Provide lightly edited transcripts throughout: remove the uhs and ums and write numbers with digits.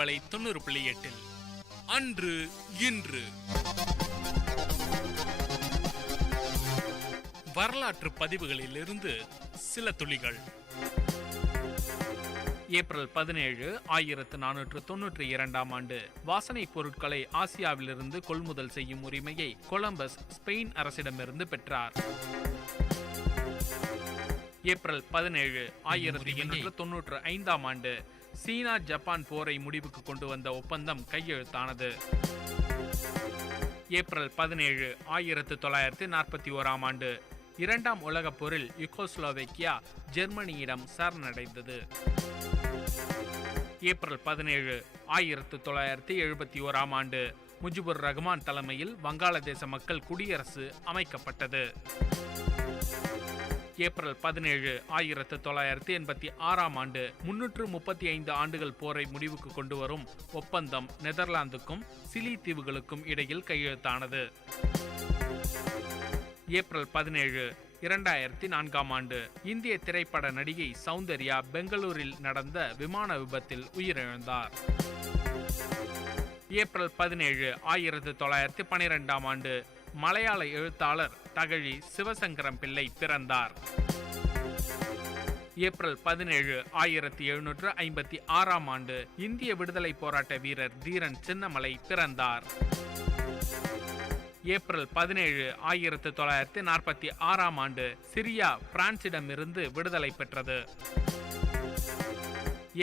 பண்பலை 90.8 அன்று இன்று வரலாற்று பதிவுகளிலிருந்து சில துளிகள். ஏப்ரல் 17, 1492 ஆண்டு வாசனை பொருட்களை ஆசியாவிலிருந்து கொள்முதல் செய்யும் உரிமையை கொலம்பஸ் ஸ்பெயின் அரசிடமிருந்து பெற்றார். ஏப்ரல் 17, 1895 ஆண்டு சீனா ஜப்பான் போரை முடிவுக்கு கொண்டு வந்த ஒப்பந்தம் கையெழுத்தானது. ஏப்ரல் 17, 1941 ஆண்டு இரண்டாம் உலகப் போரில் யுகோஸ்லோவேக்கியா ஜெர்மனியிடம் சரணடைந்தது. ஏப்ரல் 17, 1971 ஆண்டு முஜிபுர் ரஹ்மான் தலைமையில் வங்காளதேச மக்கள் குடியரசு அமைக்கப்பட்டது. ஏப்ரல் 17, 1986 ஆண்டு 335 ஆண்டுகள் போரை முடிவுக்கு கொண்டு வரும் ஒப்பந்தம் நெதர்லாந்துக்கும் சிலி தீவுகளுக்கும் இடையில் கையெழுத்தானது. ஏப்ரல் 17, 2004 ஆண்டு இந்திய திரைப்பட நடிகை சௌந்தர்யா பெங்களூரில் நடந்த விமான விபத்தில் உயிரிழந்தார். ஏப்ரல் 17, 1912 ஆண்டு மலையாள எழுத்தாளர் தகழி சிவசங்கரம் பிள்ளை பிறந்தார். ஏப்ரல் 17, 1756 ஆண்டு இந்திய விடுதலை போராட்ட வீரர் தீரன் சின்னமலை பிறந்தார். ஏப்ரல் 17, 1946 ஆண்டு சிரியா பிரான்சிடமிருந்து விடுதலை பெற்றது.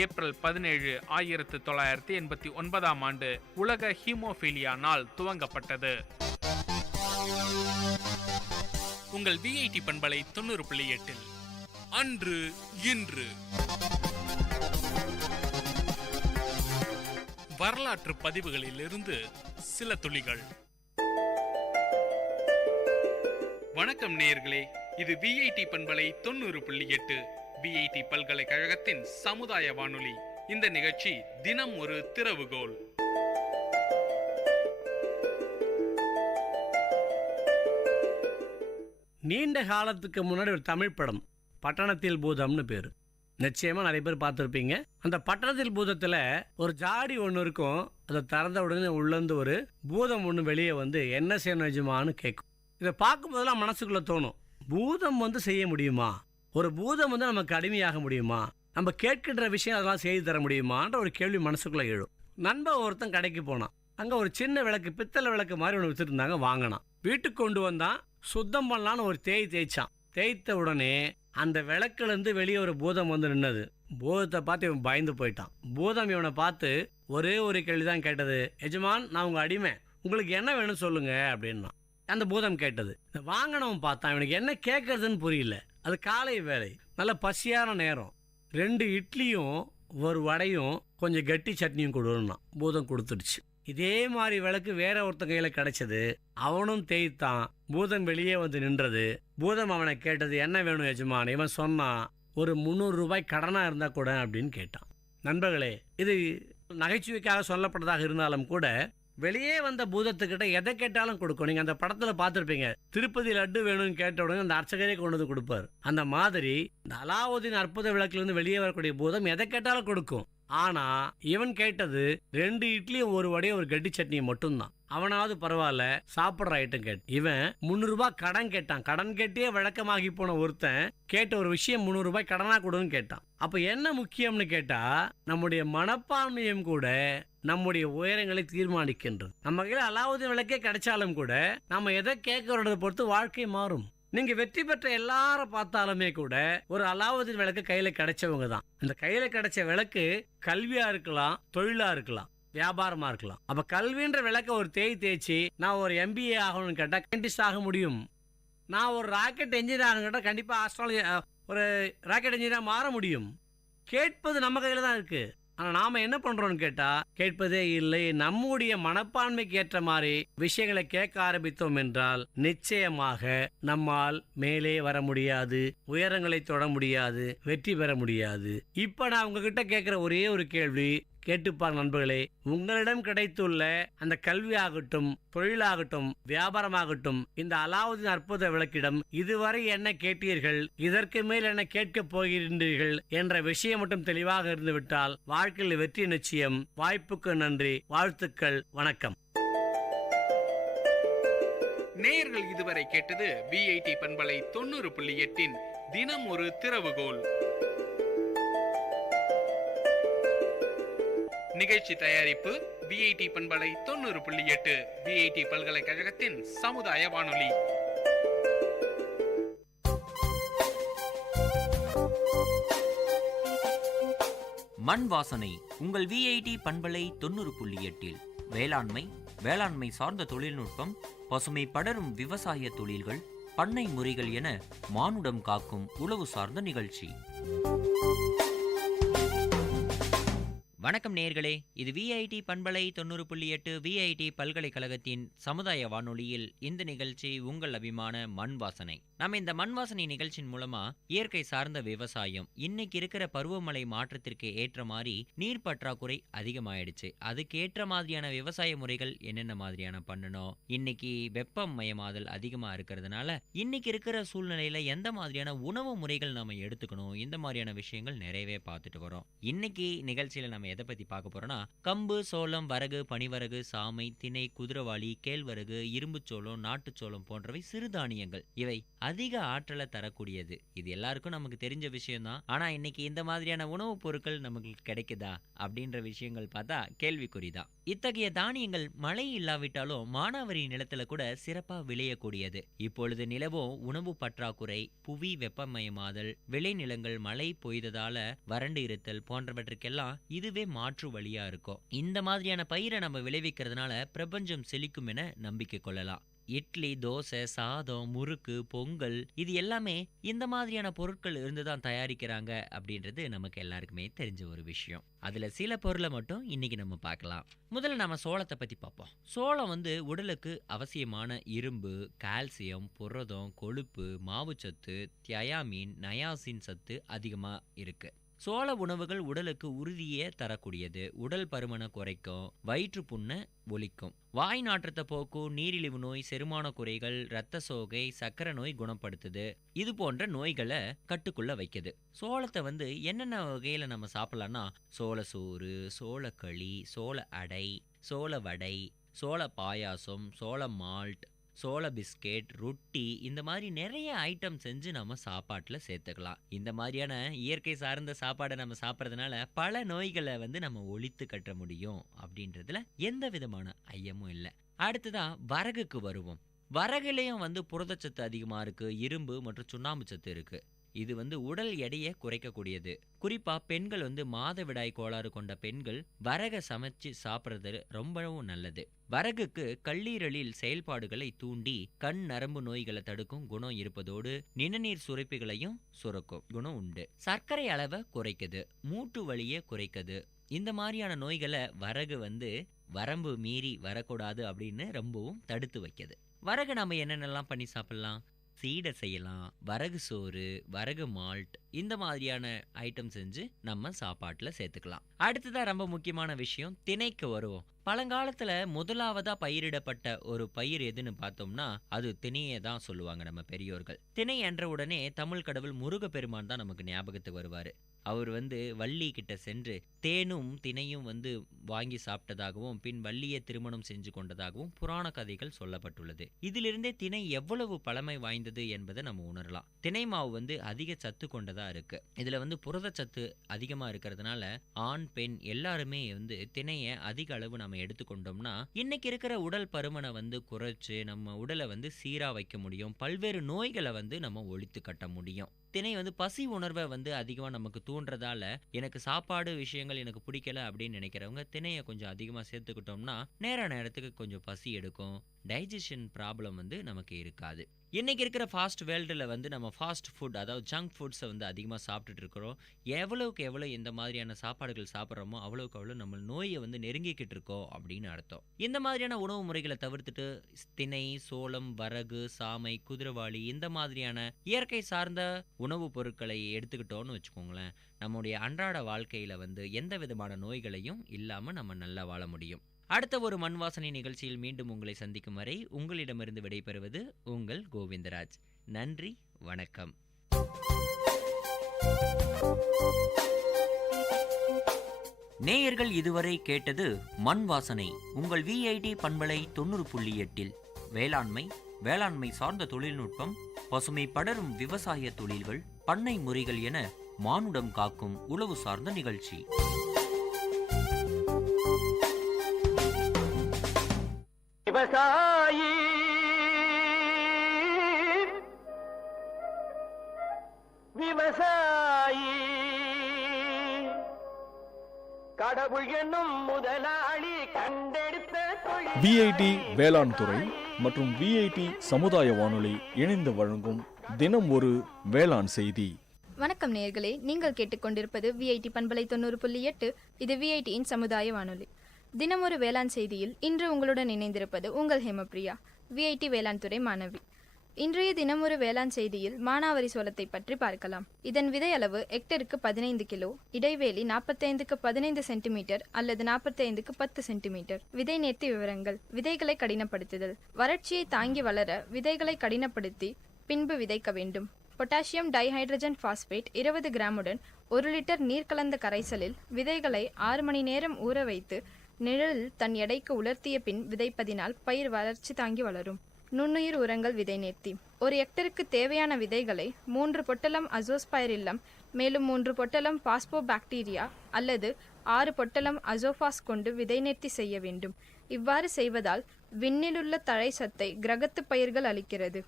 ஏப்ரல் 17, 1989 ஆண்டு உலக ஹீமோபீலியா நாள் துவங்கப்பட்டது. உங்கள் விஐடி பண்பலை 90.8 அன்று இன்று வரலாற்று பதிவுகளிலிருந்து சில துளிகள். வணக்கம் நேயர்களே, இது விஐடி பண்பலை 90.8 விஐடி பல்கலைக்கழகத்தின் சமுதாய வானொலி. இந்த நிகழ்ச்சி தினம் ஒரு திறவுகோல். நீண்ட காலத்துக்கு முன்னாடி ஒரு தமிழ் படம் பட்டணத்தில் பூதம்னு பேர். நிச்சயமா நிறைய பேர் பார்த்துருப்பீங்க. அந்த பட்டணத்தில் பூதத்துல ஒரு ஜாடி ஒன்று இருக்கும். அதை திறந்த உடனே உள்ளேருந்து ஒரு பூதம் ஒன்று வெளியே வந்து என்ன செய்யணும் நிஜமானு கேட்கும். இதை பார்க்கும் போதெல்லாம் மனசுக்குள்ள தோணும், பூதம் வந்து செய்ய முடியுமா? ஒரு பூதம் வந்து நமக்கு அடிமையாக முடியுமா? நம்ம கேட்கின்ற விஷயம் அதெல்லாம் செய்து தர முடியுமான்ற ஒரு கேள்வி மனசுக்குள்ள எழும். நண்பன் ஒருத்தன் கடைக்கு போனான். அங்க ஒரு சின்ன விளக்கு, பித்தளை விளக்கு மாதிரி ஒன்று வச்சுருந்தாங்க. வாங்கினான், வீட்டுக்கு கொண்டு வந்தான். சுத்தம் பண்ணலான்னு ஒரு தேய்ச்சான். தேய்த்த உடனே அந்த விளக்குல இருந்து வெளியே ஒரு பூதம் வந்து நின்னது. பூதத்தை பார்த்து இவன் பயந்து போயிட்டான். பூதம் இவனை பார்த்து ஒரே ஒரு கேள்விதான் கேட்டது, எஜமான் நான் உங்க அடிமை, உங்களுக்கு என்ன வேணும் சொல்லுங்க அப்படின்னா. அந்த பூதம் கேட்டது. வாங்கினவன் பார்த்தான், இவனுக்கு என்ன கேட்கறதுன்னு புரியல. அது காலை வேலை, நல்ல பசியான நேரம். 2 இட்லியும் ஒரு வடையும் கொஞ்சம் கட்டி சட்னியும் கொடுன்னா. பூதம் கொடுத்துடுச்சு. இதே மாதிரி விளக்கு வேற ஒருத்தன் கையில கிடைச்சது. அவனும் தேய்த்தான். பூதம் வெளியே வந்து நின்றது. பூதம் அவனை கேட்டது, என்ன வேணும் எஜமான்? இவன் சொன்னான், ஒரு 300 ரூபாய் கடனா இருந்தா கூட அப்படின்னு கேட்டான். நண்பர்களே, இது நகைச்சுவைக்காக சொல்லப்பட்டதாக இருந்தாலும் கூட வெளியே வந்த பூதத்துக்கிட்ட எதை கேட்டாலும் கொடுக்கும். நீங்க அந்த படத்துல பார்த்துருப்பீங்க, திருப்பதி லட்டு வேணும்னு கேட்ட உடனே அந்த அர்ச்சகரே கொண்டு வந்து கொடுப்பாரு. அந்த மாதிரி இந்த அலாவுதீன் அற்புத விளக்குல இருந்து வெளியே வரக்கூடிய பூதம் எதை கேட்டாலும் கொடுக்கும். ஆனா இவன் கேட்டது 2 இட்லியும் ஒரு வடையும் ஒரு கட்டி சட்னியும் மட்டும்தான். அவனாவது பரவாயில்ல, சாப்பிட்ற ஐட்டம் கேட்டு. இவன் 300 ரூபாய் கடன் கேட்டான். கடன் கேட்டே வழக்கமாகி போன ஒருத்தன் கேட்ட ஒரு விஷயம் 300 ரூபாய் கடனா கொடுன்னு கேட்டான். அப்ப என்ன முக்கியம்னு கேட்டா, நம்முடைய மனப்பான்மையும் கூட நம்முடைய உயரங்களை தீர்மானிக்கின்றது. நம்ம கையில அலாவுதீன் விளக்கே கிடைச்சாலும் கூட நம்ம எதை கேட்கறத பொறுத்து வாழ்க்கை மாறும். நீங்க வெற்றி பெற்ற எல்லாரும் பார்த்தாலுமே கூட ஒரு அலாவுதீன் விளக்கு கையில கிடைச்சவங்க தான். இந்த கையில கிடைச்ச விளக்கு கல்வியா இருக்கலாம், தொழிலா இருக்கலாம், வியாபாரமா இருக்கலாம். அப்ப கல்வின்ற விளக்க ஒரு தேய்ச்சி நான் ஒரு MBA ஆகணும்னு கேட்டா சயின்டிஸ்ட் ஆக முடியும். நான் ஒரு ராக்கெட் என்ஜினியர் ஆகணும்னு கேட்டா கண்டிப்பா ஆஸ்ட்ராலஜி ஒரு ராக்கெட் என்ஜினியர் மாற முடியும். கேட்பது நம்ம கையில தான் இருக்கு. ஆனா நாம என்ன பண்றோம்னு கேட்டா கேட்பதே இல்லை. நம்முடைய மனப்பான்மைக்கு ஏற்ற மாதிரி விஷயங்களை கேட்க ஆரம்பித்தோம் என்றால் நிச்சயமாக நம்மால் மேலே வர முடியாது, உயரங்களை தொட முடியாது, வெற்றி பெற முடியாது. இப்ப நான் உங்ககிட்ட கேட்கிற ஒரே ஒரு கேள்வி, கேட்டுப்பார் நண்பர்களே. உங்களிடம் கிடைத்துள்ள அந்த கல்வியாகட்டும், தொழிலாகட்டும், வியாபாரமாகட்டும், இந்த அலாவுதீன் அற்புத விளக்கிடம் இதுவரை என்ன கேட்டீர்கள், இதற்கு மேல் என்ன கேட்கப் போகின்றீர்கள் என்ற விஷயம் மட்டும் தெளிவாக இருந்துவிட்டால் வாழ்க்கையில் வெற்றி நிச்சயம். வாய்ப்புக்கு நன்றி, வாழ்த்துக்கள், வணக்கம். நேயர்கள் இதுவரை கேட்டது விஐடி பண்பலை 90.8 தினம் ஒரு திறவுகோல். நிகழ்ச்சி தயாரிப்பு விஐடி பண்பலை 90.8 விஐடி பல்கலைக்கழகத்தின் சமுதாய வானொலி. மண் வாசனை உங்கள் விஐடி பண்பலை 90.8 வேளாண்மை சார்ந்த தொழில்நுட்பம், பசுமை படரும் விவசாய தொழில்கள், பண்ணை முறைகள் என மானுடம் காக்கும் உழவு சார்ந்த நிகழ்ச்சி. வணக்கம் நேயர்களே, இது விஐடி பண்பலை 90.8 விஐடி பல்கலைக்கழகத்தின் சமுதாய வானொலியில் இந்த நிகழ்ச்சி உங்கள் அபிமான மண் வாசனை. நம்ம இந்த மண் வாசனை நிகழ்ச்சியின் மூலமா இயற்கை சார்ந்த விவசாயம், இன்னைக்கு இருக்கிற பருவமழை மாற்றத்திற்கு ஏற்ற மாதிரி நீர் பற்றாக்குறை அதிகமாயிடுச்சு, அதுக்கு ஏற்ற மாதிரியான விவசாய முறைகள் என்னென்ன மாதிரியான பண்ணணும், இன்னைக்கு வெப்பமயமாதல் அதிகமா இருக்கிறதுனால இன்னைக்கு இருக்கிற சூழ்நிலையில எந்த மாதிரியான உணவு முறைகள் நம்ம எடுத்துக்கணும், இந்த மாதிரியான விஷயங்கள் நிறையவே பார்த்துட்டு வரோம். இன்னைக்கு நிகழ்ச்சியில நம்ம எதை பத்தி பார்க்க போறோம்னா, கம்பு, சோளம், வரகு, பனிவரகு, சாமை, திணை, குதிரவாளி, கேழ்வரகு, இரும்புச்சோளம், நாட்டுச்சோளம் போன்றவை சிறுதானியங்கள். இவை அதிக ஆற்றலை தரக்கூடியது. இது எல்லாருக்கும் நமக்கு தெரிஞ்ச விஷயம்தான். ஆனா இன்னைக்கு இந்த மாதிரியான உணவுப் பொருட்கள் நமக்கு கிடைக்குதா அப்படின்ற விஷயங்கள் பார்த்தா கேள்விக்குறிதான். இத்தகைய தானியங்கள் மழை இல்லாவிட்டாலும் மானாவாரி நிலத்துல கூட சிறப்பா விளையக்கூடியது. இப்பொழுது நிலவும் உணவு பற்றாக்குறை, புவி வெப்பமயமாதல், விளைநிலங்கள் மழை பொய்ததால வறண்டு இருத்தல் போன்றவற்றுக்கெல்லாம் இதுவே மாற்று வழியா இருக்கும். இந்த மாதிரியான பயிரை நம்ம விளைவிக்கிறதுனால பிரபஞ்சம் செழிக்கும் என நம்பிக்கை கொள்ளலாம். இட்லி, தோசை, சாதம், முறுக்கு, பொங்கல் இது எல்லாமே இந்த மாதிரியான பொருட்கள் இருந்துதான் தயாரிக்கிறாங்க அப்படின்றது நமக்கு எல்லாருக்குமே தெரிஞ்ச ஒரு விஷயம். அதுல சில பொருளை மட்டும் இன்னைக்கு நம்ம பார்க்கலாம். முதல்ல நம்ம சோளத்தை பத்தி பார்ப்போம். சோளம் உடலுக்கு அவசியமான இரும்பு, கால்சியம், புரதம், கொழுப்பு, மாவுச்சத்து, தியாமின், நயாசின் சத்து அதிகமா இருக்கு. சோள உணவுகள் உடலுக்கு உறுதியே தரக்கூடியது. உடல் பருமனை குறைக்கும், வயிற்று புண்ணை ஒழிக்கும், வாய் நாற்றத்தை போக்கும், நீரிழிவு நோய், செரிமான குறைகள், இரத்த சோகை, சக்கரை நோய் குணப்படுத்துது. இது போன்ற நோய்களை கட்டுக்குள்ள வைக்குது. சோளத்தை என்னென்ன வகையில நம்ம சாப்பிடலாம்னா, சோள சோறு, சோளக்களி, சோள அடை, சோள வடை, சோள பாயாசம், சோள மால்ட், சோள பிஸ்கெட், ரொட்டி, இந்த மாதிரி நிறைய ஐட்டம் செஞ்சு நம்ம சாப்பாட்டில் சேர்த்துக்கலாம். இந்த மாதிரியான இயற்கை சார்ந்த சாப்பாடை நம்ம சாப்பிட்றதுனால பல நோய்களை நம்ம ஒழித்து கட்ட முடியும் அப்படின்றதுல எந்த விதமான ஐயமும் இல்லை. அடுத்ததான் வரகுக்கு வருவோம். வரகுலையும் புரதச்சத்து அதிகமாக இருக்கு, இரும்பு மற்றும் சுண்ணாம்பு சத்து இருக்கு. இது உடல் எடையை குறைக்கக்கூடியது. குறிப்பா பெண்கள் மாதவிடாய் கோளாறு கொண்ட பெண்கள் வரகை சமைச்சு சாப்பிட்றது ரொம்பவும் நல்லது. வரகுக்கு கல்லீரலில் செயல்பாடுகளை தூண்டி கண் நரம்பு நோய்களை தடுக்கும் குணம் இருப்பதோடு நிணநீர் சுரப்பிகளையும் சுரக்கும் குணம் உண்டு. சர்க்கரை அளவை குறைக்குது, மூட்டு வலியை குறைக்குது. இந்த மாதிரியான நோய்களை வரகு வரம்பு மீறி வரக்கூடாது அப்படின்னு ரொம்பவும் தடுத்து வைக்குது. வரகு நம்ம என்னென்னலாம் பண்ணி சாப்பிடலாம்? சீடை செய்யலாம், வரகு சோறு, வரகு மால்ட், இந்த மாதிரியான ஐட்டம் செஞ்சு நம்ம சாப்பாட்டுல சேர்த்துக்கலாம். அடுத்ததான் ரொம்ப முக்கியமான விஷயம், திணைக்கு வருவோம். பழங்காலத்துல முதலாவதா பயிரிடப்பட்ட ஒரு பயிர் எதுன்னு பார்த்தோம்னா அது திணையை தான் சொல்லுவாங்க நம்ம பெரியோர்கள். திணை என்ற உடனே தமிழ் கடவுள் முருகப்பெருமான் தான் நமக்கு ஞாபகத்துக்கு வருவாரு. அவர் வள்ளி கிட்ட சென்று தேனும் திணையும் வாங்கி சாப்பிட்டதாகவும் பின் வள்ளியை திருமணம் செஞ்சு கொண்டதாகவும் புராண கதைகள் சொல்லப்பட்டுள்ளது. இதிலிருந்தே திணை எவ்வளவு பழமை வாய்ந்தது என்பதை நம்ம உணரலாம். திணை மாவு அதிக சத்து கொண்டதா இருக்கு. இதுல புரதச்சத்து அதிகமா இருக்கிறதுனால ஆண் பெண் எல்லாருமே திணையை அதிக அளவு நம்ம எடுத்துக்கொண்டோம்னா இன்னைக்கு இருக்கிற உடல் பருமனை குறைச்சு நம்ம உடலை சீரா வைக்க முடியும். பல்வேறு நோய்களை நம்ம ஒழித்து கட்ட முடியும். திணை பசி உணர்வை அதிகமாக நமக்கு தூண்டுறதால எனக்கு சாப்பாடு விஷயங்கள் எனக்கு பிடிக்கல அப்படின்னு நினைக்கிறவங்க திணையை கொஞ்சம் அதிகமாக சேர்த்துக்கிட்டோம்னா நேரத்துக்கு கொஞ்சம் பசி எடுக்கும், டைஜஷன் ப்ராப்ளம் நமக்கு இருக்காது. இன்றைக்கி இருக்கிற ஃபாஸ்ட் வேர்ல்டில் வந்து நம்ம ஃபாஸ்ட் ஃபுட், அதாவது ஜங்க் ஃபுட்ஸை வந்து அதிகமாக சாப்பிட்டுட்டு இருக்கிறோம். எவ்வளோக்கு எவ்வளோ எந்த மாதிரியான சாப்பாடுகள் சாப்பிட்றோமோ அவ்வளோக்கு அவ்வளோ நம்ம நோயை வந்து நெருங்கிக்கிட்டு இருக்கோம் அப்படின்னு அர்த்தம். இந்த மாதிரியான உணவு முறைகளை தவிர்த்துட்டு திணை, சோளம், வரகு, சாமை, குதிரைவாளி இந்த மாதிரியான இயற்கை சார்ந்த உணவுப் பொருட்களை எடுத்துக்கிட்டோன்னு வச்சுக்கோங்களேன், நம்முடைய அன்றாட வாழ்க்கையில் வந்து எந்த விதமான நோய்களையும் இல்லாமல் நம்ம நல்லா வாழ முடியும். அடுத்த ஒரு மண் வாசனை நிகழ்ச்சியில் மீண்டும் உங்களை சந்திக்கும் வரை உங்களிடமிருந்து விடைபெறுவது உங்கள் கோவிந்தராஜ். நன்றி, வணக்கம். நேயர்கள் இதுவரை கேட்டது மண் வாசனை, உங்கள் விஐடி பண்பலை 90.8. வேளாண்மை சார்ந்த தொழில்நுட்பம், பசுமை படரும் விவசாய தொழில்கள், பண்ணை முறைகள் என மானுடம் காக்கும் உழவு சார்ந்த நிகழ்ச்சி. விவசாயி விவசாயி கடவுள் என்னும் முதலாளி கண்டெடுத்த விஐடி வேளாண் துறை மற்றும் விஐடி சமுதாய வானொலி இணைந்து வழங்கும் தினம் ஒரு வேளாண் செய்தி. வணக்கம் நேயர்களே, நீங்கள் கேட்டுக்கொண்டிருப்பது விஐடி பண்பலை 90.8. இது விஐடியின் சமுதாய வானொலி. தினமொரு வேளாண் செய்தியில் இன்று உங்களுடன் இணைந்திருப்பது உங்கள் ஹேமபிரியா, விஐடி வேளாண் துறை மாணவி. இன்றைய தினமொரு வேளாண் செய்தியில் மானாவரி சோளத்தை பற்றி பார்க்கலாம். இதன் விதை அளவு ஹெக்டருக்கு 15 கிலோ, இடைவேளி 45க்கு 15 சென்டிமீட்டர் அல்லது 45க்கு 10 சென்டிமீட்டர். விதை நேர்த்தி விவரங்கள்: விதைகளை கடினப்படுத்துதல். வறட்சியை தாங்கி வளர விதைகளை கடினப்படுத்தி பின்பு விதைக்க வேண்டும். பொட்டாசியம் டைஹைட்ரஜன் பாஸ்பேட் 20 கிராமுடன் 1 லிட்டர் நீர் கலந்த கரைசலில் விதைகளை 6 மணி நேரம் ஊற வைத்து நிழலில் தன் எடைக்கு உலர்த்திய பின் விதைப்பதினால் பயிர் வளர்ச்சி தாங்கி வளரும். நுண்ணுயிர் உரங்கள் விதை நேர்த்தி. ஒரு ஹெக்டருக்கு தேவையான விதைகளை 3 பொட்டலம் அசோஸ்பைரில்லம், மேலும் 3 பொட்டலம் பாஸ்போபாக்டீரியா அல்லது 6 பொட்டலம் அசோஃபாஸ் கொண்டு விதை நேர்த்தி செய்ய வேண்டும். இவ்வாறு செய்வதால் விண்ணிலுள்ள தழை சத்தை கிரகத்து பயிர்கள் அளிக்கிறது.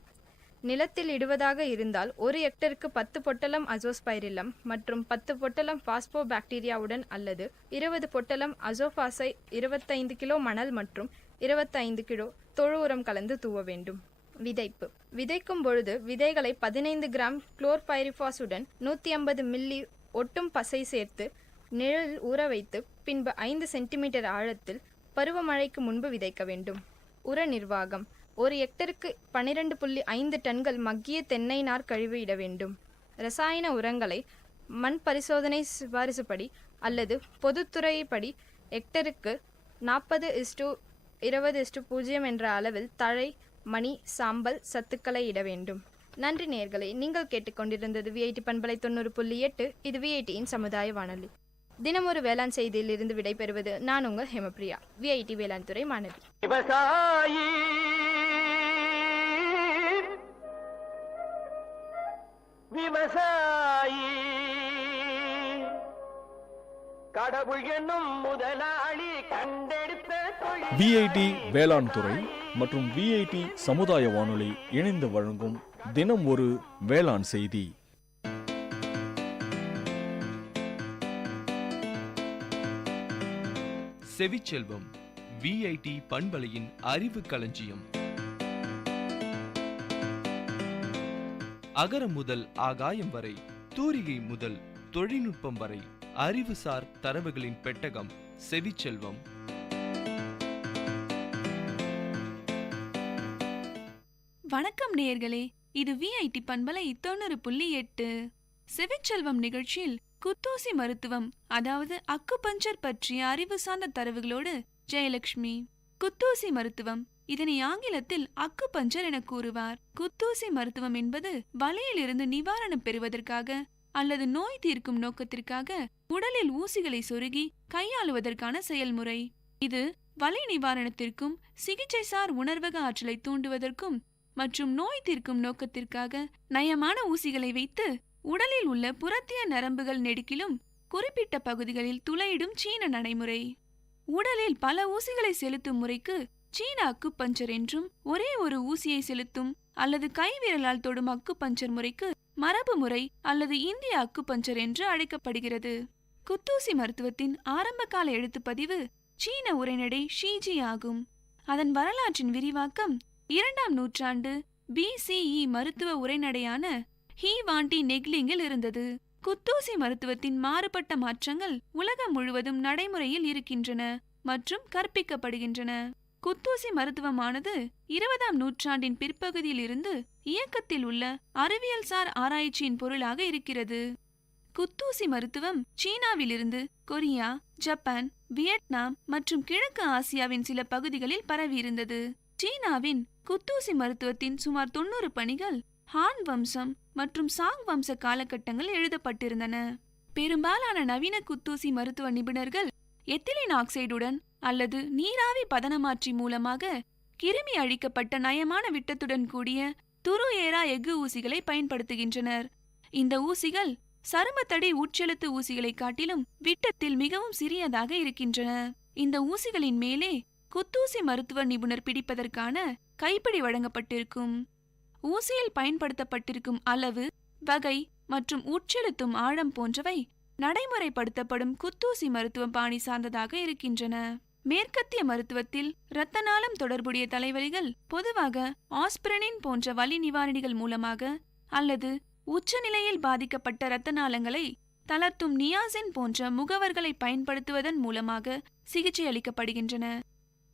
நிலத்தில் இடுவதாக இருந்தால் ஒரு ஹெக்டருக்கு 10 பொட்டலம் அசோஸ்பைரில்லம் மற்றும் 10 பொட்டலம் பாஸ்போபாக்டீரியாவுடன் அல்லது 20 பொட்டலம் அசோஃபாஸை 25 கிலோ மணல் மற்றும் 25 கிலோ தொழு உரம் கலந்து தூவ வேண்டும். விதைப்பு. விதைக்கும் பொழுது விதைகளை 15 கிராம் குளோர்பைரிஃபாஸுடன் 150 மில்லி ஒட்டும் பசை சேர்த்து நிழலில் ஊற வைத்து பின்பு 5 சென்டிமீட்டர் ஆழத்தில் பருவமழைக்கு முன்பு விதைக்க வேண்டும். உர நிர்வாகம். ஒரு ஹெக்டருக்கு 12.5 டன்கள் மக்கிய தென்னை நார் கழிவு இட வேண்டும். ரசாயன உரங்களை மண் பரிசோதனை சிபாரிசுப்படி அல்லது பொதுத்துறைப்படி ஹெக்டருக்கு 40:20:0 என்ற அளவில் தழை, மணி, சாம்பல் சத்துக்களை இட வேண்டும். நன்றி நேயர்களே, நீங்கள் கேட்டுக்கொண்டிருந்தது விஐடி பண்பலை 90.8. இது விஐடியின் சமுதாய வானொலி. தினமொரு வேளாண் செய்தியில் இருந்து விடைபெறுவது நான் உங்கள் ஹேமபிரியா, விஐடி வேளாண் துறை மாணவி. விவசாயி விவசாயி கடவுள் என்னும் முதலாளி கண்டெடுத்த விஐடி வேளாண் துறை மற்றும் விஐடி சமுதாய வானொலி இணைந்து வழங்கும் தினம் ஒரு வேளாண் செய்தி. செவிச்செல்வம், விஐடி பண்பலையின் அறிவு களஞ்சியம். அகரம் முதல் ஆகாயம் வரை, தூரிகை முதல் தொழில்நுட்பம் வரை, அறிவுசார் தரவுகளின் பெட்டகம் செவிச்செல்வம். வணக்கம் நேயர்களே, இது விஐடி பண்பலை 90.8. செவிச்செல்வம் நிகழ்ச்சியில் குத்தூசி மருத்துவம், அதாவது அக்குபஞ்சர் பற்றிய அறிவு சார்ந்த தரவுகளோடு ஜெயலட்சுமி. குத்தூசி மருத்துவம், இதனை ஆங்கிலத்தில் அக்குபஞ்சர் என கூறுவார். குத்தூசி மருத்துவம் என்பது வலியிலிருந்து நிவாரணம் பெறுவதற்காக அல்லது நோய் தீர்க்கும் நோக்கத்திற்காக உடலில் ஊசிகளை சொருகி கையாளுவதற்கான செயல்முறை. இது வலி நிவாரணத்திற்கும் சிகிச்சைசார் உணர்வக ஆற்றலை தூண்டுவதற்கும் மற்றும் நோய் தீர்க்கும் நோக்கத்திற்காக நயமான ஊசிகளை வைத்து உடலில் உள்ள புறத்திய நரம்புகள் நெடுக்கிலும் குறிப்பிட்ட பகுதிகளில் துளையிடும் சீன நடைமுறை. உடலில் பல ஊசிகளை செலுத்தும் முறைக்கு சீன அக்குபஞ்சர் என்றும், ஒரே ஒரு ஊசியை செலுத்தும் அல்லது கைவிரலால் தொடும் அக்குபஞ்சர் முறைக்கு மரபு முறை அல்லது இந்திய அக்குபஞ்சர் என்று அழைக்கப்படுகிறது. குத்தூசி மருத்துவத்தின் ஆரம்பகால எழுத்துப்பதிவு சீன உரைநடை ஷீஜி ஆகும். அதன் வரலாற்றின் விரிவாக்கம் 2ஆம் நூற்றாண்டு BCE மருத்துவ உரைநடையான ஹீ வாண்டி நெக்லிங்கில் இருந்தது. குத்தூசி மருத்துவத்தின் மாறுபட்ட மாற்றங்கள் உலகம் முழுவதும் நடைமுறையில் இருக்கின்றன மற்றும் கற்பிக்கப்படுகின்றன. குத்தூசி மருத்துவமானது 20ஆம் நூற்றாண்டின் பிற்பகுதியில் இருந்து இயக்கத்தில் உள்ள அறிவியல்சார் ஆராய்ச்சியின் பொருளாக இருக்கிறது. குத்தூசி மருத்துவம் சீனாவிலிருந்து கொரியா, ஜப்பான், வியட்நாம் மற்றும் கிழக்கு ஆசியாவின் சில பகுதிகளில் பரவியிருந்தது. சீனாவின் குத்தூசி மருத்துவத்தின் சுமார் 90 பணிகள் ஹான் வம்சம் மற்றும் சாங் வம்ச காலகட்டங்கள் எழுதப்பட்டிருந்தன. பெரும்பாலான நவீன குத்தூசி மருத்துவ நிபுணர்கள் எத்திலின் ஆக்சைடுடன் அல்லது நீராவி பதனமாற்றி மூலமாக கிருமி அழிக்கப்பட்ட நயமான விட்டத்துடன் கூடிய துரு ஏரா எஃகு ஊசிகளை பயன்படுத்துகின்றனர். இந்த ஊசிகள் சருமத்தடி உட்செலுத்து ஊசிகளை காட்டிலும் விட்டத்தில் மிகவும் சிறியதாக இருக்கின்றன. இந்த ஊசிகளின் மேலே குத்தூசி மருத்துவ நிபுணர் பிடிப்பதற்கான கைப்பிடி வழங்கப்பட்டிருக்கும். ஊசியில் பயன்படுத்தப்பட்டிருக்கும் அளவு, வகை மற்றும் உட்செலுத்தும் ஆழம் போன்றவை நடைமுறைப்படுத்தப்படும் குத்தூசி மருத்துவ பாணி சார்ந்ததாக இருக்கின்றன. மேற்கத்திய மருத்துவத்தில் இரத்த நாளம் தொடர்புடைய தலைவலிகள் பொதுவாக ஆஸ்பிரினின் போன்ற வலி நிவாரணிகள் மூலமாக அல்லது உச்சநிலையில் பாதிக்கப்பட்ட இரத்த நாளங்களை தளர்த்தும் நியாசின் போன்ற முகவர்களை பயன்படுத்துவதன் மூலமாக சிகிச்சை அளிக்கப்படுகின்றன.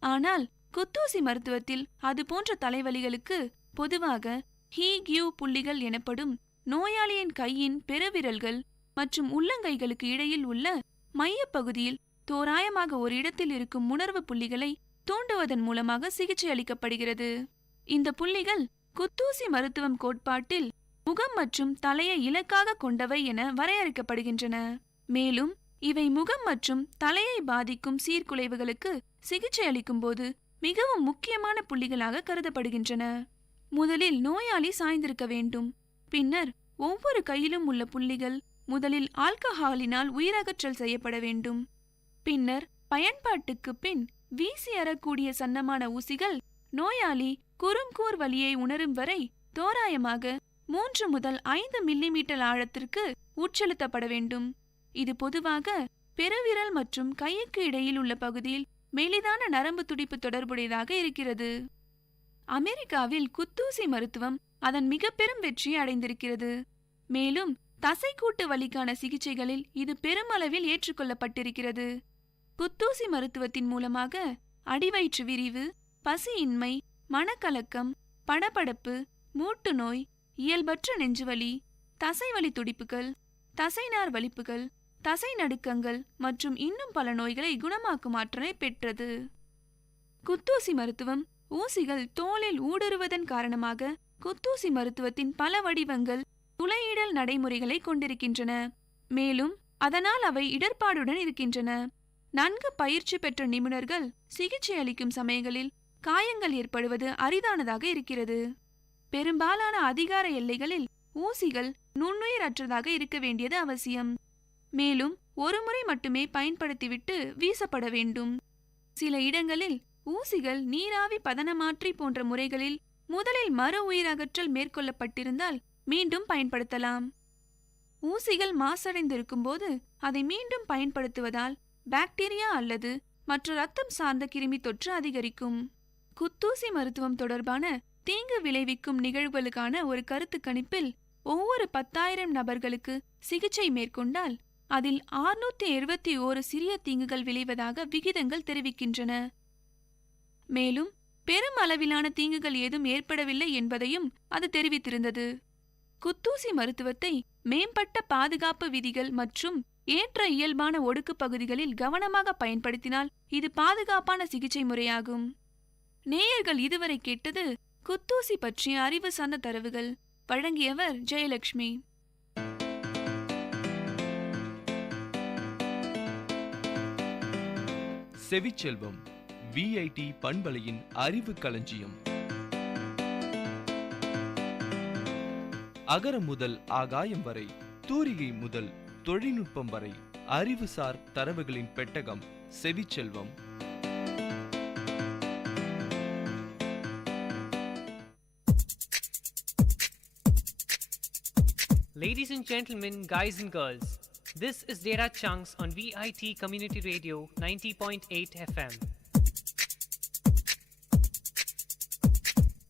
ஆனால் குத்தூசி மருத்துவத்தில் அது போன்ற தலைவலிகளுக்கு பொதுவாக ஹீ-கியூ புள்ளிகள் எனப்படும் நோயாளியின் கையின் பெருவிரல்கள் மற்றும் உள்ளங்கைகளுக்கு இடையில் உள்ள மையப்பகுதியில் தோராயமாக ஒரு இடத்தில் இருக்கும் உணர்வு புள்ளிகளை தூண்டுவதன் மூலமாக சிகிச்சை அளிக்கப்படுகிறது. இந்த புள்ளிகள் குத்தூசி மருத்துவம் கோட்பாட்டில் முகம் மற்றும் தலையை இலக்காக கொண்டவை என வரையறுக்கப்படுகின்றன. மேலும் இவை முகம் மற்றும் தலையை பாதிக்கும் சீர்குலைவுகளுக்கு சிகிச்சை அளிக்கும் போது மிகவும் முக்கியமான புள்ளிகளாக கருதப்படுகின்றன. முதலில் நோயாளி சாய்ந்திருக்க வேண்டும். பின்னர் ஒவ்வொரு கையிலும் உள்ள புள்ளிகள் முதலில் ஆல்கஹாலினால் உயிரகற்றல் செய்யப்பட வேண்டும். பின்னர் பயன்பாட்டுக்கு பின் வீசி அறக்கூடிய சன்னமான ஊசிகள் நோயாளி குறுங்கூர் வலியை உணரும் வரை தோராயமாக 3 முதல் 5 மில்லிமீட்டர் ஆழத்திற்கு உட்செலுத்தப்பட வேண்டும். இது பொதுவாக பெருவிரல் மற்றும் கைக்கு இடையில் உள்ள பகுதியில் மெலிதான நரம்பு துடிப்பு தொடர்புடையதாக இருக்கிறது. அமெரிக்காவில் குத்தூசி மருத்துவம் அதன் மிக பெரும் வெற்றியை அடைந்திருக்கிறது. மேலும் தசைக்கூட்டு வலிக்கான சிகிச்சைகளில் இது பெருமளவில் ஏற்றுக்கொள்ளப்பட்டிருக்கிறது. குத்தூசி மருத்துவத்தின் மூலமாக அடிவயிற்று விரிவு, பசியின்மை, மனக்கலக்கம், படபடப்பு, மூட்டு நோய், இயல்பற்ற நெஞ்சுவலி, தசைவலி துடிப்புகள், தசைநார் வலிப்புகள், தசை நடுக்கங்கள் மற்றும் இன்னும் பல நோய்களை குணமாக்கும் ஆற்றலை பெற்றது. குத்தூசி மருத்துவம் ஊசிகள் தோலில் ஊடுருவதன் காரணமாக குத்தூசி மருத்துவத்தின் பல வடிவங்கள் துளையிடல் நடைமுறைகளை கொண்டிருக்கின்றன. மேலும் அதனால் அவை இடர்பாடுடன் இருக்கின்றன. நன்கு பயிற்சி பெற்ற நிபுணர்கள் சிகிச்சை அளிக்கும் சமயங்களில் காயங்கள் ஏற்படுவது அரிதானதாக இருக்கிறது. பெரும்பாலான அதிகார எல்லைகளில் ஊசிகள் நுண்ணுயிரற்றதாக இருக்க வேண்டியது அவசியம். மேலும் ஒருமுறை மட்டுமே பயன்படுத்திவிட்டு வீசப்பட வேண்டும். சில இடங்களில் ஊசிகள் நீராவி பதனமாற்றி போன்ற முறைகளில் முதலில் மறு உயிரகற்றல் மேற்கொள்ளப்பட்டிருந்தால் மீண்டும் பயன்படுத்தலாம். ஊசிகள் மாசடைந்திருக்கும் போது அதை மீண்டும் பயன்படுத்துவதால் பாக்டீரியா அல்லது மற்ற இரத்தம் சார்ந்த கிருமி தொற்று அதிகரிக்கும். குத்தூசி மருத்துவம் தொடர்பான தீங்கு விளைவிக்கும் நிகழ்வுகளுக்கான ஒரு கருத்து கணிப்பில் ஒவ்வொரு 10,000 நபர்களுக்கு சிகிச்சை மேற்கொண்டால் அதில் 671 சிறிய தீங்குகள் விளைவதாக விகிதங்கள் தெரிவிக்கின்றன. மேலும் பெரும் அளவிலான தீங்குகள் ஏதும் ஏற்படவில்லை என்பதையும் அது தெரிவித்திருந்தது. குத்தூசி மருத்துவத்தை மேம்பட்ட பாதுகாப்பு விதிகள் மற்றும் ஏற்ற இயல்பான ஒடுக்கு பகுதிகளில் கவனமாக பயன்படுத்தினால் இது பாதுகாப்பான சிகிச்சை முறையாகும். நேயர்கள் இதுவரை கேட்டது குத்தூசி பற்றிய அறிவு சார்ந்த தரவுகள். வழங்கியவர் ஜெயலட்சுமி. செவிச்செல்வம் VIT பண்பலையின் அறிவு களஞ்சியம். அகரம் முதல் ஆகாயம் வரை, தூரிகை முதல் தொழில்நுட்பம் வரை, அறிவுசார் தரவுகளின் பெட்டகம் செவிச்செல்வம். Ladies and gentlemen, guys and girls, this is Data Chunks on Vit Community Radio 90.8 FM.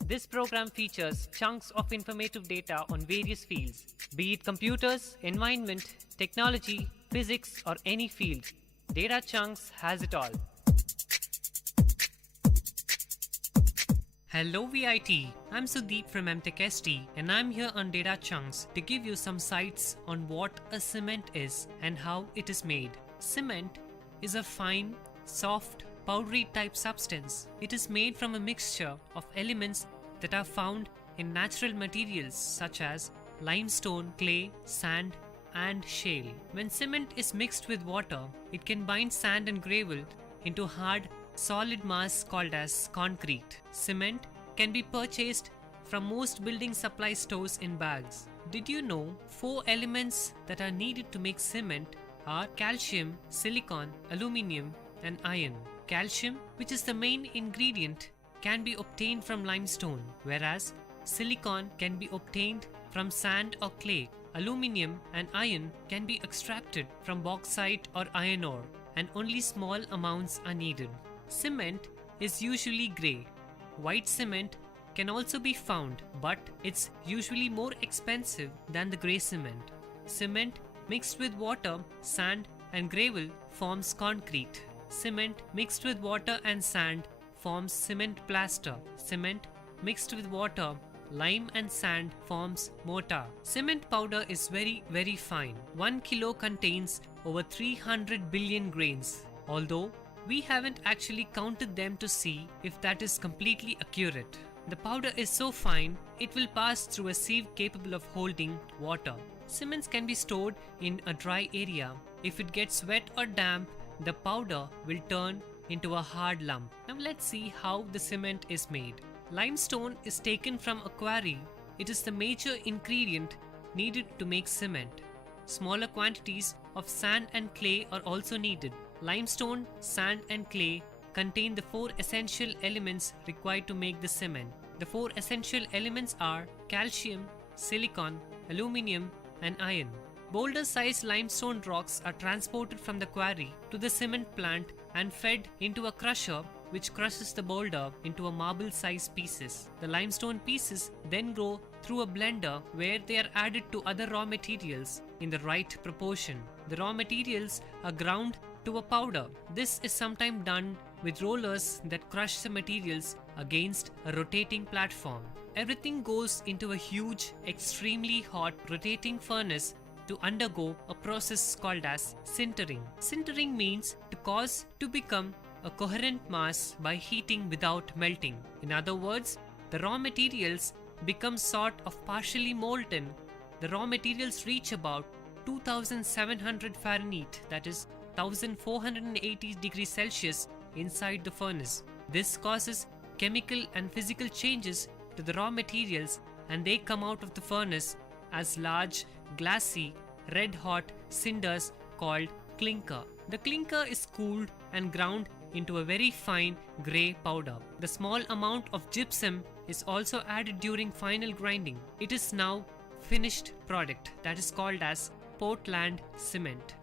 This program features chunks of informative data on various fields, be it computers, environment, technology, physics, or any field. Data Chunks has it all. Hello VIT, I'm Sudeep from MTechST and I'm here on Data Chunks to give you some sights on what a cement is and how it is made. Cement is a fine, soft, powdery type substance. It is made from a mixture of elements that are found in natural materials such as limestone, clay, sand, and shale. When cement is mixed with water, it can bind sand and gravel into hard, solid mass called as concrete. Cement can be purchased from most building supply stores in bags. Did you know 4 elements that are needed to make cement are calcium, silicon, aluminium, and iron? Calcium, which is the main ingredient, can be obtained from limestone, whereas silicon can be obtained from sand or clay. Aluminium and iron can be extracted from bauxite or iron ore, and only small amounts are needed. Cement is usually grey. White cement can also be found, but it's usually more expensive than the grey cement. Cement mixed with water, sand, and gravel forms concrete. Cement mixed with water and sand forms cement plaster. Cement mixed with water, lime and sand forms mortar. Cement powder is very fine. 1 kilo contains over 300 billion grains, although we haven't actually counted them to see if that is completely accurate. The powder is so fine, it will pass through a sieve capable of holding water. Cements can be stored in a dry area. If it gets wet or damp, the powder will turn into a hard lump. Now let's see how the cement is made. Limestone is taken from a quarry. It is the major ingredient needed to make cement. Smaller quantities of sand and clay are also needed. Limestone, sand, and clay contain the 4 essential elements required to make the cement. The 4 essential elements are calcium, silicon, aluminium, and iron. Boulder-sized limestone rocks are transported from the quarry to the cement plant and fed into a crusher which crushes the boulder into a marble-sized pieces. The limestone pieces then go through a blender where they are added to other raw materials in the right proportion. The raw materials are ground to a powder. This is sometimes done with rollers that crush the materials against a rotating platform. Everything goes into a huge, extremely hot rotating furnace to undergo a process called as sintering. Sintering means to cause to become a coherent mass by heating without melting. In other words, the raw materials become sort of partially molten. The raw materials reach about 2700 Fahrenheit, that is 1480 degrees Celsius inside the furnace. This causes chemical and physical changes to the raw materials, and they come out of the furnace as large, glassy, red-hot cinders called clinker. The clinker is cooled and ground into a very fine grey powder. The small amount of gypsum is also added during final grinding. It is now finished product that is called as Portland cement.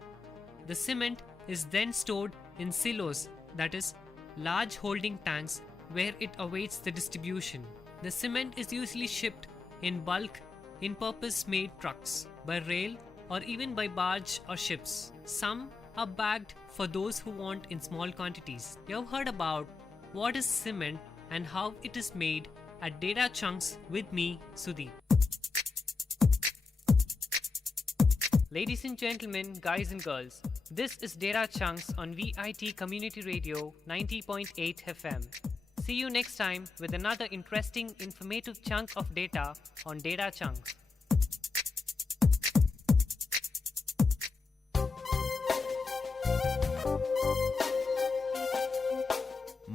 The cement is then stored in silos, that is large holding tanks, where it awaits the distribution. The cement is usually shipped in bulk in purpose-made trucks, by rail, or even by barge or ships. Some are bagged for those who want in small quantities. You have heard about what is cement and how it is made at Data Chunks with me, Sudeep. Ladies and gentlemen, guys and girls, this is Data Chunks on Vit Community Radio 90.8 FM. See you next time with another interesting, informative chunk of data on Data Chunks.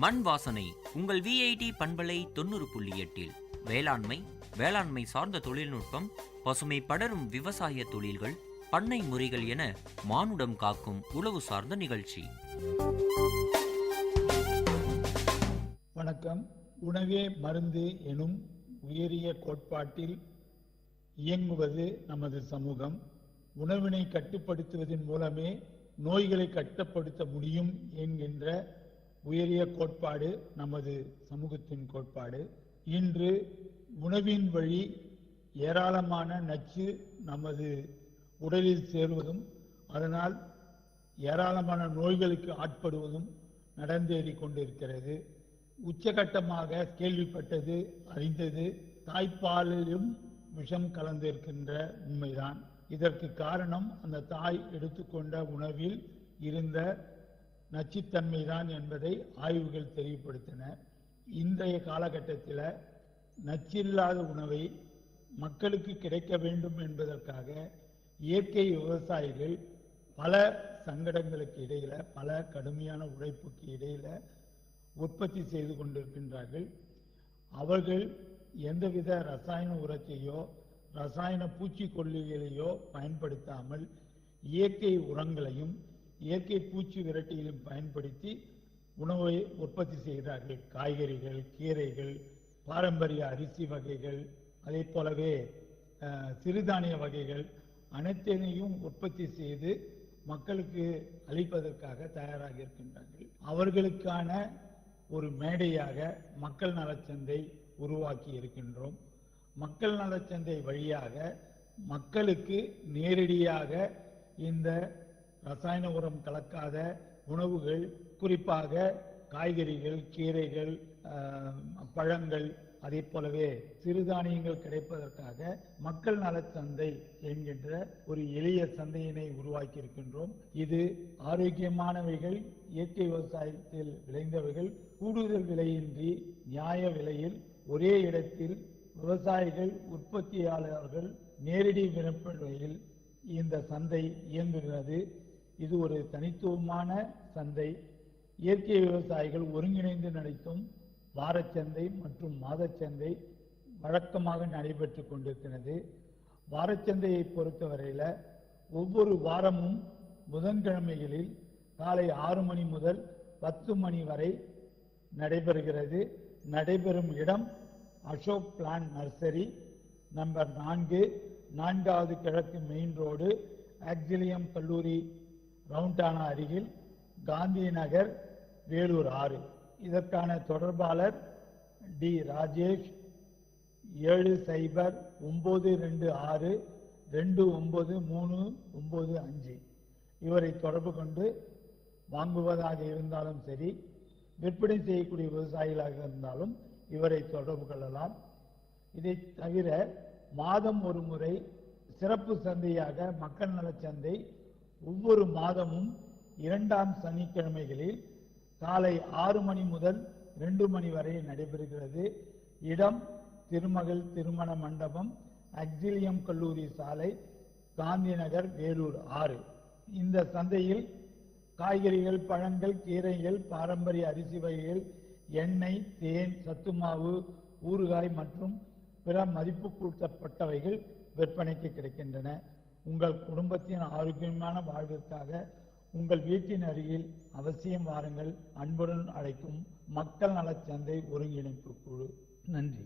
மண் வாசனை உங்கள் VIT பண்பலை 90.8 வேளாண்மை சார்ந்த தொழில்நுட்பம், பசுமை படரும் விவசாய தொழில்கள், பண்ணை முறைகள் என மானுடம் காக்கும் உழவு சார்ந்த நிகழ்ச்சி. வணக்கம். உணவே மருந்து எனும் உயரிய கோட்பாட்டில் இயங்குவது நமது சமூகம். உணவினை கட்டுப்படுத்துவதன் மூலமே நோய்களை கட்டுப்படுத்த முடியும் என்கின்ற உயரிய கோட்பாடு நமது சமூகத்தின் கோட்பாடு. இன்று உணவின் வழி ஏராளமான நச்சு நமது உடலில் சேர்வதும் அதனால் ஏராளமான நோய்களுக்கு ஆட்படுவதும் நடந்தேறி கொண்டிருக்கிறது. உச்சகட்டமாக கேள்விப்பட்டது அறிந்தது தாய்ப்பாலிலும் விஷம் கலந்திருக்கின்ற உண்மைதான். இதற்கு காரணம் அந்த தாய் எடுத்துக்கொண்ட உணவில் இருந்த நச்சுத்தன்மைதான் என்பதை ஆய்வுகள் தெளிவுபடுத்தின. இன்றைய காலகட்டத்தில் நச்சில்லாத உணவை மக்களுக்கு கிடைக்க வேண்டும் என்பதற்காக இயற்கை விவசாயிகள் பல சங்கடங்களுக்கு இடையில, பல கடுமையான உழைப்புக்கு இடையில உற்பத்தி செய்து கொண்டிருக்கின்றார்கள். அவர்கள் எந்தவித ரசாயன உரத்தையோ ரசாயன பூச்சிக்கொல்லிகளையோ பயன்படுத்தாமல் இயற்கை உரங்களையும் இயற்கை பூச்சி விரட்டிகளையும் பயன்படுத்தி உணவை உற்பத்தி செய்கிறார்கள். காய்கறிகள், கீரைகள், பாரம்பரிய அரிசி வகைகள், அதே போலவே சிறுதானிய வகைகள் அனைத்தையும் உற்பத்தி செய்து மக்களுக்கு அளிப்பதற்காக தயாராக இருக்கின்றார்கள். அவர்களுக்கான ஒரு மேடையாக மக்கள் நலச்சந்தை உருவாக்கி இருக்கின்றோம். மக்கள் நலச்சந்தை வழியாக மக்களுக்கு நேரடியாக இந்த ரசாயன உரம் கலக்காத உணவுகள், குறிப்பாக காய்கறிகள், கீரைகள், பழங்கள், அதே போலவே சிறுதானியங்கள் கிடைப்பதற்காக மக்கள் நலச்சந்தை என்கின்ற ஒரு எளிய சந்தையினை உருவாக்கி இருக்கின்றோம். இது ஆரோக்கியமானவைகள், இயற்கை விவசாயத்தில் விளைந்தவைகள் கூடுதல் விலையின்றி நியாய விலையில் ஒரே இடத்தில் விவசாயிகள், உற்பத்தியாளர்கள் நேரடி விற்பனையில் இந்த சந்தை இயங்குகிறது. இது ஒரு தனித்துவமான சந்தை. இயற்கை விவசாயிகள் ஒருங்கிணைந்து நடத்தும் வாரச்சந்தை மற்றும் மாதச்சந்தை வழக்கமாக நடைபெற்று கொண்டிருக்கிறது. வாரச்சந்தையை பொறுத்தவரையில் ஒவ்வொரு வாரமும் புதன்கிழமைகளில் காலை 6 மணி முதல் 10 மணி வரை நடைபெறுகிறது. நடைபெறும் இடம் அசோக் பிளான் நர்சரி, நம்பர் 4, 4வது கிழக்கு மெயின் ரோடு, ஆக்சிலியம் கல்லூரி ரவுண்டானா அருகில், காந்தி நகர், வேலூர் 6. இதற்கான தொடர்பாளர் டி ராஜேஷ், 7092629395. இவரை தொடர்பு கொண்டு வாங்குவதாக இருந்தாலும் சரி, விற்பனை செய்யக்கூடிய விவசாயிகளாக இருந்தாலும் இவரை தொடர்பு கொள்ளலாம். இதை தவிர மாதம் ஒரு முறை சிறப்பு சந்தையாக மக்கள் நலச்சந்தை ஒவ்வொரு மாதமும் 2ஆம் சனிக்கிழமைகளில் காலை 6 மணி முதல் 2 மணி வரை நடைபெறுகிறது. இடம் திருமகள் திருமண மண்டபம், ஆக்சிலியம் கல்லூரி சாலை, காந்தி நகர், வேலூர் 6. இந்த சந்தையில் காய்கறிகள், பழங்கள், கீரைகள், பாரம்பரிய அரிசி வகைகள், எண்ணெய், தேன், சத்துமாவு, ஊறுகாய் மற்றும் பிற மதிப்பு கூட்டப்பட்டவைகள் விற்பனைக்கு கிடைக்கின்றன. உங்கள் குடும்பத்தின் ஆரோக்கியமான வாழ்விற்காக உங்கள் வீட்டின் அருகில் அவசியம் வாருங்கள். அன்புடன் அழைக்கும் மக்கள் நலச்சந்தை ஒருங்கிணைப்பு குழு. நன்றி.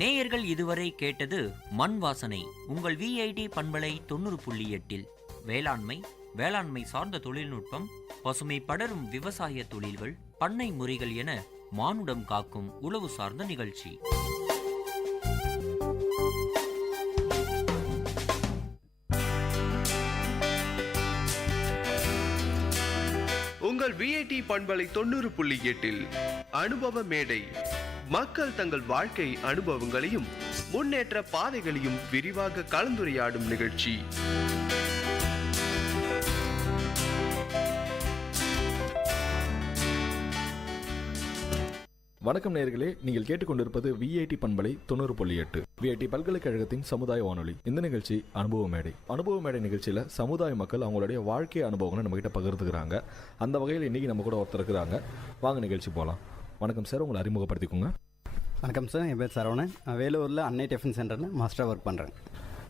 நேயர்கள் இதுவரை கேட்டது மண் வாசனை. உங்கள் VIT பண்பலை 90.8 வேளாண்மை, வேளாண்மை சார்ந்த தொழில்நுட்பம், பசுமை படரும் விவசாய தொழில்கள், பண்ணை முறைகள் என மானுடம் காக்கும் உழவு சார்ந்த நிகழ்ச்சி. உங்கள் VIT பண்பலை 90.8 அனுபவ மேடை. மக்கள் தங்கள் வாழ்க்கை அனுபவங்களையும் முன்னேற்ற பாதைகளையும் விரிவாக கலந்துரையாடும் நிகழ்ச்சி. வணக்கம் நேயர்களே, நீங்கள் கேட்டுக்கொண்டிருப்பது VIT பண்பலை 90.8 VIT பல்கலைக்கழகத்தின் சமுதாய வானொலி. இந்த நிகழ்ச்சி அனுபவ மேடை. அனுபவ மேடை நிகழ்ச்சியில் சமுதாய மக்கள் அவங்களுடைய வாழ்க்கை அனுபவங்களை நம்ம கிட்ட பகிர்ந்துக்கிறாங்க. அந்த வகையில் இன்னைக்கு நம்ம கூட ஒருத்தர் இருக்கிறாங்க. வாங்க நிகழ்ச்சி போகலாம். வணக்கம் சார், உங்களை அறிமுகப்படுத்திக்கோங்க. வணக்கம் சார், என் பேர் சரவணன். நான் வேலூரில் அன்னை டிஃபன் சென்டரில் மாஸ்டராக ஒர்க் பண்ணுறேன்.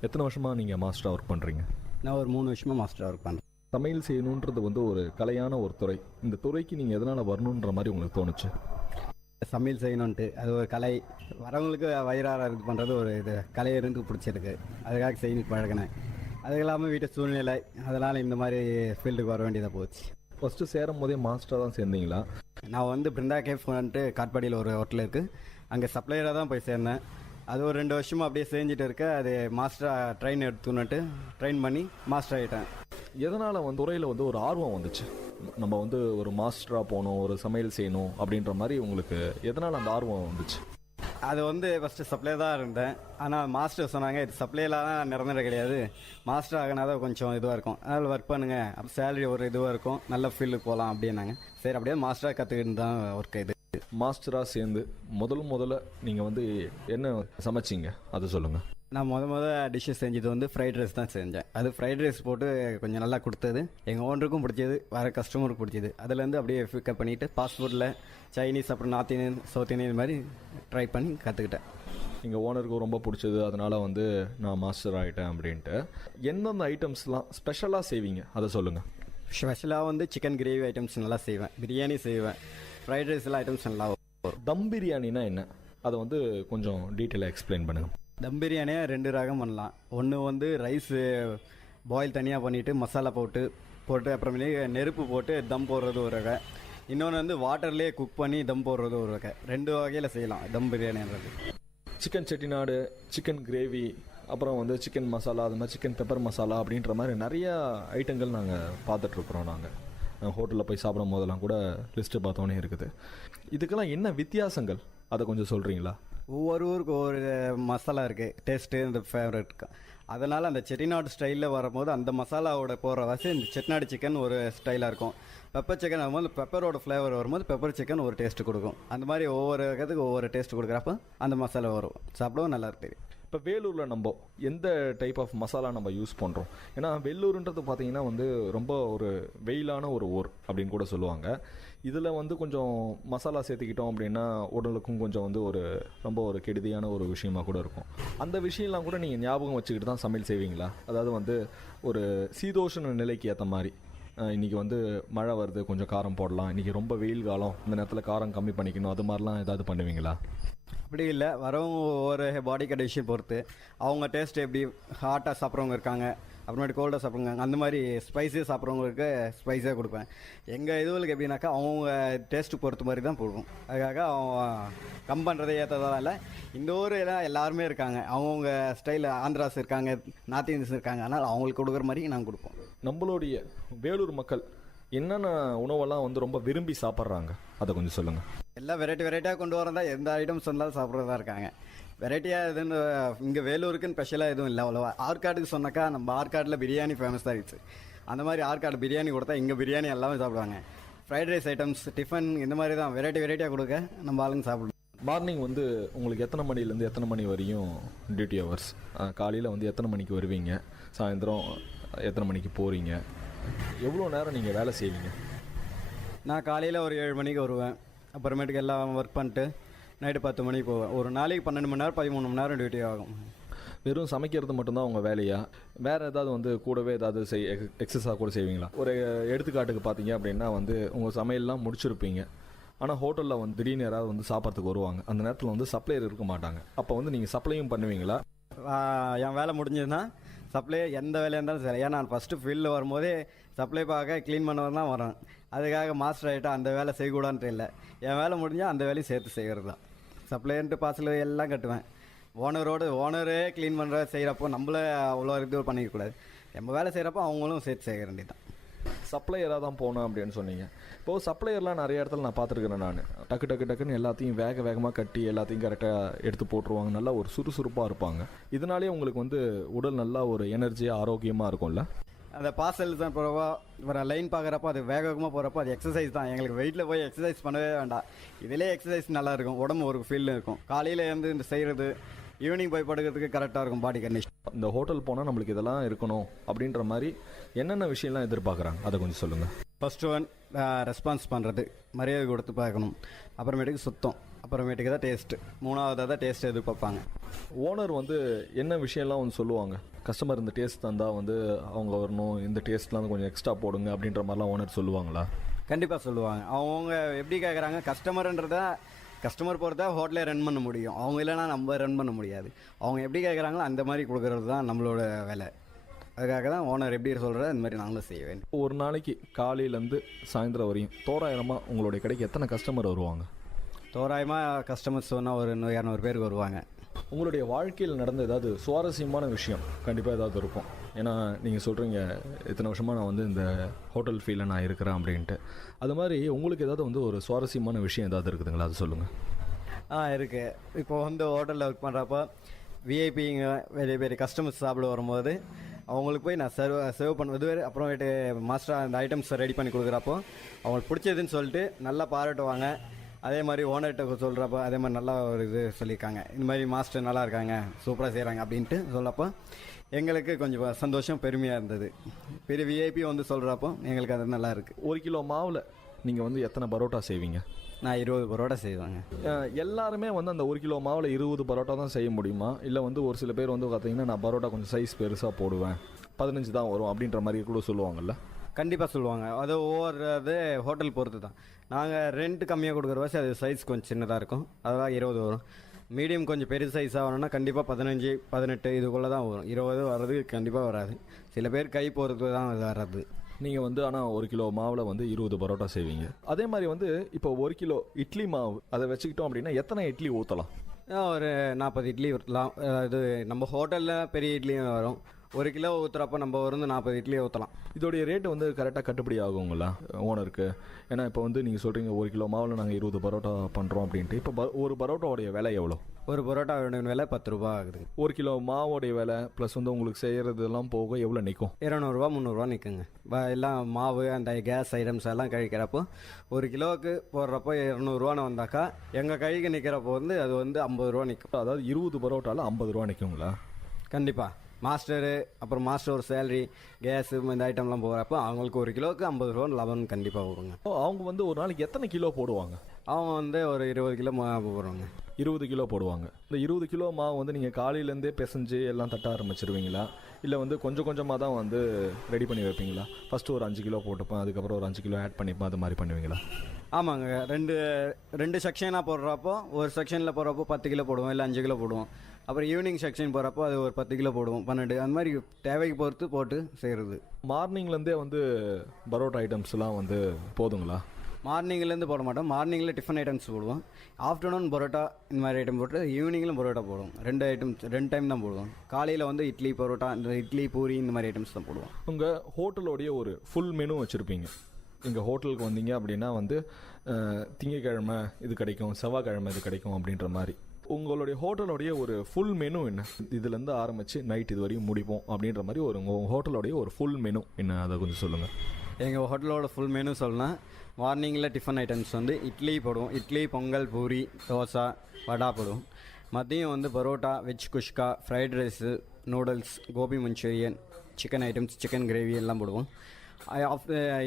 எத்தனை வருஷமாக நீங்கள் மாஸ்டராக ஒர்க் பண்ணுறீங்க? நான் ஒரு 3 வருஷமாக மாஸ்டராக ஒர்க் பண்ணுறேன். சமையல் செய்யணுன்றது ஒரு கலையான ஒரு துறை. இந்த துறைக்கு நீங்கள் எதனால் வரணுன்ற மாதிரி உங்களுக்கு தோணுச்சு? சமையல் செய்யணுன்ட்டு அது ஒரு கலை. வரவங்களுக்கு வயிறார இது பண்ணுறது ஒரு இது கலையை இருந்து பிடிச்சிருக்கு. அதுக்காக செய்ய பழகினேன். அது இல்லாமல் வீட்டு சூழ்நிலை, அதனால் இந்த மாதிரி ஃபீல்டுக்கு வர வேண்டியதாக போச்சு. ஃபஸ்ட்டு சேரும் போதே மாஸ்டராக தான் சேர்ந்தீங்களா? நான் வந்து பிருந்தா கேஃப் வந்துட்டு காட்பாடியில் ஒரு ஹோட்டல் இருக்குது, அங்கே சப்ளையராக தான் போய் சேர்ந்தேன். அது ஒரு 2 வருஷமாக அப்படியே செஞ்சுட்டு இருக்க, அது மாஸ்டராக ட்ரெயின் பண்ணி மாஸ்டர் ஆகிட்டேன். எதனால் வந்து துறையில் வந்து ஒரு ஆர்வம் வந்துச்சு, நம்ம வந்து ஒரு மாஸ்டராக போகணும், ஒரு சமையல் செய்யணும் அப்படின்ற மாதிரி உங்களுக்கு எதனால் அந்த ஆர்வம் வந்துச்சு? அது வந்து ஃபஸ்ட்டு சப்ளையர் தான் இருந்தேன். ஆனால் மாஸ்டர் சொன்னாங்க, இது சப்ளையெலாம் நிரந்தரம் கிடையாது, மாஸ்டர் ஆகினா தான் கொஞ்சம் இதுவாக இருக்கும், அதனால் ஒர்க் பண்ணுங்க, அப்போ சேலரி ஒரு இதுவாக இருக்கும், நல்ல ஃபீல்டுக்கு போகலாம் அப்படின்னாங்க. சரி, அப்படியே மாஸ்டராக கற்றுக்கிட்டு தான் ஒர்க் இது. மாஸ்டராக சேர்ந்து முதல்ல நீங்கள் வந்து என்ன சமைச்சிங்க அதை சொல்லுங்கள். நான் முத டிஷ்ஷஸ் செஞ்சது வந்து ஃப்ரைட் ரைஸ் தான் செஞ்சேன். அது ஃப்ரைட் ரைஸ் போட்டு கொஞ்சம் நல்லா கொடுத்தது, எங்கள் ஓனருக்கும் பிடிச்சது, வர கஸ்டமருக்கு பிடிச்சது. அதுலேருந்து அப்படியே பிக்கப் பண்ணிவிட்டு ஃபாஸ்ட் ஃபுட்டில் சைனீஸ், அப்புறம் நார்த் இந்தியன், சவுத் இந்தியன் மாதிரி ட்ரை பண்ணி கற்றுக்கிட்டேன். எங்கள் ஓனருக்கும் ரொம்ப பிடிச்சது, அதனால் வந்து நான் மாஸ்டர் ஆகிட்டேன் அப்படின்ட்டு. எந்தெந்த ஐட்டம்ஸ்லாம் ஸ்பெஷலாக செய்வீங்க அதை சொல்லுங்கள். ஸ்பெஷலாக வந்து சிக்கன் கிரேவி ஐட்டம்ஸ் நல்லா செய்வேன், பிரியாணி செய்வேன், ஃப்ரைட் ரைஸ்லாம் ஐட்டம்ஸ் நல்லா வரும். தம் பிரியாணினா என்ன, அதை வந்து கொஞ்சம் டீட்டெயிலாக எக்ஸ்பிளைன் பண்ணுங்கள். தம் பிரியாணியை 2 ரகம் பண்ணலாம். ஒன்று வந்து ரைஸு பாயில் தனியாக பண்ணிவிட்டு மசாலா போட்டு அப்புறமேலே நெருப்பு போட்டு தம் போடுறது ஒரு வகை. இன்னொன்று வந்து வாட்டர்லேயே குக் பண்ணி தம் போடுறது ஒரு வகை. 2 வகையில் செய்யலாம் தம் பிரியாணின்றது. சிக்கன் செட்டிநாடு, சிக்கன் கிரேவி, அப்புறம் வந்து சிக்கன் மசாலா, அது மாதிரி சிக்கன் பெப்பர் மசாலா அப்படின்ற மாதிரி நிறையா ஐட்டங்கள் நாங்கள் பார்த்துட்ருக்குறோம். நாங்கள் ஹோட்டலில் போய் சாப்பிடும் போதெல்லாம் கூட லிஸ்ட்டு பார்த்தோன்னே இருக்குது. இதுக்கெல்லாம் என்ன வித்தியாசங்கள் அதை கொஞ்சம் சொல்கிறீங்களா? ஒவ்வொரு ஊருக்கு ஒவ்வொரு மசாலா இருக்குது, டேஸ்ட்டு இந்த ஃபேவரட் இருக்குது. அதனால் அந்த செட்டிநாடு ஸ்டைலில் வரும்போது அந்த மசாலாவோட போடுற வாசி இந்த செட்டிநாடு சிக்கன் ஒரு ஸ்டைலாக இருக்கும். பெப்பர் சிக்கன் வரும்போது பெப்பரோட ஃப்ளேவர் வரும்போது பெப்பர் சிக்கன் ஒரு டேஸ்ட்டு கொடுக்கும். அந்த மாதிரி ஒவ்வொரு இதுக்கு ஒவ்வொரு டேஸ்ட்டு கொடுக்குறப்ப அந்த மசாலா வரும், சாப்பிடவும் நல்லா தெரியும். இப்போ வேலூரில் நம்ம எந்த டைப் ஆஃப் மசாலா நம்ம யூஸ் பண்ணுறோம்? ஏன்னா வெள்ளூருன்றது பார்த்திங்கன்னா வந்து ரொம்ப ஒரு வெயிலான ஒரு ஊர் அப்படின்னு கூட சொல்லுவாங்க. இதில் வந்து கொஞ்சம் மசாலா சேர்த்துக்கிட்டோம் அப்படின்னா உடலுக்கும் கொஞ்சம் வந்து ரொம்ப ஒரு கெடுதியான ஒரு விஷயமா கூட இருக்கும். அந்த விஷயம்லாம் கூட நீங்கள் ஞாபகம் வச்சுக்கிட்டு தான் சமையல் செய்வீங்களா? அதாவது வந்து ஒரு சீதோஷண நிலைக்கு ஏற்ற மாதிரி, இன்றைக்கி வந்து மழை வருது, கொஞ்சம் காரம் போடலாம், இன்றைக்கி ரொம்ப வெயில் காலம், இந்த நேரத்தில் காரம் கம்மி பண்ணிக்கணும், அது மாதிரிலாம் ஏதாவது பண்ணுவீங்களா? அப்படி இல்லை, வரவங்க ஒவ்வொரு பாடி கண்டிஷன் பொறுத்து அவங்க டேஸ்ட் எப்படி, ஹாட்டாக சாப்பிட்றவங்க இருக்காங்க, அப்புறமேட்டு கோல்டாக சாப்பிட்றவங்க, அந்த மாதிரி ஸ்பைஸியாக சாப்பிட்றவங்களுக்கு ஸ்பைஸாக கொடுப்பேன். எங்கள் இதுகளுக்கு எப்படின்னாக்கா அவங்க டேஸ்ட்டு பொறுத்த மாதிரி தான் கொடுக்கும். அதுக்காக அவங்க கம் பண்ணுறதை ஏற்றதெல்லாம் இல்லை. இந்த ஊரில் எல்லாருமே இருக்காங்க, அவங்கவுங்க ஸ்டைலில் ஆந்திராஸ் இருக்காங்க, நார்த் இந்தியன்ஸ் இருக்காங்க, அதனால் அவங்களுக்கு கொடுக்குற மாதிரி நாங்கள் கொடுப்போம். நம்மளுடைய வேலூர் மக்கள் என்னென்ன உணவெல்லாம் வந்து ரொம்ப விரும்பி சாப்பிட்றாங்க அதை கொஞ்சம் சொல்லுங்கள். எல்லாம் வெரைட்டியாக கொண்டு வரதா, எந்த ஐட்டம்ஸ் வந்தாலும் சாப்பிட்றதா இருக்காங்க. வெரைட்டியாக எதுன்னு இங்கே வேலூருக்குன்னு ஸ்பெஷலாக எதுவும் இல்லை அவ்வளோவா. ஆற்காடுக்கு சொன்னாக்கா நம்ம ஆற்காட்டில் பிரியாணி ஃபேமஸ் ஆகிடுச்சு. அந்த மாதிரி ஆற்காடு பிரியாணி கொடுத்தா இங்கே பிரியாணி எல்லாமே சாப்பிடுவாங்க. ஃப்ரைட் ரைஸ் ஐட்டம்ஸ், டிஃபன், இந்த மாதிரி தான் வெரைட்டியாக கொடுக்க நம்ம ஆளுங்க சாப்பிடுவோம். மார்னிங் வந்து உங்களுக்கு எத்தனை மணிலேருந்து எத்தனை மணி வரையும் டியூட்டி ஹவர்ஸ்? காலையில் வந்து எத்தனை மணிக்கு வருவீங்க, சாயந்தரம் எத்தனை மணிக்கு போகிறீங்க, எவ்வளோ நேரம் நீங்கள் வேலை செய்வீங்க? நான் காலையில் ஒரு 7 மணிக்கு வருவேன், அப்புறமேட்டுக்கு எல்லாம் ஒர்க் பண்ணிட்டு நைட்டு 10 மணிக்கு போவேன். ஒரு நாளைக்கு 12 மணி நேரம் 13 மணி நேரம் டியூட்டி ஆகும். வெறும் சமைக்கிறது மட்டும்தான் உங்கள் வேலையா? வேறு ஏதாவது வந்து கூடவே ஏதாவது எக்ஸஸாக கூட செய்வீங்களா? ஒரு எடுத்துக்காட்டுக்கு பார்த்தீங்க அப்படின்னா வந்து உங்கள் சமையல்லாம் முடிச்சிருப்பீங்க, ஆனால் ஹோட்டலில் வந்து திடீர்னு யாராவது வந்து சாப்பிட்றதுக்கு வருவாங்க, அந்த நேரத்தில் வந்து சப்ளையர் இருக்க மாட்டாங்க, அப்போ வந்து நீங்கள் சப்ளையும் பண்ணுவீங்களா? என் வேலை முடிஞ்சதுன்னா சப்ளை எந்த வேலையாக இருந்தாலும் சரி, ஏன்னா நான் ஃபஸ்ட்டு ஃபீல்டில் வரும்போதே சப்ளை பார்க்க க்ளீன் பண்ணவர் தான் வரேன். அதுக்காக மாஸ்டர் ஆகிட்டா அந்த வேலை செய்யக்கூடாதுன்ட்டு இல்லை, என் வேலை முடிஞ்சால் அந்த வேலையும் சேர்த்து செய்கிறது தான். சப்ளைன்ட்டு பாசில் எல்லாம் கட்டுவேன். ஓனரே க்ளீன் பண்ணுற செய்கிறப்போ நம்மளே அவ்வளோ இது பண்ணிக்கக்கூடாது, நம்ம வேலை செய்கிறப்போ அவங்களும் சேர்த்து செய்ய வேண்டியது தான். சப்ளையராக தான் போனேன் அப்படின்னு சொன்னீங்க. இப்போது சப்ளையர்லாம் நிறைய இடத்துல நான் பார்த்துருக்கிறேன். நான் டக்குன்னு எல்லாத்தையும் வேகமாக கட்டி எல்லாத்தையும் கரெக்டாக எடுத்து போட்டுருவாங்க, நல்லா ஒரு சுறுசுறுப்பாக இருப்பாங்க. இதனாலே உங்களுக்கு வந்து உடல் நல்லா ஒரு எனர்ஜியாக ஆரோக்கியமாக இருக்கும்ல? அந்த பார்சல் தான் போகிறப்போ ஒரு லைன் பார்க்குறப்போ அது வேகமாக போகிறப்போ அது எக்ஸசைஸ் தான். எங்களுக்கு வெயிட்டில் போய் எக்ஸசைஸ் பண்ணவே வேண்டாம், இதிலே எக்ஸசைஸ் நல்லாயிருக்கும், உடம்பு ஒரு ஃபீல் இருக்கும். காலையில் இருந்து இந்த செய்கிறது, ஈவினிங் போய் படுக்கிறதுக்கு கரெக்டாக இருக்கும் பாடி கண்டிஷன். இந்த ஹோட்டல் போனால் நம்மளுக்கு இதெல்லாம் இருக்கணும் அப்படின்ற மாதிரி என்னென்ன விஷயம்லாம் எதிர்பார்க்குறாங்க அதை கொஞ்சம் சொல்லுங்கள். ஃபஸ்ட்டு ரெஸ்பான்ஸ் பண்ணுறது, மரியாதை கொடுத்து பார்க்கணும், அப்புறமேட்டுக்கு சுத்தம், அப்புறமேட்டுக்கு தான் டேஸ்ட்டு, மூணாவதாக தான் டேஸ்ட்டு எதிர்பார்ப்பாங்க. ஓனர் வந்து என்ன விஷயம்லாம் வந்து சொல்லுவாங்க? கஸ்டமர் இந்த டேஸ்ட் தந்தால் வந்து அவங்க வரணும், இந்த டேஸ்ட்லாம் கொஞ்சம் எக்ஸ்ட்ரா போடுங்க அப்படின்ற மாதிரிலாம் ஓனர் சொல்லுவாங்களா? கண்டிப்பாக சொல்லுவாங்க. அவங்க எப்படி கேட்குறாங்க, கஸ்டமர் பொறுத்தா ஹோட்டலே ரன் பண்ண முடியும், அவங்க இல்லைனா நம்ம ரன் பண்ண முடியாது. அவங்க எப்படி கேட்குறாங்களோ அந்த மாதிரி கொடுக்கறது தான் நம்மளோட வேலை. அதுக்காக தான் ஓனர் எப்படி சொல்கிறார் அந்த மாதிரி நாங்களும் செய்ய வேண்டும். ஒரு நாளைக்கு காலையிலேருந்து சாயந்தரம் வரையும் தோராயிரமாக உங்களுடைய கடைக்கு எத்தனை கஸ்டமர் வருவாங்க? தோராயமாக கஸ்டமர்ஸ் சொன்னால் ஒரு 200 பேருக்கு வருவாங்க. உங்களுடைய வாழ்க்கையில் நடந்த ஏதாவது சுவாரஸ்யமான விஷயம் கண்டிப்பாக ஏதாவது இருக்கும். ஏன்னா நீங்கள் சொல்கிறீங்க இத்தனை வருஷமாக நான் வந்து இந்த ஹோட்டல் ஃபீல்டில் நான் இருக்கிறேன் அப்படின்ட்டு. அது மாதிரி உங்களுக்கு ஏதாவது வந்து ஒரு சுவாரஸ்யமான விஷயம் ஏதாவது இருக்குதுங்களா? அது சொல்லுங்கள். இருக்குது. இப்போ வந்து ஹோட்டலில் ஒர்க் பண்ணுறப்போ விஐபிங்க பெரிய பெரிய கஸ்டமர்ஸ் சாப்பிட வரும்போது அவங்களுக்கு போய் நான் சர்வ் பண்ணுவது, அப்புறமேட்டு மாஸ்டர் அந்த ஐட்டம்ஸை ரெடி பண்ணி கொடுக்குறப்போ அவங்களுக்கு பிடிச்சதுன்னு சொல்லிட்டு நல்லா பாராட்டுவாங்க. அதே மாதிரி ஓனர்கிட்ட சொல்கிறப்போ அதே மாதிரி நல்லா ஒரு இது சொல்லியிருக்காங்க, இந்த மாதிரி மாஸ்டர் நல்லா இருக்காங்க, சூப்பராக செய்கிறாங்க அப்படின்ட்டு சொல்லப்போ எங்களுக்கு கொஞ்சம் சந்தோஷம் பெருமையாக இருந்தது. பெரிய விஐபி வந்து சொல்கிறப்போ எங்களுக்கு அது நல்லா இருக்குது. 1 கிலோ மாவில் நீங்கள் வந்து எத்தனை பரோட்டா செய்வீங்க? நான் 20 பரோட்டா செய்வாங்க. எல்லாருமே வந்து அந்த 1 கிலோ மாவில் 20 பரோட்டா தான் செய்ய முடியுமா? இல்லை வந்து ஒரு சில பேர் வந்து பார்த்தீங்கன்னா நான் பரோட்டா கொஞ்சம் சைஸ் பெருசாக போடுவேன், 15 தான் வரும் அப்படின்ற மாதிரி கூட சொல்லுவாங்கல்ல? கண்டிப்பாக சொல்லுவாங்க. அது ஒவ்வொரு ஹோட்டல் பொறுத்து தான். நாங்கள் ரெண்ட் கம்மியாக கொடுக்குற வாசி அது சைஸ் கொஞ்சம் சின்னதாக இருக்கும், அதெல்லாம் 20 வரும். மீடியம் கொஞ்சம் பெரிய சைஸாக வரணும்னா கண்டிப்பாக 15, 18 இதுக்குள்ளே தான் வரும். 20 வர்றது கண்டிப்பாக வராது. சில பேர் கை பொறுத்து தான் அது வர்றது. நீங்கள் வந்து ஆனால் 1 கிலோ மாவில் வந்து 20 பரோட்டா செய்வீங்க. அதே மாதிரி வந்து இப்போ 1 கிலோ இட்லி மாவு அதை வச்சுக்கிட்டோம் அப்படின்னா எத்தனை இட்லி ஊற்றலாம்? ஒரு 40 இட்லி ஊற்றலாம். அது நம்ம ஹோட்டலில் பெரிய இட்லியும் வரும். 1 கிலோ ஊற்றுறப்போ நம்ம வந்து 40 இட்லியை ஊற்றலாம். இதோடைய ரேட்டு வந்து கரெக்டாக கட்டுப்படி ஆகுங்களா ஓனருக்கு? ஏன்னா இப்போ வந்து நீங்கள் சொல்கிறீங்க 1 கிலோ மாவில் நாங்கள் 20 பரோட்டா பண்ணுறோம் அப்படின்ட்டு. இப்போ ஒரு பரோட்டாவோடைய விலை எவ்வளோ? ஒரு பரோட்டாவோட விலை 10 ரூபா ஆகுது. 1 கிலோ மாவோடைய விலை ப்ளஸ் வந்து உங்களுக்கு செய்கிறதெல்லாம் போக எவ்வளோ நிற்கும்? 200 300 நிற்குங்க. எல்லாம் மாவு அந்த கேஸ் ஐட்டம்ஸ் எல்லாம் கழிக்கிறப்போ 1 கிலோவுக்கு போடுறப்போ 200 வந்தாக்கா எங்கள் கைக்கு நிற்கிறப்போ வந்து அது வந்து 50 ரூபா நிற்கும். அதாவது 20 பரோட்டாவில் 50 ரூபா நிற்குங்களா? கண்டிப்பாக. மாஸ்டரு அப்புறம் மாஸ்டர் ஒரு சேலரி கேஸு இந்த ஐட்டம்லாம் போகிறப்போ அவங்களுக்கு 1 கிலோவுக்கு 50 ரூபா லாபம் கண்டிப்பாக வருங்க. அவங்க வந்து ஒரு நாளைக்கு எத்தனை கிலோ போடுவாங்க? அவங்க வந்து ஒரு 20 கிலோ மாவு போடுவாங்க. 20 கிலோ போடுவாங்க. இந்த 20 கிலோ மாவு வந்து நீங்கள் காலையிலேருந்தே பிசைஞ்சு எல்லாம் தட்ட ஆரம்பிச்சிருவீங்களா? இல்லை வந்து கொஞ்சம் கொஞ்சமாக தான் வந்து ரெடி பண்ணி வைப்பீங்களா? ஃபஸ்ட்டு ஒரு 5 கிலோ போட்டுப்பேன், அதுக்கப்புறம் ஒரு 5 கிலோ ஆட் பண்ணிப்பேன், அது மாதிரி பண்ணுவீங்களா? ஆமாங்க. ரெண்டு செக்ஷனாக போடுறப்போ ஒரு செக்ஷனில் போடுறப்போ 10 கிலோ போடுவோம், இல்லை 5 கிலோ போடுவோம். அப்புறம் ஈவினிங் செக்ஷன் போகிறப்போ அது ஒரு 10 கிலோ போடுவோம், 12 அந்த மாதிரி தேவைக்கு பொறுத்து போட்டு செய்கிறது. மார்னிங்லேருந்தே வந்து பரோட்டா ஐட்டம்ஸ்லாம் வந்து போதுங்களா? மார்னிங்லேருந்து போட மாட்டோம். மார்னிங்கில் டிஃபன் ஐட்டம்ஸ் போடுவோம், ஆஃப்டர்நூன் பரோட்டா இந்த மாதிரி ஐட்டம் போட்டு ஈவினிங்கிலும் பரோட்டா போடுவோம். 2 டைம் தான் போடுவோம். காலையில் வந்து இட்லி பரோட்டா, இந்த இட்லி பூரி இந்த மாதிரி ஐட்டம்ஸ் தான் போடுவோம். உங்கள் ஹோட்டலோடைய ஒரு ஃபுல் மெனு வச்சுருப்பீங்க. எங்கள் ஹோட்டலுக்கு வந்தீங்க அப்படின்னா வந்து திங்கக்கிழமை இது கிடைக்கும், செவ்வாய்க்கிழமை இது கிடைக்கும் அப்படின்ற மாதிரி. உங்களுடைய ஹோட்டலோடைய ஒரு ஃபுல் மெனு என்ன? இதுலேருந்து ஆரம்பித்து நைட் இது வரையும் முடிப்போம் அப்படின்ற மாதிரி ஒரு உங்கள் ஹோட்டலோடைய ஒரு ஃபுல் மெனு என்ன, அதை கொஞ்சம் சொல்லுங்கள். எங்கள் ஹோட்டலோட ஃபுல் மெனு சொல்லணும்னா மார்னிங்கில் டிஃபன் ஐட்டம்ஸ் வந்து இட்லி போடுவோம். இட்லி, பொங்கல், பூரி, தோசை, வடா போடுவோம். மதியம் வந்து parotta, veg kushka, fried rice, noodles, gobi manchurian, chicken items, chicken gravy எல்லாம் போடுவோம்.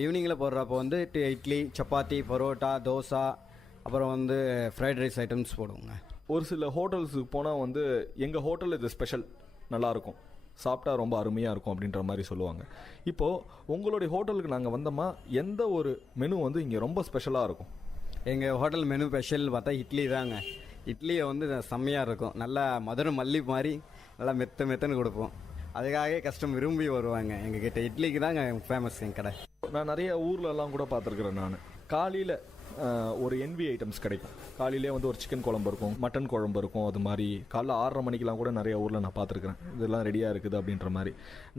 ஈவினிங்கில் போடுறப்போ வந்து இட்லி, சப்பாத்தி, பரோட்டா, தோசை, அப்புறம் வந்து ஃப்ரைட் ரைஸ் ஐட்டம்ஸ் போடுவோங்க. ஒரு சில ஹோட்டல்ஸுக்கு போனால் வந்து எங்கள் ஹோட்டல் இது ஸ்பெஷல், நல்லாயிருக்கும், சாப்பிட்டா ரொம்ப அருமையாக இருக்கும் அப்படின்ற மாதிரி சொல்லுவாங்க. இப்போது உங்களுடைய ஹோட்டலுக்கு நாங்கள் வந்தோமா எந்த ஒரு மெனு வந்து இங்கே ரொம்ப ஸ்பெஷலாக இருக்கும்? எங்கள் ஹோட்டல் மெனு ஸ்பெஷல் பார்த்தா இட்லி தாங்க. இட்லியை வந்து செம்மையாக இருக்கும், நல்லா மதுரை மல்லி மாதிரி நல்லா மெத்தன்னு கொடுப்போம். அதுக்காகவே கஸ்டமர் விரும்பி வருவாங்க எங்ககிட்ட. இட்லிக்கு தாங்க ஃபேமஸ் என் கடை. நான் நிறைய ஊர்லலாம் கூட பார்த்துருக்குறேன். நான் காலையில் ஒரு NV ஐட்டம்ஸ் கிடைக்கும். காலையிலே வந்து ஒரு சிக்கன் குழம்பு இருக்கும், மட்டன் குழம்பு இருக்கும். அது மாதிரி காலைல 6:30 மணிக்கெலாம் கூட நிறைய ஊரில் நான் பார்த்துருக்குறேன். இதெல்லாம் ரெடியாக இருக்குது அப்படின்ற மாதிரி.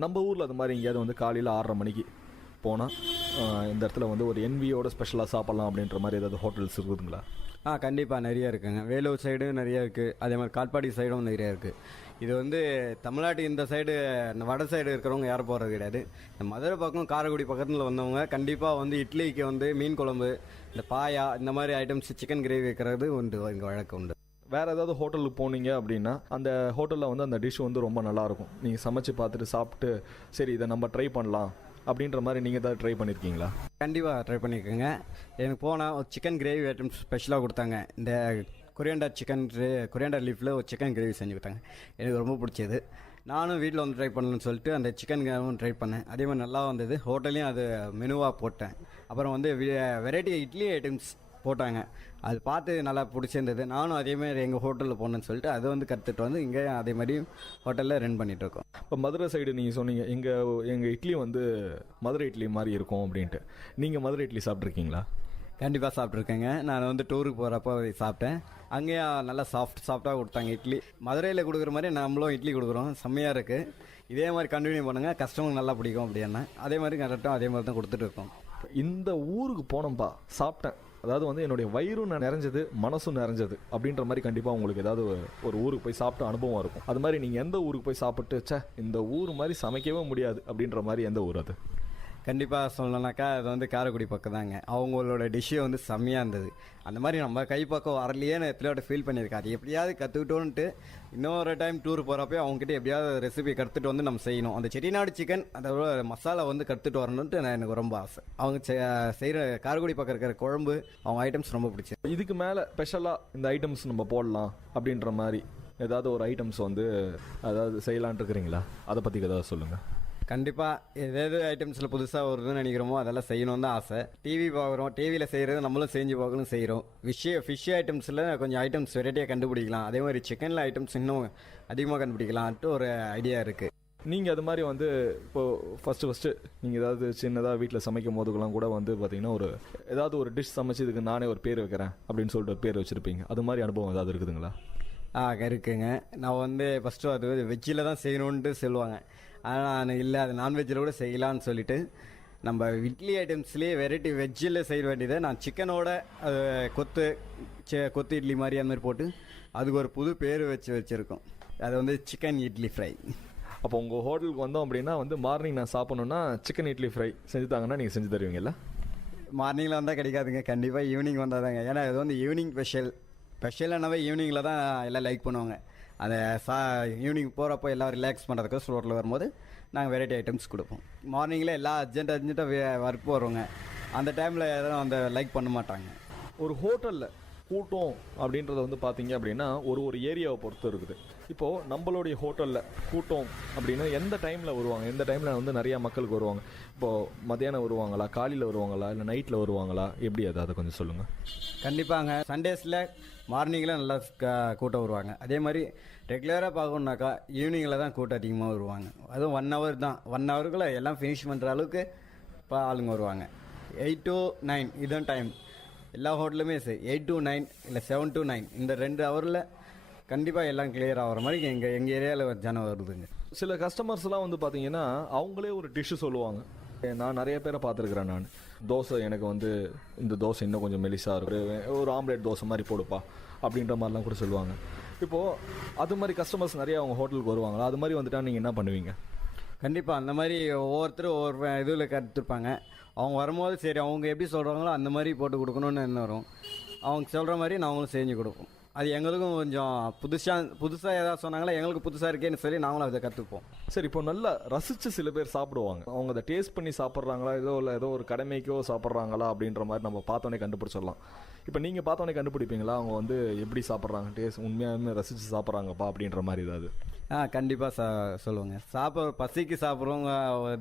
நம்ம ஊரில் அது மாதிரி எங்கேயாவது வந்து காலையில் 6:30 மணிக்கு போனால் இந்த இடத்துல வந்து ஒரு NVயோட ஸ்பெஷலாக சாப்பிட்லாம் அப்படின்ற மாதிரி ஏதாவது ஹோட்டல்ஸ் இருக்குதுங்களா? கண்டிப்பாக நிறைய இருக்குங்க. வேலூர் சைடும் நிறைய இருக்குது, அதே மாதிரி காட்பாடி சைடும் நிறைய இருக்குது. இது வந்து தமிழ்நாட்டு இந்த சைடு, இந்த வட சைடு இருக்கிறவங்க யாரும் போகிறது கிடையாது. இந்த மதுரை பக்கம் காரைக்குடி பக்கத்தில் வந்தவங்க கண்டிப்பாக வந்து இட்லிக்கு வந்து மீன் குழம்பு, இந்த பாயா, இந்த மாதிரி ஐட்டம்ஸ், சிக்கன் கிரேவி வைக்கிறது உண்டு, இங்கே வழக்கம் உண்டு. வேறு ஏதாவது ஹோட்டலுக்கு போனீங்க அப்படின்னா அந்த ஹோட்டலில் வந்து அந்த டிஷ் வந்து ரொம்ப நல்லாயிருக்கும், நீங்கள் சமைச்சு பார்த்துட்டு சாப்பிட்டு சரி இதை நம்ம ட்ரை பண்ணலாம் அப்படின்ற மாதிரி நீங்கள் ஏதாவது ட்ரை பண்ணியிருக்கீங்களா? கண்டிப்பாக ட்ரை பண்ணியிருக்கேங்க. எனக்கு போனால் சிக்கன் கிரேவி ஐட்டம்ஸ் ஸ்பெஷலாக கொடுத்தாங்க. இந்த கொரியாண்டர் லீஃபில் ஒரு சிக்கன் கிரேவி செஞ்சு கொடுத்தாங்க, எனக்கு ரொம்ப பிடிச்சது. நானும் வீட்டில் வந்து ட்ரை பண்ணணும்னு சொல்லிட்டு அந்த சிக்கன் கிரேவும் ட்ரை பண்ணேன். அதே மாதிரி நல்லா வந்தது. ஹோட்டல்லையும் அது மெனுவாக போட்டேன். அப்புறம் வந்து வெரைட்டி இட்லி ஐட்டம்ஸ் போட்டாங்க. அது பார்த்து நல்லா பிடிச்சிருந்தது. நானும் அதேமாதிரி எங்கள் ஹோட்டலில் போகணுன்னு சொல்லிட்டு அதை வந்து கற்றுட்டு வந்து இங்கே அதே மாதிரி ஹோட்டலில் ரன் பண்ணிகிட்ருக்கோம். இப்போ மதுரை சைடு நீங்கள் சொன்னீங்க எங்கள் இட்லி வந்து மதுரை இட்லி மாதிரி இருக்கும் அப்படின்ட்டு. நீங்கள் மதுரை இட்லி சாப்பிட்ருக்கீங்களா? கண்டிப்பாக சாப்பிட்ருக்கேங்க. நான் வந்து டூருக்கு போகிறப்போ சாப்பிட்டேன். அங்கேயும் நல்லா சாஃப்டாக கொடுத்தாங்க இட்லி. மதுரையில் கொடுக்குற மாதிரி நம்மளும் இட்லி கொடுக்குறோம். செம்மையாக இருக்குது. இதே மாதிரி கண்டினியூ பண்ணுங்கள், கஸ்டமருக்கு நல்லா பிடிக்கும் அப்படின்னா. அதே மாதிரி கரெக்டாக அதே மாதிரி தான் கொடுத்துட்டு இருக்கோம். இந்த ஊருக்கு போனோம்ப்பா, சாப்பிட்டேன், அதாவது வந்து என்னுடைய வயிறும் நிறைஞ்சது, மனசும் நிறைஞ்சது அப்படின்ற மாதிரி கண்டிப்பாக உங்களுக்கு ஏதாவது ஒரு ஊருக்கு போய் சாப்பிட்ட அனுபவம் இருக்கும். அது மாதிரி நீங்கள் எந்த ஊருக்கு போய் சாப்பிட்டு இந்த ஊர் மாதிரி சமைக்கவே முடியாது அப்படின்ற மாதிரி எந்த ஊர் அது? கண்டிப்பாக சொல்லணும்னாக்கா அது வந்து காரைக்குடி பக்கம் தாங்க. அவங்களோட டிஷ்ஷே வந்து செம்மையாக இருந்தது. அந்த மாதிரி நம்ம கைப்பக்கம் வரலையே நான் எத்தனையோட ஃபீல் பண்ணியிருக்கேன். அது எப்படியாவது கற்றுக்கிட்டோன்ட்டு இன்னொரு டைம் டூர் போகிறப்ப அவங்ககிட்ட எப்படியாவது ரெசிபி கற்றுட்டு வந்து நம்ம செய்யணும். அந்த செட்டிநாடு சிக்கன் அதோட மசாலா வந்து கற்றுட்டு வரணுன்ட்டு எனக்கு ரொம்ப ஆசை. அவங்க செய்கிற காரைக்குடி பக்கம் இருக்கிற குழம்பு, அவங்க ஐட்டம்ஸ் ரொம்ப பிடிச்சி. இதுக்கு மேலே ஸ்பெஷலாக இந்த ஐட்டம்ஸ் நம்ம போடலாம் அப்படின்ற மாதிரி ஏதாவது ஒரு ஐட்டம்ஸ் வந்து அதாவது செய்யலான் இருக்கிறீங்களா? அதை பற்றி ஏதாவது சொல்லுங்கள். கண்டிப்பாக எதாவது ஐட்டம்ஸில் புதுசாக வருதுன்னு நினைக்கிறோமோ அதெல்லாம் செய்யணும்னு தான் ஆசை. டிவி பார்க்குறோம், டிவியில் செய்கிறது நம்மளும் செஞ்சு பார்க்கணும் செய்கிறோம். ஃபிஷ் ஐட்டம்ஸில் கொஞ்சம் ஐட்டம்ஸ் வெரைட்டியாக கண்டுபிடிக்கலாம். அதே மாதிரி சிக்கனில் ஐட்டம்ஸ் இன்னும் அதிகமாக கண்டுபிடிக்கலான்ட்டு ஒரு ஐடியா இருக்குது. நீங்கள் அது மாதிரி வந்து இப்போது ஃபஸ்ட்டு நீங்கள் ஏதாவது சின்னதாக வீட்டில் சமைக்கும் போதுக்கெல்லாம் கூட வந்து பார்த்தீங்கன்னா ஏதாவது ஒரு டிஷ் சமைச்சு இதுக்கு நானே ஒரு பேர் வைக்கிறேன் அப்படின்னு சொல்லிட்டு ஒரு பேர் வச்சுருப்பீங்க. அது மாதிரி அனுபவம் ஏதாவது இருக்குதுங்களா? இருக்குங்க. நான் வந்து ஃபஸ்ட்டு அது வெஜ்ஜில் தான் செய்யணுன்ட்டு சொல்லுவாங்க. ஆனால் நான் இல்லை, அது நான்வெஜ்ஜில் கூட செய்யலான்னு சொல்லிவிட்டு நம்ம இட்லி ஐட்டம்ஸ்லேயே வெரைட்டி வெஜ்ஜில் செய்ய வேண்டியதை நான் சிக்கனோட அது கொத்து இட்லி மாதிரி அந்த மாதிரி போட்டு அதுக்கு ஒரு புது பேர் வச்சுருக்கோம். அது வந்து சிக்கன் இட்லி ஃப்ரை. அப்போ உங்கள் ஹோட்டலுக்கு வந்தோம் அப்படின்னா வந்து மார்னிங் நான் சாப்பிட்ணுன்னா சிக்கன் இட்லி ஃப்ரை செஞ்சு தாங்கன்னா நீங்கள் செஞ்சு தருவீங்களா? மார்னிங்கில் வந்தால் கிடைக்காதுங்க, கண்டிப்பாக ஈவினிங் வந்தால் தாங்க. ஏன்னா இது வந்து ஈவினிங் ஸ்பெஷலானவே ஈவினிங்கில் தான் எல்லாம் லைக் பண்ணுவாங்க. அந்த ஈவினிங் போகிறப்போ எல்லாம் ரிலாக்ஸ் பண்ணுறதுக்கு ரோட்டில் வரும்போது நாங்கள் வெரைட்டி ஐட்டம்ஸ் கொடுப்போம். மார்னிங்கில் எல்லாம் அர்ஜென்ட்டாக ஒர்க் போகிறவங்க அந்த டைமில் எதுவும் அந்த லைக் பண்ண மாட்டாங்க. ஒரு ஹோட்டலில் கூட்டம் அப்படின்றத வந்து பார்த்தீங்க அப்படின்னா ஒரு ஏரியாவை பொறுத்து இருக்குது. இப்போது நம்மளுடைய ஹோட்டலில் கூட்டம் அப்படின்னா எந்த டைமில் வருவாங்க? எந்த டைமில் வந்து நிறையா மக்களுக்கு வருவாங்க? இப்போது மத்தியானம் வருவாங்களா, காலையில் வருவாங்களா, இல்லை நைட்டில் வருவாங்களா, எப்படி அதை கொஞ்சம் சொல்லுங்கள். கண்டிப்பாங்க. சண்டேஸில் மார்னிங்கில் நல்லா கூட்டம் வருவாங்க. அதே மாதிரி ரெகுலராக பார்க்கணுன்னாக்கா ஈவினிங்கில் தான் கூட்டம் அதிகமாக வருவாங்க. அதுவும் 1 hour தான். 1 hourக்குள்ளே எல்லாம் ஃபினிஷ் பண்ணுற அளவுக்கு இப்போ ஆளுங்க வருவாங்க. 8 to 9 இதுதான் டைம். எல்லா ஹோட்டலுமே சரி 8 to 9 இல்லை 7 to 9 இந்த 2 ஹவரில் கண்டிப்பாக எல்லாம் கிளியர் ஆகிற மாதிரி எங்கள் ஏரியாவில் ஜனம் வருதுங்க. சில கஸ்டமர்ஸ்லாம் வந்து பார்த்தீங்கன்னா அவங்களே ஒரு டிஷ்ஷு சொல்லுவாங்க. நான் நிறைய பேரை பார்த்துருக்குறேன். நான் தோசை எனக்கு வந்து இந்த தோசை இன்னும் கொஞ்சம் மெலிசாக இருக்கு, ஒரு ஆம்லேட் தோசை மாதிரி போடுப்பா அப்படின்ற மாதிரிலாம் கூட சொல்லுவாங்க. இப்போது அது மாதிரி கஸ்டமர்ஸ் நிறைய அவங்க ஹோட்டலுக்கு வருவாங்களா? அது மாதிரி வந்துட்டால் நீங்கள் என்ன பண்ணுவீங்க? கண்டிப்பாக அந்த மாதிரி ஒவ்வொருத்தரும் ஒவ்வொரு இதில் கற்றுருப்பாங்க. அவங்க வரும்போது சரி அவங்க எப்படி சொல்கிறாங்களோ அந்த மாதிரி போட்டு கொடுக்கணுன்னு என்ன வரும். அவங்க சொல்கிற மாதிரி நாங்களும் செஞ்சு கொடுப்போம். அது எங்களுக்கும் கொஞ்சம் புதுசாக ஏதாவது சொன்னாங்களா எங்களுக்கு புதுசாக இருக்கேன்னு சொல்லி நாங்களும் அதை கற்றுப்போம். சரி, இப்போ நல்லா ரசித்து சில பேர் சாப்பிடுவாங்க. அவங்க அதை டேஸ்ட் பண்ணி சாப்பிட்றாங்களா, ஏதோ ஒரு கடமைக்கோ சாப்பிட்றாங்களா அப்படின்ற மாதிரி நம்ம பார்த்தோன்னே கண்டுபிடிச்சிடலாம். இப்போ நீங்கள் பார்த்தோன்னே கண்டுபிடிப்பீங்களா அவங்க வந்து எப்படி சாப்பிட்றாங்க, டேஸ்ட் உண்மையாலுமே ரசித்து சாப்பிட்றாங்கப்பா அப்படின்ற மாதிரி ஏதாவது? கண்டிப்பாக சொல்லுவாங்க. பசிக்கு சாப்பிட்றவங்க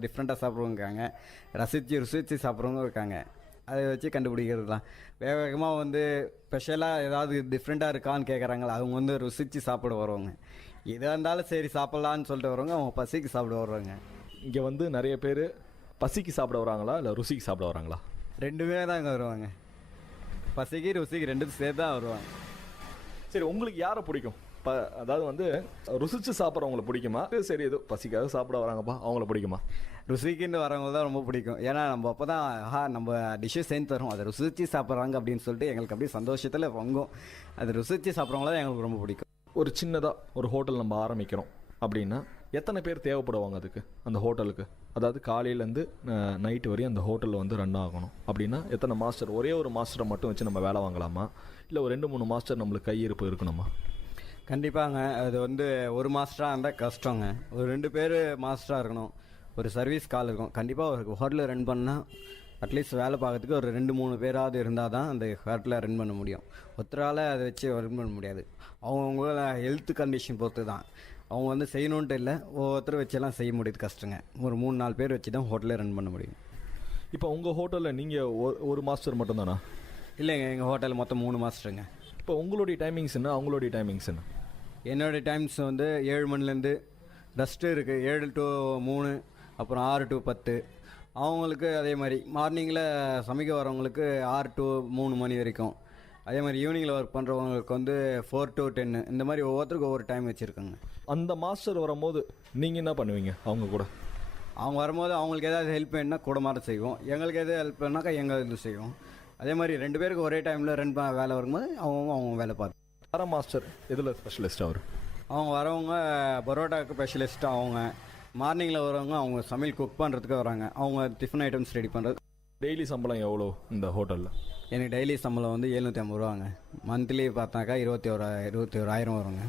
டிஃப்ரெண்ட்டாக சாப்பிட்றவங்க இருக்காங்க, ருசித்து சாப்பிட்றவங்க இருக்காங்க. அதை வச்சு கண்டுபிடிக்கிறது தான். வேகமாக வந்து ஸ்பெஷலாக ஏதாவது டிஃப்ரெண்ட்டாக இருக்கான்னு கேட்குறாங்களா, அவங்க வந்து ருசித்து சாப்பிட வருவாங்க. எதாக இருந்தாலும் சரி சாப்பிட்லான்னு சொல்லிட்டு வருவாங்க, அவங்க பசிக்கு சாப்பிட வருவாங்க. இங்கே வந்து நிறைய பேர் பசிக்கு சாப்பிட வராங்களா இல்லை ருசிக்கு சாப்பிட வராங்களா? ரெண்டுமே தான் இங்கே வருவாங்க. பசிக்கு ருசிக்கு ரெண்டும் சேர்த்து தான் வருவாங்க. சரி, உங்களுக்கு யாரை பிடிக்கும்? அதாவது வந்து ருசிச்சு சாப்பிட்றவங்களை பிடிக்குமா, சரி ஏதோ பசிக்காக சாப்பிட வராங்கப்பா அவங்கள பிடிக்குமா? ருசிக்குன்னு வரவங்க தான் ரொம்ப பிடிக்கும். ஏன்னா நம்ம அப்போ தான் நம்ம டிஷ்ஷு செஞ்சு தரோம், அதை ருசிச்சு சாப்பிட்றாங்க அப்படின்னு சொல்லிட்டு எங்களுக்கு அப்படியே சந்தோஷத்தில் பொங்கும். அது ருசிச்சு சாப்பிட்றவங்கள தான் எங்களுக்கு ரொம்ப பிடிக்கும். ஒரு சின்னதாக ஒரு ஹோட்டல் நம்ம ஆரம்பிக்கிறோம் அப்படின்னா எத்தனை பேர் தேவைப்படுவாங்க அதுக்கு, அந்த ஹோட்டலுக்கு? அதாவது காலையிலேருந்து நைட்டு வரையும் அந்த ஹோட்டலில் வந்து ரன் ஆகணும் அப்படின்னா எத்தனை மாஸ்டர்? ஒரே ஒரு மாஸ்டரை மட்டும் வச்சு நம்ம வேலை வாங்கலாமா, இல்லை ஒரு 2-3 மாஸ்டர் நம்மளுக்கு கையிருப்பு இருக்கணுமா? கண்டிப்பாங்க. அது வந்து ஒரு மாஸ்டராக இருந்தால் கஷ்டங்க. ஒரு 2 பேர் மாஸ்டராக இருக்கணும், ஒரு சர்வீஸ் கால் இருக்கும். கண்டிப்பாக ஒரு ஹோட்டலில் ரன் பண்ணால் அட்லீஸ்ட் வேலை பார்க்கறதுக்கு ஒரு 2-3 பேராவது இருந்தால் தான் அந்த ஹோட்டலில் ரன் பண்ண முடியும். ஒருத்தரால் அதை வச்சு ரன் பண்ண முடியாது. அவங்கவுங்கள ஹெல்த் கண்டிஷன் பொறுத்து தான். அவங்க வந்து செய்யணுன்ட்டு இல்லை, ஒவ்வொருத்தரும் வச்செல்லாம் செய்ய முடியுது கஷ்டங்க. ஒரு 3-4 பேர் வச்சு தான் ஹோட்டலே ரன் பண்ண முடியும். இப்போ உங்கள் ஹோட்டலில் நீங்கள் ஒரு மாஸ்டர் மட்டும்தானா? இல்லைங்க, எங்கள் ஹோட்டல் மொத்தம் 3 மாஸ்டருங்க. இப்போ உங்களுடைய டைமிங்ஸ் என்ன, அவங்களுடைய டைமிங்ஸ் என்ன? என்னோடய டைம்ஸ் வந்து 7 மணிலேருந்து ரெஸ்ட்டு இருக்குது 7 to 3, அப்புறம் 6 to 10. அவங்களுக்கு அதே மாதிரி மார்னிங்கில் சமைக்க வரவங்களுக்கு 6 to 3 மணி வரைக்கும். அதே மாதிரி ஈவினிங்கில் ஒர்க் பண்ணுறவங்களுக்கு வந்து 4 to 10. இந்த மாதிரி ஒவ்வொருத்தருக்கும் ஒவ்வொரு டைம் வச்சுருக்காங்க. அந்த மாஸ்டர் வரும்போது நீங்கள் என்ன பண்ணுவீங்க அவங்க கூட? அவங்க வரும்போது அவங்களுக்கு ஏதாவது ஹெல்ப் வேணுன்னா கூட மாதிரி செய்வோம், எங்களுக்கு எதாவது ஹெல்ப் வேணுனாக்கா எங்கள் இது செய்வோம். அதே மாதிரி 2 பேருக்கு ஒரே டைமில் 2 வேலை வரும்போது அவங்க வேலை பார்த்து. ஆரா மாஸ்டர் எதில் ஸ்பெஷலிஸ்ட் அவர்? அவங்க வரவங்க பரோட்டாவுக்கு ஸ்பெஷலிஸ்ட்டாக, அவங்க மார்னிங்கில் வரவங்க அவங்க சமையல் குக் பண்ணுறதுக்கு வராங்க, அவங்க டிஃபன் ஐட்டம்ஸ் ரெடி பண்ணுறது. டெய்லி சம்பளம் எவ்வளோ இந்த ஹோட்டலில்? எனக்கு டெய்லி சம்பளம் வந்து 750 ரூபாங்க. மந்த்லி பார்த்தாக்கா 21,000 வருங்க.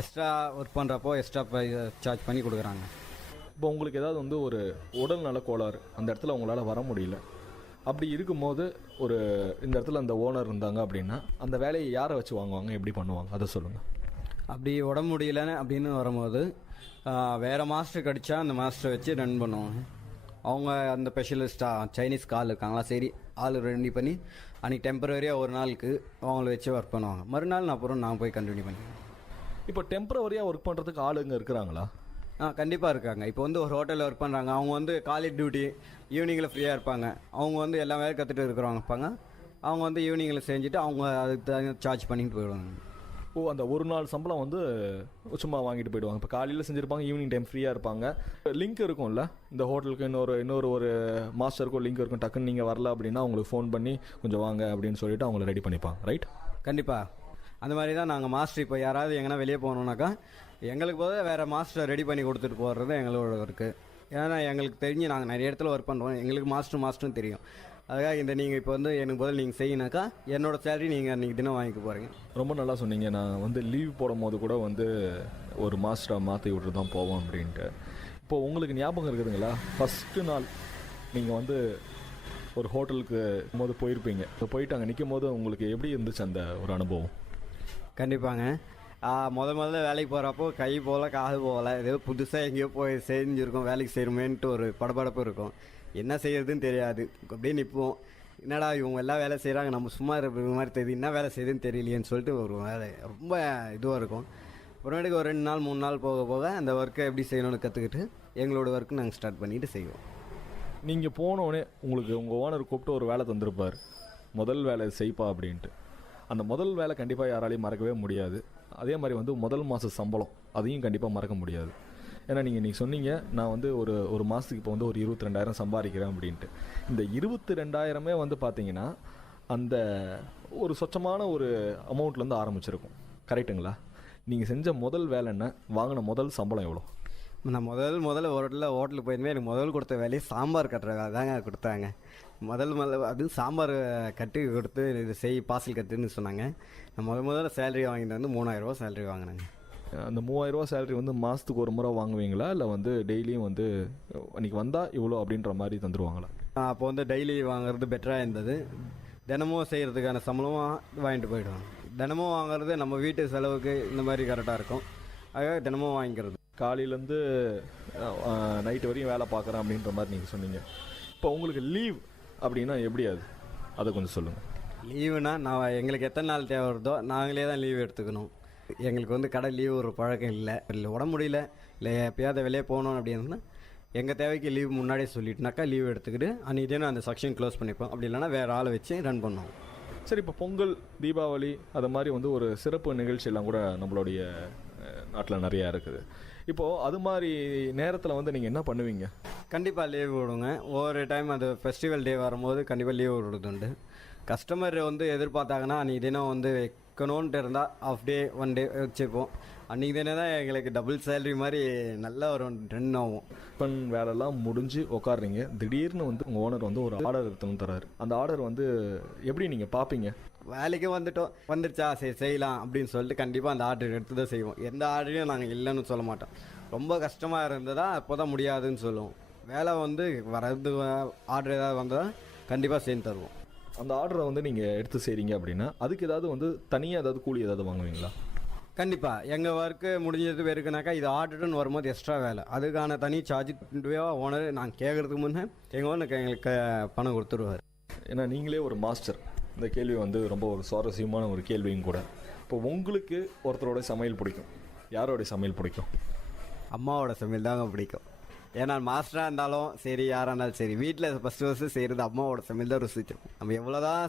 எக்ஸ்ட்ரா ஒர்க் பண்ணுறப்போ எக்ஸ்ட்ரா சார்ஜ் பண்ணி கொடுக்குறாங்க. இப்போ உங்களுக்கு ஏதாவது வந்து ஒரு உடல் நல கோளாறு, அந்த இடத்துல உங்களால் வர முடியல, அப்படி இருக்கும்போது ஒரு இந்த இடத்துல அந்த ஓனர் இருந்தாங்க அப்படின்னா அந்த வேலையை யாரை வச்சு வாங்குவாங்க, எப்படி பண்ணுவாங்க, அதை சொல்லுங்கள். அப்படி உடம்பு முடியலன்னு அப்படின்னு வரும்போது வேறு மாஸ்டர் கிடச்சா அந்த மாஸ்டரை வச்சு ரன் பண்ணுவாங்க. அவங்க அந்த ஸ்பெஷலிஸ்ட்டாக சைனீஸ்க்கு ஆள் இருக்காங்களா, சரி ஆள் ரெடி பண்ணி அன்றைக்கி டெம்பரரியாக ஒரு நாளுக்கு அவங்கள வச்சு ஒர்க் பண்ணுவாங்க. மறுநாள் அப்புறம் நான் போய் கண்டினியூ பண்ணுவேன். இப்போ டெம்பரரியாக ஒர்க் பண்ணுறதுக்கு ஆளுங்க இருக்கிறாங்களா? கண்டிப்பாக இருக்காங்க. இப்போ வந்து ஒரு ஹோட்டலில் ஒர்க் பண்ணுறாங்க, அவங்க வந்து காலேஜ் டியூட்டி ஈவினிங்கில் ஃப்ரீயாக இருப்பாங்க, அவங்க வந்து எல்லா வேலையும் கற்றுட்டு இருக்கிறவங்க இருப்பாங்க. அவங்க வந்து ஈவினிங்கில் செஞ்சுட்டு அவங்க அதுக்கு தகுந்த சார்ஜ் பண்ணிட்டு போயிடுவாங்க. ஓ, அந்த ஒரு நாள் சம்பளம் வந்து சும்மா வாங்கிட்டு போயிடுவாங்க. இப்போ காலையில் செஞ்சுருப்பாங்க, ஈவினிங் டைம் ஃப்ரீயாக இருப்பாங்க. லிங்க் இருக்கும்ல இந்த ஹோட்டலுக்கு, இன்னொரு ஒரு மாஸ்டருக்கும் லிங்க் இருக்கும். டக்குன்னு நீங்கள் வரல அப்படின்னா அவங்களுக்கு ஃபோன் பண்ணி கொஞ்சம் வாங்க அப்படின்னு சொல்லிட்டு அவங்கள ரெடி பண்ணிப்பாங்க, ரைட்? கண்டிப்பாக அந்த மாதிரி தான் நாங்கள் மாஸ்டர் இப்போ யாராவது எங்கன்னா வெளியே போகணுன்னாக்கா எங்களுக்கு போது வேறு மாஸ்டரை ரெடி பண்ணி கொடுத்துட்டு போகிறது எங்களோட ஒர்க்கு. ஏன்னா எங்களுக்கு தெரிஞ்சு நாங்கள் நிறைய இடத்துல ஒர்க் பண்ணுறோம், எங்களுக்கு மாஸ்டரும் தெரியும். அதுக்காக இந்த நீங்கள் இப்போ வந்து எனக்கு பதில் நீங்கள் செய்யினாக்கா என்னோடய சேலரி நீங்கள் அன்றைக்கி தினம் வாங்கிக்க போகிறீங்க. ரொம்ப நல்லா சொன்னீங்க. நான் வந்து லீவ் போடும் போது கூட வந்து ஒரு மாஸ்டரை மாற்றி விட்டு தான் போவோம் அப்படின்ட்டு. இப்போ உங்களுக்கு ஞாபகம் இருக்குதுங்களா, ஃபஸ்ட்டு நாள் நீங்கள் வந்து ஒரு ஹோட்டலுக்கு போது போயிருப்பீங்க, இப்போ போயிட்டு அங்கே நிற்கும் போது உங்களுக்கு எப்படி இருந்துச்சு அந்த ஒரு அனுபவம்? கண்டிப்பாங்க. முதல்ல வேலைக்கு போகிறப்போ கை போகல காது போகல, ஏதோ புதுசாக எங்கேயோ போய் செஞ்சுருக்கோம், வேலைக்கு செய்யணுமேன்ட்டு ஒரு படபடப்பு இருக்கும். என்ன செய்யறதுன்னு தெரியாது, அப்படியே நிற்போம். என்னடா இவங்க எல்லாம் வேலை செய்கிறாங்க, நம்ம சும்மா இருக்கிற மாதிரி தெரியுது, என்ன வேலை செய்யுதுன்னு தெரியலையேன்னு சொல்லிட்டு ஒரு வேலை ரொம்ப இதுவாக இருக்கும். அப்புறமேட்டுக்கு ஒரு 2 நாள் 3 நாள் போக போக அந்த ஒர்க்கை எப்படி செய்யணும்னு கற்றுக்கிட்டு எங்களோட ஒர்க்கு நாங்கள் ஸ்டார்ட் பண்ணிட்டு செய்வோம். நீங்கள் போனோடனே உங்களுக்கு உங்கள் ஓனர் கூப்பிட்டு ஒரு வேலை தந்திருப்பார், முதல் வேலை செய்ப்பா அப்படின்ட்டு. அந்த முதல் வேலை கண்டிப்பாக யாராலையும் மறக்கவே முடியாது. அதே மாதிரி வந்து முதல் மாத சம்பளம் அதையும் கண்டிப்பாக மறக்க முடியாது. ஏன்னா நீங்கள் சொன்னீங்க, நான் வந்து ஒரு மாதத்துக்கு இப்போ வந்து ஒரு 22,000 சம்பாதிக்கிறேன் அப்படின்ட்டு. இந்த 22,000 வந்து பார்த்தீங்கன்னா அந்த ஒரு சொச்சமான ஒரு அமௌண்ட்லேருந்து ஆரம்பிச்சிருக்கும், கரெக்டுங்களா? நீங்கள் செஞ்ச முதல் வேலை என்ன, வாங்கின முதல் சம்பளம் எவ்வளோ? நான் முதல்ல ஹோட்டலுக்கு போயிருந்தேன். எனக்கு முதல் கொடுத்த வேலையை சாம்பார் கட்டுற வேலை தாங்க கொடுத்தாங்க. அது சாம்பார் கட்டி கொடுத்து இது பார்சல் கட்டுன்னு சொன்னாங்க. நான் முதல்ல சேலரி வாங்கிட்டு வந்து 3,000 ரூபா சேலரி வாங்கினாங்க. அந்த 3,000 ரூபா சேலரி வந்து மாதத்துக்கு ஒரு முறை வாங்குவீங்களா, இல்லை வந்து டெய்லியும் வந்து அன்றைக்கி வந்தால் இவ்வளோ அப்படின்ற மாதிரி தந்துடுவாங்களா? அப்போ வந்து டெய்லி வாங்குறது பெட்டராக இருந்தது. தினமும் செய்கிறதுக்கான சம்பளமாக வாங்கிட்டு போயிடுவாங்க. தினமும் வாங்குறது நம்ம வீட்டு செலவுக்கு இந்த மாதிரி கரெக்டாக இருக்கும், அதுக்காக தினமும் வாங்கிக்கிறது. காலையிலேருந்து நைட்டு வரையும் வேலை பார்க்குறேன் அப்படின்ற மாதிரி நீங்கள் சொன்னீங்க. இப்போ உங்களுக்கு லீவ் அப்படின்னா எப்படி அதை கொஞ்சம் சொல்லுங்கள். லீவுனா எங்களுக்கு எத்தனை நாள் தேவை வருதோ நாங்களே தான் லீவ் எடுத்துக்கணும். எங்களுக்கு வந்து கடை லீவ் ஒரு பழக்கம் இல்லை உடம்பு முடியல, இல்லை எப்போயாவது வெளியே போகணும் அப்படின்னா எங்கள் தேவைக்கு லீவ் முன்னாடியே சொல்லிட்டுனாக்கா லீவ் எடுத்துக்கிட்டு அன்றைக்கி தினம் அந்த செக்ஷன் க்ளோஸ் பண்ணிப்போம். அப்படி இல்லைனா வேறு ஆளை வச்சு ரன் பண்ணுவோம். சரி, இப்போ பொங்கல், தீபாவளி அது மாதிரி வந்து ஒரு சிறப்பு நிகழ்ச்சியெல்லாம் கூட நம்மளுடைய நாட்டில் நிறையா இருக்குது. இப்போது அது மாதிரி நேரத்தில் வந்து நீங்கள் என்ன பண்ணுவீங்க? கண்டிப்பாக லீவ் விடுங்க. ஒவ்வொரு டைம் அந்த ஃபெஸ்டிவல் டே வரும்போது கண்டிப்பாக லீவ் விடுறது உண்டு. கஸ்டமர் வந்து எதிர்பார்த்தாங்கன்னா அன்றைக்கி தினம் வந்து வைக்கணுன்ட்டு இருந்தால் ஆஃப் டே 1 டே வச்சுப்போம். அன்றைக்கி தினம் தான் எங்களுக்கு டபுள் சேலரி மாதிரி நல்லா ஒரு ரன் ஆகும். இப்போ வேலைலாம் முடிஞ்சு உட்காடுறீங்க, திடீர்னு வந்து உங்கள் ஓனர் வந்து ஒரு ஆர்டர் எடுத்துன்னு தராரு. அந்த ஆர்டர் வந்து எப்படி நீங்கள் பார்ப்பீங்க? வேலைக்கு வந்துருச்சா சரி செய்யலாம் அப்படின்னு சொல்லிட்டு கண்டிப்பாக அந்த ஆர்டர் எடுத்து தான் செய்வோம். எந்த ஆர்டரையும் நாங்கள் இல்லைன்னு சொல்ல மாட்டோம். ரொம்ப கஷ்டமாக இருந்ததா அப்போ தான் முடியாதுன்னு சொல்லுவோம். வேலை வந்து வரது ஆர்டர் ஏதாவது வந்தால் கண்டிப்பாக செய்து தருவோம். அந்த ஆர்டரை வந்து நீங்கள் எடுத்து செய்கிறீங்க அப்படின்னா அதுக்கு ஏதாவது வந்து தனியாக ஏதாவது கூலி ஏதாவது வாங்குவீங்களா? கண்டிப்பாக எங்கள் ஒர்க்கு முடிஞ்சது இருக்குனாக்கா இது ஆர்டர்னு வரும்போது எக்ஸ்ட்ரா வேலை, அதுக்கான தனி சார்ஜ் ஓனர் நாங்கள் கேட்குறதுக்கு முன்னே எங்கள் ஓனருக்கு எங்களுக்கு பணம் கொடுத்துருவார். ஏன்னா நீங்களே ஒரு மாஸ்டர், இந்த கேள்வி வந்து ரொம்ப ஒரு சுவாரஸ்யமான ஒரு கேள்வியும் கூட. இப்போ உங்களுக்கு ஒருத்தரோட சமையல் பிடிக்கும், யாரோடைய சமையல் பிடிக்கும்? அம்மாவோட சமையல் தாங்க பிடிக்கும். ஏன்னா மாஸ்டராக இருந்தாலும் சரி, யாராக இருந்தாலும் சரி, வீட்டில் ஃபஸ்ட்டு செய்கிறது அம்மாவோட சமையல் தான் ருசிச்சிருக்கும். நம்ம எவ்வளோ தான்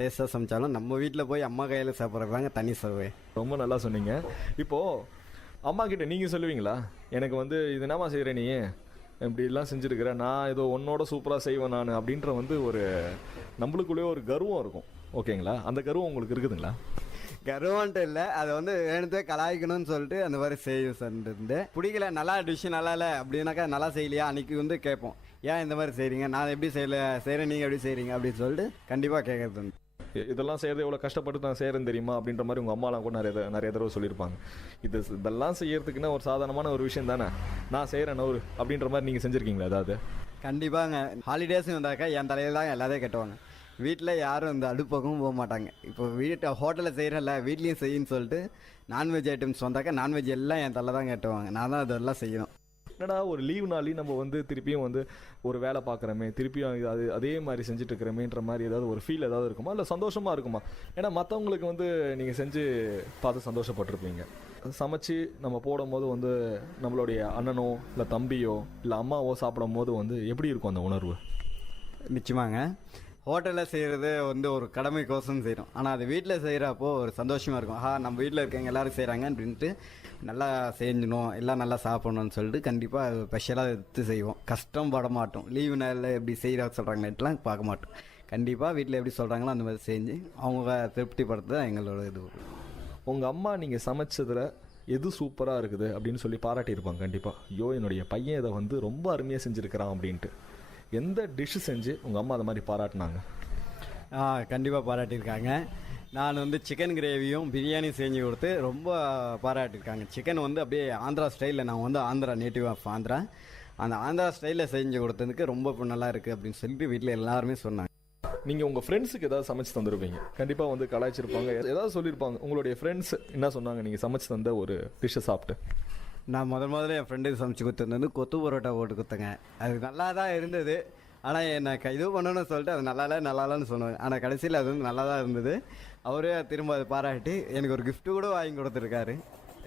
டேஸ்ட்டாக சமைச்சாலும் நம்ம வீட்டில் போய் அம்மா கையில் சாப்பிட்றது தாங்க தனி சுவை. ரொம்ப நல்லா சொன்னீங்க. இப்போது அம்மா கிட்ட நீங்கள் சொல்லுவீங்களா, எனக்கு வந்து இது என்னம்மா செய்கிற, நீ இப்படிலாம் செஞ்சுருக்கிற, நான் ஏதோ உன்னோட சூப்பராக செய்வேன் நான் அப்படின்ற வந்து ஒரு நம்மளுக்குள்ளேயே ஒரு கர்வம் இருக்கும், ஓகேங்களா? அந்த கர்வம் உங்களுக்கு இருக்குதுங்களா? கர்வன்ட்டு இல்லை, அதை வந்து வேணுத்தே கலாய்க்கணும்னு சொல்லிட்டு அந்த மாதிரி செய்யும் சொல்லிட்டு பிடிக்கல, நல்லா டிஷ் நல்லா இல்லை அப்படின்னாக்கா, நல்லா செய்யலையா அன்றைக்கி வந்து கேட்போம், ஏன் இந்த மாதிரி செய்கிறீங்க, நான் எப்படி செய்கிறேன் நீங்கள் எப்படி செய்கிறீங்க அப்படின்னு சொல்லிட்டு கண்டிப்பாக கேட்கறது. இதெல்லாம் செய்கிறது எவ்வளோ கஷ்டப்பட்டு நான் செய்கிறேன் தெரியுமா அப்படின்ற மாதிரி உங்கள் அம்மாலாம் கூட நிறைய தடவை சொல்லியிருப்பாங்க. இதெல்லாம் செய்யறதுக்குன்னா ஒரு சாதாரணமான ஒரு விஷயம் தானே, நான் செய்கிறேன் ஒரு அப்படின்ற மாதிரி நீங்கள் செஞ்சுருக்கீங்களா ஏதாவது? கண்டிப்பாங்க. ஹாலிடேஸும் வந்தாக்கா என் தலையில் தான் எல்லாத்தையும் கட்டுவாங்க. வீட்டில் யாரும் இந்த அடுப்பக்கம் போக மாட்டாங்க. இப்போ ஹோட்டலில் செய்கிறேன்ல, வீட்லேயும் செய்யுன்னு சொல்லிட்டு நான்வெஜ் ஐட்டம்ஸ் வந்தாக்கா நான்வெஜ் எல்லாம் என் தலை தான் கட்டுவாங்க. நான் தான் அதெல்லாம் செய்யணும். என்னடா ஒரு லீவ் நாளையும் நம்ம வந்து திருப்பியும் வந்து ஒரு வேலை பார்க்குறோமே, திருப்பியும் அதே மாதிரி செஞ்சுட்டு இருக்கிறோமேன்ற மாதிரி ஏதாவது ஒரு ஃபீல் ஏதாவது இருக்குமா, இல்லை சந்தோஷமாக இருக்குமா? ஏன்னா மற்றவங்களுக்கு வந்து நீங்கள் செஞ்சு பார்த்து சந்தோஷப்பட்டிருப்பீங்க. சமைச்சு நம்ம போடும்போது வந்து நம்மளுடைய அண்ணனோ இல்லை தம்பியோ இல்லை அம்மாவோ சாப்பிடும் போது வந்து எப்படி இருக்கும் அந்த உணர்வு? நிச்சயமாங்க. ஹோட்டலில் செய்கிறது வந்து ஒரு கடமைக்கோசம் செய்கிறோம். ஆனால் அது வீட்டில் செய்கிறப்போ ஒரு சந்தோஷமாக இருக்கும். நம்ம வீட்டில் இருக்கவங்க எல்லோரும் செய்கிறாங்க அப்படின்ட்டு நல்லா செஞ்சணும், எல்லாம் நல்லா சாப்பிட்ணுன்னு சொல்லிட்டு கண்டிப்பாக ஸ்பெஷலாக எடுத்து செய்வோம். கஷ்டம் பட மாட்டோம். லீவு நாளில் எப்படி செய்கிற சொல்கிறாங்க நெட்லாம் பார்க்க மாட்டோம். கண்டிப்பாக வீட்டில் எப்படி சொல்கிறாங்களோ அந்த மாதிரி செஞ்சு அவங்க திருப்திப்படுத்த தான் எங்களோட இது. உங்கள் அம்மா நீங்கள் சமைச்சதில் எது சூப்பராக இருக்குது அப்படின்னு சொல்லி பாராட்டியிருப்பாங்க கண்டிப்பாக. ஐயோ என்னுடைய பையன் இதை வந்து ரொம்ப அருமையாக செஞ்சுருக்கிறான் அப்படின்ட்டு. எந்த டிஷ்ஷு செஞ்சு உங்கள் அம்மா அதை மாதிரி பாராட்டினாங்க? கண்டிப்பாக பாராட்டியிருக்காங்க. நான் வந்து சிக்கன் கிரேவியும் பிரியாணியும் செஞ்சு கொடுத்து ரொம்ப பாராட்டியிருக்காங்க. சிக்கன் வந்து அப்படியே ஆந்திரா ஸ்டைலில், நான் வந்து ஆந்திரா, நேட்டிவ் ஆஃப் ஆந்திரா, அந்த ஆந்திரா ஸ்டைலில் செஞ்சு கொடுத்ததுக்கு ரொம்ப நல்லா இருக்குது அப்படின்னு சொல்லிட்டு வீட்டில் எல்லாருமே சொன்னாங்க. நீங்கள் உங்கள் ஃப்ரெண்ட்ஸுக்கு ஏதாவது சமைச்சு தந்துருப்பீங்க, கண்டிப்பாக வந்து கலாய்ச்சிருப்பாங்க, ஏதாவது சொல்லியிருப்பாங்க. உங்களுடைய ஃப்ரெண்ட்ஸ் என்ன சொன்னாங்க நீங்கள் சமைச்சு தந்த ஒரு டிஷ்ஷை சாப்பிட்டு? நான் முதல்ல என் ஃப்ரெண்டுக்கு சமைச்சு கொடுத்துருந்தது கொத்து பரோட்டா போட்டு கொடுத்தேங்க. அது நல்லா தான் இருந்தது. ஆனால் எனக்கு இது பண்ணணும்னு சொல்லிட்டு அது நல்லாலன்னு சொன்னேன். ஆனால் கடைசியில் அது வந்து நல்லா தான் இருந்தது. அவரே திரும்ப அதை பாராட்டி எனக்கு ஒரு கிஃப்ட்டு கூட வாங்கி கொடுத்துருக்காரு.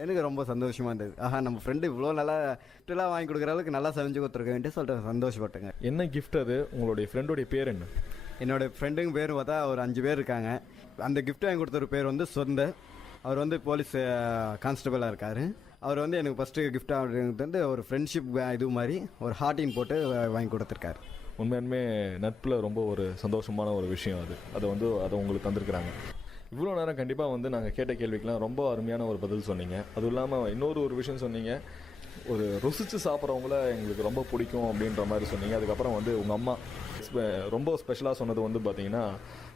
எனக்கு ரொம்ப சந்தோஷமாக இருந்தது. நம்ம ஃப்ரெண்டு இவ்வளோ நல்லா கிஃப்ட்டெலாம் வாங்கி கொடுக்குற அளவுக்கு நல்லா சமைச்சு கொடுத்துருக்கேன்ட்டு சொல்லிட்டு சந்தோஷப்பட்டேங்க. என்ன கிஃப்ட் அது? உங்களுடைய ஃப்ரெண்டோடைய பேர் என்ன? என்னோடய ஃப்ரெண்டுங்க பேர் பார்த்தா ஒரு 5 பேர் இருக்காங்க. அந்த கிஃப்ட் வாங்கி கொடுத்த பேர் வந்து சொந்த. அவர் வந்து போலீஸ் கான்ஸ்டபிளாக இருக்கார். அவர் வந்து எனக்கு ஃபஸ்ட்டு கிஃப்ட் வந்து ஒரு ஃப்ரெண்ட்ஷிப் இது மாதிரி ஒரு ஹார்ட்டின் போட்டு வாங்கி கொடுத்துருக்காரு. உண்மையுமே நட்பில் ரொம்ப ஒரு சந்தோஷமான ஒரு விஷயம் அது. அதை உங்களுக்கு தந்திருக்கிறாங்க. இவ்வளோ நேரம் கண்டிப்பாக வந்து நாங்கள் கேட்ட கேள்விக்கெலாம் ரொம்ப அருமையான ஒரு பதில் சொன்னீங்க. அதுவும் இல்லாமல் இன்னொரு விஷயம் சொன்னீங்க, ஒரு ருசித்து சாப்பிட்றவங்கள எங்களுக்கு ரொம்ப பிடிக்கும் அப்படின்ற மாதிரி சொன்னீங்க. அதுக்கப்புறம் வந்து உங்கள் அம்மா ரொம்ப ஸ்பெஷலாக சொன்னது வந்து பார்த்திங்கன்னா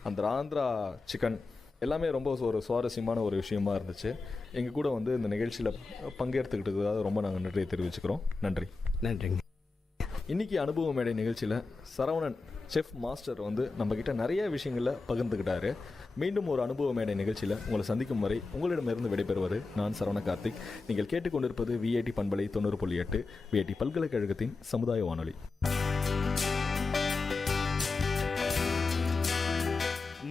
அந்த ஆந்திரா சிக்கன் எல்லாமே ரொம்ப ஒரு சுவாரஸ்யமான ஒரு விஷயமா இருந்துச்சு. எங்கள் கூட வந்து இந்த நிகழ்ச்சியில் பங்கேற்றுக்கிட்டதுக்காக ரொம்ப நாங்கள் நன்றியை தெரிவிச்சுக்கிறோம். நன்றிங்க. இன்றைக்கி அனுபவ மேடை நிகழ்ச்சியில் சரவணன் செஃப் மாஸ்டர் வந்து நம்மக்கிட்ட நிறைய விஷயங்களில் பகிர்ந்துக்கிட்டாரு. மீண்டும் ஒரு அனுபவ மேடை நிகழ்ச்சியில் உங்களை சந்திக்கும் வரை உங்களிடமிருந்து விடைபெறுவது நான் சரவண கார்த்திக். நீங்கள் கேட்டுக்கொண்டிருப்பது விஐடி பண்பலை 90.8 விஐடி பல்கலைக்கழகத்தின் சமுதாய வானொலி.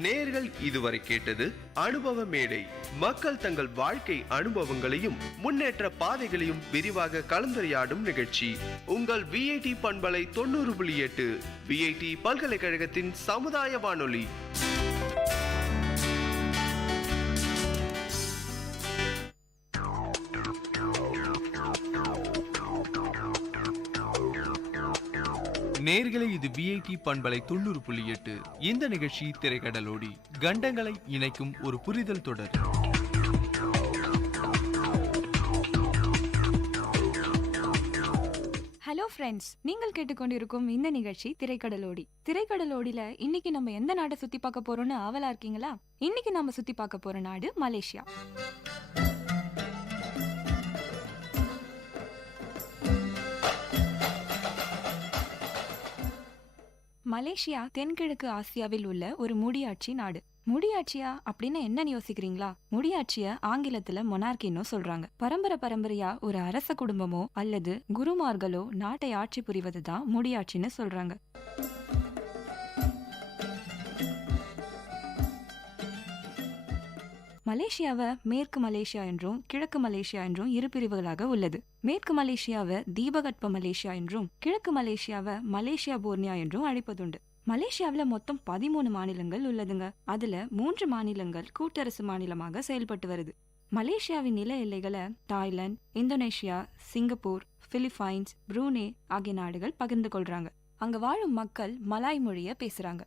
நேர்கள் இதுவரை கேட்டது அனுபவ மேடை. மக்கள் தங்கள் வாழ்க்கை அனுபவங்களையும் முன்னேற்ற பாதைகளையும் விரிவாக கலந்துரையாடும் நிகழ்ச்சி. உங்கள் விஐடி பண்பலை 90.8 விஐடி பல்கலைக்கழகத்தின் சமுதாய வானொலி. நேர்களே, இது விஐடி பண்பலை 90.8. இந்த நிகழ்ச்சி திரைக்கடலோடி கண்டங்களை இணைக்கும் ஒரு புரிதல் தொடர். ஹலோ ஃப்ரெண்ட்ஸ், நீங்கள் கேட்டுக்கொண்டிருக்கும் இந்த நிகழ்ச்சி திரைக்கடலோடி. திரைக்கடலோடியில இன்னைக்கு நம்ம எந்த நாட்டை சுத்தி பார்க்க போறோம்னு ஆவலா இருக்கீங்களா? இன்னைக்கு நம்ம சுத்தி பார்க்க போற நாடு மலேசியா. மலேசியா தென்கிழக்கு ஆசியாவில் உள்ள ஒரு முடியாட்சி நாடு. முடியாட்சியா அப்படின்னு என்னன்னு யோசிக்கிறீங்களா? முடியாட்சிய ஆங்கிலத்துல மொனார்கின்னு சொல்றாங்க. பரம்பரையா ஒரு அரச குடும்பமோ அல்லது குருமார்களோ நாட்டை ஆட்சி புரிவதுதான் முடியாட்சின்னு சொல்றாங்க. மலேசியாவை மேற்கு மலேசியா என்றும் கிழக்கு மலேசியா என்றும் இரு பிரிவுகளாக உள்ளது. மேற்கு மலேசியாவை தீபகற்ப மலேசியா என்றும் கிழக்கு மலேசியாவை மலேசியா போர்னியா என்றும் அழைப்பதுண்டு. மலேசியாவில் மொத்தம் 13 மாநிலங்கள் உள்ளதுங்க. அதுல 3 மாநிலங்கள் கூட்டரசு மாநிலமாக செயல்பட்டு வருது. மலேசியாவின் நில எல்லைகளை Thailand, Indonesia, Singapore, Philippines, Brunei ஆகிய நாடுகள் பகிர்ந்து கொள்றாங்க. அங்க வாழும் மக்கள் மலாய் மொழிய பேசுறாங்க.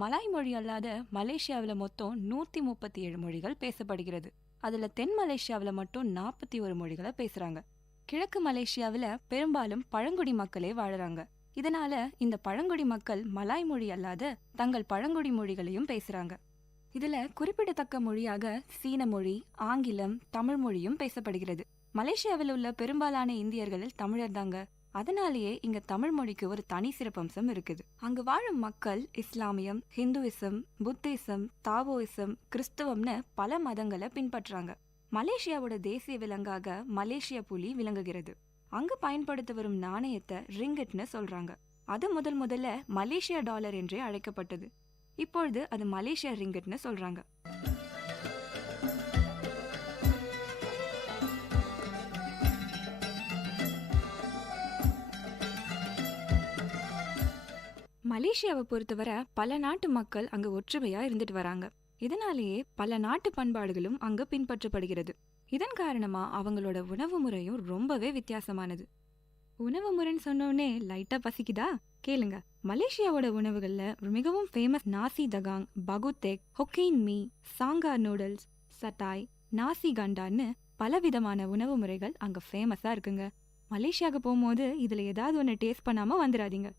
மலாய் மொழி அல்லாத மலேசியாவில் மொத்தம் 137 மொழிகள் பேசப்படுகிறது. அதுல தென் மலேசியாவில் மட்டும் 41 மொழிகளை பேசுறாங்க. கிழக்கு மலேசியாவில் பெரும்பாலும் பழங்குடி மக்களே வாழறாங்க. இதனால இந்த பழங்குடி மக்கள் மலாய் மொழி அல்லாத தங்கள் பழங்குடி மொழிகளையும் பேசுறாங்க. இதுல குறிப்பிடத்தக்க மொழியாக சீன மொழி, ஆங்கிலம், தமிழ் மொழியும் பேசப்படுகிறது. மலேசியாவில் உள்ள பெரும்பாலான இந்தியர்களில் தமிழர் தாங்க. அதனாலேயே இங்க தமிழ் மொழிக்கு ஒரு தனி சிறப்பம்சம் இருக்குது. அங்கு வாழும் மக்கள் இஸ்லாமியம், ஹிந்துவிசம், புத்திசம், தாவோயிசம், கிறிஸ்தவம்னு பல மதங்களை பின்பற்றாங்க. மலேசியாவோட தேசிய விலங்காக மலேசிய புலி விளங்குகிறது. அங்கு பயன்படுத்த வரும் நாணயத்தை ரிங்கெட்னு சொல்றாங்க. அது முதல்ல மலேசியா டாலர் என்றே அழைக்கப்பட்டது. இப்பொழுது அது மலேசியா ரிங்கெட்னு சொல்றாங்க. மலேசியாவை பொறுத்தவரை பல நாட்டு மக்கள் அங்க ஒற்றுமையா இருந்துட்டு வராங்க. இதனாலேயே பல நாட்டு பண்பாடுகளும் அங்க பின்பற்றப்படுகிறது. இதன் காரணமா அவங்களோட உணவு முறையும் ரொம்பவே வித்தியாசமானது. உணவு முறைன்னு சொன்னோடனே லைட்டா பசிக்குதா? கேளுங்க. மலேசியாவோட உணவுகள்ல மிகவும் ஃபேமஸ் நாசி தகாங், பகுத்தேக், ஹொக்கெயின் மீ, சாங்கார் நூடுல்ஸ், சட்டாய், நாசி கண்டான்னு பலவிதமான உணவு முறைகள் அங்க ஃபேமஸா இருக்குங்க. மலேசியாவுக்கு போகும்போது இதுல ஏதாவது ஒன்று டேஸ்ட் பண்ணாம வந்துடாதீங்க.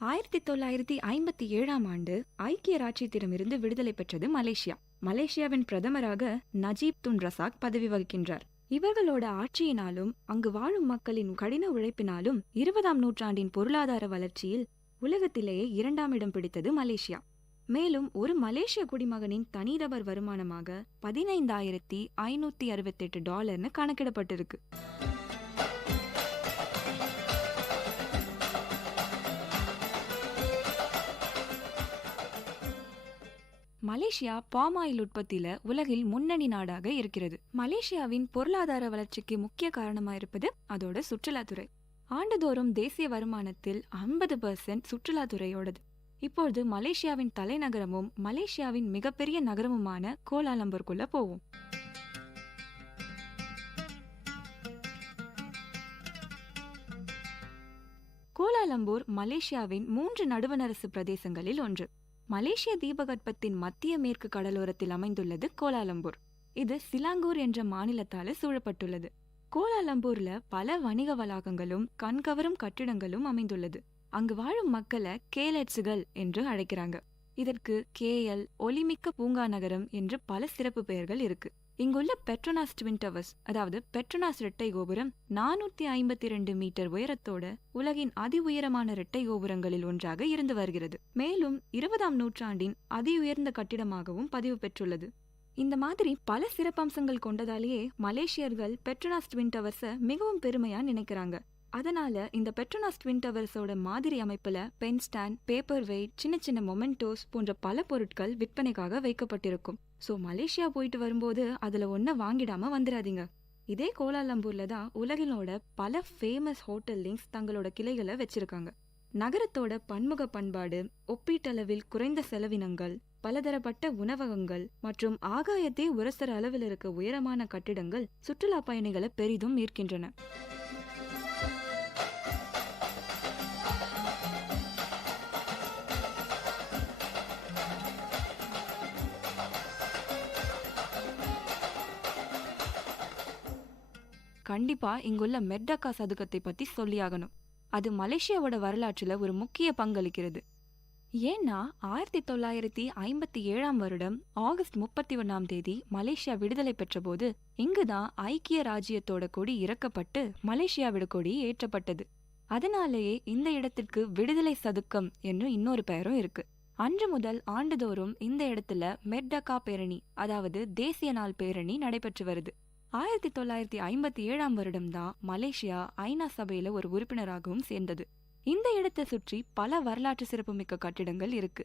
1957ஆம் ஆண்டு ஐக்கிய ராச்சியத்திடமிருந்து விடுதலை பெற்றது மலேசியா. மலேசியாவின் பிரதமராக நஜீப் துன் ரசாக் பதவி வகிக்கின்றார். இவர்களோட ஆட்சியினாலும் அங்கு வாழும் மக்களின் கடின உழைப்பினாலும் 20ஆம் நூற்றாண்டின் பொருளாதார வளர்ச்சியில் உலகத்திலேயே 2ஆம் இடம் பிடித்தது மலேசியா. மேலும் ஒரு மலேசிய குடிமகனின் தனிநபர் வருமானமாக $15,568 கணக்கிடப்பட்டிருக்கு. மலேசியா பாம் ஆயில் உற்பத்தியில உலகில் முன்னணி நாடாக இருக்கிறது. மலேசியாவின் பொருளாதார வளர்ச்சிக்கு முக்கிய காரணமா இருப்பது அதோட சுற்றுலாத்துறை. ஆண்டுதோறும் தேசிய வருமானத்தில் 50% சுற்றுலாத்துறையோடது. இப்பொழுது மலேசியாவின் தலைநகரமும் மலேசியாவின் மிகப்பெரிய நகரமுமான கோலாலம்பூருக்குள்ள போவோம். கோலாலம்பூர் மலேசியாவின் 3 நடுவணரசு பிரதேசங்களில் ஒன்று. மலேசிய தீபகற்பத்தின் மத்திய மேற்கு கடலோரத்தில் அமைந்துள்ளது கோலாலம்பூர். இது சிலாங்கூர் என்ற மாநிலத்தால சூழப்பட்டுள்ளது. கோலாலம்பூர்ல பல வணிக வளாகங்களும் கண்கவரும் கட்டிடங்களும் அமைந்துள்ளது. அங்கு வாழும் மக்களை கேலட்ஸுகள் என்று அழைக்கிறாங்க. இதற்கு கேஎல், ஒளிமிக்க பூங்கா நகரம் என்று பல சிறப்பு பெயர்கள் இருக்கு. இங்குள்ள பெட்ரோனாஸ் ட்வின் டவர்ஸ், அதாவது பெட்ரோனாஸ் இரட்டை கோபுரம் 452 மீட்டர் உயரத்தோட உலகின் அதி உயரமான இரட்டை கோபுரங்களில் ஒன்றாக இருந்து வருகிறது. மேலும் 20ஆம் நூற்றாண்டின் அதி உயர்ந்த கட்டிடமாகவும் பதிவு பெற்றுள்ளது. இந்த மாதிரி பல சிறப்பம்சங்கள் கொண்டதாலேயே மலேசியர்கள் பெட்ரோனாஸ் ட்வின் டவர்ஸை மிகவும் பெருமையா நினைக்கிறாங்க. அதனால இந்த பெட்ரோனாஸ் ட்வின் டவர்ஸோட மாதிரி அமைப்புல பென் ஸ்டாண்ட், பேப்பர் வெயிட், சின்ன சின்ன மொமெண்டோஸ் போன்ற பல பொருட்கள் விற்பனைக்காக வைக்கப்பட்டிருக்கும். ஸோ மலேசியா போயிட்டு வரும்போது அதுல ஒன்றை வாங்கிடாம வந்துடாதீங்க. இதே கோலாலம்பூர்ல தான் உலகினோட பல ஃபேமஸ் ஹோட்டல் லிங்க்ஸ் தங்களோட கிளைகளை வச்சிருக்காங்க. நகரத்தோட பன்முக பண்பாடு, ஒப்பீட்டளவில் குறைந்த செலவினங்கள், பலதரப்பட்ட உணவகங்கள் மற்றும் ஆகாயத்தை உரசர அளவில் இருக்க உயரமான கட்டிடங்கள் சுற்றுலா பயணிகளை பெரிதும் ஈர்க்கின்றன. கண்டிப்பா இங்குள்ள மெர்டக்கா சதுக்கத்தை பத்தி சொல்லியாகணும். அது மலேசியாவோட வரலாற்றுல ஒரு முக்கிய பங்களிக்கிறது. ஏன்னா 1957ஆம் வருடம் ஆகஸ்ட் 31ஆம் தேதி மலேசியா விடுதலை பெற்ற போது இங்குதான் ஐக்கிய ராஜ்யத்தோட கொடி இறக்கப்பட்டு மலேசியாவோட கொடி ஏற்றப்பட்டது. அதனாலேயே இந்த இடத்திற்கு விடுதலை சதுக்கம் என்று இன்னொரு பெயரும் இருக்கு. அன்று முதல் ஆண்டுதோறும் இந்த இடத்துல மெர்டக்கா பேரணி, அதாவது தேசிய நாள் பேரணி நடைபெற்று வருது. 1957 வருடம்தான் மலேசியா ஐநா சபையில ஒரு உறுப்பினராகவும் சேர்ந்தது. இந்த இடத்தை சுற்றி பல வரலாற்று சிறப்புமிக்க கட்டிடங்கள் இருக்கு.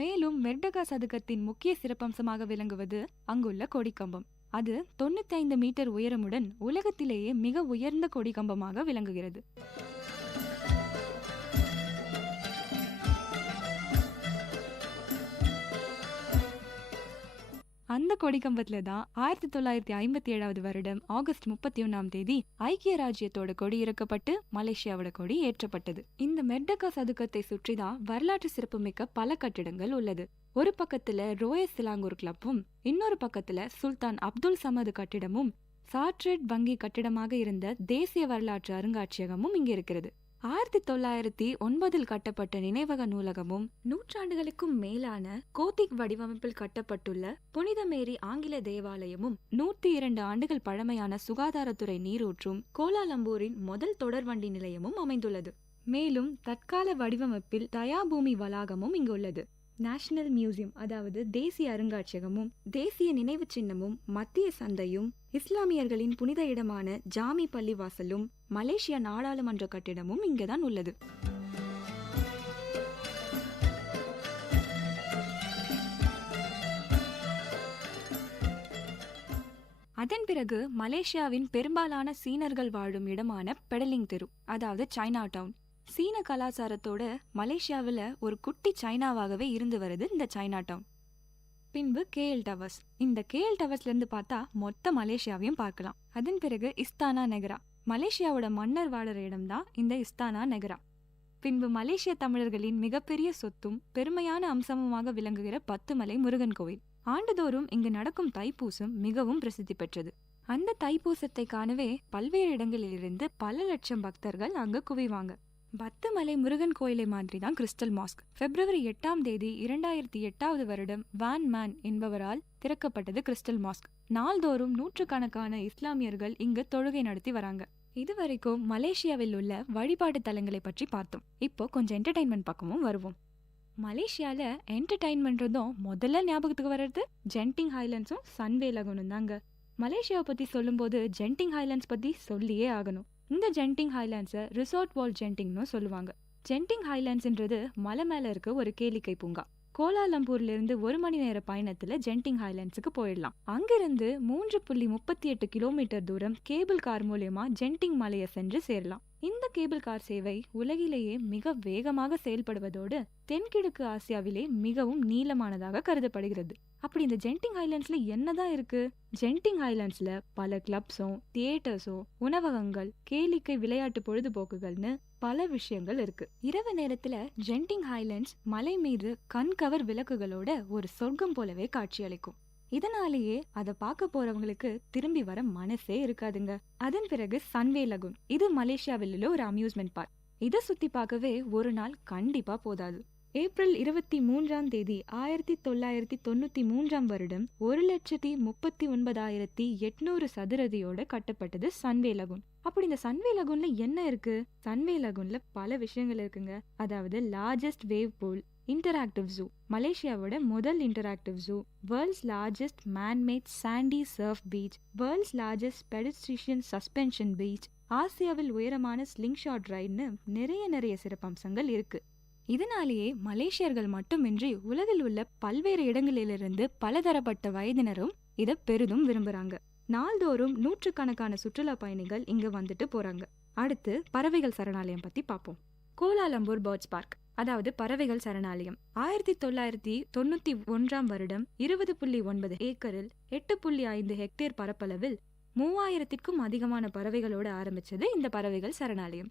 மேலும் மெர்டகா சதுக்கத்தின் முக்கிய சிறப்பம்சமாக விளங்குவது அங்குள்ள கொடிக்கம்பம். அது 95 மீட்டர் உயரமுடன் உலகத்திலேயே மிக உயர்ந்த கொடிக்கம்பமாக விளங்குகிறது. அந்த கொடிக்கம்பத்துல தான் 1957 வருடம் ஆகஸ்ட் 31 ஐக்கிய ராஜ்யத்தோட கொடி இறக்கப்பட்டு மலேசியாவோட கொடி ஏற்றப்பட்டது. இந்த மெர்டகா சதுக்கத்தை சுற்றிதான் வரலாற்று சிறப்புமிக்க பல கட்டிடங்கள் உள்ளது. ஒரு பக்கத்துல ரோயஸ் சிலாங்கூர் கிளப்பும், இன்னொரு பக்கத்துல சுல்தான் அப்துல் சமது கட்டிடமும், சாட்ரெட் வங்கி கட்டிடமாக இருந்த தேசிய வரலாற்று அருங்காட்சியகமும் இங்க இருக்கிறது. 1909 கட்டப்பட்ட நினைவக நூலகமும், நூற்றாண்டுகளுக்கும் மேலான கோத்திக் வடிவமைப்பில் கட்டப்பட்டுள்ள புனித மேரி ஆங்கில தேவாலயமும், 102 ஆண்டுகள் பழமையான சுகாதாரத்துறை நீரூற்றும், கோலாலம்பூரின் முதல் தொடர்வண்டி நிலையமும் அமைந்துள்ளது. மேலும் தற்கால வடிவமைப்பில் தயாபூமி வளாகமும் இங்கு உள்ளது. நேஷனல் மியூசியம் அதாவது தேசிய அருங்காட்சியகமும், தேசிய நினைவு சின்னமும், மத்திய சந்தையும், இஸ்லாமியர்களின் புனித இடமான ஜாமி பள்ளிவாசலும், மலேசியா நாடாளுமன்ற கட்டிடமும் இங்கதான் உள்ளது. அதன் பிறகு மலேசியாவின் பெரும்பாலான சீனர்கள் வாழும் இடமான பெடலிங் தெரு அதாவது சைனா டவுன். சீன கலாச்சாரத்தோட மலேசியாவில் ஒரு குட்டி சைனாவாகவே இருந்து வருது இந்த சைனா டவுன். பின்பு கேஎல் டவர்ஸ். இந்த கேஎல் டவர்ஸ்ல இருந்து பார்த்தா மொத்த மலேசியாவையும் பார்க்கலாம். அதன் பிறகு இஸ்தானா நெகரா. மலேசியாவோட மன்னர் வாழற இடம்தான் இந்த இஸ்தானா நெகரா. பின்பு மலேசிய தமிழர்களின் மிகப்பெரிய சொத்தும் பெருமையான அம்சமுமாக விளங்குகிற 10 மலை முருகன் கோவில். ஆண்டுதோறும் இங்கு நடக்கும் தைப்பூசம் மிகவும் பிரசித்தி பெற்றது. அந்த தைப்பூசத்தை காணவே பல்வேறு இடங்களிலிருந்து பல லட்சம் பக்தர்கள் அங்கு குவிவாங்க. 10 மலை முருகன் கோயிலை மாதிரி தான் கிறிஸ்டல் மாஸ்க். பிப்ரவரி 8 2008 வருடம் வான் மேன் என்பவரால் திறக்கப்பட்டது கிறிஸ்டல் மாஸ்க். நாள்தோறும் நூற்றுக்கணக்கான இஸ்லாமியர்கள் இங்கு தொழுகை நடத்தி வராங்க. இதுவரைக்கும் மலேசியாவில் உள்ள வழிபாட்டு தலங்களை பற்றி பார்த்தோம். இப்போ கொஞ்சம் என்டர்டைன்மெண்ட் பக்கமும் வருவோம். மலேசியால என்டர்டைன்மெண்ட்றதும் முதல்ல ஞாபகத்துக்கு வர்றது ஜென்டிங் ஹைலண்ட்ஸும் சன்வே லகூனும் தாங்க. மலேசியாவை பத்தி சொல்லும்போது ஜென்டிங் ஹைலண்ட்ஸ் பத்தி சொல்லியே ஆகணும். இந்த ஜென்டிங் ஹைலாண்ட்ஸை ரிசார்ட் வால் ஜென்டிங்னு சொல்லுவாங்க. ஜென்டிங் ஹைலாண்ட்ஸ்ன்றது மலை மேல இருக்க ஒரு கேளிக்கை பூங்கா. கோலாலம்பூர்ல இருந்து 1 மணி நேர பயணத்துல ஜென்டிங் ஹைலாண்ட்ஸுக்கு போயிடலாம். அங்கிருந்து 3.38 கிலோமீட்டர் தூரம் கேபிள் கார் மூலமா ஜென்டிங் மலையை சென்று சேரலாம். இந்த கேபிள் கார் சேவை உலகிலேயே மிக வேகமாக செயல்படுவதோடு தென்கிழக்கு ஆசியாவிலே மிகவும் நீளமானதாக கருதப்படுகிறது. அப்படி இந்த ஜென்டிங் ஹைலாண்ட்ஸ்ல என்னதான் இருக்கு? ஜென்டிங் ஹைலாண்ட்ஸ்ல பல கிளப்ஸும், தியேட்டர்ஸும், உணவகங்கள், கேளிக்கை, விளையாட்டு பொழுதுபோக்குகள்னு பல விஷயங்கள் இருக்கு. இரவு நேரத்துல ஜென்டிங் ஹைலாண்ட்ஸ் மலை மீது கண்கவர் விளக்குகளோட ஒரு சொர்க்கம் போலவே காட்சியளிக்கும். இதனாலேயே அதை பார்க்க போறவங்களுக்கு திரும்பி வர மனசே இருக்காதுங்க. அதன் பிறகு சன்வே லகூன். இது மலேசியாவில் உள்ள ஒரு அம்யூஸ்மெண்ட் பார்க். இதை சுத்தி பார்க்கவே ஒரு நாள் கண்டிப்பா போதாது. ஏப்ரல் 23 1993 வருடம் 1,39,800 சதுரடியோட கட்டப்பட்டது சன்வே லகூன். அப்படி இந்த சன்வே லகூன்ல என்ன இருக்கு? சன்வே லகூன்ல பல விஷயங்கள் இருக்குங்க. அதாவது largest wave pool, interactive zoo, மலேசியாவோட முதல் interactive zoo, world's largest man made sandy surf beach, world's largest pedestrian suspension beach, ஆசியாவில் உயரமான ஸ்லிங் ஷாட் ரைடுன்னு நிறைய சிறப்பம்சங்கள் இருக்கு. இதனாலேயே மலேசியர்கள் மட்டுமின்றி உலகில் உள்ள பல்வேறு இடங்களிலிருந்து பலதரப்பட்ட வயதினரும் இதை பெரிதும் விரும்புறாங்க. நாள்தோறும் நூற்றுக்கணக்கான சுற்றுலா பயணிகள் இங்க வந்துட்டு போறாங்க. அடுத்து பறவைகள் சரணாலயம் பத்தி பார்ப்போம். கோலாலம்பூர் பேர்ட்ஸ் பார்க் அதாவது பறவைகள் சரணாலயம் 1991 வருடம் 20.9 ஏக்கரில் 8.5 ஹெக்டேர் பரப்பளவில் 3000க்கும் அதிகமான பறவைகளோடு ஆரம்பிச்சது இந்த பறவைகள் சரணாலயம்.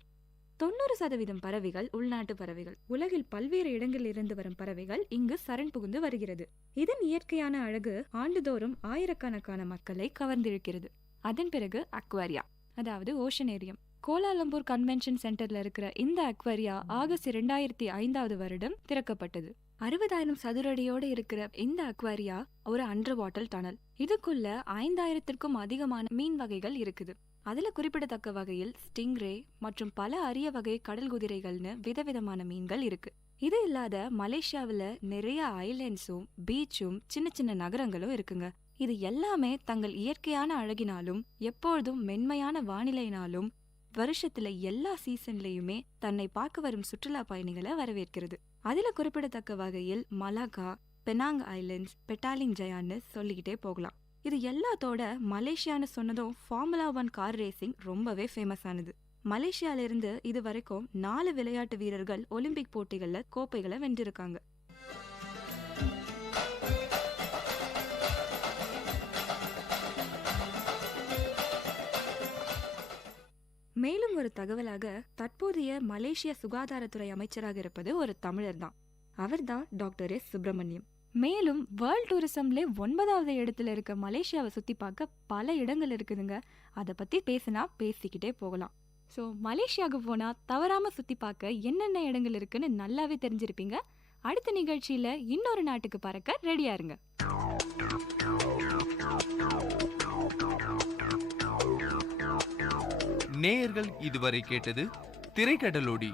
90% பறவைகள் உள்நாட்டு பறவைகள். உலகில் பல்வேறு இடங்களில் இருந்து வரும் பறவைகள் இங்கு சரண் புகுந்து வருகிறது. இதன் இயற்கையான அழகு ஆண்டுதோறும் ஆயிரக்கணக்கான மக்களை கவர்ந்திருக்கிறது. அதன் பிறகு அக்வாரியா அதாவது ஓஷனேரியம். கோலாலம்பூர் கன்வென்ஷன் சென்டர்ல இருக்கிற இந்த அக்வாரியா ஆகஸ்ட் 2005 வருடம் திறக்கப்பட்டது. 60,000 சதுரடியோடு இருக்கிற இந்த அக்வாரியா ஒரு அண்டர் வாட்டர் டனல். இதுக்குள்ள 5,000க்கும் அதிகமான மீன் வகைகள் இருக்குது. அதுல குறிப்பிடத்தக்க வகையில் ஸ்டிங்ரே மற்றும் பல அரிய வகை கடல் குதிரைகள்னு விதவிதமான மீன்கள் இருக்கு. இது இல்லாத மலேசியாவில் நிறைய ஐலேண்ட்ஸும் பீச்சும் சின்ன சின்ன நகரங்களும் இருக்குங்க. இது எல்லாமே தங்கள் இயற்கையான அழகினாலும் எப்பொழுதும் மென்மையான வானிலையினாலும் வருஷத்துல எல்லா சீசன்லயுமே தன்னை பார்க்க வரும் சுற்றுலா பயணிகளை வரவேற்கிறது. அதுல குறிப்பிடத்தக்க வகையில் மலாக்கா, பெனாங் ஐலண்ட்ஸ், பெட்டாலிங் ஜயான்னு சொல்லிக்கிட்டே போகலாம். இது எல்லாத்தோட மலேசியான்னு சொன்னதும் ஃபார்முலா 1 கார் ரேசிங் ரொம்பவே ஃபேமஸ் ஆனது. மலேசியாவிலிருந்து இது வரைக்கும் 4 விளையாட்டு வீரர்கள் ஒலிம்பிக் போட்டிகள்ல கோப்பைகளை வென்றிருக்காங்க. மேலும் ஒரு தகவலாக, தற்போதைய மலேசிய சுகாதாரத்துறை அமைச்சராக இருப்பது ஒரு தமிழர் தான். அவர்தான் டாக்டர் எஸ் சுப்பிரமணியம். மேலும் வேர்ல்ட் டூரிசம்ல 9வது இடத்துல இருக்க மலேசியாவை சுத்தி பார்க்க பல இடங்கள் இருக்குதுங்க. அதை பத்தி பேசினா பேசிக்கிட்டே போகலாம். ஸோ மலேசியாவுக்கு போனா தவறாம சுத்தி பார்க்க என்னென்ன இடங்கள் இருக்குன்னு நல்லாவே தெரிஞ்சிருப்பீங்க. அடுத்த நிகழ்ச்சியில இன்னொரு நாட்டுக்கு பறக்க ரெடியா இருங்க. நேயர்கள் இதுவரை கேட்டது திரைக்கடலோடி,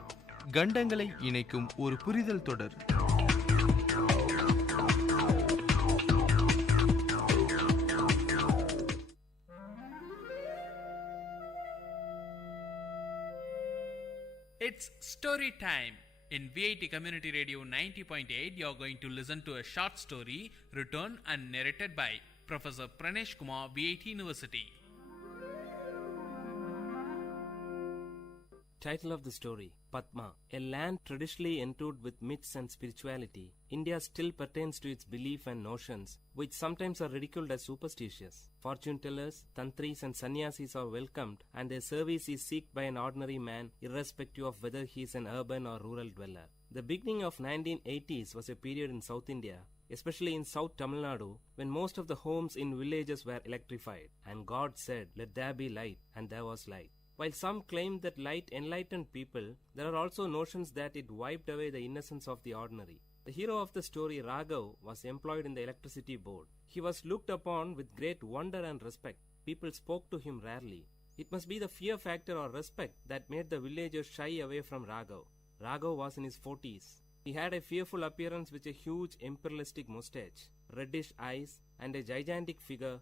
கண்டங்களை இணைக்கும் ஒரு புரிதல் தொடர். It's story time. In Vit Community Radio 90.8, you are going to listen to a short story written and narrated by Professor Pranesh Kumar, Vit University. Title of the story: Padma. A land traditionally endued with myths and spirituality, India still pertains to its belief and notions, which sometimes are ridiculed as superstitious. Fortune tellers, tantris and sannyasis are welcomed, and their service is sought by an ordinary man, irrespective of whether he is an urban or rural dweller. The beginning of 1980s was a period in South India, especially in South Tamil Nadu, when most of the homes in villages were electrified, and God said, "Let there be light," and there was light. While some claimed that light enlightened people, there are also notions that it wiped away the innocence of the ordinary. The hero of the story, Raghav, was employed in the electricity board. He was looked upon with great wonder and respect. People spoke to him rarely. It must be the fear factor or respect that made the villagers shy away from Raghav. Raghav was in his 40s. He had a fearful appearance with a huge imperialistic mustache, reddish eyes, and a gigantic figure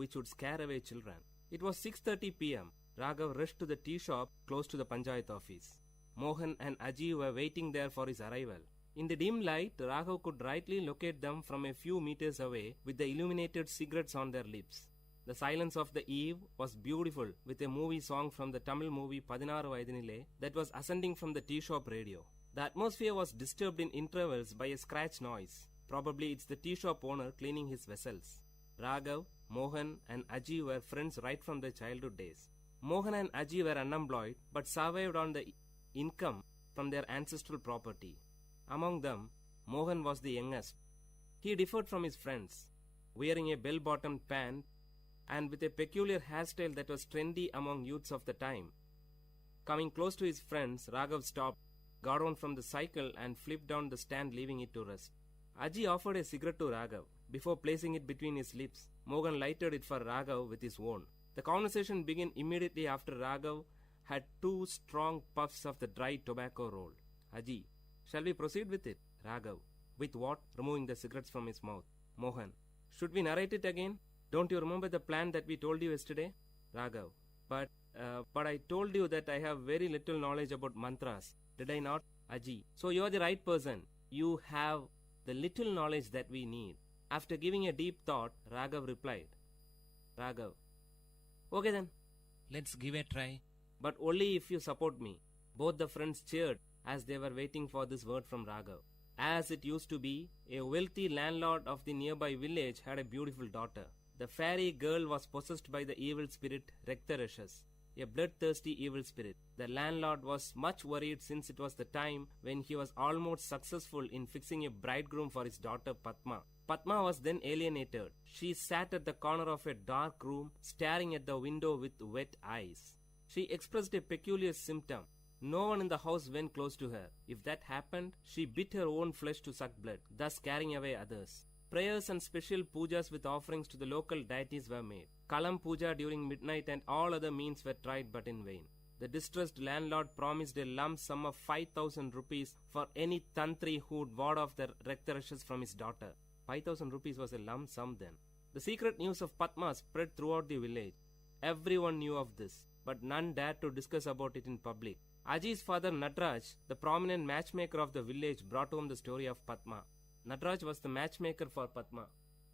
which would scare away children. It was 6:30 p.m. Raghav rushed to the tea shop close to the Panchayat office. Mohan and Aji were waiting there for his arrival. In the dim light, Raghav could rightly locate them from a few meters away with the illuminated cigarettes on their lips. The silence of the eve was beautiful, with a movie song from the Tamil movie 16 Vayadinile that was ascending from the tea shop radio. The atmosphere was disturbed in intervals by a scratch noise. Probably it's the tea shop owner cleaning his vessels. Raghav, Mohan and Aji were friends right from their childhood days. Mohan and Aji were unemployed but survived on the income from their ancestral property. Among them, Mohan was the youngest. He differed from his friends, wearing a bell-bottomed pant and with a peculiar hairstyle that was trendy among youths of the time. Coming close to his friends, Raghav stopped, got on from the cycle and flipped down the stand, leaving it to rest. Aji offered a cigarette to Raghav. Before placing it between his lips, Mohan lighted it for Raghav with his own. The conversation began immediately after Raghav had 2 strong puffs of the dry tobacco roll. Aji, shall we proceed with it? Raghav, with what? Removing the cigarettes from his mouth. Mohan, should we narrate it again? Don't you remember the plan that we told you yesterday? Raghav, but I told you that I have very little knowledge about mantras. Did I not? Aji, so you are the right person. You have the little knowledge that we need. After giving a deep thought, Raghav replied. Raghav, okay then, let's give a try. But only if you support me. Both the friends cheered as they were waiting for this word from Raghav. As it used to be, a wealthy landlord of the nearby village had a beautiful daughter. The fairy girl was possessed by the evil spirit Rektarashas, a bloodthirsty evil spirit. The landlord was much worried since it was the time when he was almost successful in fixing a bridegroom for his daughter Padma. Padma was then alienated. She sat at the corner of a dark room, staring at the window with wet eyes. She expressed a peculiar symptom. No one in the house went close to her. If that happened, she bit her own flesh to suck blood, thus scaring away others. Prayers and special pujas with offerings to the local deities were made. Kalam puja during midnight and all other means were tried but in vain. The distressed landlord promised a lump sum of 5,000 rupees for any tantri who would ward off the Rektarashas from his daughter. 5,000 rupees was a lump sum then. The secret news of Padma spread throughout the village. Everyone knew of this, but none dared to discuss about it in public. Aji's father Natraj, the prominent matchmaker of the village, brought home the story of Padma. Natraj was the matchmaker for Padma.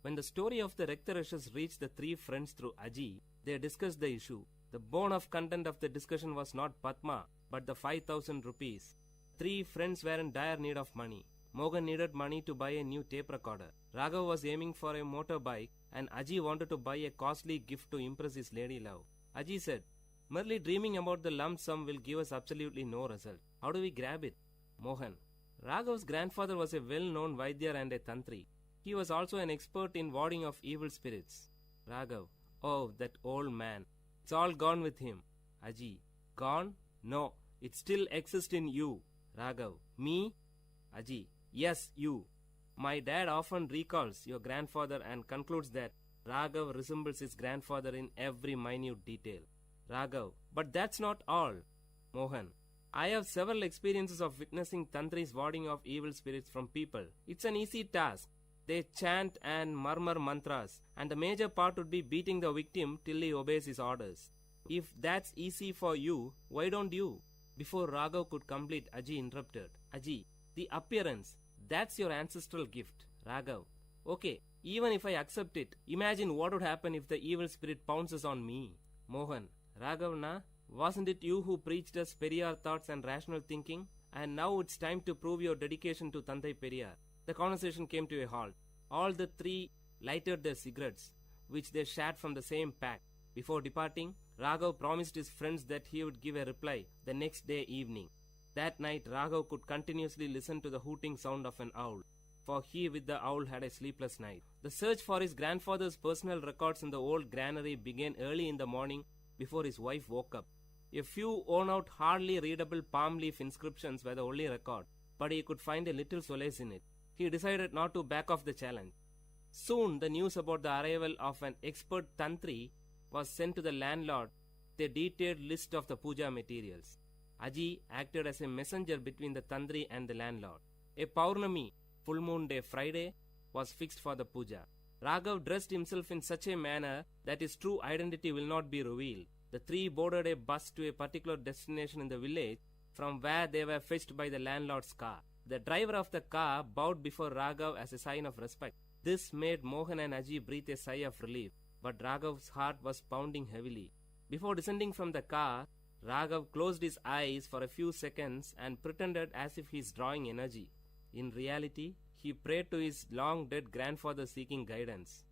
When the story of the Rektarashas reached the three friends through Aji, they discussed the issue. The bone of content of the discussion was not Padma, but the 5,000 rupees. Three friends were in dire need of money. Mohan needed money to buy a new tape recorder. Raghav was aiming for a motorbike, and Aji wanted to buy a costly gift to impress his lady love. Aji said, "Merely dreaming about the lump sum will give us absolutely no result. How do we grab it?" Mohan. Raghav's grandfather was a well-known Vaidya and a Tantri. He was also an expert in warding off evil spirits. Raghav. Oh, that old man. It's all gone with him. Aji. Gone? No, it still exists in you. Raghav. Me? Aji. Yes, you. My dad often recalls your grandfather and concludes that Raghav resembles his grandfather in every minute detail. Raghav. But that's not all. Mohan. I have several experiences of witnessing Tantris warding off evil spirits from people. It's an easy task. They chant and murmur mantras, and the major part would be beating the victim till he obeys his orders. If that's easy for you, why don't you? Before Raghav could complete, Aji interrupted. Aji, the appearance, that's your ancestral gift. Raghav, okay, even if I accept it, imagine what would happen if the evil spirit pounces on me. Mohan, Raghav na, wasn't it you who preached us Periyar thoughts and rational thinking? And now it's time to prove your dedication to Tandai Periyar. The conversation came to a halt. All the three lighted their cigarettes, which they shared from the same pack. Before departing, Raghav promised his friends that he would give a reply the next day evening. That night, Raghav could continuously listen to the hooting sound of an owl, for he with the owl had a sleepless night. The search for his grandfather's personal records in the old granary began early in the morning before his wife woke up. A few worn-out, hardly readable palm leaf inscriptions were the only record, but he could find a little solace in it. He decided not to back off the challenge. Soon, the news about the arrival of an expert Tantri was sent to the landlord with a detailed list of the puja materials. Aji acted as a messenger between the Tantri and the landlord. A Paurnami, full moon day Friday, was fixed for the puja. Raghav dressed himself in such a manner that his true identity will not be revealed. The three boarded a bus to a particular destination in the village, from where they were fetched by the landlord's car. The driver of the car bowed before Raghav as a sign of respect. This made Mohan and Aji breathe a sigh of relief, but Raghav's heart was pounding heavily. Before descending from the car, Raghav closed his eyes for a few seconds and pretended as if he is drawing energy. In reality, he prayed to his long-dead grandfather seeking guidance.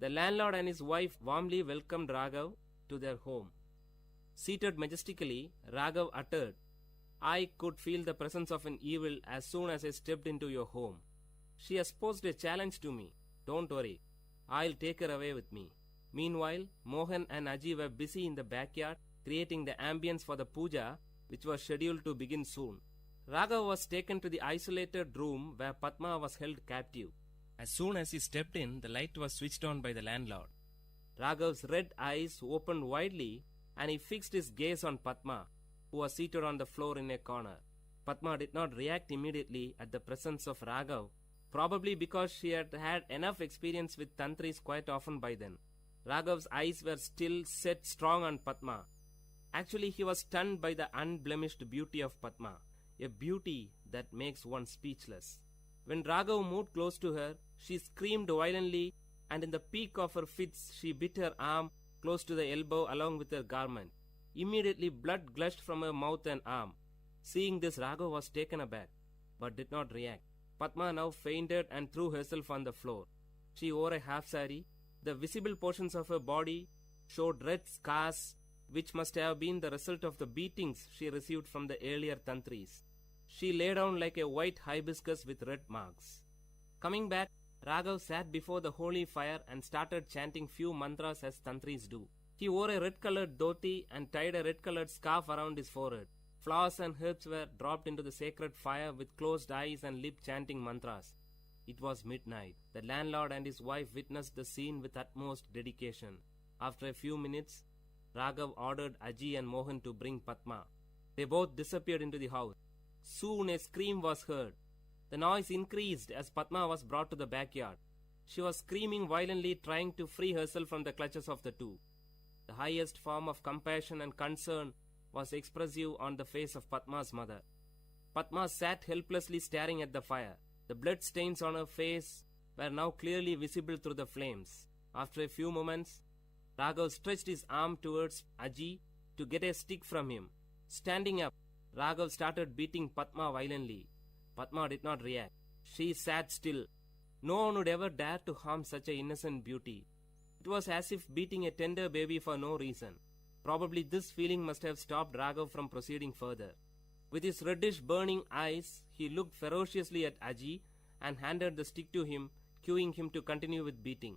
The landlord and his wife warmly welcomed Raghav to their home. Seated majestically, Raghav uttered, "I could feel the presence of an evil as soon as I stepped into your home. She has posed a challenge to me. Don't worry, I'll take her away with me." Meanwhile, Mohan and Aji were busy in the backyard creating the ambience for the puja, which was scheduled to begin soon. Raghav was taken to the isolated room where Padma was held captive. As soon as he stepped in, the light was switched on by the landlord. Raghav's red eyes opened widely and he fixed his gaze on Padma, who was seated on the floor in a corner. Padma did not react immediately at the presence of Raghav, probably because she had had enough experience with Tantris quite often by then. Raghav's eyes were still set strong on Padma. Actually, he was stunned by the unblemished beauty of Padma, a beauty that makes one speechless. When Raghav moved close to her, she screamed violently, and in the peak of her fits, she bit her arm close to the elbow along with her garment. Immediately, blood gushed from her mouth and arm. Seeing this, Raghav was taken aback, but did not react. Padma now fainted and threw herself on the floor. She wore a half sari. The visible portions of her body showed red scars, which must have been the result of the beatings she received from the earlier Tantris. She lay down like a white hibiscus with red marks. Coming back, Raghav sat before the holy fire and started chanting few mantras as Tantris do. He wore a red-colored dhoti and tied a red-colored scarf around his forehead. Flowers and herbs were dropped into the sacred fire with closed eyes and lip chanting mantras. It was midnight. The landlord and his wife witnessed the scene with utmost dedication. After a few minutes, Raghav ordered Aji and Mohan to bring Padma. They both disappeared into the house. Soon a scream was heard. The noise increased as Padma was brought to the backyard. She was screaming violently, trying to free herself from the clutches of the two. The highest form of compassion and concern was expressive on the face of Padma's mother. Padma sat helplessly staring at the fire. The blood stains on her face were now clearly visible through the flames. After a few moments, Raghav stretched his arm towards Aji to get a stick from him. Standing up, Raghav started beating Padma violently. Padma did not react. She sat still. No one would ever dare to harm such an innocent beauty. It was as if beating a tender baby for no reason. Probably this feeling must have stopped Raghav from proceeding further. With his reddish burning eyes, he looked ferociously at Aji and handed the stick to him, cueing him to continue with beating.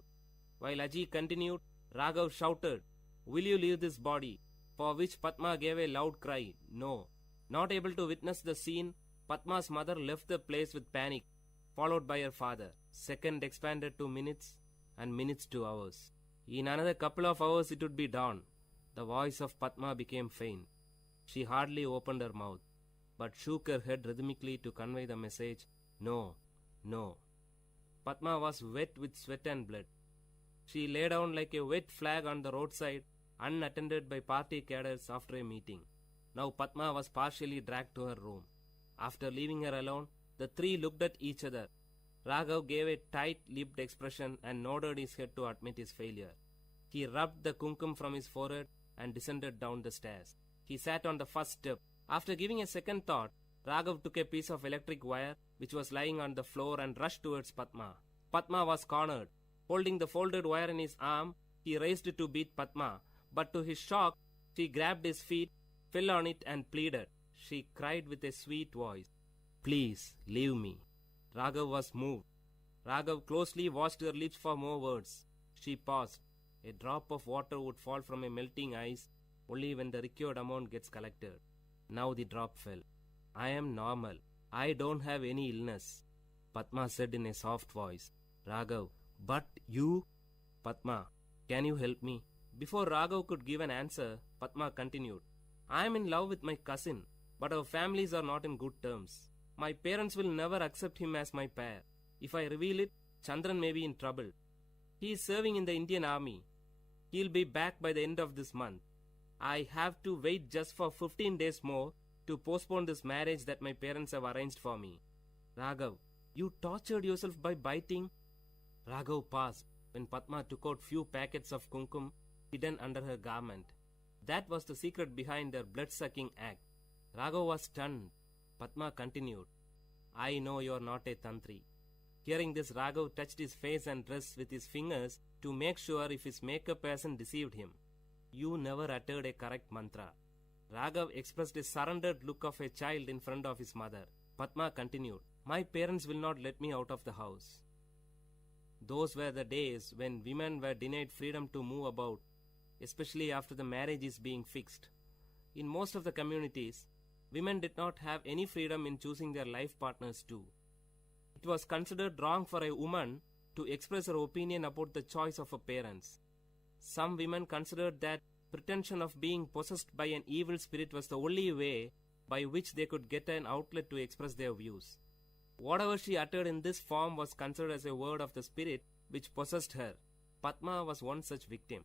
While Aji continued, Raghav shouted, "Will you leave this body?" For which Padma gave a loud cry, "No." Not able to witness the scene, Padma's mother left the place with panic, followed by her father. Second expanded to minutes, and minutes to hours. In another couple of hours it would be dawn. The voice of Padma became faint. She hardly opened her mouth, but shook her head rhythmically to convey the message, "No, no." Padma was wet with sweat and blood. She lay down like a wet flag on the roadside, unattended by party cadres after a meeting. Now Padma was partially dragged to her room. After leaving her alone, the three looked at each other. Raghav gave a tight-lipped expression and nodded his head to admit his failure. He rubbed the kumkum from his forehead and descended down the stairs. He sat on the first step. After giving a second thought, Raghav took a piece of electric wire which was lying on the floor and rushed towards Padma. Padma was cornered. Holding the folded wire in his arm, he raised it to beat Padma, but to his shock, she grabbed his feet, fell on it and pleaded. She cried with a sweet voice, "Please, leave me." Raghav was moved. Raghav closely watched her lips for more words. She paused. A drop of water would fall from a melting ice only when the required amount gets collected. Now the drop fell. "I am normal. I don't have any illness," Padma said in a soft voice. Raghav, "But you?" "Padma, can you help me?" Before Raghav could give an answer, Padma continued, "I am in love with my cousin, but our families are not in good terms. My parents will never accept him as my pair. If I reveal it, Chandran may be in trouble. He is serving in the Indian army. He'll be back by the end of this month. I have to wait just for 15 days more to postpone this marriage that my parents have arranged for me." "Raghav, you tortured yourself by biting?" Raghav paused when Padma took out few packets of kumkum hidden under her garment. That was the secret behind her blood-sucking act. Raghav was stunned. Padma continued, "I know you are not a tantri." Hearing this, Raghav touched his face and dress with his fingers to make sure if his makeup hasn't deceived him. "You never uttered a correct mantra." Raghav expressed a surrendered look of a child in front of his mother. Padma continued, "My parents will not let me out of the house." Those were the days when women were denied freedom to move about, especially after the marriage is being fixed. In most of the communities, women did not have any freedom in choosing their life partners too. It was considered wrong for a woman to express her opinion about the choice of her parents. Some women considered that pretension of being possessed by an evil spirit was the only way by which they could get an outlet to express their views. Whatever she uttered in this form was considered as a word of the spirit which possessed her. Padma was one such victim.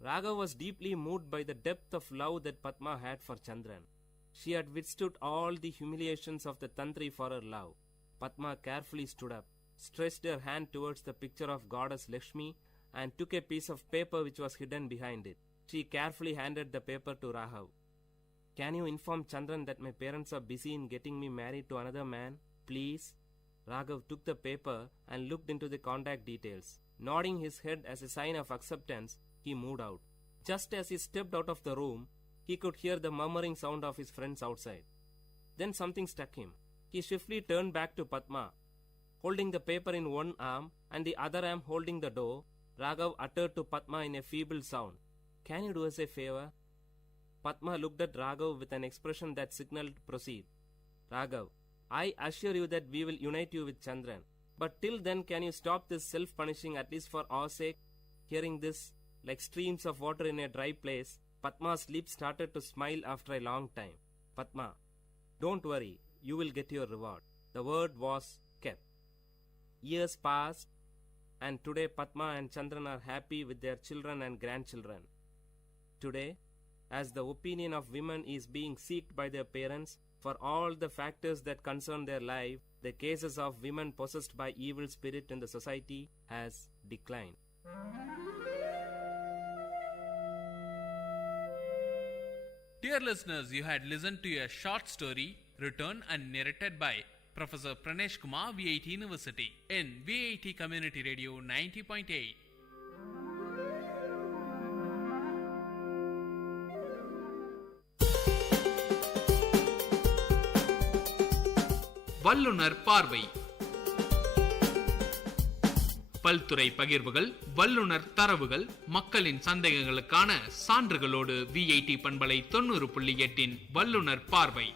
Raghav was deeply moved by the depth of love that Padma had for Chandran. She had withstood all the humiliations of the tantri for her love. Padma carefully stood up, stretched her hand towards the picture of goddess Lakshmi, and took a piece of paper which was hidden behind it. She carefully handed the paper to Raghav. "Can you inform Chandran that my parents are busy in getting me married to another man? Please?" Raghav took the paper and looked into the contact details. Nodding his head as a sign of acceptance, he moved out. Just as he stepped out of the room, he could hear the murmuring sound of his friends outside. Then something struck him. He swiftly turned back to Padma. Holding the paper in one arm and the other arm holding the door, Raghav uttered to Padma in a feeble sound, "Can you do us a favor?" Padma looked at Raghav with an expression that signaled proceed. "Raghav, I assure you that we will unite you with Chandran. But till then, can you stop this self-punishing at least for our sake?" Hearing this, like streams of water in a dry place, Padma's lips started to smile after a long time. "Padma, don't worry, you will get your reward." The word was kept. Years passed. and today Padma and Chandran are happy with their children and grandchildren. Today, as the opinion of women is being sought by their parents for all the factors that concern their life, the cases of women possessed by evil spirit in the society has declined. Dear listeners, you had listened to a short story written and narrated by Professor Pranesh Kumar, VIT University, in VIT Community Radio 90.8. வல்லுனர் பார்வை. பல்துறை பகிர்வுகள், வல்லுனர் தரவுகள், மக்களின் சந்தேகங்களுக்கான சான்றுகளோடு VIT பண்பலை 90.8 வல்லுனர் பார்வை.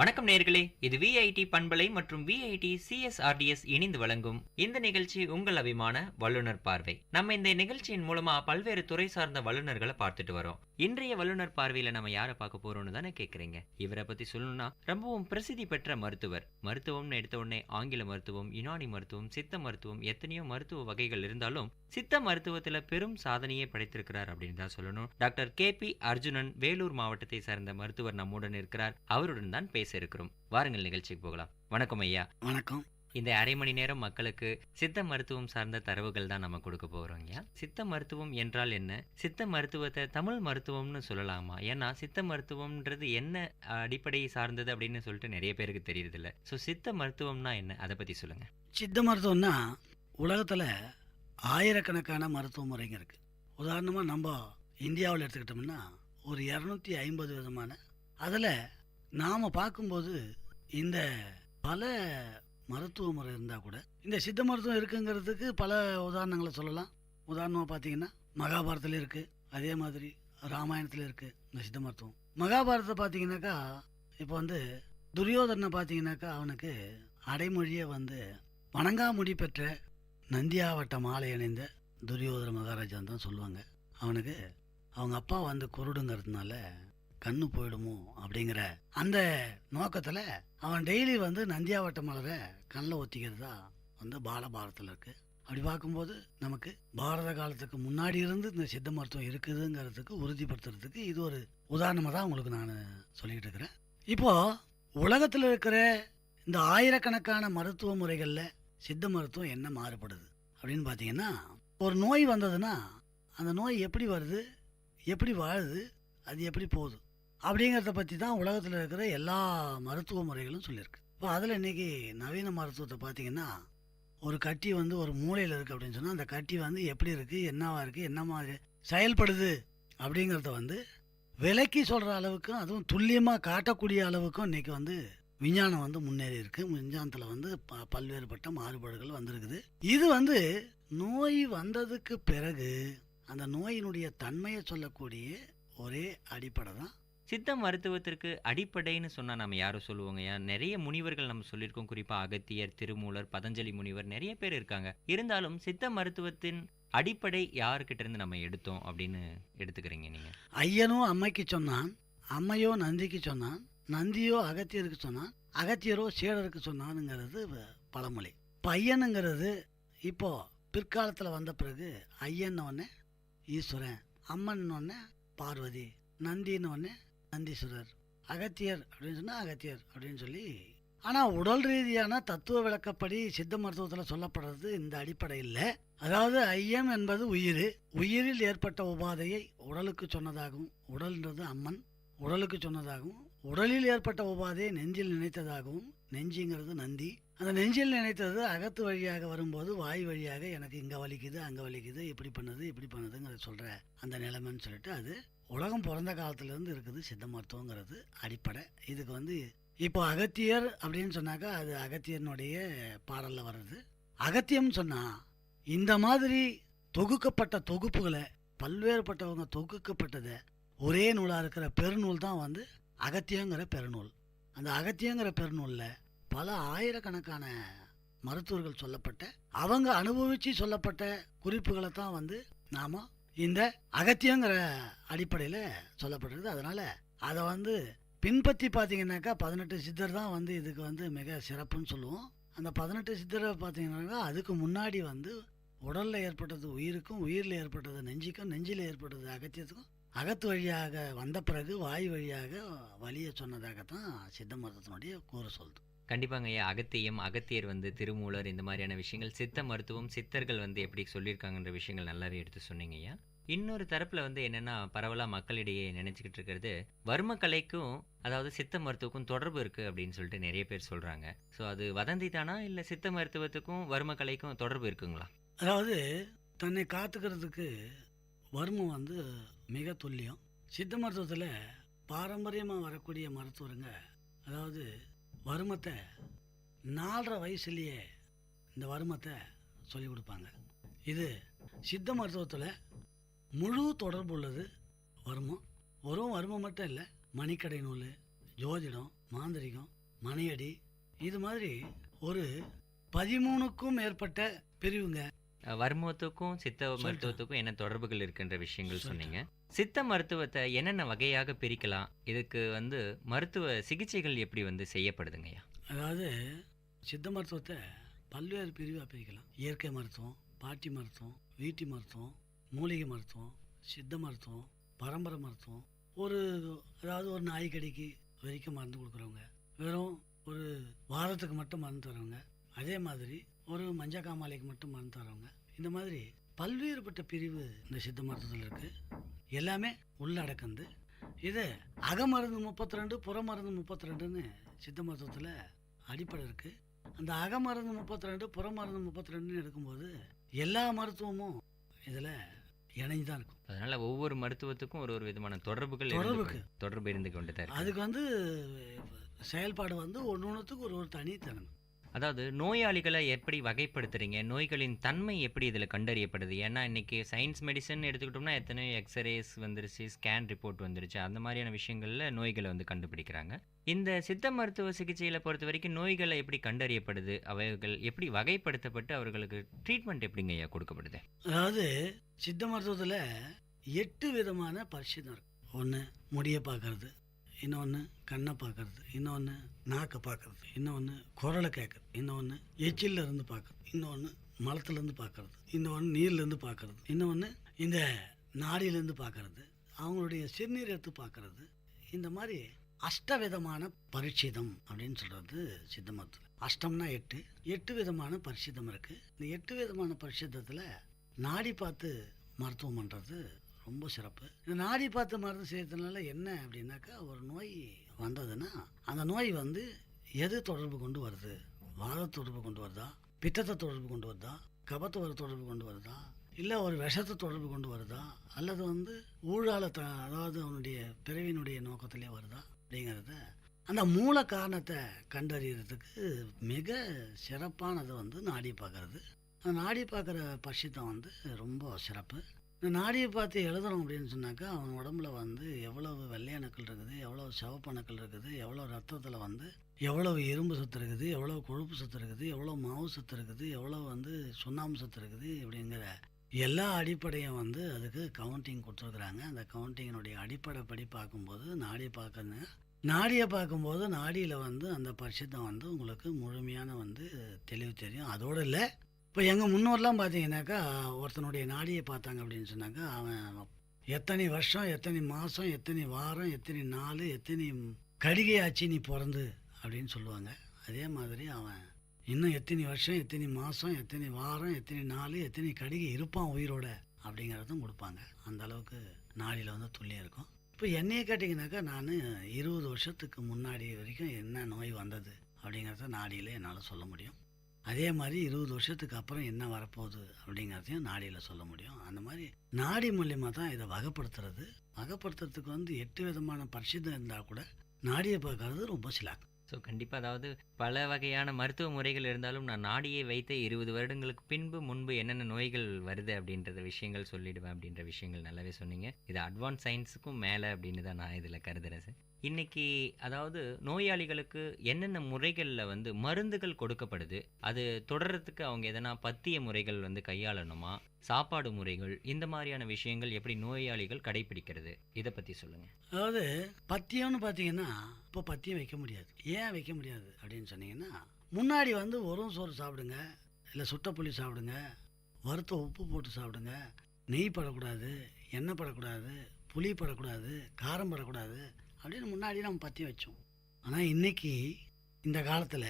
வணக்கம் நேயர்களே, இது VIT பண்பலை மற்றும் VIT CSRDS இணைந்து வழங்கும் இந்த நிகழ்ச்சி உங்கள் அபிமான வல்லுனர் பார்வை. நம்ம இந்த நிகழ்ச்சியின் மூலமா பல்வேறு துறை சார்ந்த வல்லுநர்களை பார்த்துட்டு வரோம். இன்றைய வல்லுனர் பார்வையில நம்ம யாரை பார்க்க போறோம்னு தானே கேக்குறீங்க. இவரை பத்தி சொல்லணும்னா ரொம்பவும் பிரசித்தி பெற்ற மருத்துவர். மருத்துவம்னு எடுத்த உடனே ஆங்கில மருத்துவம், யுனானி மருத்துவம், சித்த மருத்துவம், எத்தனையோ மருத்துவ வகைகள் இருந்தாலும் சித்த மருத்துவத்துல பெரும் சாதனையை படைத்திருக்கிறார் அப்படின்னு தான் சொல்லணும். டாக்டர் KP அர்ஜுனன் வேலூர் மாவட்டத்தை சார்ந்த மருத்துவர் நம்முடன் இருக்கிறார். அவருடன் தான் பேச இருக்கிறோம். வாருங்கள் நிகழ்ச்சிக்கு போகலாம். வணக்கம் ஐயா. வணக்கம். இந்த அரை மணி நேரம் மக்களுக்கு சித்த மருத்துவம் சார்ந்த தரவுகள் தான் நம்ம கொடுக்க போறோம். சித்த மருத்துவம் என்றால் என்ன? சித்த மருத்துவத்தை தமிழ் மருத்துவம்னு சொல்லலாமா? ஏன்னா சித்த மருத்துவம்ன்றது என்ன அடிப்படையை சார்ந்தது அப்படின்னு சொல்லிட்டு நிறைய பேருக்கு தெரியறது இல்லை. ஸோ சித்த மருத்துவம்னா என்ன, அதை பத்தி சொல்லுங்க. சித்த மருத்துவம்னா உலகத்துல ஆயிரக்கணக்கான மருத்துவ முறைங்க இருக்கு. உதாரணமா நம்ம இந்தியாவில் எடுத்துக்கிட்டோம்னா ஒரு 250 விதமான, அதுல நாம பார்க்கும்போது இந்த பல மருத்துவ முறை இருந்தால் கூட இந்த சித்த மருத்துவம் இருக்குங்கிறதுக்கு பல உதாரணங்களை சொல்லலாம். உதாரணமாக பார்த்தீங்கன்னா மகாபாரதத்தில் இருக்குது, அதே மாதிரி ராமாயணத்தில் இருக்குது இந்த சித்த மருத்துவம். மகாபாரதத்தை பார்த்தீங்கன்னாக்கா இப்போ துரியோதனை பார்த்தீங்கன்னாக்கா அவனுக்கு அடைமொழியை வணங்காமுடி பெற்ற நந்தியாவட்ட மாலை அணிந்த துரியோதன மகாராஜான்னு தான் சொல்லுவாங்க. அவனுக்கு அவங்க அப்பா குருடுங்கிறதுனால கண்ணு போயிடுமோ அப்படிங்கிற அந்த நோக்கத்தில் அவன் டெய்லி நந்தியாவட்ட மலரை கண்ணில் ஒத்திக்கிறதா பாலபாரத்தில் இருக்குது. அப்படி பார்க்கும்போது நமக்கு பாரத காலத்துக்கு முன்னாடி இருந்து இந்த சித்த மருத்துவம் இருக்குதுங்கிறதுக்கு உறுதிப்படுத்துறதுக்கு இது ஒரு உதாரணமாக தான் உங்களுக்கு நான் சொல்லிக்கிட்டு இருக்கிறேன். இப்போது உலகத்தில் இருக்கிற இந்த ஆயிரக்கணக்கான மருத்துவ முறைகளில் சித்த மருத்துவம் என்ன மாறுபடுது அப்படின்னு பார்த்தீங்கன்னா, ஒரு நோய் வந்ததுன்னா அந்த நோய் எப்படி வருது, எப்படி வாழுது, அது எப்படி போகுது அப்படிங்கிறத பற்றி தான் உலகத்தில் இருக்கிற எல்லா மருத்துவ முறைகளும் சொல்லியிருக்கு. இப்போ அதில் இன்றைக்கி நவீன மருத்துவத்தை பார்த்திங்கன்னா ஒரு கட்டி ஒரு மூளையில் இருக்குது அப்படின்னு சொன்னால் அந்த கட்டி எப்படி இருக்குது, என்னவா இருக்குது, என்ன மாதிரி செயல்படுது அப்படிங்கிறத விலைக்கு சொல்கிற அளவுக்கும் அதுவும் துல்லியமாக காட்டக்கூடிய அளவுக்கும் இன்றைக்கி விஞ்ஞானம் முன்னேறி இருக்குது. விஞ்ஞானத்தில் பல்வேறுபட்ட மாறுபாடுகள் வந்திருக்குது. இது நோய் வந்ததுக்கு பிறகு அந்த நோயினுடைய தன்மையை சொல்லக்கூடிய ஒரே அடிப்படை தான். சித்த மருத்துவத்திற்கு அடிப்படைன்னு சொன்னா நம்ம யாரும் சொல்லுவாங்க. நிறைய முனிவர்கள் நம்ம சொல்லியிருக்கோம். குறிப்பா அகத்தியர், திருமூலர், பதஞ்சலி முனிவர், நிறைய பேர் இருக்காங்க. இருந்தாலும் சித்த மருத்துவத்தின் அடிப்படை யாருக்கிட்ட இருந்து நம்ம எடுத்தோம் அப்படின்னு எடுத்துக்கிறீங்க நீங்க? ஐயனோ அம்மைக்கு சொன்னான், அம்மையோ நந்திக்கு சொன்னான், நந்தியோ அகத்தியருக்கு சொன்னான், அகத்தியரோ சீடருக்கு சொன்னானுங்கிறது பழமொழி. இப்போ ஐயனுங்கிறது இப்போ பிற்காலத்தில் வந்த பிறகு ஐயன்னொன்னே ஈஸ்வரன், அம்மன்னொன்னே பார்வதி, நந்தின்னொன்னே நந்தீஸ்வரர், அகத்தியர் அப்படின்னு சொன்னால் அகத்தியர் அப்படின்னு சொல்லி. ஆனால் உடல் ரீதியான தத்துவ விளக்கப்படி சித்த மருத்துவத்தில் சொல்லப்படுறது இந்த அடிப்படை இல்லை. அதாவது ஐயம் என்பது உயிர், உயிரில் ஏற்பட்ட உபாதையை உடலுக்கு சொன்னதாகவும், உடல்ன்றது அம்மன் உடலுக்கு சொன்னதாகவும், உடலில் ஏற்பட்ட உபாதையை நெஞ்சில் நினைத்ததாகவும், நெஞ்சுங்கிறது நந்தி, அந்த நெஞ்சில் நினைத்தது அகத்து வழியாக வரும்போது வாய் வழியாக எனக்கு இங்கே வலிக்குது, அங்கே வலிக்குது, இப்படி பண்ணுதுங்கிறத சொல்கிற அந்த நிலைமைன்னு சொல்லிட்டு அது உலகம் பிறந்த காலத்திலேருந்து இருக்குது சித்த மருத்துவங்கிறது அடிப்படை. இதுக்கு இப்போ அகத்தியர் அப்படின்னு சொன்னாக்கா அது அகத்தியனுடைய பாடலில் வர்றது. அகத்தியம்னு சொன்னால் இந்த மாதிரி தொகுக்கப்பட்ட தொகுப்புகளை பல்வேறுபட்டவங்க தொகுக்கப்பட்டதை ஒரே நூலாக இருக்கிற பெருநூல் தான் அகத்தியங்கிற பெருநூல். அந்த அகத்தியங்கிற பெருநூலில் பல ஆயிரக்கணக்கான மருத்துவர்கள் சொல்லப்பட்ட, அவங்க அனுபவித்து சொல்லப்பட்ட குறிப்புகளை தான் நாம் இந்த அகத்தியங்கிற அடிப்படையில் சொல்லப்படுறது. அதனால் அதை பின்பற்றி பார்த்தீங்கன்னாக்கா 18 சித்தர் தான் வந்து இதுக்கு வந்து மிக சிறப்புன்னு சொல்லுவோம். அந்த 18 சித்தரை பார்த்தீங்கன்னாக்கா அதுக்கு முன்னாடி வந்து உடலில் ஏற்பட்டது உயிருக்கும், உயிரில் ஏற்பட்டது நெஞ்சுக்கும், நெஞ்சில் ஏற்பட்டது அகத்தியத்துக்கும், அகத்து வழியாக வந்த பிறகு வாய் வழியாக வலியை சொன்னதாகத்தான் சித்த மருத்துவத்தினுடைய கூற சொல்லுது. கண்டிப்பாங்க ஐயா. அகத்தியம், அகத்தியர் வந்து திருமூலர், இந்த மாதிரியான விஷயங்கள் சித்த மருத்துவம், சித்தர்கள் வந்து எப்படி சொல்லியிருக்காங்கன்ற விஷயங்கள் நல்லாவே எடுத்து சொன்னீங்க ஐயா. இன்னொரு தரப்புல வந்து என்னன்னா, பரவலா மக்களிடையே நினைச்சுக்கிட்டு இருக்கிறது, வர்ம கலைக்கும் அதாவது சித்த மருத்துவக்கும் தொடர்பு இருக்கு அப்படின்னு சொல்லிட்டு நிறைய பேர் சொல்றாங்க. ஸோ அது வதந்தி தானா, இல்லை சித்த மருத்துவத்துக்கும் வர்ம கலைக்கும் தொடர்பு இருக்குங்களா? அதாவது தன்னை காத்துக்கிறதுக்கு வர்மம் வந்து மிக துல்லியம். சித்த மருத்துவத்தில் பாரம்பரியமாக வரக்கூடிய மருத்துவருங்க அதாவது வர்மத்தை 4.5 வயசுலேயே இந்த வர்மத்தை சொல்லி கொடுப்பாங்க. இது சித்த மருத்துவத்தில் முழு தொடர்பு உள்ளது வர்மம். வெறும் வர்மம் மட்டும் இல்லை, மணிக்கடை நூல், ஜோதிடம், மாந்திரிகம், மனையடி, இது மாதிரி ஒரு 13க்கும் மேற்பட்ட பிரிவுங்க. வர்மத்துக்கும் சித்த மருத்துவத்துக்கும் என்ன தொடர்புகள் இருக்குன்ற விஷயங்கள் சொன்னீங்க. சித்த மருத்துவத்தை என்னென்ன வகையாக பிரிக்கலாம், இதுக்கு வந்து மருத்துவ சிகிச்சைகள் எப்படி வந்து செய்யப்படுதுங்கய்யா? அதாவது சித்த மருத்துவத்தை பல்வேறு பிரிவாக பிரிக்கலாம். இயற்கை மருத்துவம், பாட்டி மருத்துவம், வீட்டு மருத்துவம், மூலிகை மருத்துவம், சித்த மருத்துவம், பரம்பரை மருத்துவம். அதாவது ஒரு நாய்க்கடிக்கு வரைக்கும் மருந்து கொடுக்குறவங்க, வெறும் ஒரு வாரத்துக்கு மட்டும் மருந்து தரவங்க, அதே மாதிரி ஒரு மஞ்சக்காமாலைக்கு மட்டும் மருந்து தரவங்க. இந்த மாதிரி பல்வேறுபட்ட பிரிவு இந்த சித்த மருத்துவத்தில் இருக்குது. எல்லாமே உள்ளடக்கந்து. இது அகமருந்து 32, புறமருந்து 32ன்னு சித்த மருத்துவத்தில் அடிப்படை இருக்குது. அந்த அகமருந்து 32, புறமருந்து 32ன்னு எடுக்கும்போது எல்லா மருத்துவமும் இதில் இணைஞ்சு தான் இருக்கும். அதனால ஒவ்வொரு மருத்துவத்துக்கும் ஒரு விதமான தொடர்பு இருந்து கொண்டு தான் இருக்கு. அதுக்கு வந்து செயல்பாடு வந்து ஒன்றுத்துக்கு ஒரு தனித்தன்மை. அதாவது நோயாளிகளை எப்படி வகைப்படுத்துறீங்க, நோய்களின் தன்மை எப்படி இதில் கண்டறியப்படுது? ஏன்னா இன்னைக்கு சயின்ஸ் மெடிசன் எடுத்துக்கிட்டோம்னா எத்தனையோ எக்ஸ்ரேஸ் வந்துருச்சு, ஸ்கேன் ரிப்போர்ட் வந்துருச்சு, அந்த மாதிரியான விஷயங்களில் நோய்களை வந்து கண்டுபிடிக்கிறாங்க. இந்த சித்த மருத்துவ சிகிச்சையில் பொறுத்த வரைக்கும் நோய்களை எப்படி கண்டறியப்படுது, அவைகள் எப்படி வகைப்படுத்தப்பட்டு அவர்களுக்கு ட்ரீட்மெண்ட் எப்படிங்க ஐயா கொடுக்கப்படுது? அதாவது சித்த மருத்துவத்தில் 8 விதமான பரிசோதனை இருக்கு. ஒன்று முடியை பார்க்கறது, இன்னொன்று கண்ணை பார்க்கறது, இன்னொன்று நாக்கை பார்க்கறது, இன்னொன்று குரலை கேட்கறது, இன்னொன்று எச்சில்ல இருந்து பார்க்கறது, இன்னொன்று மலத்துலேருந்து பார்க்கறது, இன்னொன்று நீர்லேருந்து பார்க்கறது, இன்னொன்று இந்த நாடியிலேருந்து பார்க்கறது, அவங்களுடைய சிறுநீர் எடுத்து பார்க்கறது. இந்த மாதிரி அஷ்டவிதமான பரிட்சிதம் அப்படின்னு சொல்கிறது சித்த மருத்துவம். அஷ்டம்னா 8 விதமான பரிசித்தம் இருக்குது. இந்த 8 விதமான பரிசித்தத்தில் நாடி பார்த்து மருத்துவம் பண்ணுறது ரொம்ப சிறப்பு. இந்த நாடி பார்த்து மருந்து செய்யறதுனால என்ன அப்படின்னாக்கா, ஒரு நோய் வந்ததுன்னா அந்த நோய் வந்து எது தொடர்பு கொண்டு வருது, வாத தொடர்பு கொண்டு வருதா, பித்தத்தை தொடர்பு கொண்டு வருதா, கபத்தை தொடர்பு கொண்டு வருதா, இல்லை ஒரு விஷத்தை தொடர்பு கொண்டு வருதா, அல்லது வந்து ஊழால அதாவது அவனுடைய பிறவியினுடைய நோக்கத்திலே வருதா அப்படிங்கிறத அந்த மூல காரணத்தை கண்டறியறதுக்கு மிக சிறப்பானது வந்து நாடி பார்க்கறது. அந்த நாடி பார்க்குற பரிசித்தம் வந்து ரொம்ப சிறப்பு. இந்த நாடியை பார்த்து எழுதுறோம் அப்படின்னு சொன்னாக்கா, அவன் உடம்புல வந்து எவ்வளவு வெள்ளையணுக்கள் இருக்குது, எவ்வளவு சிவப்பணுக்கள் இருக்குது, எவ்வளோ ரத்தத்தில் வந்து எவ்வளவு இரும்பு சத்து இருக்குது, எவ்வளோ கொழுப்பு சத்து இருக்குது, எவ்வளோ மாவு சத்து இருக்குது, எவ்வளோ வந்து சுண்ணாம்பு சத்து இருக்குது, இப்படிங்கிற எல்லா அடிப்படையும் வந்து அதுக்கு கவுண்டிங் கொடுத்துருக்குறாங்க. அந்த கவுண்டிங்கினுடைய அடிப்படைப்படி பார்க்கும்போது நாடியை பார்க்கும்போது நாடியில் வந்து அந்த பரிசுத்தம் வந்து உங்களுக்கு முழுமையான வந்து தெளிவு தெரியும். அதோடு இல்லை, இப்போ எங்கள் முன்னோர்லாம் பார்த்தீங்கன்னாக்கா ஒருத்தனுடைய நாடியை பார்த்தாங்க அப்படின்னு சொன்னாக்கா, அவன் எத்தனை வருஷம், எத்தனை மாதம், எத்தனை வாரம், எத்தனை நாள், எத்தனை கடிகை ஆச்சு நீ பிறந்து அப்படின்னு சொல்லுவாங்க. அதே மாதிரி அவன் இன்னும் எத்தனை வருஷம், எத்தனை மாதம், எத்தனை வாரம், எத்தனை நாள், எத்தனை கடிகை இருப்பான் உயிரோட அப்படிங்கிறதும் கொடுப்பாங்க. அந்த அளவுக்கு நாடியில் வந்து துல்லியம் இருக்கும். இப்போ என்னையே கேட்டிங்கனாக்கா, நான் 20 வருஷத்துக்கு முன்னாடி வரைக்கும் என்ன நோய் வந்தது அப்படிங்கிறத நாடியில் என்னால் சொல்ல முடியும். அதே மாதிரி 20 வருஷத்துக்கு அப்புறம் என்ன வரப்போகுது அப்படிங்கிறதையும் நாடியில் சொல்ல முடியும். அந்த மாதிரி நாடி மூலியமாக தான் இதை வகைப்படுத்துறதுக்கு வந்து 8 விதமான பரிசுத்தம் இருந்தால் கூட நாடியை பார்க்கறது ரொம்ப சிலாக்கு. ஸோ கண்டிப்பாக, அதாவது பல வகையான மருத்துவ முறைகள் இருந்தாலும் நான் நாடியை வைத்த 20 வருடங்களுக்கு முன்பு என்னென்ன நோய்கள் வருது அப்படின்றத விஷயங்கள் சொல்லிடுவேன் அப்படின்ற விஷயங்கள் நல்லாவே சொன்னீங்க. இது அட்வான்ஸ் சயின்ஸுக்கும் மேலே அப்படின்னு தான் நான் இதில் கருதுறேன் சார். இன்னைக்கு அதாவது நோயாளிகளுக்கு என்னென்ன முறைகளில் வந்து மருந்துகள் கொடுக்கப்படுது, அது தொடர்றதுக்கு அவங்க எதனா பத்திய முறைகள் வந்து கையாளணுமா, சாப்பாடு முறைகள், இந்த மாதிரியான விஷயங்கள் எப்படி நோயாளிகள் கடைபிடிக்கிறது, இதை பற்றி சொல்லுங்கள். அதாவது பத்தியம்னு பார்த்தீங்கன்னா இப்போ பத்தியம் வைக்க முடியாது. ஏன் வைக்க முடியாது அப்படின்னு சொன்னீங்கன்னா, முன்னாடி வந்து உரம் சோறு சாப்பிடுங்க, இல்லை சுட்டப்புளி சாப்பிடுங்க, வறுத்த உப்பு போட்டு சாப்பிடுங்க, நெய் படக்கூடாது, எண்ணெய் படக்கூடாது, புளி படக்கூடாது, காரம் படக்கூடாது அப்படின்னு முன்னாடி நம்ம பற்றி வச்சோம். ஆனால் இன்றைக்கி இந்த காலத்தில்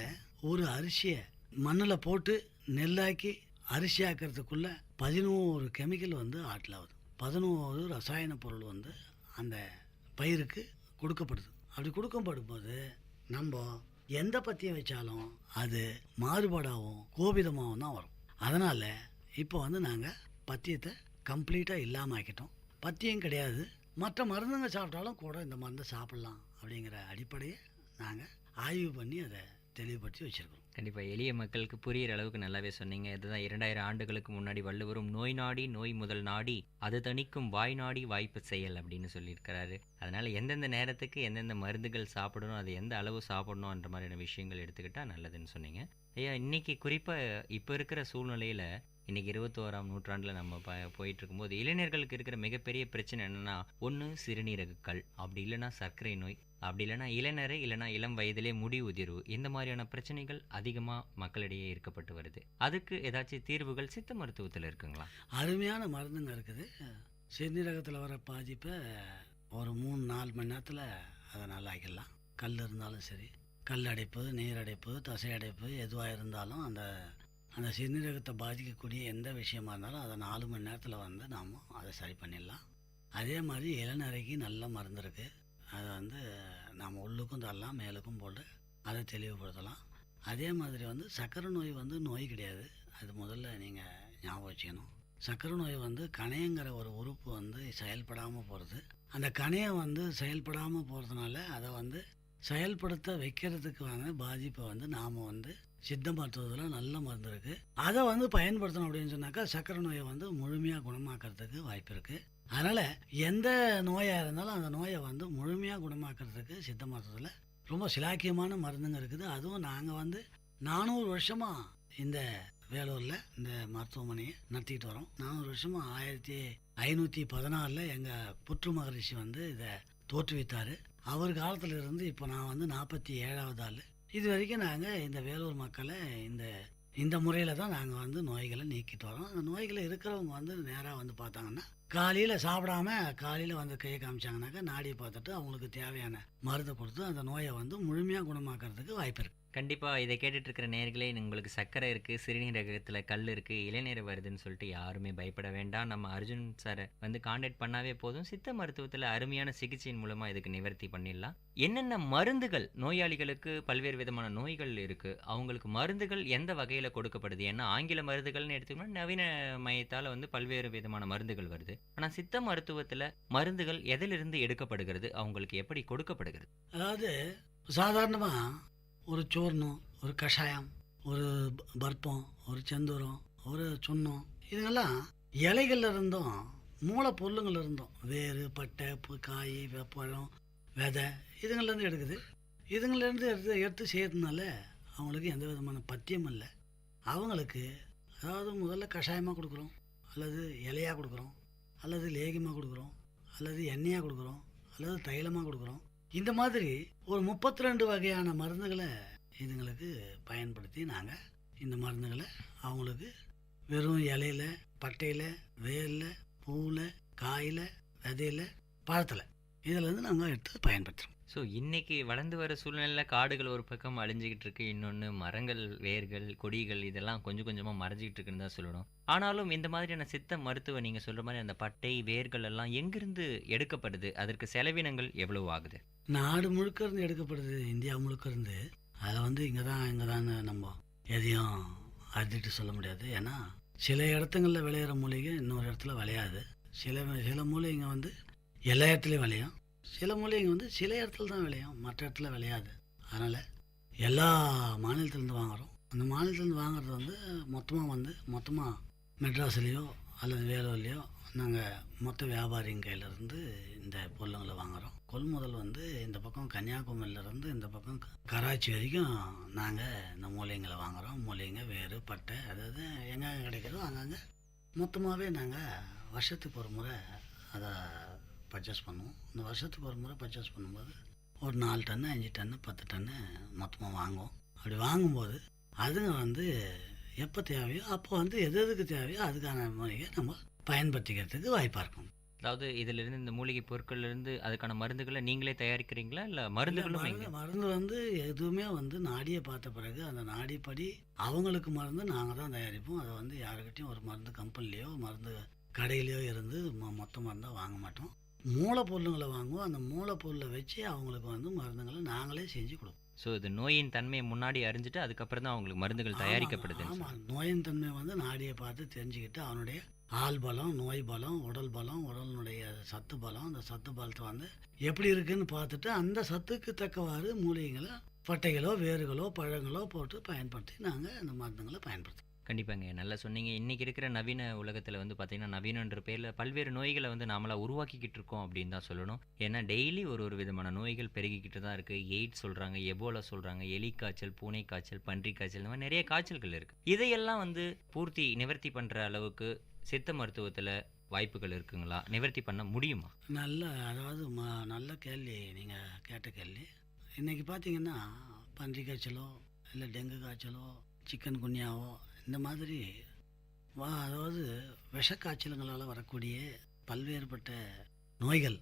ஒரு அரிசியை மண்ணில் போட்டு நெல்லாக்கி அரிசி ஆக்கிறதுக்குள்ளே 11 கெமிக்கல் வந்து ஆட்டில் ஆகுது. 11 ரசாயன பொருள் வந்து அந்த பயிருக்கு கொடுக்கப்படுது. அப்படி கொடுக்கப்படும்போது நம்ம எந்த பத்தியம் வச்சாலும் அது மாறுபாடாகவும் கோபிதமாகவும் தான் வரும். அதனால் இப்போ வந்து நாங்கள் பத்தியத்தை கம்ப்ளீட்டாக இல்லாமல் ஆக்கிட்டோம். பத்தியம் கிடையாது, மற்ற மருந்துங்க சாப்பிட்டாலும் கூட இந்த மருந்தை சாப்பிட்லாம் அப்படிங்கிற அடிப்படையை நாங்கள் ஆய்வு பண்ணி அதை தெளிவுபடுத்தி வச்சுருக்கோம். கண்டிப்பாக எளிய மக்களுக்கு புரிகிற அளவுக்கு நல்லாவே சொன்னீங்க. இதுதான் 2000 ஆண்டுகளுக்கு முன்னாடி வள்ளுவரும் நோய் நாடி நோய் முதல் நாடி அது தணிக்கும் வாய் நாடி வாய்ப்பு செயல் அப்படின்னு சொல்லியிருக்கிறாரு. அதனால் எந்தெந்த நேரத்துக்கு எந்தெந்த மருந்துகள் சாப்பிடணும், அது எந்த அளவு சாப்பிடணுன்ற மாதிரியான விஷயங்கள் எடுத்துக்கிட்டால் நல்லதுன்னு சொன்னீங்க. ஐயா, இன்றைக்கி குறிப்பாக இப்போ இருக்கிற சூழ்நிலையில் இன்றைக்கி 21ஆம் நூற்றாண்டில் நம்ம போயிட்டு இருக்கும்போது இளைஞர்களுக்கு இருக்கிற மிகப்பெரிய பிரச்சனை என்னென்னா, ஒன்று சிறுநீரகக்கல், அப்படி இல்லைன்னா சர்க்கரை நோய், அப்படி இல்லைன்னா இளைஞரை இல்லைன்னா இளம் வயதிலே முடி உதிர்வு, இந்த மாதிரியான பிரச்சனைகள் அதிகமாக மக்களிடையே இருக்கப்பட்டு வருது. அதுக்கு ஏதாச்சும் தீர்வுகள் சித்த மருத்துவத்தில் இருக்குங்களா? அருமையான மருந்துங்க இருக்குது. சிறுநீரகத்தில் வர பாதிப்பை ஒரு 3-4 மணி நேரத்தில் அதை நல்லாக்கிடலாம். கல் இருந்தாலும் சரி, கல் அடைப்பு, நீர் அடைப்பு, தசை அடைப்பு எதுவாக இருந்தாலும் அந்த சிறுநீரகத்தை பாதிக்கக்கூடிய எந்த விஷயமா இருந்தாலும் அதை 4 மணி நேரத்தில் வந்து நாம் அதை சரி பண்ணிடலாம். அதே மாதிரி இளநரைக்கு நல்ல மருந்து இருக்குது. அதை வந்து நாம் உள்ளுக்கும் தரலாம், மேலுக்கும் போட்டு அதை தெளிவுபடுத்தலாம். அதே மாதிரி வந்து சர்க்கரை நோய் வந்து நோய் கிடையாது, அது முதல்ல நீங்கள் ஞாபகம் வச்சுக்கணும். சர்க்கரை நோய் வந்து கணையங்கிற ஒரு உறுப்பு வந்து செயல்படாமல் போகிறது. அந்த கணையம் வந்து செயல்படாமல் போகிறதுனால அதை வந்து செயல்படுத்த வைக்கிறதுக்கான பாதிப்பை வந்து நாம் வந்து சித்த மருத்துவத்தில் நல்ல மருந்து இருக்குது. அதை வந்து பயன்படுத்தணும் அப்படின்னு சொன்னாக்கா சர்க்கரை நோயை வந்து முழுமையாக குணமாக்கிறதுக்கு வாய்ப்பு இருக்குது. அதனால் எந்த நோயாக இருந்தாலும் அந்த நோயை வந்து முழுமையாக குணமாக்கிறதுக்கு சித்த மருத்துவத்தில் ரொம்ப சிலாக்கியமான மருந்துங்க இருக்குது. அதுவும் நாங்கள் வந்து 400 வருஷமாக இந்த வேலூரில் இந்த மருத்துவமனையை நடத்திக்கிட்டு வரோம். 400 வருஷமாக 1514 எங்கள் புற்று மகரிஷி வந்து இதை தோற்றுவித்தார். அவர் காலத்தில் இருந்து இப்போ நான் வந்து 47வது ஆள். இது வரைக்கும் நாங்கள் இந்த வேலூர் மக்களை இந்த முறையில் தான் நாங்கள் வந்து நோய்களை நீக்கிட்டு வரோம். அந்த நோய்களை இருக்கிறவங்க வந்து நேராக வந்து பார்த்தாங்கன்னா, காலையில் சாப்பிடாம காலையில் வந்து கையை காமிச்சாங்கனாக்கா நாடியை பார்த்துட்டு அவங்களுக்கு தேவையான மருந்தை கொடுத்து அந்த நோயை வந்து முழுமையாக குணமாக்கிறதுக்கு வாய்ப்பு இருக்குது. கண்டிப்பாக இதை கேட்டுட்டு இருக்கிற நேர்களே, உங்களுக்கு சர்க்கரை இருக்குது, சிறுநீரகத்தில் கல் இருக்குது, இளைநீரை வருதுன்னு சொல்லிட்டு யாருமே பயப்பட வேண்டாம். நம்ம அர்ஜுன் சாரை வந்து காண்டாக்ட் பண்ணாவே போதும். சித்த மருத்துவத்தில் அருமையான சிகிச்சையின் மூலமாக இதுக்கு நிவர்த்தி பண்ணிடலாம். என்னென்ன மருந்துகள் நோயாளிகளுக்கு, பல்வேறு விதமான நோய்கள் இருக்குது, அவங்களுக்கு மருந்துகள் எந்த வகையில் கொடுக்கப்படுது? ஏன்னா ஆங்கில மருந்துகள்னு எடுத்துக்கணும், நவீன மயத்தால் வந்து பல்வேறு விதமான மருந்துகள் வருது. ஆனால் சித்த மருத்துவத்தில் மருந்துகள் எதிலிருந்து எடுக்கப்படுகிறது, அவங்களுக்கு எப்படி கொடுக்கப்படுகிறது? அதாவது சாதாரணமாக ஒரு சூர்ணம், ஒரு கஷாயம், ஒரு பர்ப்பம், ஒரு செந்தூரம், ஒரு சுண்ணம், இதுங்கெல்லாம் இலைகள்ல இருந்தும் மூலப்பொருளுங்கள் இருந்தும் வேறு, பட்டை, காய், பழம், விதை இதுங்கள்லேருந்து எடுக்குது. இதுங்கள்லேருந்து எடுத்து செய்யறதுனால அவங்களுக்கு எந்த விதமான பத்தியம் இல்லை. அவங்களுக்கு அதாவது முதல்ல கஷாயமாக கொடுக்குறோம், அல்லது இலையாக கொடுக்குறோம், அல்லது லேகியமாக கொடுக்குறோம், அல்லது எண்ணெயாக கொடுக்குறோம், அல்லது தைலமாக கொடுக்குறோம். இந்த மாதிரி ஒரு 32 வகையான மருந்துகளை இதுங்களுக்கு பயன்படுத்தி நாங்கள் இந்த மருந்துகளை அவங்களுக்கு வெறும் இலையில், பட்டையில், வேரில், பூவில், காயில், விதையில், பழத்தில் இதிலேருந்து நாங்கள் எடுத்து பயன்படுத்துகிறோம். ஸோ இன்றைக்கி வளர்ந்து வர சூழ்நிலையில் காடுகள் ஒரு பக்கம் அழிஞ்சிக்கிட்டு இருக்கு, இன்னொன்று மரங்கள், வேர்கள், கொடிகள் இதெல்லாம் கொஞ்சம் கொஞ்சமாக மறைஞ்சிக்கிட்டு இருக்குன்னு தான் சொல்லணும். ஆனாலும் இந்த மாதிரியான சித்த மருத்துவம் நீங்கள் சொல்கிற மாதிரி அந்த பட்டை, வேர்கள் எல்லாம் எங்கிருந்து எடுக்கப்படுது, அதற்கு செலவினங்கள் எவ்வளவு ஆகுது? நாடு முழுக்க இருந்து எடுக்கப்படுது, இந்தியா முழுக்க இருந்து. அதில் வந்து இங்கே தான் நம்ம எதையும் அறுதிட்டு சொல்ல முடியாது. ஏன்னா சில இடத்துங்களில் விளையிற மூலிகை இன்னொரு இடத்துல விளையாது. சில மூலிகை வந்து எல்லா இடத்துலையும் விளையும், சில மூலிகை வந்து சில இடத்துல தான் விளையும், மற்ற இடத்துல விளையாது. அதனால் எல்லா மாநிலத்திலேருந்து வாங்குகிறோம். அந்த மாநிலத்திலேருந்து வாங்குறது வந்து மொத்தமாக மெட்ராஸ்லேயோ அல்லது வேலூர்லேயோ நாங்கள் மொத்த வியாபாரிங்க கையிலேருந்து இந்த பொருளுங்களை வாங்குகிறோம். கொள்முதல் வந்து இந்த பக்கம் கன்னியாகுமரியிலேருந்து இந்த பக்கம் கராச்சி வரைக்கும் நாங்கள் இந்த மூலிகைங்களை வாங்குகிறோம். மூலிகைங்க, வேறு, பட்டை, அதாவது எங்கெங்கே கிடைக்கிறதோ அங்கங்கே மொத்தமாகவே நாங்கள் வருஷத்துக்கு ஒரு முறை அதை பர்ச்சேஸ் பண்ணுவோம். இந்த வருஷத்துக்கு ஒரு முறை பர்ச்சேஸ் பண்ணும்போது ஒரு 4 டன்னு 5 டன்னு 10 டன்னு மொத்தமாக வாங்குவோம். அப்படி வாங்கும்போது அதுங்க வந்து எப்போ தேவையோ அப்போ வந்து எதுக்கு தேவையோ அதுக்கான மூலிகை நம்ம பயன்படுத்திக்கிறதுக்கு வாய்ப்பாக இருக்கும். அதாவது இதிலிருந்து இந்த மூலிகை பொருட்கள்லேருந்து அதுக்கான மருந்துகளை நீங்களே தயாரிக்கிறீங்களா, இல்லை மருந்துகளும் மருந்து வந்து எதுவுமே வந்து நாடியை பார்த்த பிறகு அந்த நாடிப்படி அவங்களுக்கு மருந்து நாங்கள் தான் தயாரிப்போம். அதை வந்து யாருக்கிட்டையும் ஒரு மருந்து கம்பெனிலையோ மருந்து கடையிலையோ இருந்து மொத்த மருந்தாக வாங்க மாட்டோம். மூலப்பொருளுங்களை வாங்குவோம். அந்த மூலப்பொருளை வச்சு அவங்களுக்கு வந்து மருந்துங்களை நாங்களே செஞ்சு கொடுப்போம். ஸோ இது நோயின் தன்மையை முன்னாடி அறிஞ்சிட்டு அதுக்கப்புறம் தான் அவங்களுக்கு மருந்துகள் தயாரிக்கப்படுது. ஆமாம், நோயின் தன்மை வந்து நாடியை பார்த்து தெரிஞ்சுக்கிட்டு அவனுடைய ஆள் பலம், நோய் பலம், உடல் பலம், உடலினுடைய சத்து பலம், அந்த சத்து பலத்தை வந்து எப்படி இருக்குன்னு பார்த்துட்டு அந்த சத்துக்கு தக்கவாறு மூலிகைகளை, பட்டைகளோ, வேர்களோ, பழங்களோ போட்டு பயன்படுத்தி நாங்கள் அந்த மருந்துங்களை பயன்படுத்துவோம். கண்டிப்பாங்க, நல்லா சொன்னீங்க. இன்றைக்கி இருக்கிற நவீன உலகத்தில் வந்து பார்த்திங்கன்னா நவீனன்ற பேரில் பல்வேறு நோய்களை வந்து நாமளாக உருவாக்கிக்கிட்டு இருக்கோம் அப்படின்னு தான் சொல்லணும். ஏன்னா டெய்லி ஒரு விதமான நோய்கள் பெருகிக்கிட்டு தான் இருக்குது. எய்ட்ஸ் சொல்கிறாங்க, எபோலா சொல்கிறாங்க, எலி காய்ச்சல், பூனை காய்ச்சல், பன்றி காய்ச்சல், இந்த மாதிரி நிறைய காய்ச்சல்கள் இருக்குது. இதையெல்லாம் வந்து நிவர்த்தி பண்ணுற அளவுக்கு சித்த மருத்துவத்தில் வாய்ப்புகள் இருக்குங்களா? நிவர்த்தி பண்ண முடியுமா? அதாவது நல்ல கேள்வி நீங்கள் கேட்ட கேள்வி. இன்றைக்கி பார்த்தீங்கன்னா பன்றி காய்ச்சலோ இல்லை டெங்கு காய்ச்சலோ சிக்கன் குன்யாவோ இந்த மாதிரி அதாவது விஷக்காய்ச்சலுங்களால் வரக்கூடிய பல்வேறுபட்ட நோய்கள்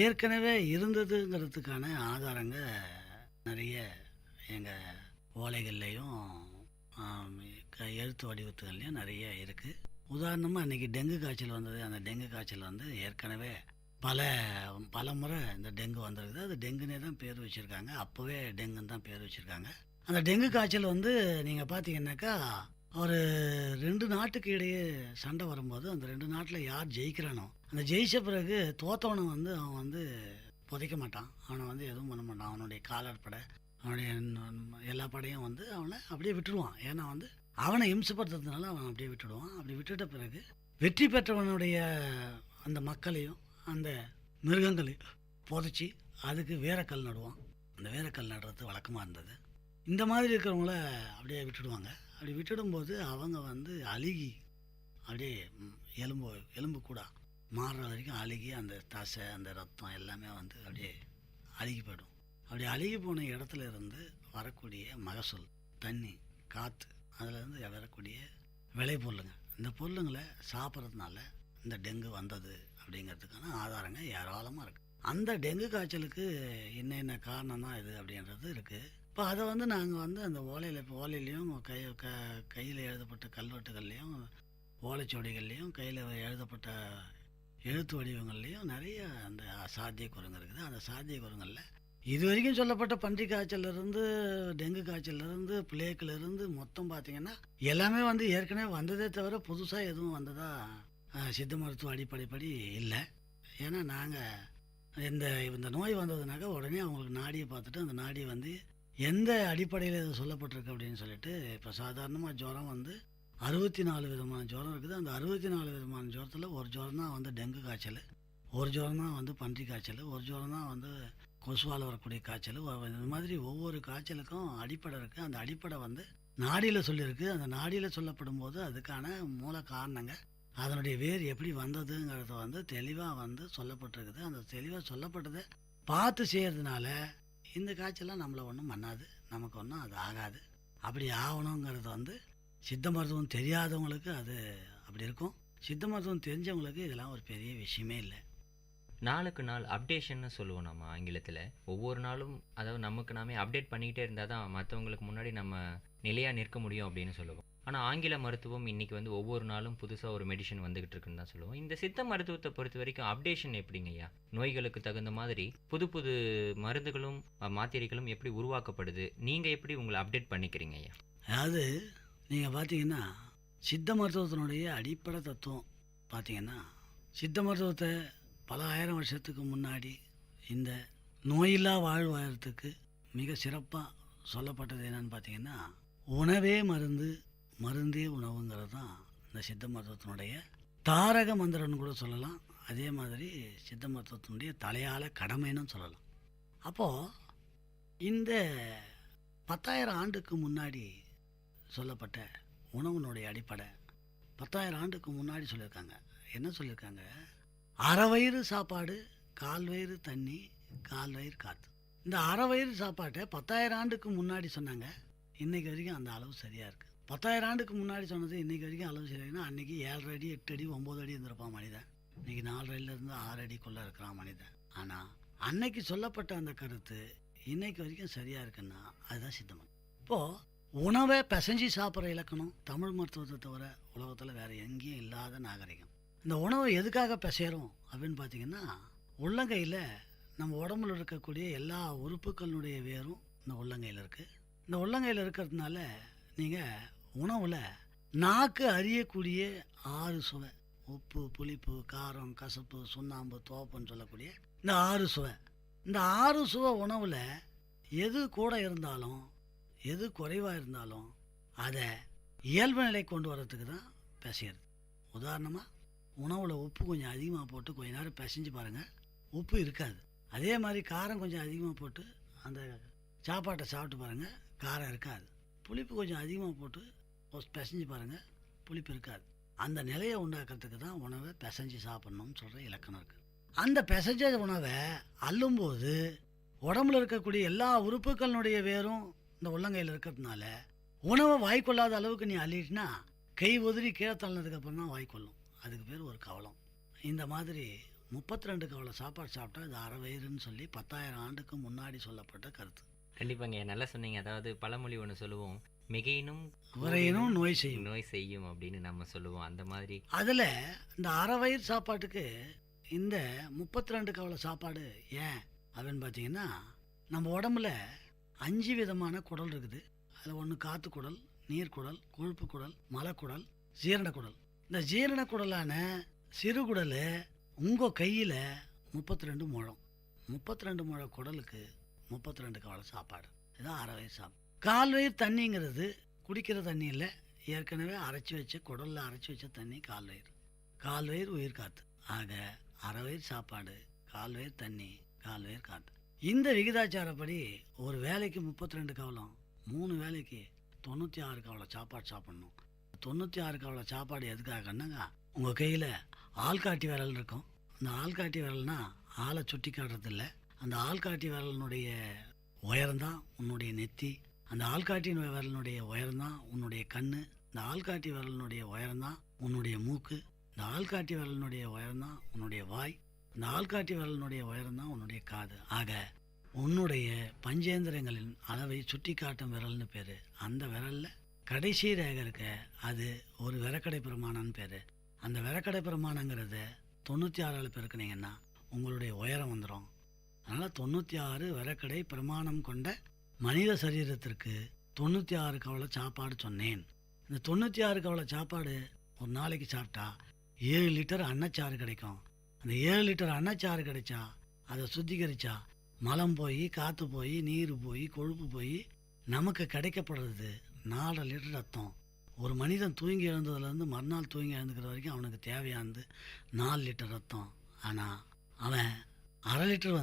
ஏற்கனவே இருந்ததுங்கிறதுக்கான ஆதாரங்க நிறைய எங்கள் ஓலைகள்லேயும் எழுத்து வடிவத்துகள்லையும் நிறைய இருக்குது. உதாரணமாக இன்றைக்கி டெங்கு காய்ச்சல் வந்தது. அந்த டெங்கு காய்ச்சல் வந்து ஏற்கனவே பல முறை இந்த டெங்கு வந்திருக்குது. அது டெங்குனே தான் பேர் வச்சுருக்காங்க. அப்போவே டெங்குன்னு தான் பேர் வச்சுருக்காங்க. அந்த டெங்கு காய்ச்சல் வந்து நீங்கள் பார்த்தீங்கன்னாக்கா ஒரு 2 நாட்டுக்கு இடையே சண்டை வரும்போது அந்த 2 நாட்டில் யார் ஜெயிக்கிறானோ அந்த ஜெயிச்ச பிறகு தோத்தவனை வந்து அவன் வந்து புதைக்க மாட்டான். அவனை வந்து எதுவும் பண்ண மாட்டான். அவனுடைய காலாட்படை, அவனுடைய எல்லா படையும் வந்து அவனை அப்படியே விட்டுடுவான். ஏன்னா வந்து அவனை இம்சப்படுத்துறதுனால அவன் அப்படியே விட்டுடுவான். அப்படி விட்டுட்ட பிறகு வெற்றி பெற்றவனுடைய அந்த மக்களையும் அந்த மிருகங்களையும் புதைச்சி அதுக்கு வேரக்கல் நடுவான். அந்த வேரக்கல் நடுறது வழக்கமாக இருந்தது. இந்த மாதிரி இருக்கிறவங்கள அப்படியே விட்டுடுவாங்க. அப்படி விட்டுடும்போது அவங்க வந்து அழுகி அப்படியே எலும்பு கூட மாறுற வரைக்கும் அழுகி அந்த தசை, அந்த ரத்தம் எல்லாமே வந்து அப்படியே அழுகி போயிடும். அப்படி அழுகி போன இடத்துல இருந்து வரக்கூடிய மகசூல், தண்ணி, காற்று, அதிலேருந்து வரக்கூடிய விளைபொருளுங்க, இந்த பொருளுங்களை சாப்பிட்றதுனால இந்த டெங்கு வந்தது அப்படிங்கிறதுக்கான ஆதாரங்க ஏராளமாக இருக்குது. அந்த டெங்கு காய்ச்சலுக்கு என்ன காரணம் தான் இது அப்படின்றது இருக்குது. இப்போ அதை வந்து நாங்கள் வந்து அந்த ஓலையிலையும் கையில் எழுதப்பட்ட கல்வெட்டுகள்லையும் ஓலைச்சுவடிகள்லையும் கையில் எழுதப்பட்ட எழுத்து வடிவங்கள்லையும் நிறைய அந்த சாத்தியக்கூறுங்க இருக்குது. அந்த சாத்தியக்கூறுங்களில் இது வரைக்கும் சொல்லப்பட்ட பன்றி காய்ச்சலிருந்து, டெங்கு காய்ச்சலிருந்து, பிளேக்கிலிருந்து மொத்தம் பார்த்திங்கன்னா எல்லாமே வந்து ஏற்கனவே வந்ததே தவிர புதுசாக எதுவும் வந்ததாக சித்த மருத்துவ அடிப்படைப்படி இல்லை. ஏன்னா நாங்கள் இந்த நோய் வந்ததுனாக்கா உடனே அவங்களுக்கு நாடியை பார்த்துட்டு அந்த நாடியை வந்து எந்த அடிப்படையில் இது சொல்லப்பட்டிருக்கு அப்படின்னு சொல்லிட்டு, இப்போ சாதாரணமாக ஜுரம் வந்து 64 விதமான ஜுரம் இருக்குது. அந்த 64 விதமான ஜுரத்தில் ஒரு ஜுரம் தான் வந்து டெங்கு காய்ச்சல், ஒரு ஜுரம் தான் வந்து பன்றி காய்ச்சல், ஒரு ஜுரம் தான் வந்து கொசுவால் வரக்கூடிய காய்ச்சல். இந்த மாதிரி ஒவ்வொரு காய்ச்சலுக்கும் அடிப்படை இருக்குது. அந்த அடிப்படை வந்து நாடியில் சொல்லியிருக்கு. அந்த நாடியில் சொல்லப்படும் போது அதுக்கான மூல காரணங்க, அதனுடைய வேர் எப்படி வந்ததுங்கிறத வந்து தெளிவாக வந்து சொல்லப்பட்டிருக்குது. அந்த தெளிவாக சொல்லப்பட்டதை பார்த்து செய்கிறதுனால இந்த காய்ச்சலாம் நம்மளை ஒன்றும் பண்ணாது, நமக்கு ஒன்றும் அது ஆகாது. அப்படி ஆகணுங்கிறது வந்து சித்த மருத்துவம் தெரியாதவங்களுக்கு அது அப்படி இருக்கும். சித்த மருத்துவம் தெரிஞ்சவங்களுக்கு இதெல்லாம் ஒரு பெரிய விஷயமே இல்லை. நாளுக்கு நாள் அப்டேஷன்னு சொல்லுவோம் நம்ம ஆங்கிலத்தில். ஒவ்வொரு நாளும் அதாவது நமக்கு நாமே அப்டேட் பண்ணிக்கிட்டே இருந்தால் தான் மற்றவங்களுக்கு முன்னாடி நம்ம நிலையாக நிற்க முடியும் அப்படின்னு சொல்லுவோம். ஆனால் ஆங்கில மருத்துவம் இன்றைக்கி வந்து ஒவ்வொரு நாளும் புதுசாக ஒரு மெடிசன் வந்துக்கிட்டு இருக்குன்னு தான் சொல்லுவோம். இந்த சித்த மருத்துவத்தை பொறுத்த வரைக்கும் அப்டேஷன் எப்படிங்க ஐயா? நோய்களுக்கு தகுந்த மாதிரி புது புது மருந்துகளும் மாத்திரைகளும் எப்படி உருவாக்கப்படுது? நீங்கள் எப்படி உங்களை அப்டேட் பண்ணிக்கிறீங்க ஐயா? அதாவது நீங்கள் பார்த்தீங்கன்னா சித்த மருத்துவத்தினுடைய அடிப்படை தத்துவம் பார்த்தீங்கன்னா, சித்த மருத்துவத்தை பல ஆயிரம் வருஷத்துக்கு முன்னாடி இந்த நோயில்லா வாழ்வாயத்துக்கு மிக சிறப்பாக சொல்லப்பட்டது என்னன்னு பார்த்தீங்கன்னா, உணவே மருந்து, மருந்தே உணவுங்கிறது தான் இந்த சித்த மருத்துவத்தினுடைய தாரக மந்திரம்னு கூட சொல்லலாம். அதே மாதிரி சித்த மருத்துவத்தினுடைய தலையால கடமைன்னு சொல்லலாம். அப்போது இந்த 10,000 ஆண்டுக்கு முன்னாடி சொல்லப்பட்ட உணவுனுடைய அடிப்படை 10,000 ஆண்டுக்கு முன்னாடி சொல்லியிருக்காங்க. என்ன சொல்லியிருக்காங்க? அரை வயிறு சாப்பாடு, கால் வயிறு தண்ணி, கால் வயிறு காற்று. இந்த அரை வயிறு சாப்பாட்டை 10,000 ஆண்டுக்கு முன்னாடி சொன்னாங்க. இன்றைக்கு வரைக்கும் அந்த அளவு சரியாக இருக்குது. 10,000 ஆண்டுக்கு முன்னாடி சொன்னது இன்றைக்கி வரைக்கும் அளவு சரியாகுன்னா அன்றைக்கி 7 அடி 8 அடி 9 அடி இருந்திருப்பான் மனிதன். இன்றைக்கி 4 அடியிலேருந்து 6 அடிக்குள்ளே இருக்கிறான் மனிதன். ஆனால் அன்னைக்கு சொல்லப்பட்ட அந்த கருத்து இன்னைக்கு வரைக்கும் சரியாக இருக்குன்னா அதுதான் சித்தம். இப்போது உணவை பிசைஞ்சு சாப்பிட்ற இலக்கணம் தமிழ் மருத்துவத்தை தவிர உலகத்தில் வேறு எங்கேயும் இல்லாத நாகரிகம். இந்த உணவை எதுக்காக பிசைகிறோம் அப்படின்னு பார்த்தீங்கன்னா, உள்ளங்கையில் நம்ம உடம்புல இருக்கக்கூடிய எல்லா உறுப்புகளினுடைய வேரும் இந்த உள்ளங்கையில் இருக்குது. இந்த உள்ளங்கையில் இருக்கிறதுனால நீங்கள் உணவில் நாக்கு அறியக்கூடிய 6 சுவை, உப்பு, புளிப்பு, காரம், கசப்பு, சுண்ணாம்பு, துவப்புன்னு சொல்லக்கூடிய இந்த 6 சுவை. இந்த 6 சுவை உணவில் எது கூட இருந்தாலும் எது குறைவாக இருந்தாலும் அதை இயல்பு நிலை கொண்டு வர்றதுக்கு தான் பிசைகிறது. உதாரணமாக உணவில் உப்பு கொஞ்சம் அதிகமாக போட்டு கொஞ்ச நேரம் பிசைஞ்சு பாருங்கள், உப்பு இருக்காது. அதே மாதிரி காரம் கொஞ்சம் அதிகமாக போட்டு அந்த சாப்பாட்டை சாப்பிட்டு பாருங்கள், காரம் இருக்காது. புளிப்பு கொஞ்சம் அதிகமாக போட்டு பிசைஞ்சு பாருங்கள், புளிப்பு இருக்காது. அந்த நிலையை உண்டாக்குறதுக்கு தான் உணவை பிசைஞ்சு சாப்பிட்ணும்னு சொல்கிற இலக்கணம் இருக்குது. அந்த பிசைஞ்ச உணவை அள்ளும்போது உடம்புல இருக்கக்கூடிய எல்லா உறுப்புகளினுடைய வேரும் இந்த உள்ளங்கையில் இருக்கிறதுனால உணவை வாய்க்கொள்ளாத அளவுக்கு நீ அள்ளிட்டுனா கை உதறி கீழே தள்ளினதுக்கப்புறம் தான் வாய்க்கொள்ளும். அதுக்கு பேர் ஒரு கவலம். இந்த மாதிரி 32 கவலை சாப்பாடு சாப்பிட்டா அது அரை வயிறுன்னு சொல்லி 10,000 ஆண்டுக்கு முன்னாடி சொல்லப்பட்ட கருத்து. கண்டிப்பாங்க, நல்லா சொன்னீங்க. அதாவது பழமொழி ஒன்று சொல்லுவோம், மிகையினும் குறையினும் நோய் செய்யும் நோய் செய்யும் அப்படின்னு நம்ம சொல்லுவோம். அந்த மாதிரி அதில் இந்த அரை வயிறு சாப்பாட்டுக்கு இந்த 32 கவலை சாப்பாடு ஏன் அப்படின்னு பார்த்தீங்கன்னா, நம்ம உடம்புல 5 விதமான குடல் இருக்குது. அதில் ஒன்று காற்று குடல், நீர்க்குடல், கொழுப்பு குடல், மலக்குடல், ஜீரண குடல். இந்த ஜீரண குடலான சிறுகுடல் உங்கள் கையில் 32 முழம். 32 முழ குடலுக்கு 32 கவலை சாப்பாடு. இதுதான் அரை வயிறு சாப்பாடு. கால் வயிறு தண்ணிங்கிறது குடிக்கிற தண்ணி இல்லை, ஏற்கனவே அரைச்சி வச்ச குடலில் அரைச்சி வச்ச தண்ணி கால் வயிறு. கால் வயிறு உயிர் காற்று. ஆக அரை வயிறு சாப்பாடு, கால் வயிறு தண்ணி, கால் வயிறு காற்று. இந்த விகிதாச்சாரப்படி ஒரு வேலைக்கு 32 கவலம், 3 வேலைக்கு 96 கவலை சாப்பாடு சாப்பிட்ணும். 96 கவலை சாப்பாடு எதுக்காகன்னாங்க, உங்கள் கையில் ஆள்காட்டி விரல் இருக்கும். அந்த ஆள்காட்டி விரல்னா ஆளை சுட்டி காட்டுறது இல்லை, அந்த ஆள்காட்டி விரலினுடைய உயரம்தான் உன்னுடைய நெத்தி. அந்த ஆள்காட்டி விரலினுடைய உயரம்தான் உன்னுடைய கண். இந்த ஆள்காட்டி விரலினுடைய உயரம்தான் உன்னுடைய மூக்கு. இந்த ஆள்காட்டி விரலினுடைய உயரம்தான் உன்னுடைய வாய். இந்த ஆள்காட்டி விரலினுடைய உயரம்தான் உன்னுடைய காது. ஆக உன்னுடைய பஞ்சேந்திரங்களின் அளவை சுட்டி காட்டும் விரல்னு பேர். அந்த விரலில் கடைசி ரேகை இருக்க அது ஒரு விரக்கடை பிரமாணம்னு பேர். அந்த விரக்கடை பிரமாணங்கிறத 96 பெருக்குனீங்கன்னா உங்களுடைய உயரம் வந்துடும். அதனால் 96 விரக்கடை பிரமாணம் கொண்ட மனித சரீரத்திற்கு 96 கவலை சாப்பாடு சொன்னேன். இந்த 96 கவலை சாப்பாடு ஒரு நாளைக்கு சாப்பிட்டா 7 லிட்டர் அன்னச்சாறு கிடைக்கும். அந்த 7 லிட்டர் அன்னச்சாறு கிடைச்சா அதை சுத்திகரித்தா மலம் போய், காற்று போய், நீர் போய், கொழுப்பு போய் நமக்கு கிடைக்கப்படுறது 4 லிட்டர் ரத்தம். ஒரு மனிதன் தூங்கி எழுந்ததுலேருந்து மறுநாள் தூங்கி எழுந்துக்கிற வரைக்கும் அவனுக்கு தேவையானது 4 லிட்டர் ரத்தம். ஆனால் அவன் அரை லிட்டர்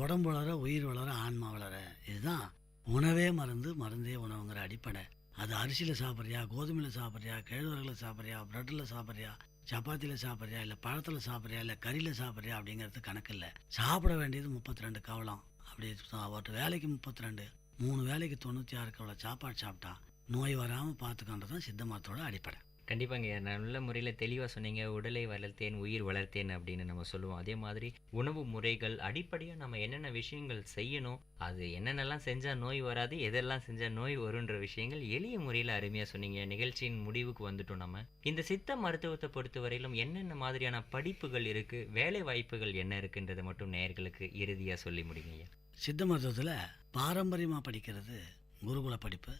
உடம்பு வளர, உயிர் வளர, ஆன்மா வளர. இதுதான் உணவே மருந்து, மருந்தே உணவுங்கிற அடிப்படை. அது அரிசியில் சாப்பிட்றியா, கோதுமையில் சாப்பிட்றியா, கேழ்வரகில் சாப்பிட்றியா, ப்ரெட்டில் சாப்பிட்றியா, சப்பாத்தியில் சாப்பிட்றியா, இல்லை பழத்தில் சாப்பிட்றியா, இல்லை கறியில் சாப்பிட்றியா அப்படிங்கிறது கணக்கு இல்லை. சாப்பிட வேண்டியது 32 கவலம். அப்படி ஒரு வேலைக்கு 32, 3 வேலைக்கு 96 கவலை சாப்பாடு சாப்பிட்டா நோய் வராமல் பார்த்துக்கன்றது தான் சித்த மருத்துவோட அடிப்படை. கண்டிப்பாங்க, நல்ல முறையில் தெளிவாக சொன்னீங்க. உடலை வளர்த்தேன், உயிர் வளர்த்தேன் அப்படின்னு நம்ம சொல்லுவோம். அதே மாதிரி உணவு முறைகள் அடிப்படையாக நம்ம என்னென்ன விஷயங்கள் செய்யணும், அது என்னென்னலாம் செஞ்சால் நோய் வராது, எதெல்லாம் செஞ்சால் நோய் வருன்ற விஷயங்கள் எளிய முறையில் அருமையாக சொன்னீங்க. நிகழ்ச்சியின் முடிவுக்கு வந்துட்டோம். நம்ம இந்த சித்த மருத்துவத்தை பொறுத்தவரையிலும் என்னென்ன மாதிரியான படிப்புகள் இருக்குது, வேலை வாய்ப்புகள் என்ன இருக்குன்றதை மட்டும் நேயர்களுக்கு இறுதியாக சொல்லி முடியுங்க. சித்த மருத்துவத்தில் பாரம்பரியமாக படிக்கிறது குருகுல படிப்பு.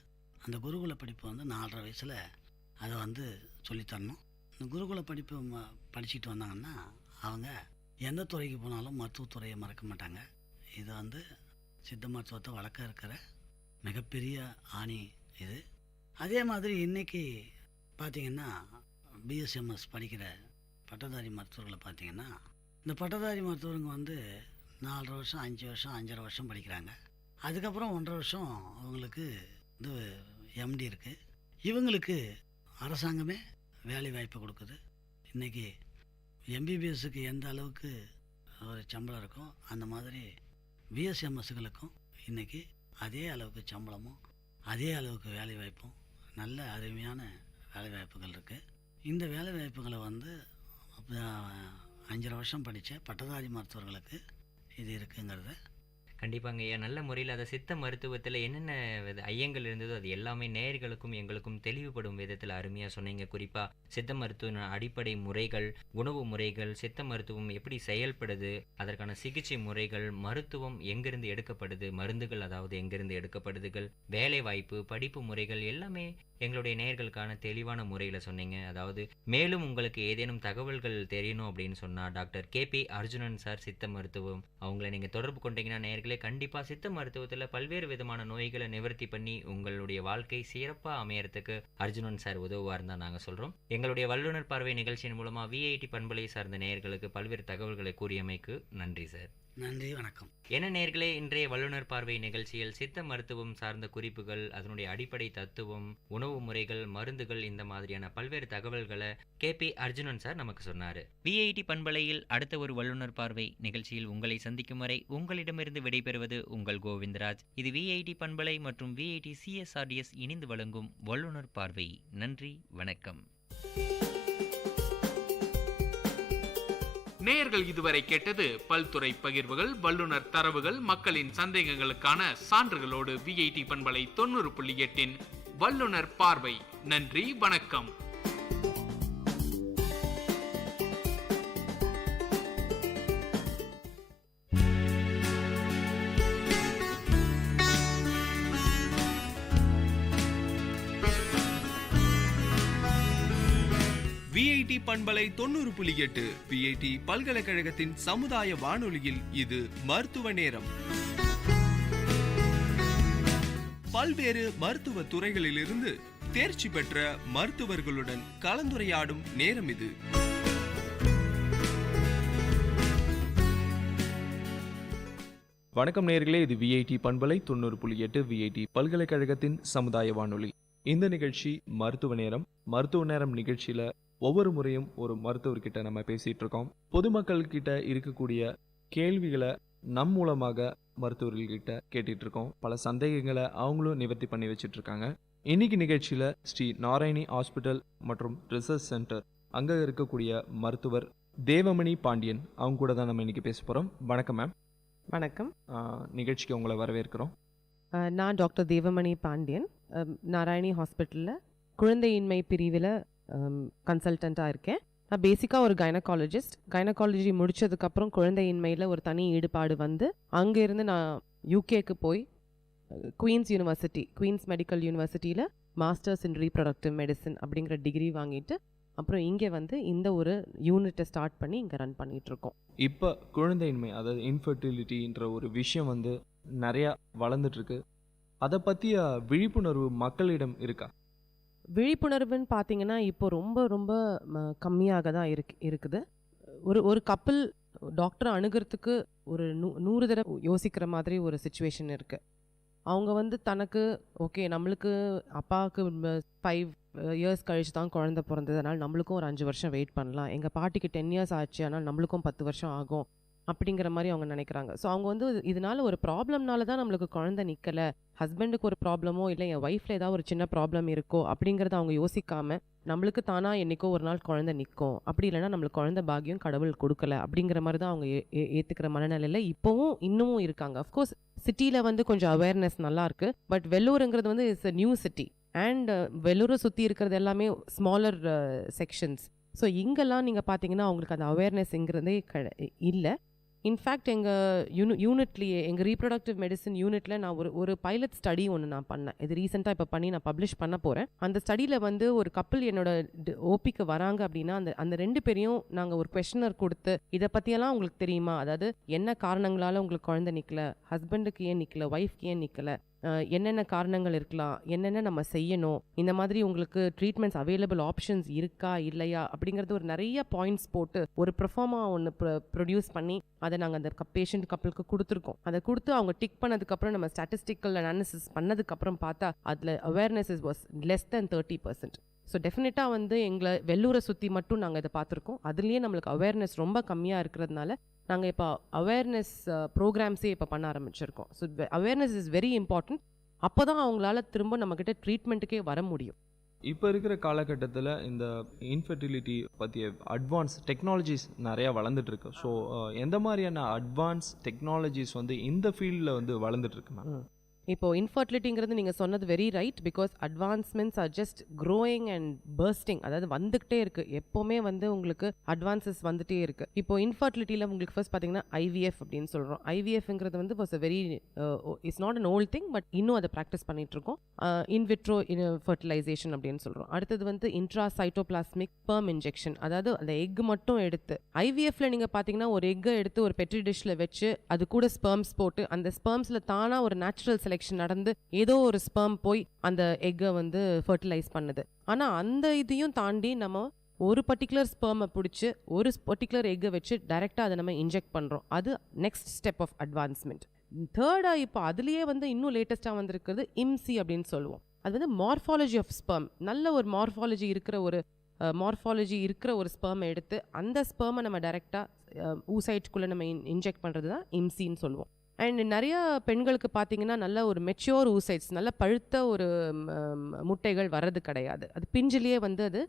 அந்த குருகுல படிப்பு 4.5 வயசில் அதை சொல்லித்தரணும். இந்த குருகுல படிப்பு படிச்சுட்டு வந்தாங்கன்னா அவங்க எந்த துறைக்கு போனாலும் மருத்துவத்துறையை மறக்க மாட்டாங்க. இது சித்த மருத்துவத்தை வளர்க்க இருக்கிற மிகப்பெரிய ஆணி இது. அதே மாதிரி இன்றைக்கி பார்த்திங்கன்னா பிஎஸ்எம்எஸ் படிக்கிற பட்டதாரி மருத்துவர்களை பார்த்தீங்கன்னா, இந்த பட்டதாரி மருத்துவருங்க வந்து 4 வருஷம் 5 வருஷம் 5.5 வருஷம் படிக்கிறாங்க. அதுக்கப்புறம் 1.5 வருஷம் அவங்களுக்கு இது எம்டி இருக்குது. இவங்களுக்கு அரசாங்கமே வேலை வாய்ப்பு கொடுக்குது. இன்றைக்கி எம்பிபிஎஸ்க்கு எந்த அளவுக்கு ஒரு சம்பளம் இருக்கோ அந்த மாதிரி பிஎஸ்எம்எஸ்களுக்கும் இன்றைக்கி அதே அளவுக்கு சம்பளமும் அதே அளவுக்கு வேலை வாய்ப்பும் நல்ல அருமையான வேலை வாய்ப்புகள் இருக்குது. இந்த வேலை வாய்ப்புகளை வந்து 5.5 வருஷம் படித்த பட்டதாரி மருத்துவர்களுக்கு இது இருக்குங்கிறத கண்டிப்பாங்க ஐயா. நல்ல முறையில் அதை சித்த மருத்துவத்தில் என்னென்ன ஐயங்கள் இருந்ததோ அது எல்லாமே நேயர்களுக்கும் எங்களுக்கும் தெளிவுபடும் விதத்தில் அருமையாக சொன்னீங்க. குறிப்பாக சித்த மருத்துவ அடிப்படை முறைகள், உணவு முறைகள், சித்த மருத்துவம் எப்படி செயல்படுது, அதற்கான சிகிச்சை முறைகள், மருத்துவம் எங்கிருந்து எடுக்கப்படுது, மருந்துகள் அதாவது எங்கிருந்து எடுக்கப்படுதுகள், வேலை வாய்ப்பு, படிப்பு முறைகள் எல்லாமே எங்களுடைய நேயர்களுக்கான தெளிவான முறையில் சொன்னீங்க. அதாவது மேலும் உங்களுக்கு ஏதேனும் தகவல்கள் தெரியணும் அப்படின்னு சொன்னால் டாக்டர் KP அர்ஜுனன் சார் சித்த மருத்துவம் அவங்கள நீங்கள் தொடர்பு கொண்டீங்கன்னா நேயர்களே கண்டிப்பாக சித்த மருத்துவத்தில் பல்வேறு விதமான நோய்களை நிவர்த்தி பண்ணி உங்களுடைய வாழ்க்கை சிறப்பாக அமையறதுக்கு அர்ஜுனன் சார் உதவுவார் தான் நாங்கள் சொல்கிறோம். எங்களுடைய வல்லுநர் பார்வை நிகழ்ச்சியின் மூலமாக VIT பண்பலை சார்ந்த நேயர்களுக்கு பல்வேறு தகவல்களை கூறியமைக்கு நன்றி சார். நன்றி, வணக்கம். என்ன நேயர்களே, இன்றைய வல்லுநர் பார்வை நிகழ்ச்சியில் சித்த மருத்துவம் சார்ந்த குறிப்புகள், அதனுடைய அடிப்படை தத்துவம், உணவு முறைகள், மருந்துகள் இந்த மாதிரியான பல்வேறு தகவல்களை KP அர்ஜுனன் சார் நமக்கு சொன்னார். VIT பண்பலையில் அடுத்த ஒரு வல்லுநர் பார்வை நிகழ்ச்சியில் உங்களை சந்திக்கும் வரை உங்களிடமிருந்து விடைபெறுவது உங்கள் கோவிந்தராஜ். இது VIT பண்பலை மற்றும் VIT CSRDS இணைந்து வழங்கும் வல்லுநர் பார்வை. நன்றி, வணக்கம். நேயர்கள் இதுவரை கேட்டது பல்துறை பகிர்வுகள், வல்லுநர் தரவுகள், மக்களின் சந்தேகங்களுக்கான சான்றுகளோடு VIT பண்பலை 90.8 வல்லுநர் பார்வை. நன்றி, வணக்கம். VIT பண்பலை 90.8 VIT பல்கலைக்கழகத்தின் சமுதாய வானொலியில் இது மருத்துவ நேரம். பல்வேறு மருத்துவ துறைகளிலிருந்து தேர்ச்சி பெற்ற மருத்துவர்களுடன் கலந்துரையாடும் நேரம் இது. வணக்கம் நேயர்களே, இது VIT பண்பலை 90.8 VIT பல்கலைக்கழகத்தின் சமுதாய வானொலி. இந்த நிகழ்ச்சி மருத்துவ நேரம் நிகழ்ச்சியில் ஒவ்வொரு முறையும் ஒரு மருத்துவர்கிட்ட நம்ம பேசிகிட்டு இருக்கோம். பொதுமக்கள் கிட்ட இருக்கக்கூடிய கேள்விகளை நம் மூலமாக மருத்துவர்கள்கிட்ட கேட்டுட்டு இருக்கோம். பல சந்தேகங்களை அவங்களும் நிவர்த்தி பண்ணி வச்சுட்டு இருக்காங்க. இன்னைக்கு நிகழ்ச்சியில் ஸ்ரீ நாராயணி ஹாஸ்பிட்டல் மற்றும் ரிசர்ச் சென்டர் அங்கே இருக்கக்கூடிய மருத்துவர் தேவமணி பாண்டியன் அவங்க கூட தான் நம்ம இன்னைக்கு பேச போகிறோம். வணக்கம் மேம். வணக்கம். நிகழ்ச்சிக்கு உங்களை வரவேற்கிறோம். நான் டாக்டர் தேவமணி பாண்டியன், நாராயணி ஹாஸ்பிட்டலில் குழந்தையின்மை பிரிவில் கன்சல்டண்ட்டாக இருக்கேன். நான் பேசிக்காக ஒரு கைனகாலஜி முடித்ததுக்கப்புறம் குழந்தையின்மையில் ஒரு தனி ஈடுபாடு வந்து அங்கேருந்து நான் யூகேக்கு போய் குவீன்ஸ் மெடிக்கல் யூனிவர்சிட்டியில் மாஸ்டர்ஸ் இன் ரீப்ரொடக்டிவ் மெடிசன் அப்படிங்கிற டிகிரி வாங்கிட்டு அப்புறம் இங்கே வந்து இந்த ஒரு யூனிட்டை ஸ்டார்ட் பண்ணி இங்கே ரன் பண்ணிகிட்ருக்கோம். இப்போ குழந்தையின்மை, அதாவது இன்ஃபர்டிலிட்டின்ற ஒரு விஷயம் வந்து நிறையா வளர்ந்துட்டுருக்கு. அதை பற்றிய விழிப்புணர்வு மக்களிடம் இருக்கா? விழிப்புணர்வுன்னு பார்த்தீங்கன்னா இப்போ ரொம்ப ரொம்ப கம்மியாக தான் இருக்குது. ஒரு கப்பல் டாக்டரை அணுகிறதுக்கு ஒரு 100 தடவை யோசிக்கிற மாதிரி ஒரு சிச்சுவேஷன் இருக்குது. அவங்க வந்து தனக்கு ஓகே நம்மளுக்கு அப்பாவுக்கு 5 இயர்ஸ் கழிச்சு தான் குழந்தை பிறந்தது, அதனால் நம்மளுக்கும் ஒரு 5 வருஷம் வெயிட் பண்ணலாம், எங்கள் பாட்டிக்கு 10 இயர்ஸ் ஆச்சு ஆனால் நம்மளுக்கும் 10 வருஷம் ஆகும் அப்படிங்கிற மாதிரி அவங்க நினைக்கிறாங்க. ஸோ அவங்க வந்து இதனால ஒரு ப்ராப்ளம்னால தான் நம்மளுக்கு குழந்தை நிற்கலை, ஹஸ்பண்டுக்கு ஒரு ப்ராப்ளமோ இல்லை என் ஒய்ஃபில் ஏதாவது ஒரு சின்ன ப்ராப்ளம் இருக்கோ அப்படிங்கிறத அவங்க யோசிக்காமல் நம்மளுக்கு தானாக என்றைக்கோ ஒரு நாள் குழந்தை நிற்கும், அப்படி இல்லைனா நம்மளுக்கு குழந்தை பாக்கியம் கடவுள் கொடுக்கல அப்படிங்கிற மாதிரி தான் அவங்க ஏற்றுக்கிற மனநிலையில் இப்போவும் இன்னமும் இருக்காங்க. அஃப்கோர்ஸ் சிட்டியில் வந்து கொஞ்சம் அவேர்னஸ் நல்லா இருக்குது. பட் வெள்ளூருங்கிறது வந்து it's a new city and வெள்ளூரை சுற்றி இருக்கிறது எல்லாமே ஸ்மாலர் செக்ஷன்ஸ். ஸோ இங்கெல்லாம் நீங்கள் பார்த்தீங்கன்னா அவங்களுக்கு அந்த அவேர்னஸ்ங்கிறதே இல்லை. இன்ஃபேக்ட் எங்கள் யூனிட்லேயே எங்கள் ரீப்ரொடக்டிவ் மெடிசன் யூனிட்டில் நான் ஒரு பைலட் ஸ்டடி ஒன்று நான் பண்ணேன். இது ரீசெண்டாக இப்போ பண்ணி நான் பப்ளிஷ் பண்ண போகிறேன். அந்த ஸ்டடியில் வந்து ஒரு கப்பல் என்னோட ஓபிக்கு வராங்க அப்படின்னா அந்த 2 பேரையும் நாங்கள் ஒரு கொஸ்டினர் கொடுத்து இதை பற்றியெல்லாம் உங்களுக்கு தெரியுமா, அதாவது என்ன காரணங்களால் உங்களுக்கு குழந்தை நிற்கல, ஹஸ்பண்டுக்கு ஏன் நிற்கல, ஒய்ஃப்க்கு ஏன் நிற்கல, என்னென்ன காரணங்கள் இருக்கலாம், என்னென்ன நம்ம செய்யணும், இந்த மாதிரி உங்களுக்கு ட்ரீட்மெண்ட்ஸ் அவைலபிள் ஆப்ஷன்ஸ் இருக்கா இல்லையா அப்படிங்கிறது ஒரு நிறைய பாயிண்ட்ஸ் போட்டு ஒரு ப்ரொஃபார்மா ஒன்று ப்ரொடியூஸ் பண்ணி அதை நாங்கள் அந்த பேஷண்ட் கப்பலுக்கு கொடுத்துருக்கோம். அதை கொடுத்து அவங்க டிக் பண்ணதுக்கப்புறம் நம்ம ஸ்டாட்டிஸ்டிக்கல் அனாலிசிஸ் பண்ணதுக்கப்புறம் பார்த்தா அதில் awareness was less than 30%. So டெஃபினட்டாக வந்து எங்களை வெள்ளூரை சுற்றி மட்டும் நாங்கள் இதை பார்த்துருக்கோம். அதுலேயே நம்மளுக்கு அவேர்னஸ் ரொம்ப கம்மியாக இருக்கிறதுனால நாங்கள் இப்போ அவேர்னஸ் ப்ரோக்ராம்ஸே இப்போ பண்ண ஆரம்பிச்சிருக்கோம். So awareness is very important. அப்போ தான் அவங்களால திரும்ப நம்மக்கிட்ட ட்ரீட்மெண்ட்டுக்கே வர முடியும். இப்போ இருக்கிற காலகட்டத்தில் இந்த இன்ஃபெர்டிலிட்டி பற்றிய அட்வான்ஸ் டெக்னாலஜிஸ் நிறையா வளர்ந்துட்டு இருக்கு. ஸோ எந்த மாதிரியான அட்வான்ஸ் டெக்னாலஜிஸ் வந்து இந்த ஃபீல்டில் வந்து வளர்ந்துட்டு இருக்கு மேம்? இப்போ இன்ஃபர்டிலிட்டிங்கிறது நீங்கள் சொன்னது very right. Because advancements are just growing and bursting, அதாவது வந்துக்கிட்டே இருக்குது. எப்போவுமே வந்து உங்களுக்கு அட்வான்சஸ் வந்துகிட்டே இருக்குது. இப்போ இன்ஃபர்டிலிட்டியில் உங்களுக்கு ஃபர்ஸ்ட் பார்த்தீங்கன்னா IVF அப்படின்னு சொல்கிறோம். IVFங்கிறது வந்து was a very it's not an old thing, but இன்னும் அதை ப்ராக்டிஸ் பண்ணிகிட்ருக்கோம். இன்விட்ரோ ஃபர்டிலைசேஷன் அப்படின்னு சொல்கிறோம். அடுத்தது வந்து இன்ட்ராசைட்டோபிளாஸ்மிக் ஸ்பெர்ம் இன்ஜெக்ஷன், அதாவது அந்த எக் மட்டும் எடுத்து IVFல நீங்கள் பார்த்தீங்கன்னா ஒரு எக்கை எடுத்து ஒரு பெட்ரி டிஷ்ல வச்சு அது கூட ஸ்பெர்ம்ஸ் போட்டு அந்த ஸ்பெர்ம்ஸில் தானாக ஒரு நேச்சுரல் செலெக்ஷன் நடந்து ஏதோ ஒரு ஸ்பெர்ம் போய் அந்த எக்கை வந்து ஃபர்டிலைஸ் பண்ணுது. ஆனால் அந்த இதையும் தாண்டி நம்ம ஒரு பர்டிகுலர் ஸ்பெர்மை பிடிச்சி ஒரு பர்டிகுலர் எக்கை வச்சு டைரெக்டாக அதை நம்ம இன்ஜெக்ட் பண்ணுறோம். அது நெக்ஸ்ட் ஸ்டெப் ஆஃப் அட்வான்ஸ்மெண்ட். தேர்டாக இப்போ அதுலேயே வந்து இன்னும் லேட்டஸ்ட்டாக வந்திருக்கிறது IMSI அப்படின்னு சொல்லுவோம். அது வந்து மார்ஃபாலஜி ஆஃப் ஸ்பெர்ம். நல்ல ஒரு மார்ஃபாலஜி இருக்கிற ஒரு ஸ்பெர்மை எடுத்து அந்த ஸ்பெர்மை நம்ம டைரெக்டாக ஊசைட்குள்ளே நம்ம இன்ஜெக்ட் பண்ணுறது தான் IMSIன்னு சொல்லுவோம். அண்ட் நிறையா பெண்களுக்கு பார்த்தீங்கன்னா நல்ல ஒரு மெச்சூர் ஊசைட்ஸ், நல்ல பழுத்த ஒரு முட்டைகள் வர்றது கிடையாது. அது பிஞ்சிலேயே வந்து அது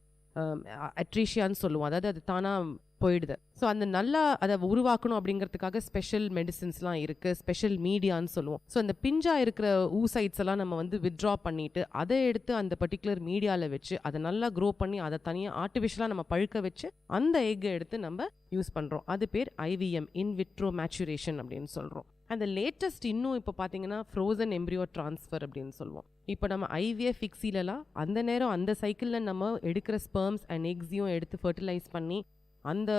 அட்ரீஷியான்னு சொல்லுவோம், அதாவது அது தானாக போயிடுது. ஸோ அந்த நல்லா அதை உருவாக்கணும் அப்படிங்கிறதுக்காக ஸ்பெஷல் மெடிசின்ஸ்லாம் இருக்குது, ஸ்பெஷல் மீடியான்னு சொல்லுவோம். ஸோ அந்த பிஞ்சாக இருக்கிற ஊசைட்ஸ் எல்லாம் நம்ம வந்து வித்ட்ரா பண்ணிவிட்டு அதை எடுத்து அந்த பர்டிகுலர் மீடியாவில் வச்சு அதை நல்லா க்ரோ பண்ணி அதை தனியாக ஆர்டிஃபிஷியலாக நம்ம பழுக்க வச்சு அந்த எக்கை எடுத்து நம்ம யூஸ் பண்ணுறோம். அது பேர் IVM, இன் விட்ரோ மேச்சுரேஷன் அப்படின்னு சொல்கிறோம். அந்த லேட்டஸ்ட் இன்னும் இப்போ பார்த்தீங்கன்னா ஃப்ரோசன் எம்ப்ரியோ ட்ரான்ஸ்ஃபர் அப்படின்னு சொல்லுவோம். இப்போ நம்ம IVF ஃபிக்ஸிலலாம் அந்த நேரம் அந்த சைக்கிளில் நம்ம எடுக்கிற ஸ்பெர்ம்ஸ் அண்ட் எக்ஸையும் எடுத்து ஃபர்டிலைஸ் பண்ணி அந்த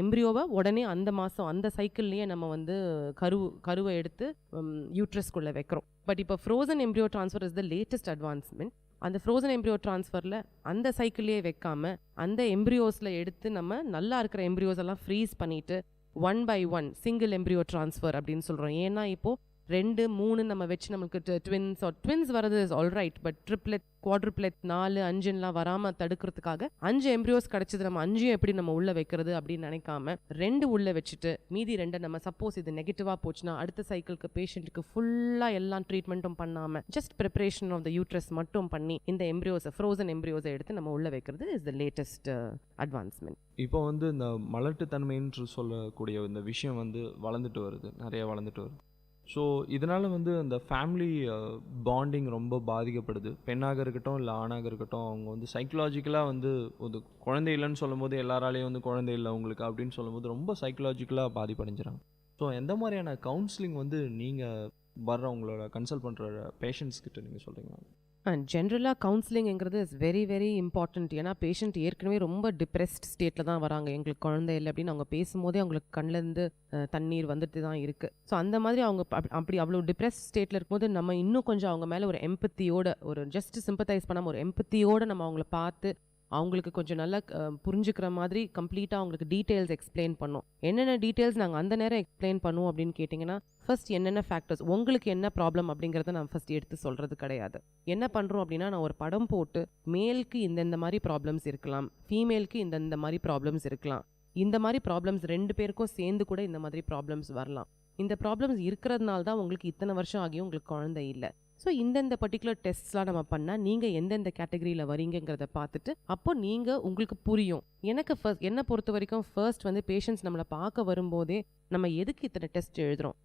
எம்ப்ரியோவை உடனே அந்த மாதம் அந்த சைக்கிள்லேயே நம்ம வந்து கருவை எடுத்து யூட்ரஸ்குள்ளே வைக்கிறோம். பட் இப்போ frozen embryo transfer is the latest advancement. அந்த ஃப்ரோசன் எம்ப்ரியோ ட்ரான்ஸ்ஃபரில் அந்த சைக்கிள்லேயே வைக்காமல் அந்த எம்ப்ரியோஸில் எடுத்து நம்ம நல்லா இருக்கிற எம்ப்ரியோஸ் எல்லாம் ஃப்ரீஸ் பண்ணிவிட்டு 1 by 1 சிங்கிள் எம்ப்ரியோ ட்ரான்ஸ்ஃபர் அப்படின்னு சொல்கிறோம். ஏன்னா இப்போது 2, 3 நம்ம வச்சு நம்மளுக்கு ட்வின்ஸ் வரது இஸ் ஆல்ரைட், பட் ட்ரிப்ளெட், குவாட்ரிப்ளெட், 4, 5லாம் வராமல் தடுக்கிறதுக்காக 5 எம்ப்ரியோஸ் கிடச்சிது, நம்ம 5 எப்படி நம்ம உள்ளே வைக்கிறது அப்படின்னு நினைக்காம 2 உள்ளே வச்சுட்டு மீதி 2 நம்ம சப்போஸ் இது நெகட்டிவாக போச்சுன்னா அடுத்த சைக்கிளுக்கு பேஷண்ட்டுக்கு ஃபுல்லாக எல்லாம் ட்ரீட்மெண்ட்டும் பண்ணாமல் just preparation of the uterus மட்டும் பண்ணி இந்த எம்ப்ரியோஸை ஃப்ரோசன் எம்ப்ரியோஸை எடுத்து நம்ம உள்ளே வைக்கிறது இஸ் த லேட்டஸ்ட் அட்வான்ஸ்மெண்ட். இப்போ வந்து இந்த மலட்டுத்தன்மைன்னு சொல்லக்கூடிய இந்த விஷயம் வந்து நிறைய வளர்ந்துட்டு வருது. ஸோ இதனால் வந்து அந்த ஃபேமிலி பாண்டிங் ரொம்ப பாதிக்கப்படுது. பெண்ணாக இருக்கட்டும் இல்லை ஆணாக இருக்கட்டும், அவங்க வந்து சைக்கலாஜிக்கலாக வந்து ஒரு குழந்தை இல்லைன்னு சொல்லும் போது எல்லாராலேயும் வந்து குழந்தை இல்லை உங்களுக்கு அப்படின்னு சொல்லும்போது ரொம்ப சைக்கலாஜிக்கலாக பாதிப்படைஞ்சிடறாங்க. ஸோ எந்த மாதிரியான கவுன்சிலிங் வந்து நீங்கள் வர்றவங்களோட கன்சல்ட் பண்ணுற பேஷண்ட்ஸ்கிட்ட நீங்கள் சொல்கிறீங்க? ஜென்ரலாக கவுன்சிலிங்கிறது இஸ் வெரி வெரி இம்பார்ட்டண்ட். ஏன்னா பேஷண்ட் ஏற்கனவே ரொம்ப டிப்ரெஸ்ட் ஸ்டேட்டில் தான் வராங்க, எங்களுக்கு குழந்தை இல்லை அப்படின்னு அவங்க பேசும்போதே அவங்களுக்கு கண்ணிலேருந்து தண்ணீர் வந்துட்டு தான் இருக்குது. ஸோ அந்த மாதிரி அவங்க அப்படி அவ்வளோ டிப்ரெஸ்ட் ஸ்டேட்டில் இருக்கும்போது நம்ம இன்னும் கொஞ்சம் அவங்க மேலே ஒரு எம்பத்தியோட, ஒரு ஜஸ்ட் சிம்பத்தைஸ் பண்ணாமல் ஒரு எம்பத்தியோடு நம்ம அவங்கள பார்த்து அவங்களுக்கு கொஞ்சம் நல்லா புரிஞ்சுக்கிற மாதிரி கம்ப்ளீட்டாக அவங்களுக்கு டீட்டெயில்ஸ் எக்ஸ்பிளைன் பண்ணோம். என்னென்ன டீட்டெயில்ஸ் நாங்கள் அந்த நேரம் எக்ஸ்பிளைன் பண்ணுவோம் அப்படின்னு கேட்டிங்கன்னா, ஃபர்ஸ்ட் என்னென்ன ஃபேக்டர்ஸ், உங்களுக்கு என்ன ப்ராப்ளம் அப்படிங்கிறத நான் ஃபர்ஸ்ட் எடுத்து சொல்கிறது கிடையாது. என்ன பண்ணுறோம் அப்படின்னா, நான் ஒரு படம் போட்டு மேலுக்கு இந்தந்த மாதிரி ப்ராப்ளம்ஸ் இருக்கலாம், ஃபீமேலுக்கு இந்தந்த மாதிரி ப்ராப்ளம்ஸ் இருக்கலாம், இந்த மாதிரி ப்ராப்ளம்ஸ் 2 பேருக்கும் சேர்ந்து கூட இந்த மாதிரி ப்ராப்ளம்ஸ் வரலாம், இந்த ப்ராப்ளம்ஸ் இருக்கிறதுனால தான் உங்களுக்கு இத்தனை வருஷம் ஆகியும் உங்களுக்கு குழந்தை இல்லை. ஸோ இந்தந்த பர்டிகுலர் டெஸ்ட்ஸ்லாம் நம்ம பண்ணால் நீங்கள் எந்தெந்த கேட்டகரியில் வரீங்கிறத பார்த்துட்டு அப்போ நீங்கள் உங்களுக்கு புரியும். எனக்கு என்னை பொறுத்த வரைக்கும் ஃபர்ஸ்ட் வந்து பேஷண்ட்ஸ் நம்மளை பார்க்க வரும்போதே நம்ம எதுக்கு இத்தனை டெஸ்ட் எழுதுகிறோம்,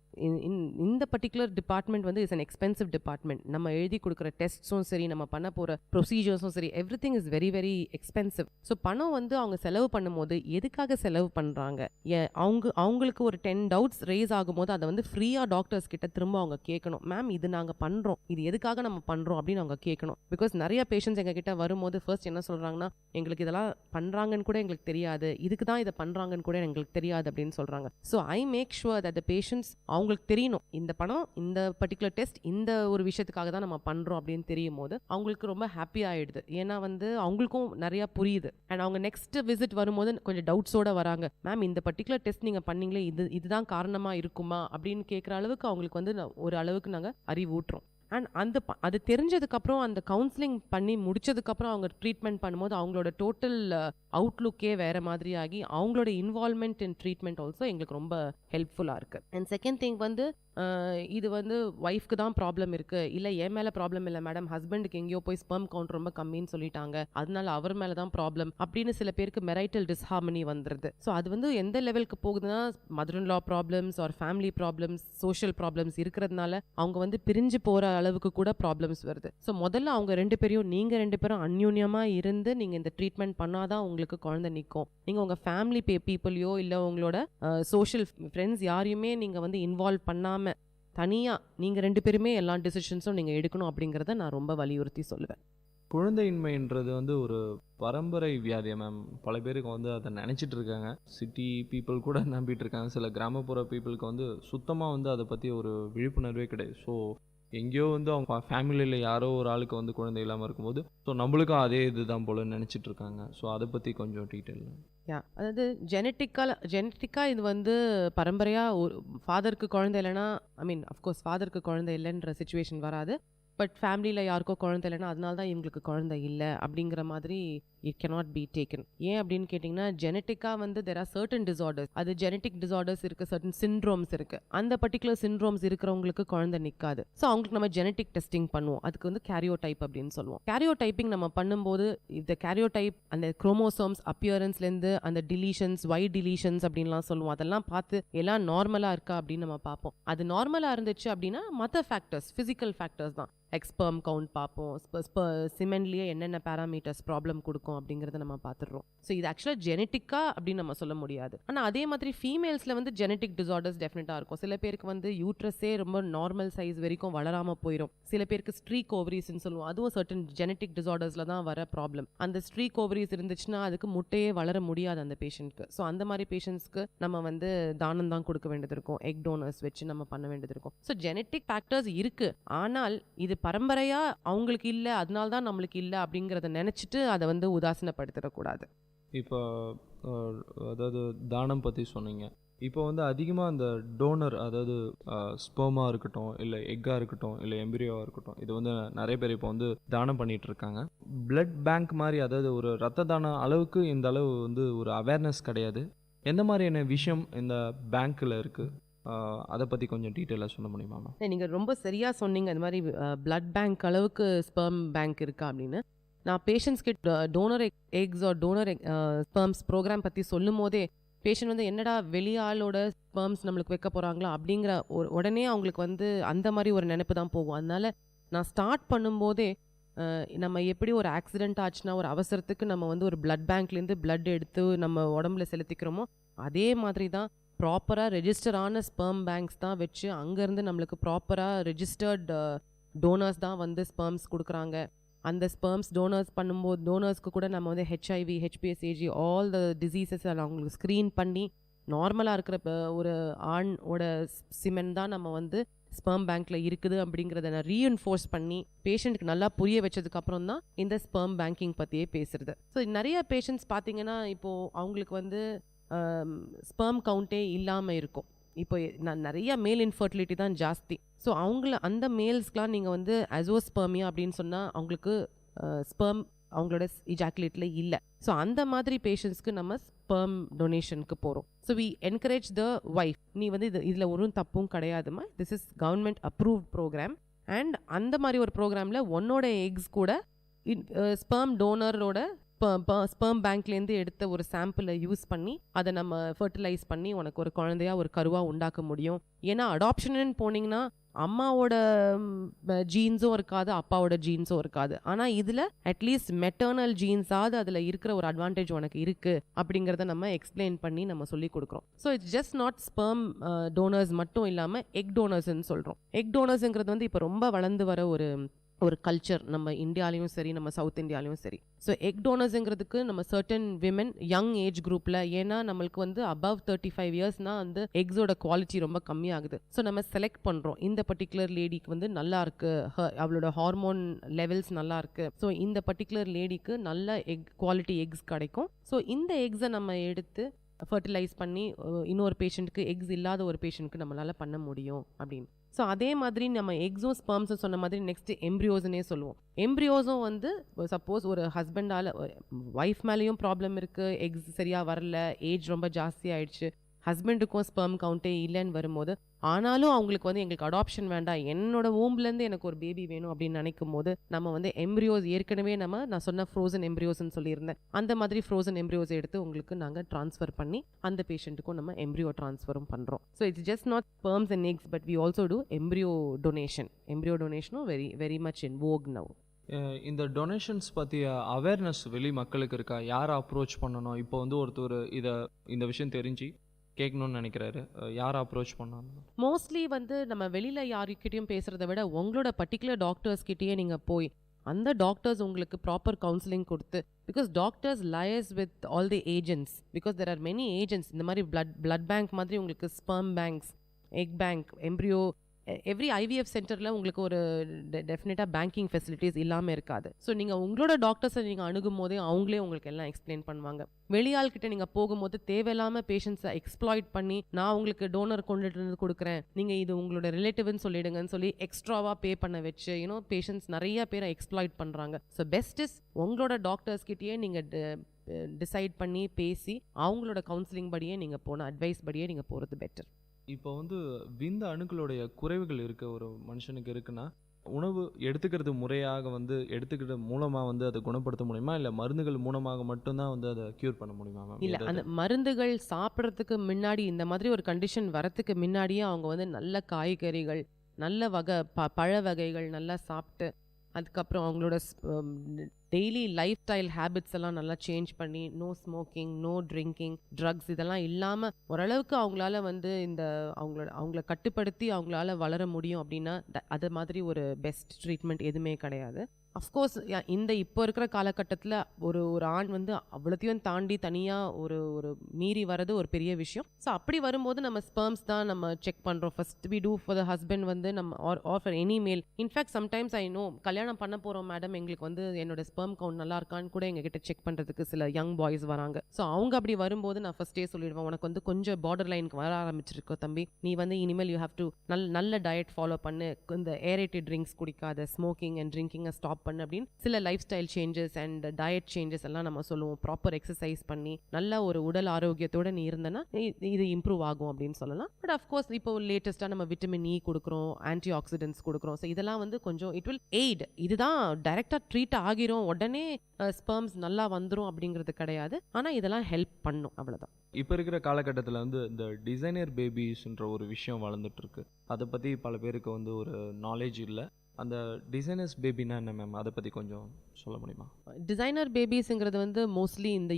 இந்த பர்டிகுலர் டிபார்ட்மெண்ட் வந்து இஸ் அன் எக்ஸ்பென்சிவ் டிபார்ட்மெண்ட், நம்ம எழுதி கொடுக்குற டெஸ்ட்ஸும் சரி நம்ம பண்ண போகிற ப்ரொசீஜர்ஸும் சரி every thing is very very expensive. So பணம் வந்து அவங்க செலவு பண்ணும்போது எதுக்காக செலவு பண்ணுறாங்க, அவங்களுக்கு ஒரு 10 டவுட்ஸ் ரேஸ் ஆகும்போது அதை வந்து ஃப்ரீயாக டாக்டர்ஸ் கிட்ட திரும்ப அவங்க கேட்கணும். மேம் இது நாங்கள் பண்ணுறோம், இது எதுக்காக நம்ம பண்ணுறோம் அப்படின்னு அவங்க கேட்கணும். பிகாஸ் நிறைய பேஷண்ட்ஸ் எங்ககிட்ட வரும்போது ஃபர்ஸ்ட் என்ன சொல்கிறாங்கன்னா, எங்களுக்கு இதெல்லாம் பண்ணுறாங்கன்னு கூட எங்களுக்கு தெரியாது, இதுக்கு தான் இதை பண்ணுறாங்கன்னு கூட எங்களுக்கு தெரியாது அப்படின்னு சொல்கிறாங்க. So I make sure that the patients அவங்க அவங்களுக்கு தெரியணும் இந்த பணம் இந்த பர்டிகுலர் டெஸ்ட் இந்த ஒரு விஷயத்துக்காக தான் நம்ம பண்ணுறோம் அப்படின்னு தெரியும் போது அவங்களுக்கு ரொம்ப ஹாப்பி ஆகிடுது. ஏன்னா வந்து அவங்களுக்கும் நிறையா புரியுது. அண்ட் அவங்க நெக்ஸ்ட் விசிட் வரும்போது கொஞ்சம் டவுட்ஸோட வராங்க. மேம் இந்த பர்டிகுலர் டெஸ்ட் நீங்கள் பண்ணீங்களே இதுதான் காரணமாக இருக்குமா அப்படின்னு கேட்குற அளவுக்கு அவங்களுக்கு வந்து ஒரு அளவுக்கு நாங்கள் அறிவூட்டுறோம். அண்ட் அது தெரிஞ்சதுக்கப்புறம் அந்த கவுன்சிலிங் பண்ணி முடிச்சதுக்கப்புறம் அவங்க ட்ரீட்மெண்ட் பண்ணும்போது அவங்களோட டோட்டல் அவுட்லுக்கே வேறு மாதிரி ஆகி அவங்களோட இன்வால்மெண்ட் இன் ட்ரீட்மெண்ட் ஆல்சோ எங்களுக்கு ரொம்ப ஹெல்ப்ஃபுல்லாக இருக்குது. அண்ட் செகண்ட் திங் வந்து இது வந்து ஒய்ஃப்க்கு தான் ப்ராப்ளம் இருக்குது, இல்லை என் மேலே ப்ராப்ளம் இல்லை மேடம், ஹஸ்பண்டுக்கு எங்கேயோ போய் ஸ்பெர்ம் கவுண்ட் ரொம்ப கம்மின்னு சொல்லிட்டாங்க, அதனால அவர் மேலே தான் ப்ராப்ளம் அப்படின்னு சில பேருக்கு மெரைட்டல் டிஸ்ஹார்மனி வந்துடுது. ஸோ அது வந்து எந்த லெவலுக்கு போகுதுன்னா mother in law problems or family problems, social problems இருக்கிறதுனால அவங்க வந்து பிரிஞ்சு போகிற அளவுக்கு கூட ப்ராப்ளம்ஸ் வருது. ஸோ முதல்ல அவங்க நீங்கள் ரெண்டு பேரும் அந்யூன்யமாக இருந்து நீங்கள் இந்த ட்ரீட்மெண்ட் பண்ணாதான் உங்களுக்கு குழந்தை நிற்கும். நீங்கள் உங்கள் ஃபேமிலி பீப்புளையோ இல்லை உங்களோட சோஷியல் ஃப்ரெண்ட்ஸ் யாரையுமே நீங்கள் வந்து இன்வால்வ் பண்ணாமல் தனியாக நீங்கள் ரெண்டு பேருமே எல்லா டிசிஷன்ஸும் நீங்கள் எடுக்கணும் அப்படிங்கிறத நான் ரொம்ப வலியுறுத்தி சொல்லுவேன். குழந்தையின்மைன்றது வந்து ஒரு பரம்பரை வியாதியா மேம்? பல பேருக்கு வந்து அதை நினச்சிட்டு இருக்காங்க. சிட்டி பீப்புள் கூட நம்பிட்டு இருக்காங்க. சில கிராமப்புற பீப்புளுக்கு வந்து சுத்தமாக வந்து அதை பற்றி ஒரு விழிப்புணர்வே கிடையாது. ஸோ எங்கேயோ வந்து அவங்க ஃபேமிலியில் யாரோ ஒரு ஆளுக்கு வந்து குழந்தை இல்லாமல் இருக்கும்போது ஸோ நம்மளுக்கும் அதே இதுதான் போல நினச்சிட்டு இருக்காங்க. ஸோ அதை பற்றி கொஞ்சம் டீட்டெயில். அதாவது ஜெனட்டிக்காக இது வந்து பரம்பரையாக ஒரு ஃபாதருக்கு குழந்தை இல்லைன்னா அஃப்கோர்ஸ் ஃபாதருக்கு குழந்தை இல்லைன்ற சுச்சுவேஷன் வராது. பட் ஃபேமிலியில் யாருக்கோ குழந்தை இல்லைன்னா அதனால தான் இவங்களுக்கு குழந்தை இல்லை அப்படிங்கிற மாதிரி இட் cannot be taken. ஏன் அப்படின்னு கேட்டிங்கன்னா ஜெனட்டிக்காக வந்து there are certain disorders, அது ஜெனட்டிக் டிசார்டர்ஸ் இருக்குது, certain syndromes இருக்குது. அந்த பர்டிகுலர் சிண்ட்ரோம்ஸ் இருக்கிறவங்களுக்கு குழந்தை நிற்காது. ஸோ அவங்களுக்கு நம்ம ஜெனட்டிக் டெஸ்டிங் பண்ணுவோம். அதுக்கு வந்து கேரியோடைப் அப்படின்னு சொல்லுவோம். கேரியோடைப்பிங் நம்ம பண்ணும்போது இந்த கேரியோடைப் அந்த குரோமோசோம்ஸ் அப்பியரன்ஸ்லேருந்து அந்த டிலீஷன்ஸ், ஒய் டிலீஷன்ஸ் அப்படின்லாம் சொல்லுவோம். அதெல்லாம் பார்த்து எல்லாம் நார்மலாக இருக்கா அப்படின்னு நம்ம பார்ப்போம். அது நார்மலாக இருந்துச்சு அப்படின்னா மற்ற ஃபேக்டர்ஸ், ஃபிசிக்கல் ஃபேக்டர்ஸ் தான், எக்ஸ்பெர்ம் கவுண்ட் பார்ப்போம், சிமெண்ட்லேயே என்னென்ன பேராமீட்டர்ஸ் ப்ராப்ளம் கொடுக்கும் அப்படிங்கிறத நம்ம பார்த்துடுறோம். ஸோ இது ஆக்சுவலாக ஜெனட்டிக்காக அப்படின்னு நம்ம சொல்ல முடியாது. ஆனால் அதே மாதிரி ஃபீமேல்ஸில் வந்து ஜெனட்டிக் டிசார்டர்ஸ் டெஃபினட்டாக இருக்கும். சில பேருக்கு வந்து யூட்ரஸே ரொம்ப நார்மல் சைஸ் வரைக்கும் வளராமல் போயிடும். சில பேருக்கு ஸ்ட்ரீக் ஓவரிஸ்ன்னு சொல்லுவோம். அதுவும் சர்டன் ஜெனட்டிக் டிசார்டர்ஸில் தான் வர ப்ராப்ளம். அந்த ஸ்ட்ரீக் ஓவரிஸ் இருந்துச்சுன்னா அதுக்கு முட்டையே வளர முடியாது அந்த பேஷண்ட்க்கு. ஸோ அந்த மாதிரி பேஷண்ட்ஸ்க்கு நம்ம வந்து தானம் தான் கொடுக்க வேண்டியது இருக்கும், எக் டோனர்ஸ் வச்சு நம்ம பண்ண வேண்டியது இருக்கும். ஸோ ஜெனட்டிக் ஃபேக்டர்ஸ் இருக்குது. ஆனால் இது பரம்பரையா அவங்களுக்கு இல்லை அதனால தான் நம்மளுக்கு இல்லை அப்படிங்கிறத நினச்சிட்டு அதை வந்து உதாசீனப்படுத்திடக்கூடாது. இப்போ அதாவது தானம் பற்றி சொன்னீங்க. இப்போ வந்து அதிகமாக அந்த டோனர், அதாவது ஸ்பெர்மாக இருக்கட்டும், இல்லை எக்காக இருக்கட்டும், இல்லை எம்பிரியோவாக இருக்கட்டும், இது வந்து நிறைய பேர் இப்போ வந்து தானம் பண்ணிகிட்டு இருக்காங்க. பிளட் பேங்க் மாதிரி, அதாவது ஒரு ரத்த தானம் அளவுக்கு இந்த அளவு வந்து ஒரு அவேர்னஸ் கிடையாது. எந்த மாதிரியான விஷயம் இந்த பேங்க்கில் இருக்குது, அதை பற்றி கொஞ்சம் டீட்டெயிலாக சொல்ல முடியுமா மேம்? நீங்கள் ரொம்ப சரியாக சொன்னீங்க. இந்த மாதிரி பிளட் பேங்க் அளவுக்கு ஸ்பெர்ம் பேங்க் இருக்கா அப்படின்னு. நான் பேஷண்ட்ஸ்க்கு donor eggs or donor sperms program பற்றி சொல்லும் போதே பேஷண்ட் வந்து என்னடா வெளியாளோட ஸ்பெர்ம்ஸ் நம்மளுக்கு வைக்க போகிறாங்களா அப்படிங்கிற உடனே அவங்களுக்கு வந்து அந்த மாதிரி ஒரு நினைப்பு தான் போகும். அதனால நான் ஸ்டார்ட் பண்ணும்போதே நம்ம எப்படி ஒரு ஆக்சிடென்ட் ஆச்சுன்னா ஒரு அவசரத்துக்கு நம்ம வந்து ஒரு பிளட் பேங்க்லேருந்து பிளட் எடுத்து நம்ம உடம்புல செலுத்திக்கிறோமோ அதே மாதிரி தான் ப்ராப்பராக ரெஜிஸ்டரான ஸ்பெர்ம் பேங்க்ஸ் தான் வச்சு அங்கேருந்து நம்மளுக்கு ப்ராப்பராக ரெஜிஸ்டர்ட் டோனர்ஸ் தான் வந்து ஸ்பெர்ம்ஸ் கொடுக்குறாங்க. அந்த ஸ்பெர்ம்ஸ் டோனர்ஸ்க்கு கூட நம்ம வந்து HIV, HPSAG all the diseases அவங்களுக்கு ஸ்க்ரீன் பண்ணி நார்மலாக இருக்கிற ஒரு ஆணோட சிமெண்ட் தான் நம்ம வந்து ஸ்பெர்ம் பேங்க்கில் இருக்குது அப்படிங்கிறத நான் ரீஎன்ஃபோர்ஸ் பண்ணி பேஷண்ட்டுக்கு நல்லா புரிய வச்சதுக்கப்புறம் தான் இந்த ஸ்பெர்ம் பேங்கிங் பற்றியே பேசுகிறது. ஸோ நிறைய பேஷண்ட்ஸ் பார்த்தீங்கன்னா இப்போது அவங்களுக்கு வந்து ஸ்பெர்ம் கவுண்டே இல்லாமல் இருக்கும். இப்போ நான் நிறைய மேல் இன்ஃபர்டிலிட்டி தான் ஜாஸ்தி. ஸோ அந்த மேல்ஸ்க்கெலாம் நீங்கள் வந்து அசோஸ்பெர்மியா அப்படின்னு சொன்னால் அவங்களுக்கு ஸ்பெர்ம் அவங்களோட இஜாக்குலேட்டில் இல்லை. ஸோ அந்த மாதிரி பேஷண்ட்ஸ்க்கு நம்ம ஸ்பெர்ம் டொனேஷனுக்கு போகிறோம். So we encourage the wife, நீ வந்து இதில் ஒரு தப்பும் கிடையாதுமா, this is government approved program. And அந்த மாதிரி ஒரு ப்ரோக்ராமில் உன்னோட எக்ஸ் கூட ஸ்பெர்ம் டோனரோட ஸ்பெர்ம் பேங்க்லேருந்து எடுத்த ஒரு சாம்பிளை யூஸ் பண்ணி அதை நம்ம ஃபர்டிலைஸ் பண்ணி உனக்கு ஒரு குழந்தையா ஒரு கருவாக உண்டாக்க முடியும். ஏன்னா அடாப்ஷன்னு போனீங்கன்னா அம்மாவோட ஜீன்ஸும் இருக்காது, அப்பாவோட ஜீன்ஸும் இருக்காது. ஆனால் இதில் அட்லீஸ்ட் மெட்டர்னல் ஜீன்ஸாவது அதில் இருக்கிற ஒரு அட்வான்டேஜ் உனக்கு இருக்குது அப்படிங்கிறத நம்ம எக்ஸ்பிளைன் பண்ணி நம்ம சொல்லி கொடுக்குறோம். So it's just not sperm donors மட்டும் இல்லாமல் எக் டோனர்ஸ்ன்னு சொல்கிறோம். எக் டோனர்ஸுங்கிறது வந்து இப்போ ரொம்ப வளர்ந்து வர ஒரு ஒரு கல்ச்சர் நம்ம இந்தியாலையும் சரி நம்ம சவுத் இந்தியாலையும் சரி. ஸோ எக் டோனர்ஸுங்கிறதுக்கு நம்ம சர்டன் விமன் யங் ஏஜ் குரூப்பில், ஏன்னா நம்மளுக்கு வந்து அபவ் 35 இயர்ஸ்னால் வந்து எக்ஸோட குவாலிட்டி ரொம்ப கம்மியாகுது. ஸோ நம்ம செலக்ட் பண்ணுறோம் இந்த பர்டிகுலர் லேடிக்கு வந்து நல்லா இருக்கு, அவளோட ஹார்மோன் லெவல்ஸ் நல்லா இருக்கு, ஸோ இந்த பர்டிகுலர் லேடிக்கு நல்ல எக் குவாலிட்டி எக்ஸ் கிடைக்கும். ஸோ இந்த எக்ஸை நம்ம எடுத்து ஃபர்டிலைஸ் பண்ணி இன்னொரு பேஷண்ட்டுக்கு, எக்ஸ் இல்லாத ஒரு பேஷண்ட்டுக்கு நம்மளால் பண்ண முடியும் அப்படின்னு. ஸோ அதே மாதிரி நம்ம எக்ஸும் ஸ்பெர்ம்ஸும் சொன்ன மாதிரி நெக்ஸ்ட் எம்ப்ரியோஸ்னே சொல்லுவோம். எம்ப்ரியோஸும் வந்து சப்போஸ் ஒரு ஹஸ்பண்டால் ஒய்ஃப் மேலேயும் ப்ராப்ளம் இருக்குது, எக்ஸ் சரியாக வரல, ஏஜ் ரொம்ப ஜாஸ்தி ஆயிடுச்சு, ஹஸ்பண்டுக்கும் ஸ்பெர்ம் கவுண்டே இல்லைன்னு வரும்போது, ஆனாலும் அவங்களுக்கு வந்து எங்களுக்கு அடாப்ஷன் வேண்டாம், என்னோட ஓம்லேருந்து எனக்கு ஒரு பேபி வேணும் அப்படின்னு நினைக்கும் போது நம்ம வந்து எம்ப்ரியோஸ் ஏற்கனவே நான் சொன்ன ஃப்ரோசன் எம்ப்ரியோஸ்ன்னு சொல்லியிருந்தேன், அந்த மாதிரி ஃப்ரோசன் எம்ப்ரியோஸ் எடுத்து உங்களுக்கு நாங்கள் ட்ரான்ஸ்ஃபர் பண்ணி அந்த பேஷண்ட்டுக்கும் நம்ம எம்ப்ரியோ ட்ரான்ஸ்ஃபரும் பண்ணுறோம். So it's just not sperms and eggs, but we also do embryo donation. Embryo டொனேஷனும் very very much in vogue now. இந்த டொனேஷன்ஸ் பற்றிய அவேர்னஸ் வெளி மக்களுக்கு இருக்கா? யாரை அப்ரோச் பண்ணணும்? இப்போ வந்து ஒருத்தர் இந்த விஷயம் தெரிஞ்சு கேட்கணும்னு நினைக்கிறாரு, யாரை அப்ரோச் பண்ணணும்? மோஸ்ட்லி வந்து நம்ம வெளியில் யாருக்கிட்டையும் பேசுகிறத விட உங்களோட பர்டிகுலர் டாக்டர்ஸ்கிட்டயே நீங்கள் போய் அந்த டாக்டர்ஸ் உங்களுக்கு ப்ராப்பர் கவுன்சிலிங் கொடுத்து, because doctors liars with all the agents, because there are many agents. இந்த மாதிரி பிளட் பேங்க் மாதிரி உங்களுக்கு sperm banks, egg bank, embryo, every IVF சென்டரில் உங்களுக்கு ஒரு டெஃபினட்டாக பேங்கிங் ஃபெசிலிட்டிஸ் இல்லாமல் இருக்காது. ஸோ நீங்கள் உங்களோட டாக்டர்ஸை நீங்கள் அணுகும் போதே அவங்களே உங்களுக்கு எல்லாம் எக்ஸ்பிளைன் பண்ணுவாங்க. வெளியாள்கிட்ட நீங்கள் போகும்போது தேவையில்லாமல் பேஷண்ட்ஸை எக்ஸ்ப்ளாய்ட் பண்ணி, நான் உங்களுக்கு டோனர் கொண்டுட்டு வந்து கொடுக்குறேன், நீங்கள் இது உங்களோட ரிலேட்டிவ்னு சொல்லிடுங்கன்னு சொல்லி எக்ஸ்ட்ராவாக பே பண்ண வச்சு பேஷண்ட்ஸ் நிறைய பேரை எக்ஸ்ப்ளாய்ட் பண்ணுறாங்க. ஸோ பெஸ்ட் இஸ் உங்களோட டாக்டர்ஸ்கிட்டயே நீங்கள் டிசைட் பண்ணி பேசி அவங்களோட கவுன்சிலிங் படியே நீங்கள் போன அட்வைஸ் படியே நீங்கள் போகிறது பெட்டர். இப்போ வந்து விந்த அணுக்களுடைய குறைவுகள் இருக்க ஒரு மனுஷனுக்கு இருக்குன்னா, உணவு எடுத்துக்கிறது முறையாக வந்து எடுத்துக்கிறது மூலமாக வந்து அதை குணப்படுத்த முடியுமா, இல்லை மருந்துகள் மூலமாக மட்டும்தான் வந்து அதை க்யூர் பண்ண முடியுமா மேம்? இல்லை, அந்த மருந்துகள் சாப்பிட்றதுக்கு முன்னாடி, இந்த மாதிரி ஒரு கண்டிஷன் வரத்துக்கு முன்னாடியே அவங்க வந்து நல்ல காய்கறிகள், நல்ல பழ வகைகள் நல்லா சாப்பிட்டு, அதுக்கப்புறம் அவங்களோட டெய்லி லைஃப் ஸ்டைல் ஹேபிட்ஸ் எல்லாம் நல்லா சேஞ்ச் பண்ணி, no smoking, no drinking, drugs இதெல்லாம் இல்லாமல் ஓரளவுக்கு அவங்களால வந்து அவங்கள கட்டுப்படுத்தி அவங்களால வளர முடியும் அப்படின்னா, அது மாதிரி ஒரு பெஸ்ட் ட்ரீட்மெண்ட் எதுவுமே கிடையாது. அஃப்கோர்ஸ் இந்த இப்போ இருக்கிற காலகட்டத்தில் ஒரு ஆண் வந்து அவ்வளோத்தையும் தாண்டி தனியாக ஒரு மீறி வர்றது ஒரு பெரிய விஷயம். ஸோ அப்படி வரும்போது நம்ம ஸ்பெர்ம்ஸ் தான் நம்ம செக் பண்ணுறோம் first. We do for the husband வந்து நம்ம or for any male. In fact sometimes I know, கல்யாணம் பண்ண போகிறோம் மேடம், எங்களுக்கு வந்து என்னோட ஸ்பெர்ம் கவுண்ட் நல்லா இருக்கான்னு கூட எங்ககிட்ட செக் பண்ணுறதுக்கு சில யங் பாய்ஸ் வராங்க. ஸோ அவங்க அப்படி வரும்போது நான் ஃபர்ஸ்டே சொல்லிடுவேன், உனக்கு வந்து கொஞ்சம் பார்டர் லைனுக்கு வர ஆரம்பிச்சிருக்கோ தம்பி, நீ வந்து இனிமேல் யூ ஹேவ் டு நல்ல டயட் ஃபாலோ பண்ணு, இந்த ஏரேட்டட் ட்ரிங்க்ஸ் குடிக்காத, ஸ்மோக்கிங் அண்ட் ட்ரிங்கிங்கை ஸ்டாப் பண்ணு அப்படின்னு சில life style changes and diet changes எல்லாம் நம்ம சொல்லுவோம். ப்ராப்பர் எக்ஸசைஸ் பண்ணி நல்ல ஒரு உடல் ஆரோக்கியத்தோட நீ இருந்தனா இது இம்ப்ரூவ் ஆகும் அப்படின்னு சொல்லலாம். பட் அஃப்கோர்ஸ் இப்போ லேட்டஸ்ட்டாக நம்ம விட்டமின் இ கொடுக்குறோம், ஆன்டி ஆக்சிடென்ட்ஸ் கொடுக்குறோம். ஸோ இதெல்லாம் வந்து கொஞ்சம் இட் வில் எய்ட். இதுதான் டைரெக்டாக ட்ரீட் ஆகிரும், உடனே ஸ்பெர்ம்ஸ் நல்லா வந்துடும் அப்படிங்கிறது கிடையாது. ஆனால் இதெல்லாம் ஹெல்ப் பண்ணும், அவ்வளோதான். இப்போ இருக்கிற காலகட்டத்தில் வந்து இந்த டிசைனர் பேபிஸ்ன்ற ஒரு விஷயம் வளர்ந்துட்டு இருக்கு. அதை பற்றி பல பேருக்கு வந்து ஒரு நாலேஜ் இல்லை. அந்த டிசைனர்ஸ் பேபினா என்ன மேம், அதை பற்றி கொஞ்சம் சொல்ல முடியுமா? டிசைனர் பேபிஸுங்கிறது வந்து மோஸ்ட்லி இந்த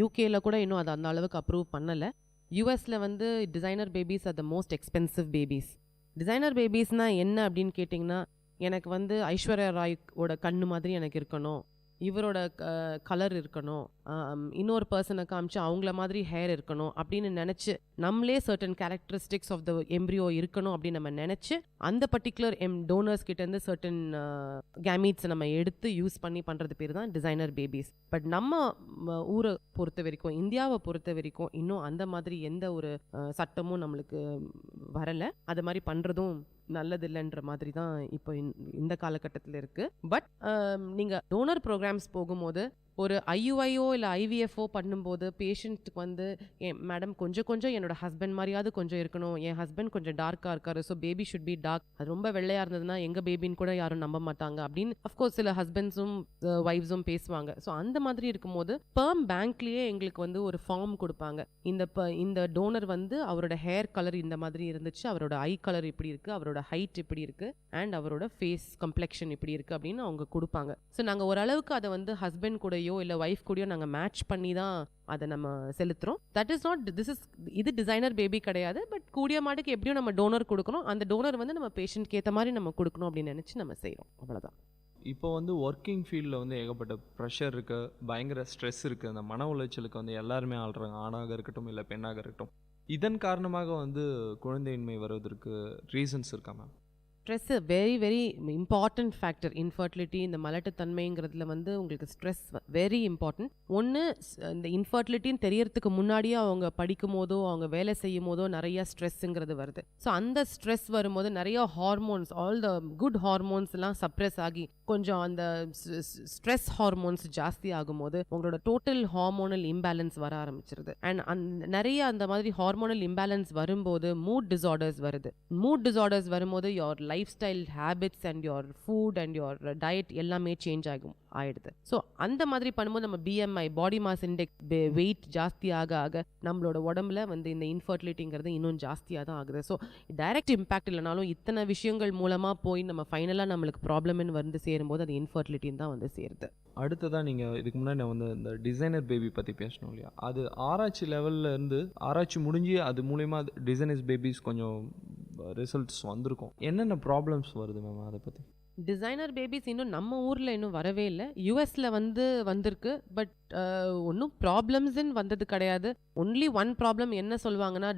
யூகேல கூட இன்னும் அதை அந்த அளவுக்கு அப்ரூவ் பண்ணலை. யூஎஸில் வந்து designer babies are the most expensive babies. Designer பேபிஸ்னால் என்ன அப்படின்னு கேட்டிங்கன்னா, எனக்கு வந்து ஐஸ்வர்யா ராயோட கண்ணு மாதிரி எனக்கு இருக்கணும், இவரோட கலர் இருக்கணும், இன்னொரு பர்சனை காமிச்சு அவங்கள மாதிரி ஹேர் இருக்கணும் அப்படின்னு நினச்சி, நம்மளே certain characteristics of the embryo இருக்கணும் அப்படின்னு நம்ம நினச்சி அந்த பர்டிகுலர் டோனர்ஸ் கிட்டேருந்து சர்டன் கேமீட்ஸை நம்ம எடுத்து யூஸ் பண்ணி பண்ணுறது பேர் தான் டிசைனர் பேபிஸ். பட் நம்ம ஊரை பொறுத்த வரைக்கும், இந்தியாவை பொறுத்த வரைக்கும் இன்னும் அந்த மாதிரி எந்த ஒரு சட்டமும் நம்மளுக்கு வரலை. அது மாதிரி பண்ணுறதும் நல்லது இல்லைன்ற மாதிரி தான் இப்போ இந்த காலகட்டத்தில் இருக்குது. பட் நீங்கள் டோனர் ப்ரோக்ராம்ஸ் போகும்போது ஒரு ஐயுஐஓ இல்லை ஐவிஎஃப்ஓ பண்ணும்போது பேஷண்ட்டுக்கு வந்து, மேடம் கொஞ்சம் என்னோட ஹஸ்பண்ட் மாதிரியாவது கொஞ்சம் இருக்கணும், என் ஹஸ்பண்ட் கொஞ்சம் டார்க்காக இருக்காரு, so baby should be dark, அது ரொம்ப வெள்ளையாக இருந்ததுன்னா எங்கள் பேபின்னு கூட யாரும் நம்ப மாட்டாங்க அப்படின்னு அஃப்கோர்ஸ் சில ஹஸ்பண்ட்ஸும் ஒய்ஃப்ஸும் பேசுவாங்க. ஸோ அந்த மாதிரி இருக்கும்போது ஸ்பெர்ம் பேங்க்லேயே எங்களுக்கு வந்து ஒரு ஃபார்ம் கொடுப்பாங்க. இந்த டோனர் வந்து அவரோட ஹேர் கலர் இந்த மாதிரி இருந்துச்சு, அவரோட ஐ கலர் இப்படி இருக்குது, அவரோட ஹைட் இப்படி இருக்குது, அண்ட் அவரோட ஃபேஸ் கம்ப்ளெக்ஷன் இப்படி இருக்குது அப்படின்னு அவங்க கொடுப்பாங்க. ஸோ நாங்கள் ஓரளவுக்கு அதை வந்து ஹஸ்பண்ட் கூட கூடயோ இல்லை ஒய்ஃப் கூடயோ நாங்கள் மேட்ச் பண்ணி தான் அதை நம்ம செலுத்துகிறோம். தட் இஸ் நாட் இது டிசைனர் பேபி கிடையாது. பட் கூடிய மாட்டுக்கு எப்படியும் நம்ம டோனர் கொடுக்கணும். அந்த டோனர் வந்து நம்ம பேஷண்ட்க்கு ஏற்ற மாதிரி நம்ம கொடுக்கணும் அப்படின்னு நினச்சி நம்ம செய்கிறோம். அவ்வளோதான். இப்போ வந்து ஒர்க்கிங் ஃபீல்டில் வந்து ஏகப்பட்ட ப்ரெஷர் இருக்குது, பயங்கர ஸ்ட்ரெஸ் இருக்குது. அந்த மன உளைச்சலுக்கு வந்து எல்லாருமே ஆள்றாங்க, ஆணாக இருக்கட்டும் இல்லை பெண்ணாக இருக்கட்டும். இதன் காரணமாக வந்து குழந்தையின்மை வருவதற்கு ரீசன்ஸ் இருக்கா ma'am? Stress very very important factor. Infertility, இந்த மலட்டுத்தன்மைங்கிறதுல வந்து உங்களுக்கு ஸ்ட்ரெஸ் வெரி இம்பார்ட்டன்ட். ஒன்று, இந்த இன்ஃபர்டிலிட்டின்னு தெரியறதுக்கு முன்னாடியே அவங்க படிக்கும் போதோ அவங்க வேலை செய்யும் போதோ நிறைய ஸ்ட்ரெஸ்ஸுங்கிறது வருது. ஸோ அந்த ஸ்ட்ரெஸ் வரும்போது நிறைய hormones, all the good hormones எல்லாம் சப்ரெஸ் ஆகி கொஞ்சம் அந்த ஸ்ட்ரெஸ் ஹார்மோன்ஸ் ஜாஸ்தி ஆகும்போது உங்களோட டோட்டல் ஹார்மோனல் இம்பேலன்ஸ் வர ஆரம்பிச்சிருது. அண்ட் நிறைய அந்த மாதிரி ஹார்மோனல் இம்பேலன்ஸ் வரும்போது மூட் டிசார்டர்ஸ் வருது. மூட் டிசார்டர்ஸ் வரும்போது your lifestyle habits and your food and your diet எல்லாமே சேஞ்ச் ஆயிடுது. ஸோ அந்த மாதிரி பண்ணும்போது நம்ம BMI, body mass index, weight ஜாஸ்தி ஆக ஆக நம்மளோட உடம்புல வந்து இந்த இன்ஃபர்டிலிட்டிங்கிறது இன்னும் ஜாஸ்தியாக தான் ஆகுது. ஸோ டைரக்ட் இம்பாக்ட் இல்லைனாலும் இத்தனை விஷயங்கள் மூலமாக போய் நம்ம ஃபைனலாக நம்மளுக்கு ப்ராப்ளம்னு வந்து சேரும்போது அது இன்ஃபர்டிலிட்டின்னு தான் வந்து சேருது. அடுத்ததான் நீங்கள் இதுக்கு முன்னாடி நான் வந்து இந்த டிசைனர் பேபி பற்றி பேசணும் இல்லையா, அது ஆராய்ச்சி லெவலில் இருந்து ஆராய்ச்சி முடிஞ்சு அது மூலயமா டிசைனர்ஸ் பேபிஸ் கொஞ்சம் ரிசல்ட்ஸ் வந்திருக்கும். என்னென்ன ப்ராப்ளம்ஸ் வருது மேம் அதை பற்றி? டிசைனர் பேபிஸ் இன்னும் நம்ம ஊரில் இன்னும் வரவே இல்லை. யூஎஸில் வந்திருக்கு. பட் ஒன்றும் ப்ராப்ளம்ஸ்ன்னு வந்தது கிடையாது. ஒன்லி ஒன் ப்ராப்ளம் என்ன சொல்லுவாங்கன்னா,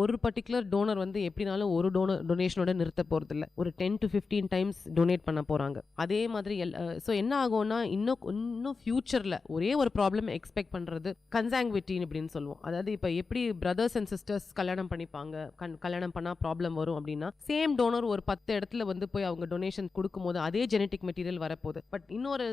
ஒரு பர்டிகுலர் டோனர் வந்து எப்படினாலும் ஒரு டொனேஷனோட நிறுத்த போகிறது இல்லை. ஒரு 10 to 15 டைம்ஸ் டொனேட் பண்ண போகிறாங்க. அதே மாதிரி ஸோ என்ன ஆகும்னா இன்னும் ஃப்யூச்சரில் ஒரே ஒரு ப்ராப்ளம் எக்ஸ்பெக்ட் பண்ணுறது கன்சாங்குவிட்டின்னு அப்படின்னு சொல்லுவோம். அதாவது இப்போ எப்படி பிரதர்ஸ் அண்ட் சிஸ்டர்ஸ் கல்யாணம் பண்ணிப்பாங்க, கல்யாணம் பண்ணால் ப்ராப்ளம் வரும் அப்படின்னா, சேம் டோனர் ஒரு 10 இடத்துல வந்து போய் அவங்க டொனேஷன் கொடுக்கும்போது அதே ஜெனட்டிக் மெட்டீரியல் வரப்போகுது. பட் இன்னொரு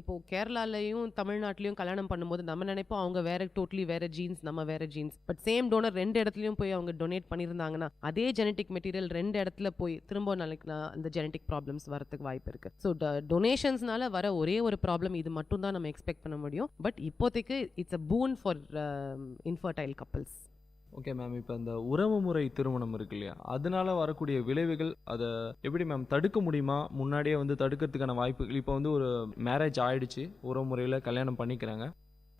இப்போ கேரளாலையும் தமிழ்நாட்டிலையும் கல்யாணம் பண்ணும்போது நம்ம நினைப்போம் அவங்க டோட்டலி வேற ஜீன்ஸ், நம்ம வேற ஜீன்ஸ். பட் சேம் டோனர் 2 இடத்துலையும் போய் அவங்க டொனேட் பண்ணியிருந்தாங்கன்னா அதே ஜெனட்டிக் மெட்டீரியல் 2 இடத்துல போய் திரும்ப நாளைக்கு அந்த ஜெனட்டிக் ப்ராப்ளம்ஸ் வரதுக்கு வாய்ப்பு இருக்கு. ஸோ டொனேஷன்ஸ்னால வர ஒரே ஒரு ப்ராப்ளம் இது மட்டும் தான் நம்ம எக்ஸ்பெக்ட் பண்ண முடியும். பட் இப்போதைக்கு it's a boon for infertile couples. Okay ma'am, இப்போ இந்த உறவு முறை திருமணம் இருக்கு இல்லையா, அதனால வரக்கூடிய விளைவுகள் அதை எப்படி மேம் தடுக்க முடியுமா? முன்னாடியே வந்து தடுக்கிறதுக்கான வாய்ப்புகள், இப்போ வந்து ஒரு மேரேஜ் ஆயிடுச்சு, உறவு முறையில் கல்யாணம் பண்ணிக்கிறாங்க,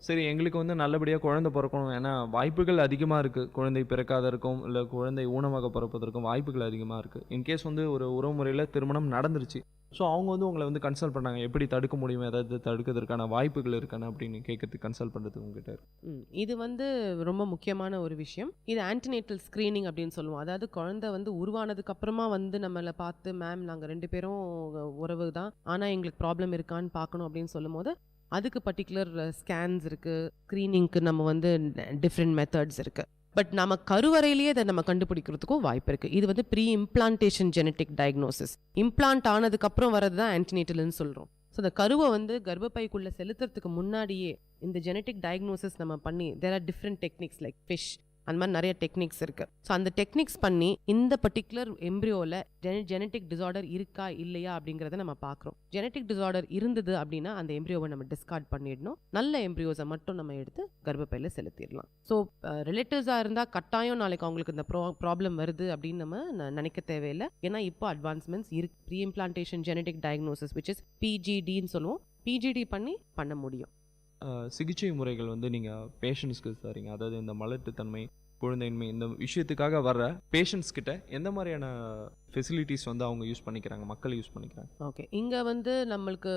சரி எங்களுக்கு வந்து நல்லபடியாக குழந்தை பிறக்கணும், ஏன்னா வாய்ப்புகள் அதிகமாக இருக்குது, குழந்தை பிறக்காத இருக்கும் இல்லை குழந்தை ஊனமாக பிறப்பதற்கும் வாய்ப்புகள் அதிகமாக இருக்குது. இன்கேஸ் வந்து ஒரு உறவு முறையில் திருமணம் நடந்துருச்சு, ஸோ அவங்க வந்து உங்களை வந்து கன்சல்ட் பண்ணாங்க, எப்படி தடுக்க முடியுமா, ஏதாவது தடுக்கிறதுக்கான வாய்ப்புகள் இருக்கானு அப்படின்னு கேட்கறதுக்கு கன்சல்ட் பண்ணுறது உங்ககிட்ட இருக்கு. இது வந்து ரொம்ப முக்கியமான ஒரு விஷயம். இது ஆன்டினேட்டல் ஸ்க்ரீனிங் அப்படின்னு சொல்லுவோம். அதாவது குழந்தை வந்து உருவானதுக்கு அப்புறமா வந்து நம்மளை பார்த்து, மேம் நாங்கள் 2 பேரும் உறவு தான், ஆனால் எங்களுக்கு ப்ராப்ளம் இருக்கான்னு பார்க்கணும் அப்படின்னு சொல்லும் போது அதுக்கு பர்டிகுலர் ஸ்கேன்ஸ் இருக்குது. ஸ்க்ரீனிங்க்கு நம்ம வந்து டிஃப்ரெண்ட் மெத்தட்ஸ் இருக்குது. பட் நம்ம கருவறையிலேயே அதை நம்ம கண்டுபிடிக்கிறதுக்கும் வாய்ப்பு இருக்குது. இது வந்து pre implantation genetic diagnosis. Implant ஆனதுக்கப்புறம் வரது தான் ஆன்டினேட்டல்னு சொல்கிறோம். ஸோ அந்த கருவை வந்து கர்ப்பப்பைக்குள்ளே செலுத்துறதுக்கு முன்னாடியே இந்த ஜெனட்டிக் டயக்னோசிஸ் நம்ம பண்ணி, there are different techniques like FISH, அந்த மாதிரி நிறைய டெக்னிக்ஸ் இருக்குது. ஸோ அந்த டெக்னிக்ஸ் பண்ணி இந்த பர்டிகுலர் எம்ப்ரியோவில் ஜெனட்டிக் டிசார்டர் இருக்கா இல்லையா அப்படிங்கிறத நம்ம பார்க்குறோம். ஜெனட்டிக் டிசார்டர் இருந்தது அப்படின்னா அந்த எம்ப்ரியோவை நம்ம டிஸ்கார்ட் பண்ணிடணும். நல்ல எம்ப்ரியோஸை மட்டும் நம்ம எடுத்து கர்ப்பப்பையில் செலுத்திடலாம். ஸோ ரிலேட்டிவ்ஸாக இருந்தால் கட்டாயம் நாளைக்கு அவங்களுக்கு இந்த ப்ராப்ளம் வருது அப்படின்னு நம்ம நினைக்க தேவையில்லை. ஏன்னா இப்போ அட்வான்ஸ்மெண்ட்ஸ் இருக்கு. Pre implantation genetic diagnosis which is பிஜிடின்னு சொல்லுவோம். பிஜிடி பண்ண முடியும். சிகிச்சை முறைகள் வந்து நீங்கள் பேஷண்ட்ஸ்க்கு தரீங்க, அதாவது இந்த மலட்டுத்தன்மை, குழந்தையின்மை இந்த விஷயத்துக்காக வர்ற பேஷண்ட்ஸ் கிட்ட எந்த மாதிரியான ஃபெசிலிட்டிஸ் வந்து அவங்க யூஸ் பண்ணிக்கிறாங்க, மக்கள் யூஸ் பண்ணிக்கிறாங்க? ஓகே, இங்கே வந்து நம்மளுக்கு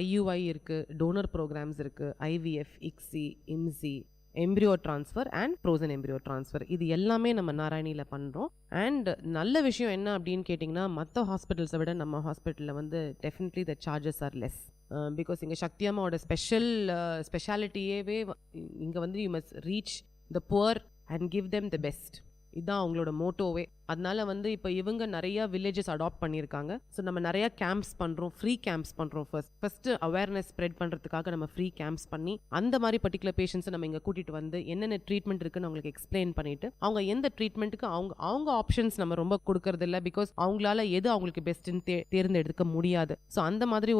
ஐயுஐ இருக்குது, டோனர் ப்ரோக்ராம்ஸ் இருக்குது, IVF, ICSI, IMSI, embryo transfer and frozen embryo transfer, இது எல்லாமே நம்ம நாராயணியில் பண்ணுறோம். அண்ட் நல்ல விஷயம் என்ன அப்படின்னு கேட்டிங்கன்னா, மற்ற ஹாஸ்பிட்டல்ஸை விட நம்ம ஹாஸ்பிட்டலில் வந்து definitely the charges are less. Because இங்கே சக்தி அம்மாவோட ஸ்பெஷாலிட்டியேவே இங்கே வந்து you must reach the poor and give them the best. இதுதான் அவங்களோட மோட்டோவே. அதனால வந்து இப்போ இவங்க நிறையா வில்லேஜஸ் அடாப்ட் பண்ணியிருக்காங்க. ஸோ நம்ம நிறையா கேம்ப்ஸ் பண்ணுறோம், ஃப்ரீ கேம்ப்ஸ் பண்ணுறோம். ஃபஸ்ட்டு அவேர்னஸ் ஸ்ப்ரெட் பண்ணுறதுக்காக நம்ம ஃப்ரீ கேம்ப்ஸ் பண்ணி அந்த மாதிரி பர்டிகுலர் பேஷண்ட்ஸை நம்ம இங்கே கூட்டிகிட்டு வந்து என்னென்ன ட்ரீட்மெண்ட் இருக்குன்னு அவங்களுக்கு எக்ஸ்பிளைன் பண்ணிவிட்டு அவங்க எந்த ட்ரீட்மெண்ட்டுக்கு அவங்க ஆப்ஷன்ஸ் நம்ம ரொம்ப கொடுக்கறதில்ல. பிகாஸ் அவங்களால எது அவங்களுக்கு பெஸ்ட்டுன்னு தேர்ந்தெடுக்க முடியாது. ஸோ அந்த மாதிரி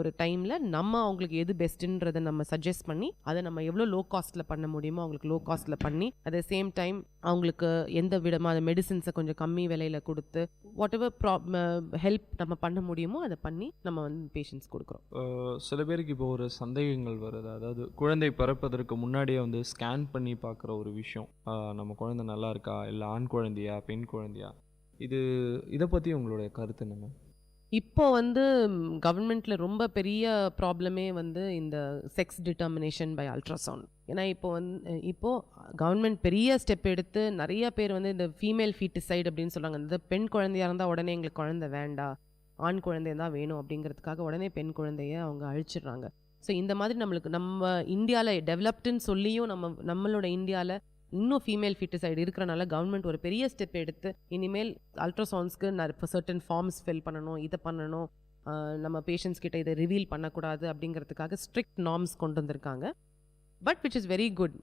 ஒரு டைமில் நம்ம அவங்களுக்கு எது பெஸ்ட்டுன்றதை நம்ம சஜஸ்ட் பண்ணி அதை நம்ம எவ்வளோ லோ காஸ்ட்டில் பண்ண முடியுமோ அவங்களுக்கு லோ காஸ்ட்டில் பண்ணி, அட் த சேம் டைம் அவங்களுக்கு எந்த விதமான மெடிசின்ஸை கொஞ்சம் கம்மி விலையில் கொடுத்து வாட் எவர் ஹெல்ப் நம்ம பண்ண முடியுமோ அதை பண்ணி நம்ம வந்து பேஷண்ட்ஸ் கொடுக்குறோம். சில பேருக்கு இப்போ ஒரு சந்தேகங்கள் வருது. அதாவது குழந்தை பிறப்பதற்கு முன்னாடியே வந்து ஸ்கேன் பண்ணி பார்க்குற ஒரு விஷயம், நம்ம குழந்தை நல்லா இருக்கா, இல்லை ஆண் குழந்தையா பெண் குழந்தையா, இதை பற்றி உங்களுடைய கருத்து என்ன? இப்போ வந்து கவர்மெண்ட்ல ரொம்ப பெரிய ப்ராப்ளமே வந்து இந்த செக்ஸ் டிட்டர்மினேஷன் பை அல்ட்ராசவுண்ட். ஏன்னா இப்போ கவர்மெண்ட் பெரிய ஸ்டெப் எடுத்து நிறைய பேர் வந்து இந்த ஃபீமேல் ஃபீட்டிசைட் அப்படின்னு சொல்கிறாங்க. இந்த பெண் குழந்தையாக இருந்தால் உடனே எங்களுக்கு குழந்தை வேண்டாம், ஆண் குழந்தைய தான் வேணும் அப்படிங்கிறதுக்காக உடனே பெண் குழந்தைய அவங்க அழிச்சிடுறாங்க. ஸோ இந்த மாதிரி நம்ம இந்தியாவில் டெவலப்டுன்னு சொல்லியும் நம்மளோட இந்தியாவில் இன்னும் ஃபீமேல் ஃபீட்டிசைடு இருக்கிறனால கவர்மெண்ட் ஒரு பெரிய ஸ்டெப் எடுத்து இனிமேல் அல்ட்ராசவுண்ட்ஸ்க்கு சர்டன் ஃபார்ம்ஸ் ஃபில் பண்ணணும், இதை பண்ணணும், நம்ம பேஷண்ட்ஸ் கிட்ட இதை ரிவீல் பண்ணக்கூடாது அப்படிங்கிறதுக்காக ஸ்ட்ரிக்ட் நார்ம்ஸ் கொண்டு வந்திருக்காங்க. But which is very good.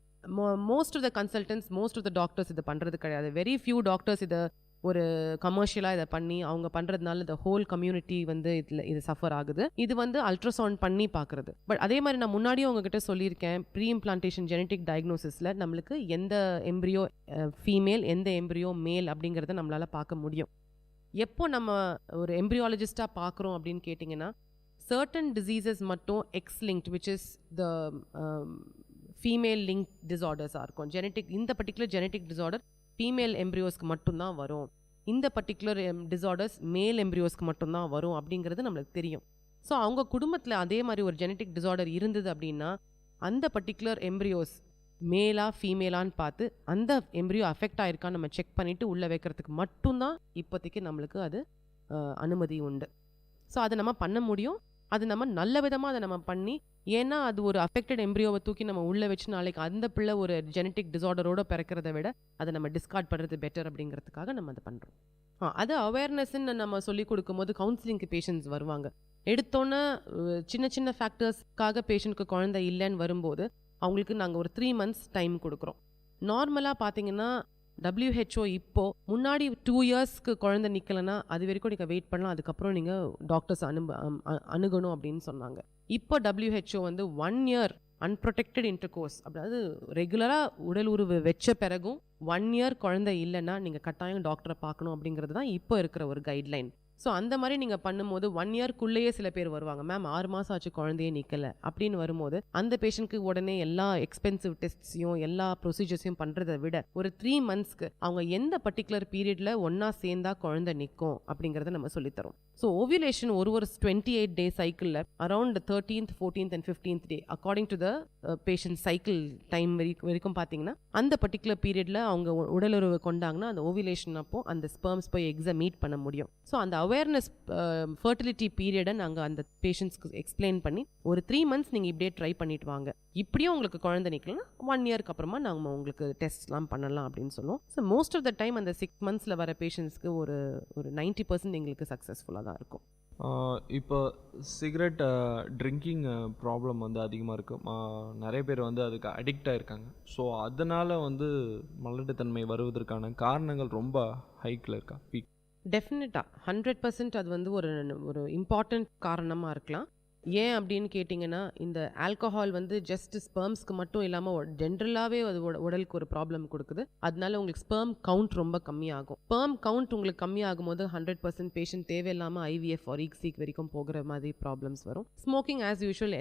Most of the consultants, most of the doctors இதை பண்ணுறது கிடையாது. வெரி ஃபியூ டாக்டர்ஸ் இதை ஒரு கமர்ஷியலாக இதை பண்ணி அவங்க பண்ணுறதுனால இந்த ஹோல் கம்யூனிட்டி வந்து இது சஃபர் ஆகுது. இது வந்து அல்ட்ராசவுண்ட் பண்ணி பார்க்குறது. பட் அதே மாதிரி நான் முன்னாடியும் உங்ககிட்ட சொல்லியிருக்கேன், ப்ரீ இம்ப்ளான்டேஷன் ஜெனட்டிக் டயக்னோசிஸில் நம்மளுக்கு எந்த எம்ப்ரியோ ஃபீமேல் எந்த எம்ப்ரியோ மேல் அப்படிங்கிறத நம்மளால் பார்க்க முடியும். எப்போ நம்ம ஒரு எம்ப்ரியாலஜிஸ்டாக பார்க்குறோம் அப்படின்னு கேட்டிங்கன்னா, சர்டன் டிசீசஸ் மட்டும் X linked which is the female link டிஸார்டர்ஸாக இருக்கும். இந்த பர்டிகுலர் ஜெனட்டிக் டிஸார்டர் ஃபீமேல் எம்ப்ரியோஸ்க்கு மட்டும்தான் வரும், இந்த பர்டிகுலர் டிஸார்டர்ஸ் மேல் எம்ப்ரியோஸ்க்கு மட்டும்தான் வரும் அப்படிங்கிறது நம்மளுக்கு தெரியும். ஸோ அவங்க குடும்பத்தில் அதே மாதிரி ஒரு ஜெனட்டிக் டிஸார்டர் இருந்தது அப்படின்னா அந்த பர்டிகுலர் எம்ப்ரியோஸ் மேலா ஃபீமேலான்னு பார்த்து அந்த எம்ப்ரியோ அஃபெக்ட் ஆயிருக்கான்னு நம்ம செக் பண்ணிவிட்டு உள்ளே வைக்கிறதுக்கு மட்டும்தான் இப்போதைக்கு நம்மளுக்கு அது அனுமதி உண்டு. ஸோ அதை நம்ம பண்ண முடியும். அது நம்ம நல்ல விதமாக அதை நம்ம பண்ணி, ஏன்னா அது ஒரு அஃபெக்டட் எம்ப்ரியோவை தூக்கி நம்ம உள்ளே வச்சு நாளைக்கு அந்த பிள்ளை ஒரு ஜெனட்டிக் டிஸார்டரோட பிறக்கிறத விட அதை நம்ம டிஸ்கார்ட் பண்ணுறது பெட்டர் அப்படிங்கிறதுக்காக நம்ம அதை பண்ணுறோம். அது அவேர்னஸ்ன்னு நம்ம சொல்லிக் கொடுக்கும்போது கவுன்சிலிங்க்கு பேஷண்ட்ஸ் வருவாங்க. எடுத்தோன்னே சின்ன சின்ன ஃபேக்டர்ஸ்க்காக பேஷண்ட்க்கு குழந்தை இல்லைன்னு வரும்போது அவங்களுக்கு நாங்கள் ஒரு 3 months டைம் கொடுக்குறோம். நார்மலாக பார்த்தீங்கன்னா WHO இப்போ முன்னாடி 2 yearsக்கு குழந்தை நிற்கலைன்னா அது வரைக்கும் நீங்கள் வெயிட் பண்ணலாம், அதுக்கப்புறம் நீங்கள் டாக்டர்ஸ் அணுகணும் அப்படின்னு சொன்னாங்க. இப்போ WHO வந்து 1 year அன்ப்ரொடெக்டட் இன்டர்கோர்ஸ், அதாவது ரெகுலராக உடல் உறவு வச்ச பிறகும் 1 year குழந்தை இல்லைன்னா நீங்கள் கட்டாயம் டாக்டரை பார்க்கணும் அப்படிங்கிறது தான் இப்போ இருக்கிற ஒரு கைட்லைன். ஸோ அந்த மாதிரி நீங்கள் பண்ணும்போது 1 yearக்குள்ளேயே சில பேர் வருவாங்க, மேம் 6 மாதம் ஆச்சு குழந்தையே நிற்கலை அப்படின்னு வரும்போது அந்த பேஷண்ட்க்கு உடனே எல்லா எக்ஸ்பென்சிவ் டெஸ்ட்ஸையும் எல்லா ப்ரொசீஜர்ஸையும் பண்ணுறதை விட ஒரு 3 monthsக்கு அவங்க எந்த பர்டிகுலர் பீரியடில் ஒன்றா சேர்ந்தா குழந்தை நிற்கும் அப்படிங்கிறத நம்ம சொல்லித்தரோம். ஸோ ஓவியுலேஷன் ஒரு 28 day சைக்கிளில் around 13th 14th and 15th day according to the patient cycle time வரைக்கும் பார்த்தீங்கன்னா அந்த பர்டிகுலர் பீரியடில் அவங்க உடலுறவு கொண்டாங்கன்னா அந்த ஓவியுலேஷன் அப்போ அந்த ஸ்பெர்ம்ஸ் போய் எக்ஸை மீட் பண்ண முடியும். ஸோ அந்த அவேர்னஸ் ஃபர்டிலிட்டி பீரியடை நாங்கள் அந்த பேஷண்ட்ஸ்க்கு எக்ஸ்பிளைன் பண்ணி ஒரு 3 months நீங்கள் இப்படியே ட்ரை பண்ணிட்டு வாங்க, இப்படியும் உங்களுக்கு குழந்தை நிற்கலன்னா 1 yearக்கு அப்புறமா நாங்கள் உங்களுக்கு டெஸ்ட்லாம் பண்ணலாம் அப்படின்னு சொல்லுவோம். So most of the time அந்த 6 monthsல வர பேஷண்ட்ஸ்க்கு ஒரு 90% எங்களுக்கு சக்ஸஸ்ஃபுல்லாக தான் இருக்கும். இப்போ சிகரெட் ட்ரிங்கிங் ப்ராப்ளம் வந்து அதிகமாக இருக்குது. நிறைய பேர் வந்து அதுக்கு அடிக்ட் ஆகிருக்காங்க. ஸோ அதனால் வந்து மலட்டுத்தன்மை வருவதற்கான காரணங்கள் ரொம்ப ஹைக்கில் இருக்கா? டெஃபினட்டாக 100% அது வந்து ஒரு இம்பார்ட்டண்ட் காரணமாக இருக்கலாம். ஏன் அப்படின்னு கேட்டிங்கன்னா, இந்த ஆல்கஹால் வந்து ஜஸ்ட் ஸ்பெர்ம்ஸ்க்கு மட்டும் இல்லாமல் ஜென்ரலாகவே அது உடலுக்கு ஒரு ப்ராப்ளம் கொடுக்குது. அதனால உங்களுக்கு ஸ்பெர்ம் கவுண்ட் ரொம்ப கம்மியாகும். ஸ்பெர்ம் கவுண்ட் உங்களுக்கு கம்மியாகும் போது 100% பேஷண்ட் தேவையில்லாமல் IVF or EGSIC வரைக்கும் போகிற மாதிரி ப்ராப்ளம்ஸ் வரும். ஸ்மோக்கிங் ஆஸ் யூஷுவல்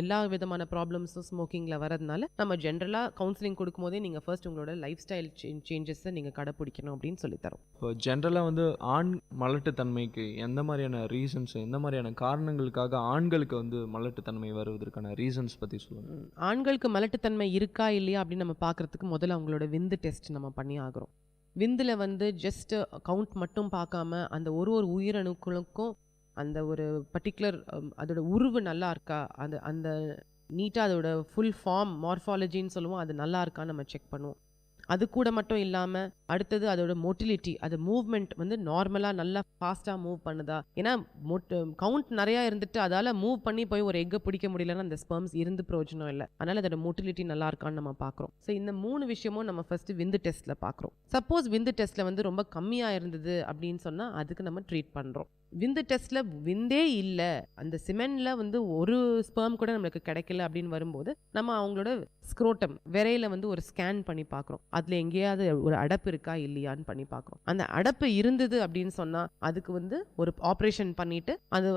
எல்லா விதமான ப்ராப்ளம்ஸும் ஸ்மோக்கிங்கில் வரதுனால நம்ம ஜென்ரலாக கவுன்சிலிங் கொடுக்கும்போதே நீங்கள் ஃபர்ஸ்ட் உங்களோட லைஃப் ஸ்டைல் சேஞ்சஸை நீங்கள் கடைப்பிடிக்கணும் அப்படின்னு சொல்லித்தரோம். இப்போ ஜென்ரலாக வந்து ஆண் மலட்டுத்தன்மைக்கு எந்த மாதிரியான ரீசன்ஸ், எந்த மாதிரியான காரணங்களுக்காக ஆண்களுக்கு வந்து மலட்டுத்தன்மை வருவதற்கான ரீசன்ஸ் பற்றி சொல்லுங்கள். ஆண்களுக்கு மலட்டுத்தன்மை இருக்கா இல்லையா அப்படின்னு நம்ம பார்க்குறதுக்கு முதல்ல அவங்களோட விந்து டெஸ்ட் நம்ம பண்ணி ஆகிறோம். விந்தில் வந்து ஜஸ்ட் கவுண்ட் மட்டும் பார்க்காம அந்த ஒரு உயிரணுக்களுக்கும் அந்த ஒரு பர்டிகுலர் அதோட உருவு நல்லா இருக்கா, அந்த நீட்டாக அதோட ஃபுல் ஃபார்ம் மார்ஃபாலஜின்னு சொல்லுவோம், அது நல்லா இருக்கான்னு நம்ம செக் பண்ணுவோம். அது கூட மட்டும் இல்லாமல் அடுத்தது அதோட மோட்டிலிட்டி, அது மூவ்மெண்ட் வந்து நார்மலாக நல்லா ஃபாஸ்ட்டாக மூவ் பண்ணுதா. ஏன்னா கவுண்ட் நிறையா இருந்துட்டு அதால் மூவ் பண்ணி போய் ஒரு எக்கை பிடிக்க முடியலன்னா அந்த ஸ்பெர்ம்ஸ் இருந்து பிரயோஜனம் இல்லை. அதனால் அதோட மோட்டிலிட்டி நல்லா இருக்கான்னு நம்ம பார்க்குறோம். ஸோ இந்த 3 விஷயமும் நம்ம ஃபஸ்ட்டு விந்து டெஸ்ட்டில் பார்க்குறோம். சப்போஸ் விந்து டெஸ்ட்டில் வந்து ரொம்ப கம்மியாக இருந்தது அப்படின்னு சொன்னால் அதுக்கு நம்ம ட்ரீட் பண்ணுறோம். விந்து டெஸ்ட்டில் விந்தே இல்லை, அந்த சிமெண்டில் வந்து ஒரு ஸ்பெர்ம் கூட நம்மளுக்கு கிடைக்கல அப்படின்னு வரும்போது நம்ம அவங்களோட ஸ்க்ரோட்டம் விரையில வந்து ஒரு ஸ்கேன் பண்ணி பார்க்குறோம். அதில் எங்கேயாவது ஒரு அடப்பு இருக்கா இல்லையான்னு பண்ணி பார்க்குறோம். அந்த அடப்பு இருந்தது அப்படின்னு சொன்னால் அதுக்கு வந்து ஒரு ஆப்ரேஷன் பண்ணிட்டு அது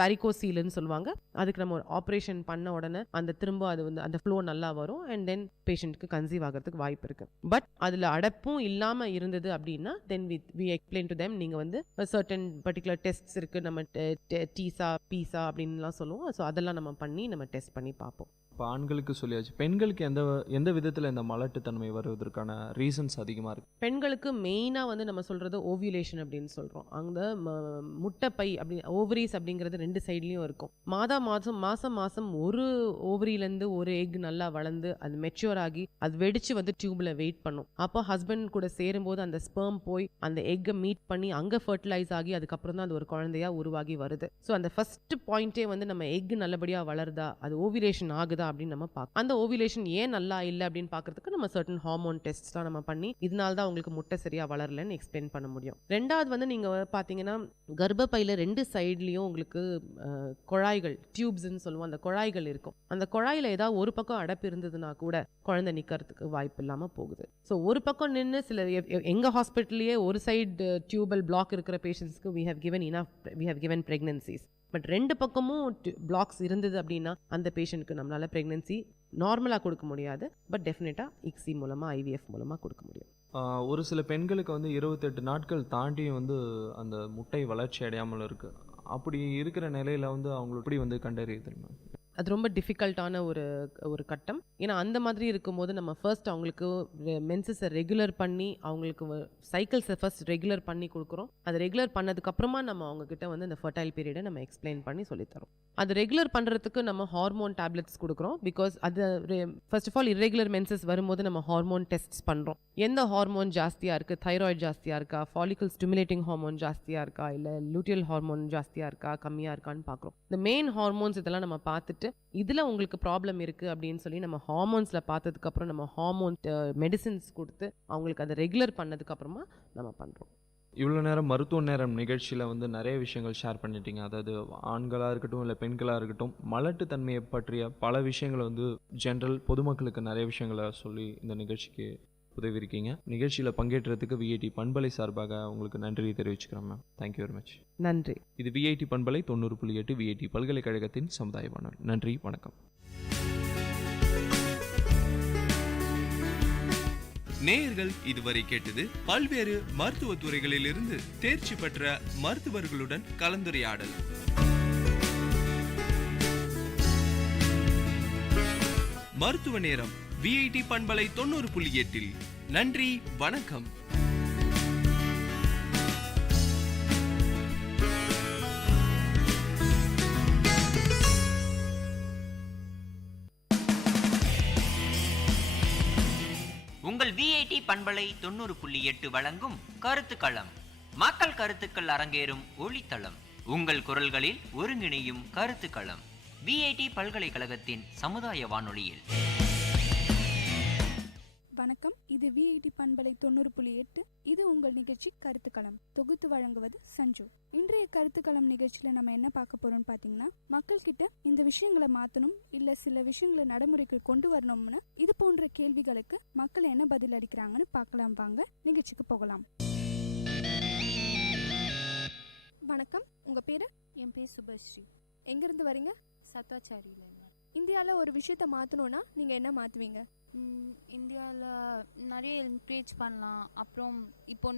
வேரிகோசீல்னு சொல்லுவாங்க. அதுக்கு நம்ம ஒரு ஆப்ரேஷன் பண்ண உடனே அந்த திரும்ப அது வந்து அந்த ஃப்ளோ நல்லா வரும் அண்ட் தென் பேஷண்ட்டுக்கு கன்சீவ் ஆகிறதுக்கு வாய்ப்பு இருக்கு. பட் அதில் அடப்பும் இல்லாமல் இருந்தது அப்படின்னா then we explain to them, நீங்கள் வந்து சர்டன் பர்டிகுலர் டெஸ்ட்ஸ் இருக்குது, நம்ம டீசா பீசா அப்படின்லாம் சொல்லுவோம். ஸோ அதெல்லாம் நம்ம பண்ணி நம்ம டெஸ்ட் பண்ணி பார்ப்போம். இப்போ ஆண்களுக்கு சொல்லியாச்சு, பெண்களுக்கு எந்த விதத்தில் இந்த மலட்டுத்தன்மை வருவதற்கான ரீசன்ஸ் அதிகமாக இருக்குது? பெண்களுக்கு மெயினாக வந்து நம்ம சொல்கிறது ஓவியுலேஷன் அப்படின்னு சொல்கிறோம். அந்த முட்டைப்பை அப்படி ஓவரிஸ் அப்படிங்கிறது 2 சைட்லேயும் இருக்கும். மாதம் ஒரு ஓவரியிலேருந்து ஒரு எக் நல்லா வளர்ந்து அது மெச்சூர் ஆகி அது வெடித்து வந்து டியூப்பில் வெயிட் பண்ணும். அப்போ ஹஸ்பண்ட் கூட சேரும்போது அந்த ஸ்பெர்ம் போய் அந்த எக்கை மீட் பண்ணி அங்கே ஃபர்டிலைஸ் ஆகி அதுக்கப்புறம் தான் அது ஒரு குழந்தையாக உருவாகி வருது. ஸோ அந்த ஃபஸ்ட்டு பாயிண்ட்டே வந்து நம்ம எக் நல்லபடியாக வளருதா, அது ஓவியுலேஷன் ஆகுதா அப்படின்னு நம்ம பார்க்கணும். அந்த ஓவியுலேஷன் ஏன் நல்லா இல்லை அப்படின்னு பார்க்கறதுக்கு நம்ம சர்டன் ஹார்மோன் டெஸ்ட் தான் நம்ம பண்ணி இதனால தான் உங்களுக்கு முட்டை சரியா வளரலன்னு எக்ஸ்பிளைன் பண்ண முடியும். ரெண்டாவது வந்து நீங்க பார்த்தீங்கன்னா கர்ப்பப்பையில 2 சைட்லயும் உங்களுக்கு குழாய்கள், டியூப்ஸ்ன்னு சொல்லுவோம், அந்த குழாய்கள் இருக்கும். அந்த குழாயில ஏதாவது ஒரு பக்கம் அடப்பு இருந்ததுன்னா கூட குழந்தை நிற்கிறதுக்கு வாய்ப்பு இல்லாமல் போகுது. ஸோ ஒரு பக்கம் நின்று சில எங்க ஹாஸ்பிட்டல்லையே ஒரு சைடு டியூபல் பிளாக் இருக்கிற பேஷண்ட்ஸ்க்கு we have given pregnancies. But 2 பக்கமும் பிளாக்ஸ் இருந்தது அப்படின்னா அந்த பேஷண்ட்க்கு நம்மளால பிரெக்னன்சி நார்மலாக கொடுக்க முடியாது. பட் டெஃபினட்டாக இக்ஸி மூலமாக IVF மூலமாக கொடுக்க முடியும். ஒரு சில பெண்களுக்கு வந்து 28 நாட்கள் தாண்டி வந்து அந்த முட்டை வளர்ச்சி அடையாமல் இருக்குது. அப்படி இருக்கிற நிலையில் வந்து அவங்களுக்கு எப்படி வந்து கண்டறிய தெரியுமா? அது ரொம்ப டிஃபிகல்ட்டான ஒரு கட்டம். ஏன்னா அந்த மாதிரி இருக்கும்போது நம்ம ஃபர்ஸ்ட் அவங்களுக்கு மென்சஸை ரெகுலர் பண்ணி அவங்களுக்கு சைக்கிள்ஸை ஃபர்ஸ்ட் ரெகுலர் பண்ணி கொடுக்குறோம். அது ரெகுலர் பண்ணதுக்கப்புறமா நம்ம அவங்கக்கிட்ட வந்து அந்த ஃபர்டைல் பீரியடை நம்ம எக்ஸ்பிளைன் பண்ணி சொல்லித்தரோம். அது ரெகுலர் பண்ணுறதுக்கு நம்ம ஹார்மோன் டேப்லெட்ஸ் கொடுக்குறோம். பிகாஸ் அது first of all irregular menses வரும்போது நம்ம ஹார்மோன் டெஸ்ட்ஸ் பண்ணுறோம். எந்த ஹார்மோன் ஜாஸ்தியாக இருக்குது, தைராய்டு ஜாஸ்தியாக இருக்கா, ஃபாலிக்கல் ஸ்டிமுலேட்டிங் ஹார்மோன் ஜாஸ்தியாக இருக்கா, இல்லை லூட்டியல் ஹார்மோன் ஜாஸ்தியாக இருக்கா, கம்மியாக இருக்கான்னு பார்க்குறோம். இந்த மெயின் ஹார்மோன்ஸ் இதெல்லாம் நம்ம பார்த்துட்டு இதில் உங்களுக்கு ப்ராப்ளம் இருக்குது அப்படின்னு சொல்லி நம்ம ஹார்மோன்ஸில் பார்த்ததுக்கப்புறம் நம்ம ஹார்மோன் மெடிசின்ஸ் கொடுத்து அவங்களுக்கு அதை ரெகுலர் பண்ணதுக்கப்புறமா நம்ம பண்ணுறோம். இவ்வளோ நேரம் மருத்துவ நேரம் நிகழ்ச்சியில் வந்து நிறைய விஷயங்கள் ஷேர் பண்ணிட்டீங்க. அதாவது ஆண்களாக இருக்கட்டும் இல்லை பெண்களாக இருக்கட்டும் மலட்டுத்தன்மையை பற்றிய பல விஷயங்களை வந்து ஜென்ரல் பொதுமக்களுக்கு நிறைய விஷயங்களை சொல்லி இந்த நிகழ்ச்சிக்கு உதவி இருக்கீங்க. நிகழ்ச்சியில் பங்கேற்றதுக்கு VIT பண்பலை சார்பாக உங்களுக்கு நன்றி தெரிவிச்சுக்கிறேன் மேம். Thank you very much. நன்றி. இது VIT பண்பலை 90.8 VIT பல்கலைக்கழகத்தின் சமுதாய வானொலி. நன்றி, வணக்கம். நேயர்கள் இதுவரை கேட்டது பல்வேறு மருத்துவ துறைகளிலிருந்து தேர்ச்சி பெற்ற மருத்துவர்களுடன் கலந்துரையாடல். மருத்துவ நேரம் VIT பண்பலை 90.8. நன்றி, வணக்கம். உங்கள் VIT பண்பலை 90.8 வழங்கும் கருத்துக்களம். மக்கள் கருத்துக்கள் அரங்கேறும் ஒளித்தளம். உங்கள் குரல்களில் ஒருங்கிணையும் கருத்துக்களம். VIT பல்கலைக்கழகத்தின் சமுதாய வானொலியில். வணக்கம், இது VIT பண்பலை 90.8. இது உங்கள் நிகழ்ச்சி கருத்துக்களம். தொகுத்து வழங்குவது சஞ்சு. இன்றைய கருத்துக்களம் நிகழ்ச்சியில் நம்ம என்ன பார்க்க போறோம்னு பார்த்தீங்கன்னா, மக்கள் கிட்ட இந்த விஷயங்களை மாற்றணும் இல்லை சில விஷயங்களை நடைமுறைக்கு கொண்டு வரணும்னு இது போன்ற கேள்விகளுக்கு மக்கள் என்ன பதில் அளிக்கிறாங்கன்னு பார்க்கலாம். வாங்க நிகழ்ச்சிக்கு போகலாம். வணக்கம், உங்கள் பேர்? என் பேர் சுபஸ்ரீ. எங்கேருந்து வரீங்க? சத்தாச்சாரியில். இந்தியாவில் ஒரு விஷயத்தை மாற்றணும்னா நீங்கள் என்ன மாற்றுவீங்க? இந்தியாவில் நிறைய என்கரேஜ் பண்ணலாம். அப்புறம் இப்போ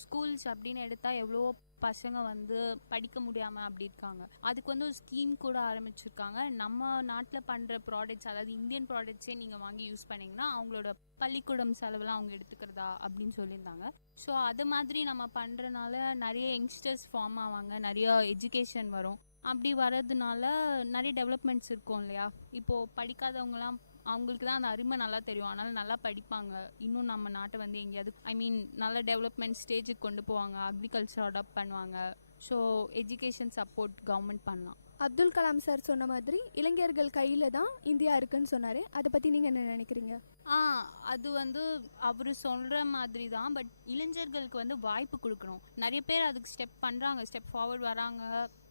ஸ்கூல்ஸ் அப்படின்னு எடுத்தால் எவ்வளோ பசங்க வந்து படிக்க முடியாமல் அப்படி இருக்காங்க. அதுக்கு வந்து ஒரு ஸ்கீம் கூட ஆரம்பிச்சிருக்காங்க. நம்ம நாட்டில் பண்ணுற ப்ராடக்ட்ஸ், அதாவது இந்தியன் ப்ராடக்ட்ஸே நீங்கள் வாங்கி யூஸ் பண்ணிங்கன்னா அவங்களோட பள்ளிக்கூடம் செலவெல்லாம் அவங்க எடுத்துக்கிறதா அப்படின்னு சொல்லியிருந்தாங்க. ஸோ அது மாதிரி நம்ம பண்ணுறனால நிறைய யங்ஸ்டர்ஸ் ஃபார்ம் ஆவாங்க, நிறைய எஜுகேஷன் வரும். அப்படி வர்றதுனால நிறைய டெவலப்மெண்ட்ஸ் இருக்கும் இல்லையா. இப்போது படிக்காதவங்களாம் அவங்களுக்கு தான் அந்த அருமை நல்லா தெரியும், அதனால் நல்லா படிப்பாங்க. இன்னும் நம்ம நாட்டை வந்து எங்கேயாவது நல்ல டெவலப்மெண்ட் ஸ்டேஜுக்கு கொண்டு போவாங்க, அக்ரிகல்ச்சர் அடாப்ட் பண்ணுவாங்க. ஸோ எஜுகேஷன் சப்போர்ட் கவர்மெண்ட் பண்ணலாம். அப்துல் கலாம் சார் சொன்ன மாதிரி இளைஞர்கள் கையில் தான் இந்தியா இருக்குன்னு சொன்னார். அதை பற்றி நீங்கள் என்ன நினைக்கிறீங்க? அது வந்து அவர் சொல்கிற மாதிரி தான். பட் இளைஞர்களுக்கு வந்து வாய்ப்பு கொடுக்கணும். நிறைய பேர் அதுக்கு ஸ்டெப் பண்ணுறாங்க, ஸ்டெப் ஃபார்வர்ட் வராங்க,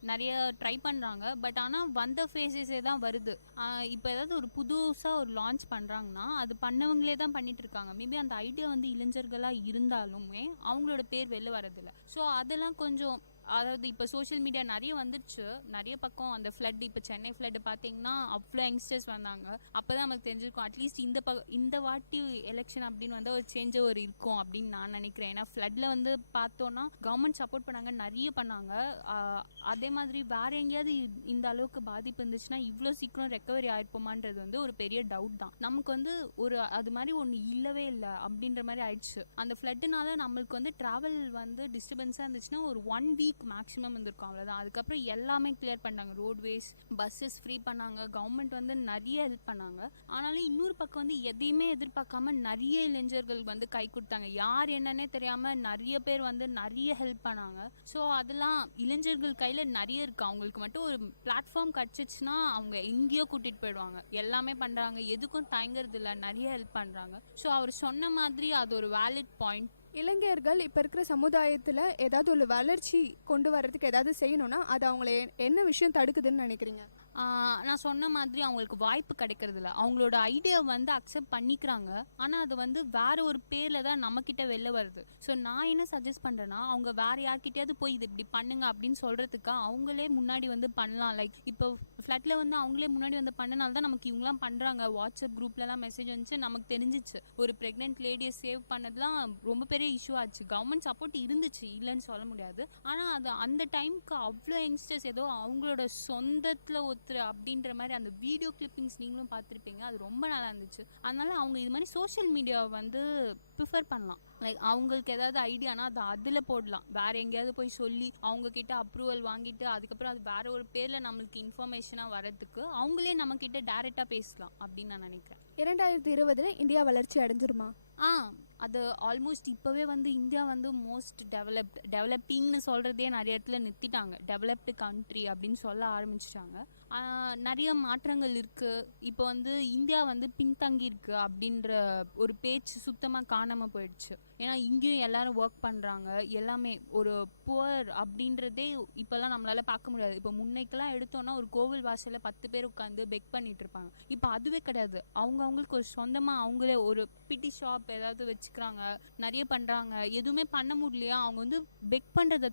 நிறைய ட்ரை பண்ணுறாங்க. பட் ஆனால் வந்த ஃபேஸஸே தான் வருது. இப்போ ஏதாவது ஒரு புதுசாக ஒரு லான்ச் பண்ணுறாங்கன்னா அது பண்ணவங்களே தான் பண்ணிட்டு இருக்காங்க. மேபி அந்த ஐடியா வந்து இளைஞர்களாக இருந்தாலுமே அவங்களோட பேர் வெளில வரதில்லை. ஸோ அதெல்லாம் கொஞ்சம், அதாவது இப்போ சோஷியல் மீடியா நிறைய வந்துடுச்சு, நிறைய பக்கம் அந்த ஃப்ளட், இப்போ சென்னை ஃப்ளட் பார்த்தீங்கன்னா அவ்வளோ யங்ஸ்டர்ஸ் வந்தாங்க. அப்போ தான் நமக்கு தெரிஞ்சிருக்கும் அட்லீஸ்ட் இந்த வாட்டி எலெக்ஷன் அப்படின்னு வந்து ஒரு சேஞ்ச் ஒரு இருக்கும் அப்படின்னு நான் நினைக்கிறேன். ஏன்னா ஃப்ளட்டில் வந்து பார்த்தோன்னா கவர்மெண்ட் சப்போர்ட் பண்ணாங்க, நிறைய பண்ணாங்க. அதே மாதிரி வேறு எங்கேயாவது இந்த அளவுக்கு பாதிப்பு இருந்துச்சுன்னா இவ்வளோ சீக்கிரம் ரெக்கவரி ஆயிருப்போமான்றது வந்து ஒரு பெரிய டவுட் தான். நமக்கு வந்து ஒரு அது மாதிரி ஒன்று இல்லவே இல்லை அப்படின்ற மாதிரி ஆயிடுச்சு. அந்த ஃப்ளட்டுனால நம்மளுக்கு வந்து ட்ராவல் வந்து டிஸ்டர்பன்ஸாக இருந்துச்சுன்னா ஒரு 1 வீக் மேக்ஸிமம் இருந்திருக்கும், அவ்வளோதான். அதுக்கப்புறம் எல்லாமே கிளியர் பண்ணாங்க, ரோட்வேஸ், பஸ்ஸஸ் ஃப்ரீ பண்ணாங்க, கவர்மெண்ட் வந்து நிறைய ஹெல்ப் பண்ணாங்க. ஆனாலும் இன்னொரு பக்கம் வந்து எதையுமே எதிர்பார்க்காம நிறைய இளைஞர்கள் வந்து கை கொடுத்தாங்க. யார் என்னன்னே தெரியாமல் நிறைய பேர் வந்து நிறைய ஹெல்ப் பண்ணாங்க. ஸோ அதெல்லாம் இளைஞர்கள் கையில் நிறைய இருக்குது. அவங்களுக்கு மட்டும் ஒரு பிளாட்ஃபார்ம் கிடச்சிச்சுன்னா அவங்க எங்கேயோ கூட்டிகிட்டு போயிடுவாங்க. எல்லாமே பண்ணுறாங்க, எதுக்கும் தயங்குறது இல்லை, நிறைய ஹெல்ப் பண்ணுறாங்க. ஸோ அவர் சொன்ன மாதிரி அது ஒரு வேலிட் பாயிண்ட். இளைஞர்கள் இப்போ இருக்கிற சமுதாயத்தில் ஏதாவது ஒரு வளர்ச்சி கொண்டு வர்றதுக்கு ஏதாவது செய்யணும்னா அது அவங்கள என்ன விஷயம் தடுக்குதுன்னு நினைக்கிறீங்க? நான் சொன்ன மாதிரி அவங்களுக்கு வாய்ப்பு கிடைக்கிறது இல்லை. அவங்களோட ஐடியா வந்து அக்செப்ட் பண்ணிக்கிறாங்க, ஆனால் அது வந்து வேற ஒரு பேரில் தான் நம்மக்கிட்ட வெளில வருது. ஸோ நான் என்ன சஜஸ்ட் பண்ணுறேன்னா, அவங்க வேற யார்கிட்டயாவது போய் இது இப்படி பண்ணுங்க அப்படின்னு சொல்கிறதுக்கு அவங்களே முன்னாடி வந்து பண்ணலாம். லைக் இப்போ ஃப்ளட்டில் வந்து அவங்களே முன்னாடி வந்து பண்ணனால தான் நமக்கு இவங்களாம் பண்ணுறாங்க. வாட்ஸ்அப் குரூப்லலாம் மெசேஜ் வந்துச்சு, நமக்கு தெரிஞ்சிச்சு. ஒரு ப்ரெக்னென்ட் லேடியை சேவ் பண்ணதுலாம் ரொம்ப பெரிய இஷ்யூ ஆச்சு. கவர்மெண்ட் சப்போர்ட் இருந்துச்சு, இல்லைன்னு சொல்ல முடியாது. ஆனால் அது அந்த டைமுக்கு அவ்வளோ யங்ஸ்டர்ஸ் ஏதோ அவங்களோட சொந்தத்தில் அப்படின்ற மாதிரி அந்த வீடியோ கிளிப்பிங்ஸ் நீங்களும் பார்த்துருப்பீங்க, அது ரொம்ப நல்லா இருந்துச்சு. அதனால அவங்க இது மாதிரி சோஷியல் மீடியாவை வந்து ப்ரிஃபர் பண்ணலாம். லைக் அவங்களுக்கு ஏதாவது ஐடியானா அது அதில் போடலாம். வேற எங்கேயாவது போய் சொல்லி அவங்க கிட்ட அப்ரூவல் வாங்கிட்டு அதுக்கப்புறம் அது வேற ஒரு பேரில் நம்மளுக்கு இன்ஃபர்மேஷனாக வரதுக்கு அவங்களே நம்ம கிட்ட டைரெக்டாக பேசலாம் அப்படின்னு நான் நினைக்கிறேன். 2020 இந்தியா வளர்ச்சி அடைஞ்சிருமா? அது ஆல்மோஸ்ட் இப்போவே வந்து இந்தியா வந்து மோஸ்ட் டெவலப்பிங்னு சொல்கிறதே நிறைய இடத்துல நிறுத்திட்டாங்க. டெவலப்டு கண்ட்ரி அப்படின்னு சொல்ல ஆரம்பிச்சிட்டாங்க. நிறைய மாற்றங்கள் இருக்குது. இப்போ வந்து இந்தியா வந்து பின்தங்கி இருக்குது அப்படின்ற ஒரு பேச்சு சுத்தமாக காணாமல் போயிடுச்சு. ஏன்னா இங்கேயும் எல்லாரும் ஒர்க் பண்ணுறாங்க, எல்லாமே ஒரு புவர் அப்படின்றதே இப்போல்லாம் நம்மளால் பார்க்க முடியாது. இப்போ முன்னைக்கெல்லாம் எடுத்தோன்னா ஒரு கோவில் வாசலில் 10 பேர் உட்காந்து பெக் பண்ணிட்டு இருப்பாங்க. இப்போ அதுவே கிடையாது. அவங்களுக்கு ஒரு சொந்தமாக அவங்களே ஒரு பிடி ஷாப் ஏதாவது வச்சுக்கிறாங்க, நிறைய பண்ணுறாங்க. எதுவுமே பண்ண முடியலையா, அவங்க வந்து பெக் பண்ணுறதை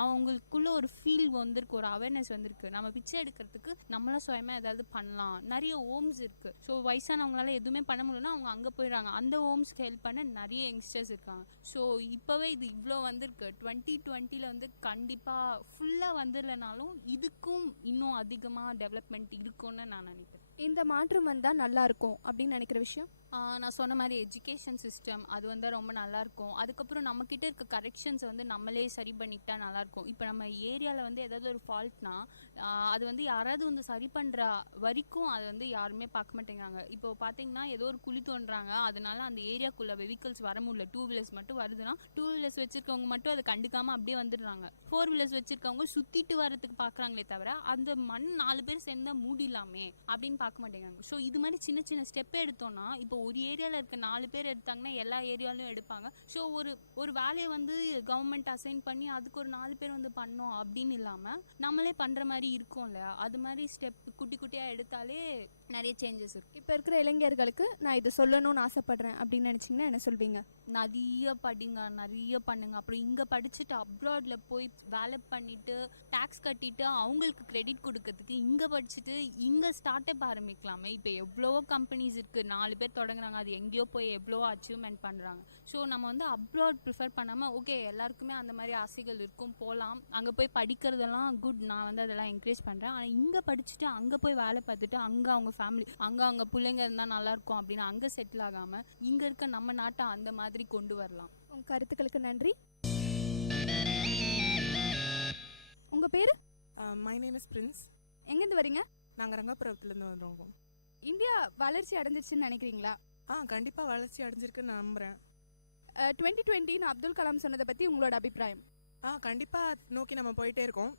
அவங்களுக்குள்ள ஒரு ஃபீல் வந்திருக்கு, ஒரு அவேர்னஸ் வந்திருக்கு. நம்ம பிச்சை எடுக்கிறதுக்கு நம்மளாம் சுயமாக ஏதாவது பண்ணலாம். நிறைய ஹோம்ஸ் இருக்குது. ஸோ வயசானவங்களால எதுவுமே பண்ண முடியலன்னா அவங்க அங்கே போயிடுறாங்க. அந்த ஹோம்ஸ்க்கு ஹெல்ப் பண்ண நிறைய யங்ஸ்டர்ஸ் இருக்காங்க. ஸோ இப்போவே இது இவ்வளோ வந்திருக்கு. 2020 வந்து கண்டிப்பாக ஃபுல்லாக வந்துடலனாலும் இதுக்கும் இன்னும் அதிகமாக டெவலப்மெண்ட் இருக்கும்னு நான் நினைக்கிறேன். இந்த மாற்றம் வந்தால் நல்லா இருக்கும் அப்படின்னு நினைக்கிற விஷயம், நான் சொன்ன மாதிரி எஜுகேஷன் சிஸ்டம் அது வந்து ரொம்ப நல்லாயிருக்கும். அதுக்கப்புறம் நம்மக்கிட்ட இருக்க கரெக்ஷன்ஸை வந்து நம்மளே சரி பண்ணிக்கிட்டா நல்லாயிருக்கும். இப்போ நம்ம ஏரியாவில் வந்து ஏதாவது ஒரு ஃபால்ட்னா அது வந்து யாராவது வந்து சரி பண்ணுற வரைக்கும் அது வந்து யாருமே பார்க்க மாட்டேங்கிறாங்க. இப்போ பார்த்தீங்கன்னா ஏதோ ஒரு குழி தோன்றாங்க, அதனால அந்த ஏரியாக்குள்ளே வெஹிக்கிள்ஸ் வர முடியல. 2 வீலர்ஸ் மட்டும் வருதுன்னா 2 வீலர்ஸ் வச்சுருக்கவங்க மட்டும் அதை கண்டுக்காமல் அப்படியே வந்துடுறாங்க. 4 வீலர்ஸ் வச்சுருக்கவங்க சுற்றிட்டு வரதுக்கு பார்க்குறாங்களே தவிர அந்த மண் 4 பேர் சேர்ந்தா மூடிடலாமே அப்படின்னு பார்க்க மாட்டேங்கிறாங்க. ஸோ இது மாதிரி சின்ன சின்ன ஸ்டெப் எடுத்தோன்னா இப்போ ஒரு ஏரியாவில் இருக்க 4 பேர் எடுத்தாங்கன்னா எல்லா ஏரியாலையும் எடுப்பாங்க. ஸோ ஒரு வேலையை வந்து கவர்மெண்ட் அசைன் பண்ணி அதுக்கு ஒரு 4 பேர் வந்து பண்ணோம் அப்படின்னு இல்லாமல் நம்மளே பண்ணுற மாதிரி இருக்கும் இல்லையா, அது மாதிரி ஸ்டெப் குட்டி குட்டியாக எடுத்தாலே நிறைய சேஞ்சஸ் இருக்கு. இப்போ இருக்கிற இளைஞர்களுக்கு நான் இதை சொல்லணும்னு ஆசைப்படுறேன் அப்படின்னு நினச்சிங்கன்னா என்ன சொல்வீங்க? நிறைய படிங்க, நிறைய பண்ணுங்க. அப்புறம் இங்கே படிச்சுட்டு அப்ராடில் போய் வேலை பண்ணிட்டு டேக்ஸ் கட்டிட்டு அவங்களுக்கு கிரெடிட் கொடுக்கறதுக்கு இங்கே படிச்சுட்டு இங்கே ஸ்டார்ட் அப் ஆரம்பிக்கலாமே. இப்போ எவ்வளவோ கம்பெனிஸ் இருக்குது, 4 பேர் தொடங்குறாங்க, அது எங்கேயோ போய் எவ்வளோ அச்சீவ்மெண்ட் பண்ணுறாங்க. ஸோ நம்ம வந்து அப்ராட் ப்ரிஃபர் பண்ணாமல் ஓகே எல்லாருக்குமே அந்த மாதிரி ஆசைகள் இருக்கும், போகலாம், அங்கே போய் படிக்கிறதெல்லாம் குட், நான் வந்து அதெல்லாம் என்கரேஜ் பண்ணுறேன். ஆனால் இங்கே படிச்சுட்டு அங்கே போய் வேலை பார்த்துட்டு அங்கே அவங்க ஃபேமிலி அவங்க பிள்ளைங்க இருந்தால் நல்லாயிருக்கும் அப்படின்னு அங்கே செட்டில் ஆகாமல் இங்கே இருக்க நம்ம நாட்டை அந்த மாதிரி கொண்டு வரலாம். உங்கள் கருத்துக்களுக்கு நன்றி. உங்கள் பேர்? My name is Prince. எங்கேருந்து வரீங்க? நாங்கள் ரங்கபுரத்துலேருந்து வந்துருக்கோம். இந்தியா வளர்ச்சி அடைஞ்சிருச்சுன்னு நினைக்கிறீங்களா? கண்டிப்பாக வளர்ச்சி அடைஞ்சிருக்குன்னு நம்புகிறேன். 2020 அப்துல் கலாம் சொன்னதை பற்றி உங்களோட அபிப்பிராயம்? கண்டிப்பாக நோக்கி நம்ம போயிட்டே இருக்கோம்.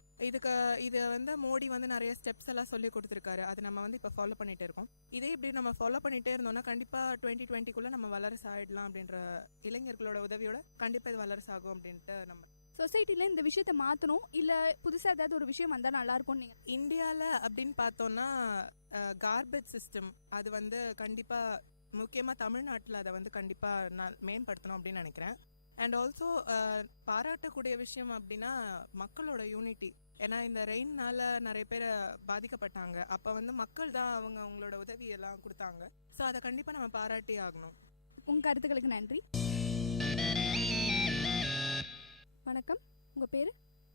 இது வந்து மோடி வந்து நிறைய ஸ்டெப்ஸ் எல்லாம் சொல்லி கொடுத்துருக்காரு. அது நம்ம வந்து இப்போ ஃபாலோ பண்ணிகிட்டே இருக்கோம். இதே இப்படி நம்ம ஃபாலோ பண்ணிகிட்டே இருந்தோம்னா கண்டிப்பாக 2020 நம்ம வல்லரசு ஆகிடலாம் அப்படின்ற இளைஞர்களோட உதவியோட கண்டிப்பாக இது வல்லரசு ஆகும் அப்படின்ட்டு நம்ம சொசைட்டில இந்த விஷயத்தை மாற்றணும், இல்லை புதுசாக ஏதாவது ஒரு விஷயம் வந்தால் நல்லா இருக்கும். நீங்கள் இந்தியாவில் அப்படின்னு பார்த்தோன்னா கார்பேஜ் சிஸ்டம் அது வந்து கண்டிப்பாக முக்கியமாக தமிழ்நாட்டில் அதை வந்து கண்டிப்பாக நான் மேம்படுத்தணும் அப்படின்னு நினைக்கிறேன். அண்ட் ஆல்சோ பாராட்டக்கூடிய விஷயம் அப்படின்னா மக்களோட யூனிட்டி. ஏன்னா இந்த ரெயின்னால நிறைய பேர் பாதிக்கப்பட்டாங்க. அப்போ வந்து மக்கள் தான் அவங்களோட உதவியெல்லாம் கொடுத்தாங்க. ஸோ அதை கண்டிப்பாக நம்ம பாராட்டி ஆகணும். உங்கள் கருத்துக்களுக்கு நன்றி. வணக்கம், உங்கள் பேர்?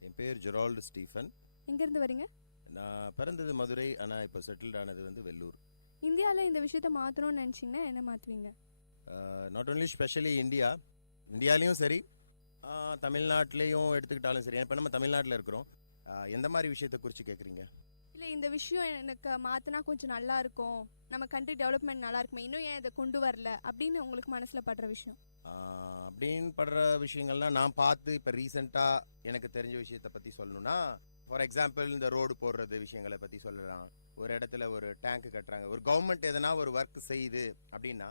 என் பேர் ஜெரால்டு ஸ்டீஃபன். எங்கேருந்து வரீங்க? நான் பிறந்தது மதுரை, ஆனால் இப்போ செட்டில்ட் ஆனது வந்து வெள்ளூர். இந்தியாவில் இந்த விஷயத்தை மாற்றணும்னு நினச்சிங்கன்னா என்ன மாற்றுவீங்க? நாட் ஓன்லி ஸ்பெஷலி இந்தியாலேயும் சரி, தமிழ்நாட்டிலையும் எடுத்துக்கிட்டாலும் சரி. இப்போ நம்ம தமிழ்நாட்டில் இருக்கிறோம். எந்த மாதிரி விஷயத்தை குறித்து கேட்குறீங்க? இல்லை, இந்த விஷயம் எனக்கு மாற்றினா கொஞ்சம் நல்லா இருக்கும், நம்ம கண்ட்ரி டெவலப்மெண்ட் நல்லா இருக்குமே, இன்னும் ஏன் இதை கொண்டு வரல அப்படின்னு உங்களுக்கு மனசில் படுற விஷயம்? அப்படின்னு படுற விஷயங்கள்லாம் நான் பார்த்து இப்போ ரீசெண்டாக எனக்கு தெரிஞ்ச விஷயத்தை பற்றி சொல்லணும்னா, ஃபார் எக்ஸாம்பிள் இந்த ரோடு போடுறது விஷயங்களை பற்றி சொல்லலாம். ஒரு இடத்துல ஒரு டேங்க் கட்டுறாங்க, ஒரு கவர்மெண்ட் எதனா ஒரு ஒர்க் செய்யுது அப்படின்னா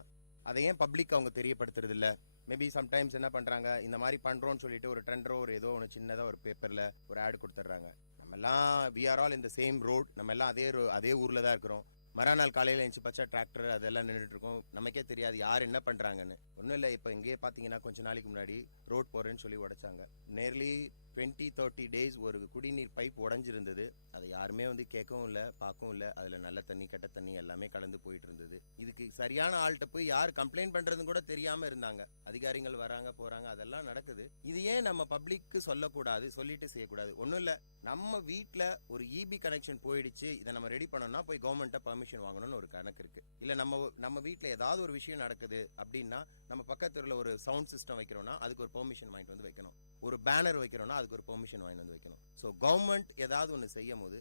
அதை ஏன் பப்ளிக் அவங்க தெரியப்படுத்துறது இல்லை? மேபி சம்டைம்ஸ் என்ன பண்ணுறாங்க, இந்த மாதிரி பண்ணுறோன்னு சொல்லிட்டு ஒரு ட்ரெண்டரோ ஒரு ஏதோ ஒன்று சின்னதாக ஒரு பேப்பரில் ஒரு ஆட் கொடுத்துட்றாங்க. நம்மெல்லாம் வி ஆர் ஆல் இந்த சேம் ரோட், நம்ம எல்லாம் அதே ஊரில் தான் இருக்கிறோம். மறுநாள் காலையில் எழுந்துச்சு பச்சை டிராக்டர் அதெல்லாம் நின்றுட்டு இருக்கோம். நமக்கே தெரியாது யார் என்ன பண்ணுறாங்கன்னு. ஒன்றும் இல்லை, இப்போ இங்கேயே பார்த்தீங்கன்னா கொஞ்சம் நாளைக்கு முன்னாடி ரோட் போகிறேன்னு சொல்லி உடைச்சாங்க. நேர்லி 20-30 டேஸ் ஒரு குடிநீர் பைப் உடஞ்சிருந்தது. அதை யாருமே வந்து கேட்கவும் இல்லை, பார்க்கவும் இல்லை. அதில் நல்ல தண்ணி கெட்ட தண்ணி எல்லாமே கலந்து போயிட்டு இருந்தது. இதுக்கு சரியான ஆள்கிட்ட போய் யார் கம்ப்ளைண்ட் பண்ணுறதுன்னு கூட தெரியாமல் இருந்தாங்க. அதிகாரிகள் வராங்க போகிறாங்க, அதெல்லாம் நடக்குது. இது ஏன் நம்ம பப்ளிக்கு சொல்லக்கூடாது, சொல்லிட்டு செய்யக்கூடாது? ஒன்றும் இல்லை, நம்ம வீட்டில் ஒரு இபி கனெக்ஷன் போயிடுச்சு, இதை நம்ம ரெடி பண்ணோம்னா போய் கவர்மெண்ட்டை பர்மிஷன் வாங்கணும்னு ஒரு கணக்கு இருக்குது. இல்லை நம்ம வீட்டில் ஏதாவது ஒரு விஷயம் நடக்குது அப்படின்னா நம்ம பக்கத்தில் ஒரு சவுண்ட் சிஸ்டம் வைக்கிறோம்னா அதுக்கு ஒரு பெர்மிஷன் வாங்கிட்டு வந்து வைக்கணும். ஒரு பேனர் வைக்கிறோம்னா அதுக்கு ஒரு பெர்மிஷன் வாங்கிட்டு வந்து வைக்கணும். ஸோ கவர்மெண்ட் ஏதாவது ஒன்று செய்யும் போது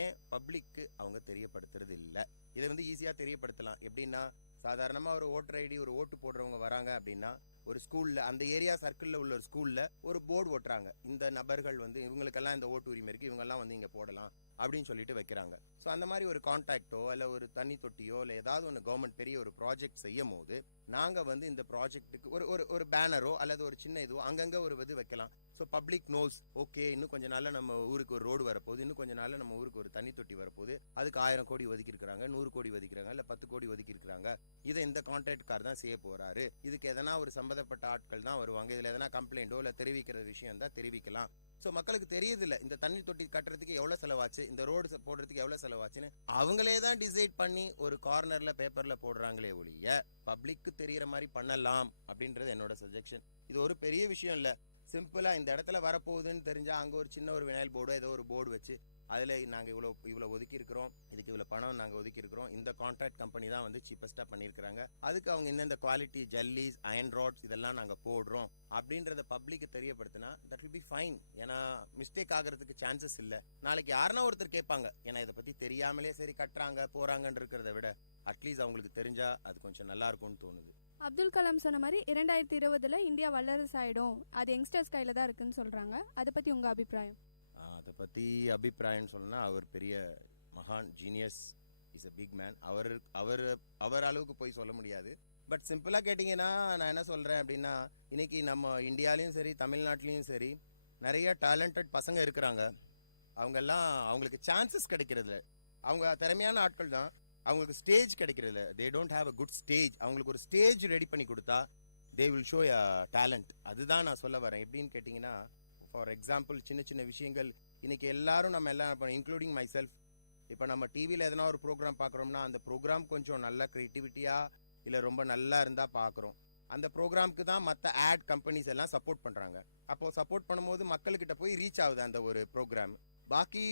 ஏன் பப்ளிக்கு அவங்க தெரியப்படுத்துறது இல்லை? இதை வந்து ஈஸியாக தெரியப்படுத்தலாம். எப்படின்னா, சாதாரணமாக ஒரு ஓட்டர் ஐடி ஒரு ஓட்டு போடுறவங்க வராங்க அப்படின்னா ஒரு ஸ்கூலில், அந்த ஏரியா சர்க்கிளில் உள்ள ஒரு ஸ்கூலில் ஒரு போர்டு ஓட்டுறாங்க. இந்த நபர்கள் வந்து இவங்களுக்கெல்லாம் இந்த ஓட்டு உரிமை இருக்குது, இவங்கெல்லாம் வந்து இங்கே போடலாம் அப்படின்னு சொல்லிட்டு வைக்கிறாங்க. ஸோ அந்த மாதிரி ஒரு கான்டாக்டோ இல்லை ஒரு தண்ணி தொட்டியோ இல்லை ஏதாவது ஒன்று கவர்மெண்ட் பெரிய ஒரு ப்ராஜெக்ட் செய்யும் போது நாங்கள் வந்து இந்த ப்ராஜெக்ட்டுக்கு ஒரு பேனரோ அல்லது ஒரு சின்ன இதுவோ அங்கங்கே ஒரு இது வைக்கலாம். ஸோ பப்ளிக் நோஸ், ஓகே இன்னும் கொஞ்ச நாளில் நம்ம ஊருக்கு ஒரு ரோடு வரப்போகுது, இன்னும் கொஞ்ச நாளில் நம்ம ஊருக்கு ஒரு தண்ணி தொட்டி வரப்போகுது, அதுக்கு 1000 கோடி ஒதுக்கியிருக்கிறாங்க, 100 கோடி ஒதுக்கிறாங்க, இல்லை 10 கோடி ஒதுக்கியிருக்கிறாங்க. இதை இந்த கான்ட்ராக்ட் கார் தான் செய்ய போகிறாரு, இதுக்கு எதனா ஒரு சம்மந்தப்பட்ட ஆட்கள் தான் வருவாங்க, இதில் எதனா கம்ப்ளைண்ட்டோ இல்லை தெரிவிக்கிற விஷயம் தான் தெரிவிக்கலாம். ஸோ மக்களுக்கு தெரியுதில்ல இந்த தண்ணி தொட்டி கட்டுறதுக்கு எவ்வளோ செலவாச்சு, இந்த ரோடு போடுறதுக்கு எவ்வளோ செலவாச்சுன்னு அவங்களே தான் டிசைட் பண்ணி ஒரு கார்னரில் பேப்பரில் போடுறாங்களே ஒழிய பப்ளிக்கு தெரிகிற மாதிரி பண்ணலாம் அப்படின்றது என்னோட சஜஷன். இது ஒரு பெரிய விஷயம் இல்லை. சிம்பிளாக இந்த இடத்துல வரப்போகுதுன்னு தெரிஞ்சால் அங்கே ஒரு சின்ன ஒரு வினைல் போர்டோ ஏதோ ஒரு போர்டு வச்சு அதில் நாங்கள் இவ்வளோ ஒதுக்கியிருக்கிறோம், இதுக்கு இவ்வளோ பணம் நாங்கள் ஒதுக்கியிருக்கிறோம், இந்த கான்ட்ராக்ட் கம்பெனி தான் வந்து சீப்பஸ்ட்டாக பண்ணியிருக்கிறாங்க, அதுக்கு அவங்க இந்த குவாலிட்டி ஜல்லிஸ் அயன் ராட்ஸ் இதெல்லாம் நாங்கள் போடுறோம் அப்படின்றத பப்ளிக்கு தெரியப்படுத்தினா தட் வில் பி ஃபைன். ஏன்னா மிஸ்டேக் ஆகிறதுக்கு சான்சஸ் இல்லை. நாளைக்கு யாருன்னா ஒருத்தர் கேட்பாங்க, ஏன்னா இதை பற்றி தெரியாமலே சரி கட்டுறாங்க போகிறாங்கன்னு இருக்கிறத விட அட்லீஸ்ட் அவங்களுக்கு தெரிஞ்சால் அது கொஞ்சம் நல்லா இருக்கும்னு தோணுது. அப்துல் கலாம் சொன்ன மாதிரி 2020 இந்தியா வல்லரசு ஆகிடும், அது யங்ஸ்டர்ஸ் கையில் தான் இருக்குன்னு சொல்கிறாங்க. அதை பற்றி உங்கள் அபிப்பிராயம்? அதை பற்றி அபிப்பிராயம்னு சொன்னால் அவர் பெரிய மகான் genius, is a big man. அவர் அளவுக்கு போய் சொல்ல முடியாது. பட் சிம்பிளாக கேட்டிங்கன்னா நான் என்ன சொல்கிறேன் அப்படின்னா, இன்றைக்கி நம்ம இந்தியாலையும் சரி தமிழ்நாட்டிலையும் சரி நிறைய டேலண்டட் பசங்க இருக்கிறாங்க. அவங்களுக்கு சான்சஸ் கிடைக்கிறது, அவங்க திறமையான ஆட்கள் தான், அவங்களுக்கு ஸ்டேஜ் கிடைக்கிறது. They don't have a good stage. அவங்களுக்கு ஒரு ஸ்டேஜ் ரெடி பண்ணி கொடுத்தா they will show a talent. அதுதான் நான் சொல்ல வரேன். எப்படின்னு கேட்டிங்கன்னா, ஃபார் எக்ஸாம்பிள் சின்ன சின்ன விஷயங்கள் இன்றைக்கி எல்லாரும் நம்ம எல்லாம் இன்க்ளூடிங் மை செல்ஃப், இப்போ நம்ம டிவியில் எதனா ஒரு ப்ரோக்ராம் பார்க்குறோம்னா அந்த ப்ரோக்ராம் கொஞ்சம் நல்ல க்ரியேட்டிவிட்டியாக இல்லை ரொம்ப நல்லா இருந்தால் பார்க்குறோம். அந்த ப்ரோக்ராமுக்கு தான் மற்ற ஆட் கம்பெனிஸ் எல்லாம் சப்போர்ட் பண்ணுறாங்க. அப்போது சப்போர்ட் பண்ணும்போது மக்கள்கிட்ட போய் ரீச் ஆகுது அந்த ஒரு ப்ரோக்ராம். பாக்கி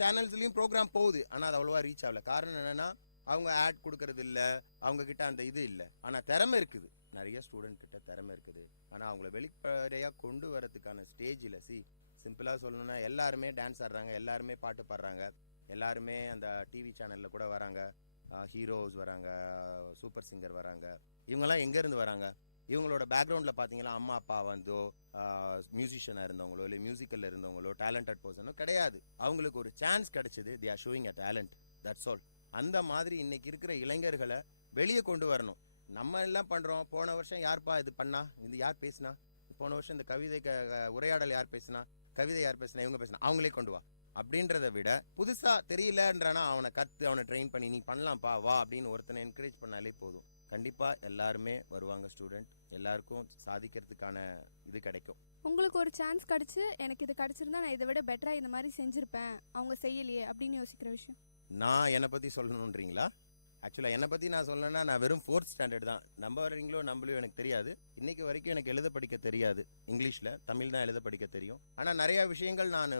சேனல்ஸ்லேயும் ப்ரோக்ராம் போகுது, ஆனால் அது அவ்வளோவா ரீச் ஆகலை. காரணம் என்னென்னா அவங்க ஆட் கொடுக்கறது இல்லை, அவங்கக்கிட்ட அந்த இது இல்லை. ஆனால் திறமை இருக்குது, நிறைய ஸ்டூடெண்ட் கிட்ட திறமை இருக்குது. ஆனால் அவங்கள வெளிப்படையாக கொண்டு வரதுக்கான ஸ்டேஜ் இல்லை. சிம்பிளாக சொல்லணும்னா எல்லாருமே டான்ஸ் ஆடுறாங்க, எல்லாருமே பாட்டு பாடுறாங்க, எல்லாருமே அந்த டிவி சேனலில் கூட வராங்க, ஹீரோஸ் வராங்க, சூப்பர் சிங்கர் வராங்க. இவங்கெல்லாம் எங்கேருந்து வராங்க? இவங்களோட பேக்ரவுண்டில் பார்த்தீங்கன்னா அம்மா அப்பா வந்தோ மியூசிஷியனாக இருந்தவங்களோ இல்லை மியூசிக்கலில் இருந்தவங்களோ டேலண்டட் பர்சனோ கிடையாது. அவங்களுக்கு ஒரு சான்ஸ் கிடைச்சது, they are showing a talent, that's all. அந்த மாதிரி இன்னைக்கு இருக்கிற இளைஞர்களை வெளியே கொண்டு வரணும். நம்ம எல்லாம் பண்ணுறோம், போன வருஷம் யார்ப்பா இது பண்ணா, இது யார் பேசினா, போன வருஷம் இந்த கவிதை உரையாடல் யார் பேசினா, கவிதை யார் பேசினா, இவங்க பேசினா, அவங்களே கொண்டு வா அப்படின்றத விட புதுசா தெரியலன்றானா அவனை கத்து, அவனை ட்ரெயின் பண்ணி நீ பண்ணலாம்ப்பா வா அப்படின்னு ஒருத்தனை என்கரேஜ் பண்ணாலே போதும். கண்டிப்பா எல்லாருமே வருவாங்க ஸ்டூடெண்ட், எல்லாருக்கும் சாதிக்கிறதுக்கான இது கிடைக்கும். உங்களுக்கு ஒரு சான்ஸ் கிடைச்சு எனக்கு இது கிடைச்சிருந்தா நான் இதை விட பெட்டரா இந்த மாதிரி செஞ்சிருப்பேன், அவங்க செய்யலையே அப்படின்னு யோசிக்கிற விஷயம்? நான் என்னை பத்தி சொல்லணுன்றீங்களா? ஆக்சுவலாக என்னை பற்றி நான் சொல்லணும்னா நான் வெறும் 4th ஸ்டாண்டர்ட் தான். நம்ப வரீங்களோ நம்பளையோ எனக்கு தெரியாது. இன்னைக்கு வரைக்கும் எனக்கு எழுத படிக்க தெரியாது. இங்கிலீஷில், தமிழ் தான் எழுத படிக்க தெரியும். ஆனால் நிறையா விஷயங்கள் நான்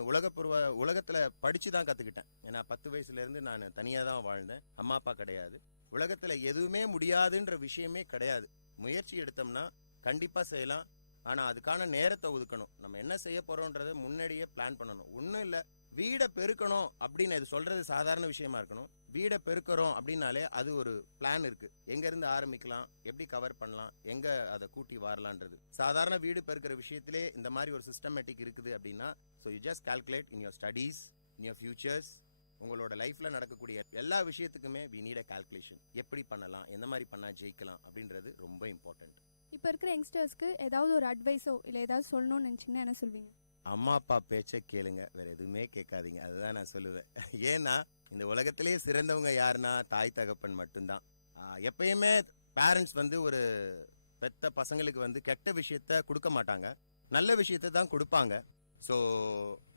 உலகத்தில் படித்து தான் கற்றுக்கிட்டேன். ஏன்னா 10 வயசுலேருந்து நான் தனியாக தான் வாழ்ந்தேன், அம்மா அப்பா கிடையாது. உலகத்தில் எதுவுமே முடியாதுன்ற விஷயமே கிடையாது. முயற்சி எடுத்தோம்னா கண்டிப்பாக செய்யலாம். ஆனால் அதுக்கான நேரத்தை ஒதுக்கணும். நம்ம என்ன செய்ய போகிறோன்றதை முன்னாடியே பிளான் பண்ணணும். ஒன்றும் இல்லை, வீடை பெருக்கணும் அப்படின்னு இது சொல்கிறது சாதாரண விஷயமா இருக்கணும். வீடை பெருக்கிறோம் அப்படின்னாலே அது ஒரு பிளான் இருக்கு. எங்கேருந்து ஆரம்பிக்கலாம், எப்படி கவர் பண்ணலாம், எங்கே அதை கூட்டி வரலான்றது. சாதாரண வீடு பெருக்கிற விஷயத்திலே இந்த மாதிரி ஒரு சிஸ்டமேட்டிக் இருக்குது அப்படின்னா, so you just calculate in your studies, in your futures. உங்களோட லைஃப்பில் நடக்கக்கூடிய எல்லா விஷயத்துக்குமே வி நீட் அ கால்குலேஷன். எப்படி பண்ணலாம், எந்த மாதிரி பண்ணால் ஜெயிக்கலாம் அப்படின்றது ரொம்ப இம்பார்ட்டன்ட். இப்போ இருக்கிற யங்ஸ்டர்ஸ்க்கு ஏதாவது ஒரு அட்வைஸோ இல்லை ஏதாவது சொல்லணும்னு நினச்சிங்கன்னா என்ன சொல்வீங்க? அம்மா அப்பா பேச்சை கேளுங்க, வேற எதுவுமே கேட்காதீங்க, அதுதான் நான் சொல்லுவேன். ஏன்னா இந்த உலகத்திலேயே சிறந்தவங்க யாருன்னா தாய் தகப்பன் மட்டும்தான். எப்பயுமே பேரண்ட்ஸ் ஒரு பெத்த பசங்களுக்கு கெட்ட விஷயத்த கொடுக்க மாட்டாங்க, நல்ல விஷயத்த தான் கொடுப்பாங்க. ஸோ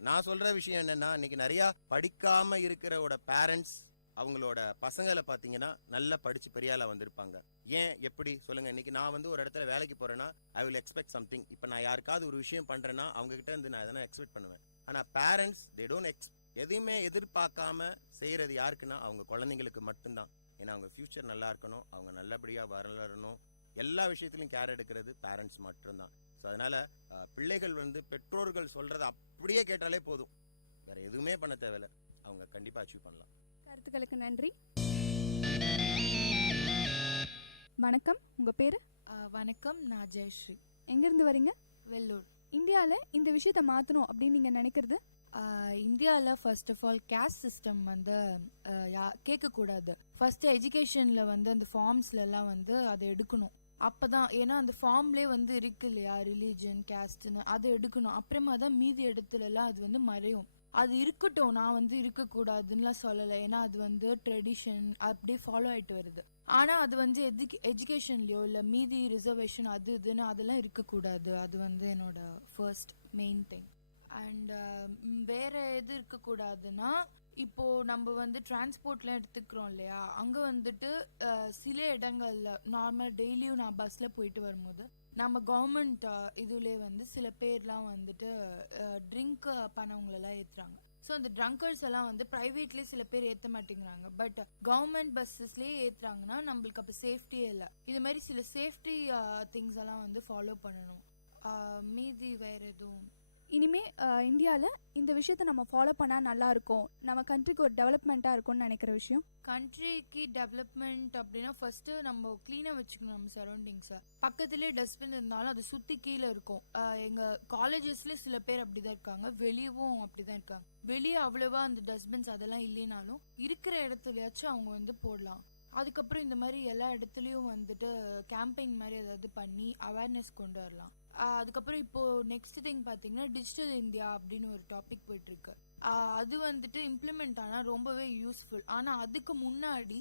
நான் சொல்ற விஷயம் என்னன்னா, இன்னைக்கு நிறைய படிக்காம இருக்கிறோட பேரண்ட்ஸ் அவங்களோட பசங்களை பார்த்தீங்கன்னா நல்லா படிச்சு பெரியால வந்திருப்பாங்க. ஏன் எப்படி சொல்லுங்க? இன்னைக்கு நான் ஒரு இடத்துல வேலைக்கு போறேன்னா ஐ வில் எக்ஸ்பெக்ட் சம்திங். இப்போ நான் யாருக்காவது ஒரு விஷயம் பண்றேன்னா அவங்க கிட்ட இருந்து நான் எதனா எக்ஸ்பெக்ட் பண்ணுவேன். ஆனால் பேரண்ட்ஸ் தே டோன்ட் எதையுமே எதிர்பார்க்காம செய்யறது யாருக்குன்னா அவங்க குழந்தைங்களுக்கு மட்டும்தான். ஏன்னா அவங்க ஃபியூச்சர் நல்லா இருக்கணும், அவங்க நல்லபடியாக வளரணும், எல்லா விஷயத்திலும் கேர் எடுக்கிறது பேரண்ட்ஸ் மட்டும்தான். ஸோ அதனால பிள்ளைகள் பெற்றோர்கள் சொல்றதை அப்படியே கேட்டாலே போதும், வேற எதுவுமே பண்ண தேவையில்லை, அவங்க கண்டிப்பா அச்சீவ் பண்ணலாம். கருத்துக்களுக்கு நன்றி. வணக்கம், உங்க பேரு? வணக்கம், நான் ஜெயஸ்ரீ. எங்கிருந்து வரீங்க? வெள்ளூர். இந்தியாவில் இந்த விஷயத்த மாற்றணும் அப்படின்னு நீங்கள் நினைக்கிறது? இந்தியாவில் first of all caste system கேட்கக்கூடாது. ஃபர்ஸ்ட் எஜுகேஷனில் அந்த ஃபார்ம்ஸ்லாம் அதை எடுக்கணும். அப்போ தான், ஏன்னா அந்த ஃபார்ம்லேயே இருக்கு இல்லையா ரிலீஜன் கேஸ்ட்னு, அதை எடுக்கணும். அப்புறமா தான் மீதி இடத்துலலாம் அது மறையும். அது இருக்கட்டும், நான் இருக்கக்கூடாதுன்னுலாம் சொல்லலை, ஏன்னா அது ட்ரெடிஷன் அப்படியே ஃபாலோ ஆகிட்டு வருது. ஆனால் அது எஜுகேஷன்லையோ இல்லை மீதி ரிசர்வேஷன் அது இதுன்னு அதெல்லாம் இருக்கக்கூடாது. அது என்னோட ஃபர்ஸ்ட் மெயின் திங். அண்ட் வேற எது இருக்கக்கூடாதுன்னா, இப்போ நம்ம டிரான்ஸ்போர்ட்லாம் எடுத்துக்கிறோம் இல்லையா, அங்கே சில இடங்கள்ல நார்மல் டெய்லியும் நான் பஸ்ஸில் போயிட்டு வரும்போது நம்ம கவர்மெண்ட் இதுலேயே சில பேர்லாம் ட்ரிங்க் பண்ணவங்களெல்லாம் ஏற்றுறாங்க. ஸோ அந்த ட்ரங்கர்ஸ் எல்லாம் ப்ரைவேட்லேயே சில பேர் ஏற்ற மாட்டேங்கிறாங்க, பட் கவர்மெண்ட் பஸ்ஸஸ்லேயே ஏற்றுறாங்கன்னா நம்மளுக்கு அப்போ சேஃப்டியே இல்லை. இது மாதிரி சில சேஃப்டி திங்ஸ் எல்லாம் ஃபாலோ பண்ணணும். மீதி வேற எதுவும் இனிமே இந்தியாவில் இந்த விஷயத்த நம்ம ஃபாலோ பண்ணால் நல்லா இருக்கும், நம்ம கண்ட்ரிக்கு ஒரு டெவலப்மெண்ட்டாக இருக்கும்னு நினைக்கிற விஷயம்? கண்ட்ரிக்கு டெவலப்மெண்ட் அப்படின்னா ஃபர்ஸ்ட் நம்ம கிளீனாக வச்சுக்கணும் நம்ம சரௌண்டிங்ஸை. பக்கத்துலேயே டஸ்ட்பின் இருந்தாலும் அது சுற்றி கீழே இருக்கும். எங்கள் காலேஜஸ்லேயே சில பேர் அப்படிதான் இருக்காங்க, வெளியவும் அப்படிதான் இருக்காங்க. வெளியே அவ்வளோவா அந்த டஸ்ட்பின்ஸ் அதெல்லாம் இல்லைனாலும் இருக்கிற இடத்துலயாச்சும் அவங்க போடலாம். அதுக்கப்புறம் இந்த மாதிரி எல்லா இடத்துலையும் கேம்பெயின் மாதிரி ஏதாவது பண்ணி அவேர்னஸ் கொண்டு வரலாம். அதுக்கப்புறம் இப்போ நெக்ஸ்ட் திங் பார்த்தீங்கன்னா டிஜிட்டல் இந்தியா அப்படின்னு ஒரு டாபிக் போயிட்டு இருக்கு. அது இம்ப்ளிமெண்ட் ஆனால் ரொம்பவே யூஸ்ஃபுல். ஆனால் அதுக்கு முன்னாடி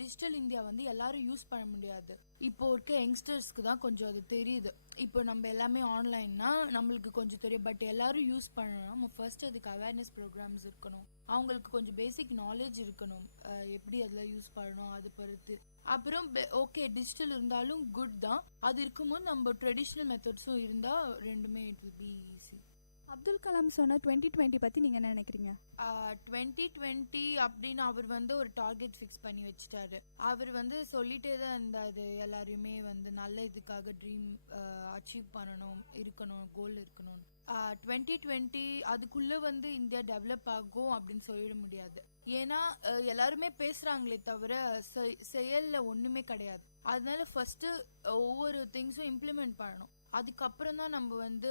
டிஜிட்டல் இந்தியா எல்லாரும் யூஸ் பண்ண முடியாது. இப்போ இருக்க யங்ஸ்டர்ஸ்க்கு தான் கொஞ்சம் அது தெரியுது. இப்போ நம்ம எல்லாமே ஆன்லைன்னா நம்மளுக்கு கொஞ்சம் தெரியும், பட் எல்லாரும் யூஸ் பண்ணணும். நம்ம ஃபர்ஸ்ட் அதுக்கு அவேர்னஸ் ப்ரோக்ராம்ஸ் இருக்கணும், அவங்களுக்கு கொஞ்சம் பேசிக் நாலேஜ் இருக்கணும், எப்படி அதில் யூஸ் பண்ணணும் அது பொறுத்து. அப்புறம் ஓகே டிஜிட்டல் இருந்தாலும் குட் தான், அது இருக்கும்போது நம்ம ட்ரெடிஷ்னல் மெத்தட்ஸும் இருந்தால் ரெண்டுமே it will be easy. Abdul Kalam சொன்ன 2020 பற்றி நீங்கள் என்ன நினைக்கிறீங்க? 2020 அப்படின்னு அவர் வந்து ஒரு டார்கெட் ஃபிக்ஸ் பண்ணி வச்சுட்டாரு. அவர் வந்து சொல்லிட்டே தான் இருந்தார், எல்லாரையுமே வந்து நல்ல இதுக்காக ட்ரீம் அச்சீவ் பண்ணணும், இருக்கணும், கோல் இருக்கணும். 2020 அதுக்குள்ளே வந்து இந்தியா டெவலப் ஆகும் அப்படின்னு சொல்லிட முடியாது. ஏன்னா எல்லாருமே பேசுகிறாங்களே தவிர செயலில் ஒன்றுமே கிடையாது. அதனால ஃபஸ்ட்டு ஒவ்வொரு திங்ஸும் இம்ப்ளிமெண்ட் பண்ணணும். அதுக்கப்புறம் தான் நம்ம வந்து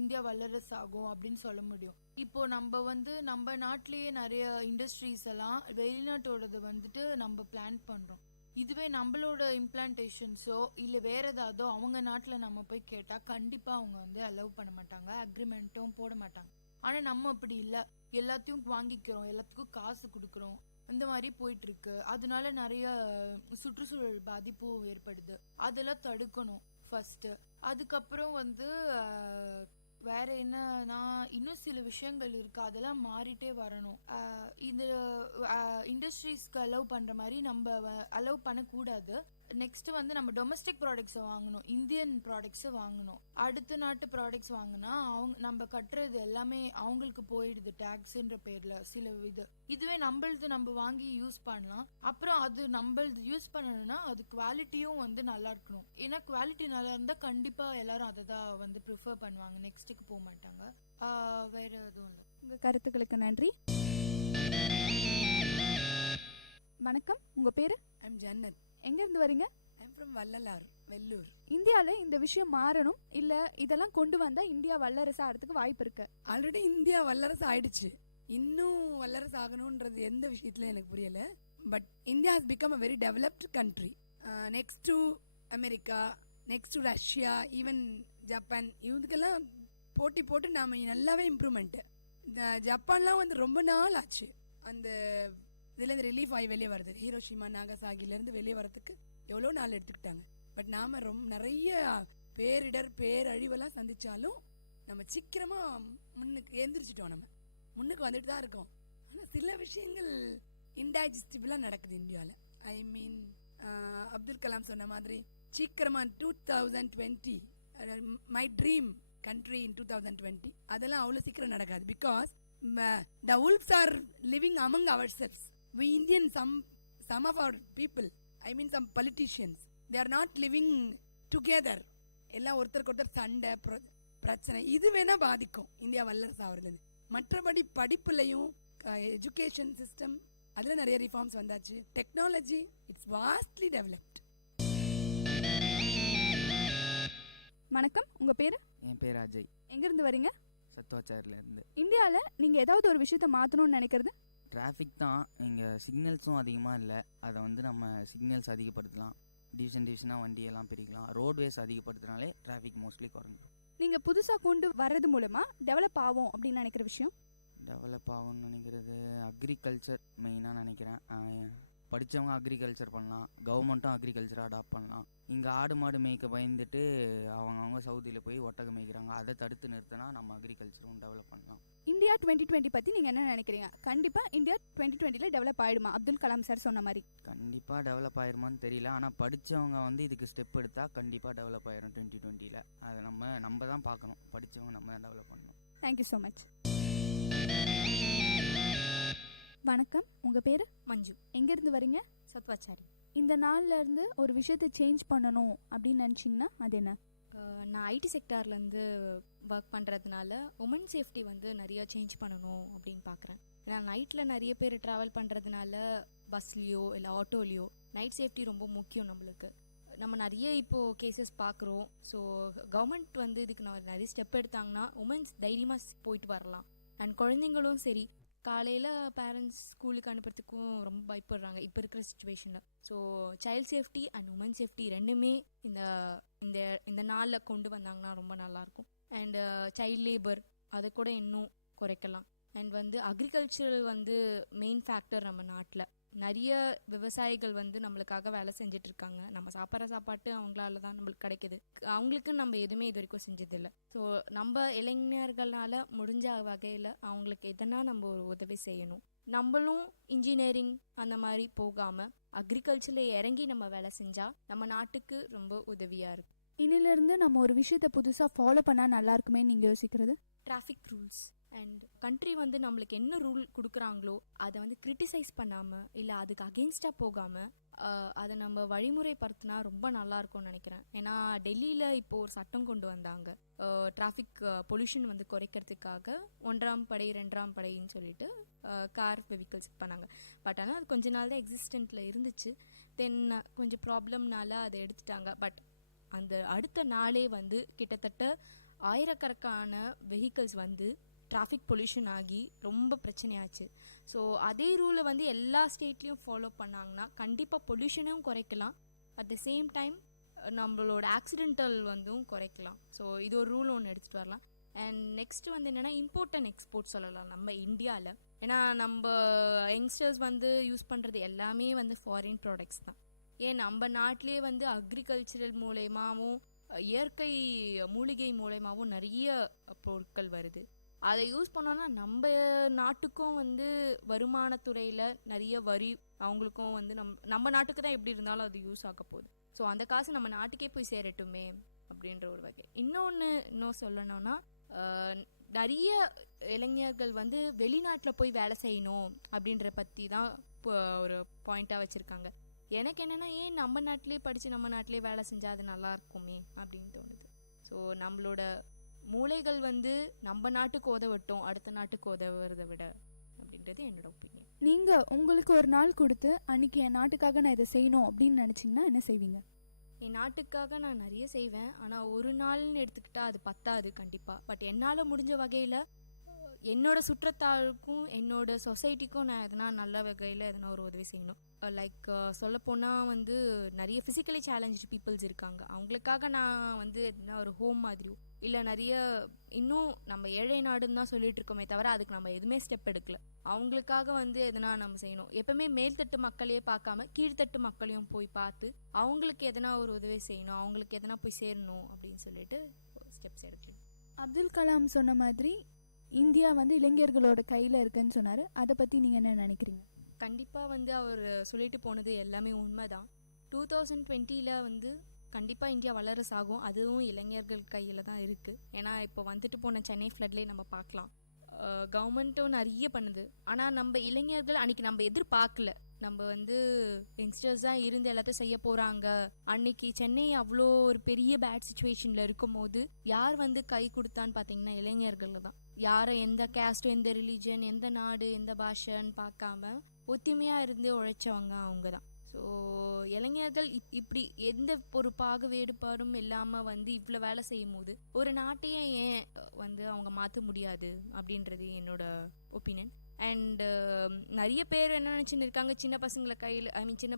இந்தியா வல்லரசு ஆகும் அப்படின்னு சொல்ல முடியும். இப்போ நம்ம வந்து நம்ம நாட்டிலேயே நிறைய இண்டஸ்ட்ரீஸ் எல்லாம் வெளிநாட்டோடது வந்துட்டு நம்ம பிளான் பண்ணுறோம். இதுவே நம்மளோட இம்ப்ளான்டேஷன்ஸோ இல்லை வேற ஏதாவதோ அவங்க நாட்டில் நம்ம போய் கேட்டால் கண்டிப்பாக அவங்க வந்து அலோவ் பண்ண மாட்டாங்க, அக்ரிமெண்ட்டும் போட மாட்டாங்க. ஆனால் நம்ம அப்படி இல்லை, எல்லாத்தையும் வாங்கிக்கிறோம், எல்லாத்துக்கும் காசு கொடுக்குறோம், இந்த மாதிரி போயிட்டு இருக்கு. அதனால நிறைய சுற்றுச்சூழல் பாதிப்பும் ஏற்படுது. அதெல்லாம் தடுக்கணும் ஃபர்ஸ்ட். அதுக்கப்புறம் வந்து வேற என்னன்னா இன்னும் சில விஷயங்கள் இருக்கு, அதெல்லாம் மாறிட்டே வரணும். இந்த இண்டஸ்ட்ரீஸ்க்கு அலோவ் பண்ற மாதிரி நம்ம அலோவ் பண்ணக்கூடாது. நெக்ஸ்ட் வந்து நம்ம டொமஸ்டிக் ப்ராடக்ட்ஸை வாங்கணும், இந்தியன் ப்ராடக்ட்ஸை வாங்கணும். அடுத்த நாட்டு ப்ராடக்ட்ஸ் வாங்கினா நம்ம கட்டுறது எல்லாமே அவங்களுக்கு போயிடுது டேக்ஸ்ன்ற பேர்ல சில இதுவே நம்மளது நம்ம வாங்கி யூஸ் பண்ணலாம். அப்புறம் அது நம்மளது யூஸ் பண்ணணும்னா அது குவாலிட்டியும் வந்து நல்லா இருக்கணும். ஏன்னா குவாலிட்டி நல்லா இருந்தா கண்டிப்பா எல்லாரும் அதை தான் வந்து ப்ரிஃபர் பண்ணுவாங்க, நெக்ஸ்ட்டுக்கு போக மாட்டாங்க. வேற எதுவும் இல்லை. உங்க கருத்துக்களுக்கு நன்றி. வணக்கம், உங்க பேரு? ஐம் ஜன்னத். எங்க இருந்து வரீங்க? I'm from Vallalar, Vellur. இந்தியாவில் இந்த விஷயம் மாறணும், இல்ல இதெல்லாம் கொண்டு வந்தா இந்தியா வல்லரசு ஆகிறதுக்கு வாய்ப்பு இருக்கு? ஆல்ரெடி இந்தியா வல்லரசு ஆயிடுச்சு, இன்னும் வல்லரசு ஆகணுன்றது எந்த விஷயத்துல எனக்கு புரியல. But India has become a very developed country. Next to America, next to Russia, even Japan, இவங்களுக்கெல்லாம் போட்டி போட்டு நாம நல்லாவே இம்ப்ரூவ்மெண்ட்டு. இந்த ஜப்பான்லாம் வந்து ரொம்ப நாள் ஆச்சு அந்த இதுலேருந்து ரிலீஃப் ஆகி வெளியே வருது. ஹீரோஷிமா நாகசாகிலேருந்து வெளியே வரதுக்கு எவ்வளோ நாள் எடுத்துக்கிட்டாங்க. பட் நாம் ரொம்ப நிறைய பேரழிவெல்லாம் சந்தித்தாலும் நம்ம சீக்கிரமாக முன்னுக்கு எழுந்திரிச்சிட்டோம், நம்ம முன்னுக்கு வந்துட்டு தான் இருக்கோம். ஆனால் சில விஷயங்கள் இன்டைஜஸ்டிபிளாக நடக்குது இந்தியாவில். ஐ மீன் அப்துல் கலாம் சொன்ன மாதிரி சீக்கிரமாக 2020 மை ட்ரீம் கண்ட்ரி இன் 2020 அதெல்லாம் அவ்வளோ சீக்கிரம் நடக்காது. Because the wolves are living among ourselves. We Indians, some of our people, I mean some politicians, they are not living together. எல்லாம் ஒருத்தருக்கு ஒருத்தர் சண்டை பிரச்சனை, இது வேணா பாதிக்கும் இந்தியா வல்லரசு ஆகிறது. மற்றபடி படிப்புலையும் எஜுகேஷன் சிஸ்டம் அதில் நிறைய ரிஃபார்ம்ஸ் வந்தாச்சு. Technology it's vastly developed. வணக்கம், உங்க பேரு? என் பேர் அஜய். எங்க இருந்து வரீங்க? சத்துவாச்சாரிலேருந்து. இந்தியாவில் நீங்கள் ஏதாவது ஒரு விஷயத்த மாற்றணும்னு நினைக்கிறது? டிராஃபிக் தான். இங்கே சிக்னல்ஸும் அதிகமாக இல்லை, அதை வந்து நம்ம சிக்னல்ஸ் அதிகப்படுத்தலாம், டிவிஷனாக வண்டியெல்லாம் பிரிக்கலாம், ரோட்வேஸ் அதிகப்படுத்தினாலே டிராஃபிக் மோஸ்ட்லி குறைஞ்சிடும். நீங்கள் புதுசாக கொண்டு வர்றது மூலமாக டெவலப் ஆகும் அப்படின்னு நினைக்கிற விஷயம்? டெவலப் ஆகும்னு நினைக்கிறது அக்ரிகல்ச்சர் மெயினாக நினைக்கிறேன். படித்தவங்க அக்ரிகல்ச்சர் பண்ணலாம், கவர்மெண்ட்டும் அக்ரிகல்ச்சரை அடாப்ட் பண்ணலாம். இங்கே ஆடு மாடு மேய்க்க பயந்துட்டு அவங்க சவுதியில் போய் ஒட்டகம் மேய்க்கிறாங்க, அதை தடுத்து நிறுத்தினா நம்ம அக்ரிகல்ச்சரும் டெவலப் பண்ணலாம். இந்தியா 2020 பற்றி நீங்கள் என்ன நினைக்கிறீங்க? கண்டிப்பாக இந்தியா 2020 டெவலப் ஆகிடுமா அப்துல் கலாம் சார் சொன்ன மாதிரி? கண்டிப்பாக டெவலப் ஆயிருமான்னு தெரியல, ஆனால் படித்தவங்க வந்து இதுக்கு ஸ்டெப் எடுத்தால் கண்டிப்பாக டெவலப் ஆயிரும் 2020. அதை நம்ம தான் பார்க்கணும், படித்தவங்க நம்ம தான் டெவலப் பண்ணணும். Thank you so much. வணக்கம், உங்கள் பேர்? மஞ்சு. எங்கேருந்து வரீங்க? சத்வாச்சாரி. இந்த நாள்ல இருந்து ஒரு விஷயத்தை சேஞ்ச் பண்ணணும் அப்படின்னு நினச்சிங்கன்னா அது என்ன? நான் ஐடி செக்டார்லேருந்து ஒர்க் பண்ணுறதுனால உமன் சேஃப்டி வந்து நிறைய சேஞ்ச் பண்ணணும் அப்படின்னு பார்க்குறேன். ஏன்னா நைட்டில் நிறைய பேர் ட்ராவல் பண்ணுறதுனால பஸ்லேயோ இல்லை ஆட்டோலேயோ நைட் சேஃப்டி ரொம்ப முக்கியம் நம்மளுக்கு. நம்ம நிறைய இப்போது கேசஸ் பார்க்குறோம். ஸோ கவர்மெண்ட் வந்து இதுக்கு நிறைய ஸ்டெப் எடுத்தாங்கன்னா உமன்ஸ் தைரியமாக போயிட்டு வரலாம். அண்ட் குழந்தைங்களும் சரி, காலையில் பேரண்ட்ஸ் ஸ்கூலுக்கு அனுப்புறதுக்கும் ரொம்ப பயப்படுறாங்க இப்போ இருக்கிற சுச்சுவேஷனில். So child safety and woman safety ரெண்டுமே இந்த இந்த இந்த நாளில் கொண்டு வந்தாங்கன்னா ரொம்ப நல்லாயிருக்கும். அண்டு சைல்ட் லேபர் அதை கூட இன்னும் குறைக்கலாம். அண்ட் வந்து அக்ரிகல்ச்சரல் வந்து மெயின் ஃபேக்டர் நம்ம நாட்டில். நிறைய விவசாயிகள் வந்து நம்மளுக்காக வேலை செஞ்சுட்டு இருக்காங்க. நம்ம சாப்பிட்ற சாப்பாட்டு அவங்களால தான் நம்மளுக்கு கிடைக்குது. அவங்களுக்கு நம்ம எதுவுமே இது வரைக்கும் செஞ்சதில்லை. ஸோ நம்ம இளைஞர்களால் முடிஞ்ச வகையில் அவங்களுக்கு எதனா நம்ம ஒரு உதவி செய்யணும். நம்மளும் இன்ஜினியரிங் அந்த மாதிரி போகாமல் அக்ரிகல்ச்சரில் இறங்கி நம்ம வேலை செஞ்சால் நம்ம நாட்டுக்கு ரொம்ப உதவியாக இருக்கும். இன்னிலிருந்து நம்ம ஒரு விஷயத்தை புதுசாக ஃபாலோ பண்ணால் நல்லா இருக்குமே நீங்கள் யோசிக்கிறது? டிராஃபிக் ரூல்ஸ் அண்ட் கண்ட்ரி வந்து நம்மளுக்கு என்ன ரூல் கொடுக்குறாங்களோ அதை வந்து கிரிட்டிசைஸ் பண்ணாமல் இல்லை அதுக்கு அகெயின்ஸ்டாக போகாமல் அதை நம்ம வழிமுறைப்படுத்தினா ரொம்ப நல்லாயிருக்கும்னு நினைக்கிறேன். ஏன்னா டெல்லியில் இப்போது ஒரு சட்டம் கொண்டு வந்தாங்க, டிராஃபிக் பொல்யூஷன் வந்து குறைக்கிறதுக்காக 1ஆம் படை 2ஆம் படைன்னு சொல்லிட்டு கார் வெஹிக்கிள்ஸ் பண்ணாங்க. பட் ஆனால் அது கொஞ்ச நாள் தான் எக்ஸிஸ்டண்ட்டில் இருந்துச்சு. தென் கொஞ்சம் ப்ராப்ளம்னால அதை எடுத்துட்டாங்க. பட் அந்த அடுத்த நாளே வந்து கிட்டத்தட்ட ஆயிரக்கணக்கான வெஹிக்கிள்ஸ் வந்து டிராஃபிக் பொல்யூஷன் ஆகி ரொம்ப பிரச்சனையாச்சு. ஸோ அதே ரூலை வந்து எல்லா ஸ்டேட்லேயும் ஃபாலோ பண்ணாங்கன்னா கண்டிப்பாக பொல்யூஷனும் குறைக்கலாம், அட் த சேம் டைம் நம்மளோட ஆக்சிடென்டல் வந்தும் குறைக்கலாம். ஸோ இது ஒரு ரூல் ஒன்று எடுத்துகிட்டு வரலாம். அண்ட் நெக்ஸ்ட் வந்து என்னென்னா இம்போர்ட் அண்ட் எக்ஸ்போர்ட் சொல்லலாம் நம்ம இந்தியாவில். ஏன்னா நம்ம யங்ஸ்டர்ஸ் வந்து யூஸ் பண்ணுறது எல்லாமே வந்து ஃபாரின் ப்ராடக்ட்ஸ் தான். ஏன் நம்ம நாட்டிலே வந்து அக்ரிகல்ச்சரல் மூலயமாவும் இயற்கை மூலிகை மூலயமாவும் நிறைய பொருட்கள் வருது. அதை யூஸ் பண்ணோன்னா நம்ம நாட்டுக்கும் வந்து வருமானத்துறையில் நிறைய வரி, அவங்களுக்கும் வந்து நம்ம நாட்டுக்கு தான் எப்படி இருந்தாலும் அது யூஸ் ஆக போகுது. ஸோ அந்த காசு நம்ம நாட்டுக்கே போய் சேரட்டுமே அப்படின்ற ஒரு வகை. இன்னும் சொல்லணும்னா நிறைய இளைஞர்கள் வந்து வெளிநாட்டில் போய் வேலை செய்யணும் அப்படின்ற பற்றி தான் ஒரு பாயிண்ட்டாக வச்சுருக்காங்க. எனக்கு என்னென்னா ஏன் நம்ம நாட்டிலே படித்து நம்ம நாட்டிலே வேலை செஞ்சால் அது நல்லா இருக்குமே அப்படின்னு தோணுது. ஸோ நம்மளோட மூளைகள் வந்து நம்ம நாட்டுக்கு உதவட்டும், அடுத்த நாட்டுக்கு உதவுறதை விட அப்படின்றது என்னோட ஒப்பீனியன். நீங்கள் உங்களுக்கு ஒரு நாள் கொடுத்து அன்றைக்கி என் நாட்டுக்காக நான் இதை செய்யணும் அப்படின்னு நினச்சிங்கன்னா என்ன செய்வீங்க? என் நாட்டுக்காக நான் நிறைய செய்வேன். ஆனால் ஒரு நாள்னு எடுத்துக்கிட்டால் அது பத்தாது கண்டிப்பாக. பட் என்னால் முடிஞ்ச வகையில் என்னோட சுற்றத்தாருக்கும் என்னோட சொசைட்டிக்கும் நான் எதனா நல்ல வகையில் எதனா ஒரு உதவி செய்யணும். லைக் சொல்லப்போனால் வந்து நிறைய ஃபிசிக்கலி சேலஞ்சு பீப்புள்ஸ் இருக்காங்க. அவங்களுக்காக நான் வந்து எதனா ஒரு ஹோம் மாதிரியோ இல்லை நிறைய இன்னும் நம்ம ஏழை நாடுன்னு தான் சொல்லிட்டு இருக்கோமே தவிர அதுக்கு நம்ம எதுவுமே ஸ்டெப் எடுக்கல. அவங்களுக்காக வந்து எதனா நம்ம செய்யணும். எப்பவுமே மேல்தட்டு மக்களையே பார்க்காம கீழ்த்தட்டு மக்களையும் போய் பார்த்து அவங்களுக்கு எதனா ஒரு உதவி செய்யணும், அவங்களுக்கு எதனா போய் சேரணும் அப்படின்னு சொல்லிட்டு ஸ்டெப்ஸ் எடுக்கணும். அப்துல் கலாம் சொன்ன மாதிரி இந்தியா வந்து இளைஞர்களோட கையில் இருக்குன்னு சொன்னார். அதை பற்றி நீங்கள் என்ன நினைக்கிறீங்க? கண்டிப்பாக வந்து அவர் சொல்லிட்டு போனது எல்லாமே உண்மைதான். 2020 வந்து கண்டிப்பாக இந்தியா வல்லரசு ஆகும். அதுவும் இளைஞர்கள் கையில் தான் இருக்குது. ஏன்னா இப்போ வந்துட்டு போன சென்னை ஃப்ளட்லேயே நம்ம பார்க்கலாம். கவர்மெண்ட்டும் நிறைய பண்ணுது. ஆனால் நம்ம இளைஞர்கள் அன்றைக்கி நம்ம எதிர்பார்க்கல. நம்ம வந்து யங்ஸ்டர்ஸ் தான் இருந்து எல்லாத்தையும் செய்ய போகிறாங்க. அன்னைக்கு சென்னை அவ்வளோ ஒரு பெரிய பேட் சுச்சுவேஷனில் இருக்கும் போது யார் வந்து கை கொடுத்தான்னு பார்த்தீங்கன்னா இளைஞர்கள் தான். யாரை எந்த கேஸ்ட்டும் எந்த ரிலீஜன் எந்த நாடு எந்த பாஷைன்னு பார்க்காம ஒத்துமையாக இருந்து உழைச்சவங்க அவங்க தான். ஸோ இளைஞர்கள் இப்படி எந்த ஒரு வேறுபாடும் இல்லாமல் வந்து இவ்வளோ வேலை செய்யும் போது ஒரு நாட்டையே ஏன் வந்து அவங்க மாற்ற முடியாது அப்படின்றது என்னோட ஒப்பீனியன். அண்ட் நிறைய பேர் என்ன நினச்சின்னு இருக்காங்க, சின்ன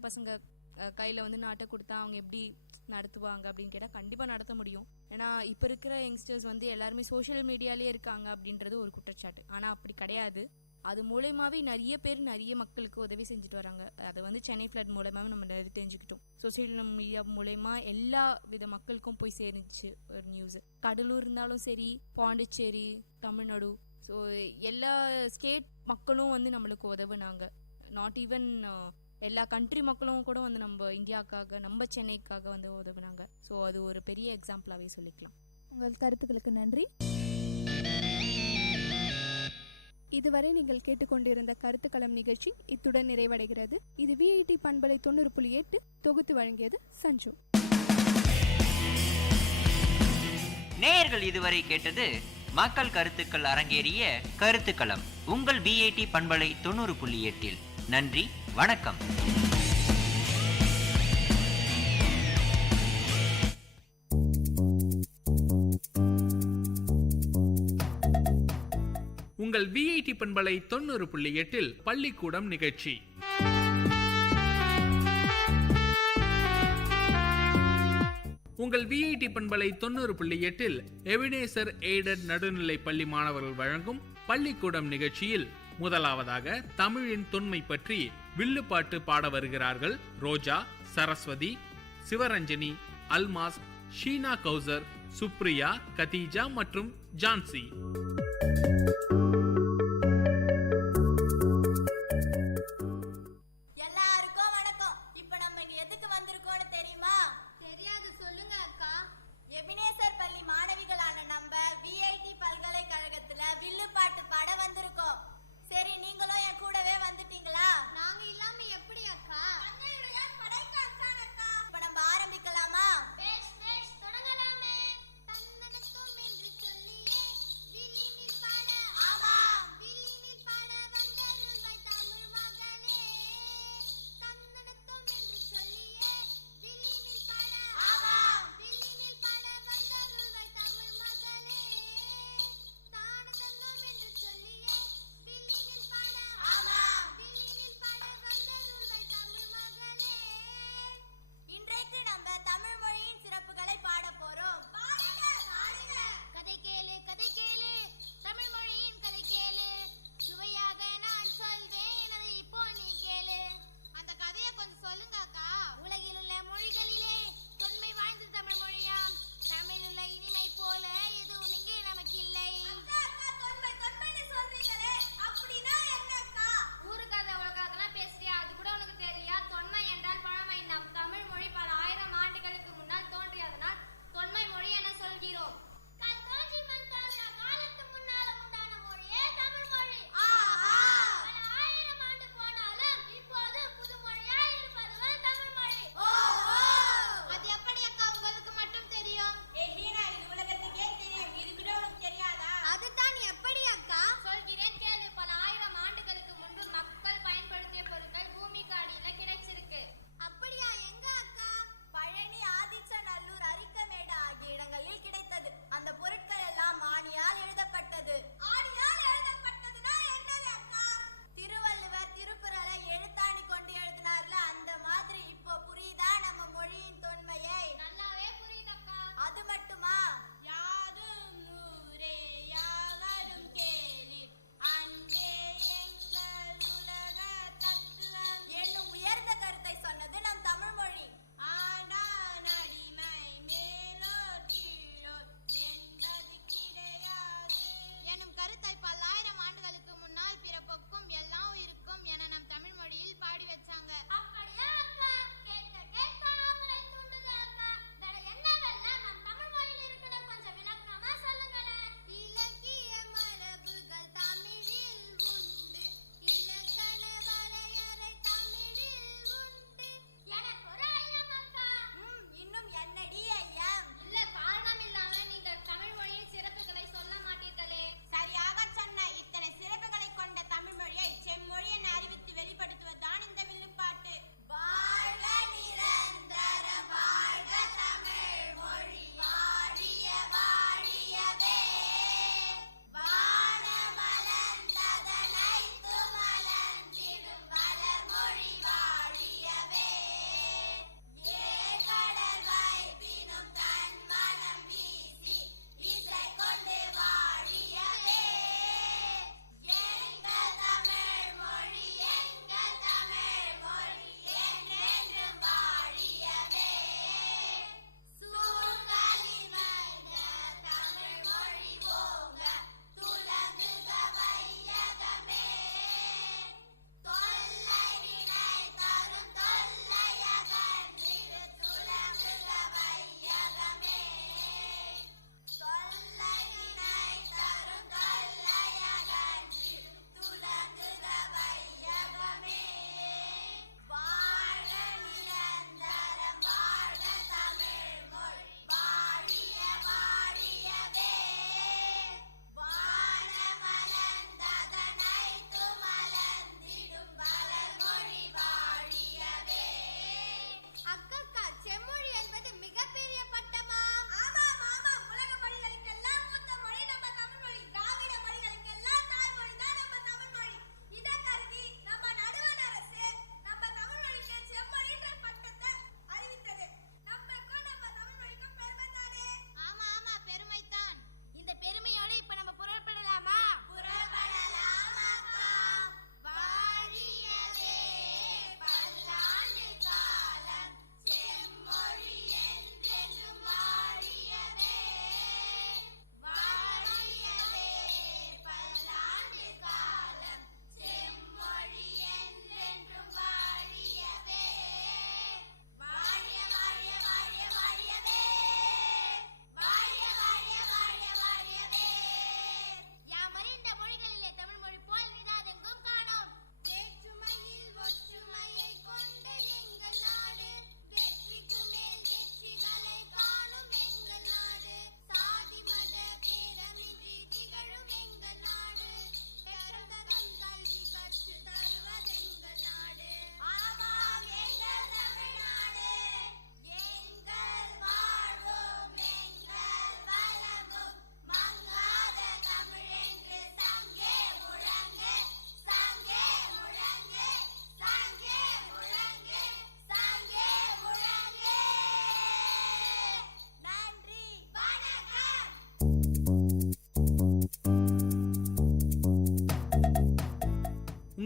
பசங்க கையில் வந்து நாட்டை கொடுத்தா அவங்க எப்படி நடத்துவாங்க அப்படின்னு கேட்டால் கண்டிப்பாக நடத்த முடியும். ஏன்னா இப்போ இருக்கிற யங்ஸ்டர்ஸ் வந்து எல்லாருமே சோஷியல் மீடியாலே இருக்காங்க அப்படின்றது ஒரு குற்றச்சாட்டு. ஆனால் அப்படி கிடையாது. அது மூலயமாவே நிறைய பேர் நிறைய மக்களுக்கு உதவி செஞ்சுட்டு வராங்க. அதை வந்து சென்னை ஃப்ளட் மூலமாகவே நம்ம நிறைய தெரிஞ்சுக்கிட்டோம். சோஷியல் மீடியா மூலயமா எல்லா வித மக்களுக்கும் போய் சேர்ந்துச்சு ஒரு நியூஸ். கடலூர் இருந்தாலும் சரி, பாண்டிச்சேரி, தமிழ்நாடு, ஸோ எல்லா ஸ்டேட் மக்களும் வந்து நம்மளுக்கு உதவுனாங்க. நாட் ஈவன் எல்லா கண்ட்ரி மக்களும் கூட வந்து நம்ம இந்தியாவுக்காக நம்ம சென்னைக்காக வந்து உதவுனாங்க. ஸோ அது ஒரு பெரிய எக்ஸாம்பிளாகவே சொல்லிக்கலாம். உங்கள் கருத்துக்களுக்கு நன்றி. இதுவரை நீங்கள் கேட்டுக்கொண்டிருந்த கருத்துக்களம் நிகழ்ச்சி இத்துடன் நிறைவடைகிறது. இது VIT பண்பலை 90.8 தொகுத்து வழங்கியது சஞ்சு. நேயர்கள் இதுவரை கேட்டது மக்கள் கருத்துக்கள் அரங்கேறிய கருத்துக்களம் உங்கள் VIT பண்பலை 90.8. நன்றி, வணக்கம். உங்கள் VIT பண்பலை 90.8 பள்ளிக்கூடம் நிகழ்ச்சி. உங்கள் VIT பண்பலை 90.8 எவினேசர் எய்டட் நடுநிலை பள்ளி மாணவர்கள் வழங்கும் பள்ளிக்கூடம் நிகழ்ச்சியில் முதலாவதாக தமிழின் தொன்மை பற்றி வில்லுப்பாட்டு பாட வருகிறார்கள் ரோஜா, சரஸ்வதி, சிவரஞ்சனி, அல்மாஸ், ஷீனா கௌசர், சுப்ரியா, கதீஜா மற்றும் ஜான்சி. எல்லாருக்கும் வணக்கம். இப்ப நம்ம இங்க எதுக்கு வந்திருக்கோம்னு தெரியுமா? தெரியாது, சொல்லுங்க அக்கா.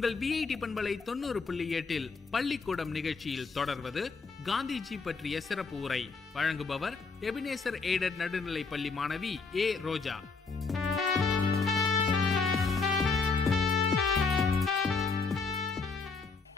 உங்கள் விஐடி பண்பலை 90.8 பள்ளிக்கூடம் நிகழ்ச்சியில் தொடர்வது காந்திஜி பற்றிய சிறப்பு உரை. வழங்குபவர் எபினேசர் எய்டட் நடுநிலை பள்ளி மாணவி ஏ ரோஜா.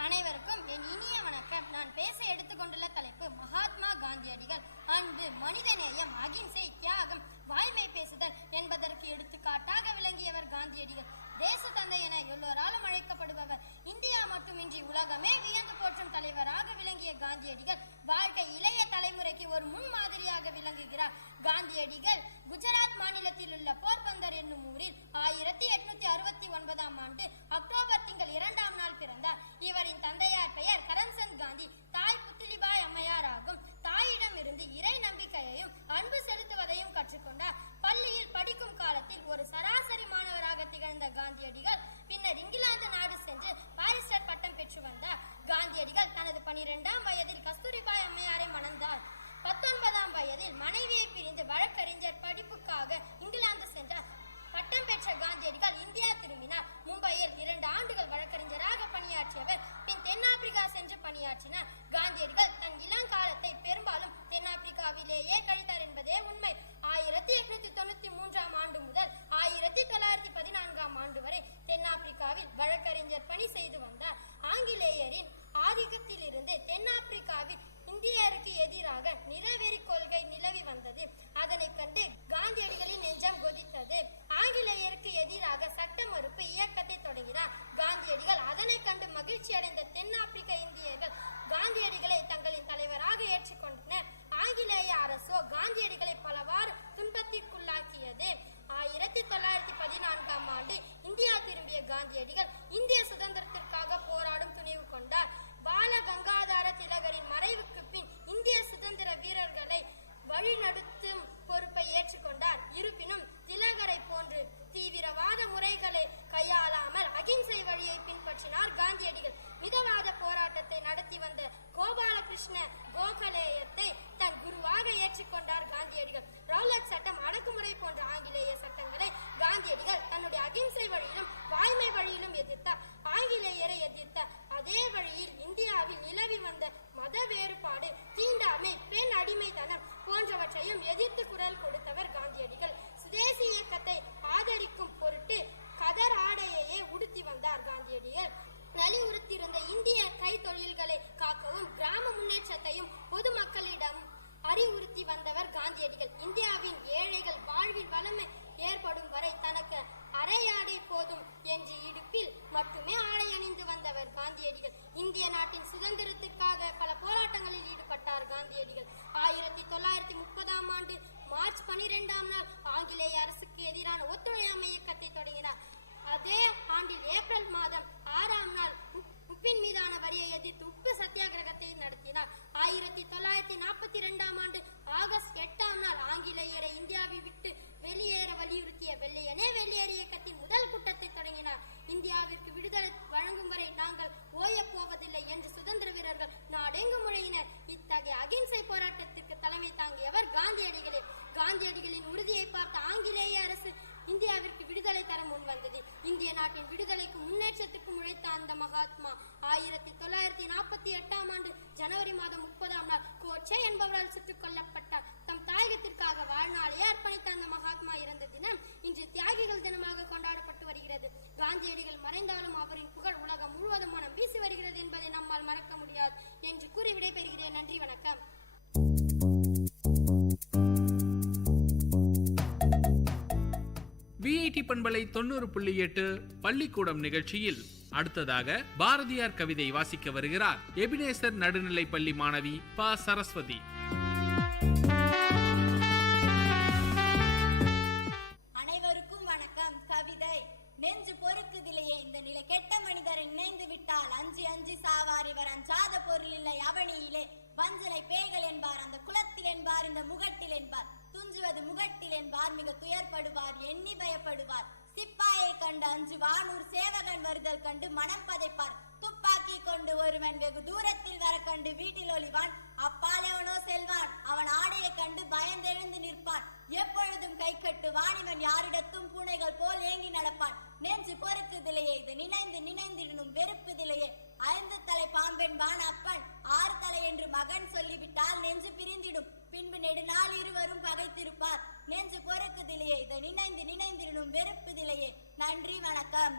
அனைவருக்கும் என் இனிய வணக்கம். நான் பேச எடுத்துக்கொண்டுள்ள தலைப்பு மகாத்மா காந்தியடிகள். அன்பு, மனிதநேயம், அகிம்சை, தியாகம், வாய்மை பேசுதல் என்பதற்கு எடுத்துக்காட்டாக விளங்கியவர் காந்தியடிகள். தேச தந்தை என எல்லோராலும் அழைக்கப்படுபவர். இந்தியா மட்டுமின்றி உலகமே வியந்து போற்றும் தலைவராக விளங்கிய காந்தியடிகள் வாழ்க்கை இளைய தலைமுறைக்கு ஒரு முன்மாதிரியாக விளங்குகிறார். காந்தியடிகள் குஜராத் மாநிலத்தில் உள்ள போர்பந்தர் என்னும் ஊரில் 1869 அக்டோபர் திங்கள் 2ஆம் நாள் பிறந்தார். இவரின் தந்தையார் பெயர் கரம்சந்த் காந்தி, தாய் புத்திலிபாய் அம்மையார் ஆகும். தாயிடம் இருந்து இறை நம்பிக்கையையும் அன்பு செலுத்துவதையும் கற்றுக்கொண்டார். பள்ளியில் படிக்கும் காலத்தில் ஒரு சராசரி மாணவராக திகழ்ந்த காந்தியடிகள் பின்னர் இங்கிலாந்து நாடு சென்று பாரிஸ்டர் பட்டம் பெற்று வந்தார். காந்தியடிகள் தனது 12ஆம் வயதில் கஸ்தூரிபாய் அம்மையாரை மணந்தார். 19ஆம் வயதில் மனைவியை பிரிந்து வழக்கறிஞர் படிப்புக்காக இங்கிலாந்து சென்றார். பட்டம் பெற்ற காந்தியடிகள் இந்தியா திரும்பினார். மும்பையில் 2 ஆண்டுகள் வழக்கறிஞராக பணியாற்றியவர். பின் தென்னாப்பிரிக்கா சென்று பணியாற்றினார். காந்தியடிகள் தன் இளங்காலத்தை பெரும்பாலும் தென்னாப்பிரிக்காவிலேயே கழித்தார் என்பதே உண்மை. 1893ஆம் ஆண்டு முதல் 1914ஆம் ஆண்டு வரை தென்னாப்பிரிக்காவில் வழக்கறிஞர் பணி செய்து வந்தார். ஆங்கிலேயரின் ஆதிக்கத்தில் இருந்து தென்னாப்பிரிக்காவில் இந்தியருக்கு எதிராக நிறவெறி கொள்கை நிலவி வந்தது. அதனை கண்டு காந்தியடிகளின் நெஞ்சம் கொதித்தது. ஆங்கிலேயருக்கு எதிராக சட்ட மறுப்பு இயக்கத்தை தொடங்கினார். காந்தியடிகள் அதனை கண்டு மகிழ்ச்சி அடைந்த தென்னாப்பிரிக்க இந்தியர்கள் காந்தியடிகளை தங்களின் தலைவராக ஏற்றுக்கொண்டனர். ஆங்கிலேய அரசோ காந்தியடிகளை பலவாறு துன்பத்திற்குள்ளாக்கியது. 1914ஆம் ஆண்டு இந்தியா திரும்பிய காந்தியடிகள் இந்திய சுதந்திரத்திற்காக போராடும் துணிவு கொண்டார். பால கங்காதர திலகரின் மறைவுக்கு பின் இந்திய சுதந்திர வீரர்களை வழிநடத்தும் பொறுப்பை ஏற்றுக்கொண்டார். இருப்பினும் திலகரை போன்று தீவிரவாத முறைகளை கையாளாமல் அகிம்சை வழியை பின்பற்றினார் காந்தியடிகள். மிதவாத போராட்டத்தை நடத்தி வந்த கோபாலகிருஷ்ண கோகலேயத்தை தன் குருவாக ஏற்றுக்கொண்டார் காந்தியடிகள். ரவுலட் சட்டம், அடக்குமுறை போன்ற ஆங்கிலேய சட்டங்களை காந்தியடிகள் தன்னுடைய அகிம்சை வழியிலும் வாய்மை வழியிலும் எதிர்த்தார். ஆங்கிலேயரை எதிர்த்த அதே வழியில் இந்தியாவில் நிலவி வந்த மத வேறுபாடு, தீண்டாமை, பெண் அடிமைத்தனம் போன்றவற்றையும் எதிர்த்து குரல் கொடுத்தவர் காந்தியடிகள். சுதேசி இயக்கத்தை ஆதரிக்கும் பொருட்டு கதர் ஆடையையே உடுத்தி வந்தார் காந்தியடிகள். நலிவுறுத்தியிருந்த இந்திய கைத்தொழில்களை காக்கவும் கிராம முன்னேற்றத்தையும் பொதுமக்களிடம் அறிவுறுத்தி வந்தவர் காந்தியடிகள். இந்தியாவின் ஏழைகள் வாழ்வில் வளமை ஏற்படும் வரை தனக்கு அரையாடை போதும் என்று இடுப்பில் மட்டுமே ஆடை அணிந்து வந்தவர் காந்தியடிகள். இந்திய நாட்டின் சுதந்திரத்திற்காக பல போராட்டங்களில் ஈடுபட்டார் காந்தியடிகள். 1930ஆம் ஆண்டு மார்ச் 12ஆம் நாள் ஆங்கிலேய அரசுக்கு எதிரான ஒத்துழையாமை இயக்கத்தை தொடங்கினார். அதே ஆண்டில் ஏப்ரல் மாதம் 6ஆம் நாள் உப்பின் மீதான வரியை எதிர்த்து உப்பு சத்தியாகிரகத்தை நடத்தினார். 1942ஆம் ஆண்டு ஆகஸ்ட் 8ஆம் நாள் ஆங்கிலேயரை இந்தியாவை விட்டு வெளியேற வலியுறுத்திய வெள்ளையனே வெளியேறு இயக்கத்தின் முதல் கூட்டத்தை தொடங்கினார். இந்தியாவிற்கு விடுதலை வழங்கும் வரை நாங்கள் ஓயப் போவதில்லை என்று சுதந்திர வீரர்கள் நாடெங்கு முழங்கினர். இத்தகைய அகிம்சை போராட்டத்திற்கு தலைமை தாங்கியவர் காந்தியடிகளே. காந்தியடிகளின் உறுதியை பார்த்த ஆங்கிலேய அரசு இந்தியாவிற்கு விடுதலை தர முன் வந்தது. இந்திய நாட்டின் விடுதலைக்கு முன்னேற்றத்துக்கு உழைத்த அந்த மகாத்மா 1948ஆம் ஆண்டு ஜனவரி மாதம் 30ஆம் நாள் கோட்சே என்பவரால் சுட்டுக் கொல்லப்பட்டார். தம் தாயகத்திற்காக வாழ்நாளையே அர்ப்பணித்த அந்த மகாத்மா இறந்த தினம் இன்று தியாகிகள் தினமாக கொண்டாடப்பட்டு வருகிறது. காந்தியடிகள் மறைந்தாலும் அவரின் புகழ் உலகம் முழுவதும் மனம் வீசி வருகிறது என்பதை நம்மால் மறக்க முடியாது என்று கூறி விடைபெறுகிறேன். நன்றி, வணக்கம். விஐடி பண்பலை 90.8 பள்ளிக்கூடம் நிகழ்ச்சியில் அடுத்ததாக பாரதியார் கவிதை வாசிக்க வருகிறார் எபினேசர் நடுநிலை பள்ளி மாணவி ப சரஸ்வதி. அனைவருக்கும் வணக்கம். கவிதை. நெஞ்சு பொறுக்குதிலேயே இந்த நிலை கெட்ட மனிதர் நினைந்து விட்டால் அஞ்சி அஞ்சி சாவார். இவர் அஞ்சாத பொருள் இல்லை அவனியிலே. வஞ்சனை பேய்கள் என்பார், அந்த குலத்தில் என்பார், இந்த முகட்டில் என்பார். துஞ்சுவது முகட்டில் என்பார், மிக துயர்படுவார், எண்ணி பயப்படுவார். சிப்பாயை கண்டு அஞ்சு வானூர் சேவகன் வருதல் கண்டு மனம் பதைப்பார். துப்பாக்கி கொண்டு ஒருவன் வெகு தூரத்தில் வர கண்டு வீட்டில் ஒளிவான். அப்பால் எவனோ செல்வான், அவன் ஆடையை கண்டு பயந்தெழுந்து நிற்பான். எப்பொழுதும் கை கட்டுவான், இவன் யாரிடத்தும் பூனைகள் போல் ஏங்கி நடப்பான். நெஞ்சு பொறுக்குதிலேயே இது நினைந்து நினைந்திடனும் வெறுப்புதிலேயே 5 தலை பாம்பென் வான் அப்பன் 6 தலை என்று மகன் சொல்லிவிட்டால் நெஞ்சு பிரிந்திடும் பின்பு நெடுநாள் இருவரும் பகைத்திருப்பார் நெஞ்சு பொறுக்குதிலேயே இதை நினைந்து நினைந்திடனும் வெறுப்புதிலேயே. நன்றி, வணக்கம்.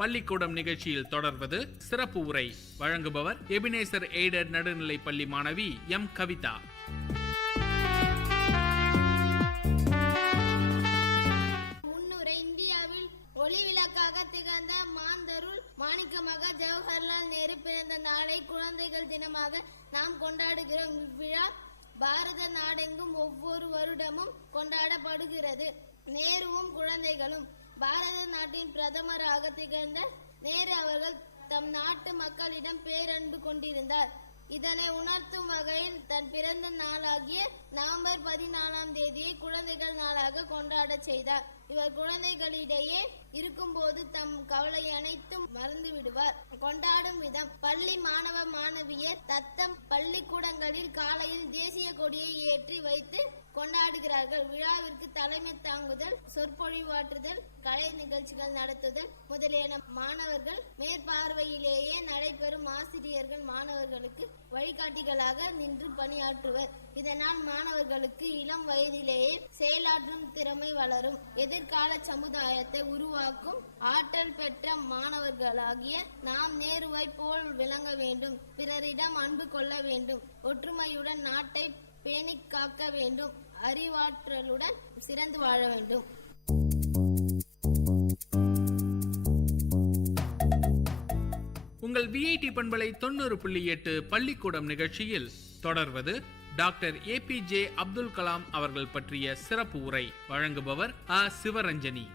பள்ளிக்கூடம் நிகழ்ச்சியில் தொடர்வது சிறப்பு உரை. வழங்குபவர் எபினேசர் எய்டட் நடுநிலை பள்ளி மாணவி எம் கவிதா. முன்னுரை. இந்தியாவில் ஒளி விளக்காக திகழ்ந்த மாந்தருள் மாணிக்கமாக ஜவஹர்லால் நேரு பிறந்த நாளை குழந்தைகள் தினமாக நாம் கொண்டாடுகிறோம். இவ்விழா பாரத நாடெங்கும் ஒவ்வொரு வருடமும் கொண்டாடப்படுகிறது. நேருவும் குழந்தைகளும். பாரத நாட்டின் பிரதமராக திகழ்ந்த நேரு அவர்கள் தம் நாட்டு மக்களிடம் பேரன்பு கொண்டிருந்தார். இதனை உணர்த்தும் வகையில் தன் பிறந்த நாளாகிய நவம்பர் 14ஆம் தேதியை குழந்தைகள் நாளாக கொண்டாட செய்தார். இவர் குழந்தைகளிடையே இருக்கும்போது தம் கவலை அனைத்தும் மறந்து விடுவார். கொண்டாடும் விதம். பள்ளி மாணவ மாணவியர் தத்தம் பள்ளிக்கூடங்களில் காலையில் தேசிய கொடியை ஏற்றி வைத்து கொண்டாடுகிறார்கள். விழாவிற்கு தலைமை தாங்குதல், சொற்பொழிவாற்றுதல், கலை நிகழ்ச்சிகள் நடத்துதல் முதலியன மாணவர்கள் மேற்பார்வையிலேயே நடைபெறும். ஆசிரியர்கள் மாணவர்களுக்கு வழிகாட்டிகளாக நின்று பணியாற்றுவர். இதனால் மாணவர்களுக்கு இளம் வயதிலேயே செயலாற்றும் திறமை வளரும். எதிர்கால சமுதாயத்தை உருவாக்கும் ஆற்றல் பெற்ற மாணவர்களாகிய நாம் நேருவை போல் விளங்க வேண்டும். பிறரிடம் அன்பு கொள்ள வேண்டும். ஒற்றுமையுடன் நாட்டை பேணி காக்க வேண்டும். அறிவாற்றலுடன் சிறந்து வாழ வேண்டும். உங்கள் விஐடி பண்பலை 90.8 பள்ளிக்கூடம் நிகழ்ச்சியில் தொடர்வது டாக்டர் ஏபிஜே அப்துல் கலாம் அவர்கள் பற்றிய சிறப்பு உரை. வழங்குபவர் அ. சிவரஞ்சனி.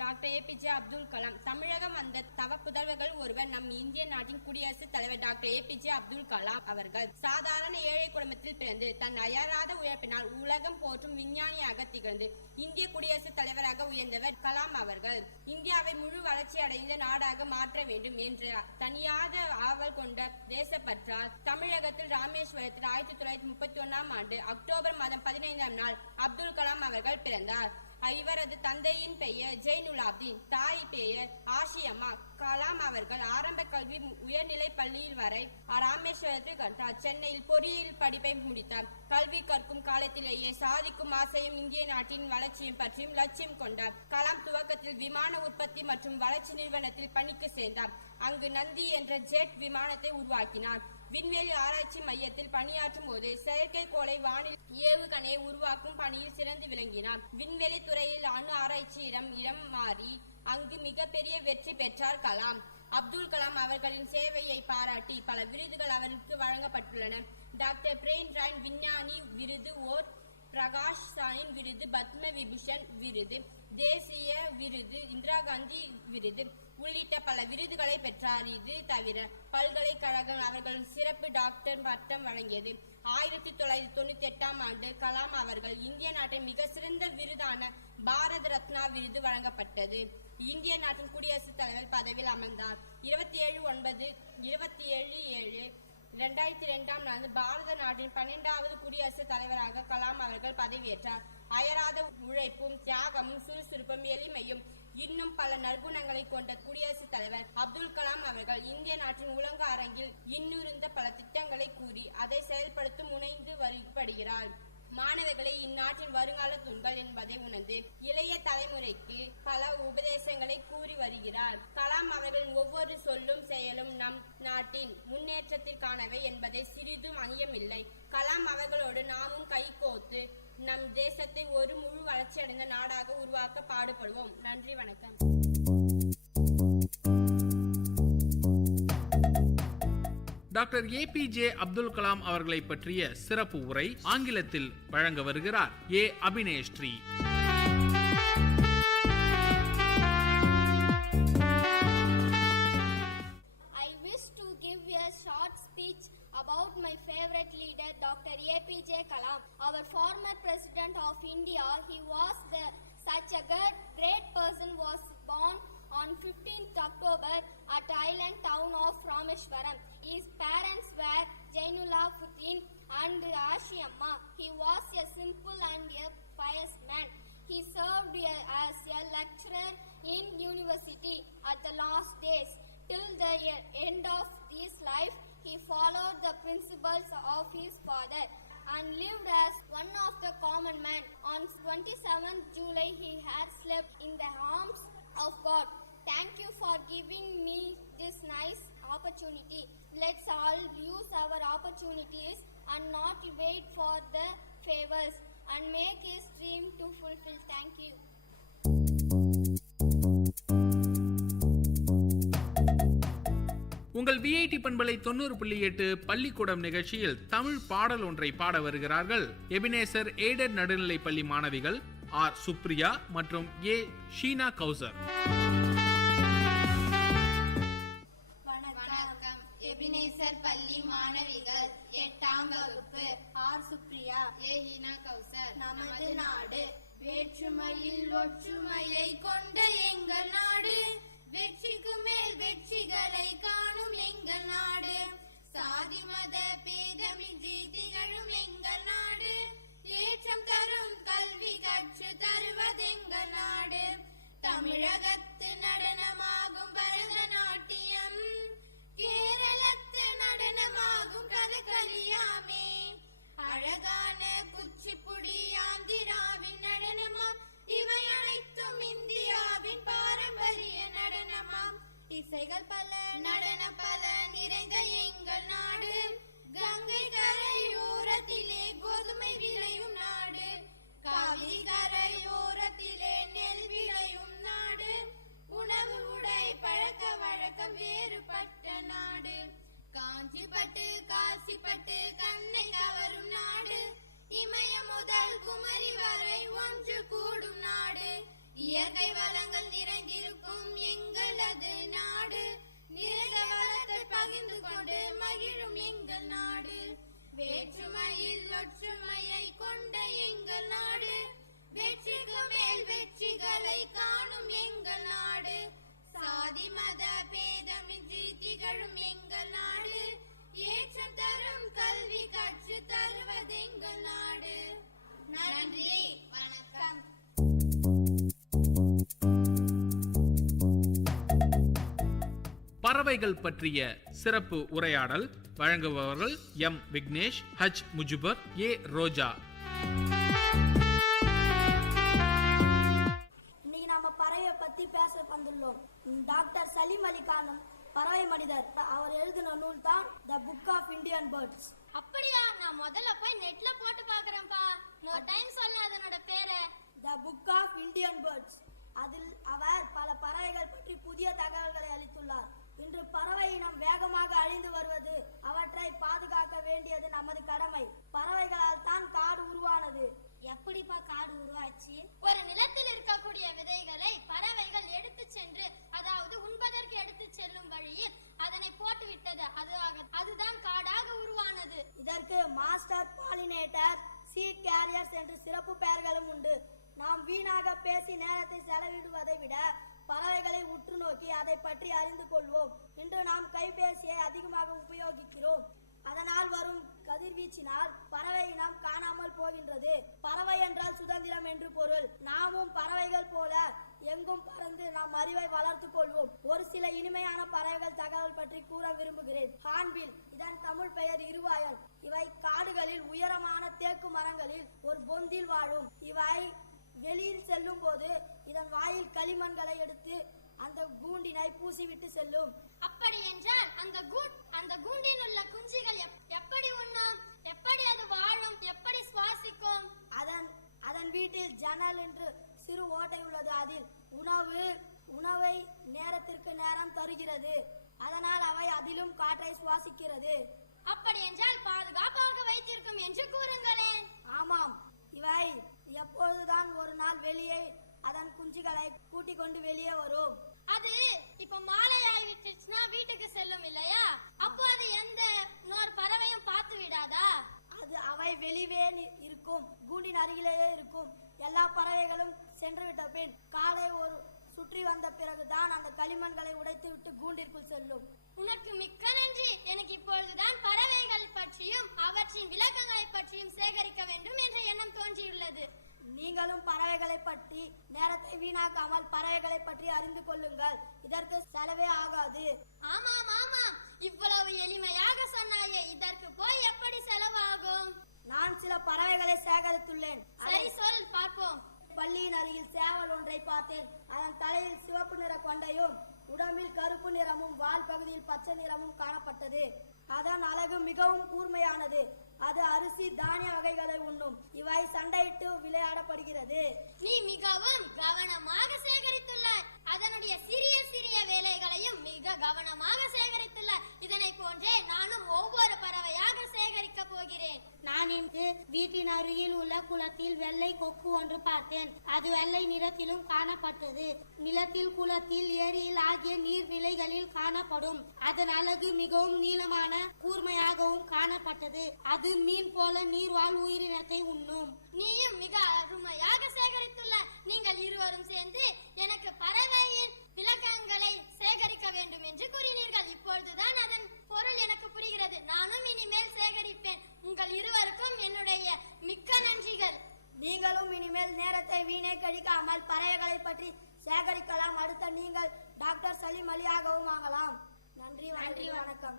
Doctor APJ Abdul Kalam. தமிழகம் வந்த தவ புதல்வர்கள் ஒருவர் நம் இந்திய நாட்டின் குடியரசுத் தலைவர் டாக்டர் ஏபிஜே அப்துல் கலாம் அவர்கள். சாதாரண ஏழை குடும்பத்தில் பிறந்து தன் அயராத உழைப்பினால் உலகம் போற்றும் விஞ்ஞானியாக திகழ்ந்து இந்திய குடியரசுத் தலைவராக உயர்ந்தவர் கலாம் அவர்கள். இந்தியாவை முழு வளர்ச்சி அடைந்த நாடாக மாற்ற வேண்டும் என்று தனியாத ஆவல் கொண்ட தேசப்பற்றால் தமிழகத்தில் ராமேஸ்வரத்தில் 1931ஆம் ஆண்டு அக்டோபர் மாதம் 15ஆம் நாள் அப்துல் கலாம் அவர்கள் பிறந்தார். இவரது தந்தையின் பெயர் ஜெய்னுலாப்தீன், தாய் பெயர் ஆஷியம்மா. கலாம் அவர்கள் ஆரம்ப கல்வி உயர்நிலை பள்ளியில் வரை ராமேஸ்வரத்தில் கற்றார். சென்னையில் பொறியியல் படிப்பை முடித்தார். கல்வி கற்கும் காலத்திலேயே சாதிக்கும் ஆசையும் இந்திய நாட்டின் வளர்ச்சியும் பற்றியும் லட்சியம் கொண்டார். கலாம் துவக்கத்தில் விமான உற்பத்தி மற்றும் வளர்ச்சி நிறுவனத்தில் பணிக்கு சேர்ந்தார். அங்கு நந்தி என்ற ஜெட் விமானத்தை உருவாக்கினார். விண்வெளி ஆராய்ச்சி மையத்தில் பணியாற்றும் போது செயற்கைக்கோளை வானில் ஏவுகணையை உருவாக்கும் பணியில் சிறந்து விளங்கினார். விண்வெளி துறையில் அணு ஆராய்ச்சி இடம் மாறி அங்கு மிகப்பெரிய வெற்றி பெற்றார் கலாம். அப்துல் கலாம் அவர்களின் சேவையை பாராட்டி பல விருதுகள் அவருக்கு வழங்கப்பட்டுள்ளன. டாக்டர் பிரேம்ராய் விஞ்ஞானி விருது, ஓர் பிரகாஷ் சாயின் விருது, பத்ம விபூஷன் விருது, தேசிய விருது, இந்திரா காந்தி விருது உள்ளிட்ட பல விருதுகளை பெற்றார். இது தவிர பல்கலைக்கழகம் அவர்களின் சிறப்பு டாக்டர் பட்டம் வழங்கியது. 1998ஆம் ஆண்டு கலாம் அவர்கள் இந்திய நாட்டின் மிக சிறந்த விருதான பாரத ரத்னா விருது வழங்கப்பட்டது. இந்திய நாட்டின் குடியரசுத் தலைவர் பதவியில் அமர்ந்தார். 27/7/2002ஆம் ஆண்டு பாரத நாட்டின் 12வது குடியரசுத் தலைவராக கலாம் அவர்கள் பதவியேற்றார். அயராத உழைப்பும் தியாகமும் சுறுசுறுப்பும் எளிமையும் இன்னும் பல நற்குணங்களை கொண்ட குடியரசுத் தலைவர் அப்துல் கலாம் அவர்கள் இந்திய நாட்டின் உலக அரங்கில் இன்னுருந்த பல திட்டங்களை கூறி அதை செயல்படுத்த முனைந்து வருகிறார். மாணவர்களை இந்நாட்டின் வருங்கால தூண்கள் என்பதை உணர்ந்து இளைய தலைமுறைக்கு பல உபதேசங்களை கூறி வருகிறார். கலாம் அவர்களின் ஒவ்வொரு சொல்லும் செயலும் நம் நாட்டின் முன்னேற்றத்திற்கானவை என்பதை சிறிதும் ஐயமில்லை. கலாம் அவர்களோடு நாமும் கைகோத்து நம் தேசத்தை ஒரு முழு வளர்ச்சியடைந்த நாடாக உருவாக்க பாடுபடுவோம். நன்றி, வணக்கம். டாக்டர் ஏபிஜே அப்துல் கலாம் அவர்களை பற்றிய சிறப்பு உரை ஆங்கிலத்தில் வழங்க வருகிறார் ஏ. அபினேஸ்ரீ. I wish to give a short speech about my favorite leader, Dr. APJ Kalam, our former president of India. He was such a great person. Was born on 15th October at island town of Rameshwaram. His parents were Jainulafuddin and Ashiamma. He was a simple and a pious man. He served as a lecturer in university at the last days. Till the end of his life, he followed the principles of his father and lived as one of the common men. On 27th July, he had slept in the arms of God. Thank you for giving me this nice opportunity. Let's all use our opportunities and not wait for the favors and make his dream to fulfill. Thank you. உங்கள் VIT பண்பலை 90.8 பள்ளிக்கூடம் நிகழ்ச்சியில் தமிழ் பாடல் ஒன்றை பாட வருகிறார்கள் Ebenezer aided நடுநிலை பள்ளி மாணவிகள் ஆர் சுப்ரியா மற்றும் ஏ ஷீனா கௌசர். வணக்கம். எபினேசர் பள்ளி மாணவிகள் 8ஆம் வகுப்பு ஆர் சுப்ரியா, ஏ ஹீனா கௌசர். நமது நாடு வேற்றுமையில் ஒற்றுமையை கொண்ட எங்கள் நாடு, வெற்றிக்கு மேல் வெற்றிகளை காணும் எங்கள் நாடு, சாதி மத பேதமின்றி திகழும் எங்கள் நாடு, ஏற்றம் தரும் கல்வி கற்று தருவதெங்கள் நாடு, தமிழகத்து நடனமாகும் பரதநாட்டியம், கேரளத்து நடனமாகும் கதகளியாமே, அழகான குச்சிப்புடி ஆந்திராவின் நடனமாம், இவை அனைத்தும் இந்தியாவின் பாரம்பரிய நடனமாம், இசைகள் பல நடனம் பல நிறைந்த எங்கள் நாடு, கங்கை கரையோரத்திலே கோதுமை விளையும் நாடு, காவிரி கரையோரத்திலே நெல் விளையும் நாடு, உணவு உடை பழக்க வழக்கம் வேறுபட்ட நாடு, காஞ்சிப்பட்டு காசிப்பட்டு கண்ணை கவரும் நாடு, இமயம் முதல் குமரி வரை ஒன்று கூடும் நாடு, இயற்கை வளங்கள் நிறைந்திருக்கும் எங்களது நாடு, நிறைந்த வளத்தை பகிர்ந்து கொண்டு மகிழும் எங்கள் நாடு, வேற்றுமையில் ஒற்றுமையை கொண்ட எங்கள் நாடு, வெற்றிக்கு மேல் வெற்றிகளை காணும் எங்கள் நாடு, சாதி மத பேதமின்றி திகழும் எங்கள் நாடு, ஏற்றம் தரும் கல்வி கற்று தருவதெங்கள் நாடு. நன்றி, வணக்கம். பறவைகள் பற்றிய சிறப்பு உரையாடல் வழங்குபவர்கள் எம் விக்னேஷ், ஹச் முஜுபர், ஏ ரோஜா. இன்னைக்கு நாம பறவையை பத்தி பேச வந்துள்ளோம். டாக்டர் சலீம் அலி கானும் பறவை மனிதர், அவர் எழுதின நூல் தான் the book of Indian birds. அப்படியா? நான் முதல்ல போய் நெட்ல போட்டு பார்க்கறேன்ப்பா. ஒரு டைம் சொல்ல அதனோட பேரு. The book of Indian birds. அதில் அவர் பல பறவைகள் பற்றி புதிய தகவல்களை அளித்துள்ளார். இன்று பறவை இனம் வேகமாக அழிந்து வருவது, அவற்றை பாதுகாக்க வேண்டியது நமது கடமை. பறவைகளால் தான் காடு உருவானது. எப்படிப்பா காடு உருவாச்சு? ஒரு நிலத்தில் இருக்கக்கூடிய விதைகளை பறவைகள் எடுத்து சென்று, அதாவது உண்பதற்கு எடுத்து செல்லும் வழியில் அதனை போட்டு விட்டது. அதுதான் காடாக உருவானது. இதற்கு மாஸ்டர் பாலினேட்டர், சீட் கேரியர்ஸ் என்று சிறப்பு பெயர்களும் உண்டு. நாம் வீணாக பேசி நேரத்தை செலவிடுவதை விட பறவைகளை உற்று நோக்கி அதை பற்றி அறிந்து கொள்வோம். இன்று நாம் கைபேசியை அதிகமாக உபயோகிக்கிறோம். அதனால் வரும் கதிர்வீச்சினால் பறவை இனம் காணாமல் போகின்றது. பறவை என்றால் சுதந்திரம் என்று பொருள். நாமும் பறவைகள் போல எங்கும் பறந்து நாம் அறிவை வளர்த்து கொள்வோம். ஒரு சில இனிமையான பறவைகள் தகவல் பற்றி கூற விரும்புகிறேன். ஹார்ன்பில், இதன் தமிழ் பெயர் இருவாயன். இவை காடுகளில் உயரமான தேக்கு மரங்களில் ஒரு பொந்தில் வாழும். இவை வெளியில் செல்லும் போது இதன் வாயில் களிமண்களை எடுத்து அந்த கூண்டினை பூசிவிட்டு செல்லும். அப்படி என்றால் அந்த கூண்டில் உள்ள குஞ்சுகள் எப்படி உண்ணும்? எப்படி அது வாழும்? எப்படி சுவாசிக்கும்? அதன் வீட்டில் ஜன்னல் என்று சிறு ஓட்டை உள்ளது. அதில் உணவை நேரத்திற்கு நேரம் தருகிறது. அதனால் அவை அதிலும் காற்றை சுவாசிக்கிறது. அப்படி என்றால் பாதுகாப்பாக வைத்திருக்கும் என்று கூறுங்களேன். ஆமாம், இவை எப்போதுதான் ஒரு நாள் வெளியே அதன் குஞ்சுகளை கூட்டிக் கொண்டு வெளியே வரும். அது இப்ப மாலை ஆயிடுச்சுன்னா வீட்டுக்கு செல்லும் இல்லையா? அப்போ அது எந்த இன்னொரு பறவையும் பார்த்து விடாதா? அவை வெளியே இருக்கும், கூண்டின் அருகிலேயே இருக்கும். எல்லா பறவைகளும் சென்று விட்ட பின் காலை ஒரு சுற்றி வந்த பிறகுதான் அந்த களிமண்களை உடைத்து விட்டு கூண்டிற்குள் செல்லும். எனக்கு இப்பொழுதுதான் பறவைகள் பற்றியும் அவற்றின் விளக்கங்களை பற்றியும் சேகரிக்க வேண்டும் என்ற எண்ணம் தோன்றியுள்ளது. நீங்களும் பறவைகளை பற்றி நேரத்தை வீணாக்காமல் பறவைகளை பற்றி அறிந்து கொள்ளுங்கள். இதற்கு செலவே ஆகாது. ஆமாம் ஆமாம், இவ்வளவு எளிமையாக சொன்னாயே, இதற்கு போய் எப்படி செலவாகும்? நான் சில பறவைகளை சேகரித்துள்ளேன். சரி சொல், பார்ப்போம். பள்ளியின் அருகில் சேவல் ஒன்றை பார்த்தேன். அதன் தலையில் சிவப்பு நிற கொண்டையும் உடம்பில் கருப்பு நிறமும் வால் பகுதியில் பச்சை நிறமும் காணப்பட்டது. அதன் அழகு மிகவும் கூர்மையானது. அது அரிசி தானிய வகைகளை உண்ணும். இவை சண்டையிட்டு விளையாடப்படுகிறது. நீ மிகவும் கவனமாக சேகரித்துள்ளாய். அதனுடைய சிறிய சிறிய வேலைகளையும் மிக கவனமாக சேகரித்துள்ளாய். இதனை போன்றே நானும் ஒவ்வொரு பறவையாக சேகரிக்க போகிறேன். நான் இன்று வீட்டின் அருகில் உள்ள குளத்தில் வெள்ளை கொக்கு ஒன்று பார்த்தேன். அது வெள்ளை நிறத்திலும் காணப்பட்டது. நிலத்தில், குளத்தில், ஏரியில் ஆகிய நீர்நிலைகளில் காணப்படும். அதன் அழகு மிகவும் நீளமான கூர்மையாகவும் காணப்பட்டது. அது மீன் போல நீர்வாழ் உயிரினத்தை உண்ணும். நீயும் மிக அருமையாக சேகரித்துள்ளாய். நீங்கள் இருவரும் சேர்ந்து எனக்கு பறவையின் விளக்கங்களை சேகரிக்க வேண்டும் என்று கூறினீர்கள். இப்பொழுதுதான் அதன் பொருள் எனக்கு புரிகிறது. நானும் இனிமேல் சேகரிப்பேன். உங்கள் இருவருக்கும் என்னுடைய மிக்க நன்றிகள். நீங்களும் இனிமேல் நேரத்தை வீணே கழிக்காமல் பறவைகளை பற்றி சேகரிக்கலாம். அடுத்த நீங்கள் டாக்டர் சலீம் அலியாகவும் ஆகலாம். நன்றி, வணக்கம்.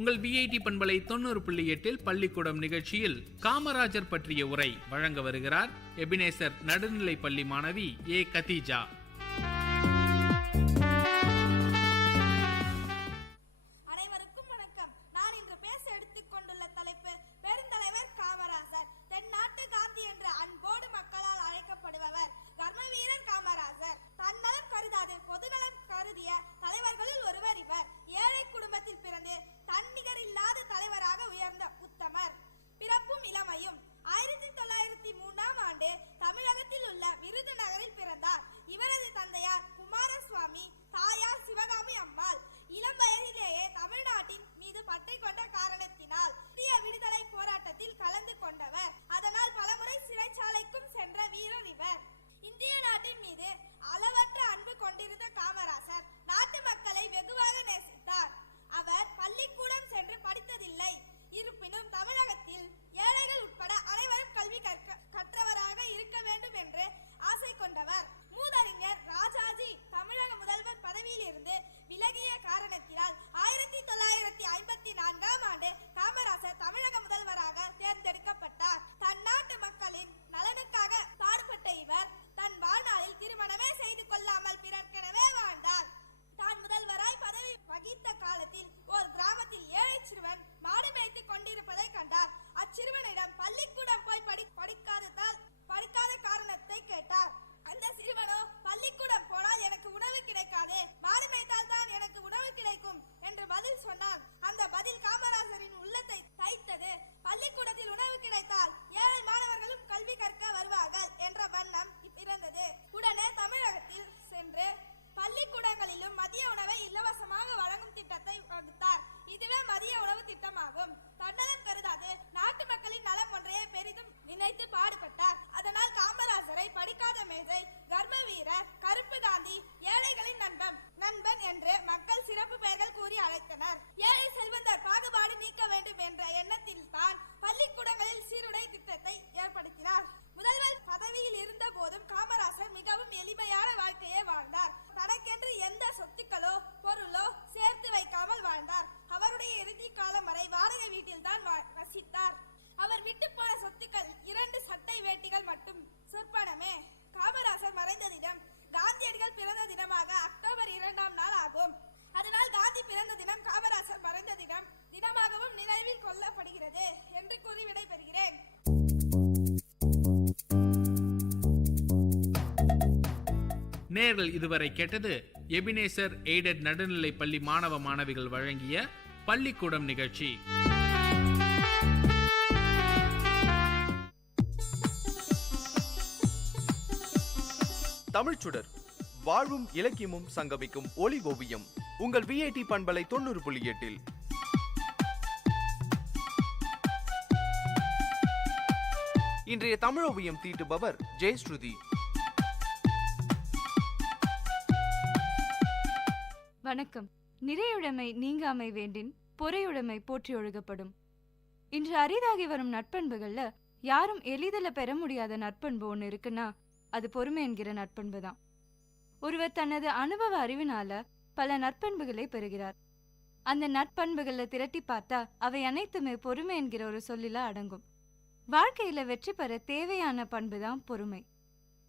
உங்கள் விஐடி பண்பலை 90.8 பள்ளிக்கூடம் நிகழ்ச்சியில் காமராஜர் பற்றிய உரை வழங்க வருகிறார் எபினேசர் நடுநிலை பள்ளி மாணவி ஏ கதீஜா. அனைவருக்கும் வணக்கம். நான் இன்று பேச எடுத்துக்கொண்டுள்ள தலைப்பு பெருந்தலைவர் காமராஜர். தென்னாட்டு காந்தி என்ற அன்போடு மக்களால் அழைக்கப்படுபவர் கர்மவீரர் காமராஜர். தன்னலம் கருதாது பொதுநலம் கருதிய தலைவர்களுள் ஒருவர் இவர். ஏழை குடும்பத்தில் பிறந்து தன்னிகர் இல்லாத தலைவராக உயர்ந்த உத்தமர். பிறப்பும் இளமையும் 1903ஆம் ஆண்டு தமிழகத்தில் உள்ள விருதுநகரில் பிறந்தார். இவரது தந்தையார் குமாரசுவாமி, தாயார் சிவகாமி அம்மாள். இளம் வயதிலேயே தமிழ்நாட்டின் மீது பற்றை கொண்ட காரணத்தினால் இந்திய விடுதலை போராட்டத்தில் கலந்து கொண்டவர். அதனால் பலமுறை சிறைச்சாலைக்கும் சென்ற வீரர் இவர். இந்திய நாட்டின் மீது அளவற்ற அன்பு கொண்டிருந்த காமராஜர் நாட்டு மக்களை வெகுவாக நேசித்தார். அவர் பள்ளிக்கூடம் சென்று படித்ததில்லை. இருப்பினும் தமிழகத்தில் ஏழைகள் உட்பட அனைவரும் கல்வி கற்றவராக இருக்க வேண்டும் என்று ஆசை கொண்டவர். மூதறிஞர் ராஜாஜி தமிழக முதல்வர் பதவியில் இருந்து விலகிய காரணத்தினால் 1954ஆம் ஆண்டு காமராஜர் தமிழக முதல்வராக தேர்ந்தெடுக்கப்பட்டார். தன்னாட்டு மக்களின் நலனுக்காக பாடுபட்ட இவர் தன் வாழ்நாளில் திருமணமே செய்து கொள்ளாமல் பிறர்க்கெனவே வாழ்ந்தார். தான் முதல்வராய் பதவி வகித்த காலத்தில் ஒரு கிராமத்தில் ஏழை சிறுவன் மாடு மேய்த்து கொண்டிருப்பதை கண்டார். அச்சிறுவனிடம் பள்ளிக்கூடம் போய் படிக்காத காரணத்தை கேட்டார். அந்த சிறுவனோ, பள்ளிக்கூடம் போனால் எனக்கு உணவு கிடைக்காது, மாடு மேய்த்தால் தான் எனக்கு உணவு கிடைக்கும் என்று பதில் சொன்னான். அந்த பதில் காமராஜரின் உள்ளத்தை தைத்தது. பள்ளிக்கூடத்தில் உணவு கிடைத்தால் ஏழை மாணவர்களும் கல்வி கற்க வருவார்கள் என்ற வண்ணம் பிறந்தது. உடனே தமிழகத்தில் சென்று பள்ளிக்கூடங்களிலும் மதிய உணவை இலவசமாக வழங்கும் திட்டத்தை வகுத்தார். இதுவே மதிய உணவு திட்டமாகும். தன்னலம் கருதாது நாட்டு மக்களின் நலம் ஒன்றையே பெரிதும் நினைத்து பாடுபட்டார். அதனால் காமராஜரை படிக்காத மேதை, கர்ம வீரர், கருப்பு காந்தி, ஏழைகளின் நண்பன் என்று மக்கள் சிறப்பு பெயர்கள் கூறி அழைத்தனர். ஏழை செல்வந்தர் பாகுபாடு நீக்க வேண்டும் என்ற எண்ணத்தில் தான் பள்ளிக்கூடங்களில் சீருடை திட்டத்தை ஏற்படுத்தினார். முதல்வர் பதவியில் இருந்த போதும் காமராஜர் மிகவும் எளிமையான வாழ்க்கையை வாழ்ந்தார். தனக்கென்று எந்த சொத்துக்களோ பொருளோ சேர்த்து வைக்காமல் வாழ்ந்தார். அவருடைய இறுதி காலம் வரை வாடகை வீட்டில் தான் வசித்தார். அவர் விட்டு போன சொத்துக்கள் 2 சட்டை வேட்டிகள் மட்டும் சொற்பனமே. காமராஜர் மறைந்த தினம் காந்தியடிகள் பிறந்த தினமாக அக்டோபர் 2ஆம் நாள் ஆகும். அதனால் காந்தி பிறந்த தினம் காமராஜர் மறைந்த தினமாகவும் நினைவில் கொள்ளப்படுகிறது என்று கூறி விடைபெறுகிறேன். நேர்கள் இதுவரை கேட்டது எபினேசர் எய்டட் நடுநிலை பள்ளி மாணவ மாணவிகள் வழங்கிய பள்ளிக்கூடம் நிகழ்ச்சி. தமிழ்ச்சுடர், வாழ்வும் இலக்கியமும் சங்கமிக்கும் ஒளி ஓவியம் உங்கள் விஐடி பண்பலை 90.8. இன்றைய தமிழ் ஓவியம் தீட்டுபவர் ஜெயஸ்ருதி. வணக்கம். நிறையுடைமை நீங்காமை வேண்டின் பொறையுடைமை போற்றி ஒழுகப்படும். இன்று அரிதாகி வரும் நட்பண்புகள்ல யாரும் எளிதில பெற முடியாத நட்பண்பு ஒன்று இருக்குன்னா அது பொறுமை என்கிற நட்பண்பு தான். ஒருவர் தனது அனுபவ அறிவினால பல நட்பண்புகளை பெறுகிறார். அந்த நட்பண்புகளை திரட்டி பார்த்தா அவை அனைத்துமே பொறுமை என்கிற ஒரு சொல்லில அடங்கும். வாழ்க்கையில வெற்றி பெற தேவையான பண்பு தான் பொறுமை.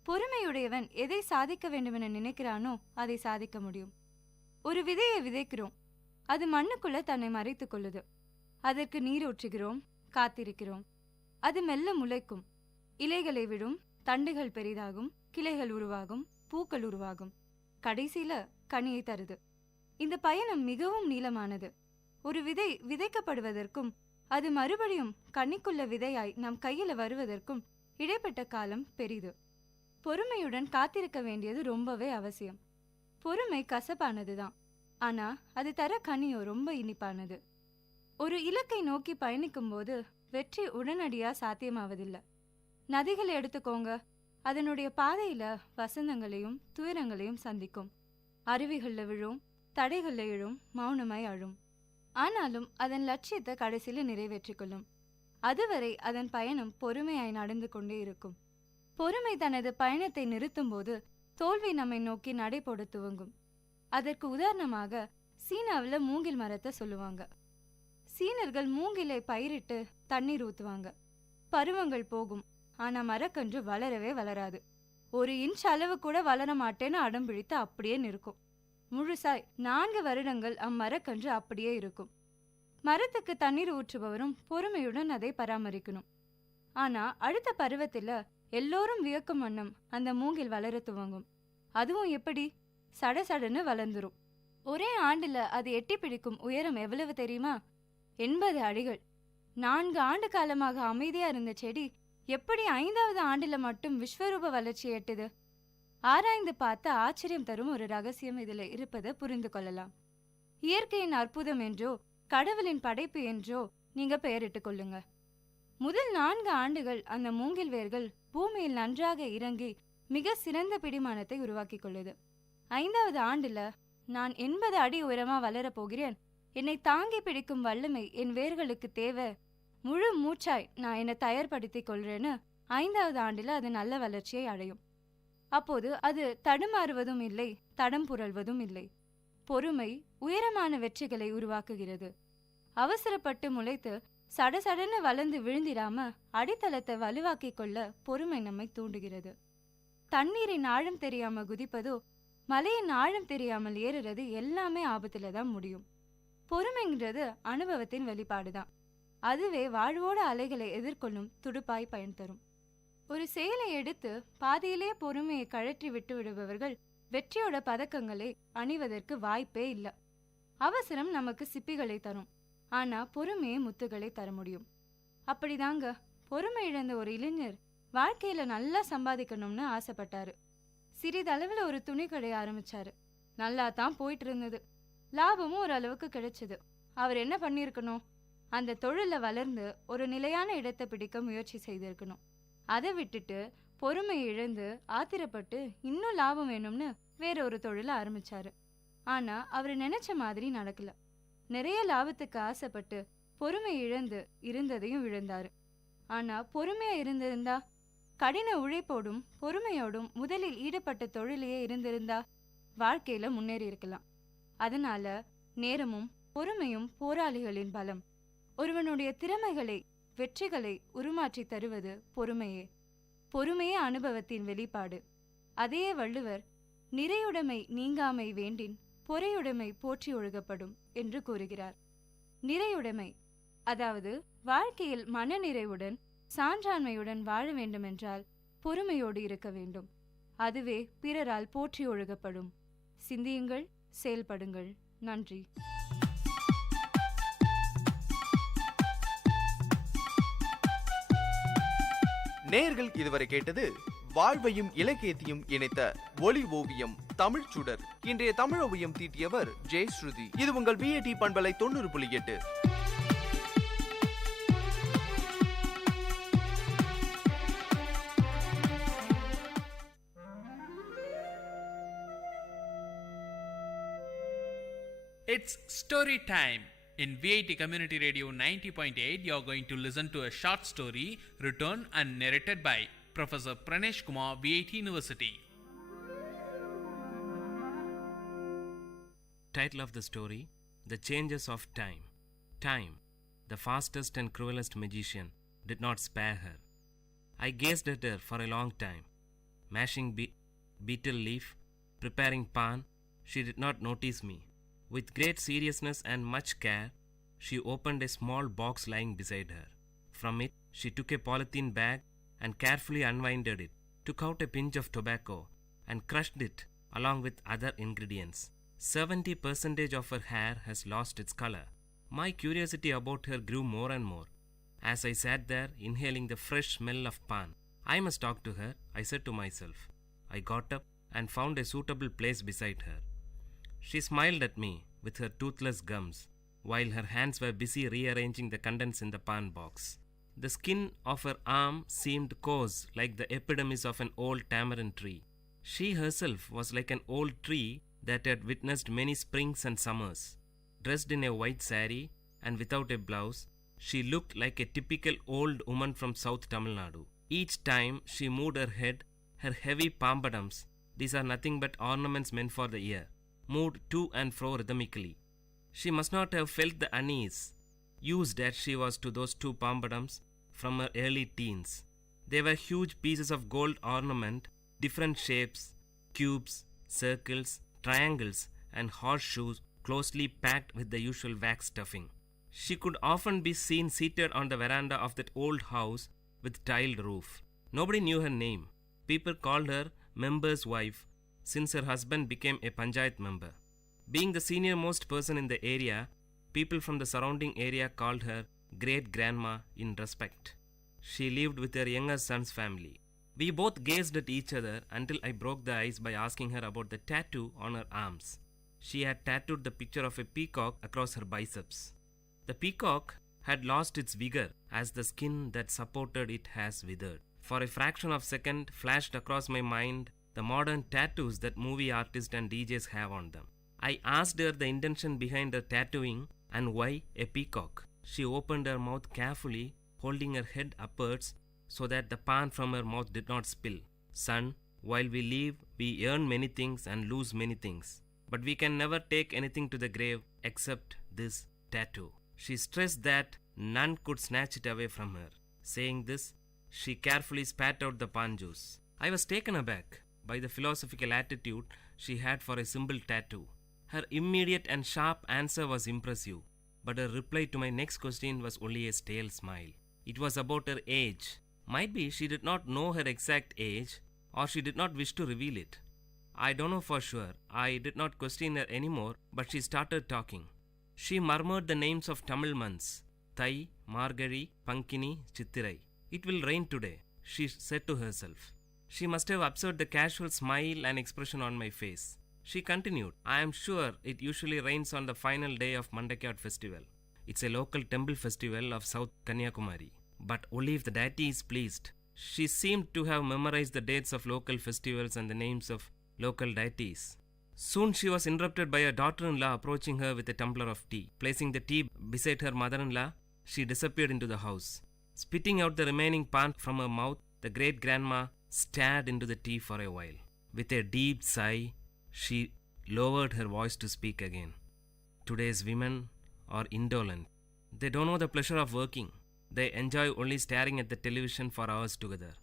பொறுமையுடையவன் எதை சாதிக்க வேண்டுமென நினைக்கிறானோ அதை சாதிக்க முடியும். ஒரு விதையை விதைக்கிறோம், அது மண்ணுக்குள்ள தன்னை மறைத்துக் கொள்ளுது. அதற்கு நீர் ஊற்றுகிறோம், காத்திருக்கிறோம். அது மெல்ல முளைக்கும், இலைகளை விடும், தண்டுகள் பெரிதாகும், கிளைகள் உருவாகும், பூக்கள் உருவாகும், கடைசியில கனியை தருது. இந்த பயணம் மிகவும் நீளமானது. ஒரு விதை விதைக்கப்படுவதற்கும் அது மறுபடியும் கனிக்குள்ள விதையாய் நம் கையில வருவதற்கும் இடைப்பட்ட காலம் பெரிது. பொறுமையுடன் காத்திருக்க வேண்டியது ரொம்பவே அவசியம். பொறுமை கசப்பானதுதான், ஆனா அது தர கனியோ ரொம்ப இனிப்பானது. ஒரு இலக்கை நோக்கி பயணிக்கும் போது வெற்றி உடனடியா சாத்தியமாவதில்லை. நதிகளை எடுத்துக்கோங்க, அதனுடைய பாதையில வசந்தங்களையும் துயரங்களையும் சந்திக்கும். அருவிகள்ல விழும், தடைகள்ல எழும், மௌனமாய் அழும். ஆனாலும் அதன் லட்சியத்தை கடைசியில நிறைவேற்றிக் கொள்ளும். அதுவரை அதன் பயணம் பொறுமையாய் நடந்து கொண்டே இருக்கும். பொறுமை தனது பயணத்தை நிறுத்தும் போது தோல்வி நம்மை நோக்கி நடை போட துவங்கும். அதற்கு உதாரணமாக சீனாவில் மூங்கில் மரத்தை சொல்லுவாங்க. சீனர்கள் மூங்கிலை பயிரிட்டு தண்ணீர் ஊத்துவாங்க. பருவங்கள் போகும், ஆனா மரக்கன்று வளரவே வளராது. 1 இன்ச் அளவு கூட வளர மாட்டேன்னு அடம் பிடித்து அப்படியே நிற்கும். முழுசாய் 4 வருடங்கள் அம்மரக்கன்று அப்படியே இருக்கும். மரத்துக்கு தண்ணீர் ஊற்றுபவரும் பொறுமையுடன் அதை பராமரிக்கணும். ஆனா அடுத்த பருவத்தில எல்லோரும் வியக்கும் வண்ணம் அந்த மூங்கில் வளர துவங்கும். அதுவும் எப்படி? சடசடன்னு வளர்ந்துரும். ஒரே ஆண்டுல அது எட்டி பிடிக்கும் உயரம் எவ்வளவு தெரியுமா? 80 அடிகள். 4 ஆண்டு காலமாக அமைதியா இருந்த செடி எப்படி 5வது ஆண்டுல மட்டும் விஸ்வரூப வளர்ச்சி எட்டுது? ஆராய்ந்து பார்த்த ஆச்சரியம் தரும் ஒரு ரகசியம் இதுல இருப்பதை புரிந்து கொள்ளலாம். இயற்கையின் அற்புதம் என்றோ கடவுளின் படைப்பு என்றோ நீங்க பெயரிட்டுக் கொள்ளுங்க. முதல் 4 ஆண்டுகள் அந்த மூங்கில் வேர்கள் பூமியில் நன்றாக இறங்கி மிக சிறந்த பிடிமானத்தை உருவாக்கி கொள்ளுது. 5வது ஆண்டுல நான் 80 அடி உயரமா வளரப் போகிறேன், என்னை தாங்கி பிடிக்கும் வல்லமை என் வேர்களுக்கு தேவை, முழு மூச்சாய் நான் என்னை தயார்படுத்திக் கொள்றேன்னு 5வது ஆண்டுல அது நல்ல வளர்ச்சியை அடையும். அப்போது அது தடுமாறுவதும் இல்லை, தடம் புரள்வதும் இல்லை. பொறுமை உயரமான வெற்றிகளை உருவாக்குகிறது. அவசரப்பட்டு முளைத்து சடசடன்னு வளர்ந்து விழுந்திடாம அடித்தளத்தை வலுவாக்கி கொள்ள பொறுமை நம்மை தூண்டுகிறது. தண்ணீரின் ஆழம் தெரியாம குதிப்பதோ மலையின் ஆழம் தெரியாமல் ஏறுறது எல்லாமே ஆபத்துல தான் முடியும். பொறுமைங்கிறது அனுபவத்தின் வெளிப்பாடுதான். அதுவே வாழ்வோட அலைகளை எதிர்கொள்ளும் துடுப்பாய் பயன் தரும். ஒரு செயலை எடுத்து பாதியிலே பொறுமையை கழற்றி விட்டு விடுபவர்கள் வெற்றியோட பதக்கங்களை அணிவதற்கு வாய்ப்பே இல்லை. அவசரம் நமக்கு சிப்பிகளை தரும், ஆனா பொறுமையை முத்துகளை தர முடியும். அப்படிதாங்க பொறுமை இழந்த ஒரு இளைஞர் வாழ்க்கையில நல்லா சம்பாதிக்கணும்னு ஆசைப்பட்டாரு. சிறிதளவுல ஒரு துணி கடை ஆரம்பிச்சாரு. நல்லா தான் போயிட்டு இருந்தது, லாபமும் ஒரு அளவுக்கு கிடைச்சது. அவர் என்ன பண்ணிருக்கணும்? அந்த தொழில வளர்ந்து ஒரு நிலையான இடத்தை பிடிக்க முயற்சி செய்திருக்கணும். அதை விட்டுட்டு பொறுமை இழந்து ஆத்திரப்பட்டு இன்னும் லாபம் வேணும்னு வேற ஒரு தொழில ஆரம்பிச்சாரு. ஆனா அவரு நினைச்ச மாதிரி நடக்கல. நிறைய லாபத்துக்கு ஆசைப்பட்டு பொறுமை இழந்து இருந்ததையும் இழந்தாரு. ஆனா பொறுமையா இருந்திருந்தா, கடின உழைப்போடும் பொறுமையோடும் முதலில் ஈடுபட்ட தொழிலையே இருந்திருந்தா வாழ்க்கையில முன்னேறி இருக்கலாம். அதனால நேரமும் பொறுமையும் போராளிகளின் பலம். ஒருவனுடைய திறமைகளை வெற்றிகளை உருமாற்றி தருவது பொறுமையே. பொறுமையே அனுபவத்தின் வெளிப்பாடு. அதே வள்ளுவர் நிறையுடைமை நீங்காமை வேண்டின் பொறையுடைமை போற்றி ஒழுகப்படும் என்று கூறுகிறார். நிறையுடைமை அதாவது வாழ்க்கையில் மனநிறைவுடன் சான்றாண்மையுடன் வாழ வேண்டுமென்றால் பொறுமையோடு இருக்க வேண்டும். அதுவே பிறரால் போற்றி ஒழுகப்படும். சிந்தியுங்கள், செயல்படுங்கள். நன்றி. நேயர்கள் இதுவரை கேட்டது வாழ்வையும் இலக்கியத்தையும் இணைத்த ஒலி ஓவியம் தமிழ் சுடர். இன்றைய தமிழ் ஓவியம் தீட்டியவர் ஜெயஸ்ருதி. இது உங்கள் VAT பண்பலை 90.8. It's story time. In VIT Community Radio 90.8, you are going to listen to a short story written and narrated by Professor Pranesh Kumar, VIT University. Title of the story: The Changes of Time. Time, the fastest and cruelest magician, did not spare her. I gazed at her for a long time. Mashing beetle leaf, preparing pan, she did not notice me. With great seriousness and much care, she opened a small box lying beside her. From it, she took a polythene bag and carefully unwinded it, took out a pinch of tobacco, and crushed it along with other ingredients. 70% of her hair has lost its color. My curiosity about her grew more and more. As I sat there, inhaling the fresh smell of pan, I must talk to her, I said to myself. I got up and found a suitable place beside her. She smiled at me with her toothless gums, while her hands were busy rearranging the contents in the pan box. The skin of her arm seemed coarse like the epidermis of an old tamarind tree. She herself was like an old tree that had witnessed many springs and summers. Dressed in a white saree and without a blouse, she looked like a typical old woman from South Tamil Nadu. Each time she moved her head, her heavy pampadums, these are nothing but ornaments meant for the ear, moved to and fro rhythmically. She must not have felt the unease, used as she was to those two pampadums from her early teens. They were huge pieces of gold ornament, different shapes, cubes, circles, triangles, and horseshoes closely packed with the usual wax stuffing. She could often be seen seated on the veranda of that old house with tiled roof. Nobody knew her name. People called her member's wife, since her husband became a panchayat member. Being the senior most person in the area, people from the surrounding area called her great grandma in respect. She lived with her younger son's family. We both gazed at each other until I broke the ice by asking her about the tattoo on her arms. She had tattooed the picture of a peacock across her biceps. The peacock had lost its vigor as the skin that supported it has withered. For a fraction of a second flashed across my mind the modern tattoos that movie artists and DJs have on them. I asked her the intention behind her tattooing and why a peacock. She opened her mouth carefully, holding her head upwards so that the pan from her mouth did not spill. Son, while we live, we earn many things and lose many things. But we can never take anything to the grave except this tattoo. She stressed that none could snatch it away from her. Saying this, she carefully spat out the pan juice. I was taken aback by the philosophical attitude she had for a simple tattoo. Her immediate and sharp answer was impressive, but her reply to my next question was only a stale smile. It was about her age. Might be she did not know her exact age, or she did not wish to reveal it. I don't know for sure. I did not question her anymore, but she started talking. She murmured the names of Tamil months: Thai, Margari, Pankini, Chittirai. It will rain today, she said to herself. She must have observed the casual smile and expression on my face. She continued, I am sure it usually rains on the final day of Mandakiyat festival. It's a local temple festival of South Kanyakumari. But only if the deity is pleased. She seemed to have memorized the dates of local festivals and the names of local deities. Soon she was interrupted by her daughter-in-law approaching her with a tumbler of tea. Placing the tea beside her mother-in-law, she disappeared into the house. Spitting out the remaining pan from her mouth, the great-grandma stared into the tea for a while. With a deep sigh, she lowered her voice to speak again. Today's women are indolent. They don't know the pleasure of working. They enjoy only staring at the television for hours together.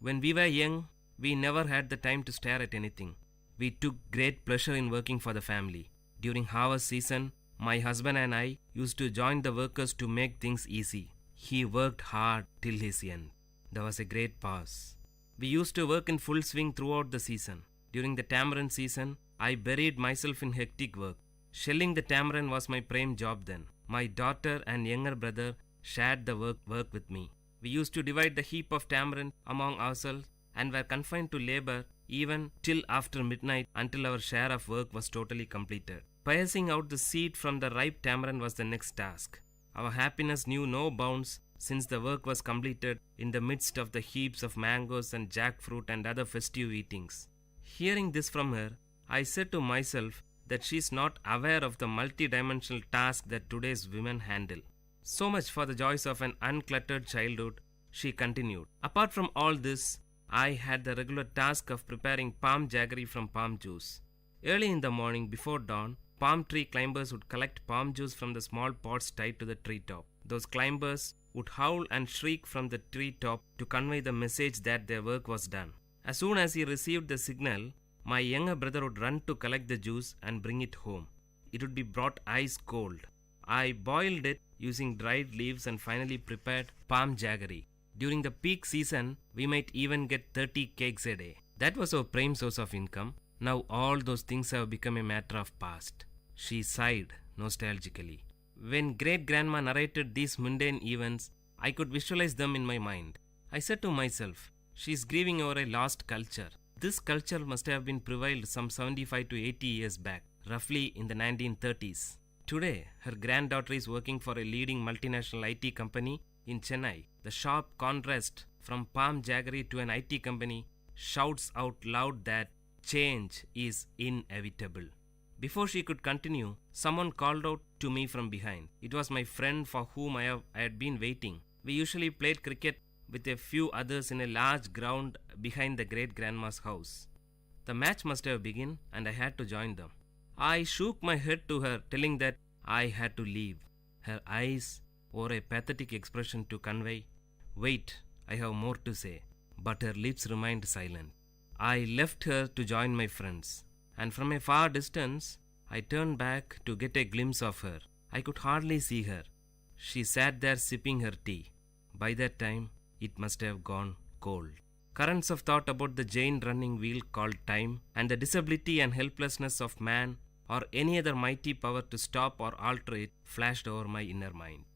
When we were young, we never had the time to stare at anything. We took great pleasure in working for the family. During harvest season, my husband and I used to join the workers to make things easy. He worked hard till his end. There was a great pause. We used to work in full swing throughout the season. During the tamarind season, I buried myself in hectic work. Shelling the tamarind was my prime job then. My daughter and younger brother shared the work with me. We used to divide the heap of tamarind among ourselves and were confined to labor even till after midnight until our share of work was totally completed. Piercing out the seed from the ripe tamarind was the next task. Our happiness knew no bounds since the work was completed in the midst of the heaps of mangoes and jackfruit and other festive eatings. Hearing this from her, I said to myself that she's not aware of the multi-dimensional task that today's women handle. So much for the joys of an uncluttered childhood, she continued. Apart from all this, I had the regular task of preparing palm jaggery from palm juice. Early in the morning before dawn, palm tree climbers would collect palm juice from the small pots tied to the treetop. Those climbers would howl and shriek from the treetop to convey the message that their work was done. As soon as he received the signal, my younger brother would run to collect the juice and bring it home. It would be brought ice cold. I boiled it using dried leaves and finally prepared palm jaggery. During the peak season, we might even get 30 cakes a day. That was our prime source of income. Now all those things have become a matter of past. She sighed nostalgically. When great-grandma narrated these mundane events, I could visualize them in my mind. I said to myself, she's grieving over a lost culture. This culture must have been prevailed some 75 to 80 years back, roughly in the 1930s. Today, her granddaughter is working for a leading multinational IT company in Chennai. The sharp contrast from palm jaggery to an IT company shouts out loud that change is inevitable. Before she could continue, someone called out to me from behind. It was my friend for whom I had been waiting. We usually played cricket with a few others in a large ground behind the great-grandma's house. The match must have begun and I had to join them. I shook my head to her, telling that I had to leave. Her eyes wore a pathetic expression to convey, "Wait, I have more to say." But her lips remained silent. I left her to join my friends, and from a far distance, I turned back to get a glimpse of her. I could hardly see her. She sat there sipping her tea. By that time, it must have gone cold. Currents of thought about the giant running wheel called time and the disability and helplessness of man or any other mighty power to stop or alter it flashed over my inner mind.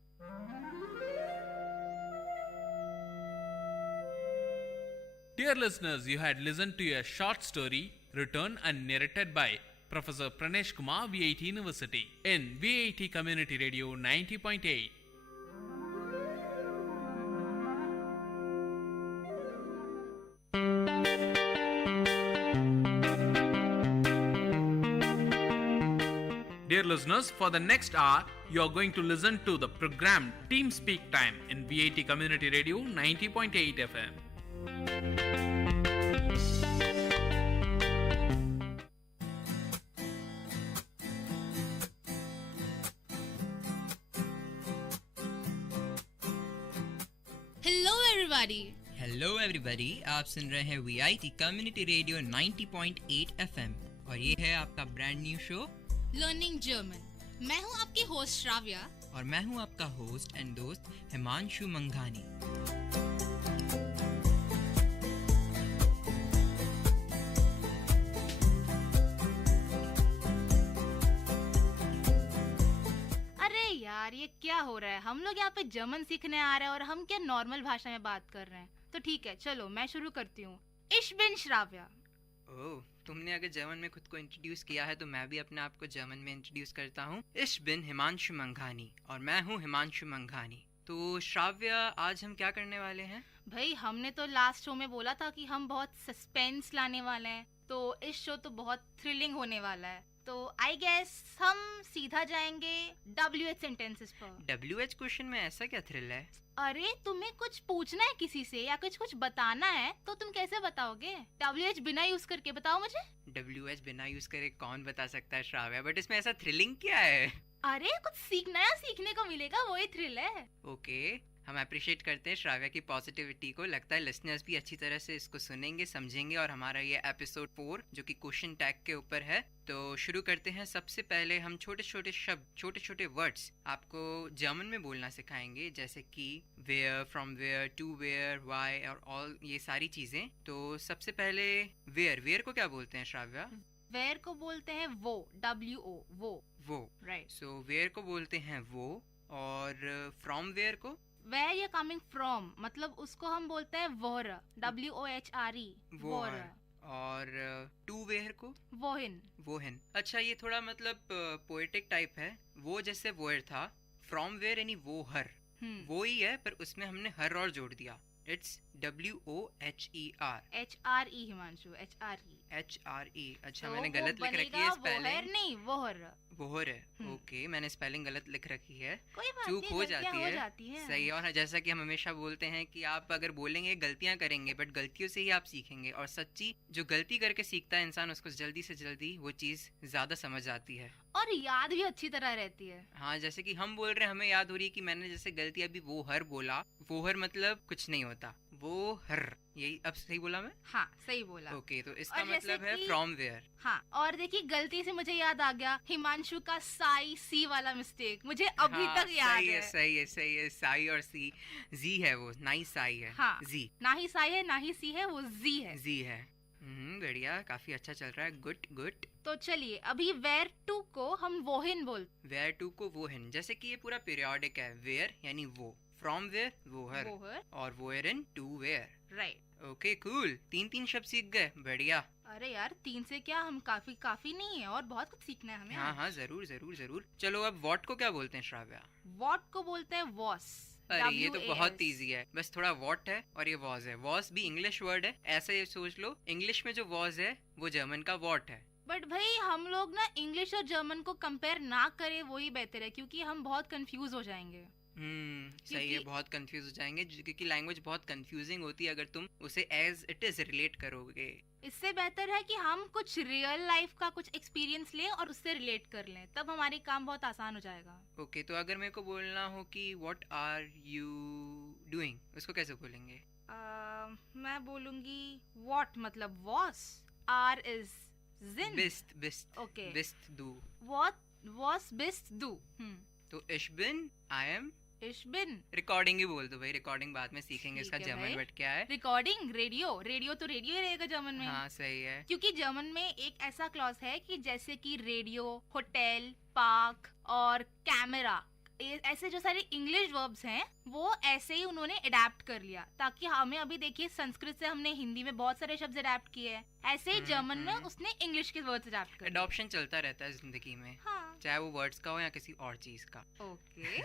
Dear listeners, you had listened to a short story written and narrated by Professor Pranesh Kumar, VIT University, in VIT Community Radio 90.8. Dear listeners, for the next hour, you are going to listen to the program Team Speak Time in VIT Community Radio 90.8 FM. Hello everybody, आप सुन रहे हैं VIT community radio 90.8 FM और ये है आपका brand new show learning German. मैं हूँ आपकी होस्ट श्राव्या और मैं हूँ आपका होस्ट एंड दोस्त हिमांशु मंघानी। यार ये क्या हो रहा है? हम लोग यहाँ पे जर्मन सीखने आ रहे हैं और हम क्या नॉर्मल भाषा में बात कर रहे हैं। तो ठीक है, चलो मैं शुरू करती हूँ। Ich bin Shravya. ओह, तुमने अगर जर्मन में खुद को इंट्रोड्यूस किया है तो मैं भी अपने आप को जर्मन में इंट्रोड्यूस करता हूँ। Ich bin हिमांशु मंघानी और मैं हूँ हिमांशु मंघानी। तो श्राव्या, आज हम क्या करने वाले हैं? भाई, हमने तो लास्ट शो में बोला था कि हम बहुत सस्पेंस लाने वाले हैं, तो इस शो तो बहुत थ्रिलिंग होने वाला है। तो आई गेस हम सीधा जाएंगे WH सेंटेंसेस पर। WH क्वेश्चन में ऐसा क्या थ्रिल है? अरे, तुम्हें कुछ पूछना है किसी से या कुछ बताना है तो तुम कैसे बताओगे? WH बिना यूज करके बताओ मुझे। WH बिना यूज करे कौन बता सकता है श्राव्या, बट इसमें ऐसा थ्रिलिंग क्या है? अरे, कुछ नया सीखने को मिलेगा, वही थ्रिल है। ओके, हम अप्रिशिएट करते हैं श्राव्या की पॉजिटिविटी को। लगता है लिसनर्स भी अच्छी तरह से इसको सुनेंगे, समझेंगे और हमारा ये एपिसोड 4 जो कि क्वेश्चन टैग के ऊपर है। तो शुरू करते हैं। सबसे पहले हम छोटे छोटे शब्द, छोटे छोटे वर्ड्स आपको जर्मन में बोलना सिखाएंगे, जैसे कि where, from where, to where, why और ऑल, ये सारी चीजें। तो सबसे पहले वेयर को क्या बोलते हैं श्राव्या? वेयर को बोलते हैं वो, WO, वो, राइट। सो वेयर को बोलते हैं वो, और फ्रॉम वेयर को Where you're coming from, मतलब उसको हम बोलते हैं वोर, WOHRE, वोर। और टू वेयर को वोहिन। अच्छा, ये थोड़ा मतलब पोएटिक टाइप है। वो जैसे वोयर था, फ्रॉम वेयर यानी वो हर, वो ही है, पर उसमें हमने हर और जोड़ दिया। It's WOHER। HRE Himanshu, HRE। HRE, अच्छा तो मैंने वो गलत लिख रखी बनेगा है स्पेलिंग। नहीं वोहर। बोहर है, ओके, मैंने स्पेलिंग गलत लिख रखी है, कोई बात चूक नहीं, हो गलतियां जाती हो है। जाती हैं। सही है। और जैसा कि हम हमेशा बोलते हैं कि आप अगर बोलेंगे गलतियां करेंगे, बट गलतियों से ही आप सीखेंगे, और सच्ची जो गलती करके सीखता है इंसान, उसको जल्दी से जल्दी वो चीज ज्यादा समझ आती है और याद भी अच्छी तरह रहती है। हाँ, जैसे कि हम बोल रहे हैं, हमें याद हो रही है कि मैंने जैसे गलती अभी वो हर बोला, वो हर मतलब कुछ नहीं होता, वो हर, यही अब सही बोला मैं? हाँ सही बोला। ओके, तो इसका और जैसे मतलब है कि- फ्रॉम वेयर। हाँ, और देखिए गलती से मुझे याद आ गया हिमांशु का साई सी वाला मिस्टेक, मुझे अभी हाँ, तक याद सही है। सही है, सही है। साई और सी, जी है वो, नाई साई है। हाँ, जी, ना ही साई है ना ही सी है, वो जी है। जी है। बढ़िया, काफी अच्छा चल रहा है, गुड गुड। तो चलिए अभी वेयर टू को हम वोहिन बोलते। वेयर टू को वो है, जैसे कि ये पूरा पीरियोडिक है। वेयर यानी वो, फ्रॉम वेयर वो हर, वोहर। और वेयर इन to where. Right. Okay cool, 3 शब्द सीख गए, बढ़िया। अरे यार 3 से क्या, हम काफी नहीं है, और बहुत कुछ सीखना है हमें। हाँ हाँ, जरूर जरूर जरूर। चलो अब वॉट को क्या बोलते हैं श्राव्या? वॉट को बोलते हैं वॉस। अरे ये तो बहुत WAS। इजी है, बस थोड़ा वॉट है और ये वॉज है। वॉज भी इंग्लिश वर्ड है, ऐसे सोच लो, इंग्लिश में जो वॉज है वो जर्मन का वॉट है। बट भाई हम लोग ना इंग्लिश और जर्मन को कंपेयर ना करें, वही बेहतर है, क्योंकि हम बहुत कंफ्यूज हो जाएंगे। सही है, बहुत कंफ्यूज हो जाएंगे, क्योंकि लैंग्वेज बहुत कंफ्यूजिंग होती है अगर तुम उसे एज इट इज रिलेट करोगे। इससे बेहतर है कि हम कुछ रियल लाइफ का कुछ एक्सपीरियंस लें और उससे रिलेट कर लें, तब हमारी काम बहुत आसान हो जाएगा। ओके, तो अगर मेरे को बोलना हो कि व्हाट आर यू डूइंग, उसको कैसे बोलेंगे? मैं बोलूंगी व्हाट मतलब वॉस, आर इज जिन, बिस्ट बिस्ट, ओके, बिस्ट दू, व्हाट वॉस बिस्ट दू। तो ich bin, I am, ich bin। Recording ही बोल दो भाई, रिकॉर्डिंग बाद में सीखेंगे इसका ठीक है जर्मन भाई। वर्ड क्या है। रिकॉर्डिंग, रेडियो, रेडियो तो रेडियो ही रहेगा जर्मन में। हाँ सही है, क्योंकि जर्मन में एक ऐसा क्लॉज है कि जैसे कि रेडियो, होटल, पार्क और कैमरा, ऐसे जो सारे इंग्लिश वर्ब्स हैं वो ऐसे ही उन्होंने अडेप्ट कर लिया, ताकि हमें अभी देखिए संस्कृत से हमने हिंदी में बहुत सारे शब्द अडेप्ट किए हैं, ऐसे ही जर्मन में उसने इंग्लिश के वर्ड्स अडेप्ट कर लिए। एडॉप्शन चलता रहता है जिंदगी में। हाँ। चाहे वो वर्ड्स का हो या किसी और चीज का। ओके।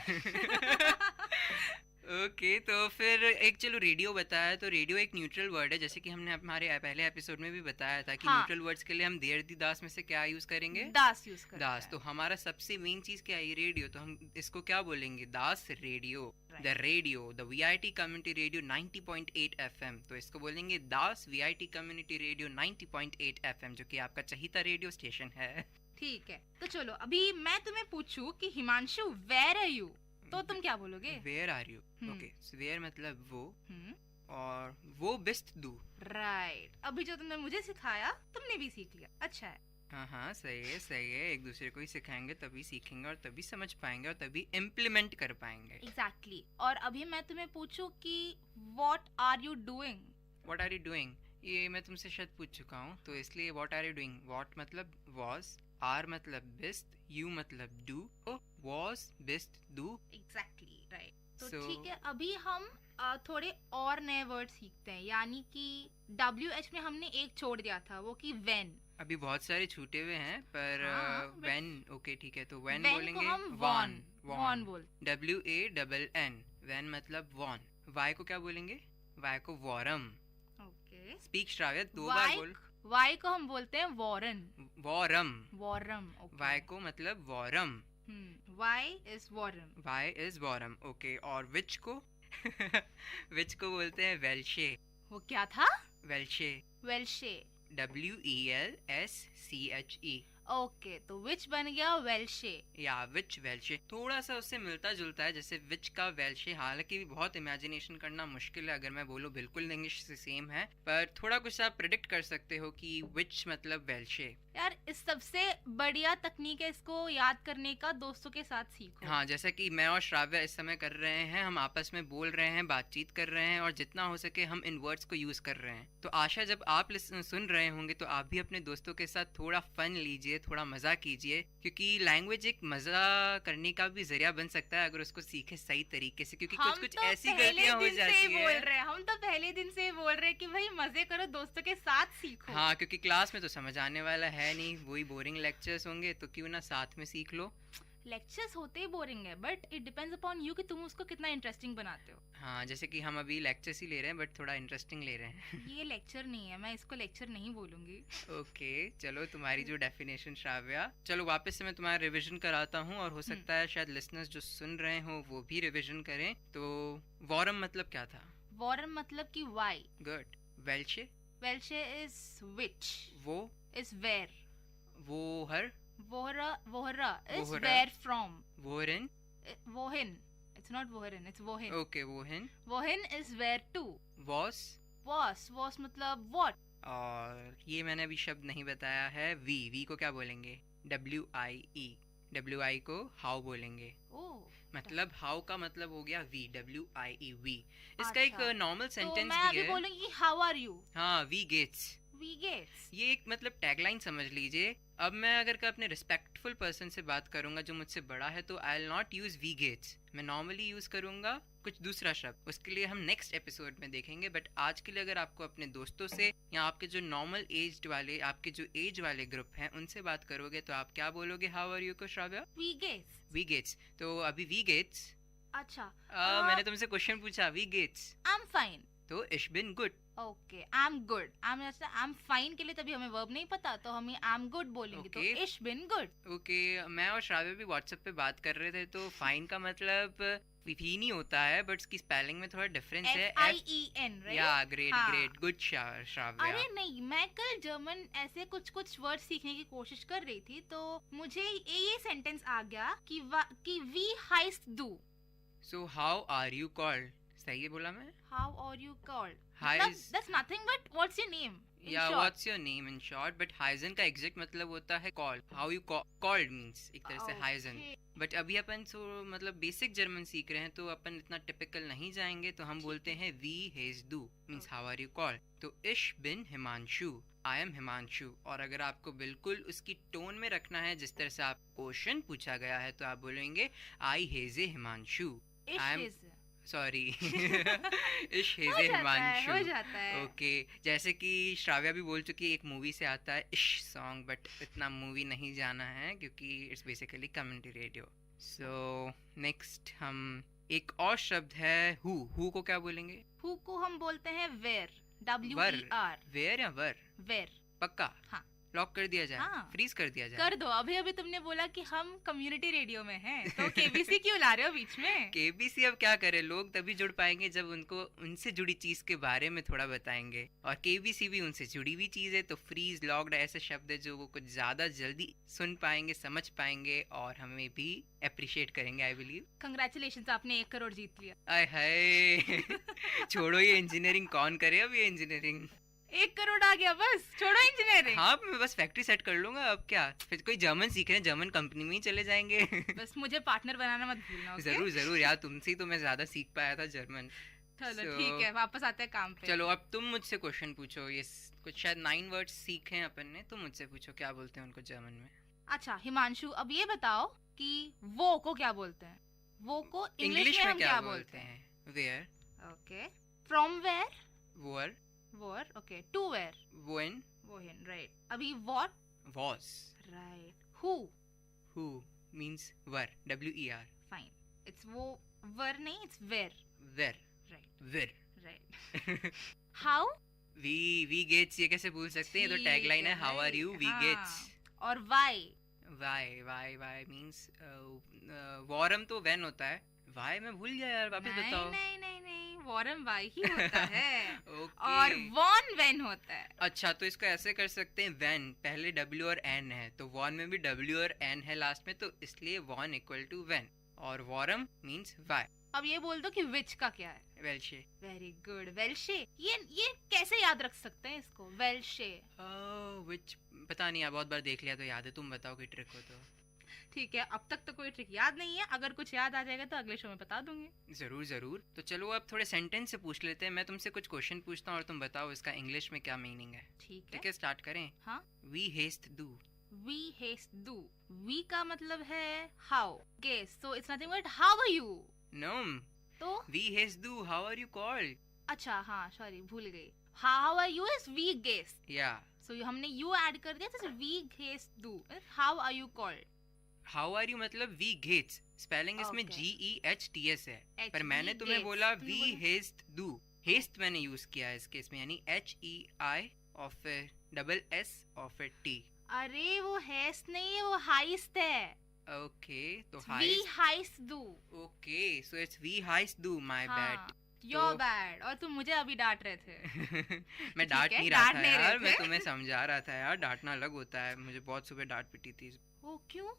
ओके, तो फिर एक चलो रेडियो बताया, तो रेडियो एक न्यूट्रल वर्ड है, जैसे कि हमने हमारे पहले एपिसोड में भी बताया था कि हाँ। न्यूट्रल वर्ड्स के लिए हम देर दी दास में से क्या यूज करेंगे? दास यूज करेंगे। दास। तो हमारा सबसे मेन चीज क्या है? रेडियो। तो हम इसको क्या बोलेंगे? दास radio, the radio, the VIT community radio 90.8 FM। तो इसको बोलेंगे दास VIT कम्युनिटी रेडियो 90.8 FM, जो कि आपका चहीता रेडियो स्टेशन है। ठीक है, तो चलो अभी मैं तुम्हें पूछूं कि हिमांशु वेयर आर यू, तो तुम क्या बोलोगे? Where are you, okay, where मतलब वो, और वो बिस्ट दू। राइट, अभी जो तुमने मुझे सिखाया तुमने भी सीख लिया, अच्छा है। हाँ हाँ, सही है सही है, एक दूसरे को ही सिखाएंगे तभी सीखेंगे और तभी समझ पाएंगे और तभी इम्प्लीमेंट कर पाएंगे। एग्जैक्टली। और अभी मैं तुम्हें पूछूं कि what are you doing? What are you doing, ये मैं तुमसे शायद पूछ चुका हूँ, तो इसलिए what are you doing, what मतलब वॉज, आर मतलब बिस्ट, यू मतलब डू, वॉज बिस्ट डू। Exactly right. तो So- ठीक है, अभी हम थोड़े और नए वर्ड सीखते हैं, यानी कि WH में हमने एक छोड़ दिया था, वो कि when। अभी बहुत सारे छूटे हुए हैं, पर हाँ, when, ओके ठीक है, तो when when बोलेंगे को हम वॉन, वॉन बोल, WANN, when मतलब वॉन। Y को क्या बोलेंगे? Y को वॉरम। ओके। स्पीक श्राव्य, 2 बार बोल। Y को हम बोलते हैं वॉरन, वॉरम। वॉरम। Y को मतलब वॉरम। Y is वॉरम। Y is वॉरम, ओके। और विच को विच को बोलते हैं वेल्शे। वो क्या था? वेल्शे, वेल्शे, WELSCHE। ओके, तो विच बन गया वेल्शे। या विच वेल्शे, थोड़ा सा उससे मिलता जुलता है, जैसे विच का वेल्शे। हालांकि भी बहुत इमेजिनेशन करना मुश्किल है, अगर मैं बोलूँ बिल्कुल इंग्लिश से सेम है, पर थोड़ा कुछ आप प्रेडिक्ट कर सकते हो कि विच मतलब वेल्शे। यार इस सबसे बढ़िया तकनीक है इसको याद करने का, दोस्तों के साथ सीखो। हाँ, जैसा कि मैं और श्राव्य इस समय कर रहे हैं, हम आपस में बोल रहे हैं, बातचीत कर रहे हैं, और जितना हो सके हम इन वर्ड्स को यूज कर रहे हैं। तो आशा जब आप सुन रहे होंगे तो आप भी अपने दोस्तों के साथ थोड़ा फन लीजिए, थोड़ा मजा कीजिए, क्योंकि लैंग्वेज एक मजा करने का भी जरिया बन सकता है अगर उसको सीखे सही तरीके से, क्योंकि कुछ कुछ ऐसी गलतियां हो जाती है। हम तो पहले दिन से बोल रहे हैं कि भाई मजे करो, दोस्तों के साथ सीखो। हाँ, क्योंकि क्लास में तो समझ आने वाला है नहीं, वही बोरिंग लेक्चर्स होंगे, तो क्यों ना साथ में सीख लो। लेक्चर्स होते ही बोरिंग है, but it depends upon you कि तुम उसको कितना इंटरेस्टिंग बनाते हो. हाँ, जैसे कि हम अभी लेक्चर्स ही ले रहे हैं बट थोड़ा इंटरेस्टिंग ले रहे हैं. ये लेक्चर नहीं है, मैं इसको लेक्चर नहीं बोलूंगी. ओके, चलो तुम्हारी जो डेफिनेशन श्राव्या, चलो वापस से मैं तुम्हारा रिवीजन कराता हूँ और हो सकता है शायद लिसनर्स जो सुन रहे हो वो भी रिवीजन करें. तो वॉरम मतलब क्या था? वॉरम मतलब कि वाई. गुड. वेल्शे? वेल्शे इज विच. वो इज वेयर. वोहर? Wohra is where from. Wohin? Wohin. It's not Wohin, it's Wohin. Okay, Wohin. Wohin is where to. Was? Was मतलब what. और ये मैंने अभी शब्द नहीं बताया है. वी को क्या बोलेंगे? WIE. WI को हाउ बोलेंगे. मतलब हाउ का मतलब हो गया वी. WIE we. इसका एक नॉर्मल सेंटेंस भी है. मैं अभी बोलूंगी हाउ आर यू. हाँ, वी गेट्स. ये एक मतलब टैगलाइन समझ लीजिए. अब मैं अगर अपने रिस्पेक्टफुल पर्सन से बात करूंगा जो मुझसे बड़ा है तो आई विल नॉट यूज वी गेट्स. मैं नॉर्मली यूज करूंगा कुछ दूसरा शब्द. उसके लिए हम नेक्स्ट एपिसोड में देखेंगे. बट आज के लिए अगर आपको अपने दोस्तों से या आपके जो नॉर्मल एज वाले, आपके जो एज वाले ग्रुप हैं उनसे बात करोगे तो आप क्या बोलोगे हाउ आर यू को श्राव्या? We gets. तो अभी वी गेट्स. अच्छा, मैंने तुमसे क्वेश्चन पूछा. वी गेट्स. I am fine. तो इश बिन गुड. Okay, I am good. I am fine के लिए तभी हमें वर्ब नहीं पता तो हम आई एम गुड बोलेंगे. तो इश बिन गुड. ओके, मैं और श्राव्या भी व्हाट्सएप पे बात कर रहे थे तो फाइन का मतलब ही नहीं होता है बट इसकी स्पेलिंग में थोड़ा डिफरेंस है. FIEN, right? या ग्रेट गुड श्राव्या. अरे नहीं, मैं कल जर्मन ऐसे कुछ वर्ड सीखने की कोशिश कर रही थी तो मुझे ये सेंटेंस आ गया कि वी हाइस्ट डू. So how are you called. सही है बोला मैं? How are you called. That's nothing but what's your name? What's your name in short? But Huygens का एग्जैक्ट मतलब होता है call. How you called means एक तरह से हाइजन. बट अभी अपन मतलब बेसिक जर्मन सीख रहे हैं तो अपन इतना टिपिकल नहीं जाएंगे तो हम बोलते हैं वी हेज डू means how are you called. तो इश बिन हिमांशु. I am Himanshu. और अगर आपको बिल्कुल उसकी टोन में रखना है जिस तरह से आप क्वेश्चन पूछा गया है तो आप बोलेंगे आई हेज ए हिमांशु. सॉरी इश हेजे हिमांशु. ओके, जैसे कि श्राव्या भी बोल चुकी है एक मूवी से आता है इश सॉन्ग बट इतना मूवी नहीं जाना है क्योंकि it's basically community radio. So next हम एक और शब्द है हु को क्या बोलेंगे? हु को हम बोलते हैं वेर. WER. वेर या वर? वेर. पक्का? हाँ. लॉक कर दिया जाए. हाँ. फ्रीज कर दिया जाए. कर दो. अभी तुमने बोला कि हम कम्युनिटी रेडियो में हैं तो केबीसी क्यों ला रहे हो बीच में? केबीसी अब क्या करे, लोग तभी जुड़ पाएंगे जब उनको उनसे जुड़ी चीज के बारे में थोड़ा बताएंगे और केबीसी भी उनसे जुड़ी हुई चीज है. तो फ्रीज, लॉक्ड ऐसे शब्द है जो वो कुछ ज्यादा जल्दी सुन पाएंगे, समझ पाएंगे और हमें भी अप्रिशिएट करेंगे. I believe. कंग्रेचुलेशंस, आपने 1 करोड़ जीत लिया. आय हाय छोड़ो ये इंजीनियरिंग. कौन करे अब ये इंजीनियरिंग? 1 करोड़ आ गया, बस छोड़ो इंजीनियरिंग. हाँ, मैं बस फैक्ट्री सेट कर लूंगा. अब क्या, फिर कोई जर्मन सीख रहे हैं, जर्मन कंपनी में ही चले जाएंगे. बस मुझे पार्टनर बनाना मत भूलना. जरूर यार, तुमसे ही तो मैं ज्यादा सीख पाया था जर्मन. चलो ठीक है, वापस आते हैं काम पे. चलो अब तुम मुझसे क्वेश्चन पूछो. ये कुछ शायद 9 वर्ड्स सीखे हैं अपन ने. तुम मुझसे पूछो क्या बोलते हैं उनको जर्मन में. अच्छा हिमांशु, अब ये बताओ कि वो को क्या बोलते हैं? वो को इंग्लिश में हम क्या बोलते हैं? वेयर. ओके. From where? वोर. वोर. ओके. To where? वोइन. वोइन, राइट. अभी व्हाट? वॉस. राइट. हु मींस वर. WER. फाइन. इट्स वो वर नहीं, इट्स वेयर. वेर. राइट. वेर. राइट. हाउ? वी गेट्स. ये कैसे भूल सकते हैं? ये तो टैगलाइन है. How are you? वी गेट्स. और वाई? वाई मींस वॉरम तो व्हेन होता है. वाई मैं भूल गया यार, वापस बताओ. नहीं, वॉरम वाई ही होता है. okay. और वॉन वेन होता है. अच्छा, तो इसको ऐसे कर सकते हैं. वेन पहले W और N है तो वॉन में भी W और N है लास्ट में, तो इसलिए वॉन इक्वल टू वेन. और वॉरम मींस वाई. अब ये बोल दो कि विच का क्या है? वेल्शे. Very good. वेल्शे. ये कैसे याद रख सकते हैं इसको? वेल्शे. विच पता नहीं यार, बहुत बार देख लिया तो याद है. तुम बताओ कोई ट्रिक हो तो. ठीक है, अब तक तो कोई ट्रिक याद नहीं है. अगर कुछ याद आ जाएगा तो अगले शो में बता दूंगी. जरूर. तो चलो अब थोड़े सेंटेंस से पूछ लेते हैं. मैं तुमसे कुछ क्वेश्चन पूछता हूँ और तुम बताओ इसका इंग्लिश में क्या मीनिंग है. ठीक है, स्टार्ट करें. हाँ. वी हेस्ट डू. वी हेस्ट डू. वी का मतलब है हाउ. गेस. So it's nothing but how are you. No. तो वी हेस्ट डू. How are you called. अच्छा हाँ, सॉरी भूल गई. हाउ आर यू इज वी गेस्ट. या. सो हमने यू ऐड कर दिया तो वी हेस्ट डू. How are you called. How are you मतलब वी गेट्स, स्पेलिंग इसमें GEHTS है, पर मैंने तुम्हें बोला वी हेस्ट डू। हेस्ट मैंने यूज किया है इस केस में, यानी HEI और फिर डबल S और फिर T। अरे वो हेस्ट नहीं है, वो हाइस्ट है। ओके, तो वी हाइस्ट डू। ओके, सो इट्स वी हाइस्ट डू, माय बैड। Your bad. और तुम मुझे अभी डांट रहे थे। मैं डांट नहीं रहा था यार, मैं तुम्हें समझा रहा था यार, डांटना अलग होता है। मुझे बहुत सुबह डांट पिटी थी। ओ क्यों?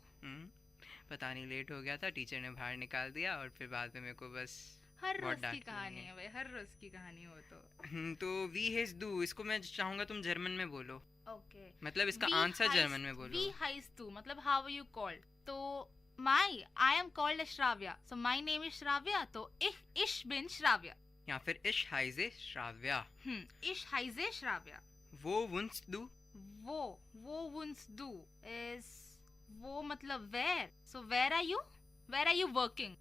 पता नहीं, लेट हो गया था, टीचर ने बाहर निकाल दिया और फिर बाद में मेरे को बस हर रोज की कहानी है भाई, हर रोज की कहानी हो तो वी हेस डू, इसको मैं चाहूंगा तुम जर्मन में बोलो। ओके, मतलब इसका आंसर जर्मन में बोलो। वी हाइस डू मतलब हाउ आर यू कॉल्ड? तो I am called Shravya, so my name is Shravya, तो इश बिन श्राव्या, या फिर इश हाइजे श्राव्या। इश हाइजे श्राव्या। वो वुंस डू, वो वुंस डू इज वो मतलब where, so where are you working,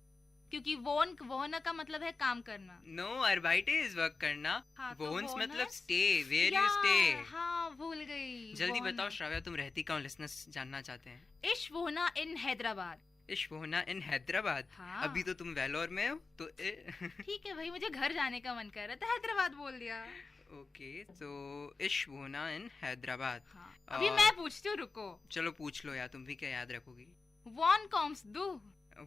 क्योंकि वोन का मतलब है काम करना। नो, अरबाइटे इज वर्क करना। वोन्स मतलब स्टे, वेयर यू स्टे। हाँ, भूल गई। जल्दी बताओ श्राव्या, तुम रहती कहाँ? लिसनर्स जानना चाहते हैं। इश वोना इन हैदराबाद। इश वोना इन हैदराबाद। हाँ। अभी तो तुम वेलोर में हो तो ठीक है भाई, मुझे घर जाने का मन कर रहा था, हैदराबाद बोल दिया। ओके, तो इश वोना इन हैदराबाद। अभी मैं पूछती हूँ, रुको। चलो पूछ लो यार, तुम भी क्या याद रखोगी। वॉन कॉम्स डू,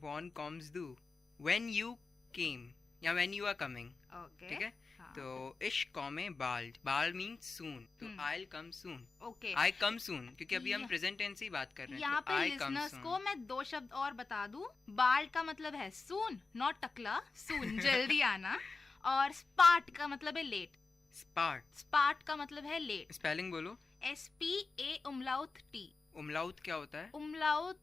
वॉन कॉम्स डू, when you came या when you are coming। okay, ठीक है। तो इश कॉमे बाल्ड, बाल्ड मीन्स सून, तो I'll come soon। okay, I come soon, क्योंकि अभी हम प्रेजेंट टेंस ही बात कर रहे हैं। यहाँ पे लिसनर्स को मैं 2 शब्द और बता दूं। बाल्ड का मतलब है सून, नॉट टकला, सून जल्दी आना, और स्पार्ट का मतलब है लेट। स्पार्ट का मतलब है लेट। स्पेलिंग बोलो। SPA उमलाउट T। उमलाउट क्या होता है? उमलाउट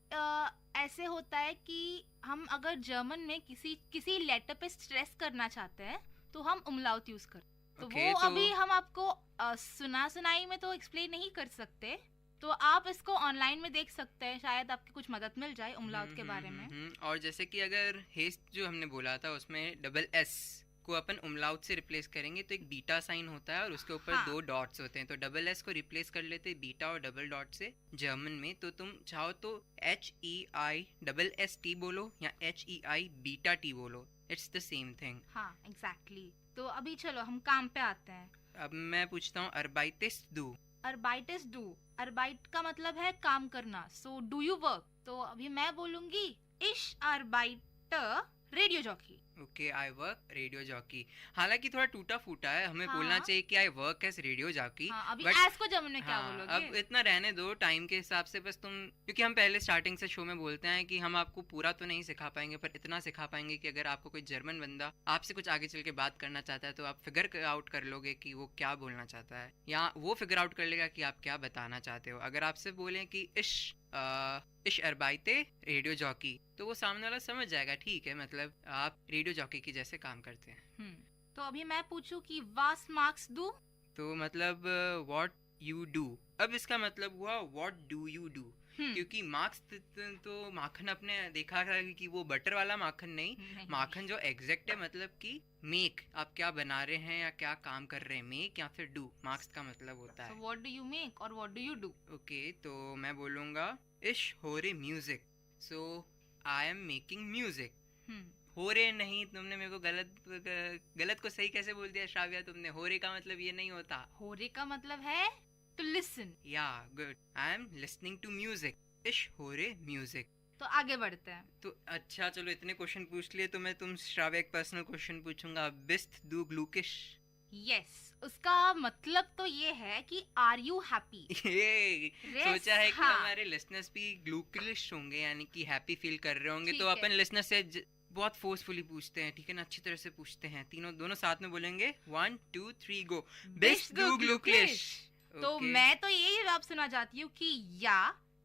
ऐसे होता है कि हम अगर जर्मन में किसी लेटर पे स्ट्रेस करना चाहते हैं तो हम उमलाउट यूज करते। तो वो अभी हम आपको सुनाई में तो एक्सप्लेन नहीं कर सकते, तो आप इसको ऑनलाइन में देख सकते हैं, शायद आपकी कुछ मदद मिल जाए उमलाउट के बारे में। और जैसे कि अगर हेस्ट जो हमने बोला था उसमें डबल S को अपन उमलाउट से रिप्लेस करेंगे तो एक बीटा साइन होता है और उसके ऊपर 2 डॉट्स होते हैं, तो डबल S को रिप्लेस कर लेते हैं बीटा और डबल डॉट से जर्मन में। तो तुम चाहो तो HEI डबल ST बोलो या HEI बीटा T बोलो, इट्स द सेम थिंग। हाँ, एग्जैक्टली। तो अभी चलो हम काम पे आते हैं। अब मैं पूछता हूँ, अरबाइटिस डू। अरबाइटिस डू, अरबाइट का मतलब है काम करना, सो डू यू वर्क। तो अभी मैं बोलूंगी इश अरबाइटर radio jockey. Okay, I work radio jockey. हालांकि थोड़ा टूटा फूटा है, हमें बोलना चाहिए कि I work as radio jockey. अभी एस को जर्मन में क्या बोलोगे? अब इतना रहने दो टाइम के हिसाब से, बस तुम, क्योंकि हम पहले स्टार्टिंग से शो में बोलते हैं कि हम आपको पूरा तो नहीं सिखा पाएंगे, पर इतना सिखा पाएंगे कि अगर आपको कोई जर्मन बंदा आपसे कुछ आगे चल के बात करना चाहता है तो आप फिगर आउट कर लोगे कि वो क्या बोलना चाहता है, या वो फिगर आउट कर लेगा कि आप क्या बताना चाहते हो। अगर आपसे बोले कि इश अरबाइते रेडियो जॉकी, तो वो सामने वाला समझ जाएगा, ठीक है, मतलब आप रेडियो जॉकी की जैसे काम करते हैं। तो अभी मैं पूछूं कि वास मार्क्स डू, तो मतलब व्हाट यू डू। अब इसका मतलब हुआ व्हाट डू यू डू, क्योंकि मार्क्स तो माखन अपने देखा है कि वो बटर वाला माखन नहीं, माखन जो एग्जैक्ट है, मतलब कि मेक, आप क्या बना रहे हैं या क्या काम कर रहे हैं, मेक या फिर डू, मार्क्स का मतलब होता है। व्हाट डू यू मेक और what do you do. Okay, तो मैं बोलूंगा इश हो रे music, so I am making music. हो रे नहीं, तुमने मेरे को गलत को सही कैसे बोल दिया श्राव्या तुमने? हो रे का मतलब ये नहीं होता। हो रे का मतलब है to listen। Yeah, good. I am listening to music. इश हो रे म्यूजिक। तो आगे बढ़ते हैं। तो अच्छा, चलो इतने क्वेश्चन पूछ लिए, तो मैं तुम श्राव्या एक पर्सनल क्वेश्चन पूछूंगा। बिस्ट दू ग्लूकिश। यस, उसका मतलब तो ये है कि आर यू हैप्पी। सोचा है कि हमारे लिसनर्स भी ग्लूकिश होंगे, यानी कि हैप्पी फील कर रहे होंगे, तो अपन लिसनर से बहुत फोर्सफुली पूछते हैं, ठीक है ना, अच्छी तरह से पूछते हैं। दोनों साथ में बोलेंगे 1 2 3 गो। बिस्ट दू ग्लूकिश। तो मैं तो यही जवाब सुना चाहती हूँ कि या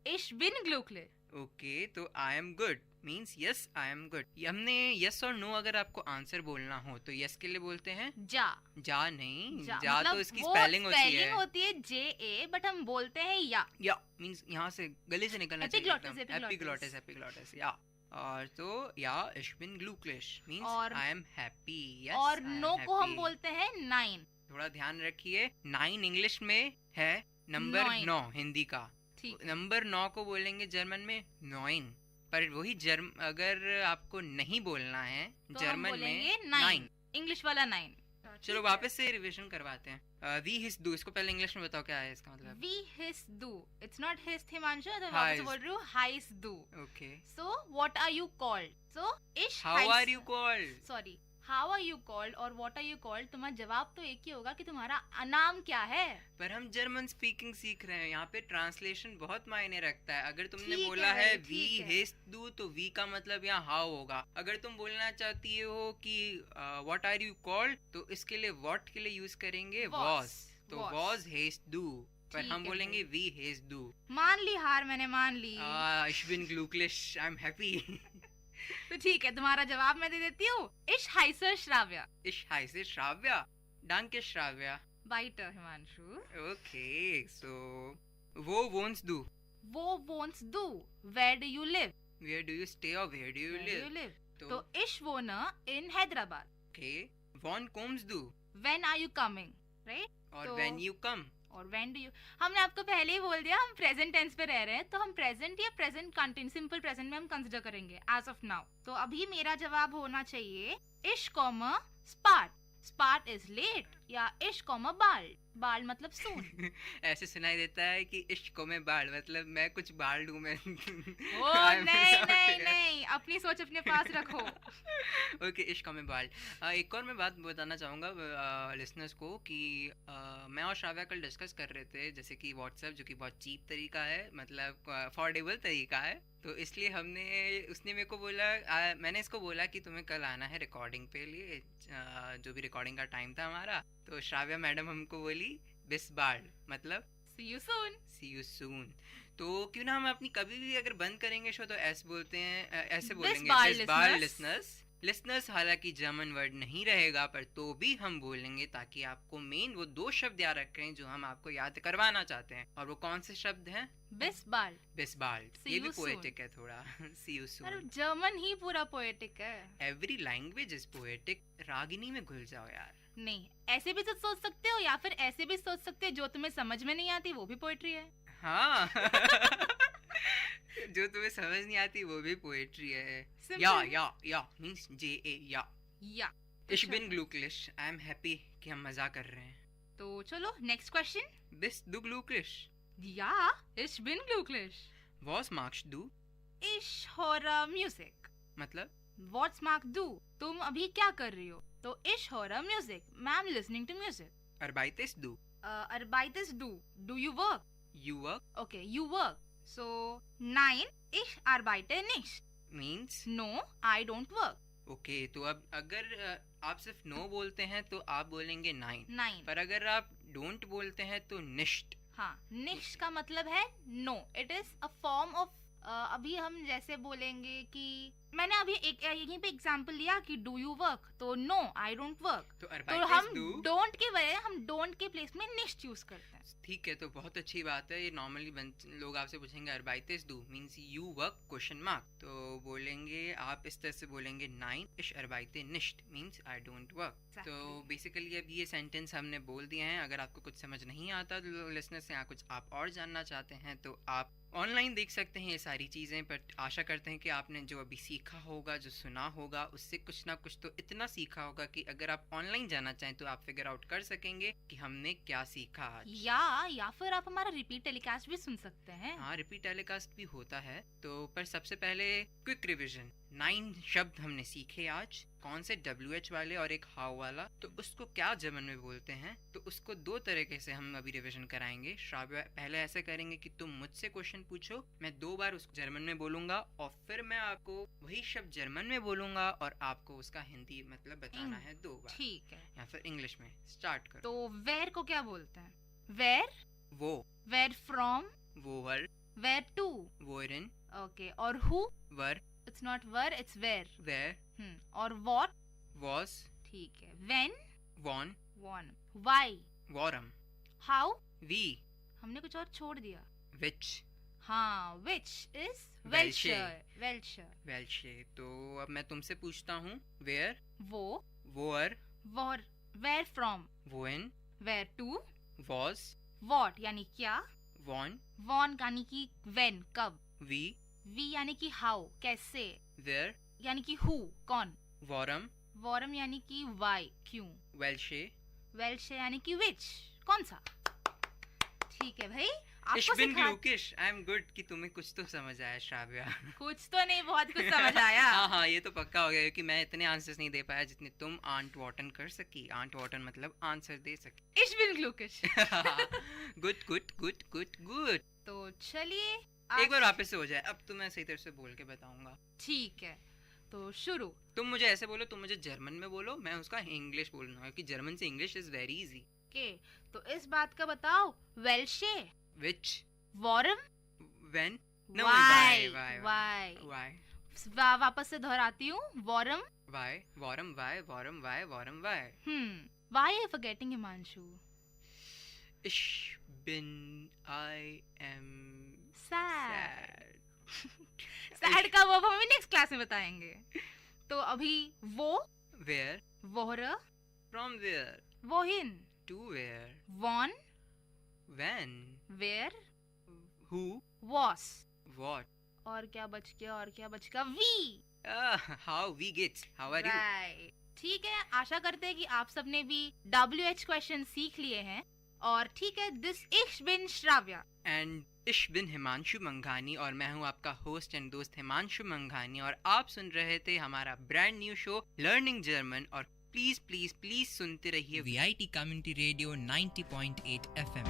इश बिन ग्लूकले। ओके, तो I am good means yes I am good. हमने यस और नो अगर आपको आंसर बोलना हो तो यस के लिए बोलते हैं जा नहीं, जा मतलब तो इसकी स्पेलिंग होती है JA, बट हम बोलते हैं या मीन्स यहाँ से गले से निकलना चाहिए, एपिग्लॉटिस या। और तो या इश बिन ग्लूकलिश मीन्स आई एम हैप्पी। और नो को हम बोलते हैं 9। थोड़ा ध्यान रखिए, 9 इंग्लिश में है नंबर 9 हिंदी का, नंबर 9 को बोलेंगे जर्मन में 9, पर वही अगर आपको नहीं बोलना है तो जर्मन हम में 9, इंग्लिश वाला 9। चलो वापस से रिवीजन करवाते हैं। वी हिस डू, इसको पहले इंग्लिश में बताओ क्या है इसका मतलब। वी हिस डू, इट्स नॉट हिस हिमांशु, तो हाँ, वापस बोल रही हूँ हाइस डू। Okay, so what are you called, so इश how are you called, sorry how are you called और व्हाट आर यू कॉल्ड, तुम्हारा जवाब तो एक ही होगा कि तुम्हारा नाम क्या है। पर हम जर्मन स्पीकिंग सीख रहे हैं, यहाँ पे ट्रांसलेशन बहुत मायने रखता है। अगर तुमने ठीक बोला है है भाई, वी ठीक है। हिस डू, तो वी का मतलब यहाँ हाउ होगा। अगर तुम बोलना चाहती हो कि व्हाट आर यू कॉल्ड, तो इसके लिए व्हाट के लिए यूज करेंगे वॉज, तो was. वॉज हिस डू, पर ठीक हम है बोलेंगे भाई। वी हिस डू। मान ली हार, मैंने मान ली। Ich bin glücklich, I'm happy। तो ठीक है, तुम्हारा जवाब मैं दे देती हूँ। इश हाइसर Shravya, Ich heiße Shravya, danke Shravya। बाइटर Himanshu. Okay, so wo wohnst du? वो वोंट्स डू, where do you live, Where do you stay or where do you live? तो इश वोना इन Hyderabad. Okay, wann kommst du? When are you coming, right. और when you come? और व्हेन डू यू, हमने आपको पहले ही बोल दिया हम प्रेजेंट टेंस पे रह रहे हैं, तो हम प्रेजेंट या प्रेजेंट कंटिन्यू सिंपल प्रेजेंट में हम कंसीडर करेंगे एज ऑफ नाउ। तो अभी मेरा जवाब होना चाहिए इश कॉमा स्पार्ट, स्पार्ट इज लेट, या इश कॉमा बाल, बाल मतलब सून। ऐसे सुनाई देता है कि इश्क में बाल, मतलब मैं कुछ बाल दूं मैं। ओ नहीं नहीं नहीं, अपनी सोच अपने पास रखो। ओके, इश्क में बाल। एक और मैं बात बताना चाहूँगा लिसनर्स को कि मैं और श्राव्या कल डिस्कस कर रहे थे, जैसे कि व्हाट्सएप जो कि बहुत चीप तरीका है, मतलब अफोर्डेबल तरीका है, तो इसलिए उसने मेरे को बोला, मैंने इसको बोला कि तुम्हें कल आना है रिकॉर्डिंग पे लिए, जो भी रिकॉर्डिंग का टाइम था हमारा, तो श्राव्या मैडम हमको बोली बिस बाल, मतलब सी you soon, C you soon. तो क्यों ना हम अपनी कभी भी अगर बंद करेंगे शो तो ऐसे बोलते हैं, ऐसे बोलेंगे बिस बाल लिसनर्स। हालांकि जर्मन वर्ड नहीं रहेगा, पर तो भी हम बोलेंगे ताकि आपको मेन वो 2 शब्द याद रखें जो हम आपको याद करवाना चाहते हैं। और वो कौन से शब्द हैं? बिस बाल, बिस बाल। ये भी पोएटिक है थोड़ा। सी यू सून, जर्मन ही पूरा पोएटिक है। Every language is poetic. Ragini में घुल जाओ यार। नहीं, ऐसे भी तो सोच सकते हो, या फिर ऐसे भी सोच सकते हो, जो तुम्हें समझ में नहीं आती वो भी पोएट्री है। हाँ। जो तुम्हें समझ नहीं आती वो भी पोएट्री है। या मींस JA या। Ich bin glücklich, I am happy कि हम मजा कर रहे हैं। तो चलो next question. Bist du glücklich? Ja, ich bin glücklich. Was magst du? Ich höre Musik. मतलब? What's magst du? तुम अभी क्या कर रही हो? तो ich höre Musik. मैं am listening to music. Arbeitest du? Arbeitest du? Do you work? You work? Okay, you work. So, 9, ich arbeite nicht. Means? No, I don't work. Okay, तो अब अगर आप सिर्फ no बोलते हैं तो आप बोलेंगे 9, पर अगर आप don't बोलते हैं तो nicht। हाँ, nicht का मतलब है no. It is a form of अभी हम जैसे बोलेंगे कि मैंने अभी एक यहीं पे एग्जांपल लिया कि डू यू वर्क, तो नो आई डोंट वर्क, तो हम डोंट के बजाय हम डोंट के प्लेस में निश्ट यूज करते हैं। ठीक है, तो बहुत अच्छी बात है। ये नॉर्मली लोग आपसे पूछेंगे arbeites du means you work question mark, तो बोलेंगे आप इस तरह से बोलेंगे 9 ich arbeite nicht means I don't work. तो बेसिकली अब ये सेंटेंस हमने बोल दिए हैं। अगर आपको कुछ समझ नहीं आता तो लिसनर से कुछ आप और जानना चाहते हैं तो आप ऑनलाइन देख सकते हैं ये सारी चीज़ें। पर आशा करते हैं कि आपने जो अभी सीखा होगा, जो सुना होगा, उससे कुछ ना कुछ तो इतना सीखा होगा कि अगर आप ऑनलाइन जाना चाहें तो आप फिगर आउट कर सकेंगे कि हमने क्या सीखा आज। या फिर आप हमारा रिपीट टेलीकास्ट भी सुन सकते हैं। हाँ, रिपीट टेलीकास्ट भी होता है। तो पर सबसे पहले क्विक रिविजन। 9 शब्द हमने सीखे आज, कौन से WH वाले और एक हाउ वाला। तो उसको क्या जर्मन में बोलते हैं, तो उसको 2 तरीके से हम अभी रिवीजन कराएंगे। श्राव्या पहले ऐसे करेंगे कि तुम मुझसे क्वेश्चन पूछो, मैं 2 बार उसको जर्मन में बोलूंगा और फिर मैं आपको वही शब्द जर्मन में बोलूंगा और आपको उसका हिंदी मतलब बताना है 2 बार। ठीक है, या फिर इंग्लिश में स्टार्ट करो। तो वेयर को क्या बोलते हैं? वेयर, वो। वेयर फ्रॉम, वोवर। वेयर टू, वोरन। ओके, और हु, वर। इट्स नॉट वर, इट्स वेयर। वेयर। और व्हाट, was। ठीक है, when, won। won, why, warm। how, we। हमने कुछ और छोड़ दिया। which। हाँ, which is welche। welche। तो अब मैं तुमसे पूछता हूँ where, वो, where, where from, wohin, where to, was, what यानी क्या, वॉन यानी कि when, कब. वी यानी कि how, कैसे. वेयर यानी कि who, कौन. वॉरम यानी कि why, क्यों. वेल्शे यानी कि which, कौन सा. ठीक है भाई. Ich bin glücklich, I am good कि तुम्हें कुछ तो समझ आया श्राव्या. कुछ तो नहीं, बहुत कुछ समझ आया. हाँ ये तो पक्का हो गया क्योंकि मैं इतने आंसर्स नहीं दे पाया जितने तुम आंट वॉटन कर सकी. आंट वॉटन मतलब आंसर दे सकी. Ich bin glücklich. गुड. तो चलिए एक बार वापस से हो जाए. अब तो मैं सही तरह से बोल के बताऊंगा. ठीक है, तो शुरू. तुम मुझे ऐसे बोलो, तुम मुझे जर्मन में बोलो, मैं उसका इंग्लिश बोलूंगा क्योंकि जर्मन से English is very easy. Okay, तो इस बात का बताओ. वेल्शे, which, वॉरम, when, no, why. वापस से दोहराती हूँ. वॉरम, why. Why are you forgetting, Himanshu? I am sad. Sad का वो हम नेक्स्ट क्लास में बताएंगे. तो अभी वो, where, Vohra, from where, wohin, to where, won, when, where, who, was, what, और क्या बच गया. we. How we get, how are you. ठीक है, आशा करते हैं कि आप सबने भी WH क्वेश्चन सीख लिए हैं. और ठीक है, this ich bin Shravya and ich bin Himanshu मंघानी और मैं हूँ आपका होस्ट एंड दोस्त हिमांशु मंघानी और आप सुन रहे थे हमारा brand new show learning German. और प्लीज प्लीज प्लीज सुनते रहिए VIT community radio 90.8 FM.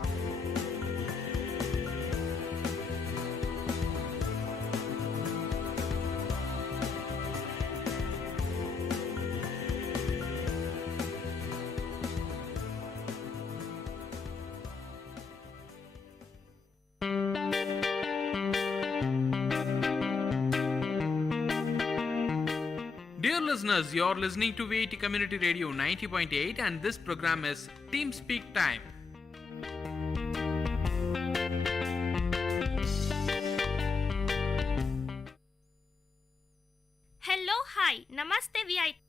Dear listeners, you're listening to Vit Community Radio 90.8 and this program is Team Speak Time. Hello, hi, namaste VIT.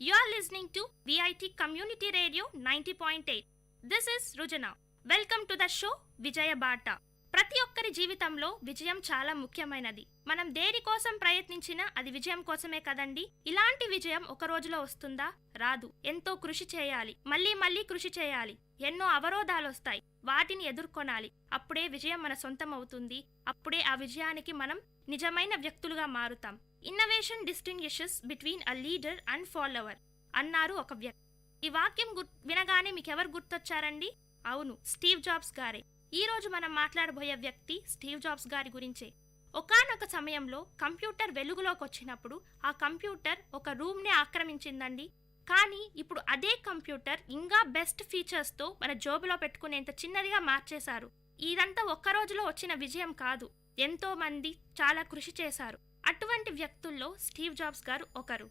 You're listening to VIT Community Radio 90.8. This is Rujana. Welcome to the show Vijaya Bata. ప్రతి ఒక్కరి జీవితంలో విజయం చాలా ముఖ్యమైనది. మనం దేని కోసం ప్రయత్నించినా అది విజయం కోసమే కదండి. ఇలాంటి విజయం ఒక రోజులో వస్తుందా? రాదు. ఎంతో కృషి చేయాలి, మళ్ళీ కృషి చేయాలి. ఎన్నో అవరోధాలు వస్తాయి, వాటిని ఎదుర్కొనాలి. అప్పుడే విజయం మన సొంతం అవుతుంది. అప్పుడే ఆ విజయానికి మనం నిజమైన వ్యక్తులుగా మారుతాం. Innovation distinguishes between a leader and follower అన్నారు ఒక వ్యక్తి. ఈ వాక్యం వినగానే మీకెవరు గుర్తొచ్చారండి? అవును, స్టీవ్ జాబ్స్ గారే. ఈ రోజు మనం మాట్లాడబోయే వ్యక్తి స్టీవ్ జాబ్స్ గారి గురించే. ఒకానొక సమయంలో కంప్యూటర్ వెలుగులోకి వచ్చినప్పుడు ఆ కంప్యూటర్ ఒక రూమ్నే ఆక్రమించిందండి. కానీ ఇప్పుడు అదే కంప్యూటర్ ఇంకా బెస్ట్ ఫీచర్స్తో మన జోబులో పెట్టుకునేంత చిన్నదిగా మార్చేశారు. ఇదంతా ఒక్క రోజులో వచ్చిన విజయం కాదు, ఎంతో మంది చాలా కృషి చేశారు. అటువంటి వ్యక్తుల్లో స్టీవ్ జాబ్స్ గారు ఒకరు.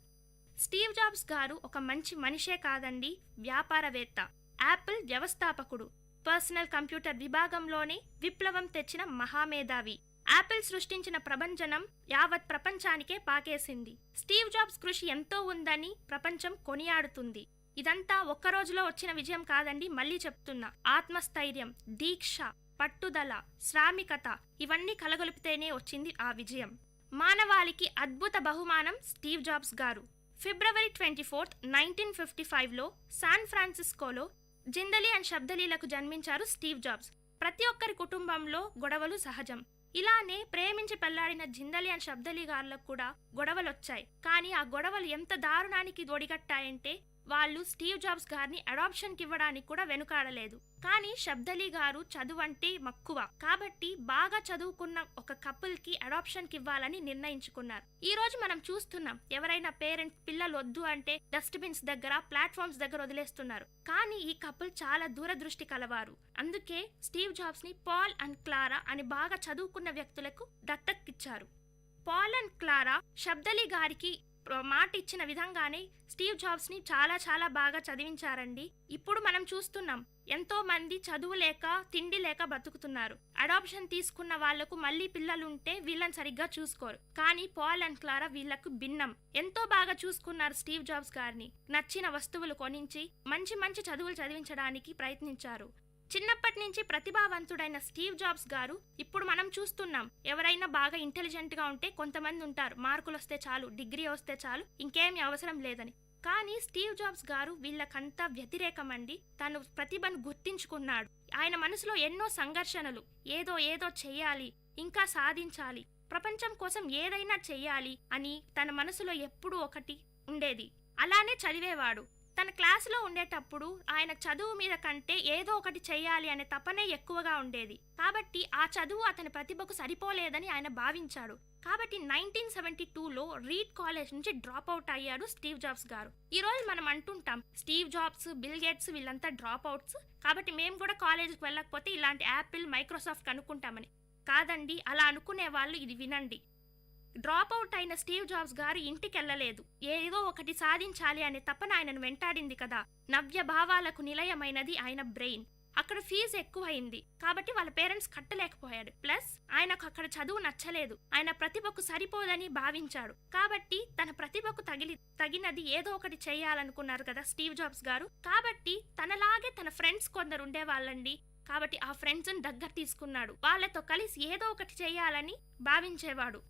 స్టీవ్ జాబ్స్ గారు ఒక మంచి మనిషే కాదండి, వ్యాపారవేత్త, యాపిల్ వ్యవస్థాపకుడు, పర్సనల్ కంప్యూటర్ విభాగంలోనే విప్లవం తెచ్చిన మహామేధావి. యాపిల్ సృష్టించిన ప్రభంజనం యావత్ ప్రపంచానికే పాకేసింది. స్టీవ్ జాబ్స్ కృషి ఎంతో ఉందని ప్రపంచం కొనియాడుతుంది. ఇదంతా ఒక్క రోజులో వచ్చిన విజయం కాదండి, మళ్ళీ చెప్తున్నా. ఆత్మస్థైర్యం, దీక్ష, పట్టుదల, శ్రామికత ఇవన్నీ కలగొలిపితేనే వచ్చింది ఆ విజయం. మానవాళికి అద్భుత బహుమానం స్టీవ్ జాబ్స్ గారు. ఫిబ్రవరి 24, 1955లో శాన్ ఫ్రాన్సిస్కోలో జిందలీ అండ్ శబ్దలీలకు జన్మించారు స్టీవ్ జాబ్స్. ప్రతి ఒక్కరి కుటుంబంలో గొడవలు సహజం. ఇలానే ప్రేమించి పెళ్లాడిన జిందలీ అండ్ శబ్దలీ గారులకు కూడా గొడవలొచ్చాయి. కానీ ఆ గొడవలు ఎంత దారుణానికి ఒడిగట్టాయంటే వాళ్ళు స్టీవ్ జాబ్స్ గారిని అడాప్షన్కి ఇవ్వడానికి కూడా వెనుకాడలేదు. కానీ శబ్దలీ గారు చదువంటే మక్కువ కాబట్టి బాగా చదువుకున్న ఒక కపుల్ కి అడాప్షన్కి ఇవ్వాలని నిర్ణయించుకున్నారు. ఈ రోజు మనం చూస్తున్నాం, ఎవరైనా పేరెంట్స్ పిల్లలు వద్దు అంటే డస్ట్బిన్స్ దగ్గర, ప్లాట్ఫామ్స్ దగ్గర వదిలేస్తున్నారు. కానీ ఈ కపుల్ చాలా దూరదృష్టి కలవారు. అందుకే స్టీవ్ జాబ్స్ ని పాల్ అండ్ క్లారా అని బాగా చదువుకున్న వ్యక్తులకు దత్తక్కిచ్చారు. పాల్ అండ్ క్లారా శబ్దలీ గారికి మాట ఇచ్చిన విధంగానే స్టీవ్ జాబ్స్ ని చాలా చాలా బాగా చదివించారండి. ఇప్పుడు మనం చూస్తున్నాం, ఎంతో మంది చదువు లేక తిండి లేక బతుకుతున్నారు. అడాప్షన్ తీసుకున్న వాళ్లకు మళ్ళీ పిల్లలుంటే వీళ్ళని సరిగ్గా చూసుకోరు. కానీ పాల్ అండ్ క్లారా వీళ్లకు భిన్నం. ఎంతో బాగా చూసుకున్నారు స్టీవ్ జాబ్స్ గారిని. నచ్చిన వస్తువులు కొనించి మంచి మంచి చదువులు చదివించడానికి ప్రయత్నించారు. చిన్నప్పటి నుంచి ప్రతిభావంతుడైన స్టీవ్ జాబ్స్ గారు ఇప్పుడు మనం చూస్తున్నాం. ఎవరైనా బాగా ఇంటెలిజెంట్ గా ఉంటే కొంతమంది ఉంటారు, మార్కులు వస్తే చాలు, డిగ్రీ వస్తే చాలు, ఇంకేమీ అవసరం లేదని. కానీ స్టీవ్ జాబ్స్ గారు వీళ్ళకంతా వ్యతిరేకమండి. తను ప్రతిభను గుర్తించుకున్నాడు. ఆయన మనసులో ఎన్నో సంఘర్షణలు, ఏదో చెయ్యాలి, ఇంకా సాధించాలి, ప్రపంచం కోసం ఏదైనా చెయ్యాలి అని తన మనసులో ఎప్పుడూ ఒకటి ఉండేది. అలానే చదివేవాడు. తన క్లాసులో ఉండేటప్పుడు ఆయన చదువు మీద కంటే ఏదో ఒకటి చెయ్యాలి అనే తపనే ఎక్కువగా ఉండేది. కాబట్టి ఆ చదువు అతని ప్రతిభకు సరిపోలేదని ఆయన భావించాడు. కాబట్టి 1972లో రీడ్ కాలేజ్ నుంచి డ్రాప్ అవుట్ అయ్యాడు స్టీవ్ జాబ్స్ గారు. ఈ రోజు మనం అంటుంటాం స్టీవ్ జాబ్స్, బిల్ గేట్స్ వీళ్ళంతా డ్రాప్ అవుట్స్, కాబట్టి మేము కూడా కాలేజీకి వెళ్ళకపోతే ఇలాంటి యాపిల్, మైక్రోసాఫ్ట్ అనుకుంటామని. కాదండి, అలా అనుకునే వాళ్ళు ఇది వినండి. డ్రాప్ అవుట్ అయిన స్టీవ్ జాబ్స్ గారు ఇంటికి వెళ్ళలేదు. ఏదో ఒకటి సాధించాలి అనే తపన ఆయనను వెంటాడింది కదా. నవ్య భావాలకు నిలయమైనది ఆయన బ్రెయిన్. అక్కడ ఫీజు ఎక్కువైంది కాబట్టి వాళ్ళ పేరెంట్స్ కట్టలేకపోయాడు. ప్లస్ ఆయనకు అక్కడ చదువు నచ్చలేదు. ఆయన ప్రతిభకు సరిపోదని భావించాడు. కాబట్టి తన ప్రతిభకు తగినది ఏదో ఒకటి చేయాలనుకున్నారు కదా స్టీవ్ జాబ్స్ గారు. కాబట్టి తనలాగే తన ఫ్రెండ్స్ కొందరు ఉండేవాళ్ళండి. కాబట్టి ఆ ఫ్రెండ్స్ని దగ్గర తీసుకున్నాడు. వాళ్ళతో కలిసి ఏదో ఒకటి చేయాలని భావించేవాడు.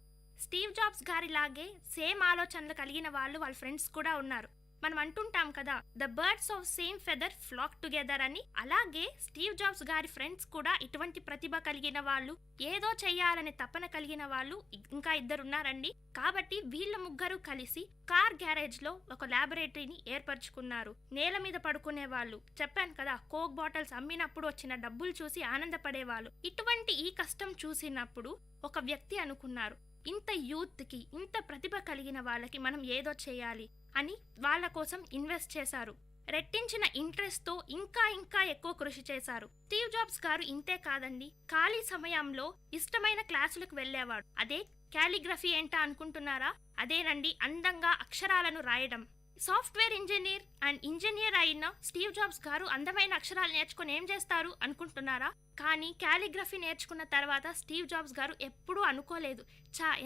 స్టీవ్ జాబ్స్ గారిలాగే సేమ్ ఆలోచనలు కలిగిన వాళ్ళు వాళ్ళ ఫ్రెండ్స్ కూడా ఉన్నారు. మనం అంటుంటాం కదా, the birds of same feather flock together అని. అలాగే స్టీవ్ జాబ్స్ గారి ఫ్రెండ్స్ కూడా ఇటువంటి ప్రతిభ కలిగిన వాళ్ళు, ఏదో చెయ్యాలనే తపన కలిగిన వాళ్ళు ఇంకా ఇద్దరున్నారండి. కాబట్టి వీళ్ళ ముగ్గురు కలిసి కార్ గ్యారేజ్ లో ఒక ల్యాబొరేటరీని ఏర్పరచుకున్నారు. నేల మీద పడుకునే వాళ్ళు, చెప్పాను కదా, కోక్ బాటిల్స్ అమ్మినప్పుడు వచ్చిన డబ్బులు చూసి ఆనందపడేవాళ్ళు. ఇటువంటి ఈ కష్టం చూసినప్పుడు ఒక వ్యక్తి అనుకున్నారు, ఇంత యూత్కి, ఇంత ప్రతిభ కలిగిన వాళ్ళకి మనం ఏదో చేయాలి అని వాళ్ళ కోసం ఇన్వెస్ట్ చేశారు. రెట్టించిన ఇంట్రెస్ట్ తో ఇంకా ఎక్కువ కృషి చేశారు. స్టీవ్ జాబ్స్ గారు ఇంతే కాదండి, ఖాళీ సమయంలో ఇష్టమైన క్లాసులకు వెళ్ళేవాడు. అదే కాలిగ్రఫీ ఏంటా అనుకుంటున్నారా? అదేనండి, అందంగా అక్షరాలను రాయడం. సాఫ్ట్వేర్ ఇంజనీర్ అండ్ ఇంజనీర్ అయిన స్టీవ్ జాబ్స్ గారు అందమైన అక్షరాలు నేర్చుకుని ఏం చేస్తారు అనుకుంటున్నారా? కానీ కాలిగ్రఫీ నేర్చుకున్న తర్వాత స్టీవ్ జాబ్స్ గారు ఎప్పుడూ అనుకోలేదు,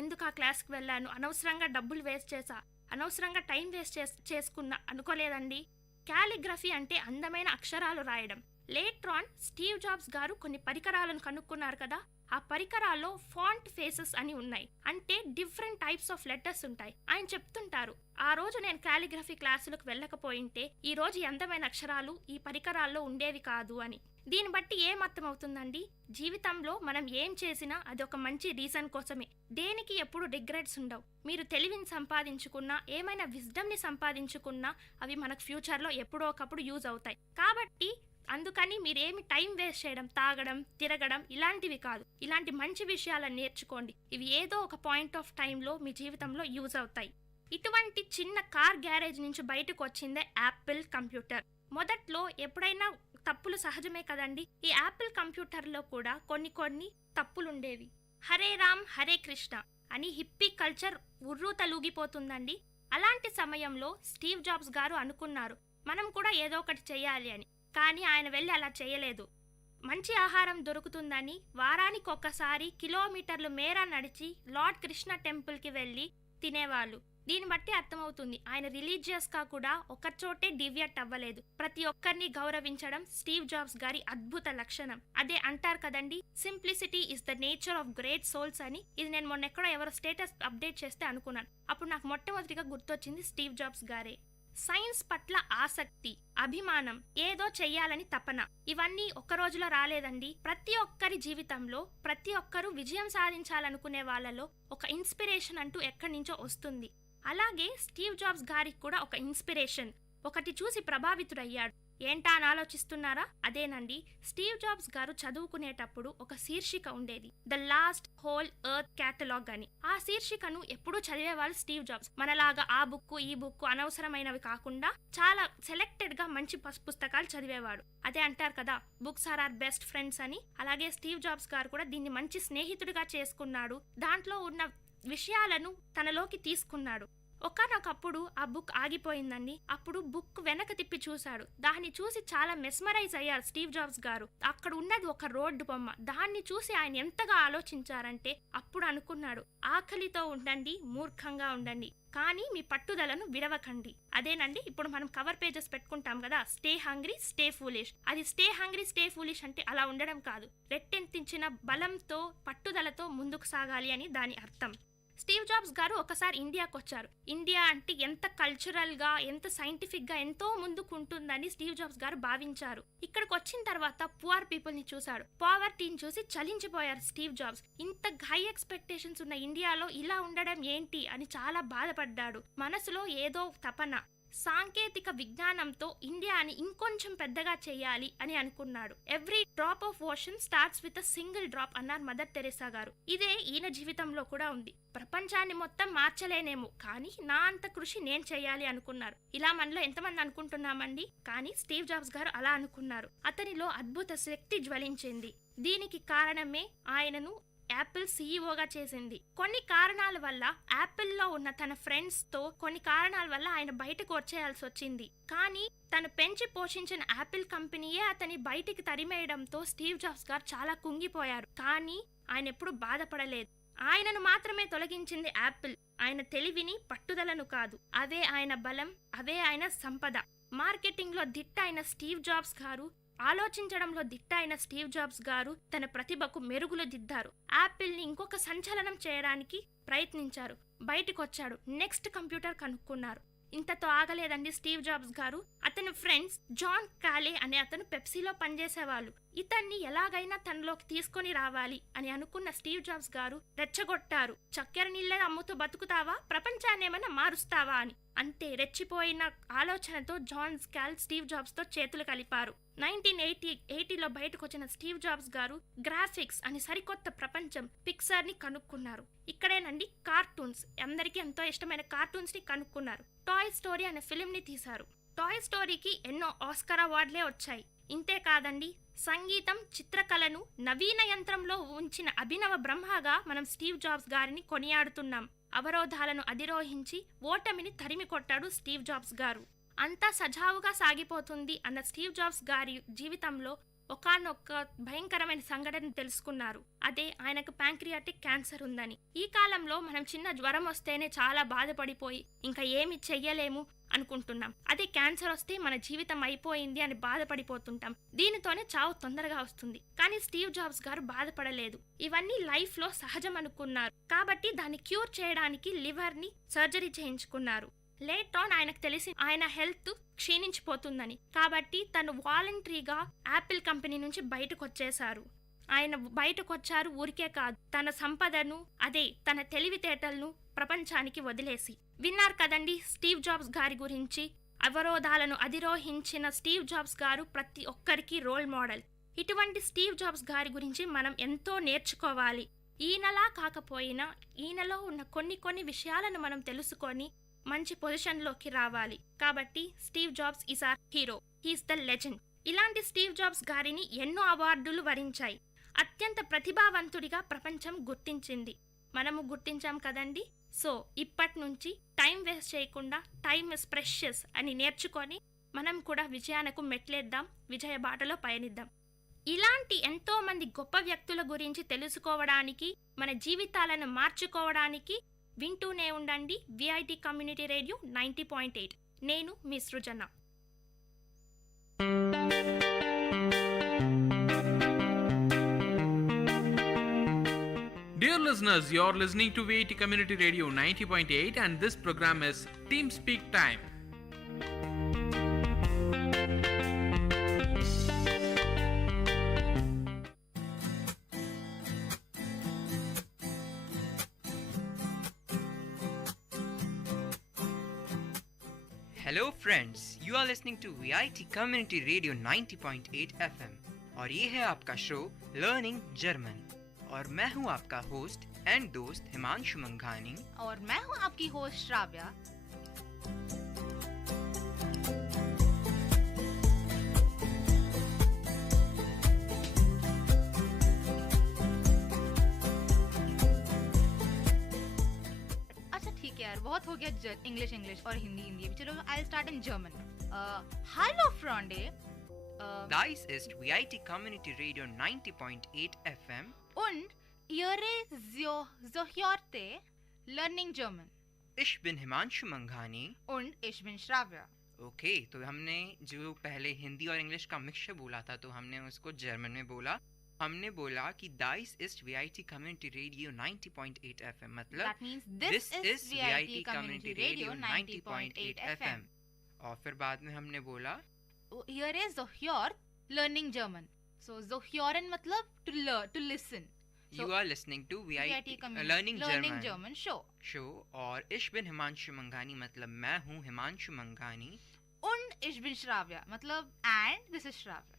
ఎందుకు ఆ క్లాస్కి వెళ్ళాను, అనవసరంగా డబ్బులు వేస్ట్ చేశా, అనవసరంగా టైం వేస్ట్ చేసుకున్నా అనుకోలేదండి. కాలిగ్రఫీ అంటే అందమైన అక్షరాలు రాయడం. లేట్రాన్ స్టీవ్ జాబ్స్ గారు కొన్ని పరికరాలను కనుక్కున్నారు కదా. ఆ పరికరాల్లో ఫాంట్ ఫేసెస్ అని ఉన్నాయి. అంటే డిఫరెంట్ టైప్స్ ఆఫ్ లెటర్స్ ఉంటాయి. ఆయన చెప్తుంటారు, ఆ రోజు నేను కాలిగ్రఫీ క్లాసులకు వెళ్ళకపోయింటే ఈ రోజు అందమైన అక్షరాలు ఈ పరికరాల్లో ఉండేవి కాదు అని. దీన్ని బట్టి ఏం అర్థమవుతుందండి, జీవితంలో మనం ఏం చేసినా అది ఒక మంచి రీజన్ కోసమే. దేనికి ఎప్పుడు రిగ్రెట్స్ ఉండవు. మీరు తెలివిని సంపాదించుకున్నా, ఏమైనా విజ్డమ్ని సంపాదించుకున్నా అవి మనకు ఫ్యూచర్లో ఎప్పుడో ఒకప్పుడు యూజ్ అవుతాయి. కాబట్టి అందుకని మీరేమి టైం వేస్ట్ చేయడం, తాగడం, తిరగడం ఇలాంటివి కాదు. ఇలాంటి మంచి విషయాలను నేర్చుకోండి. ఇవి ఏదో ఒక పాయింట్ ఆఫ్ టైంలో మీ జీవితంలో యూజ్ అవుతాయి. ఇటువంటి చిన్న కార్ గ్యారేజ్ నుంచి బయటకు వచ్చిందే యాపిల్ కంప్యూటర్. మొదట్లో ఎప్పుడైనా తప్పులు సహజమే కదండి. ఈ యాపిల్ కంప్యూటర్లో కూడా కొన్ని తప్పులుండేవి. హరే రామ్ హరే కృష్ణ అని హిప్పీ కల్చర్ ఉర్రూతలూగిపోతుందండి. అలాంటి సమయంలో స్టీవ్ జాబ్స్ గారు అనుకున్నారు, మనం కూడా ఏదో ఒకటి చేయాలి అని. కానీ ఆయన వెళ్ళి అలా చేయలేదు. మంచి ఆహారం దొరుకుతుందని వారానికి ఒక్కసారి కిలోమీటర్లు మేర నడిచి లార్డ్ కృష్ణ టెంపుల్కి వెళ్ళి తినేవాళ్ళు. దీన్ని బట్టి అర్థమవుతుంది ఆయన రిలీజియస్ గా కూడా ఒకచోటే డివియేట్ అవ్వలేదు. ప్రతి ఒక్కరిని గౌరవించడం స్టీవ్ జాబ్స్ గారి అద్భుత లక్షణం. అదే అంటారు కదండి, simplicity is the nature of great souls అని. ఇది నేను మొన్న ఎక్కడో ఎవరో స్టేటస్ అప్డేట్ చేస్తే అనుకున్నాను. అప్పుడు నాకు మొట్టమొదటిగా గుర్తొచ్చింది స్టీవ్ జాబ్స్ గారే. సైన్స్ పట్ల ఆసక్తి, అభిమానం, ఏదో చెయ్యాలని తపన, ఇవన్నీ ఒక్క రోజులో రాలేదండి. ప్రతి ఒక్కరి జీవితంలో ప్రతి ఒక్కరూ విజయం సాధించాలనుకునే వాళ్ళలో ఒక ఇన్స్పిరేషన్ అంటూ ఎక్కడి నుంచో వస్తుంది. అలాగే స్టీవ్ జాబ్స్ గారికి కూడా ఒక ఇన్స్పిరేషన్, ఒకటి చూసి ప్రభావితుడయ్యాడు. ఏంటా అని ఆలోచిస్తున్నారా? అదేనండి, స్టీవ్ జాబ్స్ గారు చదువుకునేటప్పుడు ఒక శీర్షిక ఉండేది, the last whole earth catalogue అని. ఆ శీర్షికను ఎప్పుడూ చదివేవాళ్ళు స్టీవ్ జాబ్స్. మనలాగా ఆ బుక్ ఈ బుక్ అనవసరమైనవి కాకుండా చాలా సెలెక్టెడ్ గా మంచి పుస్తకాలు చదివేవాడు. అదే అంటారు కదా, books are are best friends అని. అలాగే స్టీవ్ జాబ్స్ గారు కూడా దీన్ని మంచి స్నేహితుడిగా చేసుకున్నాడు. దాంట్లో ఉన్న విషయాలను తనలోకి తీసుకున్నాడు. ఒకనొకప్పుడు ఆ బుక్ ఆగిపోయిందండి. అప్పుడు బుక్ వెనక తిప్పి చూశాడు. దాన్ని చూసి చాలా మెస్మరైజ్ అయ్యారు స్టీవ్ జాబ్స్ గారు. అక్కడ ఉన్నది ఒక రోడ్డు బొమ్మ. దాన్ని చూసి ఆయన ఎంతగా ఆలోచించారంటే అప్పుడు అనుకున్నాడు, ఆకలితో ఉండండి, మూర్ఖంగా ఉండండి, కానీ మీ పట్టుదలను విడవకండి. అదేనండి ఇప్పుడు మనం కవర్ పేజెస్ పెట్టుకుంటాం కదా, స్టే హంగ్రీ స్టే ఫూలిష్. అది స్టే హంగ్రీ స్టే ఫూలిష్ అంటే అలా ఉండడం కాదు, రెట్టెంతించిన బలంతో పట్టుదలతో ముందుకు సాగాలి అని దాని అర్థం. స్టీవ్ జాబ్స్ గారు ఒకసారి ఇండియాకు వచ్చారు. ఇండియా అంటే ఎంత కల్చరల్ గా, ఎంత సైంటిఫిక్ గా ఎంతో ముందుకు ఉంటుందని స్టీవ్ జాబ్స్ గారు భావించారు. ఇక్కడికి వచ్చిన తర్వాత పువర్ పీపుల్ ని చూశాడు. పావర్టీని చూసి చలించిపోయారు స్టీవ్ జాబ్స్. ఇంత హై ఎక్స్పెక్టేషన్స్ ఉన్న ఇండియాలో ఇలా ఉండడం ఏంటి అని చాలా బాధపడ్డాడు. మనసులో ఏదో తపన, సాంకేతిక విజ్ఞానంతో ఇండియాని ఇంకొంచెం పెద్దగా చేయాలి అని అనుకున్నాడు. Every drop of ocean starts with a single drop అన్నారు మదర్ తెరెసా గారు. ఇదే ఈయన జీవితంలో కూడా ఉంది. ప్రపంచాన్ని మొత్తం మార్చలేనేమో, కానీ నా అంత కృషి నేను చేయాలి అనుకున్నారు. ఇలా మనలో ఎంతమంది అనుకుంటున్నామండి? కానీ స్టీవ్ జాబ్స్ గారు అలా అనుకున్నారు. అతనిలో అద్భుత శక్తి జ్వలించింది. దీనికి కారణమే ఆయనను యాపిల్ సీఈఓగా చేసింది. కొన్ని కారణాల వల్ల యాపిల్లో ఉన్న తన ఫ్రెండ్స్ తో కొన్ని కారణాల వల్ల ఆయన బయటకు వచ్చేయాల్సి వచ్చింది. కానీ తను పెంచి పోషించిన యాపిల్ కంపెనీయే అతని బయటికి తరిమేయడంతో స్టీవ్ జాబ్స్ గారు చాలా కుంగిపోయారు. కానీ ఆయన ఎప్పుడు బాధపడలేదు. ఆయనను మాత్రమే తొలగించింది యాపిల్, ఆయన తెలివిని, పట్టుదలను కాదు. అవే ఆయన బలం, అవే ఆయన సంపద. మార్కెటింగ్ లో దిట్ట అయిన స్టీవ్ జాబ్స్ గారు, ఆలోచించడంలో దిట్ట అయిన స్టీవ్ జాబ్స్ గారు తన ప్రతిభకు మెరుగులు దిద్దారు. యాపిల్ ని ఇంకొక సంచలనం చేయడానికి ప్రయత్నించారు. బయటికి వచ్చాడు. నెక్స్ట్ కంప్యూటర్ కనుక్కున్నారు. ఇంతతో ఆగలేదండి స్టీవ్ జాబ్స్ గారు. అతని ఫ్రెండ్స్ జాన్ కాలే అనే అతను పెప్సీలో పనిచేసేవాళ్ళు. ఇతన్ని ఎలాగైనా తనలోకి తీసుకొని రావాలి అని అనుకున్న స్టీవ్ జాబ్స్ గారు రెచ్చగొట్టారు. చక్కెర నీళ్ళ అమ్ముతూ బతుకుతావా, ప్రపంచాన్ని ఏమైనా మారుస్తావా అని. అంతే, రెచ్చిపోయిన ఆలోచనతో జాన్ స్కాల్ స్టీవ్ జాబ్స్ తో చేతులు కలిపారు. 1980లో బయటకు వచ్చిన స్టీవ్ జాబ్స్ గారు గ్రాఫిక్స్ అని సరికొత్త ప్రపంచం పిక్సార్ ని కనుక్కున్నారు. ఇక్కడేనండి కార్టూన్స్, అందరికీ ఎంతో ఇష్టమైన కార్టూన్స్ ని కనుక్కున్నారు. టాయ్ స్టోరీ అనే ఫిలిం ని తీశారు. టాయ్ స్టోరీకి ఎన్నో ఆస్కార్ అవార్డులే వచ్చాయి. ఇంతే కాదండి, సంగీతం, చిత్రకళను నవీన యంత్రంలో ఉంచిన అభినవ బ్రహ్మగా మనం స్టీవ్ జాబ్స్ గారిని కొనియాడుతున్నాం. అవరోధాలను అధిరోహించి ఓటమిని తరిమి కొట్టాడు స్టీవ్ జాబ్స్ గారు. అంతా సజావుగా సాగిపోతుంది అన్న స్టీవ్ జాబ్స్ గారి జీవితంలో ఒకానొక భయంకరమైన సంఘటన తెలుసుకున్నారు. అదే ఆయనకు ప్యాంక్రియాటిక్ క్యాన్సర్ ఉందని. ఈ కాలంలో మనం చిన్న జ్వరం వస్తేనే చాలా బాధపడిపోయి ఇంకా ఏమి చెయ్యలేము అనుకుంటున్నాం. అదే క్యాన్సర్ వస్తే మన జీవితం అయిపోయింది అని బాధపడిపోతుంటాం. దీనితోనే చావు తొందరగా వస్తుంది. కానీ స్టీవ్ జాబ్స్ గారు బాధపడలేదు. ఇవన్నీ లైఫ్ లో సహజం అనుకున్నారు. కాబట్టి దాన్ని క్యూర్ చేయడానికి లివర్ ని సర్జరీ చేయించుకున్నారు. లేట్ ఆన్ ఆయనకు తెలిసి ఆయన హెల్త్ క్షీణించిపోతుందని. కాబట్టి తను వాలంటరీగా యాపిల్ కంపెనీ నుంచి బయటకు వచ్చేశారు. ఆయన బయటకు వచ్చారు ఊరికే కాదు, తన సంపదను, అదే తన తెలివితేటలను ప్రపంచానికి వదిలేసి. విన్నారు కదండి స్టీవ్ జాబ్స్ గారి గురించి. అవరోధాలను అధిరోహించిన స్టీవ్ జాబ్స్ గారు ప్రతి ఒక్కరికి రోల్ మోడల్. ఇటువంటి స్టీవ్ జాబ్స్ గారి గురించి మనం ఎంతో నేర్చుకోవాలి. ఈయనలా కాకపోయినా ఈయనలో ఉన్న కొన్ని విషయాలను మనం తెలుసుకొని మంచి పొజిషన్లోకి రావాలి. కాబట్టి Steve Jobs is our hero, he's the legend. ఇలాంటి స్టీవ్ జాబ్స్ గారిని ఎన్నో అవార్డులు వరించాయి. అత్యంత ప్రతిభావంతుడిగా ప్రపంచం గుర్తించింది. మనము గుర్తించాం కదండి. సో ఇప్పటి నుంచి టైం వేస్ట్ చేయకుండా టైం ఇస్ ప్రెషియస్ అని నేర్చుకొని మనం కూడా విజయానికి మెట్లేద్దాం, విజయ బాటలో పయనిద్దాం. ఇలాంటి ఎంతో మంది గొప్ప వ్యక్తుల గురించి తెలుసుకోవడానికి, మన జీవితాలను మార్చుకోవడానికి వింటూనే ఉండండి విఐటి కమ్యూనిటీ రేడియో 90.8. నేను మీ సృజన. Dear listeners, you're listening to VIT Community Radio 90.8 and this program is Team Speak Time. Hello friends, you are listening to VIT community radio 90.8 FM और ये है आपका शो लर्निंग जर्मन और मैं हूँ आपका host and दोस्त हिमांशु मंघानी और मैं हूँ आपकी होस्ट श्राव्या। यार, बहुत हो गया इंग्लिश इंग्लिश और हिंदी हिंदी. चलो I start in German. Hallo Freunde. Dies ist VIT Community Radio 90.8 FM. Und ihr hörte Learning German. Ich bin Himanshu मंघानी. Und ich bin Shravya. Okay, तो हमने जो पहले हिंदी और इंग्लिश का मिक्सचर बोला था तो हमने उसको जर्मन में बोला. हमने बोला कि Dies ist VIT Community Radio 90.8 FM, मतलब That means this is VIT Community Radio 90.8 FM. और फिर बाद में हमने बोला Here is Zohyor Learning German. So Zohyoren मतलब to listen. So, You are listening to VIT Learning German show. और Ich bin Himanshu मंघानी मतलब मैं हूँ हिमांशु मंघानी. Und ich bin Shravya मतलब and this is Shravya.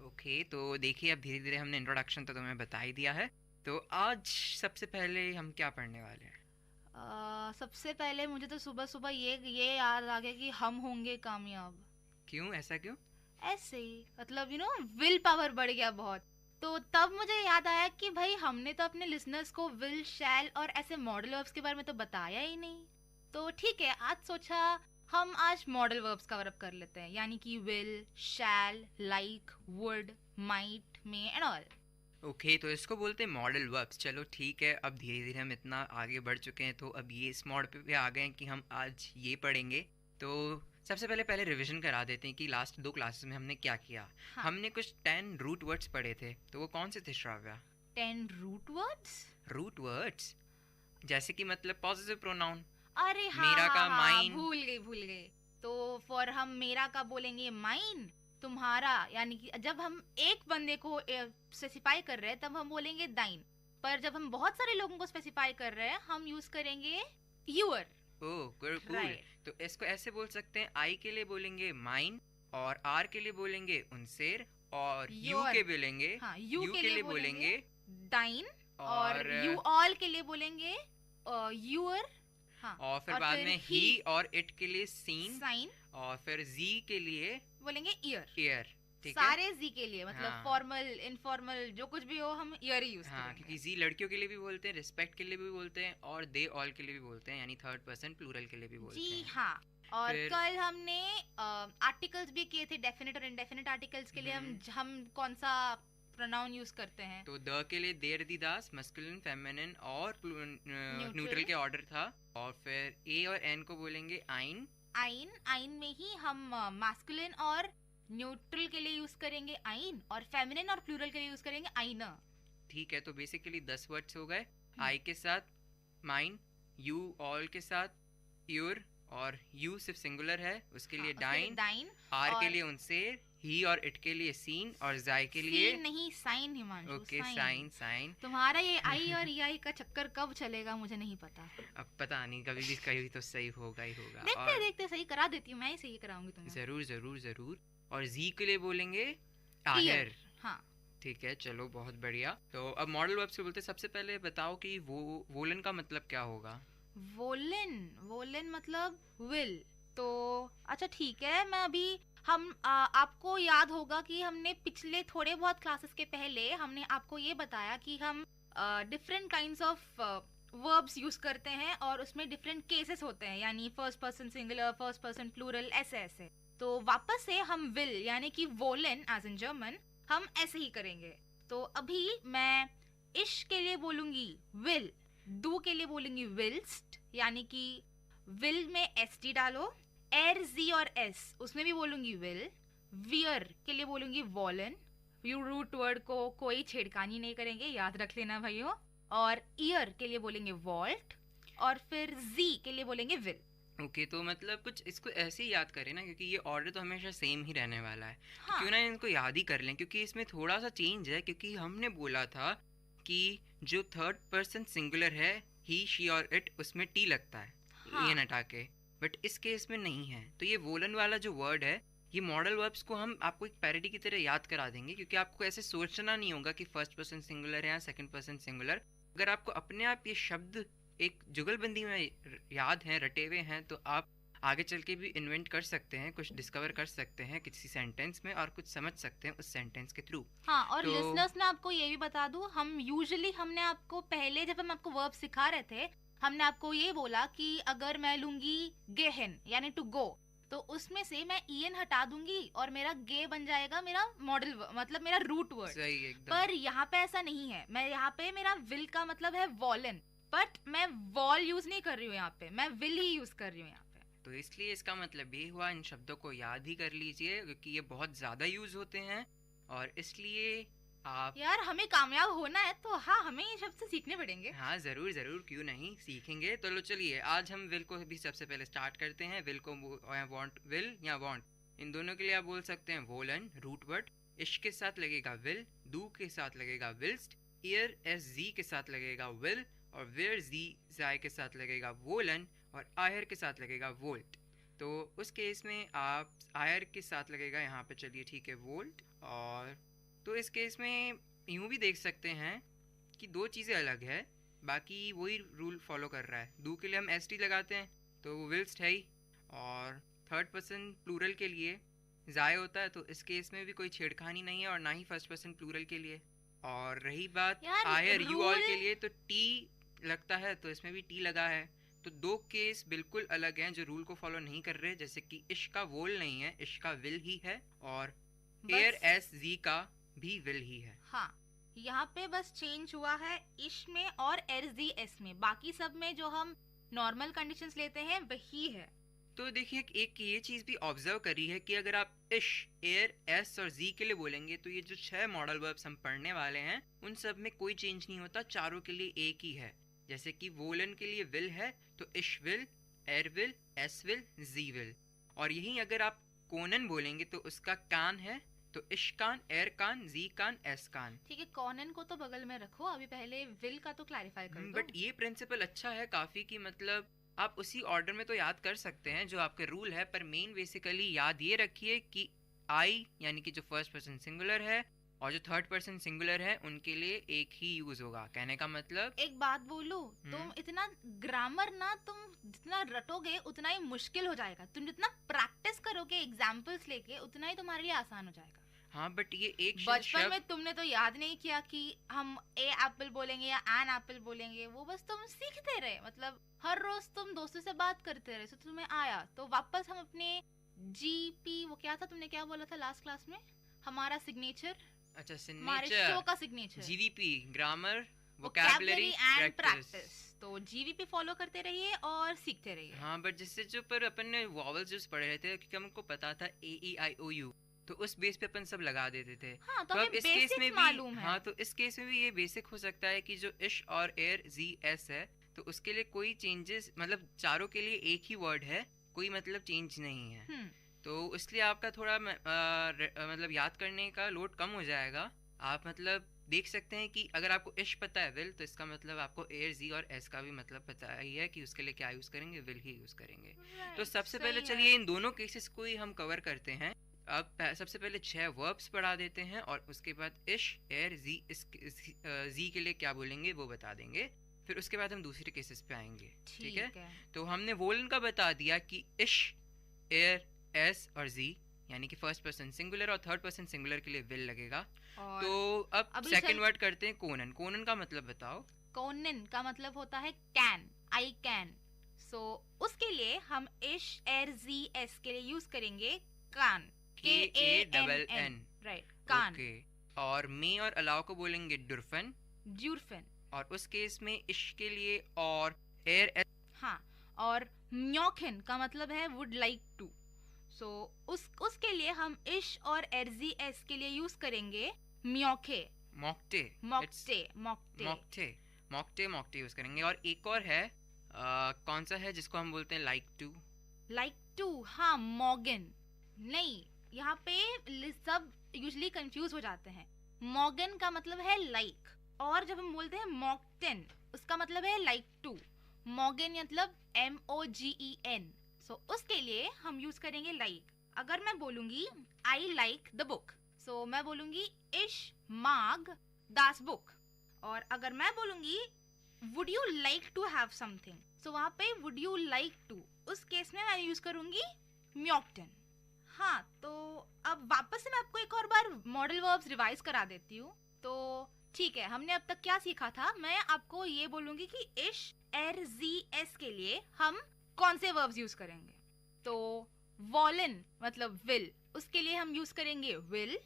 Okay, तो देखिए अब धीरे धीरे हमने इंट्रोडक्शन तो तुम्हें बता ही दिया है. तो आज सबसे पहले हम क्या पढ़ने वाले हैं? सबसे पहले मुझे तो सुबह सुबह ये याद आ गया कि हम होंगे कामयाब. क्यों, ऐसा क्यों? ऐसे ही, मतलब विल पावर बढ़ गया बहुत. तो तब मुझे याद आया कि भाई हमने तो अपने लिसनर्स को विल, शैल और ऐसे मॉडल वर्ब्स के बारे में तो बताया ही नहीं. तो ठीक है, आज सोचा हम आज मॉडल वर्ब्स कवर अप कर लेते हैं, यानी कि will, shall, like, would, might, may and all. Okay, तो इसको बोलते हैं मॉडल वर्ब्स. चलो ठीक है, अब धीरे धीरे हम इतना आगे बढ़ चुके हैं तो अब ये इस मॉड पे आ गए हैं कि हम आज ये पढ़ेंगे. तो सबसे पहले रिवीजन करा देते हैं कि लास्ट 2 क्लासेस में हमने क्या किया. हाँ. हमने कुछ 10 रूट वर्ड्स पढ़े थे, तो वो कौन से थे Shravya? 10 root words? Root words जैसे कि मतलब पॉजिटिव प्रोनाउन. अरे हाँ, मेरा का माइन. भूल गए. तो फॉर हम मेरा का बोलेंगे माइन, तुम्हारा, यानी कि जब हम एक बंदे को स्पेसिफाई कर रहे हैं तब हम बोलेंगे दाइन, पर जब हम बहुत सारे लोगों को स्पेसिफाई कर रहे हैं हम यूज करेंगे यूर. Oh cool. तो इसको ऐसे बोल सकते हैं, आई के लिए बोलेंगे माइन, और आर के लिए बोलेंगे उनसेर, और यू के बोलेंगे, हाँ, यू के लिए बोलेंगे दाइन, और यू ऑल के लिए बोलेंगे यूर. हाँ, और फिर बाद में ही और इट के लिए साइन, और फिर जी के लिए बोलेंगे ईयर. ठीक है, सारे जी के लिए मतलब फॉर्मल, इनफॉर्मल, जो कुछ भी हो हम ईयर ही यूज करेंगे. क्योंकि जी लड़कियों के लिए भी बोलते हैं, रिस्पेक्ट के लिए भी बोलते हैं, और दे ऑल के लिए भी बोलते हैं, यानी थर्ड पर्सन प्लूरल के लिए भी बोलते हैं. जी हाँ. और कल हमने आर्टिकल्स भी किए थे, डेफिनेट और इंडेफिनेट आर्टिकल्स के लिए हम कौन सा प्रोनाउन यूज करते हैं. तो द के लिए देर दी दास, मस्कुलिन, फेमिनिन और न्यूट्रल के ऑर्डर था. और फिर ए और एन को बोलेंगे आइन. आइन में ही हम मास्कुलिन और न्यूट्रल के लिए यूज करेंगे आइन, और फेमिनिन और प्लूरल के लिए यूज करेंगे आइना. ठीक है, तो बेसिकली 10 वर्ड्स हो गए. आई के साथ माइन, यू ऑल के साथ यूर, और यू सिर्फ सिंगुलर है उसके लिए डाइन, आर के लिए उनसेर, ही और इट के लिए सीन, और जाय के लिए नहीं साइन. Himanshu, okay, sign. तुम्हारा ये आई और ई का चक्कर कब चलेगा मुझे नहीं पता. अब पता नहीं, कभी तो सही होगा ही होगा. देखते सही करा देती हूँ, मैं ही सही कराऊंगी तुम्हें. जरूर. और जी के लिए बोलेंगे आयर. हाँ, ठीक है, चलो बहुत बढ़िया. तो अब मॉडल वर्ब्स के बोलते, सबसे पहले बताओ कि वोलन का मतलब क्या होगा. वोलन मतलब विल. तो अच्छा ठीक है, मैं अभी आपको याद होगा कि हमने पिछले थोड़े बहुत क्लासेस के पहले हमने आपको ये बताया कि हम different kinds of verbs use करते हैं और उसमें डिफरेंट केसेस होते हैं, यानी first person singular, first person plural, ऐसे. तो वापस से हम विल यानी कि वोलन एज इन जर्मन हम ऐसे ही करेंगे. तो अभी मैं इश के लिए बोलूंगी विल, डू के लिए बोलूंगी विल्स्ट, यानी कि विल में एस टी डालो, एर, जी और एस उसमें भी बोलूंगी विल. वियर के लिए बोलूंगी वॉलन. यू रूट वर्ड को कोई छेड़खानी नहीं करेंगे, याद रख लेना भाइयों. और ईयर के लिए बोलेंगे वॉल्ट, और फिर जी के लिए बोलेंगे विल. ओके, तो मतलब कुछ इसको ऐसे ही याद करें ना, क्योंकि ये ऑर्डर तो हमेशा सेम ही रहने वाला है. हाँ. क्यों ना इनको याद ही कर लें, क्योंकि इसमें थोड़ा सा चेंज है. क्योंकि हमने बोला था कि जो थर्ड पर्सन सिंगुलर है, ही, शी और इट, उसमें टी लगता है. हाँ. ये हटा के, बट इस केस में नहीं है. तो ये वोलन वाला जो वर्ड है, ये मॉडल वर्ब्स को हम आपको एक पैरोडी की तरह याद करा देंगे, क्योंकि आपको ऐसे सोचना नहीं होगा कि फर्स्ट पर्सन सिंगुलर है या सेकंड पर्सन सिंगुलर. अगर आपको अपने आप ये शब्द एक जुगलबंदी में याद हैं, रटे हुए हैं, तो आप आगे चल के भी इन्वेंट कर सकते हैं, कुछ डिस्कवर कर सकते हैं किसी सेंटेंस में, और कुछ समझ सकते हैं उस सेंटेंस के थ्रू. हाँ, और लिसनर्स में आपको ये भी बता दूं, हमने आपको पहले जब हम आपको वर्ब सिखा रहे थे, हमने आपको ये बोला कि अगर मैं लूंगी गेहन यानी टू गो, तो उसमें से मैं ईएन हटा दूंगी और मेरा गे बन जाएगा मेरा मॉडल मतलब मेरा रूट वर्ड। सही एकदम। पर यहाँ पे ऐसा नहीं है, मैं यहाँ पे मेरा विल का मतलब है वॉलन, बट मैं वॉल यूज नहीं कर रही हूँ यहाँ पे, मैं विल ही यूज कर रही हूँ यहाँ पे। तो इसलिए इसका मतलब ये हुआ, इन शब्दों को याद ही कर लीजिए क्योंकि ये बहुत ज्यादा यूज होते हैं और इसलिए आप यार हमें कामयाब होना है तो हाँ हमें ये शब्द सीखने पड़ेंगे। हाँ जरूर जरूर, क्यों नहीं सीखेंगे। तो लो चलिए आज हम विल को भी सबसे पहले स्टार्ट करते हैं। विल को वांट विल या वांट, इन दोनों के लिए आप बोल सकते हैं वोलन रूट वर्ड, इश्क के साथ लगेगा विल, दू के साथ लगेगा विल्स्ट, ईयर एस जी के साथ लगेगा विल और वेयर जी जाय के साथ लगेगा वोलन और आयर के साथ लगेगा वोल्ट। तो उस केस में आप आयर के साथ लगेगा यहाँ पे, चलिए ठीक है वोल्ट। और तो इस केस में यूं भी देख सकते हैं कि दो चीज़ें अलग है, बाकी वही रूल फॉलो कर रहा है। दू के लिए हम एस टी लगाते हैं तो वो विल्स्ट है ही, और थर्ड पर्सन प्लूरल के लिए जाय होता है, तो इस केस में भी कोई छेड़खानी नहीं है और ना ही फर्स्ट पर्सन प्लूरल के लिए। और रही बात आयर यू ऑल के लिए, तो टी लगता है तो इसमें भी टी लगा है। तो दो केस बिल्कुल अलग हैं जो रूल को फॉलो नहीं कर रहे, जैसे कि इश्क का वोल नहीं है, इश्क का विल ही है, और एयर एस जी का भी विल ही है। हाँ यहाँ पे बस चेंज हुआ है इश में और एस में, बाकी सब में जो हम नॉर्मल कंडीशंस लेते हैं वही है। तो देखिए एक ये चीज भी ऑब्जर्व करी है कि अगर आप इश एयर एस और जी के लिए बोलेंगे तो ये जो 6 मॉडल वर्ब्स हम पढ़ने वाले हैं उन सब में कोई चेंज नहीं होता, चारों के लिए एक ही है। जैसे कि वोलन के लिए विल है तो इश विल, एयर विल, एस विल, जी विल। और यही अगर आप कोनन बोलेंगे तो उसका कान है तो इश कान, एयर कान, जी कान, एस कान। ठीक है, कॉनन को तो बगल में रखो, अभी पहले विल का तो क्लैरिफाई कर दो। बट ये प्रिंसिपल अच्छा है काफी, कि मतलब आप उसी ऑर्डर में तो याद कर सकते हैं जो आपके रूल है, पर मेन बेसिकली याद ये रखिए कि आई यानी कि जो फर्स्ट पर्सन सिंगुलर है और जो थर्ड पर्सन सिंगुलर है उनके लिए एक ही यूज होगा। कहने का मतलब एक बात बोलूं, तुम इतना ग्रामर ना तुम जितना रटोगे उतना ही मुश्किल हो जाएगा, तुम जितना प्रैक्टिस करोगे एग्जाम्पल्स लेके उतना ही तुम्हारे लिए आसान हो जाएगा। हाँ बट ये एक बचपन में तुमने तो याद नहीं किया कि हम ए एप्पल बोलेंगे या एन एप्पल बोलेंगे, वो बस तुम सीखते रहे, मतलब हर रोज तुम दोस्तों से बात करते रहे, तो तुम्हें आया। तो वापस हम अपने जीपी, वो क्या था तुमने क्या बोला था लास्ट क्लास में, हमारा सिग्नेचर, अच्छा हमारे शो का signature, GVP, grammar, vocabulary and practice. तो जीवीपी फॉलो करते रहिए और सीखते रहिए। हाँ बट जिससे जो पर अपन ने वॉवल्स जो पढ़े थे क्योंकि हमको पता था ए ई आई ओ यू, तो उस बेस पे अपन सब लगा देते थे। हाँ, तो अब इस केस में भी हाँ तो इस केस में भी ये बेसिक हो सकता है कि जो इश और एयर जी एस है तो उसके लिए कोई चेंजेस, मतलब चारों के लिए एक ही वर्ड है, कोई मतलब चेंज नहीं है। तो इसलिए आपका थोड़ा मतलब याद करने का लोड कम हो जाएगा। आप मतलब देख सकते हैं कि अगर आपको इश पता है विल, तो इसका मतलब आपको एयर जी और एस का भी मतलब पता ही है कि उसके लिए क्या यूज करेंगे, विल ही यूज करेंगे। तो सबसे पहले चलिए इन दोनों केसेस को ही हम कवर करते हैं। अब सबसे पहले 6 वर्ब्स पढ़ा देते हैं और उसके बाद इश एयर जी के लिए क्या बोलेंगे वो बता देंगे, फिर उसके बाद हम दूसरे केसेस पे आएंगे। ठीक है, तो हमने वोलन का बता दिया कि इश एयर एस और जी यानी कि फर्स्ट पर्सन सिंगुलर और थर्ड पर्सन सिंगुलर के लिए विल लगेगा। तो अब सेकंड वर्ड करते हैं कोनन। कोनन का मतलब बताओ। कोनन का मतलब होता है कैन, आई कैन। सो उसके लिए हम इश एयर जी एस के लिए यूज करेंगे कान, KANN, राइट, कान। और मे और अलाउ को बोलेंगे डुरफन, ड्यूरफन। और उस केस में इश के लिए और एयर हाँ, और म्योखन का मतलब है वुड लाइक टू। सो उसके लिए हम इश और एरजीएस के लिए यूज करेंगे म्योखे, मॉकटे, मॉकटे, मॉकटे, मॉकटे, मॉकटे, मॉकटे यूज करेंगे। और एक और है कौन सा है जिसको हम बोलते हैं लाइक टू? लाइक टू, हाँ, मॉगन। नहीं, यहाँ पे सब यूजुअली कंफ्यूज हो जाते हैं। मॉगन का मतलब है लाइक, और जब हम बोलते हैं मॉकटेन उसका मतलब है लाइक टू। मॉगन मतलब MOGEN। सो उसके लिए हम यूज करेंगे लाइक। अगर मैं बोलूंगी आई लाइक द बुक, सो मैं बोलूंगी इश माग दास बुक। और अगर मैं बोलूंगी would you like to have something, so वहां पे वुड यू लाइक टू, उस केस में मैं यूज करूंगी म्योकटन। हाँ, तो अब वापस से मैं आपको एक और बार मॉडल वर्ब्स रिवाइज करा देती हूँ। तो ठीक है, हमने अब तक क्या सीखा था? मैं आपको ये बोलूंगी कि इश एर जी एस के लिए हम कौन से वर्ब्स यूज करेंगे। तो वॉलन मतलब विल, उसके लिए हम यूज करेंगे विल।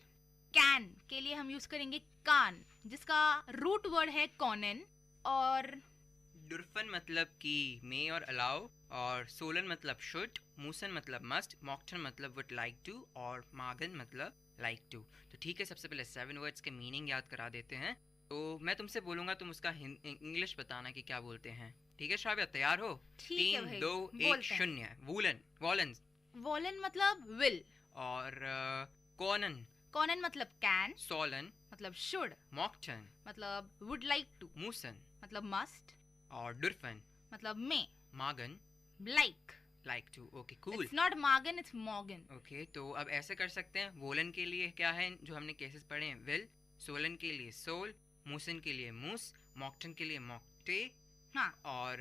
कैन के लिए हम यूज करेंगे कान, जिसका रूट वर्ड है कॉनन। और डुर्फन मतलब कि मे और अलाउ, और सोलन मतलब शुड, मूसन मतलब मस्ट, मॉक्टन मतलब वुड लाइक टू, और मागन मतलब लाइक टू। तो ठीक है, सबसे पहले 7 वर्ड्स के मीनिंग याद करा देते हैं। तो मैं तुमसे बोलूंगा, तुम उसका इंग्लिश बताना कि क्या बोलते हैं। ठीक है श्राव्या, तैयार हो? ठीक है 3 भाई, 2 1 बोलते हैं। 0। वूलन, वॉलन। वॉलन मतलब विल। और कॉनन, कॉनन मतलब कैन। सोलन मतलब शुड। मॉक्टन मतलब वुड लाइक टू। मूसन मतलब मस्ट। और डुर्फन मतलब मे। मागन like to. Okay cool. It's not मागन, इट्स मॉगन। ओके, तो अब ऐसे कर सकते हैं। वोलन के लिए क्या है जो हमने केसेस पढ़े हैं? विल। सोलन के लिए सोल, मूसन के लिए मूस, मॉक्टन के लिए मॉक्टे, हाँ, और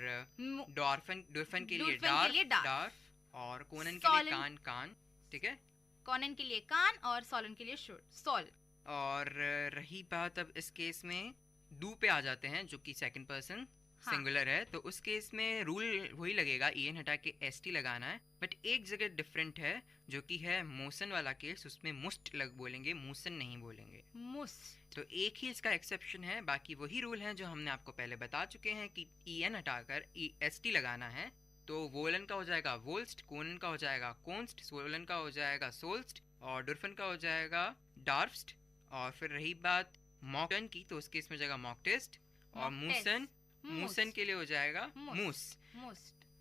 डॉर्फन के लिए डार्फ, और कोनन के लिए कान कान। ठीक है, कॉनन के लिए कान और सोलन के लिए शुड सोल। और रही बात अब इस केस में डू पे आ जाते हैं, जो कि सेकंड पर्सन सिंगुलर है। तो उस केस में रूल वही लगेगा, ईएन हटा के एसटी लगाना है। बट एक जगह डिफरेंट है, जो कि है मोसन वाला केस, उसमें मुस्ट लग बोलेंगे, मूसन नहीं बोलेंगे। मुस्ट। तो एक ही इसका एक्सेप्शन है, बाकी वही रूल है जो हमने आपको पहले बता चुके हैं कि ईएन हटाकर एसटी लगाना है। तो वोलन का हो जाएगा वोल्स्ट, कोनन का हो जाएगा कोन्स्ट, सोलन का हो जाएगा सोल्स्ट, और डुर्फन का हो जाएगा डार्फ्स्ट। और फिर रही बात मॉक्टन की, तो उस केस में हो जाएगा मॉक्टेस्ट, और मूसन के लिए हो जाएगा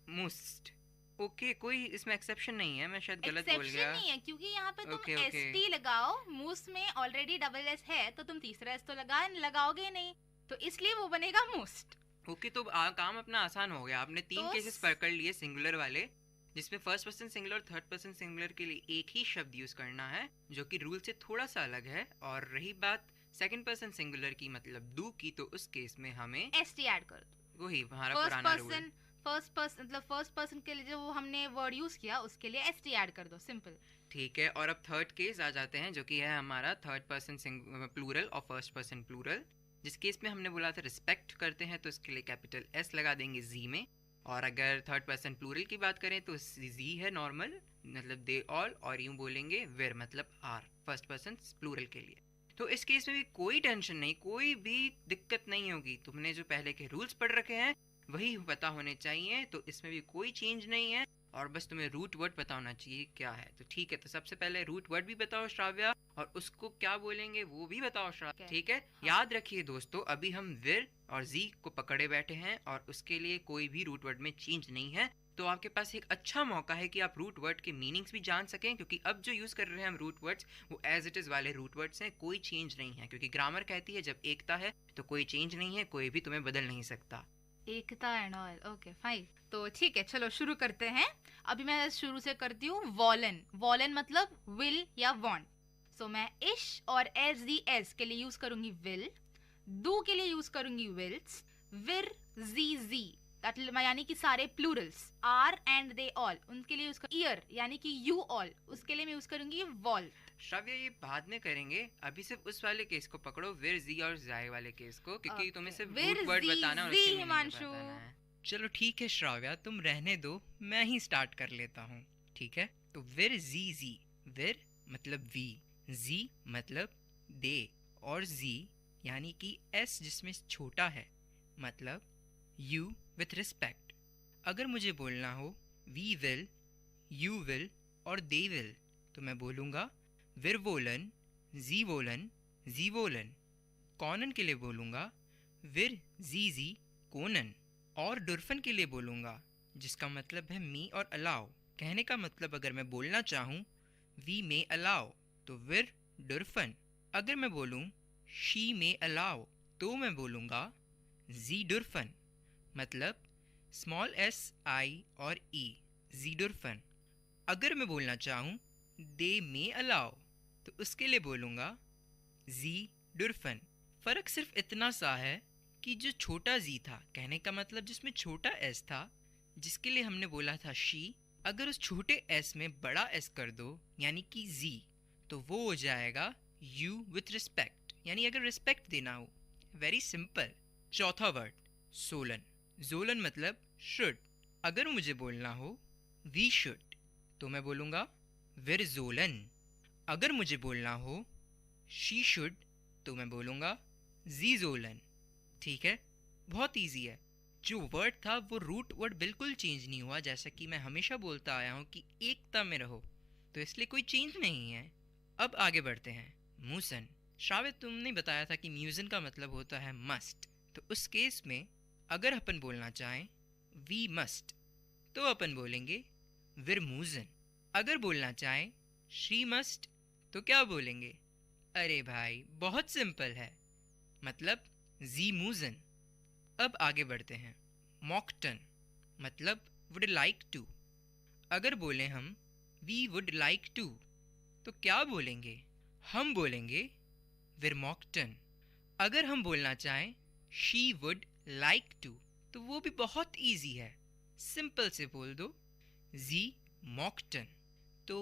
मूस्ट। ओके, कोई इसमें एक्सेप्शन नहीं है, मैं शायद गलत बोल गया। नहीं है, क्योंकि यहाँ पे तुम एसटी लगाओ, मूस में ऑलरेडी डबल एस है, तो तुम तीसरा एस तो लगाओगे नहीं, तो इसलिए वो बनेगा मूस्ट। ओके, तो काम अपना आसान हो गया। आपने 3 केसेस पकड़ लिए सिंगुलर वाले, जिसमें फर्स्ट पर्सन सिंगुलर और थर्ड पर्सन सिंगुलर के लिए एक ही शब्द यूज करना है, जो कि रूल से थोड़ा सा अलग है। और रही बात सेकंड पर्सन सिंगुलर की, मतलब डू की, तो उस केस में हमें एसटी ऐड कर दो। वही हमारा पुराना रूल। फर्स्ट पर्सन के लिए जो हमने वर्ड यूज किया, उसके लिए एसटी ऐड कर दो, सिंपल। ठीक है, और अब थर्ड केस आ जाते हैं, जो कि है हमारा थर्ड पर्सन प्लूरल और फर्स्ट पर्सन प्लूरल। जिस केस में हमने बोला था रिस्पेक्ट करते हैं, तो इसके लिए कैपिटल एस लगा देंगे जी में। और अगर थर्ड पर्सन प्लूरल की बात करें तो जी है नॉर्मल, मतलब दे ऑल, और यूं बोलेंगे वेर मतलब आर, फर्स्ट पर्सन प्लूरल के लिए। तो इस केस में भी कोई टेंशन नहीं, कोई भी दिक्कत नहीं होगी। तुमने जो पहले के रूल्स पढ़ रखे हैं वही पता होने चाहिए, तो इसमें भी कोई चेंज नहीं है। और बस तुम्हें रूट वर्ड पता होना चाहिए क्या है। तो ठीक है, तो सबसे पहले रूट वर्ड भी बताओ श्राव्या, और उसको क्या बोलेंगे वो भी बताओ श्राव्या। ठीक है, हाँ। याद रखिए दोस्तों, अभी हम विर और जी को पकड़े बैठे हैं, और उसके लिए कोई भी रूट वर्ड में चेंज नहीं है। तो आपके पास एक अच्छा मौका है कि आप रूट वर्ड के मीनिंग्स भी जान सकें, क्योंकि अब जो यूज कर रहे हैं हम रूट वर्ड्स, वो एज इट इज वाले रूट वर्ड्स हैं, कोई चेंज नहीं है। क्योंकि ग्रामर कहती है जब एकता है तो कोई चेंज नहीं है, कोई भी तुम्हें बदल नहीं सकता। एकता एंड ऑल, ओके फाइन। तो ठीक है, चलो शुरू करते हैं। अभी मैं शुरू से करती हूँ। वॉलन, वॉलन मतलब विल या वांट। सो मैं इश और एस दी एस के लिए यूज करूंगी विल, डू के लिए यूज करूंगी विल्स, विर जी जी यानी कि सारे प्लूरल्स, आर एंड दे ऑल उनके लिए यूज कर, ईयर यानी कि यू ऑल उसके लिए मैं यूज करूंगी वॉल। श्राव्या, ये बाद में करेंगे, अभी सिर्फ उस वाले केस को पकड़ो, विर जी और जाय वाले केस को, क्योंकि तुम्हें सिर्फ रूट वर्ड बताना और उसके मीनिंग बताना है। चलो ठीक है श्राव्या, तुम रहने दो, मैं ही स्टार्ट कर लेता हूँ। ठीक है, तो विर जी जी, विर मतलब वी, जी मतलब दे, और जी यानी कि एस जिसमें छोटा है, मतलब यू विथ रिस्पेक्ट। अगर मुझे बोलना हो वी विल, यू विल और दे विल, तो मैं बोलूँगा विर वोलन, जी वोलन, जी वोलन। कॉनन के लिए बोलूँगा विर जी जी कोनन। और डुर्फन के लिए बोलूँगा, जिसका मतलब है मी और अलाउ। कहने का मतलब अगर मैं बोलना चाहूँ वी मे अलाउ, तो विर डुर्फन। अगर मैं बोलूँ शी मे अलाउ, तो मैं बोलूँगा जी डुर्फन, मतलब स्मॉल एस आई और ई, जी डुर्फन। अगर मैं बोलना चाहूँ दे मे अलाउ, तो उसके लिए बोलूँगा जी डुर्फन। फ़र्क सिर्फ इतना सा है कि जो छोटा जी था, कहने का मतलब जिसमें छोटा एस था, जिसके लिए हमने बोला था शी, अगर उस छोटे एस में बड़ा एस कर दो यानी कि जी, तो वो हो जाएगा यू विथ रिस्पेक्ट। यानी अगर रिस्पेक्ट देना हो वेरी सिंपल। चौथा वर्ड सोलन। जोलन मतलब शुड। अगर मुझे बोलना हो वी शुड तो मैं बोलूँगा विर जोलन। अगर मुझे बोलना हो शी शुड तो मैं बोलूँगा जी जोलन। ठीक है, बहुत ईजी है। जो वर्ड था वो रूट वर्ड बिल्कुल चेंज नहीं हुआ, जैसा कि मैं हमेशा बोलता आया हूँ कि एकता में रहो, तो इसलिए कोई चेंज नहीं है। अब आगे बढ़ते हैं। मूसन। श्राव्य, तुमने बताया था कि म्यूजन का मतलब होता है मस्ट, तो उस केस में अगर अपन बोलना चाहें वी मस्ट तो अपन बोलेंगे विर मूजन। अगर बोलना चाहें शी मस्ट तो क्या बोलेंगे? अरे भाई बहुत सिंपल है, मतलब जी मूजन। अब आगे बढ़ते हैं। मॉकटन मतलब वुड लाइक टू। अगर बोलें हम वी वुड लाइक टू तो क्या बोलेंगे? हम बोलेंगे विर मॉकटन। अगर हम बोलना चाहें शी वुड लाइक टू तो वो भी बहुत इजी है, सिंपल से बोल दो जी मॉकटन। तो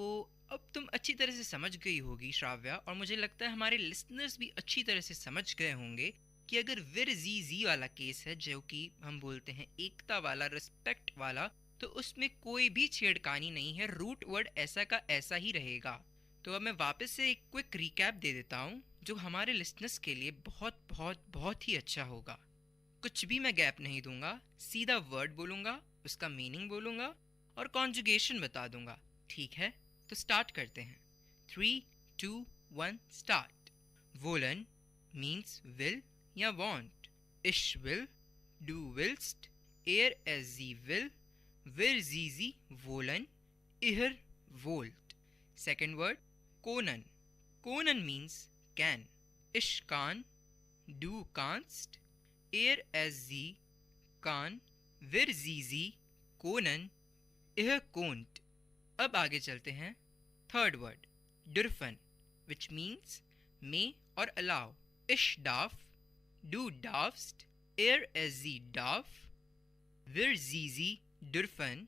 अब तुम अच्छी तरह से समझ गई होगी श्राव्या, और मुझे लगता है हमारे लिसनर्स भी अच्छी तरह से समझ गए होंगे कि अगर विर जी वाला केस है, जो कि हम बोलते हैं एकता वाला, रिस्पेक्ट वाला, तो उसमें कोई भी छेड़खानी नहीं है, रूट वर्ड ऐसा का ऐसा ही रहेगा। तो अब मैं वापस से एक क्विक रिकैप दे देता हूँ जो हमारे लिसनर्स के लिए बहुत बहुत बहुत ही अच्छा होगा। कुछ भी मैं गैप नहीं दूंगा, सीधा वर्ड बोलूँगा, उसका मीनिंग बोलूँगा और कॉन्जुगेशन बता दूंगा। ठीक है, तो स्टार्ट करते हैं। 3, 2, 1 स्टार्ट। वोलन मीन्स विल या वांट। इश विल, डू विल्स्ट, एर एस जी विल, विर जी वोलन, इहर वोल्ट। सेकेंड वर्ड कोनन। कोनन मीन्स कैन। इश कान, डू कांस्ट, एर एस जी कान, विर जी कोनन, इह कोंट। अब आगे चलते हैं। थर्ड वर्ड डुरफन, विच मीन्स मे और अलाउ। इश डाफ, डू डाफ्स्ट, एर एस जी डाफ, विर जी डुरफन,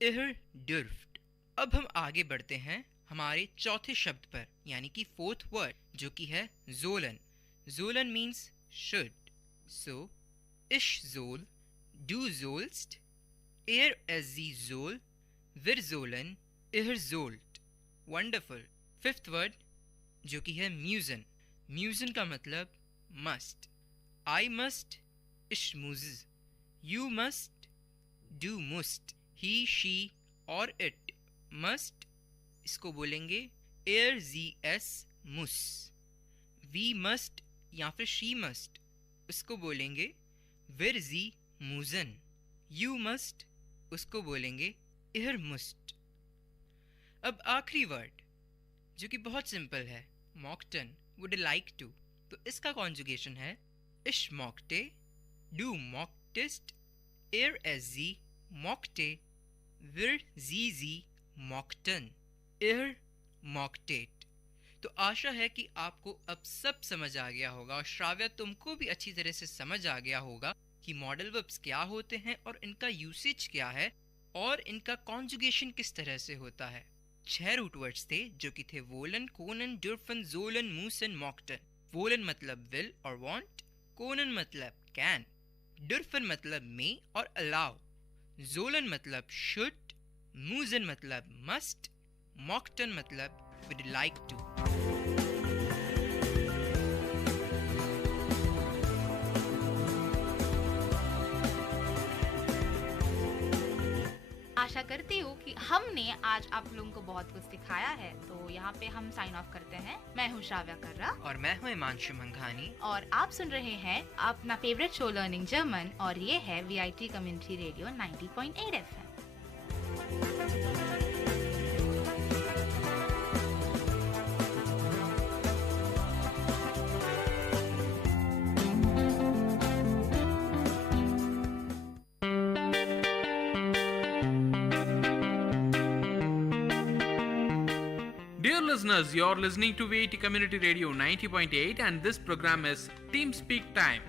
इहर डुर्फ्ट। अब हम आगे बढ़ते हैं हमारे चौथे शब्द पर, यानी कि फोर्थ वर्ड, जो कि है जोलन। जोलन मीन्स शुड। सो इश जोल, डू जोल्स्ट, एर एस जी जोल, विर जोलन, इहर जोल्ट। वंडरफुल। फिफ्थ वर्ड जो कि है म्यूजन। म्यूजन का मतलब मस्ट। आई मस्ट, इश मूज़, यू मस्ट, डू मुस्ट, ही शी और इट मस्ट, इसको बोलेंगे एर जी एस मुस। वी मस्ट या फिर शी मस्ट, उसको बोलेंगे विर जी मूजन। यू मस्ट, उसको बोलेंगे इहर मुस्ट। अब आखिरी वर्ड जो कि बहुत सिंपल है, मॉकटन, वुड लाइक टू, तो इसका कॉन्जुगेशन है इश मॉकटे, डू मॉकटिस्ट, एर एस जी मॉकटे, विर जी मॉकटन, इहर मॉकटेट। तो आशा है कि आपको अब सब समझ आ गया होगा, और श्राव्या तुमको भी अच्छी तरह से समझ आ गया होगा कि मॉडल वर्ब्स क्या होते हैं और इनका यूसेज क्या है और इनका कॉन्जुगेशन किस तरह से होता है। 6 रूट वर्ड्स थे जो कि थे woollen, Conan, डुरफन, Jolen, Musan, मॉकटन। Woollen मतलब विल और वांट, कोनन मतलब कैन, डुरफन मतलब मे और अलाउ, जोलन मतलब शुड, मूसन मतलब मस्ट, मॉकटन मतलब वुड लाइक टू। आशा करती हूँ कि हमने आज आप लोगों को बहुत कुछ सिखाया है। तो यहाँ पे हम साइन ऑफ करते हैं। मैं हूँ श्राव्या कर्रा और मैं हूँ हिमांशु मंघानी, और आप सुन रहे हैं अपना फेवरेट शो लर्निंग जर्मन, और ये है VIT community radio 90.8 FM। Dear listeners, you're listening to VIT Community Radio 90.8 and this program is Team Speak Time.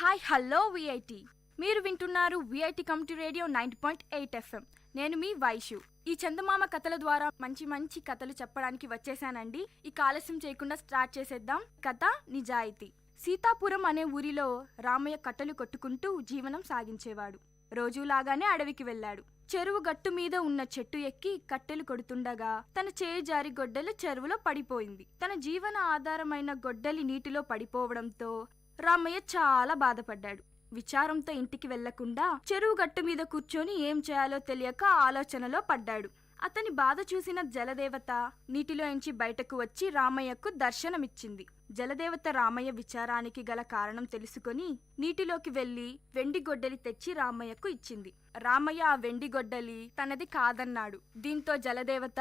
Hi hello VIT, మీరు వింటున్నారు VIT కమ్యూనిటీ రేడియో 90.8 FM. నేను మీ వైషు. ఈ చందమామ కథల ద్వారా మంచి మంచి కథలు చెప్పడానికి వచ్చేసానండి. ఈ ఆలస్యం చేయకుండా స్టార్ట్ చేసేద్దాం. కథ నిజాయితీ. సీతాపురం అనే ఊరిలో రామయ్య కట్టెలు కొట్టుకుంటూ జీవనం సాగించేవాడు. రోజులాగానే అడవికి వెళ్ళాడు. చెరువు గట్టు మీద ఉన్న చెట్టు ఎక్కి కట్టెలు కొడుతుండగా తన చేయి జారి గొడ్డలి చెరువులో పడిపోయింది. తన జీవన ఆధారమైన గొడ్డలి నీటిలో పడిపోవడంతో రామయ్య చాలా బాధపడ్డాడు. విచారంతో ఇంటికి వెళ్లకుండా చెరువు గట్టు మీద కూర్చొని ఏం చేయాలో తెలియక ఆలోచనలో పడ్డాడు. అతని బాధ చూసిన జలదేవత నీటిలో ఎంచి బయటకు వచ్చి రామయ్యకు దర్శనమిచ్చింది. జలదేవత రామయ్య విచారానికి గల కారణం తెలుసుకొని నీటిలోకి వెళ్లి వెండి గొడ్డలి తెచ్చి రామయ్యకు ఇచ్చింది. రామయ్య ఆ వెండి గొడ్డలి తనది కాదన్నాడు. దీంతో జలదేవత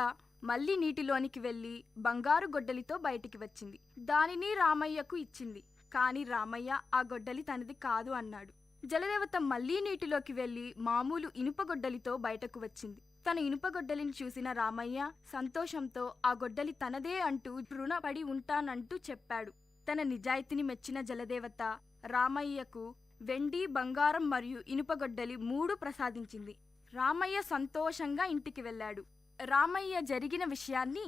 మళ్లీ నీటిలోనికి వెళ్లి బంగారు గొడ్డలితో బయటికి వచ్చింది. దానిని రామయ్యకు ఇచ్చింది. కాని రామయ్య ఆ గొడ్డలి తనది కాదు అన్నాడు. జలదేవత మళ్లీ నీటిలోకి వెళ్లి మామూలు ఇనుప గొడ్డలితో బయటకు వచ్చింది. తన ఇనుప గొడ్డలిని చూసిన రామయ్య సంతోషంతో ఆ గొడ్డలి తనదే అంటూ రుణపడి ఉంటానంటూ చెప్పాడు. తన నిజాయితీని మెచ్చిన జలదేవత రామయ్యకు వెండి, బంగారం మరియు ఇనుప గొడ్డలి 3 ప్రసాదించింది. రామయ్య సంతోషంగా ఇంటికి వెళ్ళాడు. రామయ్య జరిగిన విషయాన్ని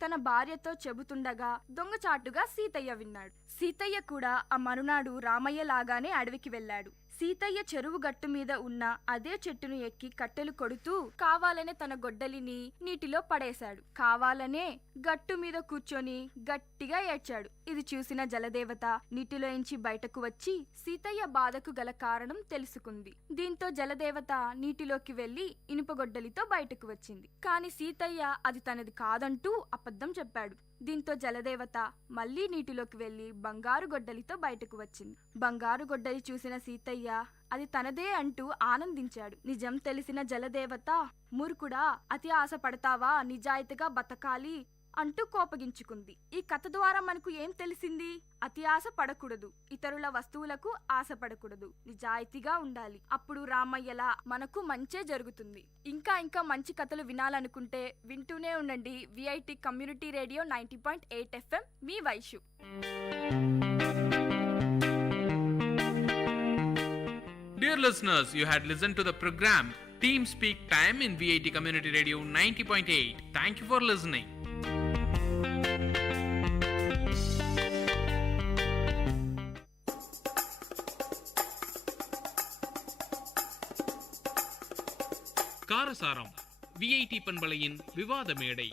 తన భార్యతో చెబుతుండగా దొంగచాటుగా సీతయ్య విన్నాడు. సీతయ్య కూడా ఆ మరునాడు రామయ్య లాగానే అడవికి వెళ్ళాడు. సీతయ్య చెరువు గట్టు మీద ఉన్న అదే చెట్టును ఎక్కి కట్టెలు కొడుతూ కావాలనే తన గొడ్డలిని నీటిలో పడేశాడు. కావాలనే గట్టు మీద కూర్చొని గట్టిగా ఏడ్చాడు. ఇది చూసిన జలదేవత నీటిలోంచి బయటకు వచ్చి సీతయ్య బాధకు గల కారణం తెలుసుకుంది. దీంతో జలదేవత నీటిలోకి వెళ్లి ఇనుప గొడ్డలితో బయటకు వచ్చింది. కాని సీతయ్య అది తనది కాదంటూ అబద్ధం చెప్పాడు. దీంతో జలదేవత మళ్లీ నీటిలోకి వెళ్లి బంగారు గొడ్డలితో బయటకు వచ్చింది. బంగారు గొడ్డలి చూసిన సీతయ్య అది తనదే అంటూ ఆనందించాడు. నిజం తెలిసిన జలదేవత మూర్ఖుడా, అతి ఆశ పడతావా, నిజాయితీగా బతకాలి అంటూ కోపగించుకుంది. ఈ కథ ద్వారా మనకు ఏం తెలిసింది? అతి ఆశ పడకూడదు, ఇతరుల వస్తువులకు ఆశపడకూడదు, నిజాయితీగా ఉండాలి. అప్పుడు రామయ్యలా మనకు మంచే జరుగుతుంది. ఇంకా మంచి కథలు వినాలనుకుంటే వింటూనే ఉండండి VIT community radio 90.8 FM. Me Vaishu. Dear listeners, you had listened to the program Team Speak Time in VIT Community Radio 90.8. Thank you for listening. காரசாரம் விஐடி பண்பலையின் விவாத மேடை.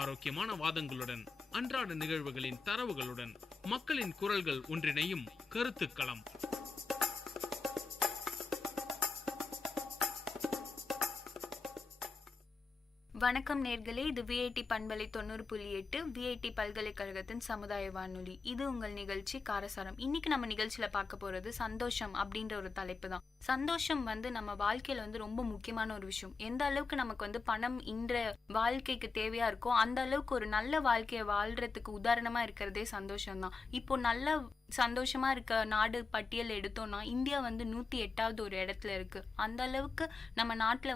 ஆரோக்கியமான வாதங்களுடன், அன்றாட நிகழ்வுகளின் தரவுகளுடன், மக்களின் குரல்கள் ஒன்றிணையும் கருத்துக்களம். வணக்கம் நேர்களே, இது விஐடி பண்பலை 90.8 விஐடி பல்கலைக்கழகத்தின் சமுதாய வானொலி. இது உங்கள் நிகழ்ச்சி காரசாரம். இன்னைக்கு நம்ம நிகழ்ச்சியில பார்க்க போறது சந்தோஷம் அப்படின்ற ஒரு தலைப்பு தான். சந்தோஷம் நம்ம வாழ்க்கையில ரொம்ப முக்கியமான ஒரு விஷயம். எந்த அளவுக்கு நமக்கு பணம் இன்ற வாழ்க்கைக்கு தேவையா இருக்கோ அந்த அளவுக்கு ஒரு நல்ல வாழ்க்கையை வாழ்றதுக்கு உதாரணமா இருக்கிறதே சந்தோஷம் தான். இப்போ நல்ல சந்தோஷமா இருக்க நாடு பட்டியல் எடுத்தோம்னா இந்தியா 108வது ஒரு இடத்துல இருக்கு. அந்த அளவுக்கு நம்ம நாட்டுல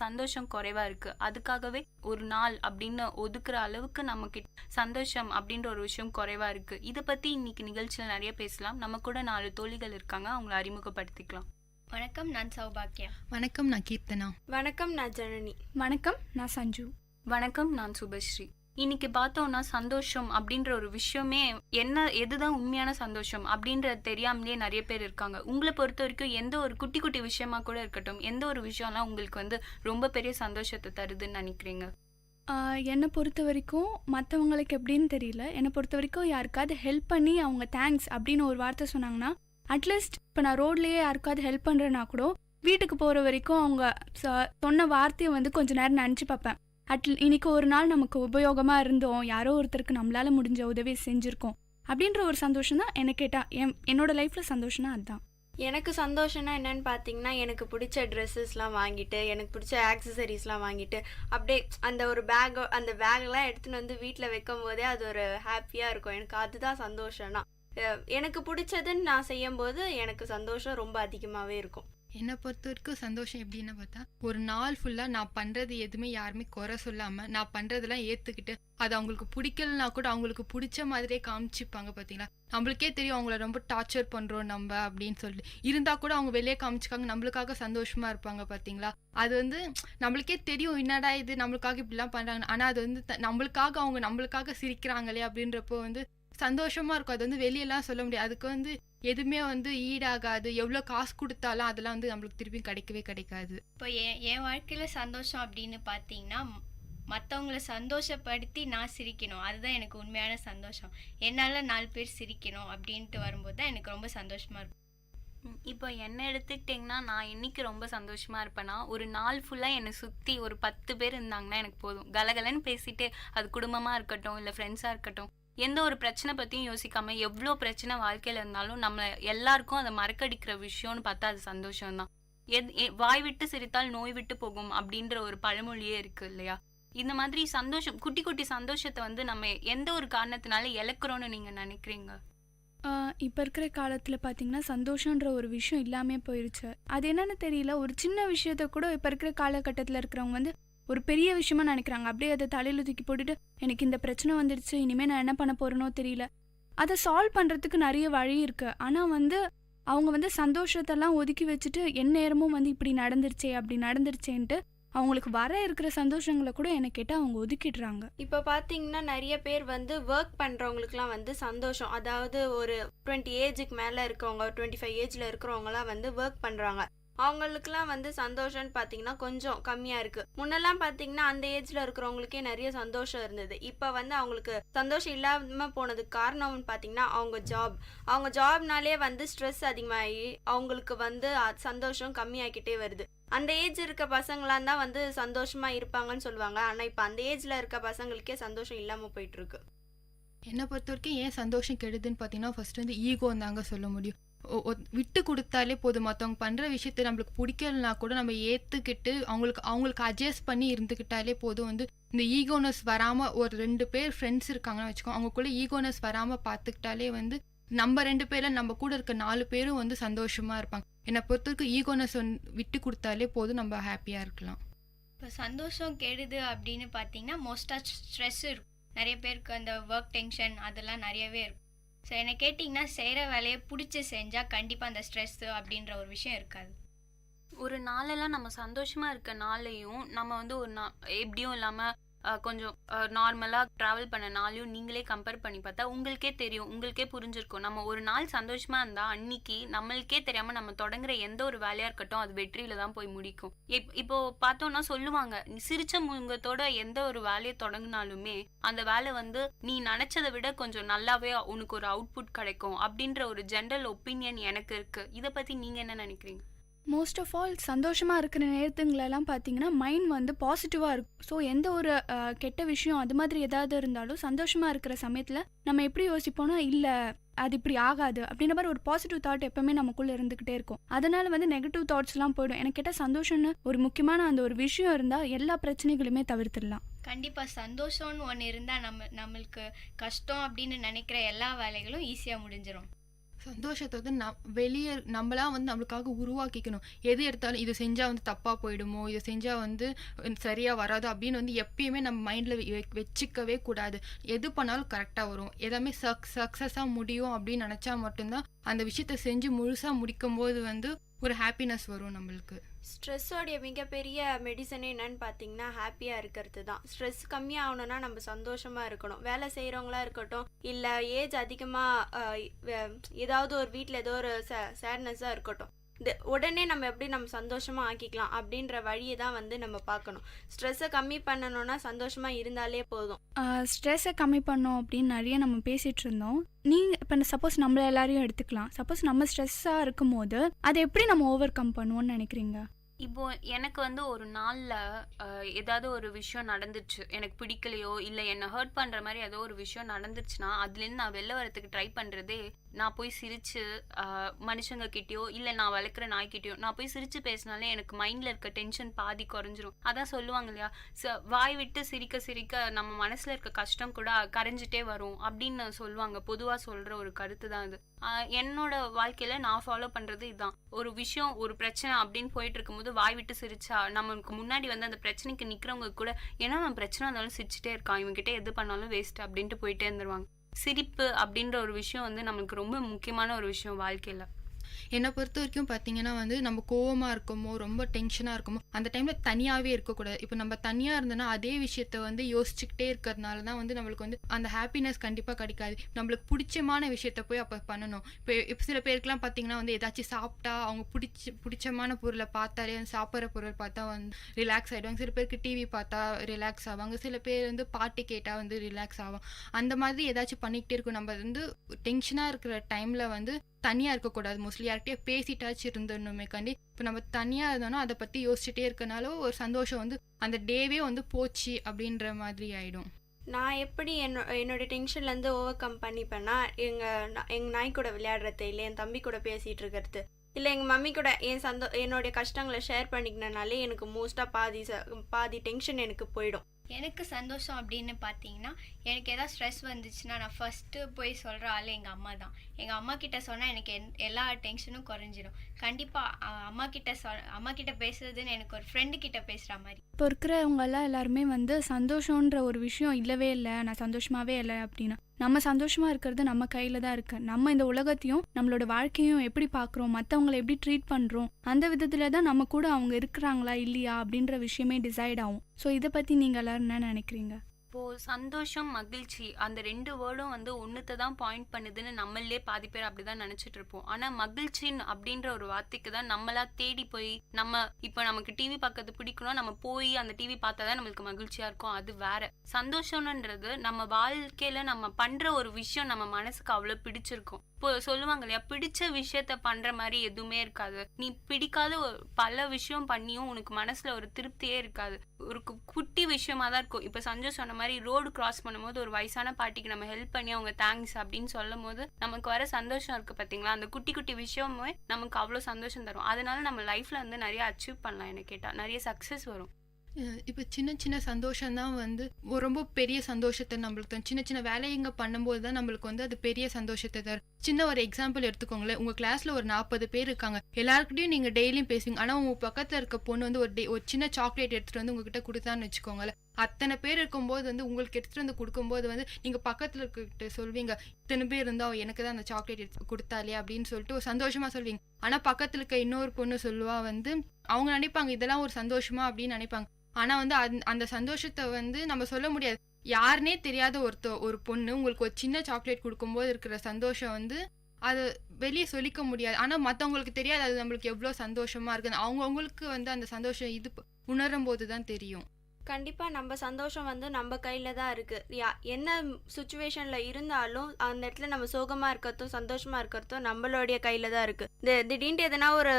சந்தோஷம் குறைவா இருக்கு. அதுக்காகவே ஒரு நாள் அப்படின்னு ஒதுக்குற அளவுக்கு நமக்கு சந்தோஷம் அப்படின்ற ஒரு விஷயம் குறைவா இருக்கு. இதை பத்தி இன்னைக்கு நிகழ்ச்சியில நிறைய பேசலாம். நம்ம கூட 4 தோழிகள் இருக்காங்க, அவங்களை அறிமுகப்படுத்திக்கலாம். வணக்கம், நான் சௌபாக்கியா. வணக்கம், நான் கீர்த்தனா. வணக்கம், நான் ஜனனி. வணக்கம், நான் சஞ்சு. வணக்கம், நான் சுபஸ்ரீ. இன்னைக்கு பார்த்தோம்னா சந்தோஷம் அப்படின்ற ஒரு விஷயமே எதுதான் உண்மையான சந்தோஷம் அப்படின்றது தெரியாமலே நிறைய பேர் இருக்காங்க. உங்களை பொறுத்த வரைக்கும் எந்த ஒரு குட்டி குட்டி விஷயமா கூட இருக்கட்டும், எந்த ஒரு விஷயம்லாம் உங்களுக்கு ரொம்ப பெரிய சந்தோஷத்தை தருதுன்னு நினைக்கிறீங்க? என்னை பொறுத்த வரைக்கும் மற்றவங்களுக்கு எப்படின்னு தெரியல, என்னை பொறுத்த வரைக்கும் யாருக்காவது ஹெல்ப் பண்ணி அவங்க தேங்க்ஸ் அப்படின்னு ஒரு வார்த்தை சொன்னாங்கன்னா, அட்லீஸ்ட் இப்போ நான் ரோட்லேயே யாருக்காவது ஹெல்ப் பண்ணுறேன்னா கூட வீட்டுக்கு போகிற வரைக்கும் அவங்க சொன்ன வார்த்தையை கொஞ்ச நேரம் நினச்சி பார்ப்பேன். இன்னைக்கு ஒரு நாள் நமக்கு உபயோகமாக இருந்தோம், யாரோ ஒருத்தருக்கு நம்மளால முடிஞ்ச உதவியை செஞ்சுருக்கோம் அப்படின்ற ஒரு சந்தோஷம் தான். எனக்கு கேட்டால் என்னோட லைஃப்பில் சந்தோஷம்னா அதுதான். எனக்கு சந்தோஷம்னா என்னன்னு பார்த்தீங்கன்னா, எனக்கு பிடிச்ச ட்ரெஸ்ஸஸ்லாம் வாங்கிட்டு, எனக்கு பிடிச்ச ஆக்சசரிஸ்லாம் வாங்கிட்டு, அப்படியே அந்த பேக்லாம் எடுத்துன்னு வீட்டில் வைக்கும் போதே அது ஒரு ஹாப்பியாக இருக்கும். எனக்கு அதுதான் சந்தோஷம்னா. எனக்கு பிடிச்சதுன்னு நான் செய்யும்போது எனக்கு சந்தோஷம் ரொம்ப அதிகமாகவே இருக்கும். என்னை பொறுத்த வரைக்கும் சந்தோஷம் எப்படின்னு பார்த்தா, ஒரு நாள் ஃபுல்லாக நான் பண்ணுறது எதுவுமே யாருமே குறை சொல்லாமல் நான் பண்ணுறதெல்லாம் ஏற்றுக்கிட்டு அது அவங்களுக்கு பிடிக்கலனா கூட அவங்களுக்கு பிடிச்ச மாதிரியே காமிச்சிப்பாங்க பார்த்தீங்களா. நம்மளுக்கே தெரியும் அவங்கள ரொம்ப டார்ச்சர் பண்ணுறோம் நம்ம அப்படின்னு சொல்லிட்டு இருந்தால் கூட அவங்க வெளியே காமிச்சிக்காங்க நம்மளுக்காக சந்தோஷமாக இருப்பாங்க பார்த்தீங்களா. அது வந்து நம்மளுக்கே தெரியும் என்னடா இது நம்மளுக்காக இப்படிலாம் பண்ணுறாங்க, ஆனால் அது வந்து நம்மளுக்காக அவங்க நம்மளுக்காக சிரிக்கிறாங்களே அப்படின்றப்போ வந்து சந்தோஷமா இருக்கும். அது வந்து வெளியெல்லாம் சொல்ல முடியாது. அதுக்கு வந்து எதுவுமே வந்து ஈடாகாது. எவ்வளோ காசு கொடுத்தாலும் அதெல்லாம் வந்து நம்மளுக்கு திருப்பி கிடைக்கவே கிடைக்காது. இப்போ என் வாழ்க்கையில் சந்தோஷம் அப்படின்னு பார்த்தீங்கன்னா, மற்றவங்கள சந்தோஷப்படுத்தி நான் சிரிக்கணும், அதுதான் எனக்கு உண்மையான சந்தோஷம். என்னால் 4 பேர் சிரிக்கணும் அப்படின்ட்டு வரும்போது தான் எனக்கு ரொம்ப சந்தோஷமாக இருக்கும். இப்போ என்ன எடுத்துக்கிட்டிங்கன்னா, நான் இன்னைக்கு ரொம்ப சந்தோஷமா இருப்பேன்னா, ஒரு நாள் ஃபுல்லாக என்னை சுற்றி ஒரு 10 பேர் இருந்தாங்கன்னா எனக்கு போதும். கலகலன்னு பேசிட்டு, அது குடும்பமாக இருக்கட்டும் இல்லை ஃப்ரெண்ட்ஸாக இருக்கட்டும், எந்த ஒரு பிரச்சனை பற்றியும் யோசிக்காம எவ்வளோ பிரச்சனை வாழ்க்கையில் இருந்தாலும் நம்ம எல்லாருக்கும் அதை மறக்கடிக்கிற விஷயம்னு பார்த்தா அது சந்தோஷம்தான். வாய் விட்டு சிரித்தால் நோய் விட்டு போகும் அப்படின்ற ஒரு பழமொழியே இருக்கு இல்லையா. இந்த மாதிரி சந்தோஷம், குட்டி குட்டி சந்தோஷத்தை வந்து நம்ம எந்த ஒரு காரணத்தினால இழக்கிறோன்னு நீங்கள் நினைக்கிறீங்க? இப்போ இருக்கிற காலத்தில் பார்த்தீங்கன்னா சந்தோஷன்ற ஒரு விஷயம் இல்லாமல் போயிடுச்சு. அது என்னன்னு தெரியல, ஒரு சின்ன விஷயத்த கூட இப்போ இருக்கிற காலகட்டத்தில் இருக்கிறவங்க வந்து ஒரு பெரிய விஷயமா நினைக்கிறாங்க. அப்படியே அதை தலையில் தூக்கி போட்டுட்டு எனக்கு இந்த பிரச்சனை வந்துடுச்சு, இனிமேல் நான் என்ன பண்ண போகிறேனோ தெரியல. அதை சால்வ் பண்ணுறதுக்கு நிறைய வழி இருக்குது. ஆனால் வந்து அவங்க வந்து சந்தோஷத்தெல்லாம் ஒதுக்கி வச்சுட்டு எந்நேரமும் வந்து இப்படி நடந்துருச்சே அப்படி நடந்துருச்சேன்ட்டு அவங்களுக்கு வர இருக்கிற சந்தோஷங்களை கூட என்ன கேட்டால் அவங்க ஒதுக்கிடுறாங்க. இப்போ பார்த்தீங்கன்னா நிறைய பேர் வந்து ஒர்க் பண்ணுறவங்களுக்குலாம் வந்து சந்தோஷம், அதாவது ஒரு 20 ஏஜுக்கு மேலே இருக்கவங்க, 25 ஏஜில் இருக்கிறவங்களாம் வந்து ஒர்க் பண்ணுறாங்க. அவங்களுக்குலாம் வந்து சந்தோஷம்னு பார்த்தீங்கன்னா கொஞ்சம் கம்மியாக இருக்குது. முன்னெல்லாம் பார்த்தீங்கன்னா அந்த ஏஜில் இருக்கிறவங்களுக்கே நிறைய சந்தோஷம் இருந்தது. இப்போ வந்து அவங்களுக்கு சந்தோஷம் இல்லாமல் போனதுக்கு காரணம்னு பார்த்தீங்கன்னா அவங்க ஜாப்னாலே வந்து ஸ்ட்ரெஸ் அதிகமாகி அவங்களுக்கு வந்து சந்தோஷம் கம்மியாகிக்கிட்டே வருது. அந்த ஏஜ் இருக்க பசங்களாம் தான் வந்து சந்தோஷமாக இருப்பாங்கன்னு சொல்லுவாங்க. ஆனால் இப்போ அந்த ஏஜில் இருக்க பசங்களுக்கே சந்தோஷம் இல்லாமல் போயிட்டுருக்கு. என்னை பொறுத்த வரைக்கும் ஏன் சந்தோஷம் கெடுதுன்னு பார்த்தீங்கன்னா, ஃபர்ஸ்ட் வந்து ஈகோ தாங்க சொல்ல முடியும். விட்டு கொடுத்தாலே போதும். மற்றவங்க பண்ணுற விஷயத்தை நம்மளுக்கு பிடிக்கலனா கூட நம்ம ஏற்றுக்கிட்டு அவங்களுக்கு அட்ஜஸ்ட் பண்ணி இருந்துக்கிட்டாலே போதும். வந்து இந்த ஈகோனஸ் வராமல் ஒரு 2 பேர் ஃப்ரெண்ட்ஸ் இருக்காங்கன்னு வச்சுக்கோங்க, அவங்களுக்குள்ள ஈகோனஸ் வராமல் பார்த்துக்கிட்டாலே வந்து நம்ம 2 பேரில் நம்ம கூட இருக்க 4 பேரும் வந்து சந்தோஷமாக இருப்பாங்க. என்னை பொறுத்தவரைக்கும் ஈகோனஸ் விட்டு கொடுத்தாலே போதும், நம்ம ஹாப்பியாக இருக்கலாம். இப்போ சந்தோஷம் கெடுது அப்படின்னு பார்த்தீங்கன்னா மோஸ்ட்டாக ஸ்ட்ரெஸ் இருக்கும். நிறைய பேருக்கு அந்த ஒர்க் டென்ஷன் அதெல்லாம் நிறையவே இருக்கும். ஸோ என்னை கேட்டிங்கன்னா செய்கிற வேலையை பிடிச்சி செஞ்சால் கண்டிப்பாக அந்த ஸ்ட்ரெஸ்ஸு அப்படின்ற ஒரு விஷயம் இருக்காது. ஒரு நாளெல்லாம் நம்ம சந்தோஷமாக இருக்க நாளையும் நம்ம வந்து ஒரு எப்படியும் இல்லாமல் கொஞ்சம் நார்மலாக ட்ராவல் பண்ண நாளையும் நீங்களே கம்பேர் பண்ணி பார்த்தா உங்களுக்கே தெரியும், உங்களுக்கே புரிஞ்சிருக்கும். நம்ம ஒரு நாள் சந்தோஷமாக இருந்தால் அன்னைக்கு நம்மளுக்கே தெரியாமல் நம்ம தொடங்குற எந்த ஒரு வேலையாக இருக்கட்டும் அது வெற்றியில் தான் போய் முடிக்கும். இப்போ பார்த்தோன்னா சொல்லுவாங்க, சிரிச்ச முகத்தோட எந்த ஒரு வேலையை தொடங்கினாலுமே அந்த வேலை வந்து நீ நினச்சதை விட கொஞ்சம் நல்லாவே உனக்கு ஒரு அவுட்புட் கிடைக்கும் அப்படின்ற ஒரு ஜென்ரல் ஒப்பீனியன் எனக்கு இருக்குது. இதை பற்றி நீங்கள் என்ன நினைக்கிறீங்க? மோஸ்ட் ஆஃப் ஆல் சந்தோஷமாக இருக்கிற நேரத்துங்களெல்லாம் பார்த்தீங்கன்னா மைண்ட் வந்து பாசிட்டிவாக இருக்கும். ஸோ எந்த ஒரு கெட்ட விஷயம் அது மாதிரி ஏதாவது இருந்தாலும் சந்தோஷமாக இருக்கிற சமயத்தில் நம்ம எப்படி யோசிப்போம்னா, இல்லை அது இப்படி ஆகாது அப்படின்ற மாதிரி ஒரு பாசிட்டிவ் தாட் எப்பவுமே நமக்குள்ளே இருந்துக்கிட்டே இருக்கும். அதனால வந்து நெகட்டிவ் தாட்ஸ்லாம் போயிடும். எனக்கு கேட்டால் சந்தோஷம்னு ஒரு முக்கியமான அந்த ஒரு விஷயம் இருந்தால் எல்லா பிரச்சனைகளுமே தவிர்த்துடலாம். கண்டிப்பாக சந்தோஷம்னு ஒன்று இருந்தால் நம்மளுக்கு கஷ்டம் அப்படின்னு நினைக்கிற எல்லா வேலைகளும் ஈஸியாக முடிஞ்சிடும். சந்தோஷத்தை வந்து வெளியே நம்மளாம் வந்து நம்மளுக்காக உருவாக்கிக்கணும். எது எடுத்தாலும் இது செஞ்சால் வந்து தப்பாக போயிடுமோ, இதை செஞ்சால் வந்து சரியாக வராது அப்படின்னு வந்து எப்பயுமே நம்ம மைண்டில் வச்சுக்கவே கூடாது. எது பண்ணாலும் கரெக்டாக வரும், எல்லாமே சக்ஸஸாக முடியும் அப்படின்னு நினச்சா மட்டும்தான் அந்த விஷயத்தை செஞ்சு முழுசாக முடிக்கும் போது வந்து ஒரு ஹாப்பினஸ் வரும் நம்மளுக்கு. ஸ்ட்ரெஸ்ஸோடைய மிகப்பெரிய மெடிசன் என்னன்னு பார்த்தீங்கன்னா ஹாப்பியாக இருக்கிறது தான். ஸ்ட்ரெஸ் கம்மியாகணும்னா நம்ம சந்தோஷமாக இருக்கணும். வேலை செய்கிறவங்களா இருக்கட்டும், இல்லை ஏஜ் அதிகமாக ஏதாவது ஒரு வீட்டில் ஏதோ ஒரு சேட்னஸாக இருக்கட்டும், உடனே நம்ம எப்படி நம்ம சந்தோஷமாக ஆக்கிக்கலாம் அப்படின்ற வழியை தான் வந்து நம்ம பார்க்கணும். ஸ்ட்ரெஸ்ஸை கம்மி பண்ணணும்னா சந்தோஷமாக இருந்தாலே போதும். ஸ்ட்ரெஸ்ஸை கம்மி பண்ணோம் அப்படின்னு நிறைய நம்ம பேசிகிட்டு இருந்தோம். நீங்கள் இப்போ சப்போஸ் நம்மள எல்லாரையும் எடுத்துக்கலாம். சப்போஸ் நம்ம ஸ்ட்ரெஸ்ஸாக இருக்கும் போது அதை எப்படி நம்ம ஓவர் கம் பண்ணுவோம்னு நினைக்கிறீங்க? இப்போ எனக்கு வந்து ஒரு நாள்ல ஏதாவது ஒரு விஷயம் நடந்துச்சு, எனக்கு பிடிக்கலையோ இல்ல என்ன ஹர்ட் பண்ற மாதிரி ஏதோ ஒரு விஷயம் நடந்துச்சுன்னா அதுலேருந்து நான் வெளில வரதுக்கு ட்ரை பண்றதே நான் போய் சிரிச்சு மனுஷங்க கிட்டயோ இல்ல நான் வளர்க்குற நாய்கிட்டயோ நான் போய் சிரிச்சு பேசினாலே எனக்கு மைண்ட்ல இருக்க டென்ஷன் பாதி குறைஞ்சிரும். அதான் சொல்லுவாங்க இல்லையா, வாய் விட்டு சிரிக்க சிரிக்க நம்ம மனசுல இருக்க கஷ்டம் கூட கரைஞ்சிட்டே வரும் அப்படின்னு சொல்லுவாங்க. பொதுவா சொல்ற ஒரு கருத்து தான் இது. என்னோட வாழ்க்கையில நான் ஃபாலோ பண்றது இதுதான். ஒரு விஷயம் ஒரு பிரச்சனை அப்படின்னு போயிட்டு இருக்கும்போது வாய் விட்டு சிரிச்சா நமக்கு முன்னாடி வந்து அந்த பிரச்சனைக்கு நிக்கிறவங்க கூட ஏன்னா நம்ம பிரச்சனை இருந்தாலும் சிரிச்சுட்டே இருக்கான், இவங்ககிட்ட எது பண்ணாலும் வேஸ்ட் அப்படின்ட்டு போயிட்டே இருந்துருவாங்க. சிரிப்பு அப்படின்ற ஒரு விஷயம் வந்து நம்மளுக்கு ரொம்ப முக்கியமான ஒரு விஷயம் வாழ்க்கையில. என்னை பொறுத்த வரைக்கும் பார்த்தீங்கன்னா வந்து நம்ம கோவமாக இருக்கோமோ ரொம்ப டென்ஷனாக இருக்கோமோ அந்த டைமில் தனியாகவே இருக்கக்கூடாது. இப்போ நம்ம தனியாக இருந்தோன்னா அதே விஷயத்த வந்து யோசிச்சுக்கிட்டே இருக்கிறதுனால தான் வந்து நம்மளுக்கு வந்து அந்த ஹாப்பினஸ் கண்டிப்பாக கிடைக்காது. நம்மளுக்கு பிடிச்சமான விஷயத்த போய் அப்போ பண்ணணும். இப்போ சில பேருக்குலாம் பார்த்தீங்கன்னா வந்து ஏதாச்சும் சாப்பிட்டா அவங்க பிடிச்சமான பொருளை பார்த்தாலே சாப்பிட்ற பொருள் பார்த்தா வந்து ரிலாக்ஸ் ஆகிடுவாங்க. சில பேருக்கு டிவி பார்த்தா ரிலாக்ஸ் ஆவாங்க. சில பேர் வந்து பாட்டு கேட்டால் வந்து ரிலாக்ஸ் ஆகும். அந்த மாதிரி ஏதாச்சும் பண்ணிக்கிட்டே இருக்கும். நம்ம வந்து டென்ஷனாக இருக்கிற டைமில் வந்து தனியாக இருக்கக்கூடாது. மோஸ்ட்லி யார்கிட்டயே பேசிட்டாச்சும் இருந்துடணுமே கண்டி. இப்போ நம்ம தனியாக இருந்தோம்னா அதை பற்றி யோசிச்சுட்டே இருக்கனால ஒரு சந்தோஷம் வந்து அந்த டேவே வந்து போச்சு அப்படின்ற மாதிரி ஆகிடும். நான் எப்படி என்னோட டென்ஷன்லேருந்து ஓவர் கம் பண்ணிப்பேன்னா எங்கள் நாய் கூட விளையாடுறது, இல்லை என் தம்பி கூட பேசிகிட்டு இருக்கிறது, இல்லை எங்கள் மம்மி கூட என்னுடைய கஷ்டங்களை ஷேர் பண்ணிக்கினாலே எனக்கு மோஸ்ட்டாக பாதி டென்ஷன் எனக்கு போயிடும். எனக்கு சந்தோஷம் அப்படின்னு பார்த்தீங்கன்னா, எனக்கு ஏதாவது ஸ்ட்ரெஸ் வந்துச்சுன்னா நான் ஃபஸ்ட்டு போய் சொல்கிற ஆள் எங்கள் அம்மா தான். எங்கள் அம்மா கிட்ட சொன்னால் எனக்கு எல்லா டென்ஷனும் குறைஞ்சிரும். கண்டிப்பாக அம்மா கிட்ட பேசுறதுன்னு எனக்கு ஒரு ஃப்ரெண்டு கிட்ட பேசுகிற மாதிரி. இப்போ இருக்கிறவங்கெல்லாம் எல்லாருமே வந்து சந்தோஷன்ற ஒரு விஷயம் இல்லவே இல்லை, நான் சந்தோஷமாகவே இல்லை அப்படின்னா, நம்ம சந்தோஷமாக இருக்கிறது நம்ம கையில் தான் இருக்குது. நம்ம இந்த உலகத்தையும் நம்மளோட வாழ்க்கையும் எப்படி பார்க்குறோம், மற்றவங்களை எப்படி ட்ரீட் பண்ணுறோம், அந்த விதத்தில் தான் நம்ம கூட அவங்க இருக்கிறாங்களா இல்லையா அப்படின்ற விஷயமே டிசைட் ஆகும். ஸோ இதை பற்றி நீங்கள் எல்லாரும் என்ன நினைக்கிறீங்க? இப்போது சந்தோஷம் மகிழ்ச்சி அந்த 2 வேர்டும் வந்து ஒன்றுத்தை தான் பாயிண்ட் பண்ணுதுன்னு நம்மளே பாதி பேர் அப்படி தான் நினச்சிட்டு இருப்போம். ஆனால் மகிழ்ச்சின்னு அப்படின்ற ஒரு வார்த்தைக்கு தான் நம்மளா தேடி போய் இப்போ நமக்கு டிவி பார்க்கறது பிடிக்கணும், நம்ம போய் அந்த டிவி பார்த்தா தான் நம்மளுக்கு மகிழ்ச்சியாக இருக்கும். அது வேற. சந்தோஷம்ன்றது நம்ம வாழ்க்கையில் நம்ம பண்ணுற ஒரு விஷயம் நம்ம மனசுக்கு அவ்வளோ பிடிச்சிருக்கும். இப்போ சொல்லுவாங்க இல்லையா, பிடிச்ச விஷயத்த பண்ற மாதிரி எதுவுமே இருக்காது. நீ பிடிக்காத பல விஷயம் பண்ணியும் உனக்கு மனசுல ஒரு திருப்தியே இருக்காது. ஒரு குட்டி விஷயமா தான் இருக்கும். இப்ப சஞ்சய் சொன்ன மாதிரி ரோடு கிராஸ் பண்ணும்போது ஒரு வயசான பாட்டிக்கு நம்ம ஹெல்ப் பண்ணி அவங்க தேங்க்ஸ் அப்படின்னு சொல்லும் போது நமக்கு வர சந்தோஷம் இருக்கு பாத்தீங்களா, அந்த குட்டி குட்டி விஷயமே நமக்கு அவ்வளவு சந்தோஷம் தரும். அதனால நம்ம லைஃப்ல வந்து நிறைய அச்சீவ் பண்ணலாம். என்ன கேட்டா நிறைய சக்சஸ் வரும். இப்போ சின்ன சின்ன சந்தோஷம்தான் வந்து ரொம்ப பெரிய சந்தோஷத்தை நம்மளுக்கு தரும். சின்ன சின்ன வேலைங்க பண்ணும்போது தான் நம்மளுக்கு வந்து அது பெரிய சந்தோஷத்தை தரும். சின்ன ஒரு எக்ஸாம்பிள் எடுத்துக்கோங்களேன். உங்கள் கிளாஸில் ஒரு 40 பேர் இருக்காங்க. எல்லாருக்கிட்டையும் நீங்கள் டெய்லியும் பேசுவீங்க. ஆனால் உங்கள் பக்கத்தில் இருக்க பொண்ணு வந்து ஒரு சின்ன சாக்லேட் எடுத்துகிட்டு வந்து உங்ககிட்ட கொடுத்தான்னு வச்சுக்கோங்களேன். அத்தனை பேர் இருக்கும்போது வந்து உங்களுக்கு எடுத்துகிட்டு வந்து கொடுக்கும்போது வந்து நீங்கள் பக்கத்தில் இருக்கிட்ட சொல்வீங்க, இத்தனை பேர் இருந்தால் எனக்கு தான் அந்த சாக்லேட் எடுத்து கொடுத்தாலே அப்படின்னு சொல்லிட்டு ஒரு சந்தோஷமாக சொல்வீங்க. ஆனால் பக்கத்தில் இருக்க இன்னொரு பொண்ணு சொல்லுவா வந்து அவங்க நினைப்பாங்க இதெல்லாம் ஒரு சந்தோஷமா அப்படின்னு நினைப்பாங்க. ஆனால் வந்து அந்த சந்தோஷத்தை வந்து நம்ம சொல்ல முடியாது. யாருனே தெரியாத ஒரு பொண்ணு உங்களுக்கு ஒரு சின்ன சாக்லேட் கொடுக்கும்போது இருக்கிற சந்தோஷம் வந்து அது வெளியே சொல்லிக்க முடியாது. ஆனால் மற்றவங்களுக்கு தெரியாது அது நம்மளுக்கு எவ்வளோ சந்தோஷமா இருக்குன்னு. அவங்களுக்கு வந்து அந்த சந்தோஷம் இது உணரும் போது தான் தெரியும். கண்டிப்பாக நம்ம சந்தோஷம் வந்து நம்ம கையில் தான் இருக்குது. என்ன சுச்சுவேஷனில் இருந்தாலும் அந்த இடத்துல நம்ம சோகமாக இருக்கிறதும் சந்தோஷமாக இருக்கிறதும் நம்மளுடைய கையில் தான் இருக்குது. திடீர்னு எதனா ஒரு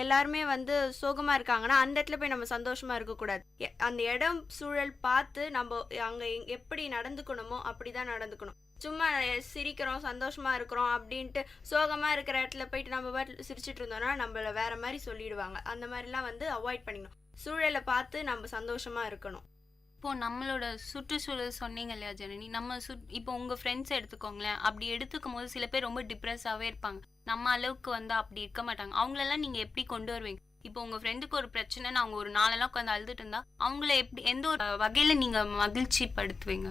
எல்லாருமே வந்து சோகமாக இருக்காங்கன்னா அந்த இடத்துல போய் நம்ம சந்தோஷமாக இருக்கக்கூடாது. அந்த இடம் சூழல் பார்த்து நம்ம அங்கே எப்படி நடந்துக்கணுமோ அப்படி தான் நடந்துக்கணும். சும்மா சிரிக்கிறோம் சந்தோஷமாக இருக்கிறோம் அப்படின்ட்டு சோகமாக இருக்கிற இடத்துல போயிட்டு நம்ம பாட்டு சிரிச்சிட்டு இருந்தோம்னா நம்மள வேற மாதிரி சொல்லிடுவாங்க. அந்த மாதிரிலாம் வந்து அவாய்ட் பண்ணிக்கணும். சூழலை பார்த்து நம்ம சந்தோஷமா இருக்கணும். இப்போ நம்மளோட சுற்றுச்சூழல் சொன்னீங்க இல்லையா ஜனனி, நம்ம இப்போ உங்க ஃப்ரெண்ட்ஸ் எடுத்துக்கோங்களேன். அப்படி எடுத்துக்கும் போது சில பேர் ரொம்ப டிப்ரெஸ்ஸாவே இருப்பாங்க. நம்ம அளவுக்கு வந்து அப்படி இருக்க மாட்டாங்க. அவங்களெல்லாம் நீங்க எப்படி கொண்டு வருவீங்க? இப்போ உங்க ஃப்ரெண்டுக்கு ஒரு பிரச்சனைன்னு அவங்க ஒரு நாளெல்லாம் உட்காந்து அழுதுட்டு இருந்தா அவங்கள எப்படி எந்த ஒரு வகையில நீங்க மகிழ்ச்சி படுத்துவீங்க?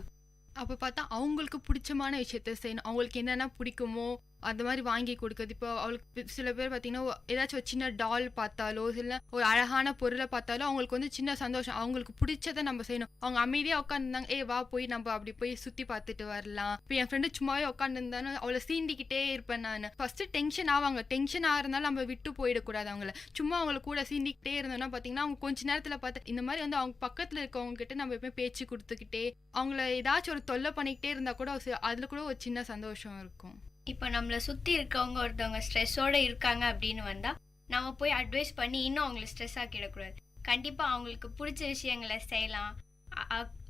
அப்போ பார்த்தா அவங்களுக்கு பிடிச்சமான விஷயத்த செய்யணும். அவங்களுக்கு என்னென்ன பிடிக்குமோ அந்த மாதிரி வாங்கி கொடுக்குறது. இப்போ அவளுக்கு சில பேர் பார்த்தீங்கன்னா ஏதாச்சும் ஒரு சின்ன டால் பார்த்தாலோ இல்லை ஒரு அழகான பொருளை பார்த்தாலோ அவங்களுக்கு வந்து சின்ன சந்தோஷம். அவங்களுக்கு பிடிச்சதை நம்ம செய்யணும். அவங்க அமைதியாக உட்காந்துருந்தாங்க, வா போய் நம்ம அப்படி போய் சுற்றி பார்த்துட்டு வரலாம். இப்போ என் ஃப்ரெண்டு சும்மாவே உட்காந்துருந்தாலும் அவளை சீண்டிக்கிட்டே இருப்பேன் நான். ஃபர்ஸ்ட்டு டென்ஷன் ஆவாங்க. டென்ஷன் ஆகிறதுனால நம்ம விட்டு போயிடக்கூடாது. அவங்கள சும்மா அவங்கள கூட சீண்டிக்கிட்டே இருந்தோம்னா பார்த்தீங்கன்னா அவங்க கொஞ்ச நேரத்தில் பார்த்து இந்த மாதிரி வந்து அவங்க பக்கத்தில் இருக்கவங்க கிட்ட நம்ம எப்பவுமே பேச்சு கொடுத்துக்கிட்டே அவங்கள ஏதாச்சும் ஒரு தொல்லை பண்ணிக்கிட்டே இருந்தால் கூட அதில் கூட ஒரு சின்ன சந்தோஷம் இருக்கும். இப்போ நம்மளை சுற்றி இருக்கவங்க ஒருத்தவங்க ஸ்ட்ரெஸ்ஸோடு இருக்காங்க அப்படின்னு வந்தால் நம்ம போய் அட்வைஸ் பண்ணி இன்னும் அவங்களை ஸ்ட்ரெஸ் ஆக்கிடக்கூடாது. கண்டிப்பாக அவங்களுக்கு பிடிச்ச விஷயங்களை செய்யலாம்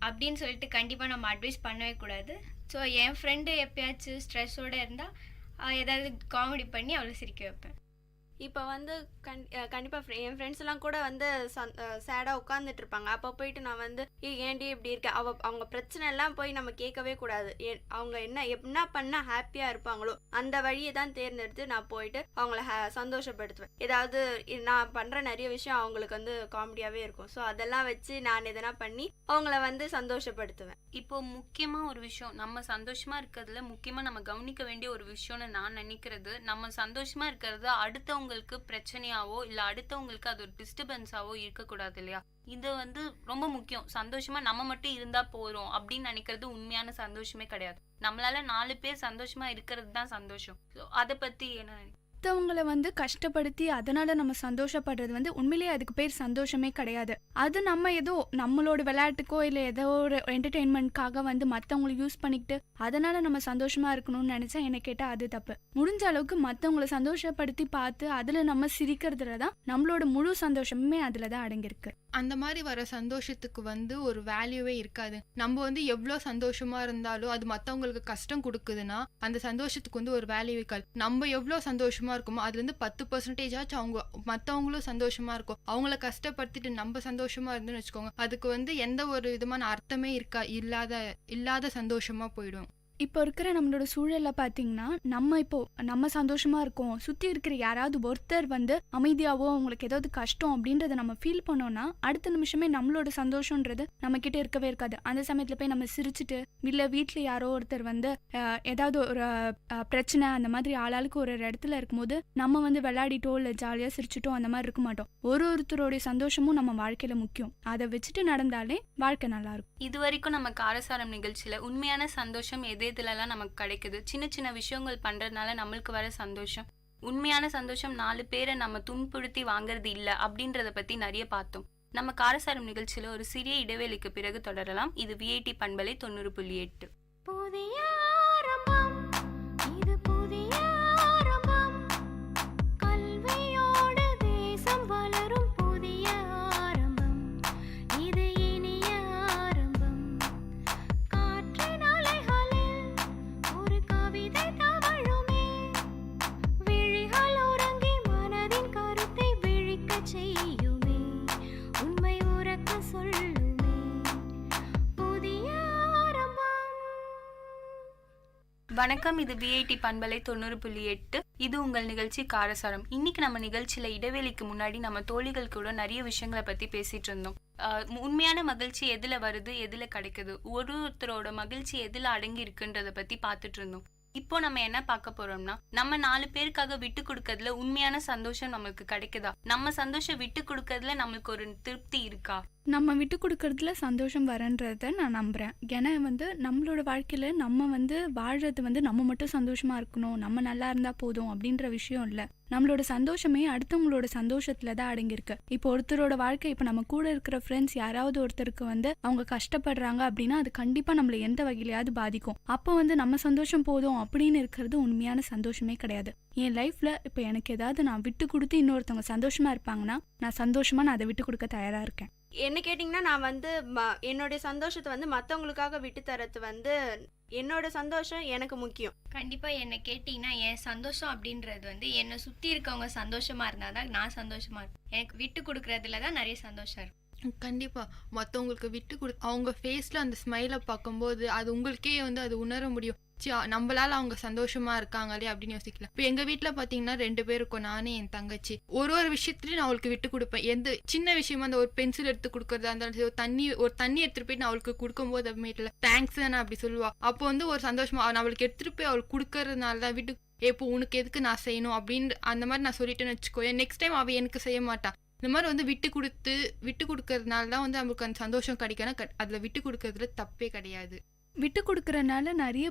அப்படின்னு சொல்லிட்டு கண்டிப்பாக நம்ம அட்வைஸ் பண்ணவே கூடாது. ஸோ என் ஃப்ரெண்டு எப்பயாச்சும் ஸ்ட்ரெஸ்ஸோடு இருந்தால் ஏதாவது காமெடி பண்ணி அவளை சிரிக்க வைப்பேன். இப்போ வந்து கண்டிப்பாக என் ஃப்ரெண்ட்ஸ் எல்லாம் கூட வந்து சேடாக உட்காந்துட்டு இருப்பாங்க. அப்போ போயிட்டு நான் வந்து ஏன்டி இப்படி இருக்க அவங்க பிரச்சனை எல்லாம் போய் நம்ம கேட்கவே கூடாது. அவங்க என்ன பண்ணால் ஹாப்பியாக இருப்பாங்களோ அந்த வழியை தான் தேர்ந்தெடுத்து நான் போயிட்டு அவங்கள சந்தோஷப்படுத்துவேன். ஏதாவது நான் பண்ணுற நிறைய விஷயம் அவங்களுக்கு வந்து காமெடியாகவே இருக்கும். ஸோ அதெல்லாம் வச்சு நான் எதனா பண்ணி அவங்கள வந்து சந்தோஷப்படுத்துவேன். இப்போ முக்கியமாக ஒரு விஷயம், நம்ம சந்தோஷமாக இருக்கிறதுல முக்கியமாக நம்ம கவனிக்க வேண்டிய ஒரு விஷயம்னு நான் நினைக்கிறது, நம்ம சந்தோஷமாக இருக்கிறது அடுத்தவங்களுக்கு பிரச்சனையாவோ இல்லை அடுத்தவங்களுக்கு அது ஒரு டிஸ்டர்பன்ஸாவோ இருக்கக்கூடாது இல்லையா? இது வந்து ரொம்ப முக்கியம். சந்தோஷமா நம்ம மட்டும் இருந்தா போறோம் அப்படின்னு நினைக்கிறது உண்மையான சந்தோஷமே கிடையாது. நம்மளால 4 பேர் சந்தோஷமா இருக்கிறது தான் சந்தோஷம். அதை பத்தி என்ன? மற்றவங்களை வந்து கஷ்டப்படுத்தி அதனால நம்ம சந்தோஷப்படுறது வந்து உண்மையிலேயே அதுக்கு பேர் சந்தோஷமே கிடையாது. அது நம்ம ஏதோ நம்மளோட விளையாட்டுக்கோ இல்லை ஏதோ ஒரு என்டர்டெயின்மெண்ட்காக வந்து மற்றவங்களை யூஸ் பண்ணிக்கிட்டு அதனால நம்ம சந்தோஷமா இருக்கணும்னு நினைச்சா என்ன கேட்டால் அது தப்பு. முடிஞ்ச அளவுக்கு மற்றவங்களை சந்தோஷப்படுத்தி பார்த்து அதில் நம்ம சிரிக்கிறதுல தான் நம்மளோட முழு சந்தோஷமே அதில் தான் அடங்கியிருக்கு. அந்த மாதிரி வர சந்தோஷத்துக்கு வந்து ஒரு வேல்யூவே இருக்காது. நம்ம வந்து எவ்வளோ சந்தோஷமா இருந்தாலும் அது மற்றவங்களுக்கு கஷ்டம் கொடுக்குதுன்னா அந்த சந்தோஷத்துக்கு வந்து ஒரு வேல்யூ இருக்காது. நம்ம எவ்வளோ சந்தோஷமா இருக்குமோ அதுல இருந்து 10% அவங்க மற்றவங்களும் சந்தோஷமா இருக்கும். அவங்கள கஷ்டப்படுத்திட்டு நம்ம சந்தோஷமா இருந்துன்னு வச்சுக்கோங்க, அதுக்கு வந்து எந்த ஒரு விதமான அர்த்தமே இல்லாத சந்தோஷமா போயிடும். இப்போ இருக்கிற நம்மளோட சூழலில் பார்த்தீங்கன்னா நம்ம சந்தோஷமாக இருக்கோம், சுற்றி இருக்கிற யாராவது ஒருத்தர் வந்து அமைதியாவோ அவங்களுக்கு ஏதாவது கஷ்டம் அப்படின்றத நம்ம ஃபீல் பண்ணோம்னா அடுத்த நிமிஷமே நம்மளோட சந்தோஷன்றது நம்மக்கிட்ட இருக்கவே இருக்காது. அந்த சமயத்தில் போய் நம்ம சிரிச்சுட்டு இல்லை வீட்டில் யாரோ ஒருத்தர் வந்து ஏதாவது ஒரு பிரச்சனை அந்த மாதிரி ஆளாளுக்கு ஒரு இடத்துல இருக்கும்போது நம்ம வந்து விளையாடிட்டோ இல்லை ஜாலியாக சிரிச்சுட்டோ அந்த மாதிரி இருக்க மாட்டோம். ஒருத்தருடைய சந்தோஷமும் நம்ம வாழ்க்கையில் முக்கியம். அதை வச்சுட்டு நடந்தாலே வாழ்க்கை நல்லா இருக்கும். இது வரைக்கும் நம்ம காரசாரம் நிகழ்ச்சியில் உண்மையான சந்தோஷம் இதுலலாம் நமக்கு கிடைக்குது. சின்ன சின்ன விஷயங்கள் பண்றதுனால நம்மளுக்கு வர சந்தோஷம், உண்மையான சந்தோஷம் 4 பேரை நம்ம துன்புறுத்தி வாங்குறது இல்லை அப்படின்றத பத்தி நிறைய பார்த்தோம். நம்ம காரசாரம் நிகழ்ச்சியில ஒரு சிறிய இடைவேளைக்கு பிறகு தொடரலாம். இது விஐடி பண்பலை 90.8. வணக்கம், இது விஐடி பண்பலை 90.8. இது உங்கள் நிகழ்ச்சி காரசாரம். இன்னைக்கு நம்ம நிகழ்ச்சியில இடைவேளைக்கு முன்னாடி நம்ம தோழிகள் கூட நிறைய விஷயங்களை பத்தி பேசிட்டு இருந்தோம். உண்மையான மகிழ்ச்சி எதுல வருது, எதுல கிடைக்குது, ஒருத்தரோட மகிழ்ச்சி எதுல அடங்கி இருக்குன்றத பத்தி பார்த்துட்டு இருந்தோம். இப்போ நம்ம என்ன பார்க்க போறோம்னா, நம்ம 4 பேருக்காக விட்டு கொடுக்கறதுல உண்மையான சந்தோஷம் நமக்கு கிடைக்குதா, நம்ம சந்தோஷம் விட்டு கொடுக்கறதுல நம்மளுக்கு ஒரு திருப்தி இருக்கா? நம்ம விட்டு கொடுக்கறதுல சந்தோஷம் வரன்றத நான் நம்புறேன். ஏன்னா வந்து நம்மளோட வாழ்க்கையில நம்ம வந்து வாழ்றது வந்து நம்ம மட்டும் சந்தோஷமா இருக்கணும், நம்ம நல்லா இருந்தா போதும் அப்படின்ற விஷயம் இல்லை. நம்மளோட சந்தோஷமே அடுத்தவங்களோட சந்தோஷத்துல தான் அடங்கியிருக்கு. இப்போ ஒருத்தரோட வாழ்க்கை, இப்போ நம்ம கூட இருக்கிற ஃப்ரெண்ட்ஸ் யாராவது ஒருத்தருக்கு வந்து அவங்க கஷ்டப்படுறாங்க அப்படின்னா அது கண்டிப்பா நம்மளை எந்த வகையிலையாவது பாதிக்கும். அப்போ வந்து நம்ம சந்தோஷம் போதும் அப்படின்னு இருக்கிறது உண்மையான சந்தோஷமே கிடையாது. என் லைஃப்ல இப்போ எனக்கு ஏதாவது நான் விட்டு கொடுத்து இன்னொருத்தவங்க சந்தோஷமா இருப்பாங்கன்னா நான் அதை விட்டு கொடுக்க தயாரா இருக்கேன். என்ன கேட்டிங்கன்னா, நான் வந்து என்னுடைய சந்தோஷத்தை வந்து மற்றவங்களுக்காக விட்டு தரது வந்து என்னோட சந்தோஷம் எனக்கு முக்கியம். கண்டிப்பா என்ன கேட்டீங்கன்னா, என் சந்தோஷம் அப்படின்றது வந்து என்னை சுத்தி இருக்கவங்க சந்தோஷமா இருந்தாதான் நான் சந்தோஷமா இருப்பேன். எனக்கு விட்டு கொடுக்கறதுல தான் நிறைய சந்தோஷம் இருக்கும். கண்டிப்பா மற்றவங்களுக்கு விட்டு அவங்க ஃபேஸ்ல அந்த ஸ்மைலை பார்க்கும்போது அது உங்களுக்கே வந்து அது உணர முடியும். நம்மளால அவங்க சந்தோஷமா இருக்காங்களே அப்படின்னு யோசிக்கலாம். இப்போ எங்க வீட்டுல பாத்தீங்கன்னா 2 பேர் இருக்கும், நானே என் தங்கச்சி. ஒரு விஷயத்துலயும் நான் அவளுக்கு விட்டு கொடுப்பேன். எந்த சின்ன விஷயமா அந்த ஒரு பென்சில் எடுத்து கொடுக்கறதா இருந்தாலும், ஒரு தண்ணி எடுத்துட்டு போய் நான் அவளுக்கு கொடுக்கும் போது அப்புறமேட்டுல தேங்க்ஸ் நான் அப்படி சொல்லுவா. அப்போ வந்து ஒரு சந்தோஷமா அவளுக்கு எடுத்துட்டு போய் அவளுக்கு கொடுக்கறதுனாலதான் விட்டு இப்போ உனக்கு எதுக்கு நான் செய்யணும் அப்படின்னு அந்த மாதிரி நான் சொல்லிட்டேன்னு வச்சுக்கோ, நெக்ஸ்ட் டைம் அவ எனக்கு செய்ய மாட்டான். இந்த மாதிரி வந்து விட்டு கொடுக்கறதுனால தான் வந்து அவங்களுக்கு அந்த சந்தோஷம் கிடைக்கணும். அதுல விட்டு கொடுக்கறதுல தப்பே கிடையாது. விட்டு கொடுக்கறதுனால நிறைய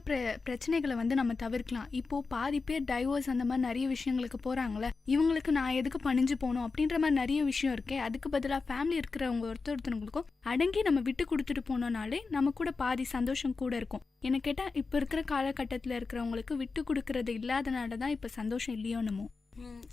பிரச்சனைகளை வந்து நம்ம தவிர்க்கலாம். இப்போ பாதி பேர் டைவோர்ஸ் அந்த மாதிரி நிறைய விஷயங்களுக்கு போறாங்களே, இவங்களுக்கு நான் எதுக்கு பணிஞ்சு போகணும் அப்படின்ற மாதிரி நிறைய விஷயம் இருக்கே. அதுக்கு பதிலாக ஃபேமிலி இருக்கிறவங்க ஒருத்தருக்கும் அடங்கி நம்ம விட்டு கொடுத்துட்டு போனோம்னாலே நம்ம கூட பாதி சந்தோஷம் கூட இருக்கும். என்ன கேட்டால் இப்போ இருக்கிற காலகட்டத்தில் இருக்கிறவங்களுக்கு விட்டு கொடுக்கறது இல்லாதனால தான் இப்போ சந்தோஷம் இல்லையோன்னுமோ.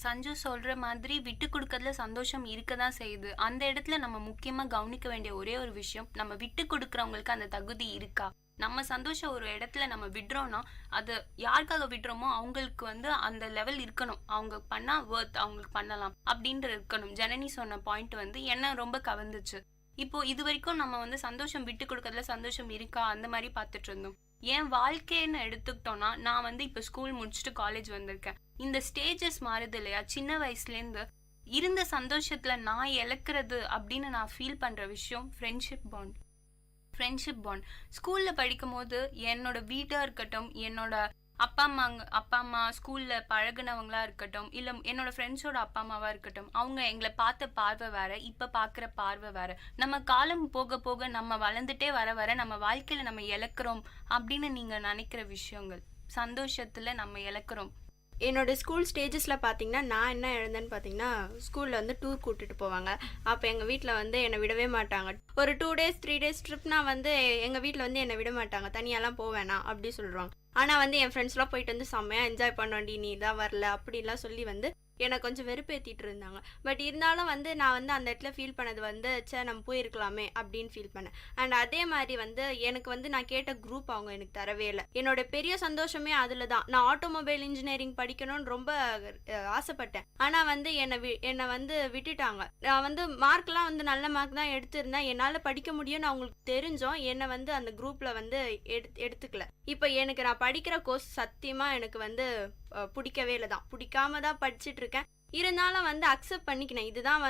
சஞ்சு சொல்ற மாதிரி விட்டு கொடுக்கறதுல சந்தோஷம் இருக்க தான் செய்யுது. அந்த இடத்துல நம்ம முக்கியமா கவனிக்க வேண்டிய ஒரே ஒரு விஷயம், நம்ம விட்டு கொடுக்கறவங்களுக்கு அந்த தகுதி இருக்கா. நம்ம சந்தோஷம் ஒரு இடத்துல நம்ம விடுறோம்னா அது யாருக்காக விடுறோமோ அவங்களுக்கு அந்த லெவல் இருக்கணும். அவங்க பண்ணா வர்த், அவங்களுக்கு பண்ணலாம் அப்படின்ற இருக்கணும். ஜனனி சொன்ன பாயிண்ட் என்ன ரொம்ப கவர்ந்துச்சு. இப்போ இது வரைக்கும் நம்ம சந்தோஷம் விட்டு கொடுக்கறதுல சந்தோஷம் இருக்கா அந்த மாதிரி பார்த்துட்டு இருந்தோம். என் வாழ்க்கைன்னு எடுத்துக்கிட்டோம்னா நான் இப்போ ஸ்கூல் முடிச்சுட்டு காலேஜ் வந்திருக்கேன். இந்த ஸ்டேஜஸ் மாறுது இல்லையா, சின்ன வயசுலேருந்து இருந்த சந்தோஷத்துல நான் இழக்கிறது அப்படின்னு நான் ஃபீல் பண்ற விஷயம் ஃப்ரெண்ட்ஷிப் பாண்ட். ஸ்கூல்ல படிக்கும் போது என்னோட வீடா இருக்கட்டும், என்னோட அப்பா அம்மா ஸ்கூல்ல பழகுனவங்களா இருக்கட்டும், இல்ல என்னோட ஃப்ரெண்ட்ஸோட அப்பா அம்மாவா இருக்கட்டும், அவங்க எங்களை பார்த்த பார்வை வேற, இப்ப பாக்குற பார்வை வேற. நம்ம காலம் போக போக நம்ம வளர்ந்துட்டே வர நம்ம வாழ்க்கையில நம்ம இழக்கிறோம் அப்படின்னு நீங்க நினைக்கிற விஷயங்கள், சந்தோஷத்துல நம்ம இழக்கிறோம். என்னோட ஸ்கூல் ஸ்டேஜஸில் பார்த்தீங்கன்னா நான் என்ன எழுந்தேன்னு பார்த்தீங்கன்னா, ஸ்கூலில் டூர் கூட்டிகிட்டு போவாங்க. அப்போ எங்கள் வீட்டில் என்னை விடவே மாட்டாங்க. ஒரு 2 days 3 days ட்ரிப்னா எங்கள் வீட்டில் என்னை விட மாட்டாங்க. தனியாலாம் போவேணா அப்படி சொல்கிறாங்க. ஆனால் என் ஃப்ரெண்ட்ஸ்லாம் போயிட்டு செம்மையாக என்ஜாய் பண்ணோண்டி, நீ தான் வரல அப்படிலாம் சொல்லி என்னை கொஞ்சம் வெறுப்பேற்றிட்டு இருந்தாங்க. பட் இருந்தாலும் நான் அந்த இடத்துல ஃபீல் பண்ணது சே நம்ம போயிருக்கலாமே அப்படின்னு ஃபீல் பண்ணேன். அண்ட் அதே மாதிரி எனக்கு நான் கேட்ட குரூப் அவங்க எனக்கு தரவே இல்லை. என்னோட பெரிய சந்தோஷமே அதில் தான். நான் ஆட்டோமொபைல் இன்ஜினியரிங் படிக்கணும்னு ரொம்ப ஆசைப்பட்டேன். ஆனால் என்னை விட்டுட்டாங்க. நான் மார்க்லாம் நல்ல மார்க் தான் எடுத்திருந்தேன். என்னால் படிக்க முடியும்னு அவங்களுக்கு தெரிஞ்சோம். என்னை அந்த குரூப்பில் எடுத்துக்கல. இப்போ எனக்கு நான் படிக்கிற கோர்ஸ் சத்தியமாக எனக்கு பிடிக்கவே இல்லை தான். பிடிக்காம தான் படிச்சுட்டு இருக்கேன். இருந்தாலும் அக்செப்ட் பண்ணிக்கினேன். இதுதான்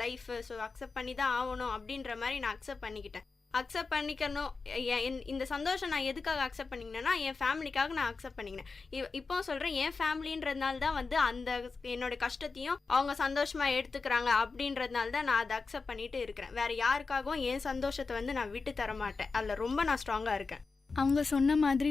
லைஃப், ஸோ அக்செப்ட் பண்ணி தான் ஆகணும் அப்படின்ற மாதிரி நான் அக்செப்ட் பண்ணிக்கிட்டேன். அக்செப்ட் பண்ணிக்கணும். இந்த சந்தோஷம் நான் எதுக்காக அக்செப்ட் பண்ணிக்கினேன்னா என் ஃபேமிலிக்காக நான் அக்செப்ட் பண்ணிக்கினேன். இப்போ சொல்கிறேன், என் ஃபேமிலின்றதுனால தான் அந்த என்னோட கஷ்டத்தையும் அவங்க சந்தோஷமாக எடுத்துக்கிறாங்க அப்படின்றதுனால தான் நான் அதை அக்செப்ட் பண்ணிட்டு இருக்கிறேன். வேற யாருக்காகவும் என் சந்தோஷத்தை நான் விட்டு தர மாட்டேன். அதில் ரொம்ப நான் ஸ்ட்ராங்காக இருக்கேன். அவங்க சொன்ன மாதிரி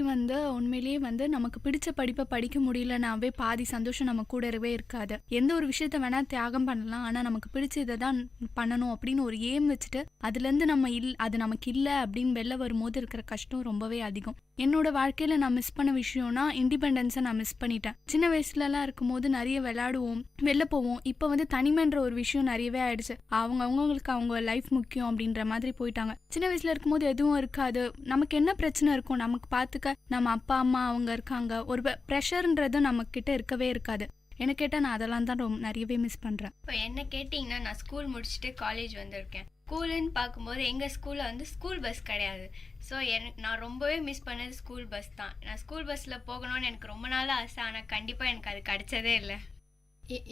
உண்மையிலேயே நமக்கு பிடிச்ச படிப்பை படிக்க முடியலனாவே பாதி சந்தோஷம் நம்ம கூடவே இருக்காது. எந்த ஒரு விஷயத்த வேணா தியாகம் பண்ணலாம், ஆனால் நமக்கு பிடிச்ச இதை தான் பண்ணணும் அப்படின்னு ஒரு எய்ம் வச்சுட்டு அதுலேருந்து நம்ம அது நமக்கு இல்லை அப்படின்னு வெளில வரும்போது இருக்கிற கஷ்டம் ரொம்பவே அதிகம். என்னோட வாழ்க்கையில நான் மிஸ் பண்ண விஷயம்னா இண்டிபெண்டன்ஸை நான் மிஸ் பண்ணிட்டேன். சின்ன வயசுலலாம் இருக்கும்போது நிறைய விளையாடுவோம், வெளில போவோம். இப்போ தனிமைன்ற ஒரு விஷயம் நிறையவே ஆயிடுச்சு. அவங்களுக்கு அவங்க லைஃப் முக்கியம் அப்படின்ற மாதிரி போயிட்டாங்க. சின்ன வயசுல இருக்கும்போது எதுவும் இருக்காது. நமக்கு என்ன பிரச்சனை இருக்கும், நமக்கு பார்த்துக்க நம்ம அப்பா அம்மா அவங்க இருக்காங்க. ஒரு ப்ரெஷர்ன்றது நம்ம கிட்ட இருக்கவே இருக்காது. என்ன கேட்டால் நான் அதெல்லாம் தான் நிறையவே மிஸ் பண்ணுறேன். இப்போ என்ன கேட்டிங்கன்னா, நான் ஸ்கூல் முடிச்சுட்டு காலேஜ் வந்திருக்கேன். ஸ்கூலுன்னு பார்க்கும்போது எங்கள் ஸ்கூலில் ஸ்கூல் பஸ் கிடையாது. ஸோ நான் ரொம்பவே மிஸ் பண்ணது ஸ்கூல் பஸ் தான். நான் ஸ்கூல் பஸ்ஸில் போகணும்னு எனக்கு ரொம்ப நாள் ஆசை, ஆனால் கண்டிப்பாக எனக்கு அது கிடைச்சதே இல்லை.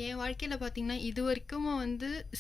என் வாழ்க்கையில் பார்த்தீங்கன்னா இது வரைக்கும்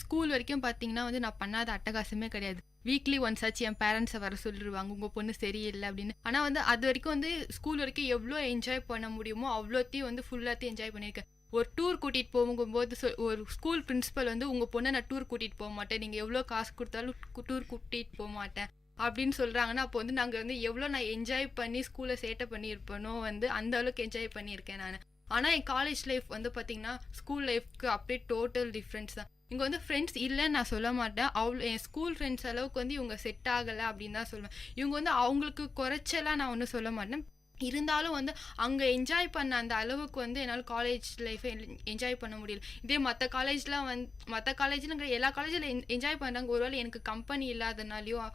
ஸ்கூல் வரைக்கும் பார்த்தீங்கன்னா நான் பண்ணாத அட்டகாசமே கிடையாது. வீக்லி ஒன்ஸ் ஆச்சு என் பேரண்ட்ஸை வர சொல்லிடுவாங்க, உங்கள் பொண்ணு சரியில்லை அப்படின்னு. ஆனால் அது வரைக்கும் ஸ்கூல் வரைக்கும் எவ்வளோ என்ஜாய் பண்ண முடியுமோ அவ்வளோத்தையும் ஃபுல்லாத்தையும் என்ஜாய் பண்ணியிருக்கேன். ஒரு டூர் கூட்டிகிட்டு போகும்போது ஒரு ஸ்கூல் பிரின்ஸிபல் உங்கள் பொண்ணை நான் டூர் கூட்டிகிட்டு போக மாட்டேன், நீங்கள் எவ்வளோ காசு கொடுத்தாலும் டூர் கூட்டிகிட்டு போக மாட்டேன் அப்படின்னு சொல்கிறாங்கன்னா அப்போ நாங்கள் எவ்வளோ நான் என்ஜாய் பண்ணி ஸ்கூலில் சேட்டை பண்ணியிருப்பேனோ அந்த அளவுக்கு என்ஜாய் பண்ணியிருக்கேன் நான். ஆனால் என் காலேஜ் லைஃப் பார்த்தீங்கன்னா ஸ்கூல் லைஃப்க்கு அப்படியே டோட்டல் டிஃப்ரென்ஸ் தான். இங்கே ஃப்ரெண்ட்ஸ் இல்லைன்னு நான் சொல்ல மாட்டேன். என் ஸ்கூல் ஃப்ரெண்ட்ஸ் அளவுக்கு இவங்க செட் ஆகலை அப்படின்னு தான் சொல்லுவேன். இவங்க அவங்களுக்கு குறைச்சலாம் நான் ஒன்றும் சொல்ல மாட்டேன். இருந்தாலும் அங்கே என்ஜாய் பண்ண அந்த அளவுக்கு என்னால் காலேஜ் லைஃப்பை என்ஜாய் பண்ண முடியல. இதே மற்ற காலேஜ்லாம் மற்ற காலேஜ்லங்கிற எல்லா காலேஜில் என்ஜாய் பண்ணுறாங்க. ஒருவேளை எனக்கு கம்பெனி இல்லாதனாலையும்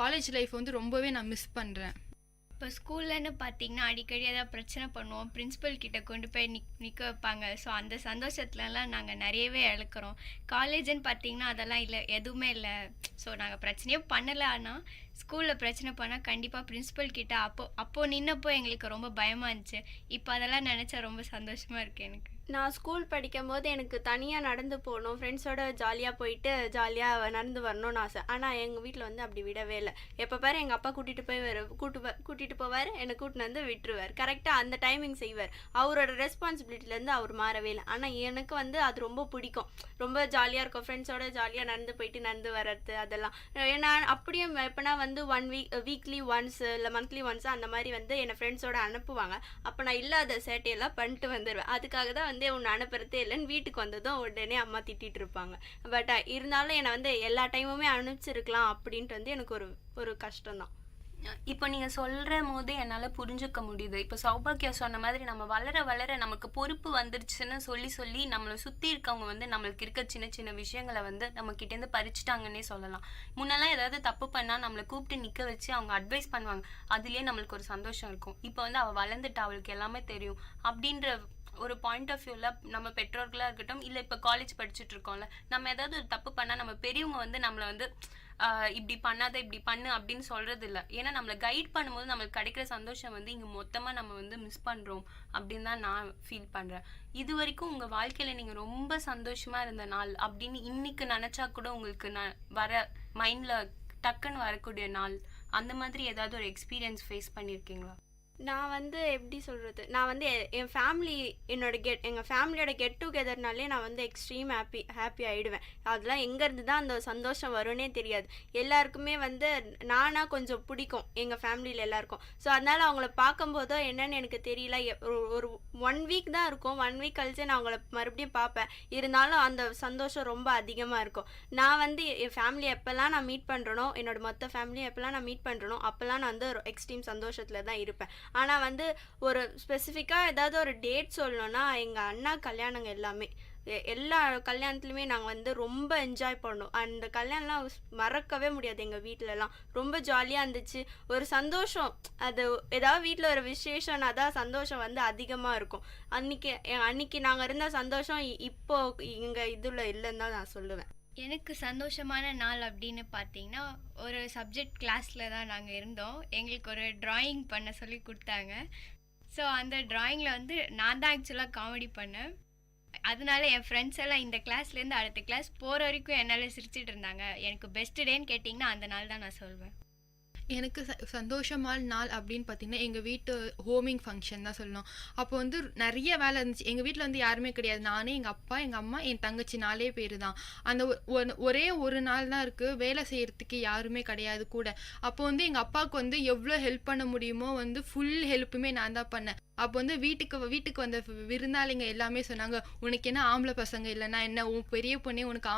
காலேஜ் லைஃப் ரொம்பவே நான் மிஸ் பண்ணுறேன். இப்போ ஸ்கூல்லன்னு பார்த்தீங்கன்னா அடிக்கடி ஏதாவது பிரச்சனை பண்ணுவோம், பிரின்ஸிபல் கிட்ட கொண்டு போய் நிற்க வைப்பாங்க. ஸோ அந்த சந்தோஷத்துலலாம் நாங்கள் நிறையவே இழக்கிறோம். காலேஜுன்னு பார்த்தீங்கன்னா அதெல்லாம் இல்லை, எதுவுமே இல்லை. ஸோ நாங்கள் பிரச்சனையே பண்ணலை. ஆனால் ஸ்கூலில் பிரச்சனை பண்ணால் கண்டிப்பாக பிரின்ஸிபல் கிட்ட அப்போது நின்னப்போ எங்களுக்கு ரொம்ப பயமாக இருந்துச்சு. இப்போ அதெல்லாம் நினச்சா ரொம்ப சந்தோஷமாக இருக்குது எனக்கு. நான் ஸ்கூல் படிக்கும் போது எனக்கு தனியாக நடந்து போகணும், ஃப்ரெண்ட்ஸோட ஜாலியாக போயிட்டு ஜாலியாக நடந்து வரணும்னு ஆசை. ஆனால் எங்கள் வீட்டில் அப்படி விடவே இல்லை. எப்போ பாரு எங்கள் அப்பா கூட்டிகிட்டு போவார், என்னை கூட்டின்னு விட்டுருவார். கரெக்டாக அந்த டைமிங் செய்வார். அவரோட ரெஸ்பான்சிபிலிட்டிலேருந்து அவர் மாறவே இல்லை. ஆனால் எனக்கு அது ரொம்ப பிடிக்கும், ரொம்ப ஜாலியாக இருக்கும். ஃப்ரெண்ட்ஸோட ஜாலியாக நடந்து போயிட்டு நடந்து வர்றது அதெல்லாம். ஏன்னா அப்படியும் எப்போனா 1 வீக்லி ஒன்ஸ் இல்லை மந்த்லி ஒன்ஸ் அந்த மாதிரி என்னை ஃப்ரெண்ட்ஸோட அனுப்புவாங்க. அப்போ நான் இல்லாத சேட்டையெல்லாம் பண்ணிட்டு வந்துடுவேன். அதுக்காக தான் உன்னை அனுப்புறதே இல்லைன்னு வீட்டுக்கு வந்ததும் உடனே அம்மா திட்டிகிட்டு இருப்பாங்க. பட் இருந்தாலும் என்னை எல்லா டைமுமே அனுப்பிச்சிருக்கலாம் அப்படின்ட்டு எனக்கு ஒரு கஷ்டம்தான். இப்போ நீங்கள் சொல்கிற போது என்னால் புரிஞ்சுக்க முடியுது. இப்போ சௌபாக்கியா சொன்ன மாதிரி நம்ம வளர வளர நமக்கு பொறுப்பு வந்துருச்சுன்னு சொல்லி சொல்லி நம்மளை சுற்றி இருக்கவங்க வந்து நம்மளுக்கு இருக்க சின்ன சின்ன விஷயங்களை வந்து நம்மக்கிட்டேருந்து பறிச்சுட்டாங்கன்னே சொல்லலாம். முன்னெல்லாம் ஏதாவது தப்பு பண்ணால் நம்மளை கூப்பிட்டு நிற்க வச்சு அவங்க அட்வைஸ் பண்ணுவாங்க, அதுலேயே நம்மளுக்கு ஒரு சந்தோஷம் இருக்கும். இப்போ வந்து அவள் வளர்ந்துட்டா, அவளுக்கு எல்லாமே தெரியும் அப்படின்ற ஒரு பாயிண்ட் ஆஃப் வியூவில் நம்ம பெற்றோர்களாக இருக்கட்டும், இல்லை இப்போ காலேஜ் படிச்சுட்டு இருக்கோம்ல, நம்ம ஏதாவது ஒரு தப்பு பண்ணால் நம்ம பெரியவங்க வந்து நம்மளை வந்து இப்படி பண்ணாத இப்படி பண்ணு அப்படின்னு சொல்றது இல்லை. ஏன்னா நம்மளை கைட் பண்ணும்போது நம்மளுக்கு கிடைக்கிற சந்தோஷம் வந்து இங்கே மொத்தமாக நம்ம வந்து மிஸ் பண்ணுறோம் அப்படின்னு தான் நான் ஃபீல் பண்ணுறேன். இது வரைக்கும் உங்கள் வாழ்க்கையில் நீங்கள் ரொம்ப சந்தோஷமாக இருந்த நாள் அப்படின்னு இன்னைக்கு நினச்சா கூட உங்களுக்கு வர மைண்டில் டக்குன்னு வரக்கூடிய நாள், அந்த மாதிரி ஏதாவது ஒரு எக்ஸ்பீரியன்ஸ் ஃபேஸ் பண்ணியிருக்கீங்களா? நான் வந்து எப்படி சொல்கிறது, நான் வந்து என் ஃபேமிலி எங்கள் ஃபேமிலியோட கெட் டுகெதர்னாலே நான் வந்து எக்ஸ்ட்ரீம் ஹாப்பி ஆகிடுவேன். அதெல்லாம் எங்கேருந்து தான் அந்த சந்தோஷம் வரும்னே தெரியாது. எல்லாருக்குமே வந்து நானாக கொஞ்சம் பிடிக்கும் எங்கள் ஃபேமிலியில் எல்லாருக்கும். ஸோ அதனால் அவங்கள பார்க்கும்போதோ என்னன்னு எனக்கு தெரியல, ஒரு 1 வீக் தான் இருக்கும். 1 வீக் கழிச்சு நான் அவங்கள மறுபடியும் பார்ப்பேன். இருந்தாலும் அந்த சந்தோஷம் ரொம்ப அதிகமாக இருக்கும். நான் வந்து என் ஃபேமிலி எப்போல்லாம் நான் மீட் பண்ணுறனோ, என்னோட மொத்த ஃபேமிலி எப்போல்லாம் நான் மீட் பண்ணுறனோ அப்போல்லாம் நான் வந்து ஒரு எக்ஸ்ட்ரீம் சந்தோஷத்தில் தான் இருப்பேன். ஆனால் வந்து ஒரு ஸ்பெசிஃபிக்காக ஏதாவது ஒரு டேட் சொல்லணும்னா, எங்கள் அண்ணா கல்யாணங்க எல்லா கல்யாணத்துலையுமே நாங்கள் வந்து ரொம்ப என்ஜாய் பண்ணோம். அந்த கல்யாணம்லாம் மறக்கவே முடியாது. எங்கள் வீட்டிலலாம் ரொம்ப ஜாலியாக இருந்துச்சு. ஒரு சந்தோஷம், அது ஏதாவது வீட்டில் ஒரு விசேஷம்னா தான் சந்தோஷம் வந்து அதிகமாக இருக்கும். அன்னைக்கு நாங்கள் இருந்த சந்தோஷம் இப்போ எங்கள் இதில் இல்லைன்னு தான் நான் சொல்லுவேன். எனக்கு சந்தோஷமான நாள் அப்படின்னு பார்த்தீங்கன்னா, ஒரு சப்ஜெக்ட் கிளாஸில் தான் நாங்கள் இருந்தோம். எங்களுக்கு ஒரு ட்ராயிங் பண்ண சொல்லி கொடுத்தாங்க. ஸோ அந்த ட்ராயிங்கில் வந்து நான் தான் ஆக்சுவலாக காமெடி பண்ணேன். அதனால என் ஃப்ரெண்ட்ஸ் எல்லாம் இந்த கிளாஸ்லேருந்து அடுத்த கிளாஸ் போகிற வரைக்கும் என்னால் சிரிச்சிட்டு இருந்தாங்க. எனக்கு பெஸ்ட் டேன்னு கேட்டிங்கன்னா அந்த நாள் தான் நான் சொல்வேன். எனக்கு சந்தோஷமான நாள் அப்படின்னு பார்த்தீங்கன்னா, எங்கள் வீட்டு ஹோமிங் ஃபங்க்ஷன் தான் சொல்லணும். அப்போ வந்து நிறைய வேலை இருந்துச்சு. எங்கள் வீட்டில் வந்து யாருமே கிடையாது. நானே, எங்கள் அப்பா, எங்கள் அம்மா, என் தங்கச்சி 4 பேர் தான். அந்த ஒரே ஒரு நாள் தான் இருக்குது, வேலை செய்கிறதுக்கு யாருமே கிடையாது கூட. அப்போ வந்து எங்கள் அப்பாவுக்கு வந்து எவ்வளோ ஹெல்ப் பண்ண முடியுமோ வந்து ஃபுல் ஹெல்ப்புமே நான் தான் பண்ணேன். அப்போ வந்து வீட்டுக்கு வந்த விருந்தாளிங்க எல்லாமே சொன்னாங்க, உனக்கு என்ன ஆம்பளை பசங்க இல்லைன்னா என்ன, உன் பெரிய பொண்ணே உனக்கு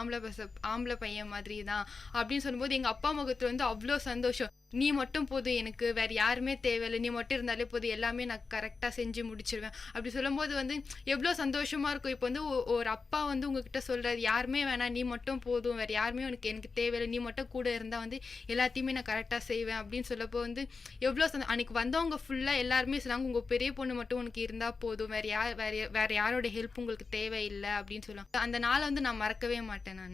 ஆம்பளை பையன் மாதிரி தான் அப்படின்னு சொல்லும்போது எங்கள் அப்பா முகத்தில் வந்து அவ்வளோ சந்தோஷம். நீ மட்டும் போதும், எனக்கு வேறு யாருமே தேவையில்லை, நீ மட்டும் இருந்தாலே போதும், எல்லாமே நான் கரெக்டாக செஞ்சு முடிச்சிருவேன் அப்படி சொல்லும்போது வந்து எவ்வளோ சந்தோஷமாக இருக்கும். இப்போ வந்து ஒரு அப்பா வந்து உங்ககிட்ட சொல்கிறாரு, யாருமே வேணாம், நீ மட்டும் போதும், வேறு யாருமே எனக்கு தேவையில்லை, நீ மட்டும் கூட இருந்தால் வந்து எல்லாத்தையுமே நான் கரெக்டாக செய்வேன் அப்படின்னு சொல்லப்போ வந்து எவ்வளோ அன்னைக்கு வந்தவங்க ஃபுல்லாக எல்லாருமே சொன்னாங்க, உங்கள் பெரிய பொண்ணு மட்டும் உனக்கு இருந்தால் போதும், வேறு யாரோட ஹெல்ப் உங்களுக்கு தேவையில்லை அப்படின்னு சொல்லுவாங்க. அந்த நாளை வந்து நான் மறக்கவே மாட்டேன்.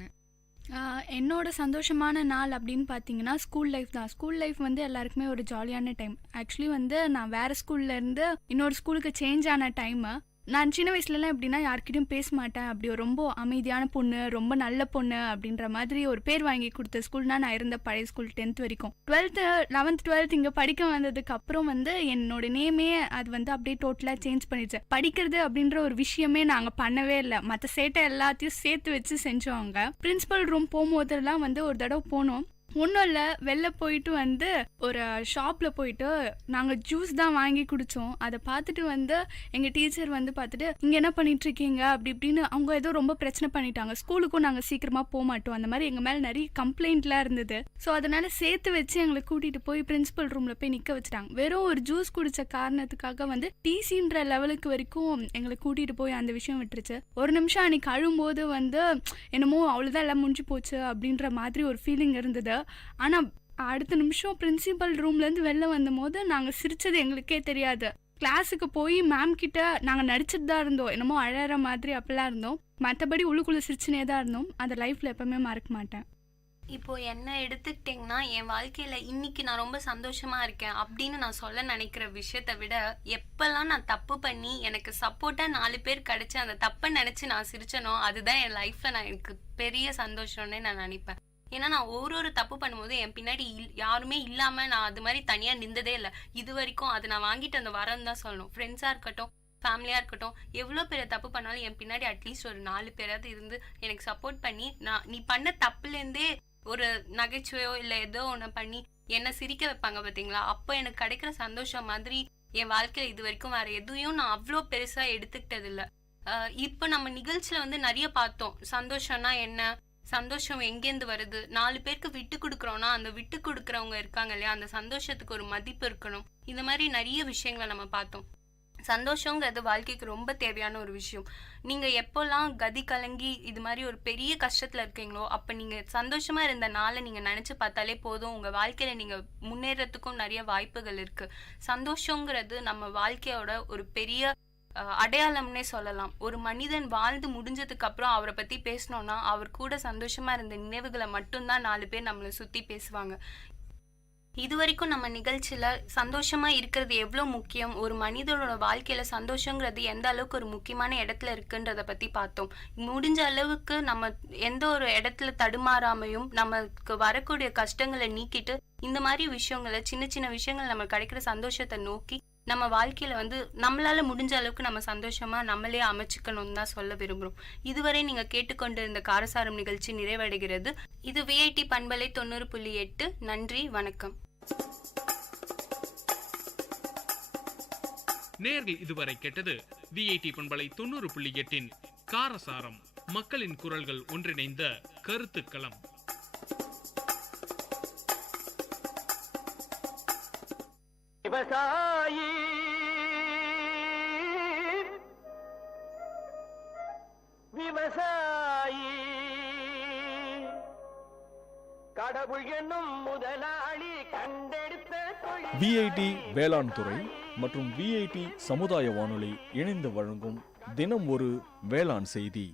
நான் என்னோட சந்தோஷமான நாள் அப்படின்னு பார்த்தீங்கன்னா ஸ்கூல் லைஃப் தான். ஸ்கூல் லைஃப் வந்து எல்லாருக்குமே ஒரு ஜாலியான டைம். ஆக்சுவலி வந்து நான் வேறு ஸ்கூல்லேருந்து இன்னொரு ஸ்கூலுக்கு சேஞ்ச் ஆன டைமு. நான் சின்ன வயசுலலாம் எப்படின்னா யார்கிட்டையும் பேச மாட்டேன், அப்படி ரொம்ப அமைதியான பொண்ணு, ரொம்ப நல்ல பொண்ணு அப்படின்ற மாதிரி ஒரு பேர் வாங்கி கொடுத்த ஸ்கூல்னா நான் இருந்த பழைய ஸ்கூல் 10th வரைக்கும். 11th 12th இங்கே படிக்க வந்ததுக்கு அப்புறம் வந்து என்னோட நேமே அது வந்து அப்படியே டோட்டலாக சேஞ்ச் பண்ணிடுச்சு. படிக்கிறது அப்படின்ற ஒரு விஷயமே நாங்கள் பண்ணவே இல்லை, மற்ற சேட்டை எல்லாத்தையும் சேர்த்து வச்சு செஞ்சோங்க. பிரின்சிபல் ரூம் போகும்போதெல்லாம் வந்து ஒரு தடவை போனோம். ஒன்றும் இல்லை, வெளில போயிட்டு வந்து ஒரு ஷாப்பில் போயிட்டு நாங்கள் ஜூஸ் தான் வாங்கி குடித்தோம். அதை பார்த்துட்டு வந்து எங்கள் டீச்சர் வந்து பார்த்துட்டு இங்கே என்ன பண்ணிகிட்ருக்கீங்க அப்படி இப்படின்னு அவங்க ஏதோ ரொம்ப பிரச்சனை பண்ணிட்டாங்க. ஸ்கூலுக்கும் நாங்கள் சீக்கிரமாக போக மாட்டோம், அந்த மாதிரி எங்கள் மேலே நிறைய கம்ப்ளைண்ட்லாம் இருந்தது. ஸோ அதனால் சேர்த்து வச்சு எங்களை கூட்டிகிட்டு போய் பிரின்சிபல் ரூமில் போய் நிற்க வச்சுட்டாங்க. வெறும் ஒரு ஜூஸ் குடித்த காரணத்துக்காக வந்து டிசின்ற லெவலுக்கு வரைக்கும் எங்களை கூட்டிகிட்டு போய் அந்த விஷயம் விட்டுருச்சு. ஒரு நிமிஷம் அன்றைக்கி அழும்போது வந்து என்னமோ அவ்வளோதான் எல்லாம் முடிஞ்சு போச்சு அப்படின்ற மாதிரி ஒரு ஃபீலிங் இருந்தது. ஆனால் அடுத்த நிமிஷம் பிரின்சிபல் ரூம்லேருந்து வெளில வந்த போது நாங்கள் சிரித்தது எங்களுக்கே தெரியாது. கிளாஸுக்கு போய் மேம் கிட்ட நாங்கள் நடிச்சிட்டு தான் இருந்தோம், என்னமோ அழகிற மாதிரி அப்படிலாம் இருந்தோம். மற்றபடி உள்ளுக்குள்ளே சிரிச்சுனே தான் இருந்தோம். அதை லைஃப்பில் எப்பவுமே மறக்க மாட்டேன். இப்போ என்ன எடுத்துக்கிட்டிங்கன்னா, என் வாழ்க்கையில் இன்னைக்கு நான் ரொம்ப சந்தோஷமா இருக்கேன் அப்படின்னு நான் சொல்ல நினைக்கிற விஷயத்தை விட, எப்பெல்லாம் நான் தப்பு பண்ணி எனக்கு சப்போர்ட்டாக 4 பேர் கிடைச்சி அந்த தப்பை நினச்சி நான் சிரிச்சனோ அதுதான் என் லைஃப்பில் நான் எனக்கு பெரிய சந்தோஷம்னே நான் நினைப்பேன். ஏன்னா நான் ஒரு தப்பு பண்ணும்போது என் பின்னாடி யாருமே இல்லாமல் நான் அது மாதிரி தனியாக நின்றதே இல்லை இது வரைக்கும். அது நான் வாங்கிட்டு அந்த வரன்னு தான் சொல்லணும். ஃப்ரெண்ட்ஸாக இருக்கட்டும், ஃபேமிலியாக இருக்கட்டும், எவ்வளோ பெரிய தப்பு பண்ணாலும் என் பின்னாடி அட்லீஸ்ட் ஒரு 4 பேராவது இருந்து எனக்கு சப்போர்ட் பண்ணி நீ பண்ண தப்புலேருந்தே ஒரு நகைச்சுவையோ இல்லை ஏதோ ஒன்று பண்ணி என்னை சிரிக்க வைப்பாங்க பார்த்தீங்களா, அப்போ எனக்கு கிடைக்கிற சந்தோஷம் மாதிரி என் வாழ்க்கையில் இது வரைக்கும் வேறு எதுவும் நான் அவ்வளோ பெருசாக எடுத்துக்கிட்டதில்லை. இப்போ நம்ம நிகழ்ச்சியில் வந்து நிறைய பார்த்தோம், சந்தோஷம்னா என்ன, சந்தோஷம் எங்கேருந்து வருது? 4 பேருக்கு விட்டு கொடுக்குறோம்னா அந்த விட்டு கொடுக்குறவங்க இருக்காங்க இல்லையா, அந்த சந்தோஷத்துக்கு ஒரு மதிப்பு இருக்கணும். இந்த மாதிரி நிறைய விஷயங்களை நம்ம பார்த்தோம். சந்தோஷங்கிறது வாழ்க்கைக்கு ரொம்ப தேவையான ஒரு விஷயம். நீங்கள் எப்போல்லாம் கதி கலங்கி இது மாதிரி ஒரு பெரிய கஷ்டத்தில் இருக்கீங்களோ அப்போ நீங்கள் சந்தோஷமாக இருந்த நாளை நீங்கள் நினச்சி பார்த்தாலே போதும். உங்கள் வாழ்க்கையில் நீங்கள் முன்னேறத்துக்கும் நிறைய வாய்ப்புகள் இருக்குது. சந்தோஷங்கிறது நம்ம வாழ்க்கையோட ஒரு பெரிய அடையாளம்னே சொல்லலாம். ஒரு மனிதன் வாழ்ந்து முடிஞ்சதுக்கு அப்புறம் அவரை பற்றி பேசணும்னா அவர் கூட சந்தோஷமாக இருந்த நினைவுகளை மட்டும்தான் 4 பேர் நம்மளை சுற்றி பேசுவாங்க. இது வரைக்கும் நம்ம நிகழ்ச்சியில் சந்தோஷமாக இருக்கிறது எவ்வளோ முக்கியம், ஒரு மனிதனோட வாழ்க்கையில் சந்தோஷங்கிறது எந்த அளவுக்கு ஒரு முக்கியமான இடத்துல இருக்குன்றதை பற்றி பார்த்தோம். முடிஞ்ச அளவுக்கு நம்ம எந்த ஒரு இடத்துல தடுமாறாமையும் நமக்கு வரக்கூடிய கஷ்டங்களை நீக்கிட்டு இந்த மாதிரி விஷயங்களை சின்ன சின்ன விஷயங்கள் நம்ம கிடைக்கிற சந்தோஷத்தை நோக்கி நம்ம வாழ்க்கையில் நம்மளால முடிஞ்ச அளவுக்கு நம்ம சந்தோஷமா நம்மளே அமைச்சுக்கணும்னு தான் சொல்ல விரும்புகிறோம். இதுவரை நீங்கள் கேட்டுக்கொண்டிருந்த காரசாரம் நிகழ்ச்சி நிறைவடைகிறது. இது விஐடி பண்பலை 90.8. நன்றி, வணக்கம். நேர்கள் இதுவரை கேட்டது விஐடி பண்பலை 90.8 காரசாரம், மக்களின் குரல்கள் ஒன்றிணைந்த கருத்துக்களம். விவசாயி விவசாயி கடவுள் என்னும் முதலாளி கண்டெடுத்த விஐடி வேளாண் துறை மற்றும் விஐடி சமுதாய வானொலி இணைந்து வழங்கும் தினம் ஒரு வேளாண் செய்தி.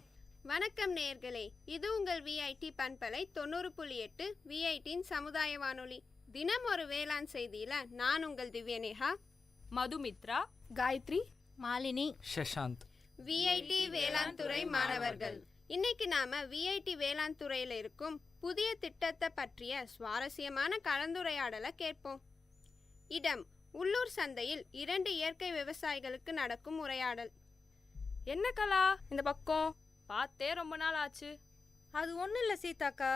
வணக்கம் நேயர்களே, இது உங்கள் விஐடி பண்பலை 90.8 விஐடியின் சமுதாய வானொலி. தினம் ஒரு வேளாண் செய்தியில நான் உங்கள் திவ்யநேகா, மதுமித்ரா, காயத்ரி, மாலினி, சஷாந்த், விஐடி வேளாண் துறை மாணவர்கள். இன்னைக்கு நாம விஐடி வேளாண் துறையில இருக்கும் புதிய திட்டத்தை பற்றிய சுவாரஸ்யமான கலந்துரையாடலை கேட்போம். இடம்: உள்ளூர் சந்தையில் 2 இயற்கை விவசாயிகளுக்கு நடக்கும் உரையாடல். என்ன கலா இந்த பக்கம் பார்த்தே ரொம்ப நாள் ஆச்சு. அது ஒன்றும் இல்லை சீதாக்கா,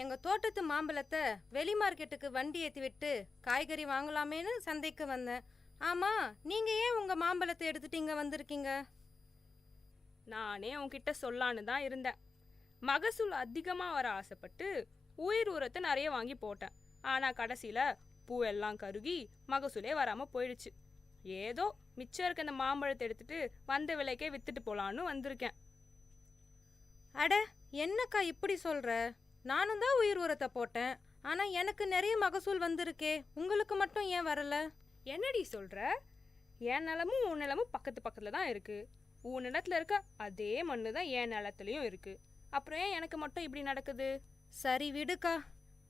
எங்கள் தோட்டத்து மாம்பழத்தை வெளி மார்க்கெட்டுக்கு வண்டி ஏற்றி விட்டு காய்கறி வாங்கலாமேன்னு சந்தைக்கு வந்தேன். ஆமாம், நீங்கள் ஏன் உங்கள் மாம்பழத்தை எடுத்துட்டு இங்கே வந்திருக்கீங்க? நானே உன்கிட்ட சொல்லான்னு தான் இருந்தேன். மகசூல் அதிகமாக வர ஆசைப்பட்டு உயிர் உரத்தை நிறைய வாங்கி போட்டேன். ஆனால் கடைசியில் பூவெல்லாம் கருகி மகசூலே வராமல் போயிடுச்சு. ஏதோ மிச்சம் இருக்க இந்த மாம்பழத்தை எடுத்துட்டு வந்த விலைக்கே வித்துட்டு போகலான்னு வந்திருக்கேன். அட, என்னக்கா இப்படி சொல்கிற? நானும் தான் உயிர் உரத்தை போட்டேன், ஆனால் எனக்கு நிறைய மகசூல் வந்திருக்கே, உங்களுக்கு மட்டும் ஏன் வரல? என்னடி சொல்கிற? என் நிலமும் உன் நிலமும் பக்கத்து பக்கத்தில் தான் இருக்குது. உன் நிலத்தில் இருக்க அதே மண்ணு தான் என் நிலத்துலையும் இருக்குது. அப்புறம் ஏன் எனக்கு மட்டும் இப்படி நடக்குது? சரி விடுக்கா,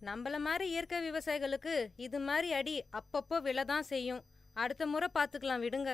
நம்மள மாதிரி இயற்கை விவசாயிகளுக்கு இது மாதிரி அடி அப்பப்போ விழ தான் செய்யும். அடுத்த முறை பார்த்துக்கலாம், விடுங்க.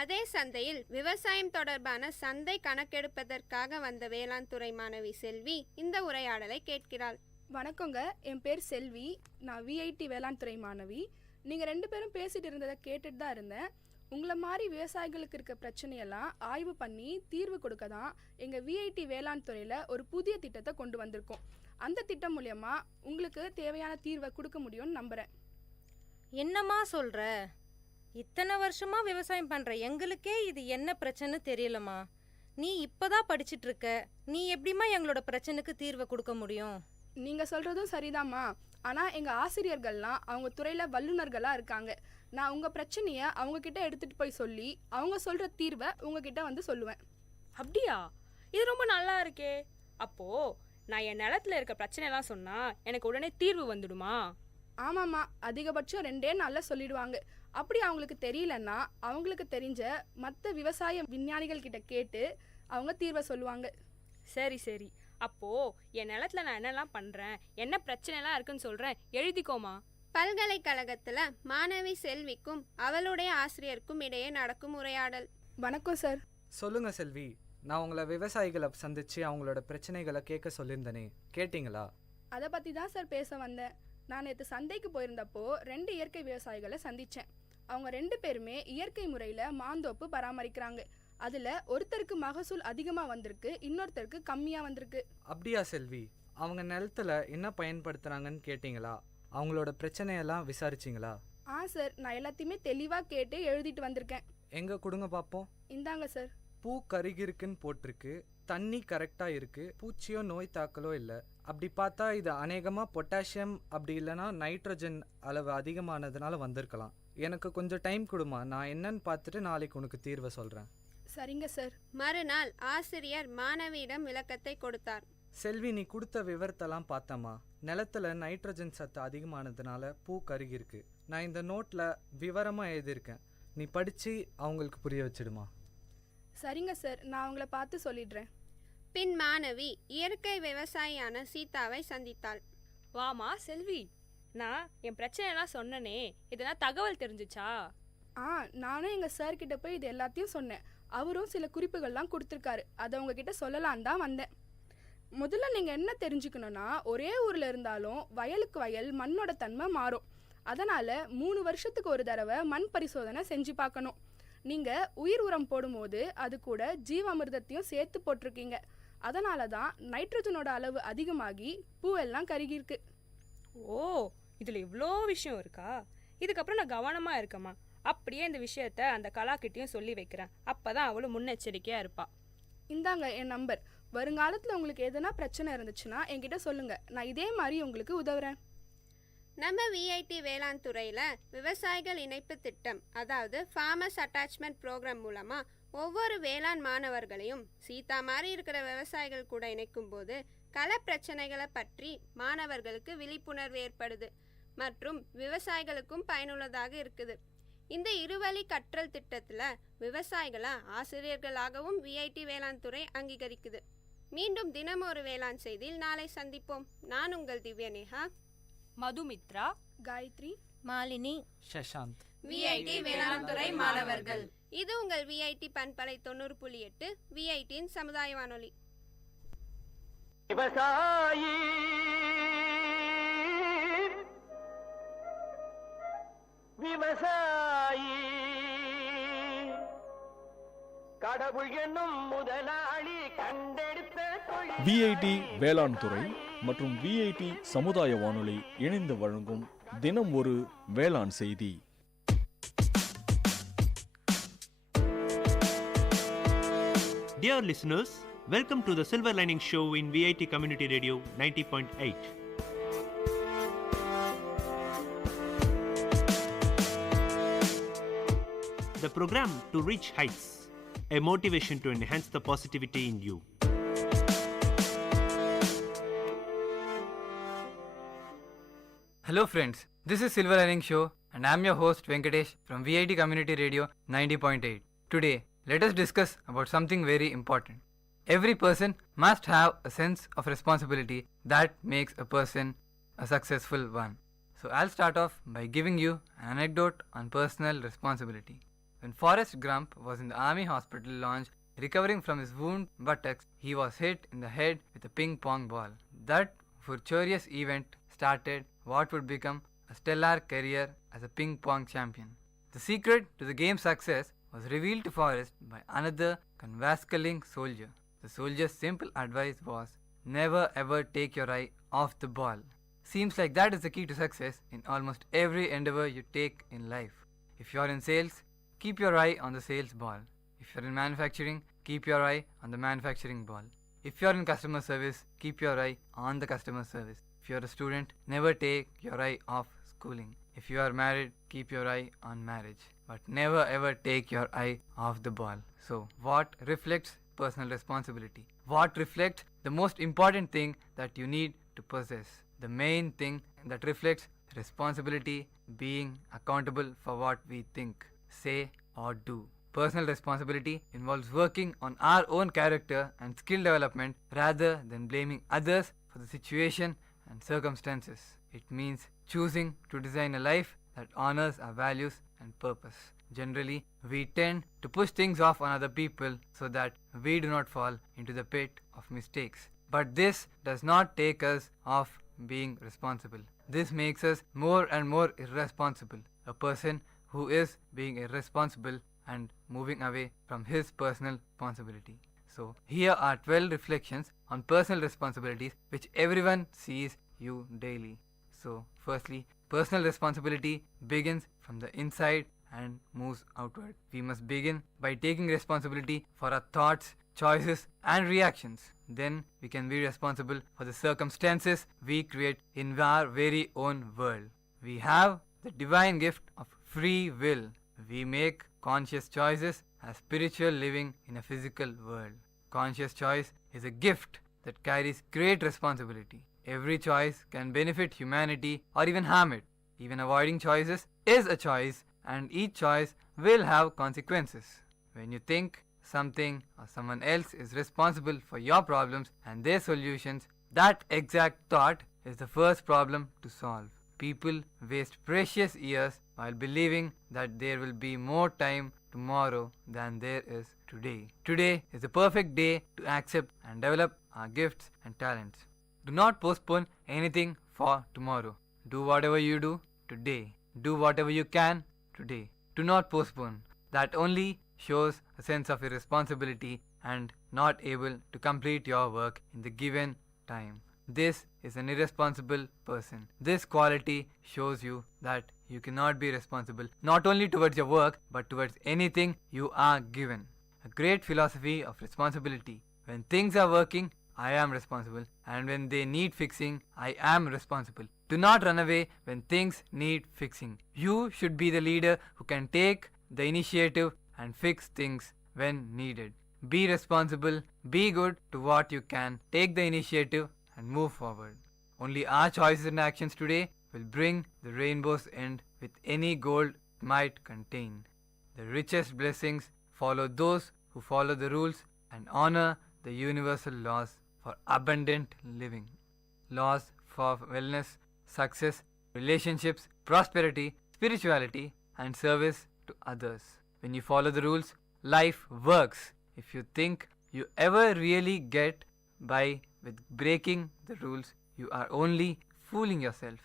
அதே சந்தையில் விவசாயம் தொடர்பான சந்தை கணக்கெடுப்பதற்காக வந்த வேளாண் துறை மாணவி செல்வி இந்த உரையாடலை கேட்கிறாள். வணக்கங்க, என் பேர் செல்வி. நான் விஐடி வேளாண் துறை மாணவி. நீங்கள் 2 பேரும் பேசிட்டு இருந்ததை கேட்டுட்டு தான் இருந்தேன். உங்களை மாதிரி விவசாயிகளுக்கு இருக்க பிரச்சனையெல்லாம் ஆய்வு பண்ணி தீர்வு கொடுக்க தான் எங்கள் விஐடி வேளாண் துறையில் ஒரு புதிய திட்டத்தை கொண்டு வந்திருக்கோம். அந்த திட்டம் மூலயமா உங்களுக்கு தேவையான தீர்வை கொடுக்க முடியும்னு நம்புகிறேன். என்னம்மா சொல்கிற? இத்தனை வருஷமா விவசாயம் பண்ணுற எங்களுக்கே இது என்ன பிரச்சனை தெரியலம்மா. நீ இப்போதான் படிச்சுட்டு இருக்க, நீ எப்படிம்மா எங்களோட பிரச்சனைக்கு தீர்வை கொடுக்க முடியும்? நீங்கள் சொல்கிறதும் சரிதாம்மா, ஆனால் எங்கள் ஆசிரியர்கள்லாம் அவங்க துறையில் வல்லுநர்களாக இருக்காங்க. நான் உங்கள் பிரச்சனையை அவங்கக்கிட்ட எடுத்துகிட்டு போய் சொல்லி அவங்க சொல்கிற தீர்வை உங்ககிட்ட வந்து சொல்லுவேன். அப்படியா? இது ரொம்ப நல்லா இருக்கே. அப்போது நான் என் நிலத்தில் இருக்க பிரச்சனைலாம் சொன்னால் எனக்கு உடனே தீர்வு வந்துடுமா? ஆமாம்மா, அதிகபட்சம் 2 நாளில் சொல்லிடுவாங்க. அப்படி அவங்களுக்கு தெரியலன்னா அவங்களுக்கு தெரிஞ்ச மற்ற விவசாய விஞ்ஞானிகள் கிட்ட கேட்டு அவங்க தீர்வை சொல்லுவாங்க. சரி சரி, அப்போது என் நிலத்தில் நான் என்னெல்லாம் பண்ணுறேன், என்ன பிரச்சனைலாம் இருக்குன்னு சொல்கிறேன், எழுதிக்கோமா. பல்கலைக்கழகத்தில் மாணவி செல்விக்கும் அவளுடைய ஆசிரியருக்கும் இடையே நடக்கும் உரையாடல். வணக்கம் சார். சொல்லுங்க செல்வி, நான் உங்களை விவசாயிகளை சந்திச்சு அவங்களோட பிரச்சனைகளை கேட்க சொல்லியிருந்தேனே, கேட்டிங்களா? அதை பற்றி தான் சார் பேச வந்தேன். நான் நேற்று சந்தைக்கு போயிருந்தப்போ 2 இயற்கை விவசாயிகளை சந்தித்தேன். அவங்க 2 பேருமே இயற்கை முறையில் மாந்தோப்பு பராமரிக்கிறாங்க. அதில் ஒருத்தருக்கு மகசூல் அதிகமாக வந்திருக்கு, இன்னொருத்தருக்கு கம்மியாக வந்திருக்கு. அப்படியா செல்வி? அவங்க நிலத்துல என்ன பயன்படுத்துகிறாங்கன்னு கேட்டிங்களா? அவங்களோட பிரச்சனையெல்லாம் விசாரிச்சிங்களா? சார், நான் எல்லாத்தையுமே தெளிவாக கேட்டு எழுதிட்டு வந்திருக்கேன். எங்கே கொடுங்க பார்ப்போம். இந்தாங்க சார். பூ கருகிருக்குன்னு போட்டிருக்கு, தண்ணி கரெக்டாக இருக்குது, பூச்சியோ நோய் தாக்கலோ இல்லை. அப்படி பார்த்தா இது அநேகமாக பொட்டாசியம் அப்படி இல்லைன்னா நைட்ரஜன் அளவு அதிகமானதுனால வந்திருக்கலாம். எனக்கு கொஞ்சம் டைம் கொடுமா, நான் என்னன்னு பார்த்துட்டு நாளைக்கு உனக்கு தீர்வை சொல்கிறேன். சரிங்க சார். மறுநாள் ஆசிரியர் மாணவியிடம் விளக்கத்தை கொடுத்தார். செல்வி, நீ கொடுத்த விவரத்தெல்லாம் பார்த்தம்மா. நிலத்துல நைட்ரஜன் சத்து அதிகமானதுனால பூ கருகிருக்கு. நான் இந்த நோட்டில் விவரமாக எழுதியிருக்கேன், நீ படித்து அவங்களுக்கு புரிய வச்சிடுமா. சரிங்க சார், நான் அவங்கள பார்த்து சொல்லிடுறேன். பின் மாணவி இயற்கை விவசாயியான சீதாவை சந்தித்தாள். வாமா செல்வி, நான் என் பிரச்சனைலாம் சொன்னனே, இதெல்லாம் தகவல் தெரிஞ்சுச்சா? நானும் எங்கள் சார் கிட்ட போய் இது எல்லாத்தையும் சொன்னேன். அவரும் சில குறிப்புகள்லாம் கொடுத்துருக்காரு, அதை உங்ககிட்ட சொல்லலான் தான் வந்தேன். முதல்ல நீங்கள் என்ன தெரிஞ்சுக்கணுன்னா, ஒரே ஊரில் இருந்தாலும் வயலுக்கு வயல் மண்ணோட தன்மை மாறும். அதனால் 3 வருஷத்துக்கு ஒரு தடவை மண் பரிசோதனை செஞ்சு பார்க்கணும். நீங்கள் உயிர் உரம் போடும்போது அது கூட ஜீவாமிர்தத்தையும் சேர்த்து போட்டிருக்கீங்க. அதனால தான் நைட்ரஜனோட அளவு அதிகமாகி பூவெல்லாம் கருகிருக்கு. ஓ, இதில் இவ்வளோ விஷயம் இருக்கா? இதுக்கப்புறம் நான் கவனமாக இருக்கேம்மா. அப்படியே இந்த விஷயத்த அந்த கலாக்கிட்டையும் சொல்லி வைக்கிறேன், அப்போ தான் அவளும் முன்னெச்சரிக்கையாக இருப்பா. இந்தாங்க என் நம்பர். வருங்காலத்தில் உங்களுக்கு எதனா பிரச்சனை இருந்துச்சுன்னா என்கிட்ட சொல்லுங்கள், நான் இதே மாதிரி உங்களுக்கு உதவுறேன். நம்ம விஐடி வேளாண் துறையில் விவசாயிகள் இணைப்பு திட்டம், அதாவது ஃபார்மர்ஸ் அட்டாச்மெண்ட் ப்ரோக்ராம் மூலமாக ஒவ்வொரு வேளாண் மாணவர்களையும் சீதா மாதிரி இருக்கிற விவசாயிகள் கூட இணைக்கும் போது கள பிரச்சனைகளை பற்றி மாணவர்களுக்கு விழிப்புணர்வு ஏற்படுது மற்றும் விவசாயிகளுக்கும் பயனுள்ளதாக இருக்குது. இந்த இருவழி கற்றல் திட்டத்தில் விவசாயிகளை ஆசிரியர்களாகவும் விஐடி வேளாண் துறை அங்கீகரிக்குது. மீண்டும் தினம் ஒரு வேளாண் செய்தியில் நாளை சந்திப்போம். நான் உங்கள் திவ்யநேகா, மதுமித்ரா, காயத்ரி, மாலினி, சஷாந்த், விஐடி வேளாண் துறை மாணவர்கள். இது உங்கள் விஐடி பண்பலை 90.8 விஐடியின் சமுதாய வானொலி. விவசாயி விவசாயி கடவுள் என்னும் முதலாளி கண்டெடுத்த விஐடி வேளாண் துறை மற்றும் விஐடி சமுதாய வானொலி இணைந்து வழங்கும் தினம் ஒரு வேளாண் செய்தி. Dear listeners, welcome to the Silver Lining Show in VIT Community Radio 90.8. The program to reach heights, a motivation to enhance the positivity in you. Hello friends, this is Silver Lining Show and I am your host Venkatesh from VIT Community Radio 90.8. Today, let us discuss about something very important. Every person must have a sense of responsibility that makes a person a successful one. So I'll start off by giving you an anecdote on personal responsibility. When Forrest Gump was in the army hospital lounge recovering from his wound buttocks, he was hit in the head with a ping pong ball. That fortuitous event started what would become a stellar career as a ping pong champion. The secret to the game's success was revealed to Forrest by another convalescing soldier. The soldier's simple advice was, never ever take your eye off the ball. Seems like that is the key to success in almost every endeavor you take in life. If you are in sales, keep your eye on the sales ball. If you are in manufacturing, keep your eye on the manufacturing ball. If you are in customer service, keep your eye on the customer service. If you are a student, never take your eye off schooling. If you are married, keep your eye on marriage. But never ever take your eye off the ball. So, what reflects personal responsibility? What reflects the most important thing that you need to possess? The main thing that reflects responsibility, being accountable for what we think, say or do. Personal responsibility involves working on our own character and skill development rather than blaming others for the situation and circumstances. It means choosing to design a life that honors our values and purpose. Generally, we tend to push things off on other people so that we do not fall into the pit of mistakes. But this does not take us off being responsible. This makes us more and more irresponsible. A person who is being irresponsible and moving away from his personal responsibility. So, here are 12 reflections on personal responsibilities which everyone sees you daily. So, firstly, personal responsibility begins from the inside and moves outward. We must begin by taking responsibility for our thoughts, choices, and reactions. Then we can be responsible for the circumstances we create in our very own world. We have the divine gift of free will. We make conscious choices as spiritual living in a physical world. Conscious choice is a gift that carries great responsibility. Every choice can benefit humanity or even harm it. Even avoiding choices is a choice, and each choice will have consequences. When you think something or someone else is responsible for your problems and their solutions, that exact thought is the first problem to solve. People waste precious years while believing that there will be more time tomorrow than there is today. Today is the perfect day to accept and develop our gifts and talents. Do not postpone anything for tomorrow. Do whatever you do today. Do whatever you can today. Do not postpone. That only shows a sense of irresponsibility and not able to complete your work in the given time. This is an irresponsible person. This quality shows you that you cannot be responsible not only towards your work but towards anything you are given. A great philosophy of responsibility. When things are working, I am responsible, and when they need fixing, I am responsible. Do not run away when things need fixing. You should be the leader who can take the initiative and fix things when needed. Be responsible, be good to what you can, take the initiative and move forward. Only our choices and actions today will bring the rainbow's end with any gold it might contain. The richest blessings follow those who follow the rules and honor the universal laws for abundant living. Laws for wellness, success, relationships, prosperity, spirituality, and service to others. When you follow the rules, life works. If you think you ever really get by with breaking the rules, you are only fooling yourself.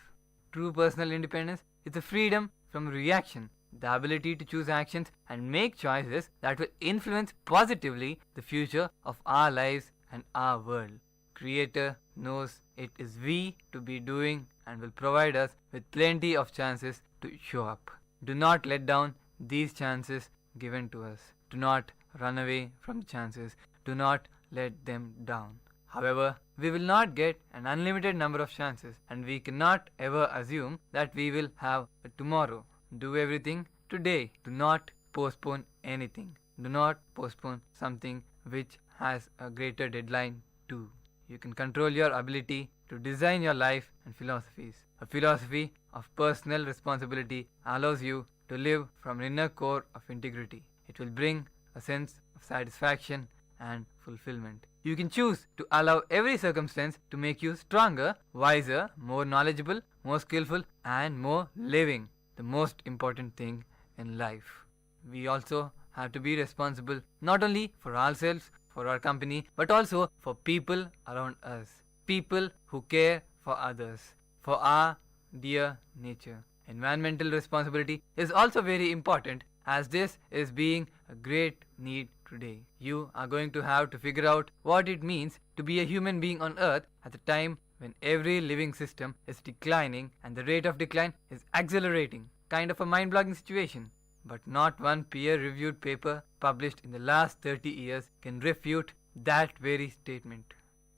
True personal independence is the freedom from reaction, the ability to choose actions and make choices that will influence positively the future of our lives and our world. Creator knows it is we to be doing and will provide us with plenty of chances to show up. Do not let down these chances given to us. Do not run away from the chances. Do not let them down. However, we will not get an unlimited number of chances, and we cannot ever assume that we will have a tomorrow. Do everything today. Do not postpone anything. Do not postpone something which has a greater deadline too. You can control your ability to design your life and philosophies. A philosophy of personal responsibility allows you to live from an inner core of integrity. It will bring a sense of satisfaction and fulfillment. You can choose to allow every circumstance to make you stronger, wiser, more knowledgeable, more skillful, and more living. The most important thing in life. We also have to be responsible not only for ourselves, for our company, but also for people around us. People who care for others, for our dear nature. Environmental responsibility is also very important, as this is being a great need today. You are going to have to figure out what it means to be a human being on earth at a time when every living system is declining and the rate of decline is accelerating. Kind of a mind-blogging situation. But not one peer-reviewed paper published in the last 30 years can refute that very statement.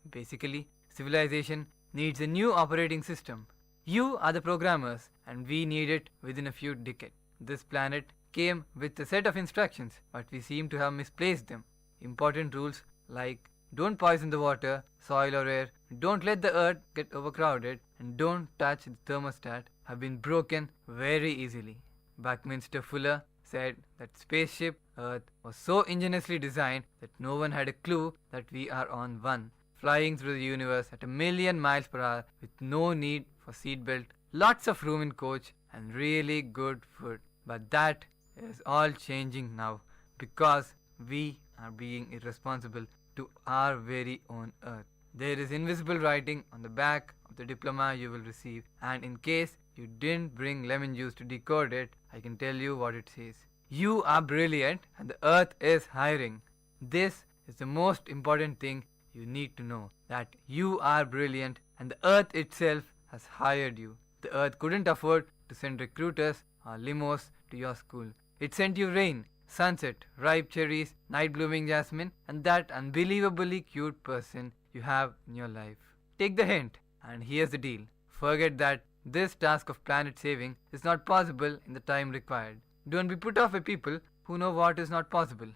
Basically, civilization needs a new operating system. You are the programmers, and we need it within a few decades. This planet came with a set of instructions, but we seem to have misplaced them. Important rules like don't poison the water, soil or air, don't let the earth get overcrowded, and don't touch the thermostat have been broken very easily. Buckminster Fuller said that spaceship Earth was so ingeniously designed that no one had a clue that we are on one, flying through the universe at 1,000,000 miles per hour with no need for seatbelt, lots of room in coach, and really good food. But that is all changing now because we are being irresponsible to our very own Earth. There is invisible writing on the back of the diploma you will receive, and in case you didn't bring lemon juice to decode it, I can tell you what it says. You are brilliant and the earth is hiring. This is the most important thing you need to know, that you are brilliant and the earth itself has hired you. The earth couldn't afford to send recruiters or limos to your school. It sent you rain, sunset, ripe cherries, night blooming jasmine, and that unbelievably cute person you have in your life. Take the hint, and here's the deal. Forget that this task of planet saving is not possible in the time required. Don't be put off by people who know what is not possible.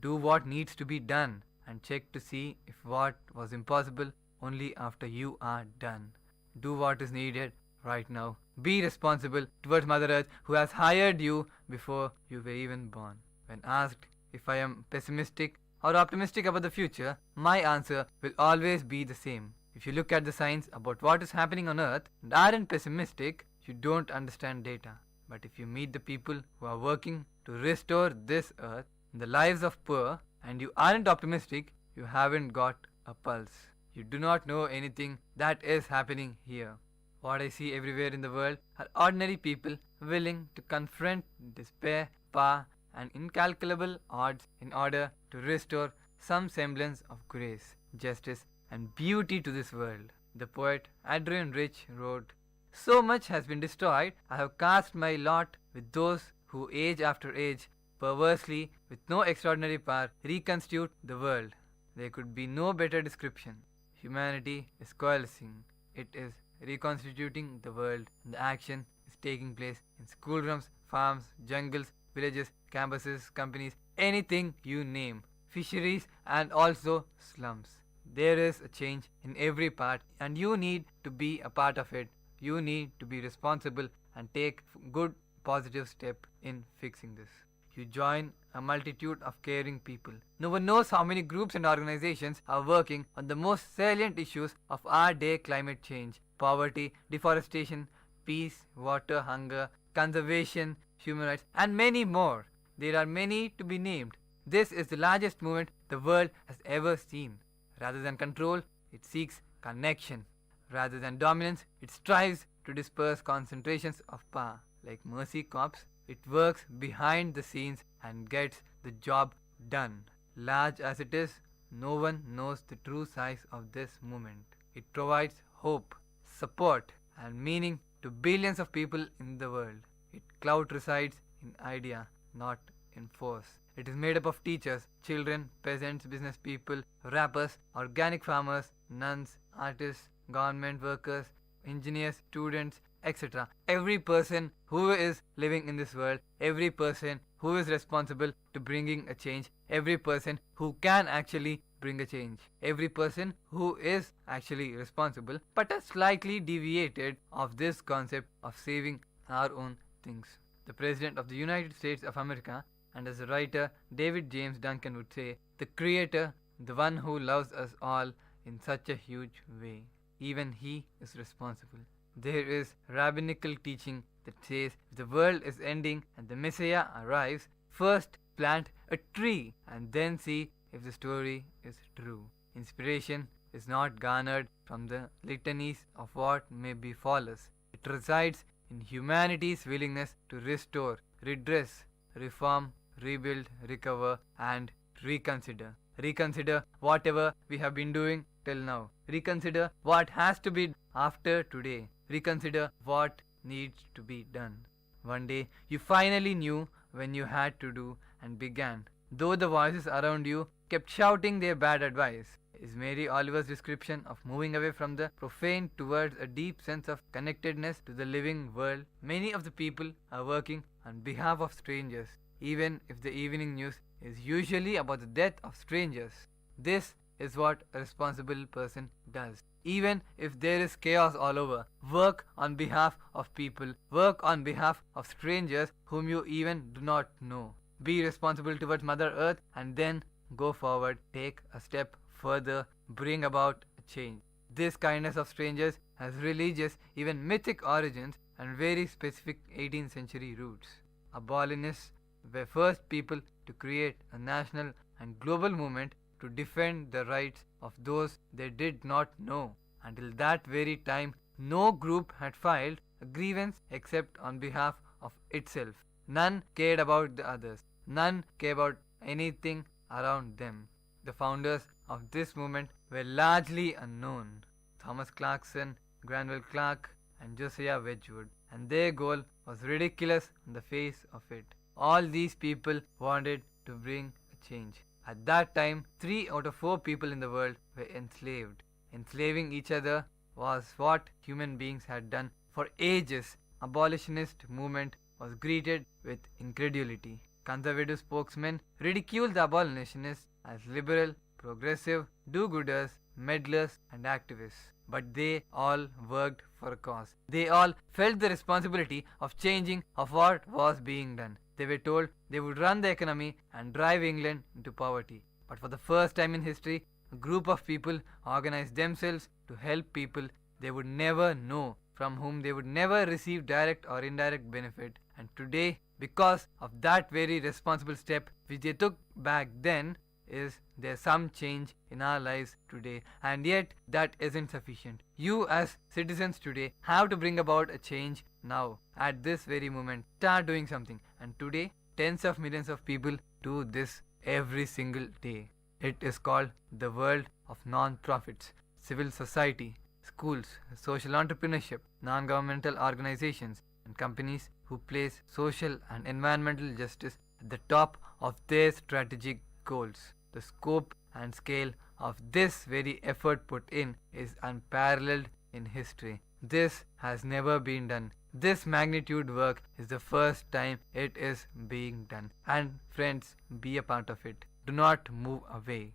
Do what needs to be done and check to see if what was impossible only after you are done. Do what is needed right now. Be responsible towards Mother Earth who has hired you before you were even born. When asked if I am pessimistic or optimistic about the future, my answer will always be the same. If you look at the signs about what is happening on Earth and aren't pessimistic, you don't understand data. But if you meet the people who are working to restore this Earth, the lives of poor, and you aren't optimistic, you haven't got a pulse. You do not know anything that is happening here. What I see everywhere in the world are ordinary people willing to confront despair, power, and incalculable odds in order to restore some semblance of grace, justice, and beauty to this world. The poet Adrian Rich wrote, "So much has been destroyed, I have cast my lot with those who age after age, perversely, with no extraordinary power, reconstitute the world." There could be no better description. Humanity is coalescing. It is reconstituting the world, and the action is taking place in schoolrooms, farms, jungles, villages, campuses, companies, anything you name, fisheries, and also slums. There is a change in every part, and you need to be a part of it. You need to be responsible and take good positive step in fixing this. You join a multitude of caring people. No one knows how many groups and organizations are working on the most salient issues of our day: climate change, poverty, deforestation, peace, water, hunger, conservation, human rights, and many more. There are many to be named. This is the largest movement the world has ever seen. Rather than control, it seeks connection. Rather than dominance, it strives to disperse concentrations of power. Like Mercy Corps, it works behind the scenes and gets the job done. Large as it is, no one knows the true size of this movement. It provides hope, support, and meaning to billions of people in the world. Its clout resides in idea, not in force. It is made up of teachers, children, peasants, business people, rappers, organic farmers, nuns, artists, government workers, engineers, students, etc. Every person who is living in this world, every person who is responsible to bringing a change, every person who can actually bring a change, every person who is actually responsible but has slightly deviated of this concept of saving our own things. The President of the United States of America, and as a writer David James Duncan would say, the Creator, the one who loves us all in such a huge way, even he is responsible. There is rabbinical teaching that says if the world is ending and the Messiah arrives, first plant a tree and then see if the story is true. Inspiration is not garnered from the litanies of what may befall us. It resides in humanity's willingness to restore, redress, reform, rebuild, recover, and reconsider. Reconsider whatever we have been doing till now. Reconsider what has to be after today. Reconsider what needs to be done. One day you finally knew when you had to do and began, though the voices around you kept shouting their bad advice. Is Mary Oliver's description of moving away from the profane towards a deep sense of connectedness to the living world. Many of the people are working on behalf of strangers, even if the evening news is usually about the death of strangers. This is what a responsible person does. Even if there is chaos all over, work on behalf of people, work on behalf of strangers whom you even do not know. Be responsible towards Mother Earth and then go forward, take a step further, bring about a change. This kindness of strangers has religious, even mythic origins and very specific 18th century roots. Abolitionists were first people to create a national and global movement to defend the rights of those they did not know. Until that very time, no group had filed a grievance except on behalf of itself. None cared about the others. None cared about anything around them. The founders of this movement were largely unknown. Thomas Clarkson, Granville Clark, and Josiah Wedgwood, and their goal was ridiculous on the face of it. All these people wanted to bring a change. At that time, 3 out of 4 people in the world were enslaved. Enslaving each other was what human beings had done for ages. Abolitionist movement was greeted with incredulity. Conservative spokesmen ridiculed the abolitionists as liberal, progressive, do-gooders, meddlers and activists. But they all worked for a cause. They all felt the responsibility of changing of what was being done. They were told they would run the economy and drive England into poverty. But for the first time in history, a group of people organized themselves to help people they would never know, from whom they would never receive direct or indirect benefit. And today, because of that very responsible step which they took back then, is there some change in our lives today. And yet that isn't sufficient. You as citizens today have to bring about a change now, at this very moment. Start doing something. And today, tens of millions of people do this every single day. It is called the world of non-profits, civil society, schools, social entrepreneurship, non-governmental organizations and companies who place social and environmental justice at the top of their strategic goals. The scope and scale of this very effort put in is unparalleled in history. This has never been done. This magnitude work is the first time it is being done. And friends, be a part of it. Do not move away.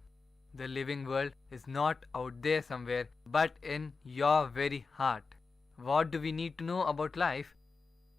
The living world is not out there somewhere, but in your very heart. What do we need to know about life?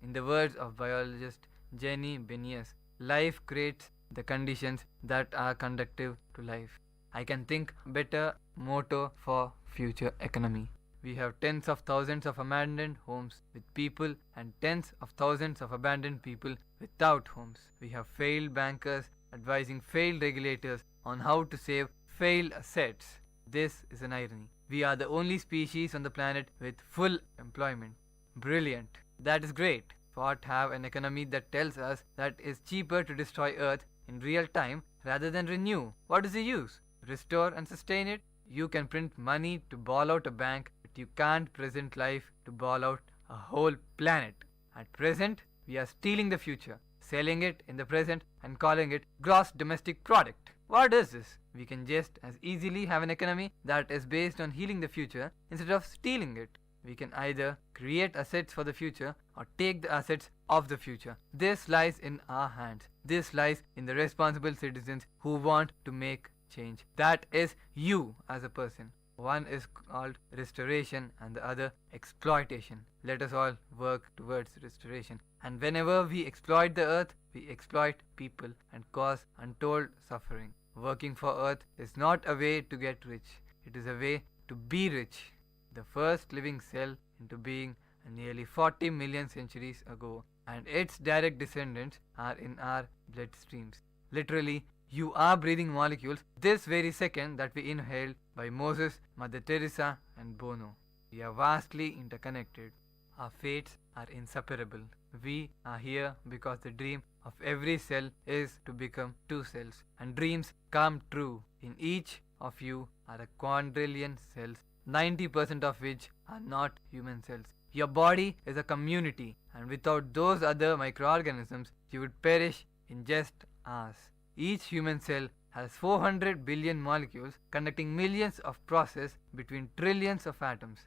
In the words of biologist Jenny Benias, life creates the conditions that are conducive to life. I can think better motto for future economy. We have tens of thousands of abandoned homes with people and tens of thousands of abandoned people without homes. We have failed bankers advising failed regulators on how to save failed assets. This is an irony. We are the only species on the planet with full employment. Brilliant. That is great. What have an economy that tells us that it's cheaper to destroy Earth in real time rather than renew? What is the use? Restore and sustain it? You can print money to ball out a bank, but you can't present life to ball out a whole planet. At present, we are stealing the future, selling it in the present and calling it gross domestic product. What is this? We can just as easily have an economy that is based on healing the future instead of stealing it. We can either create assets for the future or take the assets of the future. This lies in our hands. This lies in the responsible citizens who want to make change. That is you as a person. One is called restoration and the other exploitation. Let us all work towards restoration. And whenever we exploit the earth, we exploit people and cause untold suffering. Working for earth is not a way to get rich. It is a way to be rich. The first living cell into being nearly 40 million centuries ago, and its direct descendants are in our bloodstreams. Literally, you are breathing molecules this very second that we inhaled by Moses, Mother Teresa and Bono. We are vastly interconnected. Our fates are inseparable. We are here because the dream of every cell is to become 2 cells, and dreams come true. In each of you are a quadrillion cells, 90% of which are not human cells. Your body is a community, and without those other microorganisms, you would perish in just hours. Each human cell has 400 billion molecules conducting millions of processes between trillions of atoms.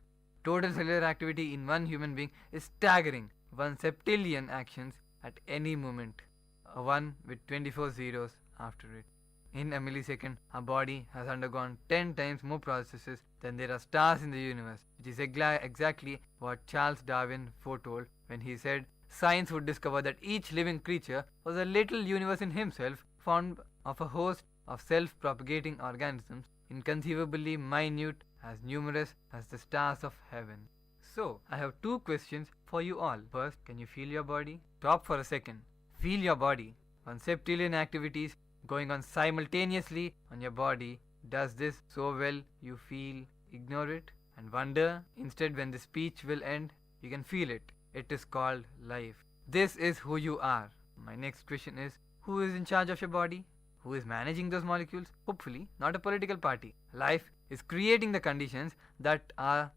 Total cellular activity in one human being is staggering, 1 septillion actions at any moment, a 1 with 24 zeros after it. In a millisecond, our body has undergone 10 times more processes than there are stars in the universe, which is exactly what Charles Darwin foretold when he said science would discover that each living creature was a little universe in himself, formed of a host of self-propagating organisms, inconceivably minute, as numerous as the stars of heaven. So, I have 2 questions for you all. First, can you feel your body? Stop for a second. Feel your body. 1 septillion activities going on simultaneously on your body. Does this so well you feel? Ignore it and wonder. Instead, when the speech will end, you can feel it. It is called life. This is who you are. My next question is, who is in charge of your body? Who is managing those molecules? Hopefully, not a political party. Life is creating the conditions that are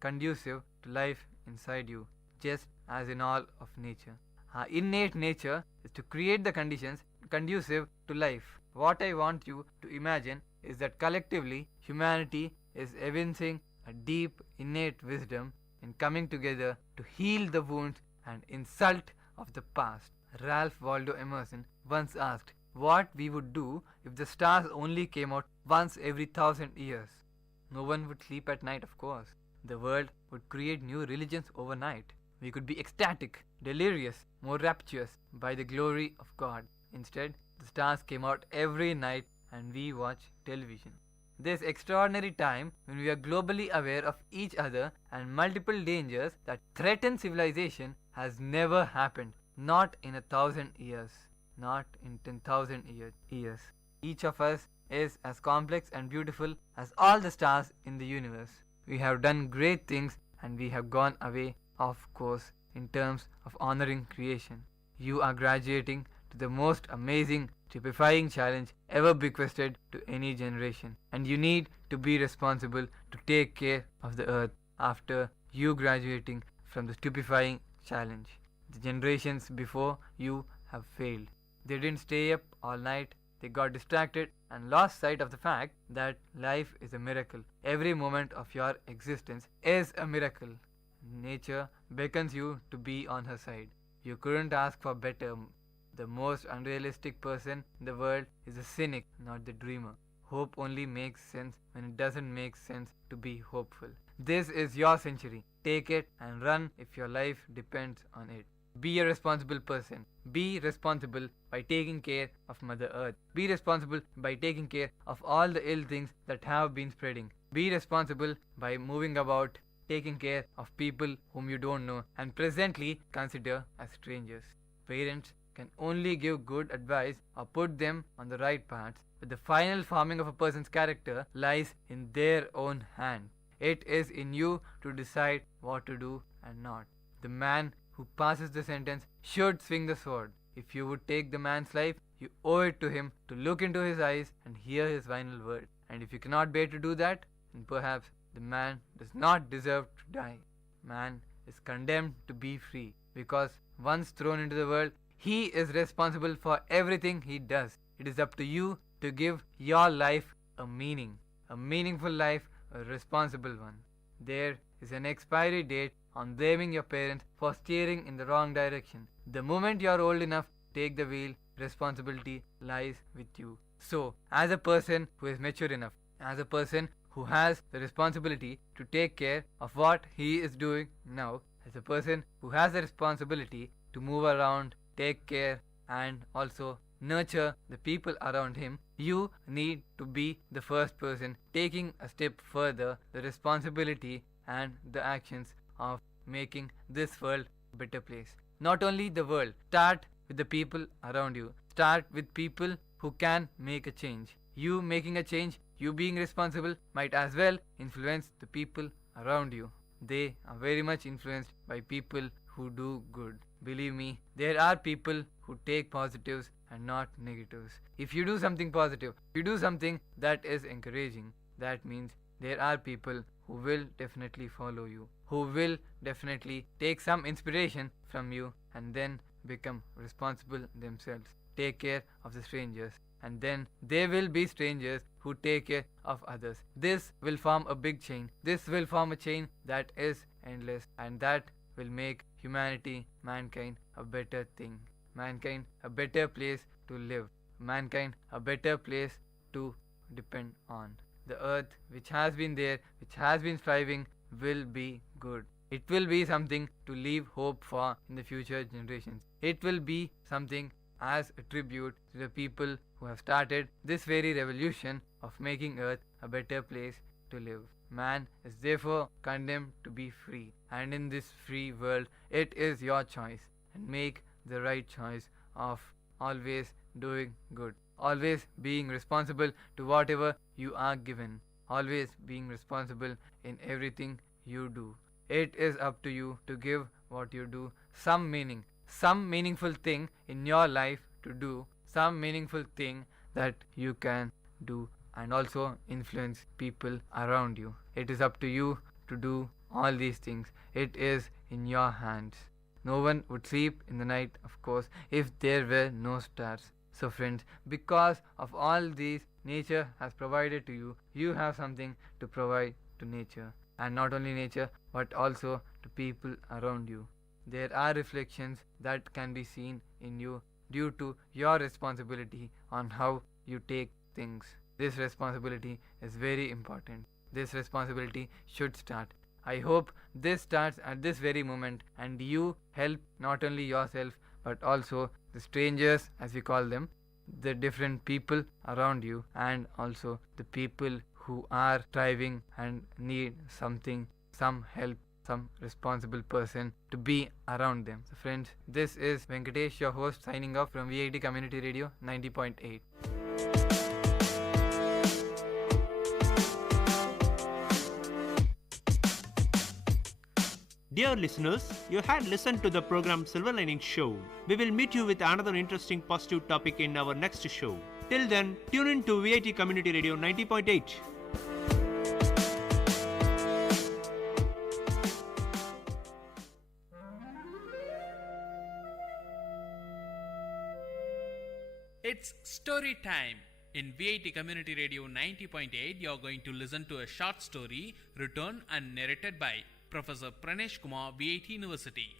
conducive to life inside you, just as in all of nature. Our innate nature is to create the conditions conducive to life. What I want you to imagine is that collectively humanity is evincing a deep innate wisdom in coming together to heal the wounds and insult of the past. Ralph Waldo Emerson once asked what we would do if the stars only came out once every 1,000 years. No one would sleep at night, of course. The world would create new religions overnight. We could be ecstatic, delirious, more rapturous by the glory of God. Instead, the stars came out every night and we watch television. This extraordinary time when we are globally aware of each other and multiple dangers that threaten civilization has never happened. Not in 1,000 years. Not in 10,000 years. Each of us is as complex and beautiful as all the stars in the universe. We have done great things and we have gone away off course in terms of honoring creation. You are graduating to the most amazing, stupefying challenge ever bequested to any generation, and you need to be responsible to take care of the earth after you graduating from the stupefying challenge. The generations before you have failed. They didn't stay up all night. They got distracted and lost sight of the fact that life is a miracle. Every moment of your existence is a miracle. Nature beckons you to be on her side. You couldn't ask for better. The most unrealistic person in the world is a cynic, not the dreamer. Hope only makes sense when it doesn't make sense to be hopeful. This is your century. Take it and run if your life depends on it. Be a responsible person. Be responsible by taking care of Mother Earth. Be responsible by taking care of all the ill things that have been spreading. Be responsible by moving about, taking care of people whom you don't know and presently consider as strangers. Parents can only give good advice or put them on the right paths, but the final forming of a person's character lies in their own hand. It is in you to decide what to do and not. The man who passes the sentence should swing the sword. If you would take the man's life, you owe it to him to look into his eyes and hear his final word. And if you cannot bear to do that, then perhaps the man does not deserve to die. Man is condemned to be free, because once thrown into the world, he is responsible for everything he does. It is up to you to give your life a meaning, a meaningful life, a responsible one. There is an expiry date on blaming your parents for steering in the wrong direction. The moment you are old enough to take the wheel, responsibility lies with you. So, as a person who is mature enough, as a person who has the responsibility to take care of what he is doing now, as a person who has the responsibility to move around, take care, and also nurture the people around him, you need to be the first person taking a step further, the responsibility and the actions of making this world a better place. Not only the world, start with the people around you. Start with people who can make a change. You making a change, you being responsible, might as well influence the people around you. They are very much influenced by people who do good. Believe me, there are people who take positives and not negatives. If you do something positive, if you do something that is encouraging, that means there are people who will definitely follow you, who will definitely take some inspiration from you and then become responsible themselves. Take care of the strangers, and then there will be strangers who take care of others. This will form a big chain. This will form a chain that is endless, and that will make humanity, mankind, a better thing. Mankind, a better place to live. Mankind, a better place to depend on. The earth, which has been there, which has been striving, will be good. It will be something to leave hope for in the future generations. It will be something as a tribute to the people who have started this very revolution of making earth a better place to live. Man is therefore condemned to be free, and in this free world it is your choice, and make the right choice of always doing good, always being responsible to whatever you are given, always being responsible in everything you do. It is up to you to give what you do some meaning, some meaningful thing in your life to do, some meaningful thing that you can do, and also influence people around you. It is up to you to do all these things. It is in your hands. no one would sleep in the night, of course, if there were no stars. So friends, because of all these nature has provided to you, you have something to provide to nature. And not only nature, but also to people around you. There are reflections that can be seen in you due to your responsibility on how you take things. This responsibility is very important. This responsibility should start. I hope this starts at this very moment and you help not only yourself but also the strangers, as we call them, the different people around you, and also the people who are striving and need something, some help, some responsible person to be around them. So friends, this is Venkatesh, your host, signing off from VIT Community Radio 90.8. Dear listeners, you had listened to the program Silver Lining Show. We will meet you with another interesting positive topic in our next show. Till then, tune in to VIT Community Radio 90.8. It's story time. In VIT Community Radio 90.8, you're going to listen to a short story written and narrated by Professor Pranesh Kumar, VIT University.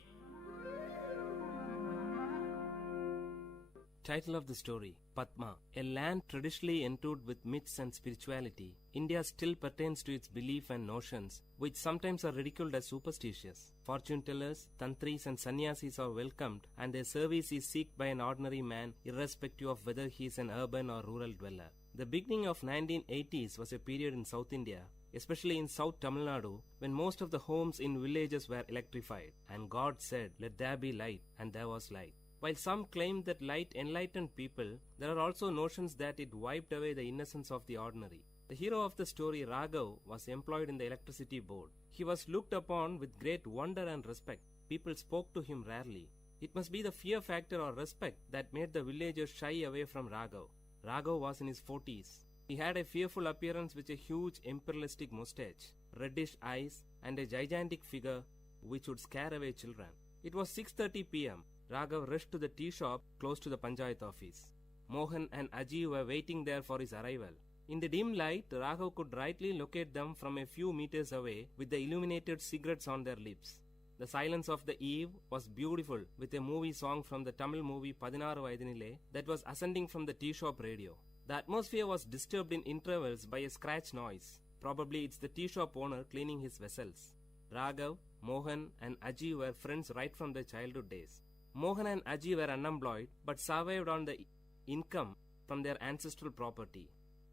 Title of the story: Padma. A land traditionally endowed with myths and spirituality, India still pertains to its belief and notions, which sometimes are ridiculed as superstitious. Fortune tellers, tantris and sannyasis are welcomed, and their service is sought by an ordinary man, irrespective of whether he is an urban or rural dweller. The beginning of 1980s was a period in South India, especially in South Tamil Nadu, when most of the homes in villages were electrified, and God said, "Let there be light," and there was light. While some claim that light enlightened people, there are also notions that it wiped away the innocence of the ordinary. The hero of the story, Raghav, was employed in the electricity board. He was looked upon with great wonder and respect. People spoke to him rarely. It must be the fear factor or respect that made the villagers shy away from Raghav. Raghav was in his 40s. He had a fearful appearance with a huge imperialistic mustache, reddish eyes, and a gigantic figure which would scare away children. It was 6:30 p.m. Raghav rushed to the tea shop close to the Panchayat office. Mohan and Aji were waiting there for his arrival. In the dim light, Raghav could rightly locate them from a few meters away with the illuminated cigarettes on their lips. The silence of the eve was beautiful, with a movie song from the Tamil movie Padinaru Vaidinile that was ascending from the tea shop radio. The atmosphere was disturbed in intervals by a scratch noise. Probably it's the tea shop owner cleaning his vessels. Raghav, Mohan and Aji were friends right from their childhood days. Mohan and Aji were unemployed but survived on the income from their ancestral property.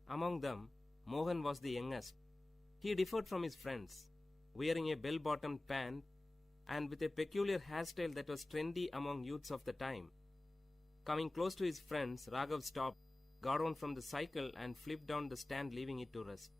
Among them, Mohan was the youngest. He differed from his friends, wearing a bell-bottomed pant and with a peculiar hairstyle that was trendy among youths of the time. Coming close to his friends, Raghav stopped, got on from the cycle and flipped down the stand, leaving it to rest.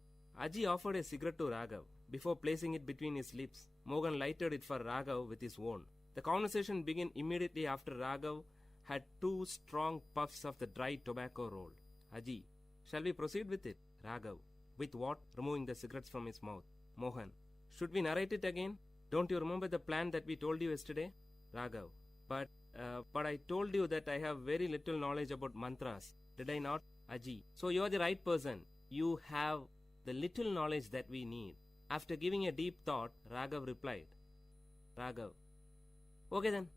Aji offered a cigarette to Raghav. Before placing it between his lips, Mohan lighted it for Raghav with his own. The conversation began immediately after Raghav had 2 strong puffs of the dry tobacco roll. Aji, shall we proceed with it? Raghav, with what? Removing the cigarettes from his mouth. Mohan, should we narrate it again? Don't you remember the plan that we told you yesterday? Raghav, but I told you that I have very little knowledge about mantras. Did I not? Aji, so you are the right person. You have the little knowledge that we need. After giving a deep thought, Raghav replied. Raghav, okay then,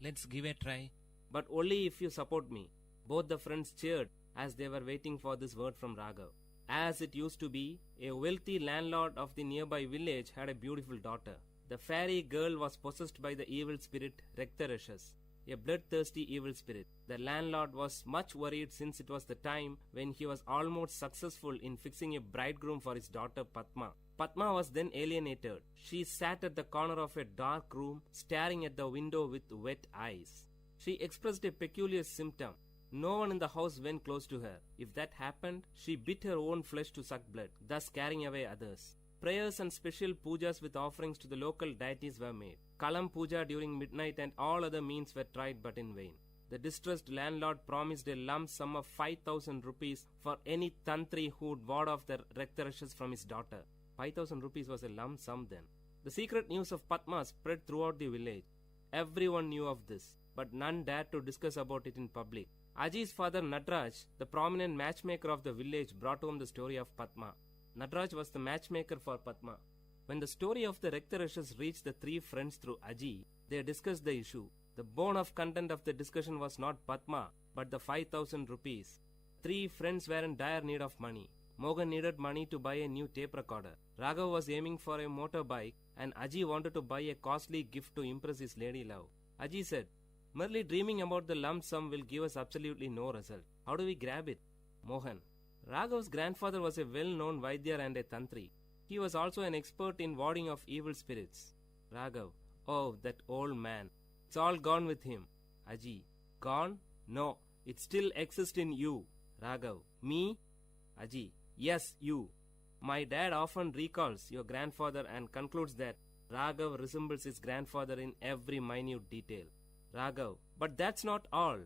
let's give a try. But only if you support me. Both the friends cheered as they were waiting for this word from Raghav. As it used to be, a wealthy landlord of the nearby village had a beautiful daughter. The fairy girl was possessed by the evil spirit Raktarashas, a bloodthirsty evil spirit. The landlord was much worried since it was the time when he was almost successful in fixing a bridegroom for his daughter Padma. Padma was then alienated. She sat at the corner of a dark room, staring at the window with wet eyes. She expressed a peculiar symptom. No one in the house went close to her. If that happened, she bit her own flesh to suck blood, thus scaring away others. Prayers and special pujas with offerings to the local deities were made. Kalam puja during midnight and all other means were tried but in vain. The distressed landlord promised a lump sum of 5,000 rupees for any tantri who would ward off the Raktarashas from his daughter. 5,000 rupees was a lump sum then. The secret news of Padma spread throughout the village. Everyone knew of this, but none dared to discuss about it in public. Aji's father Natraj, the prominent matchmaker of the village, brought home the story of Padma. Natraj was the matchmaker for Padma. When the story of the Rektarashas reached the three friends through Aji, they discussed the issue. The bone of content of the discussion was not Padma, but the 5,000 rupees. Three friends were in dire need of money. Mohan needed money to buy a new tape recorder. Raghav was aiming for a motorbike, and Aji wanted to buy a costly gift to impress his lady love. Aji said, "Merely dreaming about the lump sum will give us absolutely no result. How do we grab it?" Mohan: Raghav's grandfather was a well-known Vaidyar and a Tantri. He was also an expert in warding off evil spirits. Raghav: Oh, that old man. It's all gone with him. Aji: Gone? No, it still exists in you. Raghav: Me? Aji: Yes, you. My dad often recalls your grandfather and concludes that Raghav resembles his grandfather in every minute detail. Raghav: But that's not all.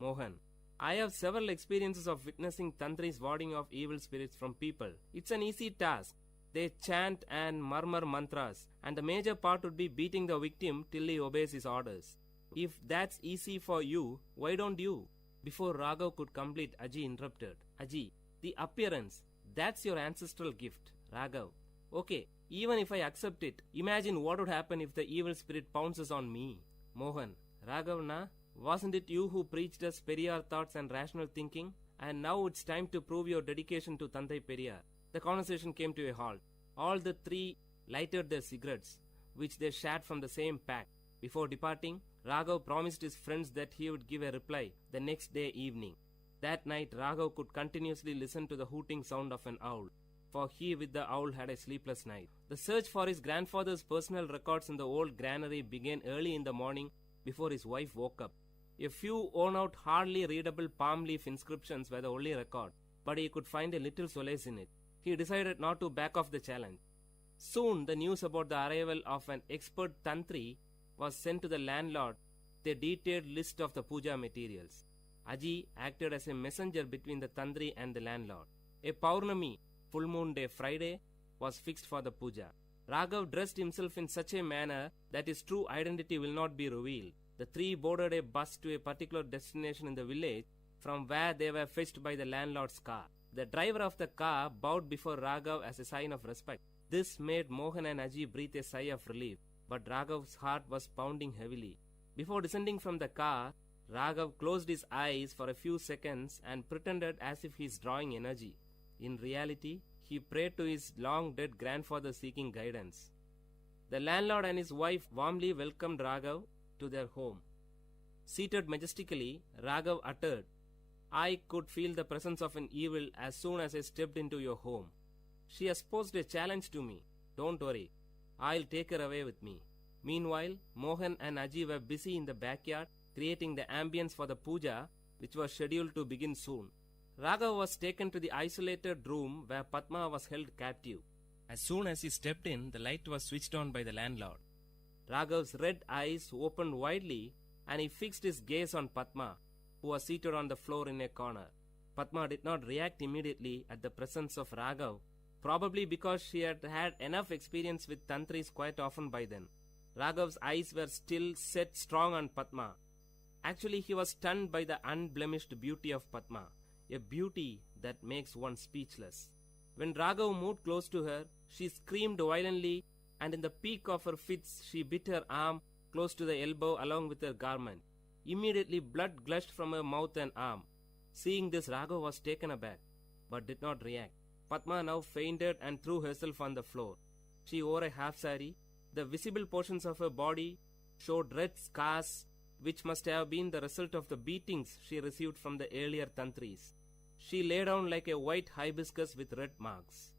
Mohan: I have several experiences of witnessing Tantris warding off evil spirits from people. It's an easy task. They chant and murmur mantras, and the major part would be beating the victim till he obeys his orders. If that's easy for you, why don't you? Before Raghav could complete, Aji interrupted. Aji: The appearance, that's your ancestral gift. Raghav: Okay, even if I accept it, imagine what would happen if the evil spirit pounces on me. Mohan: Raghav, wasn't it you who preached us Periyar thoughts and rational thinking? And now it's time to prove your dedication to Tandai Periyar. The conversation came to a halt. All the three lighted their cigarettes, which they shared from the same pack. Before departing, Raghav promised his friends that he would give a reply the next day evening. That night, Raghav could continuously listen to the hooting sound of an owl, for he with the owl had a sleepless night. The search for his grandfather's personal records in the old granary began early in the morning before his wife woke up. A few worn-out, hardly readable palm leaf inscriptions were the only record, but he could find a little solace in it. He decided not to back off the challenge. Soon, the news about the arrival of an expert Tantri was sent to the landlord with a detailed list of the puja materials. Aji acted as a messenger between the Tantri and the landlord. A Paurnami, full moon day Friday, was fixed for the puja. Raghav dressed himself in such a manner that his true identity will not be revealed. The three boarded a bus to a particular destination in the village, from where they were fetched by the landlord's car. The driver of the car bowed before Raghav as a sign of respect. This made Mohan and Aji breathe a sigh of relief, but Raghav's heart was pounding heavily. Before descending from the car, Raghav closed his eyes for a few seconds and pretended as if he is drawing energy. In reality, he prayed to his long-dead grandfather seeking guidance. The landlord and his wife warmly welcomed Raghav to their home. Seated majestically, Raghav uttered, "I could feel the presence of an evil as soon as I stepped into your home. She has posed a challenge to me. Don't worry, I'll take her away with me." Meanwhile, Mohan and Aji were busy in the backyard creating the ambience for the puja, which was scheduled to begin soon. Raghav was taken to the isolated room where Padma was held captive. As soon as he stepped in, the light was switched on by the landlord. Raghav's red eyes opened widely and he fixed his gaze on Padma, who was seated on the floor in a corner. Padma did not react immediately at the presence of Raghav, probably because she had had enough experience with Tantris quite often by then. Raghav's eyes were still set strong on Padma. Actually, he was stunned by the unblemished beauty of Padma, a beauty that makes one speechless. When Raghav moved close to her, she screamed violently, and in the peak of her fits, she bit her arm close to the elbow along with her garment. Immediately, blood gushed from her mouth and arm. Seeing this, Raghav was taken aback, but did not react. Padma now fainted and threw herself on the floor. She wore a half sari. The visible portions of her body showed red scars, which must have been the result of the beatings she received from the earlier Tantris. She lay down like a white hibiscus with red marks.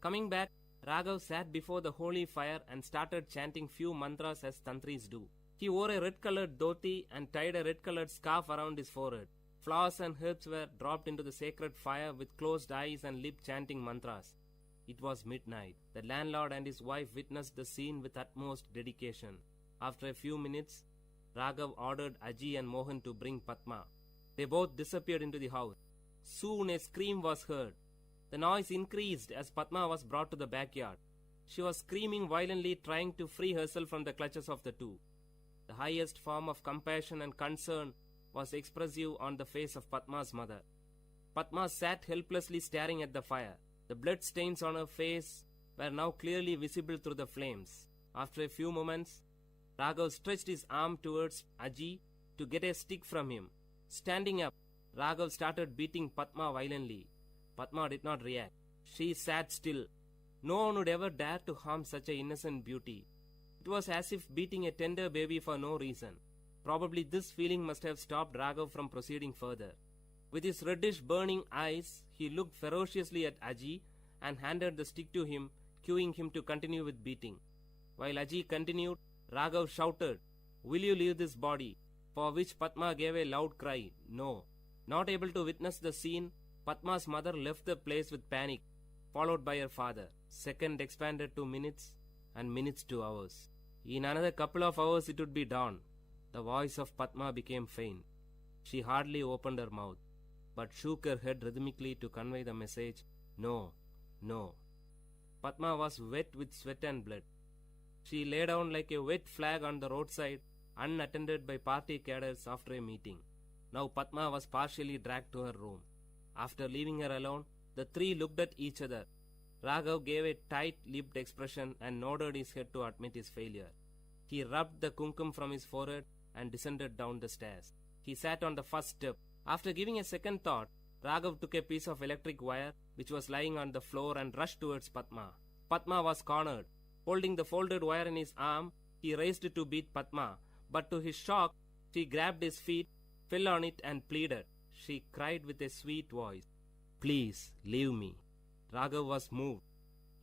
Coming back, Raghav sat before the holy fire and started chanting few mantras as Tantris do. He wore a red-colored dhoti and tied a red-colored scarf around his forehead. Flowers and herbs were dropped into the sacred fire with closed eyes and lip chanting mantras. It was midnight. The landlord and his wife witnessed the scene with utmost dedication. After a few minutes, Raghav ordered Aji and Mohan to bring Padma. They both disappeared into the house. Soon a scream was heard. The noise increased as Padma was brought to the backyard. She was screaming violently, trying to free herself from the clutches of the two. The highest form of compassion and concern was expressive on the face of Padma's mother. Padma sat helplessly staring at the fire. The blood stains on her face were now clearly visible through the flames. After a few moments, Raghav stretched his arm towards Aji to get a stick from him. Standing up, Raghav started beating Padma violently. Padma did not react. She sat still. No one would ever dare to harm such an innocent beauty. It was as if beating a tender baby for no reason. Probably this feeling must have stopped Raghav from proceeding further. With his reddish burning eyes, he looked ferociously at Aji and handed the stick to him, cueing him to continue with beating. While Aji continued, Raghav shouted, "Will you leave this body?" For which Padma gave a loud cry, "No." Not able to witness the scene, Padma's mother left the place with panic, followed by her father. Second expanded to minutes, and minutes to hours. In another couple of hours it would be dawn. The voice of Padma became faint. She hardly opened her mouth, but shook her head rhythmically to convey the message, "No, no." Padma was wet with sweat and blood. She lay down like a wet flag on the roadside, unattended by party cadres after a meeting. Now Padma was partially dragged to her room. After leaving her alone, the three looked at each other. Raghav gave a tight-lipped expression and nodded his head to admit his failure. He rubbed the kumkum from his forehead and descended down the stairs. He sat on the first step. After giving a second thought, Raghav took a piece of electric wire which was lying on the floor and rushed towards Padma. Padma was cornered. Holding the folded wire in his arm, he raised it to beat Padma, but to his shock, she grabbed his feet, fell on it and pleaded. She cried with a sweet voice, "Please, leave me." Raghav was moved.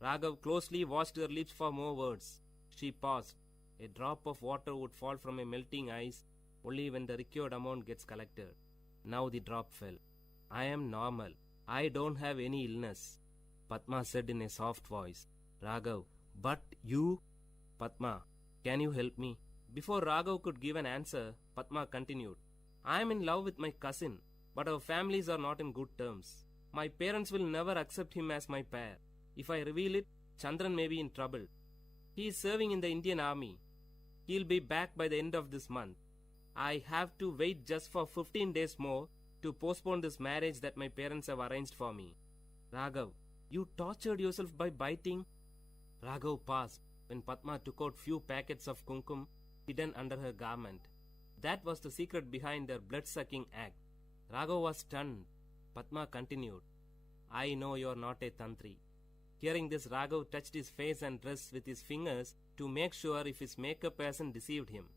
Raghav closely watched her lips for more words. She paused. A drop of water would fall from a melting ice only when the required amount gets collected. Now the drop fell. "I am normal. I don't have any illness," Padma said in a soft voice. Raghav, "But you?" "Padma, can you help me?" Before Raghav could give an answer, Padma continued, "I am in love with my cousin, but our families are not in good terms. My parents will never accept him as my pair. If I reveal it, Chandran may be in trouble. He is serving in the Indian army. He'll be back by the end of this month. I have to wait just for 15 days more to postpone this marriage that my parents have arranged for me." "Raghav, you tortured yourself by biting?" Raghav paused when Padma took out few packets of kumkum hidden under her garment. That was the secret behind their blood-sucking act. Raghav was stunned. Padma continued, "I know you are not a tantri." Hearing this, Raghav touched his face and dress with his fingers to make sure if his makeup hasn't deceived him.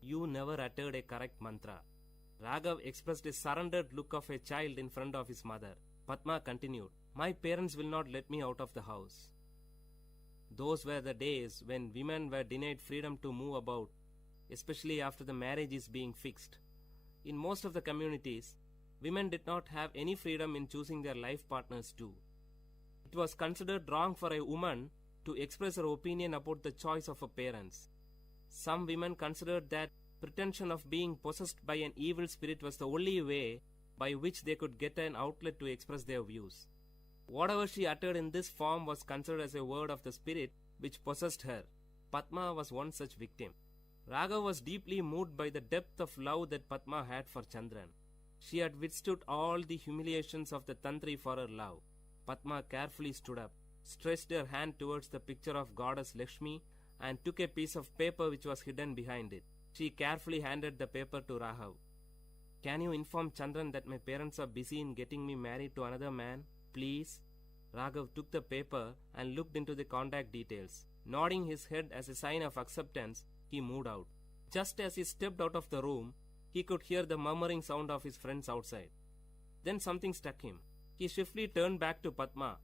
"You never uttered a correct mantra." Raghav expressed a surrendered look of a child in front of his mother. Padma continued, "My parents will not let me out of the house." Those were the days when women were denied freedom to move about, especially after the marriage is being fixed. In most of the communities, women did not have any freedom in choosing their life partners too. It was considered wrong for a woman to express her opinion about the choice of her parents. Some women considered that pretension of being possessed by an evil spirit was the only way by which they could get an outlet to express their views. Whatever she uttered in this form was considered as a word of the spirit which possessed her. Padma was one such victim. Raghav was deeply moved by the depth of love that Padma had for Chandran. She had withstood all the humiliations of the tantri for her love. Padma carefully stood up, stretched her hand towards the picture of goddess Lakshmi, and took a piece of paper which was hidden behind it. She carefully handed the paper to Raghav. "Can you inform Chandran that my parents are busy in getting me married to another man? Please?" Raghav took the paper and looked into the contact details. Nodding his head as a sign of acceptance, he moved out. Just as he stepped out of the room, he could hear the murmuring sound of his friends outside. Then something struck him. He swiftly turned back to Padma.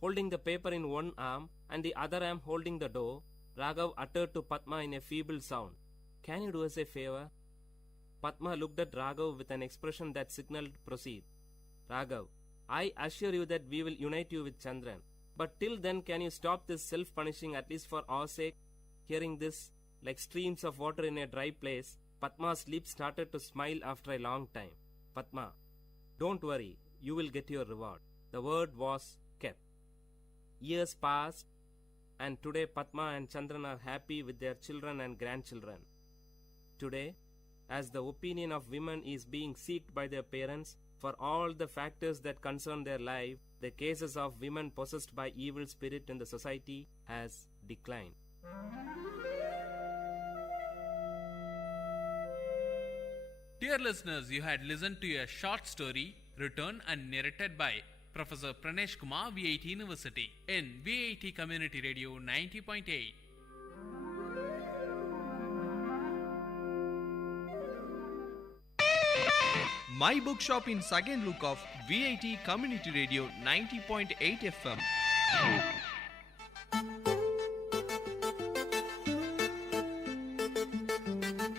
Holding the paper in one arm and the other arm holding the door, Raghav uttered to Padma in a feeble sound, "Can you do us a favor?" Padma looked at Raghav with an expression that signaled proceed. "Raghav, I assure you that we will unite you with Chandran. But till then, can you stop this self-punishing at least for our sake?" Hearing this, like streams of water in a dry place, Padma's lips started to smile after a long time. "Padma, don't worry, you will get your reward." The word was kept. Years passed, and today Padma and Chandran are happy with their children and grandchildren. Today, as the opinion of women is being sought by their parents for all the factors that concern their life, the cases of women possessed by evil spirit in the society has declined. Dear listeners, you had listened to a short story written and narrated by Professor Pranesh Kumar, VIT University, in VIT Community Radio 90.8. My bookshop in second look of VIT Community Radio 90.8 FM.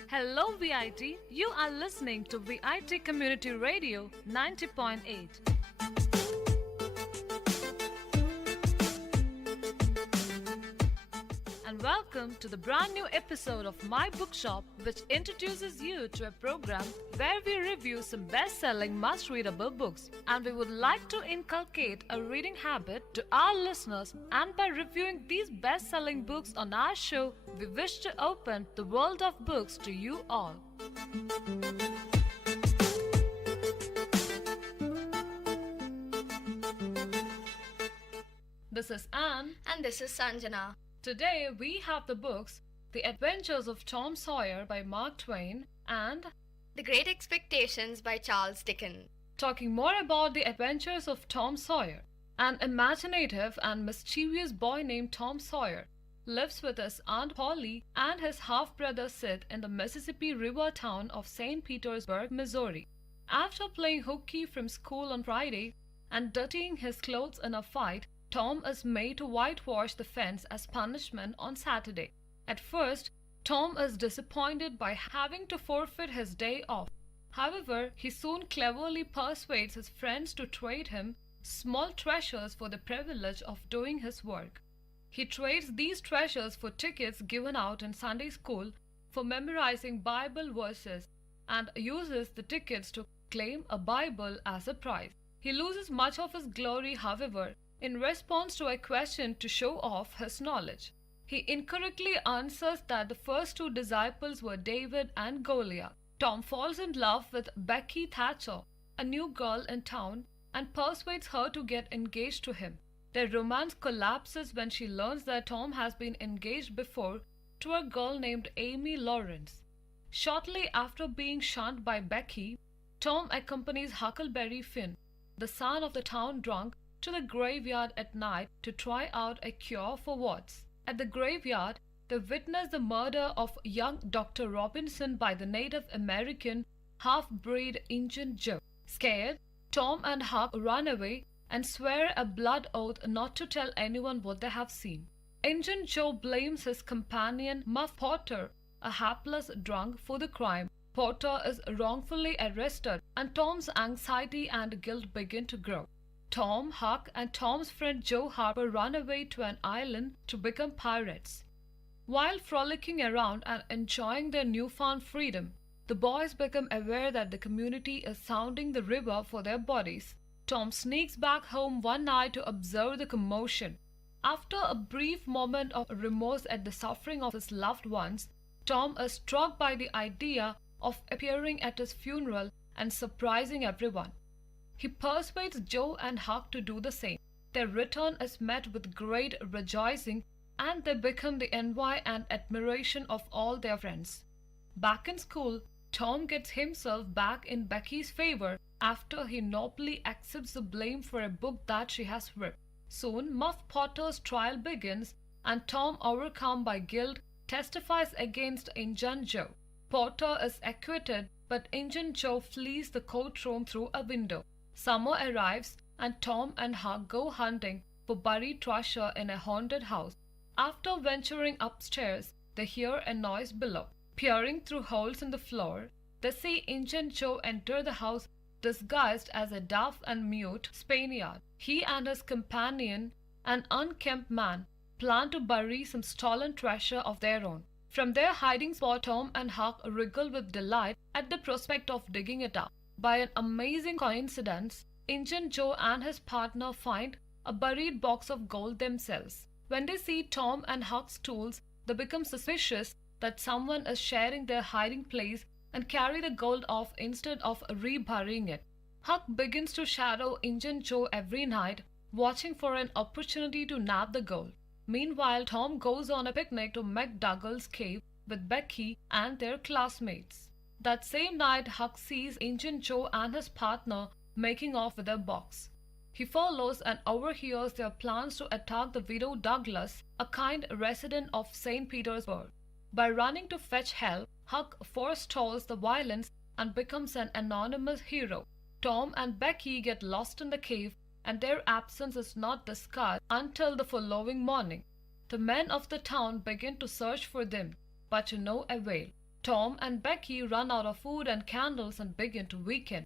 Hello VIT, you are listening to VIT Community Radio 90.8. And welcome to the brand new episode of My Bookshop, which introduces you to a program where we review some best-selling must-readable books. And we would like to inculcate a reading habit to our listeners, and by reviewing these best-selling books on our show, we wish to open the world of books to you all. This is Anne. And this is Sanjana. Today we have the books The Adventures of Tom Sawyer by Mark Twain and The Great Expectations by Charles Dickens. Talking more about the adventures of Tom Sawyer. An imaginative and mischievous boy named Tom Sawyer lives with his Aunt Polly and his half-brother Sid in the Mississippi River town of St. Petersburg, Missouri. After playing hooky from school on Friday and dirtying his clothes in a fight, Tom is made to whitewash the fence as punishment on Saturday. At first, Tom is disappointed by having to forfeit his day off. However, he soon cleverly persuades his friends to trade him small treasures for the privilege of doing his work. He trades these treasures for tickets given out in Sunday school for memorizing Bible verses and uses the tickets to claim a Bible as a prize. He loses much of his glory, however, in response to a question to show off his knowledge. He incorrectly answers that the first two disciples were David and Goliath. Tom falls in love with Becky Thatcher, a new girl in town, and persuades her to get engaged to him. Their romance collapses when she learns that Tom has been engaged before to a girl named Amy Lawrence. Shortly after being shunned by Becky, Tom accompanies Huckleberry Finn, the son of the town drunk, to the graveyard at night to try out a cure for warts. At the graveyard, they witness the murder of young Dr. Robinson by the Native American half-breed Injun Joe. Scared, Tom and Huck run away and swear a blood oath not to tell anyone what they have seen. Injun Joe blames his companion Muff Porter, a hapless drunk, for the crime. Porter is wrongfully arrested, and Tom's anxiety and guilt begin to grow. Tom, Huck, and Tom's friend Joe Harper run away to an island to become pirates. While frolicking around and enjoying their newfound freedom, the boys become aware that the community is sounding the river for their bodies. Tom sneaks back home one night to observe the commotion. After a brief moment of remorse at the suffering of his loved ones, Tom is struck by the idea of appearing at his funeral and surprising everyone. He persuades Joe and Huck to do the same. Their return is met with great rejoicing, and they become the envy and admiration of all their friends. Back in school, Tom gets himself back in Becky's favor after he nobly accepts the blame for a book that she has ripped. Soon, Muff Potter's trial begins, and Tom, overcome by guilt, testifies against Injun Joe. Potter is acquitted, but Injun Joe flees the courtroom through a window. Summer arrives, and Tom and Huck go hunting for buried treasure in a haunted house. After venturing upstairs, they hear a noise below. Peering through holes in the floor, they see Injun Joe enter the house disguised as a deaf and mute Spaniard. He and his companion, an unkempt man, plan to bury some stolen treasure of their own. From their hiding spot, Tom and Huck wriggle with delight at the prospect of digging it up. By an amazing coincidence, Injun Joe and his partner find a buried box of gold themselves. When they see Tom and Huck's tools, they become suspicious that someone is sharing their hiding place and carry the gold off instead of reburying it. Huck begins to shadow Injun Joe every night, watching for an opportunity to nab the gold. Meanwhile, Tom goes on a picnic to McDougall's cave with Becky and their classmates. That same night, Huck sees Injun Joe and his partner making off with a box. He follows and overhears their plans to attack the widow Douglas, a kind resident of St. Petersburg. By running to fetch help, Huck forestalls the violence and becomes an anonymous hero. Tom and Becky get lost in the cave, and their absence is not discovered until the following morning. The men of the town begin to search for them, but to no avail. Tom and Becky run out of food and candles and begin to weaken.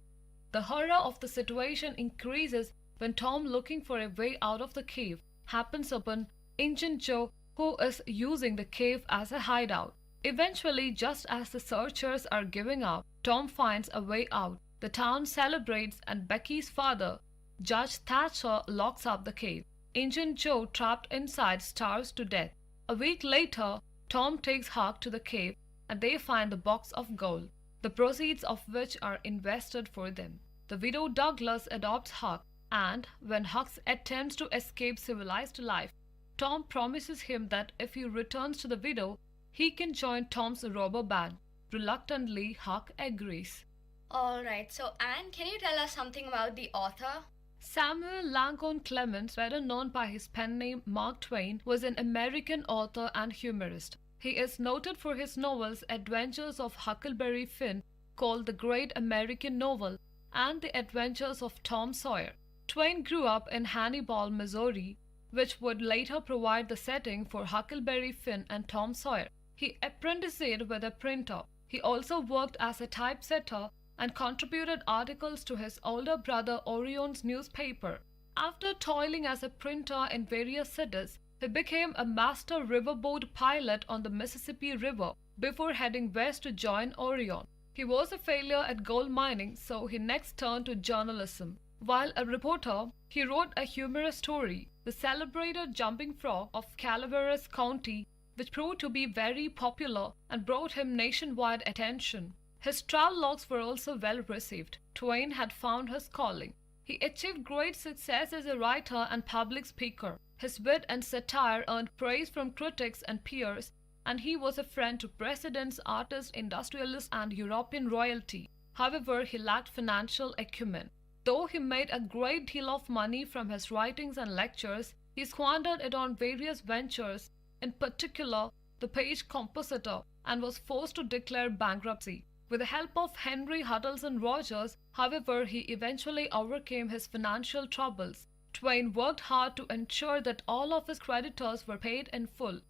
The horror of the situation increases when Tom, looking for a way out of the cave, happens upon Injun Joe, who is using the cave as a hideout. Eventually, just as the searchers are giving up, Tom finds a way out. The town celebrates, and Becky's father, Judge Thatcher, locks up the cave. Injun Joe, trapped inside, starves to death. A week later, Tom takes Huck to the cave, and they find the box of gold, the proceeds of which are invested for them. The widow Douglas adopts Huck, and when Huck attempts to escape civilized life, Tom promises him that if he returns to the widow, he can join Tom's robber band. Reluctantly, Huck agrees. Alright, so Anne, can you tell us something about the author? Samuel Langdon Clemens, better known by his pen name Mark Twain, was an American author and humorist. He is noted for his novels Adventures of Huckleberry Finn, called the Great American Novel, and The Adventures of Tom Sawyer. Twain grew up in Hannibal, Missouri, which would later provide the setting for Huckleberry Finn and Tom Sawyer. He apprenticed with a printer. He also worked as a typesetter and contributed articles to his older brother Orion's newspaper. After toiling as a printer in various cities, he became a master riverboat pilot on the Mississippi River before heading west to join Orion. He was a failure at gold mining, so he next turned to journalism. While a reporter, he wrote a humorous story, The Celebrated Jumping Frog of Calaveras County, which proved to be very popular and brought him nationwide attention. His travelogues were also well received. Twain had found his calling. He achieved great success as a writer and public speaker. His wit and satire earned praise from critics and peers, and he was a friend to presidents, artists, industrialists, and European royalty. However, he lacked financial acumen. Though he made a great deal of money from his writings and lectures, he squandered it on various ventures, in particular the Page Compositor, and was forced to declare bankruptcy. With the help of Henry Hutchinson Rogers, however, he eventually overcame his financial troubles. Twain worked hard to ensure that all of his creditors were paid in full,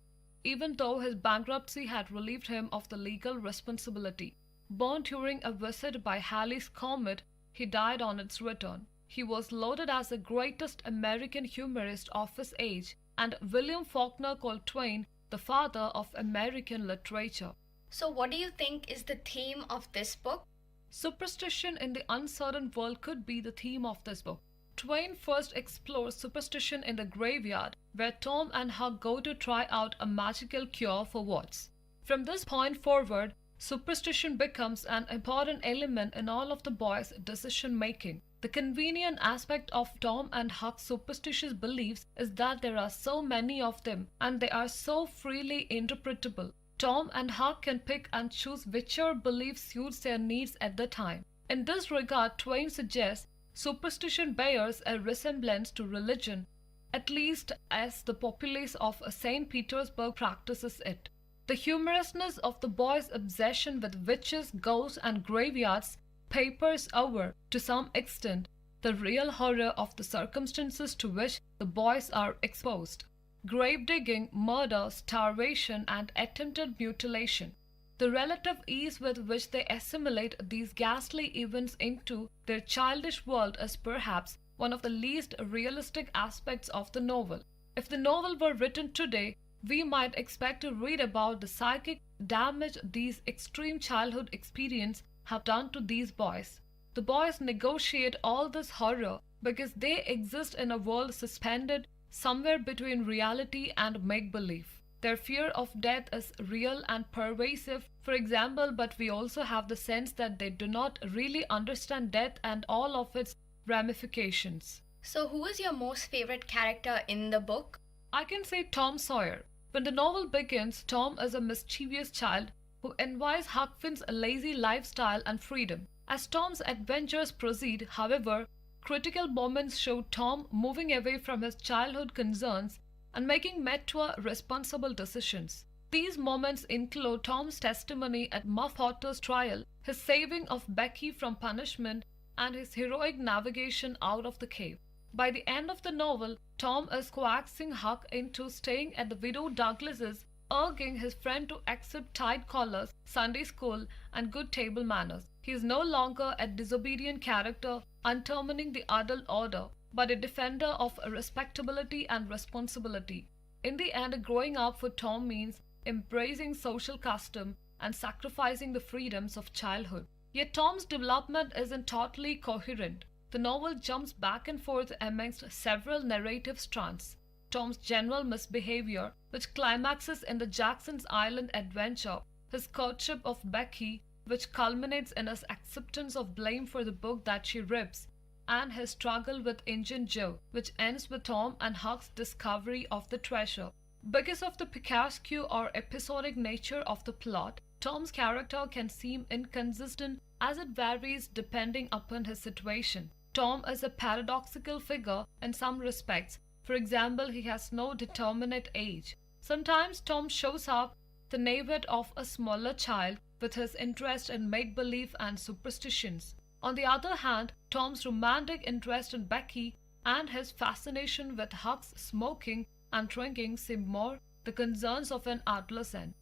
even though his bankruptcy had relieved him of the legal responsibility. Born during a visit by Halley's Comet, he died on its return. He was lauded as the greatest American humorist of his age, and William Faulkner called Twain the father of American literature. So what do you think is the theme of this book? Superstition in the uncertain world could be the theme of this book. Twain first explores superstition in the graveyard, where Tom and Huck go to try out a magical cure for warts. From this point forward, superstition becomes an important element in all of the boys' decision-making. The convenient aspect of Tom and Huck's superstitious beliefs is that there are so many of them, and they are so freely interpretable. Tom and Huck can pick and choose whichever belief suits their needs at the time. In this regard, Twain suggests superstition bears a resemblance to religion, at least as the populace of St. Petersburg practices it. The humorousness of the boys' obsession with witches, ghosts, and graveyards papers over, to some extent, the real horror of the circumstances to which the boys are exposed. Grave digging, murder, starvation, and attempted mutilation. The relative ease with which they assimilate these ghastly events into their childish world is perhaps one of the least realistic aspects of the novel. If the novel were written today, we might expect to read about the psychic damage these extreme childhood experiences have done to these boys. The boys negotiate all this horror because they exist in a world suspended somewhere between reality and make-believe. Their fear of death is real and pervasive, for example, but we also have the sense that they do not really understand death and all of its ramifications. So, who is your most favorite character in the book? I can say Tom Sawyer. When the novel begins, Tom is a mischievous child who envies Huck Finn's lazy lifestyle and freedom. As Tom's adventures proceed, however, critical moments show Tom moving away from his childhood concerns and making mature, responsible decisions. These moments include Tom's testimony at Muff Potter's trial, his saving of Becky from punishment, and his heroic navigation out of the cave. By the end of the novel, Tom is coaxing Huck into staying at the widow Douglas's, urging his friend to accept tight collars, Sunday school, and good table manners. He is no longer a disobedient character undermining the adult order, but a defender of respectability and responsibility. In the end, growing up for Tom means embracing social custom and sacrificing the freedoms of childhood. Yet Tom's development isn't totally coherent. The novel jumps back and forth amongst several narrative strands. Tom's general misbehavior, which climaxes in the Jackson's Island adventure, his courtship of Becky, which culminates in his acceptance of blame for the book that she rips, and his struggle with Injun Joe, which ends with Tom and Huck's discovery of the treasure. Because of the picturesque or episodic nature of the plot, Tom's character can seem inconsistent as it varies depending upon his situation. Tom is a paradoxical figure in some respects. For example, he has no determinate age. Sometimes Tom shows up the naivete of a smaller child with his interest in make-believe and superstitions. On the other hand, Tom's romantic interest in Becky and his fascination with Huck's smoking and drinking seem more the concerns of an adolescent.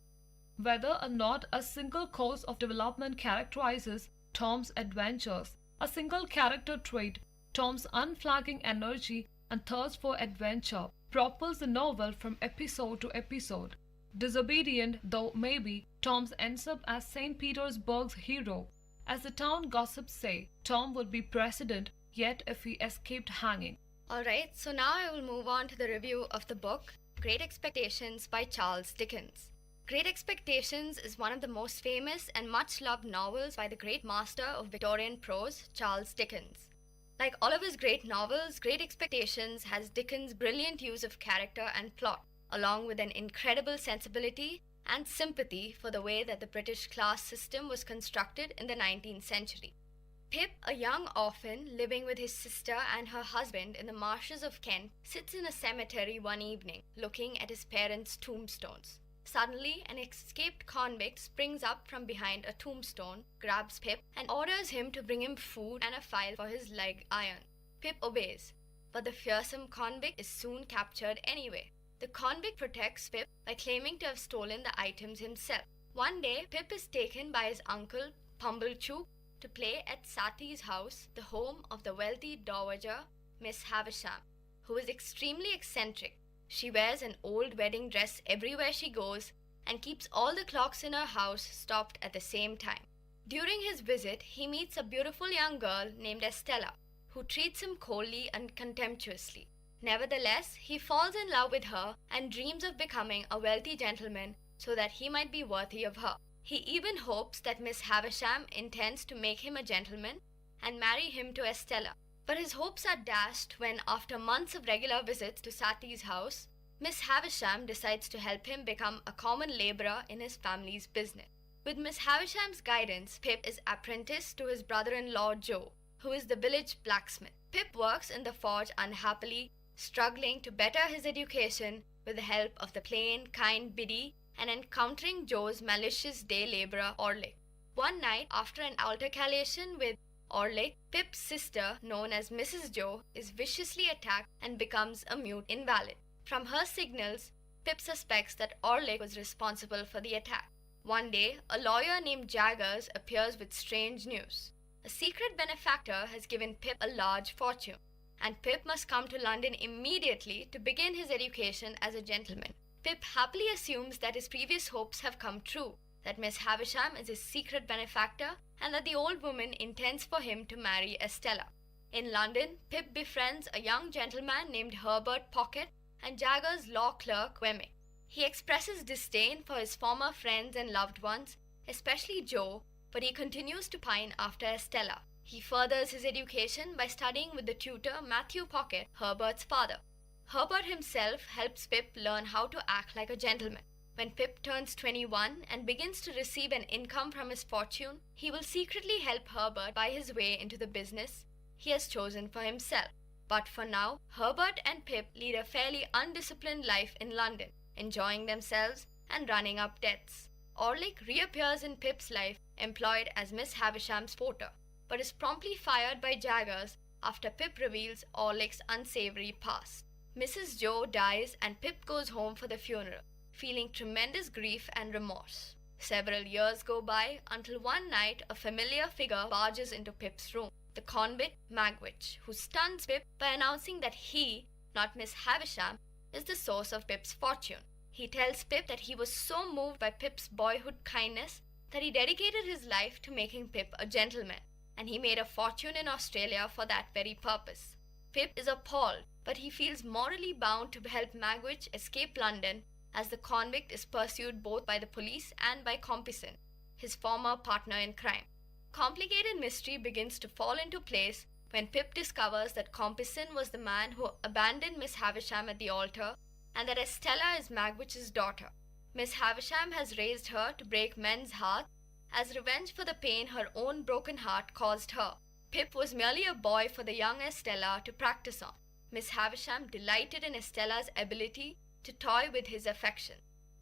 Whether or not a single course of development characterizes Tom's adventures, a single character trait, Tom's unflagging energy and thirst for adventure, propels the novel from episode to episode. Disobedient though maybe, Tom ends up as St. Petersburg's hero. As the town gossips say, Tom would be president yet if he escaped hanging. Alright, so now I will move on to the review of the book, Great Expectations by Charles Dickens. Great Expectations is one of the most famous and much loved novels by the great master of Victorian prose, Charles Dickens. Like all of his great novels, Great Expectations has Dickens' brilliant use of character and plot, along with an incredible sensibility and sympathy for the way that the British class system was constructed in the 19th century. Pip, a young orphan living with his sister and her husband in the marshes of Kent, sits in a cemetery one evening, looking at his parents' tombstones. Suddenly, an escaped convict springs up from behind a tombstone, grabs Pip, and orders him to bring him food and a file for his leg iron. Pip obeys, but the fearsome convict is soon captured anyway. The convict protects Pip by claiming to have stolen the items himself. One day, Pip is taken by his uncle, Pumblechook, to play at Satie's house, the home of the wealthy dowager, Miss Havisham, who is extremely eccentric. She wears an old wedding dress everywhere she goes and keeps all the clocks in her house stopped at the same time. During his visit, he meets a beautiful young girl named Estella, who treats him coldly and contemptuously. Nevertheless, he falls in love with her and dreams of becoming a wealthy gentleman so that he might be worthy of her. He even hopes that Miss Havisham intends to make him a gentleman and marry him to Estella. But his hopes are dashed when, after months of regular visits to Satie's house, Miss Havisham decides to help him become a common labourer in his family's business. With Miss Havisham's guidance, Pip is apprenticed to his brother-in-law Joe, who is the village blacksmith. Pip works in the forge unhappily, struggling to better his education with the help of the plain, kind Biddy and encountering Joe's malicious day labourer Orlick. One night, after an altercation with Orlick, Pip's sister, known as Mrs. Joe, is viciously attacked and becomes a mute invalid. From her signals, Pip suspects that Orlick was responsible for the attack. One day, a lawyer named Jaggers appears with strange news. A secret benefactor has given Pip a large fortune, and Pip must come to London immediately to begin his education as a gentleman. Pip happily assumes that his previous hopes have come true, that Miss Havisham is his secret benefactor, and that the old woman intends for him to marry Estella. In London, Pip befriends a young gentleman named Herbert Pocket and Jaggers' law clerk Wemmick. He expresses disdain for his former friends and loved ones, especially Joe, but he continues to pine after Estella. He furthers his education by studying with the tutor Matthew Pocket, Herbert's father. Herbert himself helps Pip learn how to act like a gentleman. When Pip turns 21 and begins to receive an income from his fortune, he will secretly help Herbert buy his way into the business he has chosen for himself. But for now, Herbert and Pip lead a fairly undisciplined life in London, enjoying themselves and running up debts. Orlick reappears in Pip's life employed as Miss Havisham's porter, but is promptly fired by Jaggers after Pip reveals Orlick's unsavory past. Mrs. Joe dies and Pip goes home for the funeral, feeling tremendous grief and remorse. Several years go by until one night a familiar figure barges into Pip's room, the convict Magwitch, who stuns Pip by announcing that he, not Miss Havisham, is the source of Pip's fortune. He tells Pip that he was so moved by Pip's boyhood kindness that he dedicated his life to making Pip a gentleman, and he made a fortune in Australia for that very purpose. Pip is appalled, but he feels morally bound to help Magwitch escape London, as the convict is pursued both by the police and by Compeyson, his former partner in crime. Complicated mystery begins to fall into place when Pip discovers that Compeyson was the man who abandoned Miss Havisham at the altar, and that Estella is Magwitch's daughter. Miss Havisham has raised her to break men's hearts as revenge for the pain her own broken heart caused her. Pip was merely a boy for the young Estella to practice on. Miss Havisham delighted in Estella's ability to toy with his affection.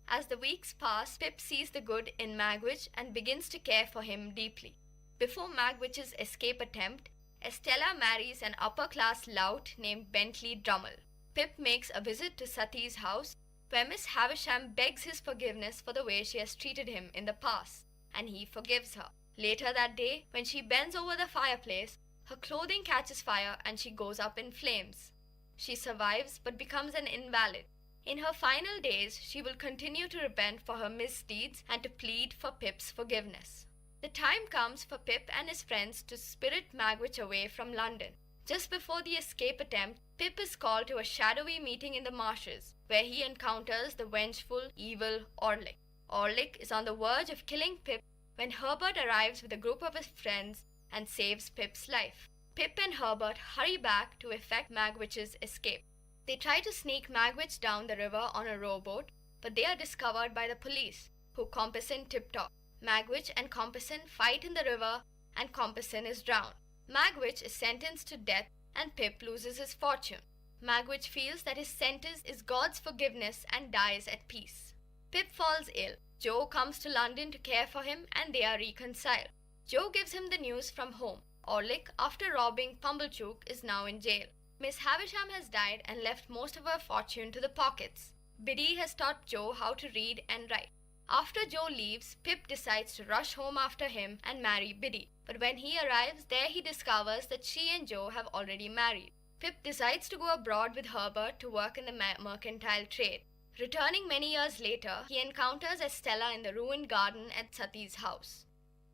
As the weeks pass, Pip sees the good in Magwitch and begins to care for him deeply. Before Magwitch's escape attempt, Estella marries an upper-class lout named Bentley Drummle. Pip makes a visit to Sati's house, where Miss Havisham begs his forgiveness for the way she has treated him in the past, and he forgives her. Later that day, when she bends over the fireplace, her clothing catches fire and she goes up in flames. She survives but becomes an invalid. In her final days, she will continue to repent for her misdeeds and to plead for Pip's forgiveness. The time comes for Pip and his friends to spirit Magwitch away from London. Just before the escape attempt, Pip is called to a shadowy meeting in the marshes, where he encounters the vengeful, evil Orlick. Orlick is on the verge of killing Pip when Herbert arrives with a group of his friends and saves Pip's life. Pip and Herbert hurry back to effect Magwitch's escape. They try to sneak Magwitch down the river on a rowboat, but they are discovered by the police, who Compeyson tipped off. Magwitch and Compeyson fight in the river, and Compeyson is drowned. Magwitch is sentenced to death, and Pip loses his fortune. Magwitch feels that his sentence is God's forgiveness and dies at peace. Pip falls ill. Joe comes to London to care for him, and they are reconciled. Joe gives him the news from home. Orlick, after robbing Pumblechook, is now in jail. Miss Havisham has died and left most of her fortune to the Pockets. Biddy has taught Joe how to read and write. After Joe leaves, Pip decides to rush home after him and marry Biddy. But when he arrives there, he discovers that she and Joe have already married. Pip decides to go abroad with Herbert to work in the mercantile trade. Returning many years later, he encounters Estella in the ruined garden at Sati's house.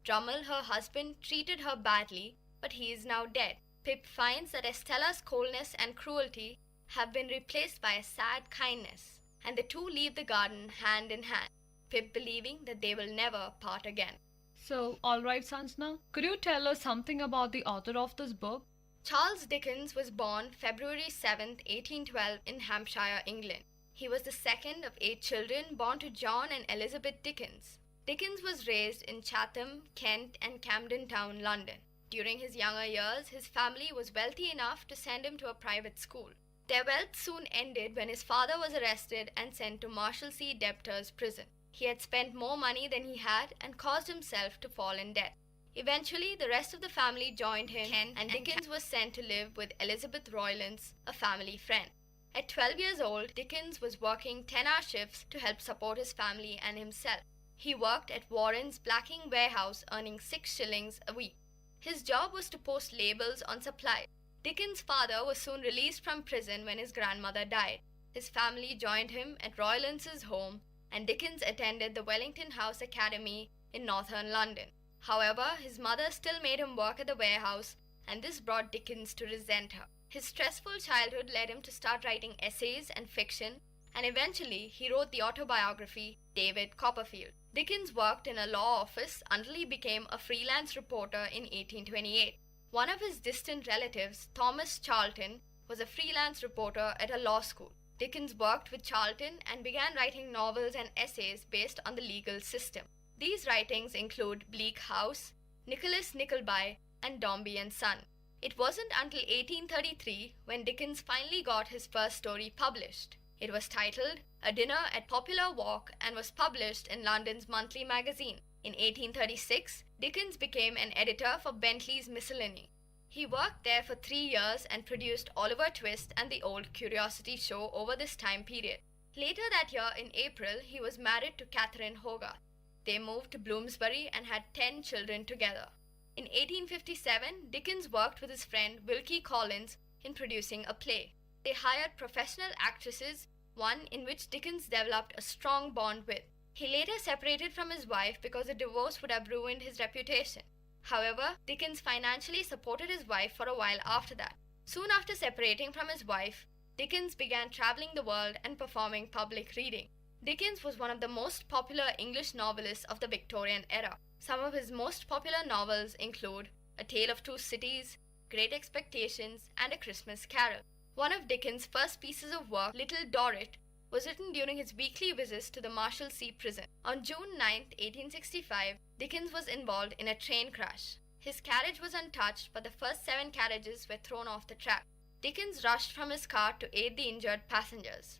Drummle, her husband, treated her badly, but he is now dead. Pip finds that Estella's coldness and cruelty have been replaced by a sad kindness, and the two leave the garden hand in hand, Pip believing that they will never part again. So, alright Sanjana, could you tell us something about the author of this book? Charles Dickens was born February 7, 1812 in Hampshire, England. He was the second of 8 children born to John and Elizabeth Dickens. Dickens was raised in Chatham, Kent and Camden Town, London. During his younger years, his family was wealthy enough to send him to a private school. Their wealth soon ended when his father was arrested and sent to Marshalsea debtors' prison. He had spent more money than he had and caused himself to fall in debt. Eventually, the rest of the family joined him, and Dickens was sent to live with Elizabeth Roylance, a family friend. At 12 years old, Dickens was working 10-hour shifts to help support his family and himself. He worked at Warren's blacking warehouse, earning 6 shillings a week. His job was to post labels on supplies. Dickens' father was soon released from prison when his grandmother died. His family joined him at Roylance's home, and Dickens attended the Wellington House Academy in northern London. However, his mother still made him work at the warehouse, and this brought Dickens to resent her. His stressful childhood led him to start writing essays and fiction, and eventually he wrote the autobiography David Copperfield. Dickens worked in a law office until he became a freelance reporter in 1828. One of his distant relatives, Thomas Charlton, was a freelance reporter at a law school. Dickens worked with Charlton and began writing novels and essays based on the legal system. These writings include Bleak House, Nicholas Nickleby, and Dombey and Son. It wasn't until 1833 when Dickens finally got his first story published. It was titled A Dinner at Popular Walk and was published in London's Monthly Magazine. In 1836, Dickens became an editor for Bentley's Miscellany. He worked there for 3 years and produced Oliver Twist and the Old Curiosity Show over this time period. Later that year, in April, he was married to Catherine Hogarth. They moved to Bloomsbury and had 10 children together. In 1857, Dickens worked with his friend Wilkie Collins in producing a play. They hired professional actresses, one in which Dickens developed a strong bond with. He later separated from his wife because a divorce would have ruined his reputation. However, Dickens financially supported his wife for a while after that. Soon after separating from his wife, Dickens began traveling the world and performing public reading. Dickens was one of the most popular English novelists of the Victorian era. Some of his most popular novels include A Tale of Two Cities, Great Expectations, and A Christmas Carol. One of Dickens' first pieces of work, Little Dorrit, was written during his weekly visits to the Marshalsea prison. On June 9, 1865, Dickens was involved in a train crash. His carriage was untouched, but the first 7 carriages were thrown off the track. Dickens rushed from his car to aid the injured passengers.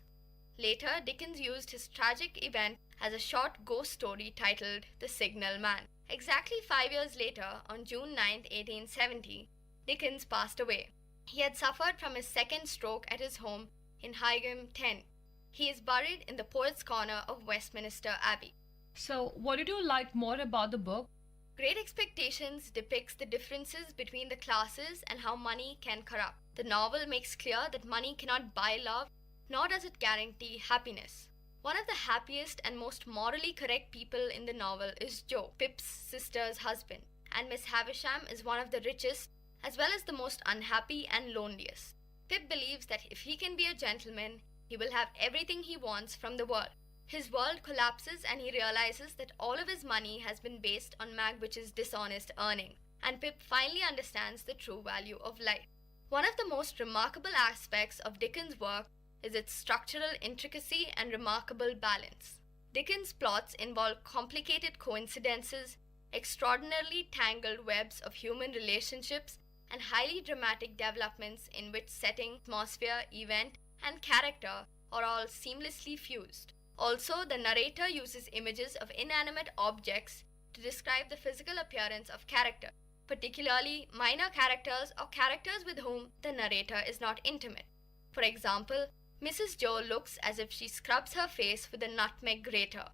Later, Dickens used his tragic event as a short ghost story titled The Signal Man. Exactly 5 years later, on June 9, 1870, Dickens passed away. He had suffered from his second stroke at his home in Higham, Kent. He is buried in the Poets' Corner of Westminster Abbey. So, what did you like more about the book? Great Expectations depicts the differences between the classes and how money can corrupt. The novel makes clear that money cannot buy love, nor does it guarantee happiness. One of the happiest and most morally correct people in the novel is Joe, Pip's sister's husband, and Miss Havisham is one of the richest as well as the most unhappy and loneliest. Pip believes that if he can be a gentleman, he will have everything he wants from the world. His world collapses and he realizes that all of his money has been based on Magwitch's dishonest earning, and Pip finally understands the true value of life. One of the most remarkable aspects of Dickens' work is its structural intricacy and remarkable balance. Dickens' plots involve complicated coincidences, extraordinarily tangled webs of human relationships, and highly dramatic developments in which setting, atmosphere, event, and character are all seamlessly fused. Also, the narrator uses images of inanimate objects to describe the physical appearance of character, particularly minor characters or characters with whom the narrator is not intimate. For example, Mrs. Joe looks as if she scrubs her face with a nutmeg grater,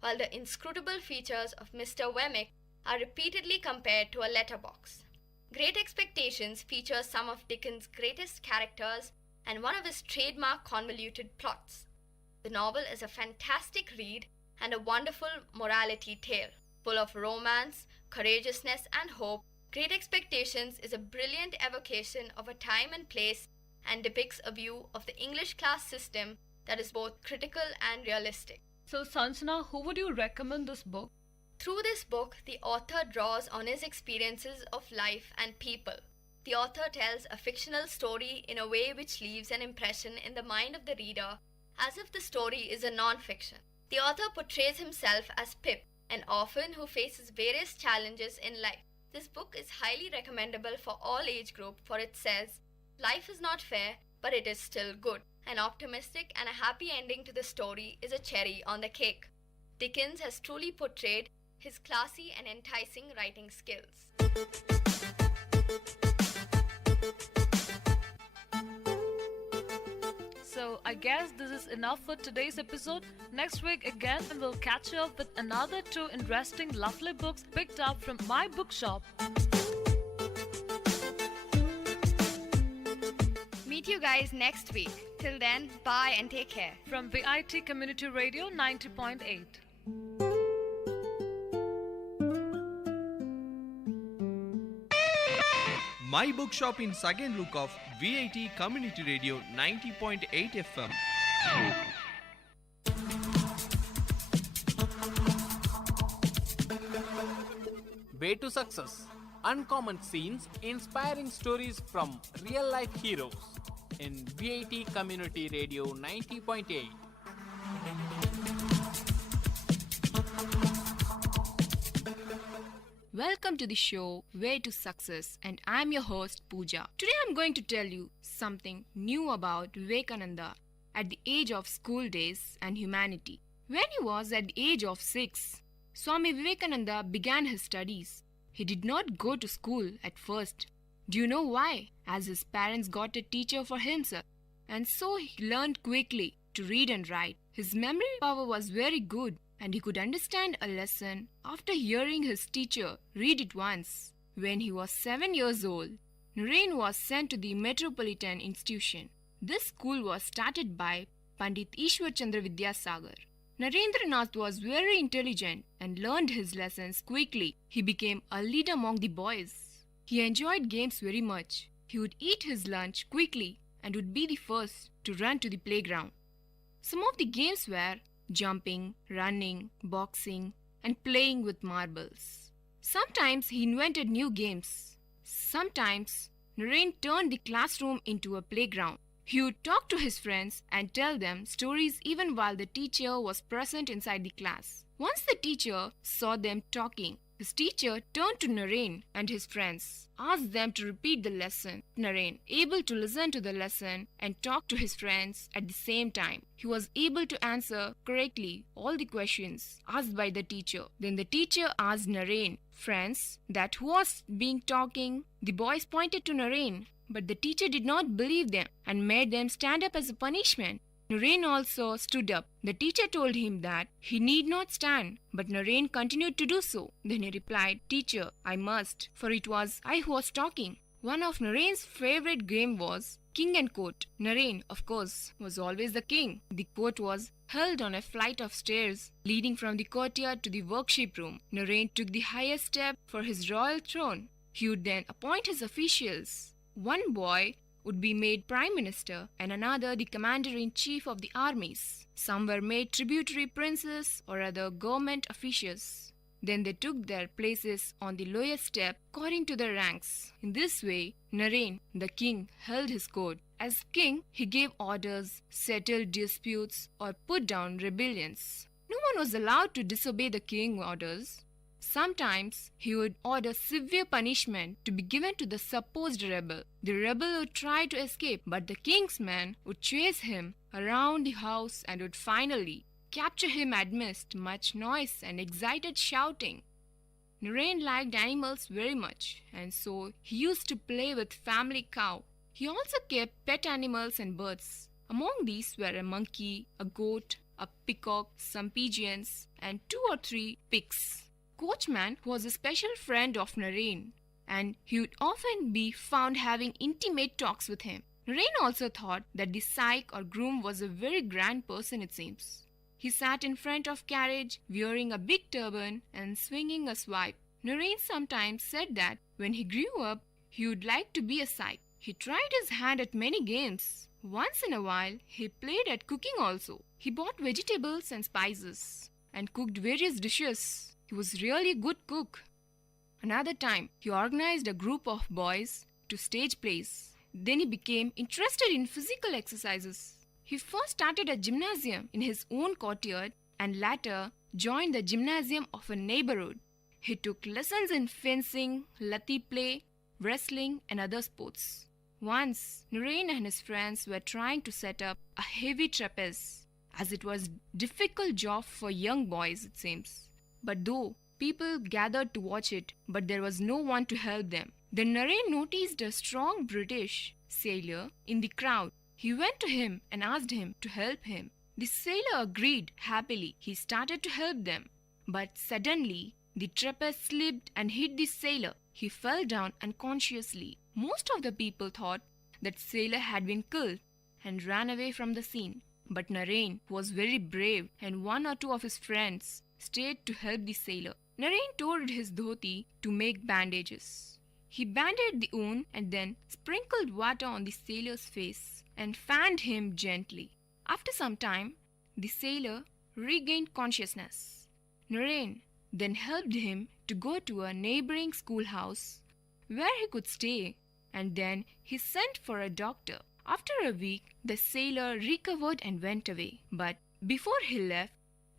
while the inscrutable features of Mr. Wemmick are repeatedly compared to a letterbox. Great Expectations features some of Dickens' greatest characters and one of his trademark convoluted plots. The novel is a fantastic read and a wonderful morality tale, full of romance, courageousness, and hope. Great Expectations is a brilliant evocation of a time and place and depicts a view of the English class system that is both critical and realistic. So, Sanjana, who would you recommend this book? Through this book, the author draws on his experiences of life and people. The author tells a fictional story in a way which leaves an impression in the mind of the reader as if the story is a non-fiction. The author portrays himself as Pip, an orphan who faces various challenges in life. This book is highly recommendable for all age group, for it says, life is not fair, but it is still good. An optimistic and a happy ending to the story is a cherry on the cake. Dickens has truly portrayed his classy and enticing writing skills. So, I guess this is enough for today's episode. Next week again, we'll catch you up with another 2 interesting, lovely books picked up from my bookshop. Meet you guys next week. Till then, bye and take care. From Vit Community Radio 90.8. My Bookshop in second look of VIT Community Radio 90.8 FM. Way to Success. Uncommon scenes, inspiring stories from real life heroes in VIT Community Radio 90.8. Welcome to the show Way to Success, and I'm your host Pooja. Today I'm going to tell you something new about Vivekananda at the age of school days and humanity. When he was at the age of 6, Swami Vivekananda began his studies. He did not go to school at first. Do you know why? As his parents got a teacher for himself, and so he learned quickly to read and write. His memory power was very good, and he could understand a lesson after hearing his teacher read it once. When he was 7 years old, Naren was sent to the Metropolitan Institution. This school was started by Pandit Ishwar Chandra Vidyasagar. Narendranath was very intelligent and learned his lessons quickly. He became a leader among the boys. He enjoyed games very much. He would eat his lunch quickly and would be the first to run to the playground. Some of the games were jumping, running, boxing, and playing with marbles. Sometimes he invented new games. Sometimes Naren turned the classroom into a playground. He would talk to his friends and tell them stories even while the teacher was present inside the class. Once the teacher saw them talking, his teacher turned to Naren and his friends, asked them to repeat the lesson. Naren, able to listen to the lesson and talk to his friends at the same time, he was able to answer correctly all the questions asked by the teacher. Then the teacher asked Naren, friends, that who was being talking? The boys pointed to Naren, but the teacher did not believe them and made them stand up as a punishment. Naren also stood up. The teacher told him that he need not stand, but Naren continued to do so. Then he replied, Teacher, I must, for it was I who was talking. One of Naren's favorite game was King and Court. Naren, of course, was always the king. The court was held on a flight of stairs leading from the courtyard to the workshop room. Naren took the highest step for his royal throne. He would then appoint his officials. One boy would be made prime minister and another the commander-in-chief of the armies. Some were made tributary princes or other government officials. Then they took their places on the lowest step according to their ranks. In this way, Naren, the king, held his court. As king, he gave orders, settled disputes, or put down rebellions. No one was allowed to disobey the king's orders. Sometimes he would order severe punishment to be given to the supposed rebel. The rebel would try to escape, but the king's men would chase him around the house and would finally capture him amidst much noise and excited shouting. Naren liked animals very much, and so he used to play with family cow. He also kept pet animals and birds. Among these were a monkey, a goat, a peacock, some pigeons, and 2 or 3 pigs. Coachman was a special friend of Naren, and he would often be found having intimate talks with him. Naren also thought that the syke or groom was a very grand person, it seems. He sat in front of carriage, wearing a big turban and swinging a swipe. Naren sometimes said that when he grew up, he would like to be a syke. He tried his hand at many games. Once in a while, he played at cooking also. He bought vegetables and spices and cooked various dishes. He was really a good cook. Another time, he organized a group of boys to stage plays. Then he became interested in physical exercises. He first started a gymnasium in his own courtyard and later joined the gymnasium of a neighborhood. He took lessons in fencing, lathi play, wrestling, and other sports. Once, Naren and his friends were trying to set up a heavy trapeze, as it was a difficult job for young boys, it seems. But though people gathered to watch it, but there was no one to help them. Then Naren noticed a strong British sailor in the crowd. He went to him and asked him to help him. The sailor agreed happily. He started to help them. But suddenly, the trapeze slipped and hit the sailor. He fell down unconsciously. Most of the people thought that sailor had been killed and ran away from the scene. But Naren was very brave, and 1 or 2 of his friends stayed to help the sailor. Naren tore his dhoti to make bandages. He bandaged the wound and then sprinkled water on the sailor's face and fanned him gently. After some time, the sailor regained consciousness. Naren then helped him to go to a neighboring schoolhouse where he could stay, and then he sent for a doctor. After a week, the sailor recovered and went away. But before he left,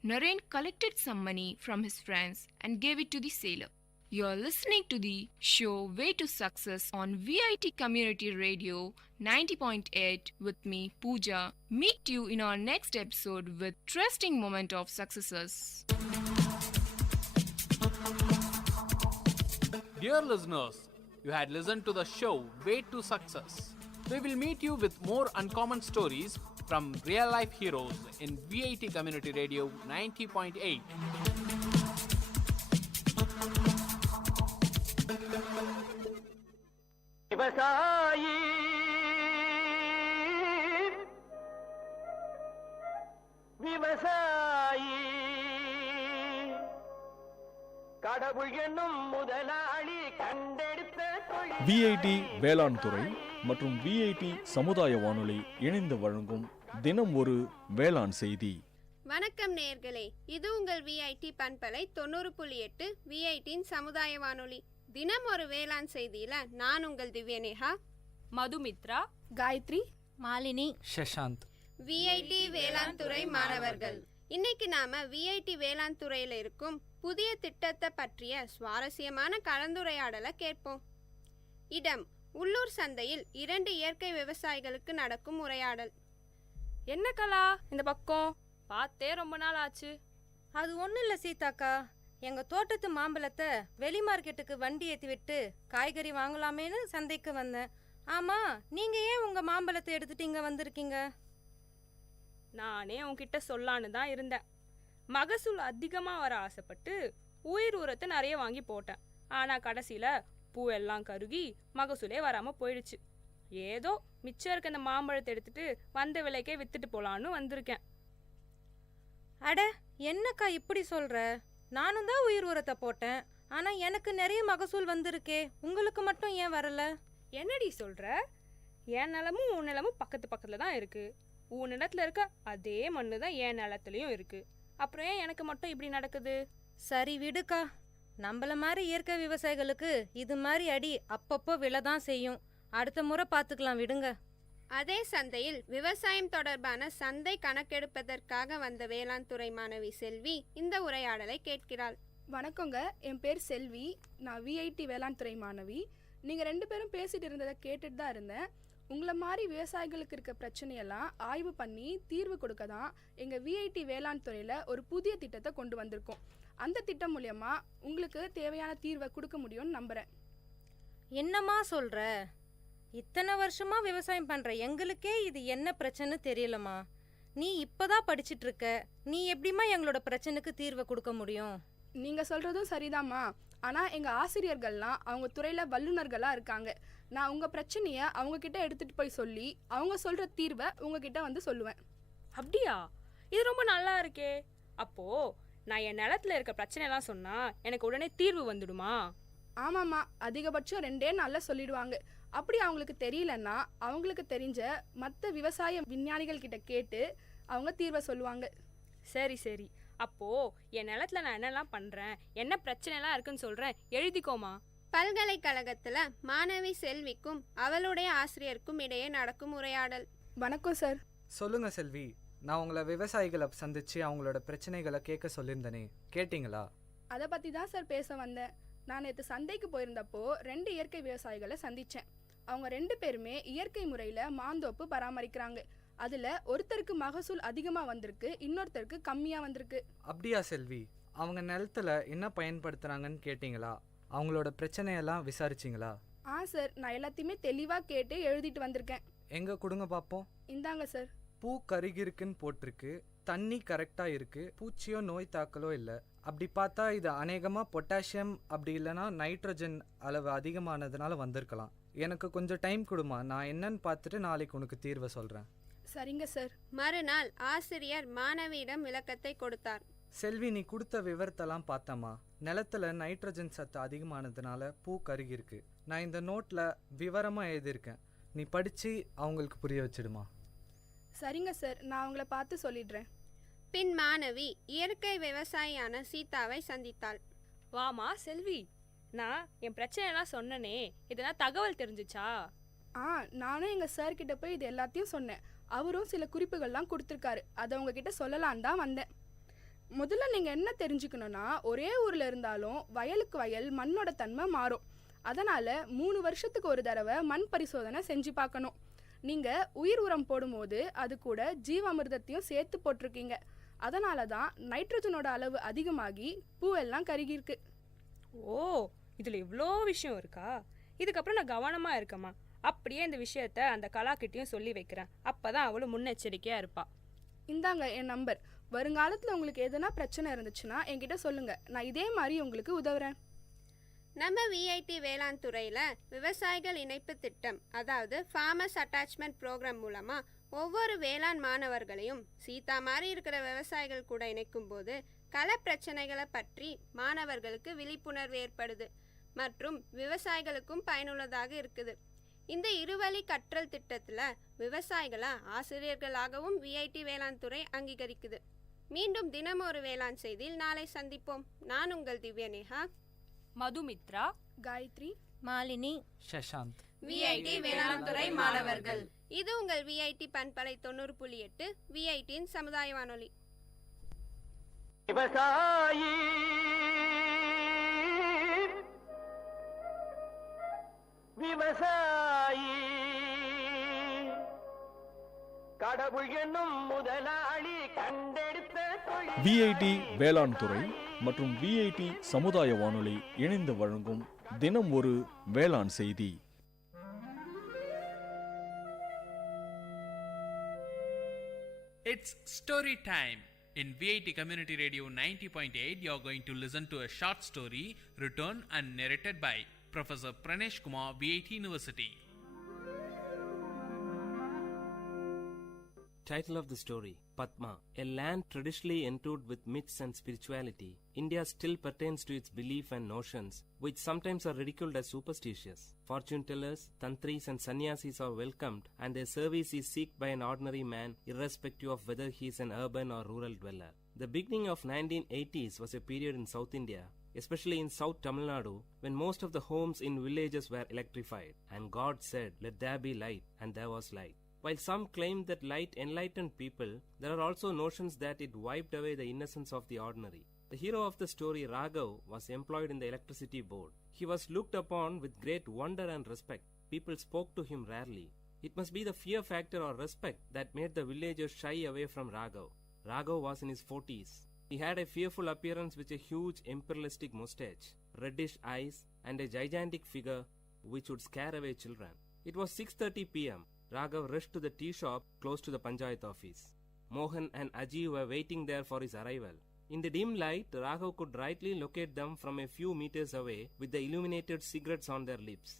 Naren collected some money from his friends and gave it to the sailor. You're listening to the show Way to Success on VIT Community Radio 90.8 with me, Pooja. Meet you in our next episode with interesting moment of successes. Dear listeners, you had listened to the show Way to Success. We will meet you with more uncommon stories from real life heroes in VIT Community Radio 90.8. விவசாயி விவசாயி கடவுள் என்னும் முதலாளி கண்டெடுத்த VIT வேளாண் துறை மற்றும் VIT சமுதாய வானொலி இணைந்து வழங்கும் தினம் ஒரு வேளாண் செய்தி. வணக்கம் நேயர்களே, இது உங்கள் விஐடி பண்பலை 90.8 விஐடியின் சமுதாய வானொலி. தினம் ஒரு வேளாண் செய்தியில நான் உங்கள் திவ்யநேகா, மதுமித்ரா, காயத்ரி, மாலினி, ஷஷாந்த். விஐடி வேளாண் துறை மாணவர்கள். இன்னைக்கு நாம விஐடி வேளாண் துறையில இருக்கும் புதிய திட்டத்தை பற்றிய சுவாரஸ்யமான கலந்துரையாடலை கேட்போம். இடம் உள்ளூர் சந்தையில் 2 இயற்கை விவசாயிகளுக்கு நடக்கும் உரையாடல். என்ன கலா இந்த பக்கம் பார்த்தே ரொம்ப நாள் ஆச்சு. அது ஒன்றும் இல்லை சீதாக்கா, எங்கள் தோட்டத்து மாம்பழத்தை வெளி மார்க்கெட்டுக்கு வண்டி ஏற்றி விட்டு காய்கறி வாங்கலாமேன்னு சந்தைக்கு வந்தேன். ஆமாம், நீங்கள் ஏன் உங்கள் மாம்பழத்தை எடுத்துட்டு இங்கே வந்திருக்கீங்க? நானே உன்கிட்ட சொல்லான்னு தான் இருந்தேன். மகசூல் அதிகமாக வர ஆசைப்பட்டு உயிர் உரத்தை நிறைய வாங்கி போட்டேன். ஆனால் கடைசியில் பூவெல்லாம் கருகி மகசூலே வராமல் போயிடுச்சு. ஏதோ மிச்சம் இருக்க இந்த மாம்பழத்தை எடுத்துட்டு வந்த விலைக்கே வித்துட்டு போலான்னு வந்திருக்கேன். அட என்னக்கா இப்படி சொல்கிற? நானும் தான் உயிர் உரத்தை போட்டேன், ஆனால் எனக்கு நிறைய மகசூல் வந்திருக்கே, உங்களுக்கு மட்டும் ஏன் வரல? என்னடி சொல்கிற? என் நிலமும் உன் நிலமும் பக்கத்து பக்கத்தில் தான் இருக்குது. உன் நிலத்தில் இருக்க அதே மண்ணு தான் என் நிலத்துலையும் இருக்குது. அப்புறம் ஏன் எனக்கு மட்டும் இப்படி நடக்குது? சரி விடுக்கா, நம்மள மாதிரி இயற்கை விவசாயிகளுக்கு இது மாதிரி அடி அப்பப்போ விழ தான் செய்யும். அடுத்த முறை பார்த்துக்கலாம், விடுங்க. அதே சந்தையில் விவசாயம் தொடர்பான சந்தை கணக்கெடுப்பதற்காக வந்த வேளாண் துறை மாணவி செல்வி இந்த உரையாடலை கேட்கிறாள். வணக்கங்க, என் பேர் செல்வி. நான் விஐடி வேளாண் துறை மாணவி. நீங்கள் 2 பேரும் பேசிட்டு இருந்ததை கேட்டுட்டு தான் இருந்தேன். உங்களை மாதிரி விவசாயிகளுக்கு இருக்க பிரச்சனையெல்லாம் ஆய்வு பண்ணி தீர்வு கொடுக்க தான் எங்கள் விஐடி வேளாண் துறையில் ஒரு புதிய திட்டத்தை கொண்டு வந்திருக்கோம். அந்த திட்டம் மூலயமா உங்களுக்கு தேவையான தீர்வை கொடுக்க முடியும்னு நம்புகிறேன். என்னம்மா சொல்கிற? இத்தனை வருஷமா விவசாயம் பண்ணுற எங்களுக்கே இது என்ன பிரச்சனை தெரியலம்மா. நீ இப்போதான் படிச்சுட்டு இருக்க, நீ எப்படிம்மா எங்களோட பிரச்சனைக்கு தீர்வை கொடுக்க முடியும்? நீங்கள் சொல்கிறதும் சரிதாம்மா. ஆனால் எங்கள் ஆசிரியர்கள்லாம் அவங்க துறையில் வல்லுநர்களாக இருக்காங்க. நான் உங்கள் பிரச்சனையை அவங்கக்கிட்ட எடுத்துகிட்டு போய் சொல்லி அவங்க சொல்கிற தீர்வை உங்ககிட்ட வந்து சொல்லுவேன். அப்படியா? இது ரொம்ப நல்லா இருக்கே. அப்போது நான் என் நிலத்தில் இருக்க பிரச்சனைலாம் சொன்னால் எனக்கு உடனே தீர்வு வந்துடுமா? ஆமாம்மா, அதிகபட்சம் 2 நாளில் சொல்லிடுவாங்க. அப்படி அவங்களுக்கு தெரியலன்னா அவங்களுக்கு தெரிஞ்ச மற்ற விவசாய விஞ்ஞானிகள் கிட்ட கேட்டு அவங்க தீர்வை சொல்லுவாங்க. சரி சரி, அப்போது என் நிலத்தில் நான் என்னெல்லாம் பண்ணுறேன், என்ன பிரச்சனைலாம் இருக்குன்னு சொல்கிறேன், எழுதிக்கோமா. பல்கலைக்கழகத்தில் மாணவி செல்விக்கும் அவளுடைய ஆசிரியருக்கும் இடையே நடக்கும் உரையாடல். வணக்கம் சார். சொல்லுங்க செல்வி, நான் உங்களை விவசாயிகளை சந்திச்சு அவங்களோட பிரச்சனைகளை கேட்க சொல்லியிருந்தேனே, கேட்டிங்களா? அதை பற்றி தான் சார் பேச வந்தேன். நான் நேற்று சந்தைக்கு போயிருந்தப்போ 2 இயற்கை விவசாயிகளை சந்தித்தேன். அவங்க 2 பேருமே இயற்கை முறையில் மாந்தோப்பு பராமரிக்கிறாங்க. அதில் ஒருத்தருக்கு மகசூல் அதிகமாக வந்திருக்கு, இன்னொருத்தருக்கு கம்மியாக வந்திருக்கு. அப்படியா செல்வி? அவங்க நிலத்துல என்ன பயன்படுத்துகிறாங்கன்னு கேட்டிங்களா? அவங்களோட பிரச்சனையெல்லாம் விசாரிச்சிங்களா? சார், நான் எல்லாத்தையுமே தெளிவாக கேட்டு எழுதிட்டு வந்திருக்கேன். எங்கே கொடுங்க பார்ப்போம். இந்தாங்க சார். பூ கருகிருக்குன்னு போட்டிருக்கு, தண்ணி கரெக்டாக இருக்குது, பூச்சியோ நோய் தாக்கலோ இல்லை. அப்படி பார்த்தா இது அநேகமாக பொட்டாசியம் அப்படி இல்லைன்னா நைட்ரஜன் அளவு அதிகமானதுனால வந்திருக்கலாம். எனக்கு கொஞ்சம் டைம் கொடுமா, நான் என்னன்னு பார்த்துட்டு நாளைக்கு உனக்கு தீர்வை சொல்கிறேன். சரிங்க சார். மறுநாள் ஆசிரியர் மாணவியிடம் விளக்கத்தை கொடுத்தார். செல்வி, நீ கொடுத்த விவரத்தெல்லாம் பார்த்தம்மா. நிலத்துல நைட்ரஜன் சத்து அதிகமானதுனால பூ கருகிருக்கு. நான் இந்த நோட்டில் விவரமாக எழுதியிருக்கேன், நீ படித்து அவங்களுக்கு புரிய வச்சிடுமா. சரிங்க சார், நான் அவங்கள பார்த்து சொல்லிடுறேன். பின் மாணவி இயற்கை விவசாயியான சீதாவை சந்தித்தாள். வாமா செல்வி, நான் என் பிரச்சனைலாம் சொன்னனே, இதெல்லாம் தகவல் தெரிஞ்சுச்சா? நானும் எங்கள் சார் கிட்ட போய் இது எல்லாத்தையும் சொன்னேன். அவரும் சில குறிப்புகள்லாம் கொடுத்துருக்காரு. அதை உங்ககிட்ட சொல்லலான் தான் வந்தேன். முதல்ல நீங்கள் என்ன தெரிஞ்சுக்கணுன்னா, ஒரே ஊரில் இருந்தாலும் வயலுக்கு வயல் மண்ணோட தன்மை மாறும். அதனால் 3 வருஷத்துக்கு ஒரு தடவை மண் பரிசோதனை செஞ்சு பார்க்கணும். நீங்கள் உயிர் உரம் போடும்போது அது கூட ஜீவாமிர்தத்தையும் சேர்த்து போட்டிருக்கீங்க. அதனால தான் நைட்ரஜனோட அளவு அதிகமாகி பூவெல்லாம் கருகிருக்கு. ஓ, இதில் இவ்வளோ விஷயம் இருக்கா? இதுக்கப்புறம் நான் கவனமாக இருக்கமா. அப்படியே இந்த விஷயத்த அந்த கலாக்கிட்டையும் சொல்லி வைக்கிறேன். அப்போ தான் அவளும் முன்னெச்சரிக்கையாக இருப்பா. இந்தாங்க என் நம்பர். வருங்காலத்தில் உங்களுக்கு எதனா பிரச்சனை இருந்துச்சுன்னா என்கிட்ட சொல்லுங்கள். நான் இதே மாதிரி உங்களுக்கு உதவுறேன். நம்ம விஐடி வேளாண் துறையில் விவசாயிகள் இணைப்பு திட்டம், அதாவது ஃபார்மர்ஸ் அட்டாச்மெண்ட் ப்ரோக்ராம் மூலமாக ஒவ்வொரு வேளாண் மாணவர்களையும் சீதா மாதிரி இருக்கிற விவசாயிகள் கூட இணைக்கும் போது கள பிரச்சனைகளை பற்றி மாணவர்களுக்கு விழிப்புணர்வு ஏற்படுது மற்றும் விவசாயிகளுக்கும் பயனுள்ளதாக இருக்குது. இந்த இருவழி கற்றல் திட்டத்தில் விவசாயிகளை ஆசிரியர்களாகவும் விஐடி வேளாண் துறை அங்கீகரிக்குது. மீண்டும் தினம் ஒரு வேளாண் செய்தியில் நாளை சந்திப்போம். நான் உங்கள் திவ்யநேகா, மதுமித்ரா, காயத்ரி, மாலினி, சஷாந்த், விஐடி வேளாண் துறை மாணவர்கள். இது உங்கள் விஐடி பண்பலை 90.8 விஐடியின் சமுதாய வானொலி. விவசாயி விவசாயி கடவுள் என்னும் முதலாளி கண்டெடுத்த தொழில். விஐடி வேளாண் துறை மற்றும் விஐடி சமுதாய வானொலி இணைந்து வழங்கும் தினம் ஒரு வேளாண் செய்தி. It's story time. In Vit Community Radio 90.8, you are going to listen to a short story written and narrated by Professor Pranesh Kumar, VIT University. Title of the story: Padma. A land traditionally endued with myths and spirituality, India still pertains to its belief and notions, which sometimes are ridiculed as superstitious. Fortune tellers, tantris and sannyasis are welcomed, and their service is sought by an ordinary man, irrespective of whether he is an urban or rural dweller. The beginning of 1980s was a period in South India, especially in South Tamil Nadu, when most of the homes in villages were electrified, and God said, "Let there be light," and there was light. While some claimed that light enlightened people, there are also notions that it wiped away the innocence of the ordinary. The hero of the story, Raghav, was employed in the electricity board. He was looked upon with great wonder and respect. People spoke to him rarely. It must be the fear factor or respect that made the villagers shy away from Raghav. Raghav was in his 40s. He had a fearful appearance with a huge imperialistic mustache, reddish eyes, and a gigantic figure which would scare away children. It was 6:30 p.m. Raghav rushed to the tea shop close to the Panchayat office. Mohan and Aji were waiting there for his arrival. In the dim light, Raghav could rightly locate them from a few meters away with the illuminated cigarettes on their lips.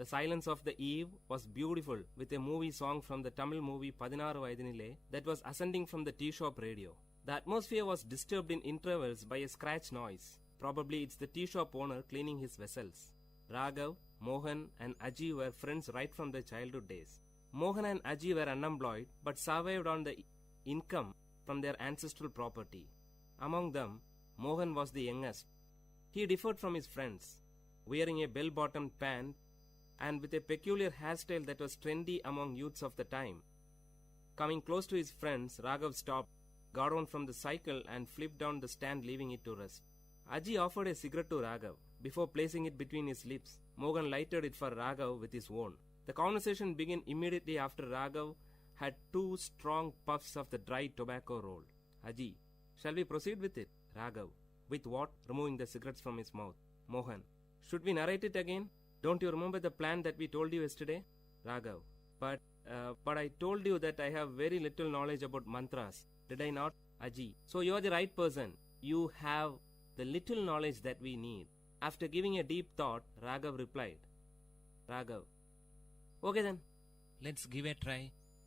The silence of the eve was beautiful, with a movie song from the Tamil movie 16 Vayadinile that was ascending from the tea shop radio. The atmosphere was disturbed in intervals by a scratch noise. Probably it's the tea shop owner cleaning his vessels. Raghav, Mohan and Aji were friends right from their childhood days. Mohan and Aji were unemployed but survived on the income from their ancestral property. Among them, Mohan was the youngest. He differed from his friends, wearing a bell-bottomed pant and with a peculiar hairstyle that was trendy among youths of the time. Coming close to his friends, Raghav stopped, got on from the cycle and flipped down the stand, leaving it to rest. Aji offered a cigarette to Raghav. Before placing it between his lips, Mohan lighted it for Raghav with his own. The conversation began immediately after Raghav had 2 strong puffs of the dry tobacco roll. Aji, shall we proceed with it? Raghav, with what? Removing the cigarettes from his mouth. Mohan, should we narrate it again? Don't you remember the plan that we told you yesterday? Raghav, but I told you that I have very little knowledge about mantras. Did I not? Aji, so you are the right person. You have the little knowledge that we need. After giving a deep thought, Raghav replied. Raghav, okay then, let's give a try.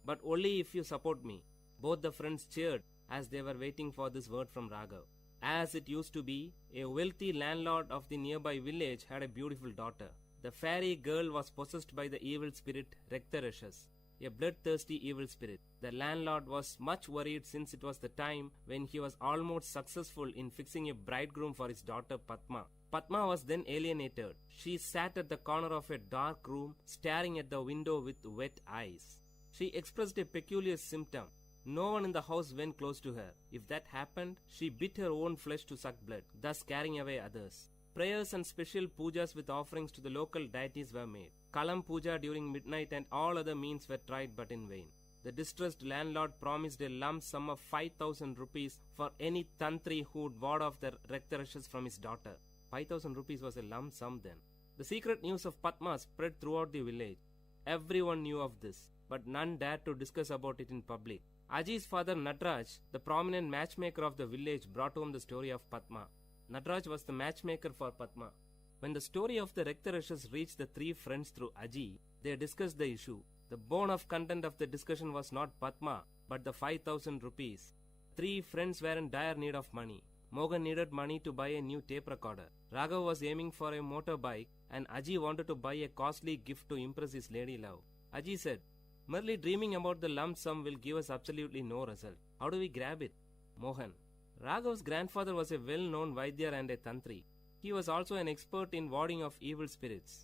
But only if you support me. Both the friends cheered as they were waiting for this word from Raghav. As it used to be, a wealthy landlord of the nearby village had a beautiful daughter. The fairy girl was possessed by the evil spirit Rektarashas, a bloodthirsty evil spirit. The landlord was much worried since it was the time when he was almost successful in fixing a bridegroom for his daughter Padma. Padma was then alienated. She sat at the corner of a dark room, staring at the window with wet eyes. She expressed a peculiar symptom. No one in the house went close to her. If that happened, she bit her own flesh to suck blood, thus scaring away others. Prayers and special pujas with offerings to the local deities were made. Kalam puja during midnight and all other means were tried but in vain. The distressed landlord promised a lump sum of 5,000 rupees for any tantri who would ward off the Raktarashas from his daughter. 5,000 rupees was a lump sum then. The secret news of Padma spread throughout the village. Everyone knew of this, but none dared to discuss about it in public. Aji's father Natraj, the prominent matchmaker of the village, brought home the story of Padma. Natraj was the matchmaker for Padma. When the story of the Raktarashas reached the three friends through Aji, they discussed the issue. The bone of content of the discussion was not Padma, but the 5,000 rupees. Three friends were in dire need of money. Mohan needed money to buy a new tape recorder. Raghav was aiming for a motorbike, and Aji wanted to buy a costly gift to impress his lady love. Aji said, "Merely dreaming about the lump sum will give us absolutely no result. How do we grab it?" Mohan: Raghav's grandfather was a well-known Vaidya and a Tantri. He was also an expert in warding off evil spirits.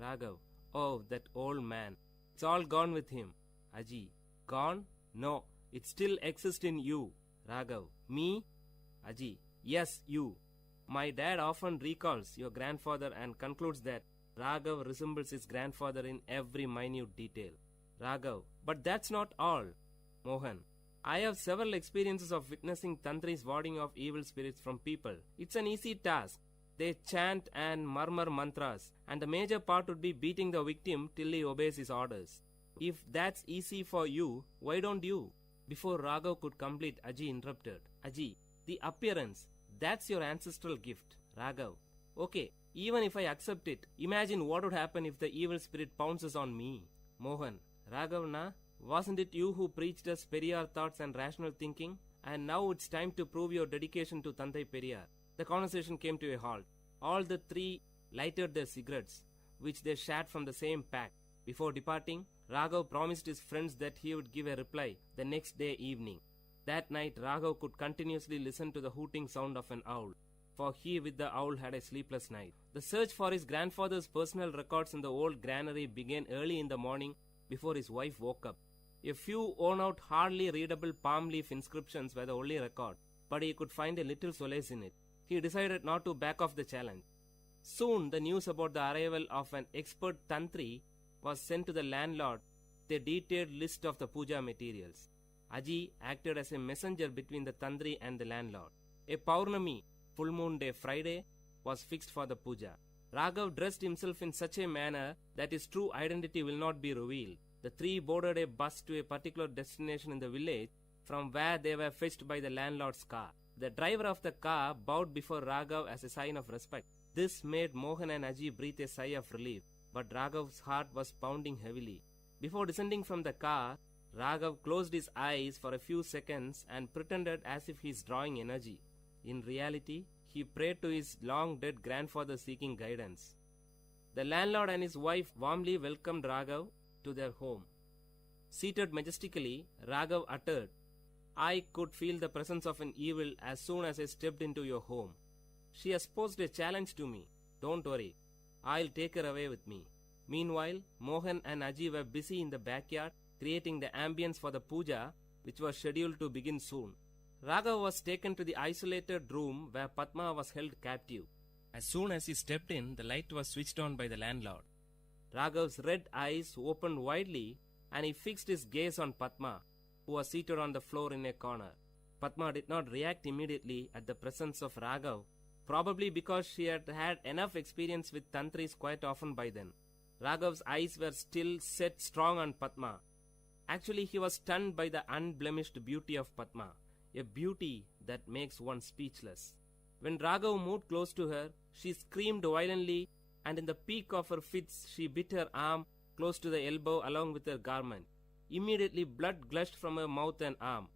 Raghav: Oh, that old man. It's all gone with him. Aji: Gone? No, it still exists in you. Raghav: Me? Aji: Yes, you. My dad often recalls your grandfather and concludes that Raghav resembles his grandfather in every minute detail. Raghav: But that's not all. Mohan: I have several experiences of witnessing tantris warding off evil spirits from people. It's an easy task. They chant and murmur mantras, and the major part would be beating the victim till he obeys his orders. If that's easy for you, why don't you? Before Raghav could complete, Aji interrupted. Aji: The appearance, that's your ancestral gift. Raghav: Okay, even if I accept it, imagine what would happen if the evil spirit pounces on me. Mohan: Raghav na? Wasn't it you who preached us Periyar thoughts and rational thinking? And now it's time to prove your dedication to Tanthai Periyar. The conversation came to a halt. All the three lighted their cigarettes, which they shared from the same pack. Before departing, Raghav promised his friends that he would give a reply the next day evening. That night, Raghav could continuously listen to the hooting sound of an owl, for he with the owl had a sleepless night. The search for his grandfather's personal records in the old granary began early in the morning before his wife woke up. A few worn-out, hardly readable palm leaf inscriptions were the only record, but he could find a little solace in it. He decided not to back off the challenge. Soon, the news about the arrival of an expert tantri was sent to the landlord with a detailed list of the puja materials. Aji acted as a messenger between the tantri and the landlord. A Paurnami, full moon day Friday, was fixed for the puja. Raghav dressed himself in such a manner that his true identity will not be revealed. The three boarded a bus to a particular destination in the village, from where they were fetched by the landlord's car. The driver of the car bowed before Raghav as a sign of respect. This made Mohan and Aji breathe a sigh of relief, but Raghav's heart was pounding heavily. Before descending from the car, Raghav closed his eyes for a few seconds and pretended as if he is drawing energy. In reality, he prayed to his long-dead grandfather seeking guidance. The landlord and his wife warmly welcomed Raghav to their home. Seated majestically, Raghav uttered, "I could feel the presence of an evil as soon as I stepped into your home. She has posed a challenge to me. Don't worry, I'll take her away with me." Meanwhile, Mohan and Aji were busy in the backyard creating the ambience for the puja, which was scheduled to begin soon. Raghav was taken to the isolated room where Padma was held captive. As soon as he stepped in, the light was switched on by the landlord. Raghav's red eyes opened widely and he fixed his gaze on Padma, who was seated on the floor in a corner. Padma did not react immediately at the presence of Raghav, probably because she had had enough experience with tantris quite often by then. Raghav's eyes were still set strong on Padma. Actually, he was stunned by the unblemished beauty of Padma, a beauty that makes one speechless. When Raghav moved close to her, she screamed violently, and in the peak of her fits, she bit her arm close to the elbow along with her garment. Immediately, blood gushed from her mouth and arm.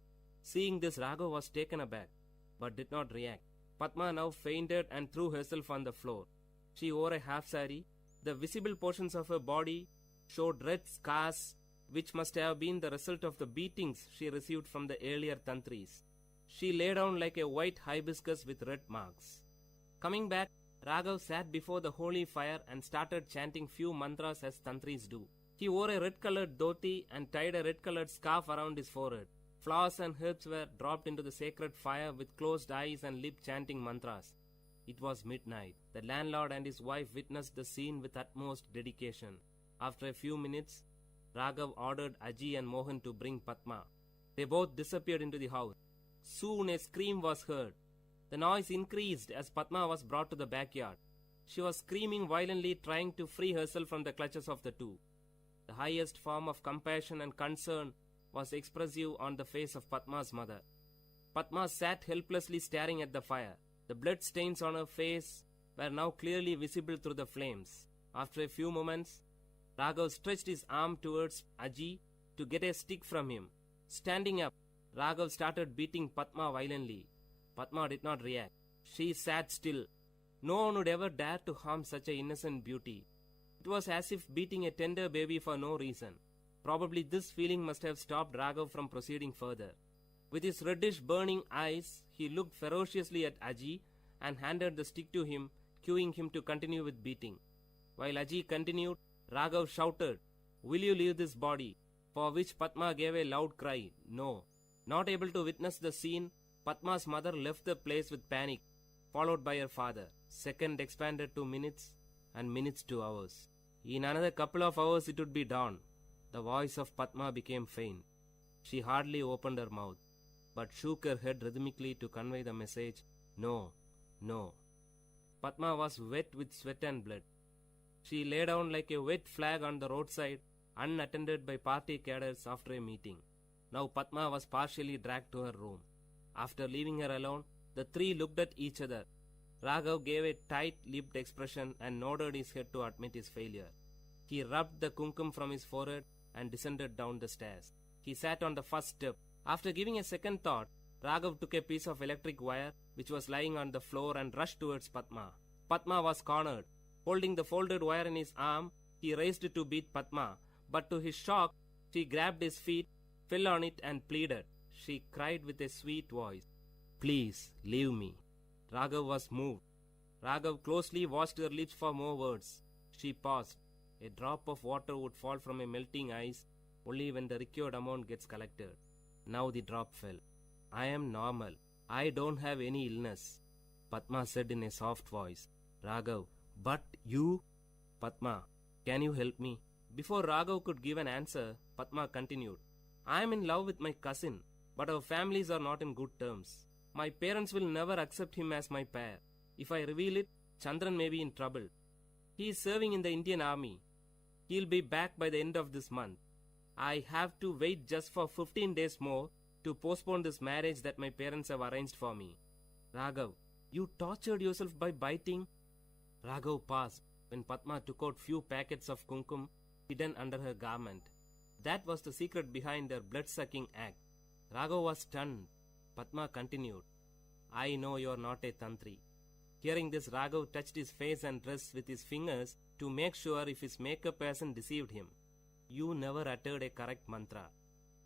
Seeing this, Raghav was taken aback, but did not react. Padma now fainted and threw herself on the floor. She wore a half sari. The visible portions of her body showed red scars, which must have been the result of the beatings she received from the earlier tantris. She lay down like a white hibiscus with red marks. Coming back, Raghav sat before the holy fire and started chanting few mantras as tantris do. He wore a red-colored dhoti and tied a red-colored scarf around his forehead. Flowers and herbs were dropped into the sacred fire with closed eyes and lip chanting mantras. It was midnight. The landlord and his wife witnessed the scene with utmost dedication. After a few minutes, Raghav ordered Aji and Mohan to bring Padma. They both disappeared into the house. Soon a scream was heard. The noise increased as Padma was brought to the backyard. She was screaming violently, trying to free herself from the clutches of the two. The highest form of compassion and concern was expressive on the face of Padma's mother. Padma sat helplessly staring at the fire. The blood stains on her face were now clearly visible through the flames. After a few moments, Raghav stretched his arm towards Aji to get a stick from him. Standing up, Raghav started beating Padma violently. Padma did not react. She sat still. No one would ever dare to harm such an innocent beauty. It was as if beating a tender baby for no reason. Probably this feeling must have stopped Raghav from proceeding further. With his reddish burning eyes, he looked ferociously at Aji and handed the stick to him, cueing him to continue with beating. While Aji continued, Raghav shouted, "Will you leave this body?" For which Padma gave a loud cry, "No." Not able to witness the scene, Padma's mother left the place with panic, followed by her father. Second expanded to minutes, and minutes to hours. In another couple of hours it would be dawn. The voice of Padma became faint. She hardly opened her mouth, but shook her head rhythmically to convey the message, "No, no." Padma was wet with sweat and blood. She lay down like a wet flag on the roadside, unattended by party cadres after a meeting. Now Padma was partially dragged to her room. After leaving her alone, the three looked at each other. Raghav gave a tight-lipped expression and nodded his head to admit his failure. He rubbed the kumkum from his forehead and descended down the stairs. He sat on the first step. After giving a second thought, Raghav took a piece of electric wire which was lying on the floor and rushed towards Padma. Padma was cornered. Holding the folded wire in his arm, he raised it to beat Padma, but to his shock, she grabbed his feet, fell on it and pleaded. She cried with a sweet voice, "Please, leave me." Raghav was moved. Raghav closely watched her lips for more words. She paused. A drop of water would fall from a melting ice only when the required amount gets collected. Now the drop fell. "I am normal. I don't have any illness," Padma said in a soft voice. Raghav, "But you?" "Padma, can you help me?" Before Raghav could give an answer, Padma continued, "I am in love with my cousin, but our families are not in good terms. My parents will never accept him as my pair. If I reveal it, Chandran may be in trouble. He is serving in the Indian army. He'll be back by the end of this month. I have to wait just for 15 days more to postpone this marriage that my parents have arranged for me." "Raghav, you tortured yourself by biting?" Raghav paused when Padma took out few packets of kumkum hidden under her garment. That was the secret behind her blood-sucking act. Raghav was stunned. Padma continued, "I know you are not a tantri." Hearing this, Raghav touched his face and dress with his fingers to make sure if his makeup hasn't deceived him. "You never uttered a correct mantra."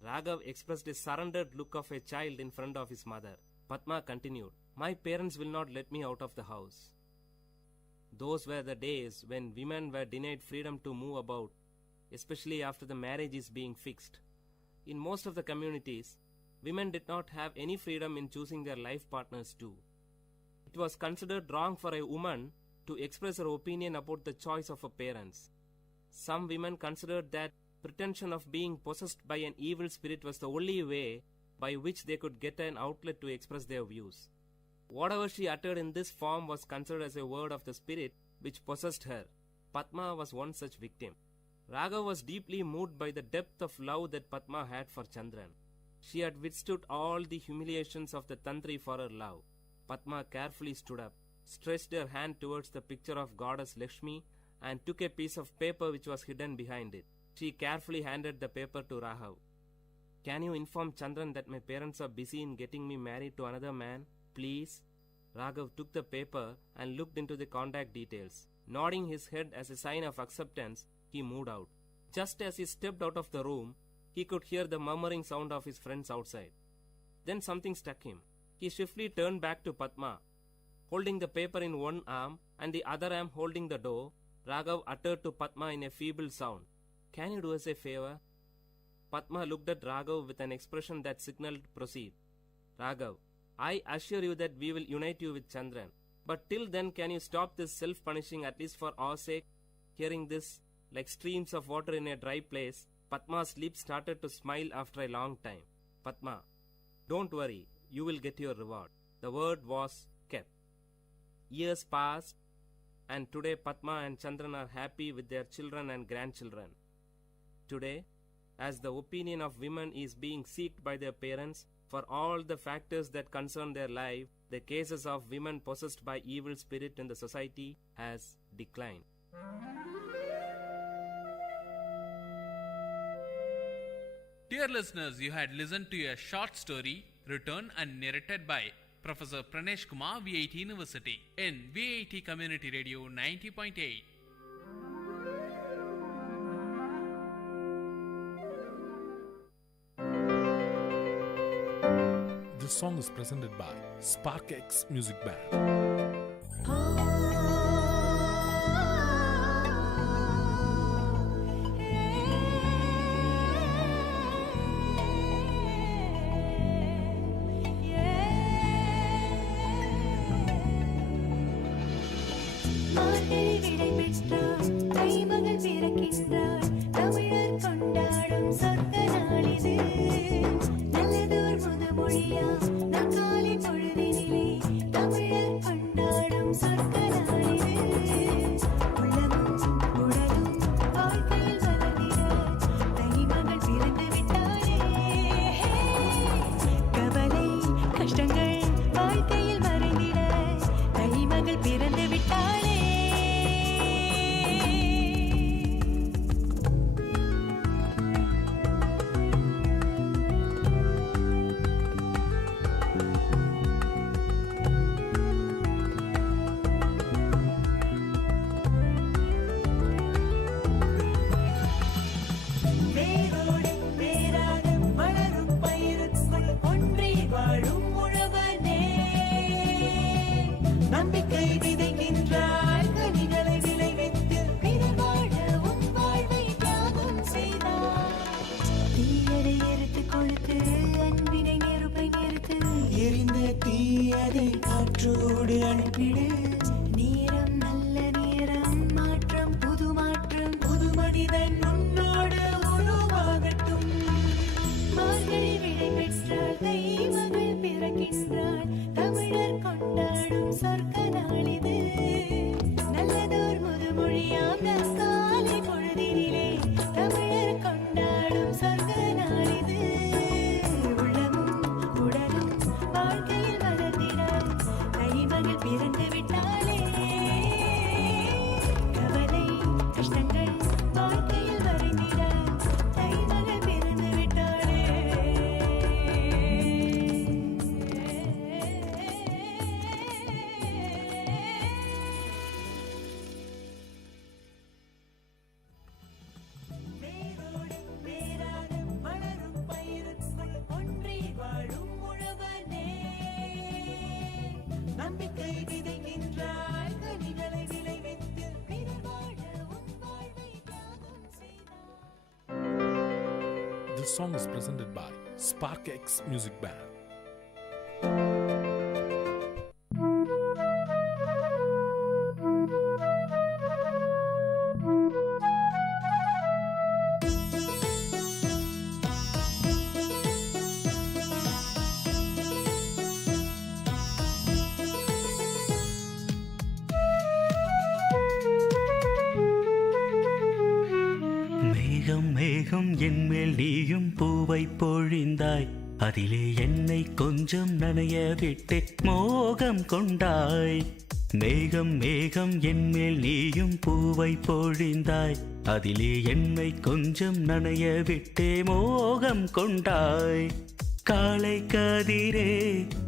Raghav expressed a surrendered look of a child in front of his mother. Padma continued, "My parents will not let me out of the house." Those were the days when women were denied freedom to move about, especially after the marriage is being fixed. In most of the communities, women did not have any freedom in choosing their life partners too. It was considered wrong for a woman to express her opinion about the choice of her parents. Some women considered that pretension of being possessed by an evil spirit was the only way by which they could get an outlet to express their views. Whatever she uttered in this form was considered as a word of the spirit which possessed her. Padma was one such victim. Raghav was deeply moved by the depth of love that Padma had for Chandran. She had withstood all the humiliations of the tantri for her love. Padma carefully stood up, stretched her hand towards the picture of goddess Lakshmi, and took a piece of paper which was hidden behind it. She carefully handed the paper to Raghav. "Can you inform Chandran that my parents are busy in getting me married to another man? Please?" Raghav took the paper and looked into the contact details. Nodding his head as a sign of acceptance, he moved out. Just as he stepped out of the room, he could hear the murmuring sound of his friends outside. Then something struck him. He swiftly turned back to Padma. Holding the paper in one arm and the other arm holding the door, Raghav uttered to Padma in a feeble sound, "Can you do us a favor?" Padma looked at Raghav with an expression that signaled proceed. "Raghav, I assure you that we will unite you with Chandran. But till then, can you stop this self-punishing at least for our sake?" Hearing this, like streams of water in a dry place, Padma's lips started to smile after a long time. "Padma, don't worry, you will get your reward." The word was kept. Years passed, and today Padma and Chandran are happy with their children and grandchildren. Today, as the opinion of women is being sought by their parents for all the factors that concern their life, the cases of women possessed by evil spirit in the society has declined. Dear listeners, you had listened to a short story written and narrated by Professor Pranesh Kumar, VIT University, in VIT Community Radio 90.8. This song is presented by Spark X Music Band. This song is presented by Spark X Music Band. அதிலே என்னை கொஞ்சம் நனைய விட்டு மோகம் கொண்டாய். மேகம் மேகம் என்மேல் நீயும் பூவை பொழிந்தாய். அதிலே என்னை கொஞ்சம் நனைய விட்டு மோகம் கொண்டாய். காலை கதிரே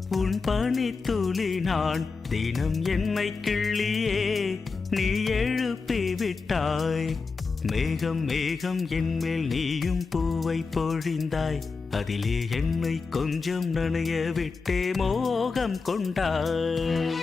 உன் பனித்துளி நான் தினம் என்னை கிள்ளியே நீ எழுப்பி விட்டாய். மேகம் மேகம் என்மேல் நீயும் பூவை பொழிந்தாய். அதிலே என்னை கொஞ்சம் நனைய விட்டே மோகம் கொண்டாய்.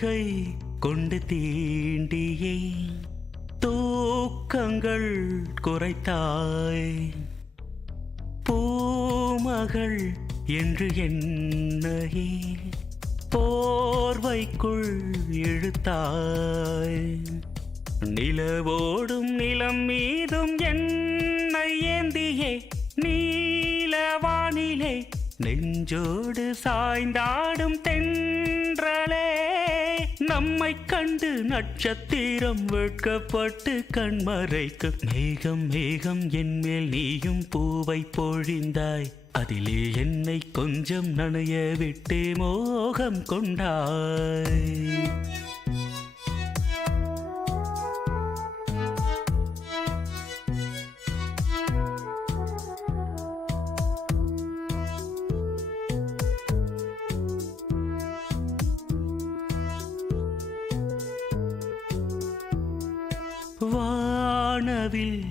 தூரிகை கொண்டு தீண்டியே தூக்கங்கள் குறைத்தாய். பூமகள் என்று என்னையே போர்வைக்குள் இழுத்தாய். நிலவோடும் நிலம் மீதும் என்னை ஏந்தியே நீலவானிலே நெஞ்சோடு சாய்ந்தாடும் தென்றலே. நம்மை கண்டு நட்சத்திரம் வெட்கப்பட்டு கண்மறைக்கு. மேகம் மேகம் என்மேல் நீயும் பூவை பொழிந்தாய். அதிலே என்னை கொஞ்சம் நனைய விட்டு மோகம் கொண்டாய். வானவில்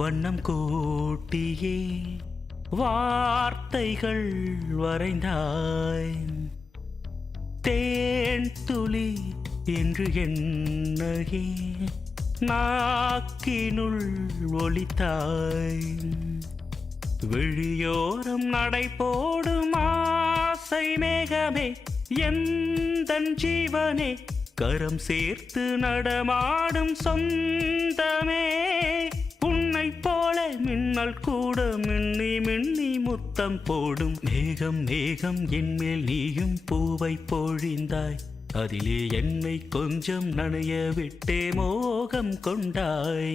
வண்ணம் கூட்டியே வார்த்தைகள் வரைந்தாய். தேன் துளி என்று என்னையே நாக்கினுள் ஒலித்தாய். விழியோரம் நடை போடும் ஆசை மேகமே எந்தன் ஜீவனே. கரம் சேர்த்து நடமாடும் சொந்தமே. உன்னை போல மின்னல் கூட மின்னி மின்னி முத்தம் போடும். மேகம் மேகம் என்மேல் நீயும் பூவை பொழிந்தாய். அதிலே என்னை கொஞ்சம் நனைய விட்டே மோகம் கொண்டாய்.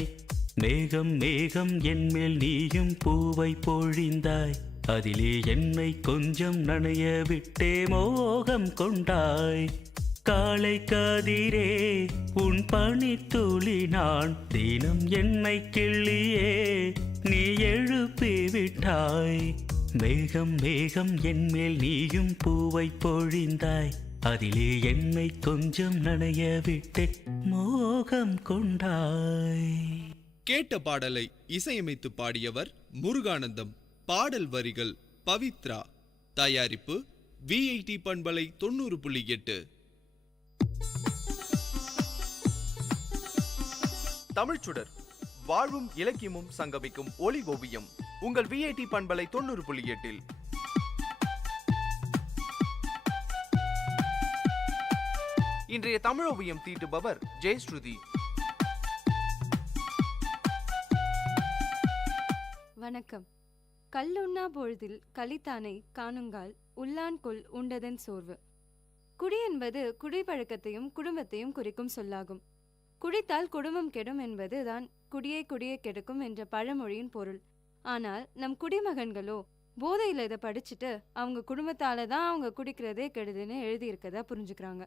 மேகம் மேகம் என்மேல் நீயும் பூவை பொழிந்தாய். அதிலே என்னை கொஞ்சம் நனைய விட்டே மோகம் கொண்டாய். காலை கதிரே உன் பனித்துளி நான் தினம் என்னை கிள்ளியே நீ எழுப்பி விட்டாய். மேகம் மேகம் என்மேல் நீயும் பூவை பொழிந்தாய். அதிலே என்னை கொஞ்சம் நனைய விட்டு மோகம் கொண்டாய். கேட்ட பாடலை இசையமைத்து பாடியவர் முருகானந்தம். பாடல் வரிகள் பவித்ரா. தயாரிப்பு VIT பண்பலை 90.8. தமிழ்ச்சுடர் வாழ்வும் இலக்கியமும் சங்கமிக்கும் ஒலி ஓவியம் உங்கள் VIT பண்பலை 90.8. இன்றைய தமிழ் ஓவியம் தீட்டுபவர் ஜெயஸ்ருதி. வணக்கம். கல்லுண்ணா பொழுதில் கலித்தானை காணுங்கால் உள்ளான் கொல் உண்டதன் சோர்வு. குடி என்பது குடிப்பழக்கத்தையும் குடும்பத்தையும் குறிக்கும் சொல்லாகும். குடித்தால் குடும்பம் கெடும் என்பது தான் குடியை கெடுக்கும் என்ற பழமொழியின் பொருள். ஆனால் நம் குடிமகன்களோ போதையில் இதை படிச்சுட்டு அவங்க குடும்பத்தால தான் அவங்க குடிக்கிறதே கெடுதுன்னு எழுதியிருக்கதா புரிஞ்சுக்கிறாங்க.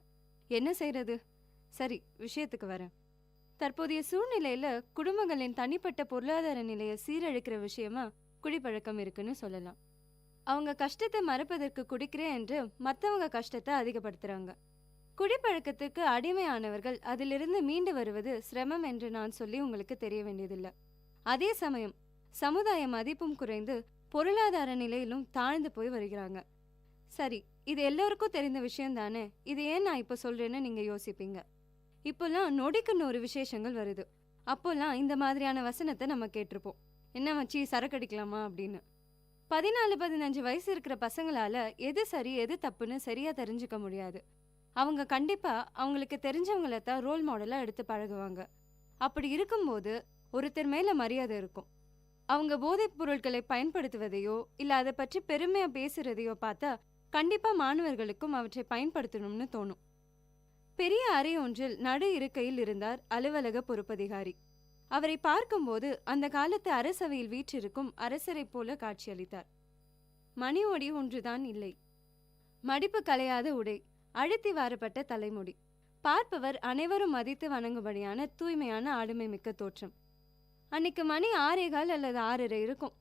என்ன செய்யறது? சரி, விஷயத்துக்கு வரேன். தற்போதைய சூழ்நிலையில குடும்பங்களின் தனிப்பட்ட பொருளாதார நிலையை சீரழிக்கிற விஷயமா குடிப்பழக்கம் இருக்குன்னு சொல்லலாம். அவங்க கஷ்டத்தை மறப்பதற்கு குடிக்கிறேன் என்று மற்றவங்க கஷ்டத்தை அதிகப்படுத்துறாங்க. குடிப்பழக்கத்துக்கு அடிமையானவர்கள் அதிலிருந்து மீண்டு வருவது சிரமம் என்று நான் சொல்லி உங்களுக்கு தெரிய வேண்டியதில்லை. அதே சமயம் சமுதாய மதிப்பும் குறைந்து பொருளாதார நிலையிலும் தாழ்ந்து போய் வருகிறாங்க. சரி, இது எல்லோருக்கும் தெரிந்த விஷயம் தானே. இது ஏன் நான் இப்போ சொல்றேன்னு நீங்க யோசிப்பீங்க. இப்போல்லாம் நொடிக்கு 100 விசேஷங்கள் வருது. அப்போல்லாம் இந்த மாதிரியான வசனத்தை நம்ம கேட்டிருப்போம். என்ன மச்சி, சரக்கடிக்கலாமா அப்படின்னு. 14-15 வயசு இருக்கிற பசங்களால எது சரி எது தப்புன்னு சரியா தெரிஞ்சுக்க முடியாது. அவங்க கண்டிப்பா அவங்களுக்கு தெரிஞ்சவங்கள தான் ரோல் மாடலா எடுத்து பழகுவாங்க. அப்படி இருக்கும்போது ஒருத்தர் மேல மரியாதை இருக்கும். அவங்க போதைப் பொருட்களை பயன்படுத்துவதையோ இல்ல அதை பற்றி பெருமையா பேசுறதையோ பார்த்தா கண்டிப்பா மாணவர்களுக்கும் அவற்றை பயன்படுத்தணும்னு தோணும். பெரிய அறை ஒன்றில் நடு இருக்கையில் இருந்தார் அலுவலக பொறுப்பதிகாரி. அவரை பார்க்கும்போது அந்த காலத்து அரசவையில் வீற்றிருக்கும் அரசரை போல காட்சியளித்தார். மணி ஒடி ஒன்றுதான் இல்லை. மடிப்பு கலையாத உடை, அழுத்தி வாரப்பட்ட தலைமுடி, பார்ப்பவர் அனைவரும் மதித்து வணங்கும்படியான தூய்மையான ஆளுமை மிக்க தோற்றம். அன்னைக்கு மணி 6:15 அல்லது 6:30 இருக்கும்.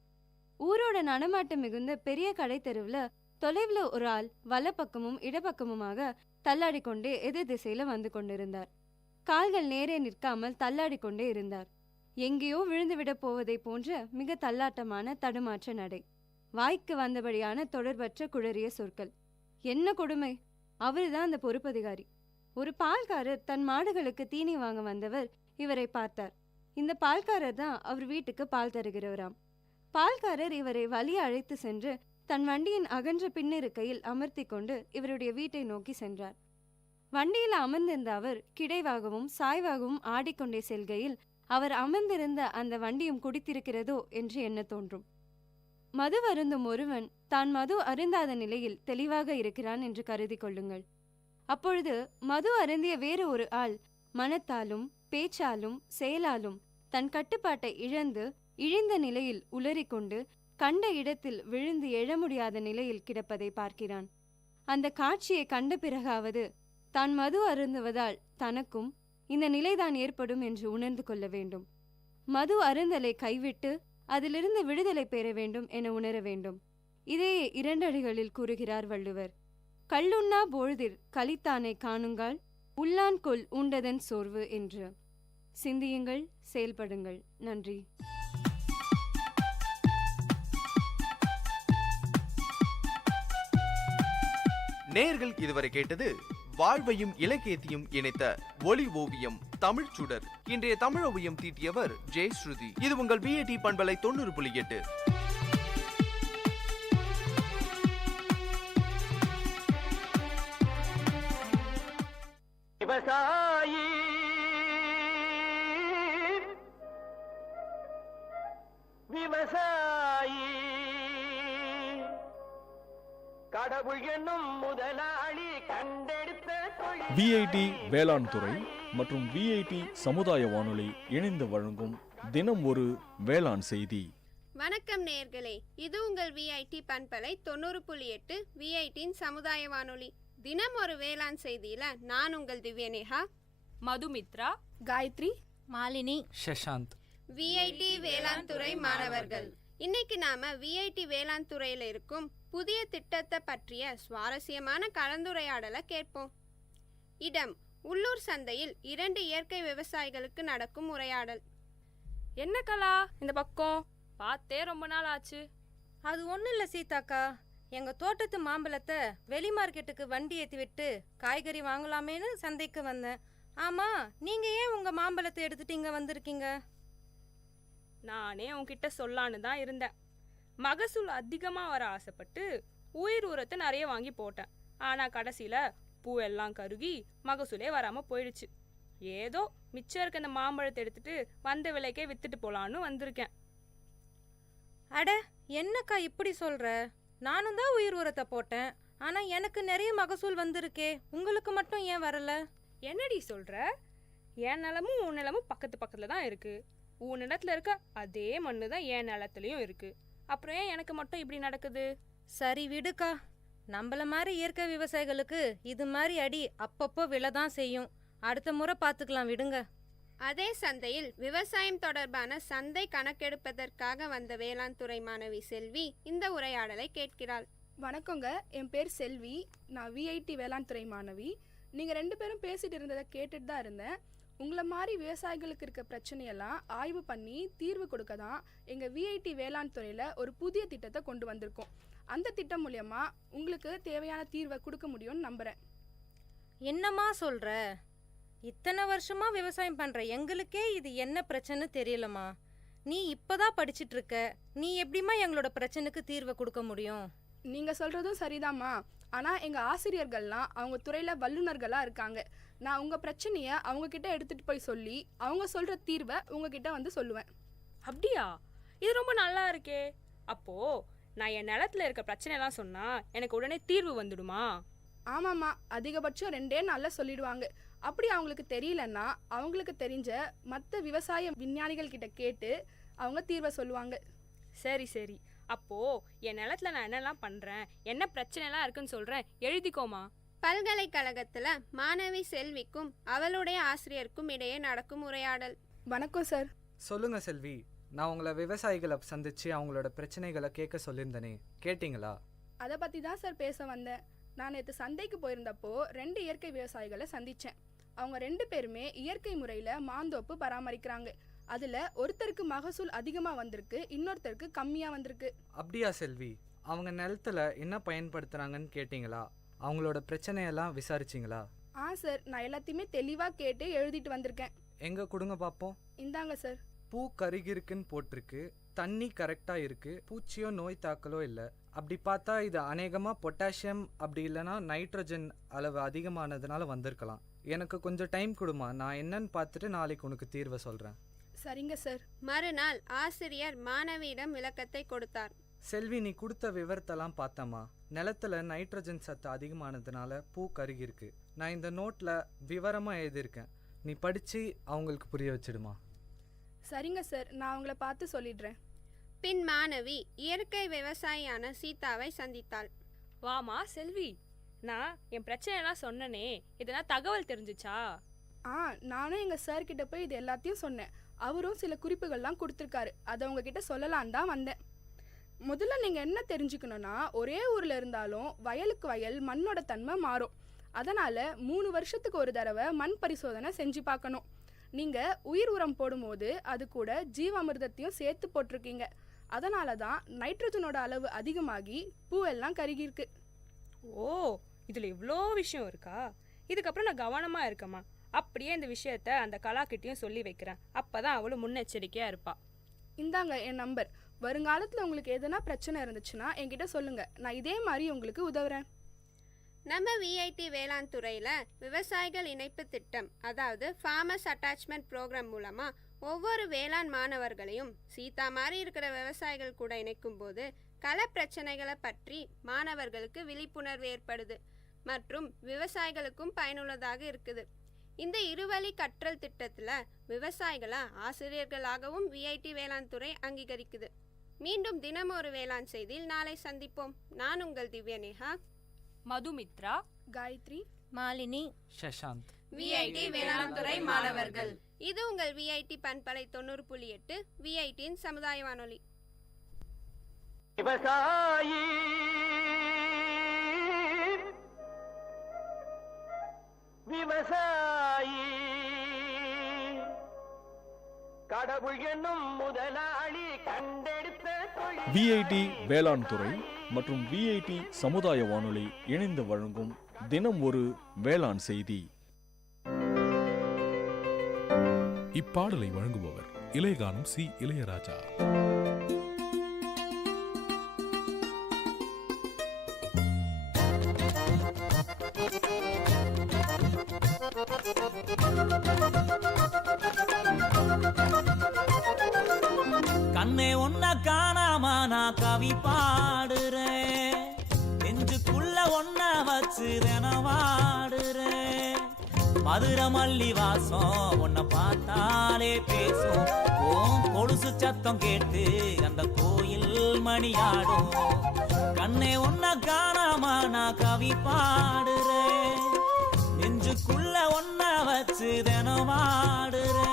ஊரோட நடமாட்டம் மிகுந்த பெரிய கடை தெருவில் தொலைவில் ஒரு ஆள் வலப்பக்கமும் இடப்பக்கமுமாக தள்ளாடிக்கொண்டே எதிர் திசையில வந்து கொண்டிருந்தார். கால்கள் நேரே நிற்காமல் தள்ளாடிக்கொண்டே இருந்தார். எங்கேயோ விழுந்துவிட போவதை போன்ற மிக தள்ளாட்டமான தடுமாற்ற நடை, வாய்க்கு வந்தபடியான தொடர்பற்ற குழறிய சொற்கள். என்ன கொடுமை! அவருதான் அந்த பொறுப்பதிகாரி. ஒரு பால்காரர் தன் மாடுகளுக்கு தீனி வாங்க வந்தவர் இவரை பார்த்தார். இந்த பால்காரர் தான் அவர் வீட்டுக்கு பால் தருகிறவராம். பால்காரர் இவரை வழிய அழைத்து சென்று தன் வண்டியின் அகன்ற பின்னிருக்கையில் அமர்த்தி கொண்டு இவருடைய வீட்டை நோக்கி சென்றார். வண்டியில் அமர்ந்திருந்த அவர் கிடைவாகவும் சாய்வாகவும் ஆடிக்கொண்டே செல்கையில் அவர் அமர்ந்திருந்த அந்த வண்டியும் குடித்திருக்கிறதோ என்று எண்ண தோன்றும். மது அருந்தும் ஒருவன் தான் மது அருந்தாத நிலையில் தெளிவாக இருக்கிறான் என்று கருதி கொள்ளுங்கள். அப்பொழுது மது அருந்திய வேறு ஒரு ஆள் மனத்தாலும் பேச்சாலும் செயலாலும் தன் கட்டுப்பாட்டை இழந்து இழிந்த நிலையில் உளறிக்கொண்டு கண்ட இடத்தில் விழுந்து எழ முடியாத நிலையில் கிடப்பதை பார்க்கிறான். அந்த காட்சியை கண்ட பிறகாவது தான் மது அருந்துவதால் தனக்கும் இந்த நிலைதான் ஏற்படும் என்று உணர்ந்து கொள்ள வேண்டும். மது அருந்தலை கைவிட்டு அதிலிருந்து விடுதலை பெற வேண்டும் என உணர வேண்டும். இதையே 2 அடிகளில் கூறுகிறார் வள்ளுவர். கள்ளுண்ணா பொழுதில் கலித்தானை காணுங்கால் உள்ளான் கொல் உண்டதன் சோர்வு என்று. சிந்தியுங்கள், செயல்படுங்கள். நன்றி. நேயர்கள் இதுவரை கேட்டது வாழ்வையும் இலக்கியத்தையும் இணைத்த ஒளி ஓவியம் தமிழ் சுடர். இன்றைய தமிழ் ஓவியம் தீட்டியவர் ஜெயஸ்ருதி. இது உங்கள் VAT பண்பலை 90.8. விவசாயி விவசாயி கடவுள் என்னும் முதலாளி கண்டெடுத்த தொழில். VIT வேளாண் துறை மற்றும் VIT சமுதாய வானொலி இணைந்து வழங்கும் தினம் ஒரு வேளாண் செய்தி. வணக்கம் நேயர்களே, இது உங்கள் VIT பண்பலை 90.8 VITயின் சமுதாய வானொலி. தினம் ஒரு வேளாண் செய்தியில நான் உங்கள் திவ்யநேகா, மதுமித்ரா, காயத்ரி, மாலினி, ஷஷாந்த். VIT வேளாண் துறை மாணவர்கள். இன்னைக்கு நாம VIT வேளாண் துறையில இருக்கும் புதிய திட்டத்தை பற்றிய சுவாரஸ்யமான கலந்துரையாடலை கேட்போம். இடம் உள்ளூர் சந்தையில் 2 இயற்கை விவசாயிகளுக்கு நடக்கும் உரையாடல். என்ன கலா இந்த பக்கம் பார்த்தே ரொம்ப நாள் ஆச்சு. அது ஒன்றும் இல்லை சீதாக்கா, எங்கள் தோட்டத்து மாம்பழத்தை வெளி மார்க்கெட்டுக்கு வண்டி ஏற்றி விட்டு காய்கறி வாங்கலாமேன்னு சந்தைக்கு வந்தேன். ஆமாம், நீங்கள் ஏன் உங்கள் மாம்பழத்தை எடுத்துட்டு இங்கே வந்திருக்கீங்க? நானே உன்கிட்ட சொல்லான்னு தான் இருந்தேன். மகசூல் அதிகமாக வர ஆசைப்பட்டு உயிர் உரத்தை நிறைய வாங்கி போட்டேன். ஆனால் கடைசியில் பூவெல்லாம் கருகி மகசூலே வராமல் போயிடுச்சு. ஏதோ மிச்சம் இருக்க இந்த மாம்பழத்தை எடுத்துட்டு வந்த விலைக்கே வித்துட்டு போலான்னு வந்திருக்கேன். அட என்னக்கா இப்படி சொல்கிற? நானும் தான் உயிர் உரத்தை போட்டேன், ஆனால் எனக்கு நிறைய மகசூல் வந்திருக்கே, உங்களுக்கு மட்டும் ஏன் வரல? என்னடி சொல்கிற? என் நிலமும் உன் நிலமும் பக்கத்து பக்கத்தில் தான் இருக்குது. உன் நிலத்தில் இருக்க அதே மண்ணு தான் என் நிலத்துலையும் இருக்குது. அப்புறம் ஏன் எனக்கு மட்டும் இப்படி நடக்குது? சரி விடுக்கா, நம்மள மாதிரி இயற்கை விவசாயிகளுக்கு இது மாதிரி அடி அப்பப்போ விழ தான் செய்யும். அடுத்த முறை பார்த்துக்கலாம், விடுங்க. அதே சந்தையில் விவசாயம் தொடர்பான சந்தை கணக்கெடுப்பதற்காக வந்த வேளாண் துறை மாணவி செல்வி இந்த உரையாடலை கேட்கிறாள். வணக்கங்க, என் பேர் செல்வி. நான் VIT வேளாண் துறை மாணவி. நீங்கள் 2 பேரும் பேசிட்டு இருந்ததை கேட்டுட்டு தான் இருந்தேன். உங்களை மாதிரி விவசாயிகளுக்கு இருக்க பிரச்சனையெல்லாம் ஆய்வு பண்ணி தீர்வு கொடுக்க தான் எங்கள் VIT வேளாண் துறையில் ஒரு புதிய திட்டத்தை கொண்டு வந்திருக்கோம். அந்த திட்டம் மூலயமா உங்களுக்கு தேவையான தீர்வை கொடுக்க முடியும்னு நம்புகிறேன். என்னம்மா சொல்கிற? இத்தனை வருஷமா விவசாயம் பண்ணுற எங்களுக்கே இது என்ன பிரச்சனை தெரியலம்மா. நீ இப்போதான் படிச்சுட்டு இருக்க, நீ எப்படிம்மா எங்களோட பிரச்சனைக்கு தீர்வை கொடுக்க முடியும்? நீங்கள் சொல்கிறதும் சரிதாம்மா. ஆனால் எங்கள் ஆசிரியர்கள்லாம் அவங்க துறையில் வல்லுநர்களாக இருக்காங்க. நான் உங்கள் பிரச்சனையை அவங்கக்கிட்ட எடுத்துகிட்டு போய் சொல்லி அவங்க சொல்கிற தீர்வை உங்ககிட்ட வந்து சொல்லுவேன். அப்படியா? இது ரொம்ப நல்லா இருக்கே. அப்போது நான் என் நிலத்தில் இருக்க பிரச்சனையெல்லாம் சொன்னால் எனக்கு உடனே தீர்வு வந்துடுமா? ஆமாம்மா, அதிகபட்சம் 2 நாளில் சொல்லிடுவாங்க. அப்படி அவங்களுக்கு தெரியலன்னா அவங்களுக்கு தெரிஞ்ச மற்ற விவசாய விஞ்ஞானிகள் கிட்ட கேட்டு அவங்க தீர்வை சொல்லுவாங்க. சரி சரி, அப்போது என் நிலத்தில் நான் என்னெல்லாம் பண்ணுறேன், என்ன பிரச்சனைலாம் இருக்குன்னு சொல்கிறேன், எழுதிக்கோமா. பல்கலைக்கழகத்தில் மாணவி செல்விக்கும் அவளுடைய ஆசிரியருக்கும் இடையே நடக்கும் உரையாடல். வணக்கம் சார். சொல்லுங்க செல்வி, நான் உங்களை விவசாயிகளை சந்திச்சு அவங்களோட பிரச்சனைகளை கேட்க சொல்லியிருந்தேனே, கேட்டிங்களா? அதை பற்றி தான் சார் பேச வந்தேன். நான் நேற்று சந்தைக்கு போயிருந்தப்போ 2 இயற்கை விவசாயிகளை சந்தித்தேன். அவங்க 2 பேருமே இயற்கை முறையில் மாந்தோப்பு பராமரிக்கிறாங்க. அதில் ஒருத்தருக்கு மகசூல் அதிகமாக வந்திருக்கு, இன்னொருத்தருக்கு கம்மியாக வந்திருக்கு. அப்படியா செல்வி? அவங்க நிலத்துல என்ன பயன்படுத்துகிறாங்கன்னு கேட்டிங்களா? அவங்களோட பிரச்சனையெல்லாம் விசாரிச்சிங்களா? சார், நான் எல்லாத்தையுமே தெளிவாக கேட்டு எழுதிட்டு வந்திருக்கேன். எங்க கொடுங்க பார்ப்போம். இந்தாங்க சார். பூ கருகிருக்குன்னு போட்டிருக்கு, தண்ணி கரெக்டாக இருக்கு, பூச்சியோ நோய் தாக்கலோ இல்லை. அப்படி பார்த்தா இது அநேகமாக பொட்டாசியம் அப்படி இல்லைன்னா நைட்ரஜன் அளவு அதிகமானதுனால வந்திருக்கலாம். எனக்கு கொஞ்சம் டைம் கொடுமா, நான் என்னன்னு பார்த்துட்டு நாளைக்கு உனக்கு தீர்வை சொல்கிறேன். சரிங்க சார். மறுநாள் ஆசிரியர் மாணவியிடம் விளக்கத்தை கொடுத்தார். செல்வி, நீ கொடுத்த விவரத்தெல்லாம் பார்த்தம்மா. நிலத்துல நைட்ரஜன் சத்து அதிகமானதுனால பூ கருகிருக்கு. நான் இந்த நோட்டில் விவரமாக எழுதியிருக்கேன், நீ படித்து அவங்களுக்கு புரிய வச்சிடுமா. சரிங்க சார், நான் அவங்கள பார்த்து சொல்லிடுறேன். பின் மாணவி இயற்கை விவசாயியான சீதாவை சந்தித்தாள். வாமா செல்வி, நான் என் பிரச்சனைலாம் சொன்னனே, இதெல்லாம் தகவல் தெரிஞ்சுச்சா? நானும் எங்கள் சார்கிட்ட போய் இது எல்லாத்தையும் சொன்னேன். அவரும் சில குறிப்புகள்லாம் கொடுத்துருக்காரு. அதை உங்ககிட்ட சொல்லலான் தான் வந்தேன். முதல்ல நீங்கள் என்ன தெரிஞ்சுக்கணுன்னா, ஒரே ஊரில் இருந்தாலும் வயலுக்கு வயல் மண்ணோட தன்மை மாறும். அதனால் 3 வருஷத்துக்கு ஒரு தடவை மண் பரிசோதனை செஞ்சு பார்க்கணும். நீங்கள் உயிர் உரம் போடும்போது அது கூட ஜீவாமிர்தத்தையும் சேர்த்து போட்டிருக்கீங்க. அதனால தான் நைட்ரஜனோட அளவு அதிகமாகி பூவெல்லாம் கருகிருக்கு. ஓ, இதில் இவ்வளோ விஷயம் இருக்கா? இதுக்கப்புறம் நான் கவனமாக இருக்கேம்மா. அப்படியே இந்த விஷயத்த அந்த கலாக்கிட்டையும் சொல்லி வைக்கிறேன். அப்போ தான் அவளும் முன்னெச்சரிக்கையாக இருப்பா. இந்தாங்க என் நம்பர். வருங்காலத்தில் உங்களுக்கு எதனா பிரச்சனை இருந்துச்சுன்னா என்கிட்ட சொல்லுங்கள். நான் இதே மாதிரி உங்களுக்கு உதவுறேன். நம்ம விஐடி வேளாண் துறையில் விவசாயிகள் இணைப்பு திட்டம், அதாவது ஃபார்மர்ஸ் அட்டாச்மெண்ட் ப்ரோக்ராம் மூலமாக ஒவ்வொரு வேளாண் மாணவர்களையும் சீதா மாதிரி இருக்கிற விவசாயிகள் கூட இணைக்கும் போது கள பிரச்சனைகளை பற்றி மாணவர்களுக்கு விழிப்புணர்வு ஏற்படுது மற்றும் விவசாயிகளுக்கும் பயனுள்ளதாக இருக்குது. இந்த இருவழி கற்றல் திட்டத்தில் விவசாயிகளை ஆசிரியர்களாகவும் விஐடி வேளாண் துறை அங்கீகரிக்குது. மீண்டும் தினம் ஒரு வேளாண் செய்தியில் நாளை சந்திப்போம். நான் உங்கள் திவ்யநேகா, மதுமித்ரா, காயத்ரி, மாலினி, சஷாந்த், விஐடி வேளாண் துறை மாணவர்கள். இது உங்கள் விஐடி பண்பலை 90.8 விஐடியின் சமுதாய வானொலி. விவசாயி விவசாயி கடவுள் என்னும் முதலாளி கண்டெடுத்த விஐடி வேளாண் துறை மற்றும் விஐடி சமுதாய வானொலி இணைந்து வழங்கும் தினம் ஒரு வேளாண் செய்தி. இப்பாடலை வழங்குபவர் இளையகானம் சி. இளையராஜா. கண்ணே ஒன்ன காணாம நான் கவி பாடுறேன், நெஞ்சுக்குள்ள ஒன்ன வச்சு தினவாடுறேன். மதுரை மல்லி வாசம் உன்னை பார்த்தாலே பேசும், ஓம் கொலுசு சத்தம் கேட்டு அந்த கோயில் மணியாடும். கண்ணே ஒன்ன காணாம நான் கவி பாடுறேன், நெஞ்சுக்குள்ள ஒன்ன வச்சு தினவாடுறேன்.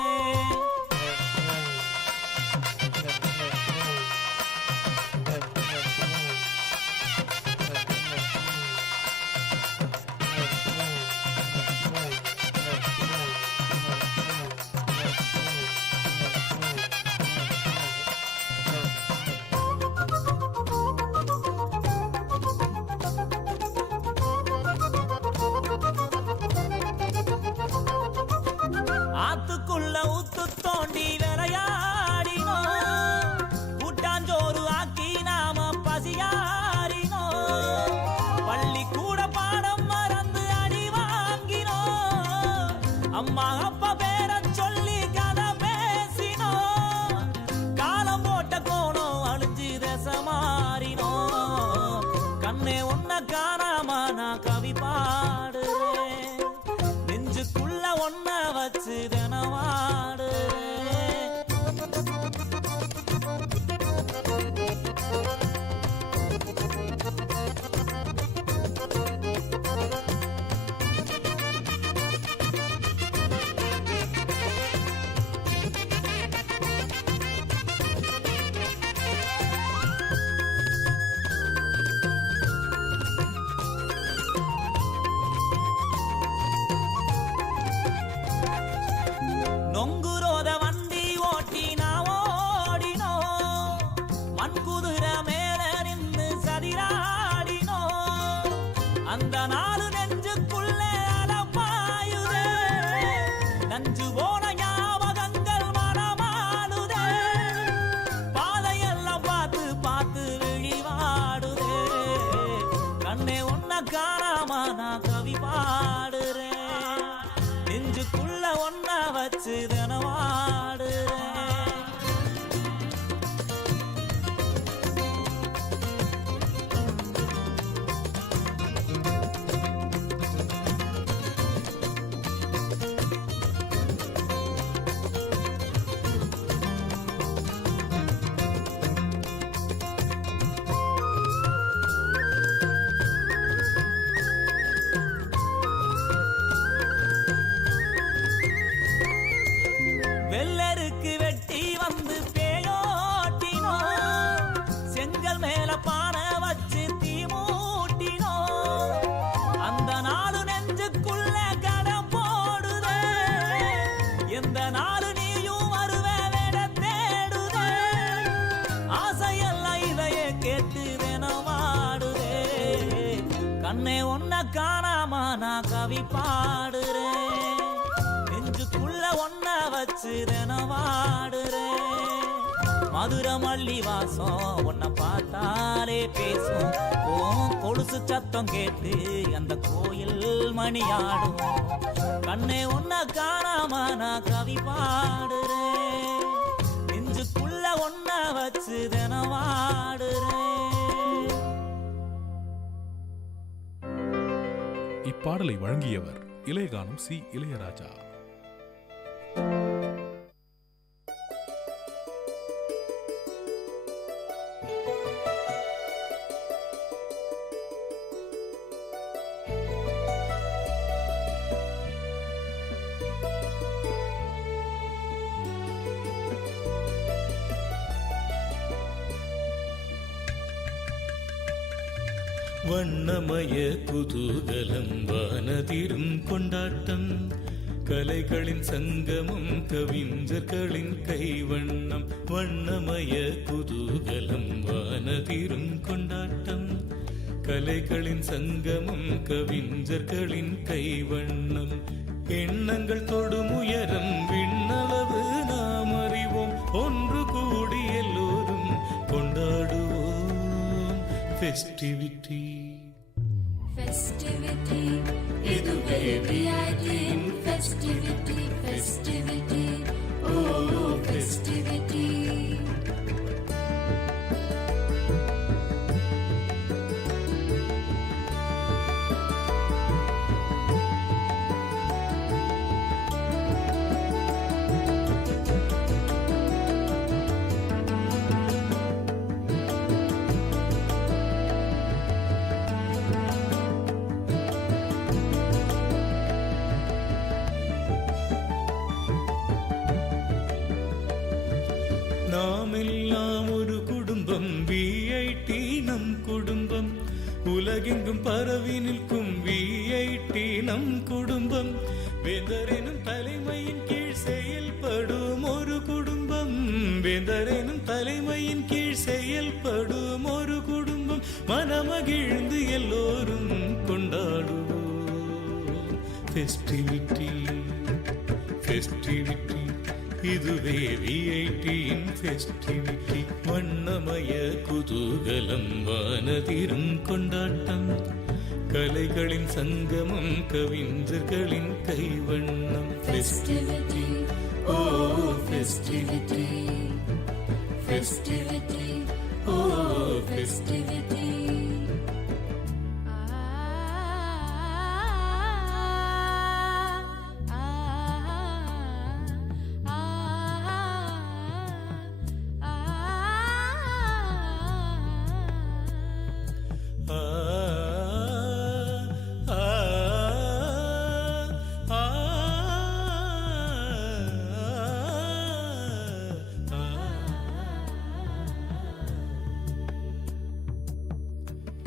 ஆத்துக்குள்ள ஊத்து தோண்டி விளையாடினோம், கூட்டாஞ்சோறு ஆக்கி நாம பசியாரினோம். பள்ளி கூட பாடம் மறந்து அடி வாங்கினோம், அம்மா அப்பா பேர சொல்லி கதை பேசினோம். காலம் போட்ட கோணம் அழிஞ்சு தசை மாறினோம். கண்ணே ஒன்ன காணாம நான் கவி பாடுறேன், நெஞ்சுக்குள்ள ஒன்ன வச்சு தினவாடு. காணாம நான் கவி பாடுறேன், நெஞ்சுக்குள்ள ஒன்ன வச்சு தினவாடுறேன். வெள்ளருக்கு வெட்டி வந்து பேயோட்டினோ, செங்கல் மேல பானை வச்சு தீ மூட்டினோ, அந்த நாடு நெஞ்சுக்குள்ள கடம் போடுதே, எந்த நாடு நீயும் வருவே விட தேடுதே, ஆசையெல்லாம் இதைய கேட்டு தினமாடுதே, கண்ணே ஒன்ன காணாம நான் கவி பாடுறேன், நெஞ்சுக்குள்ள ஒன்ன வச்சு தினவாடுறேன். மதுரை மல்லி வாசம் உன்னை பார்த்தாலே பேசும், கொலுசு சத்தம் கேட்டு அந்த கோயில் மணியாடும், கண்ணே ஒன்ன காணாம நான் கவி பாடுறேன், நெஞ்சுக்குள்ள ஒன்ன வச்சு தினவாடுறேன். இப்பாடலை வழங்கியவர் இளையகானம் சி. இளையராஜா. வண்ணமய குதூகலம் வானதிரும் கொண்டாட்டம், கலைகளின் சங்கமம் கவிஞர்களின் கைவண்ணம். வண்ணமய குதூகலம் வானதிரும் கொண்டாட்டம், கலைகளின் சங்கமம் கவிஞர்களின் கைவண்ணம். எண்ணங்கள் தொடும் உயரம் விண்ணளவு நாம் அறிவோம், ஒன்று கூடி எல்லோரும் கொண்டாடுவோம். Festivity, festivity, இதுவே VITயின் festivity, festivity, oh festivity. நாமெல்லாம் ஒரு குடும்பம், VIT நம் குடும்பம், உலகெங்கும் பரவி நிற்கும் VIT நம் குடும்பம். வேந்தரெனும் தலைமையின் கீழ் செயல்படும் ஒரு குடும்பம், வேந்தரெனும் தலைமையின் கீழ் செயல்படும் ஒரு குடும்பம். மனமகிழ்ந்து எல்லோரும் கொண்டாடுவோம். ஃபெஸ்டிவிட்டி, ஃபெஸ்டிவிட்டி, இதுவே VITயின் ஃபெஸ்டிவிட்டி. வண்ணமய குதூகலம் வானதிரும் கொண்டாட்டம், கலைகளின் சங்கமம் கவிஞர்களின் கைவண்ணம். ஃபெஸ்டிவிட்டி, ஓ ஃபெஸ்டிவிட்டி, ஃபெஸ்டிவிட்டி, ஓ ஃபெஸ்டிவிட்டி.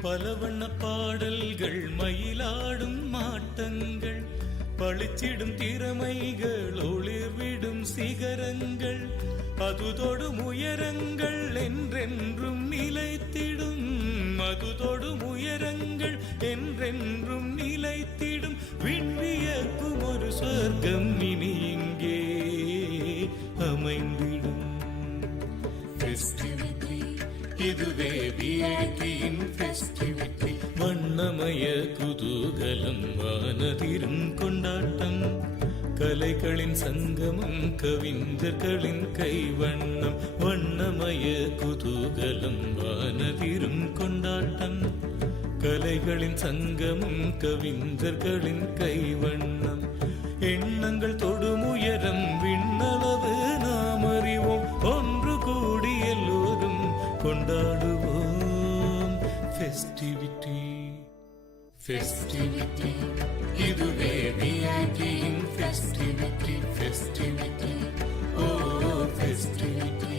பல வண்ண பாடல்கள், மயிலாடும் மாட்டங்கள், பளிச்சிடும் திறமைகள், ஒளிர்விடும் சிகரங்கள், அதுதொடும் உயரங்கள் என்றென்றும் நிலைத்திடும், அதுதொடும் உயரங்கள் என்றென்றும் நிலைத்திடும். விண்வியக்கும் ஒரு சொர்க்கம் இனி இங்கே அமைந்திடும். ஃபெஸ்டிவிட்டி, இதுவே VITயின் ஃபெஸ்டிவிட்டி. வண்ணமய மனதிரும் கொண்டாட்டம் கலைகளின் சங்கமம் கவிஞர்களின் கைவண்ணம் வண்ணமய குதூகலம் வானதிரும் கொண்டாட்டம் கலைகளின் சங்கமம் கவிஞர்களின் கைவண்ணம் எண்ணங்கள் தொடுமுயரம் விண்ணளவு நாம் அறிவோம் ஒன்று கூடி எல்லோரும் கொண்டாடுவோம் ஃபெஸ்டிவிட்டி ஃபெஸ்டிவிட்டி இதுவே விஐடியின் ஃபெஸ்டிவிட்டி ஃபெஸ்டிவிட்டி ஓ festivity.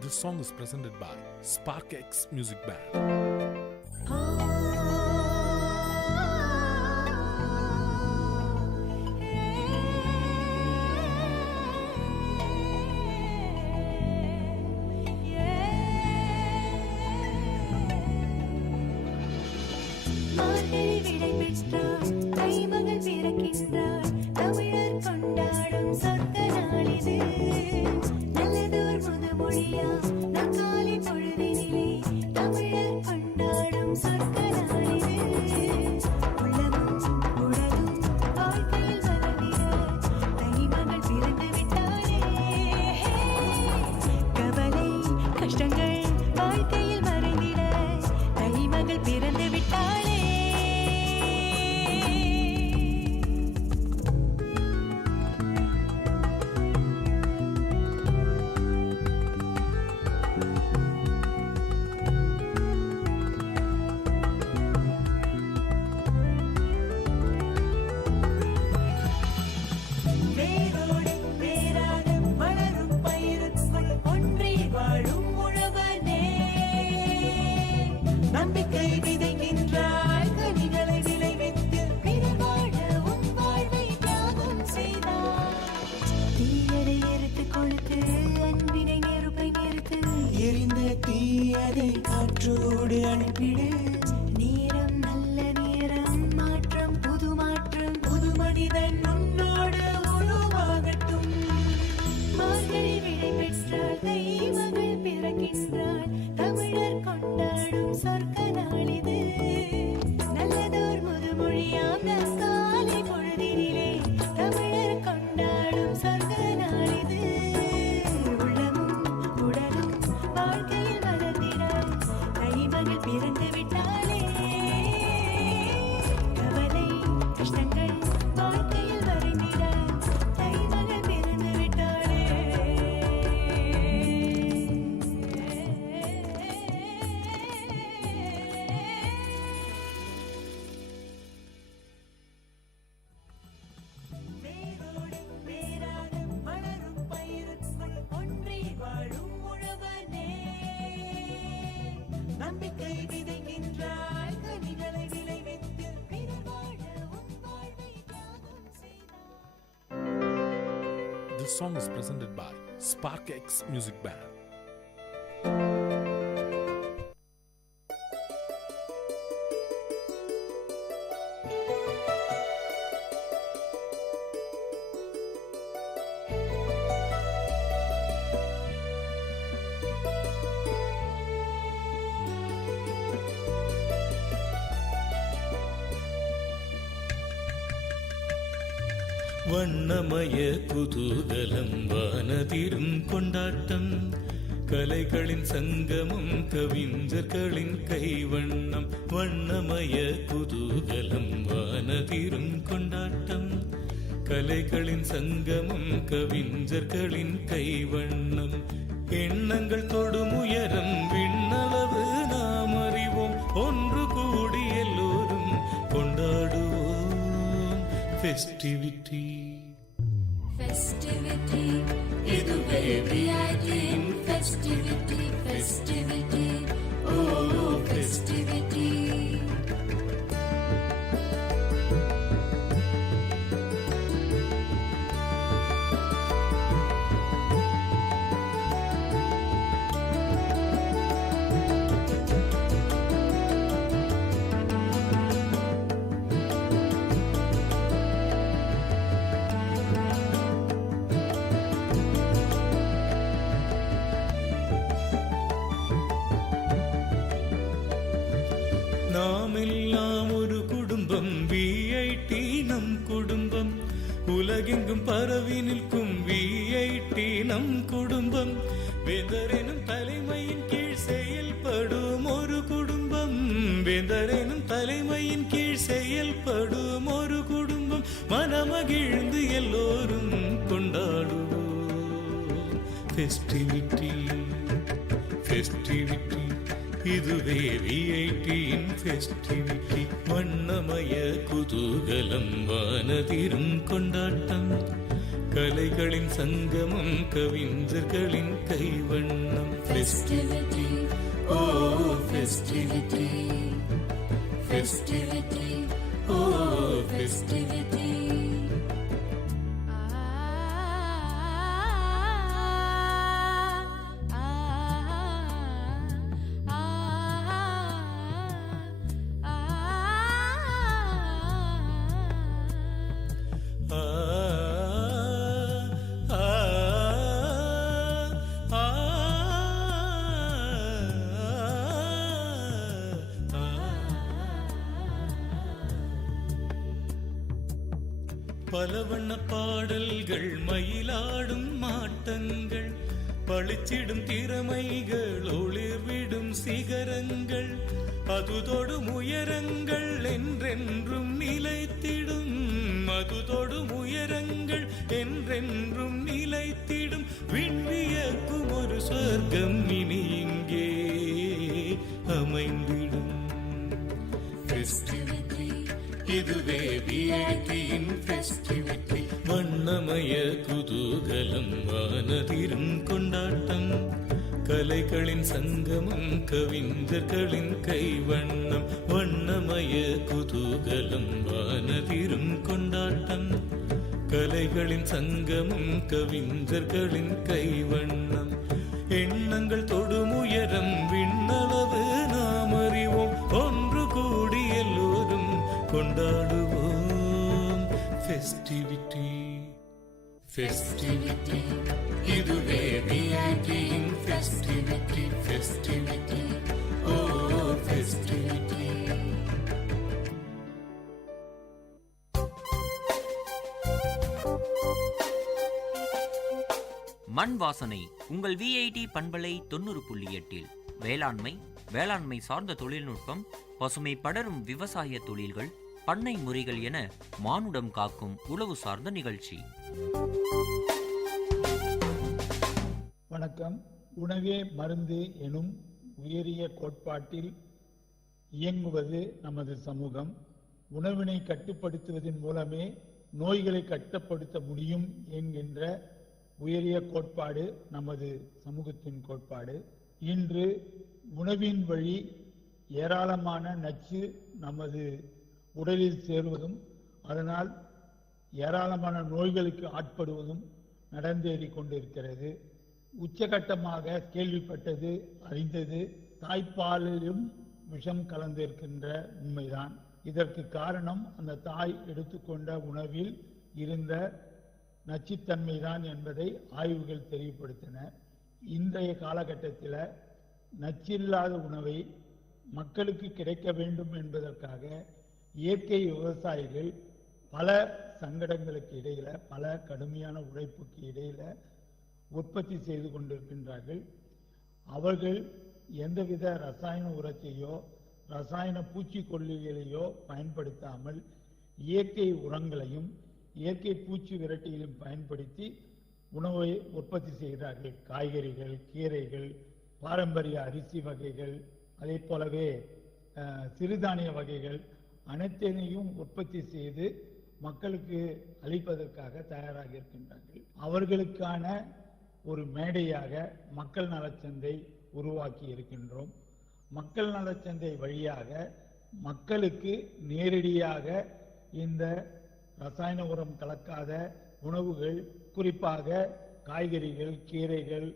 This song is presented by Spark X Music Band. This song is presented by Spark X Music Band. வண்ணமய குதூகலம் வானதிரும் கொண்டாட்டம் கலைகளின் சங்கமம் கவிஞர்களின் கைவண்ணம் வண்ணமய குதூகலம் வானதிரும் கொண்டாட்டம் கலைகளின் சங்கமம் கவிஞர்களின் கைவண்ணம் எண்ணங்கள் தொடுமுயரம் விண்ணளவு நாம் அறிவோம் ஒன்று கூடி எல்லோரும் கொண்டாடுவோம் ஃபெஸ்டிவிட்டி Festivity, இதுவே விஐடியின் festivity, festivity, oh festivity. நாம் எல்லாம் ஒரு குடும்பம், விஐடி நம் குடும்பம். உலகெங்கும் பரவி நிற்கும் விஐடி நம் குடும்பம். வேந்தரெனும் தலைமையின் கீழ் செயல்படும் ஒரு குடும்பம். வேந்தரெனும் தலைமையின் கீழ் செயல்படும் ஒரு குடும்பம். மனமகிழ்ந்து எல்லோரும் கொண்டாடுவோம் ஃபெஸ்டிவிட்டி, ஃபெஸ்டிவிட்டி. இதுவே விஐடியின் ஃபெஸ்டிவிட்டி. வண்ணமய குதூகலம், வானதிரும் கொண்டாட்டம். கலைகளின் சங்கமம், கவிஞர்களின் கைவண்ணம். Festivity, oh festivity, festivity, oh festivity. பல வண்ண பாடல்கள், மயிலாடும் மாட்டங்கள், பளிச்சிடும் திறமைகள், ஒளிர்விடும் சிகரங்கள், அதுதொடும் உயரங்கள் என்றென்றும் நிலைத்திடும். அதுதொடும் உயரங்கள் என்றென்றும் நிலைத்திடும். விண்வியக்கும் ஒரு சொர்க்கம் இனி இங்கே அமைந்திடும். ஃபெஸ்டிவிட்டி, இதுவே விஐடியின் ஃபெஸ்டிவிட்டி. வண்ணமய குதூகலம், வானதிரும் கொண்டாட்டம். கலைகளின் சங்கமம், கவிஞர்களின் கைவண்ணம். வண்ணமய குதூகலம், வானதிரும் கொண்டாட்டம். கலைகளின் சங்கமம், கவிஞர்களின் கைவண்ணம். எண்ணங்கள் தொடும் உயரம், விண்ணளவு நாம் அறிவோம். ஒன்று கூடி எல்லோரும் கொண்டாடுவோம் ஃபெஸ்டிவிட்டி, ஃபெஸ்டிவிட்டி. இதுவே விஐடியின் ஃபெஸ்டிவிட்டி, ஃபெஸ்டிவிட்டி, ஓ ஃபெஸ்டிவிட்டி. மண் வாசனை உங்கள் விஐடி பண்பலை 90.8. வேளாண்மை, வேளாண்மை சார்ந்த தொழில்நுட்பம், பசுமை படரும் விவசாய தொழில்கள், பண்ணை முறைகள் என மானுடம் காக்கும் உழவு சார்ந்த நிகழ்ச்சி. வணக்கம். உணவே மருந்து எனும் உயரிய கோட்பாட்டில் இயங்குவது நமது சமூகம். உணவினை கட்டுப்படுத்துவதன் மூலமே நோய்களை கட்டுப்படுத்த முடியும் என்கின்ற உயரிய கோட்பாடு நமது சமூகத்தின் கோட்பாடு. இன்று உணவின் வழி ஏராளமான நச்சு நமது உடலில் சேருவதும் அதனால் ஏராளமான நோய்களுக்கு ஆட்படுவதும் நடந்தேறி கொண்டிருக்கிறது. உச்சகட்டமாக கேள்விப்பட்டது, அறிந்தது, தாய்ப்பாலிலும் விஷம் கலந்திருக்கின்ற உண்மைதான். இதற்கு காரணம் அந்த தாய் எடுத்துக்கொண்ட உணவில் இருந்த நச்சுத்தன்மைதான் என்பதை ஆய்வுகள் தெளிவுபடுத்தின. இன்றைய காலகட்டத்தில் நச்சில்லாத உணவை மக்களுக்கு கிடைக்க வேண்டும் என்பதற்காக இயற்கை விவசாயிகள் பல சங்கடங்களுக்கு இடையில, பல கடுமையான உழைப்புக்கு இடையில உற்பத்தி செய்து கொண்டிருக்கின்றார்கள். அவர்கள் எந்தவித ரசாயன உரத்தையோ ரசாயன பூச்சிக்கொல்லிகளையோ பயன்படுத்தாமல் இயற்கை உரங்களையும் இயற்கை பூச்சி விரட்டிகளையும் பயன்படுத்தி உணவை உற்பத்தி செய்கிறார்கள். காய்கறிகள், கீரைகள், பாரம்பரிய அரிசி வகைகள், அதே போலவே சிறுதானிய வகைகள் அனைத்தையும் உற்பத்தி செய்து மக்களுக்கு அளிப்பதற்காக தயாராக இருக்கின்றார்கள். அவர்களுக்கான ஒரு மேடையாக மக்கள் நலச்சந்தை உருவாக்கி இருக்கின்றோம். மக்கள் நலச்சந்தை வழியாக மக்களுக்கு நேரடியாக இந்த ரசாயன உரம் கலக்காத உணவுகள், குறிப்பாக காய்கறிகள், கீரைகள்,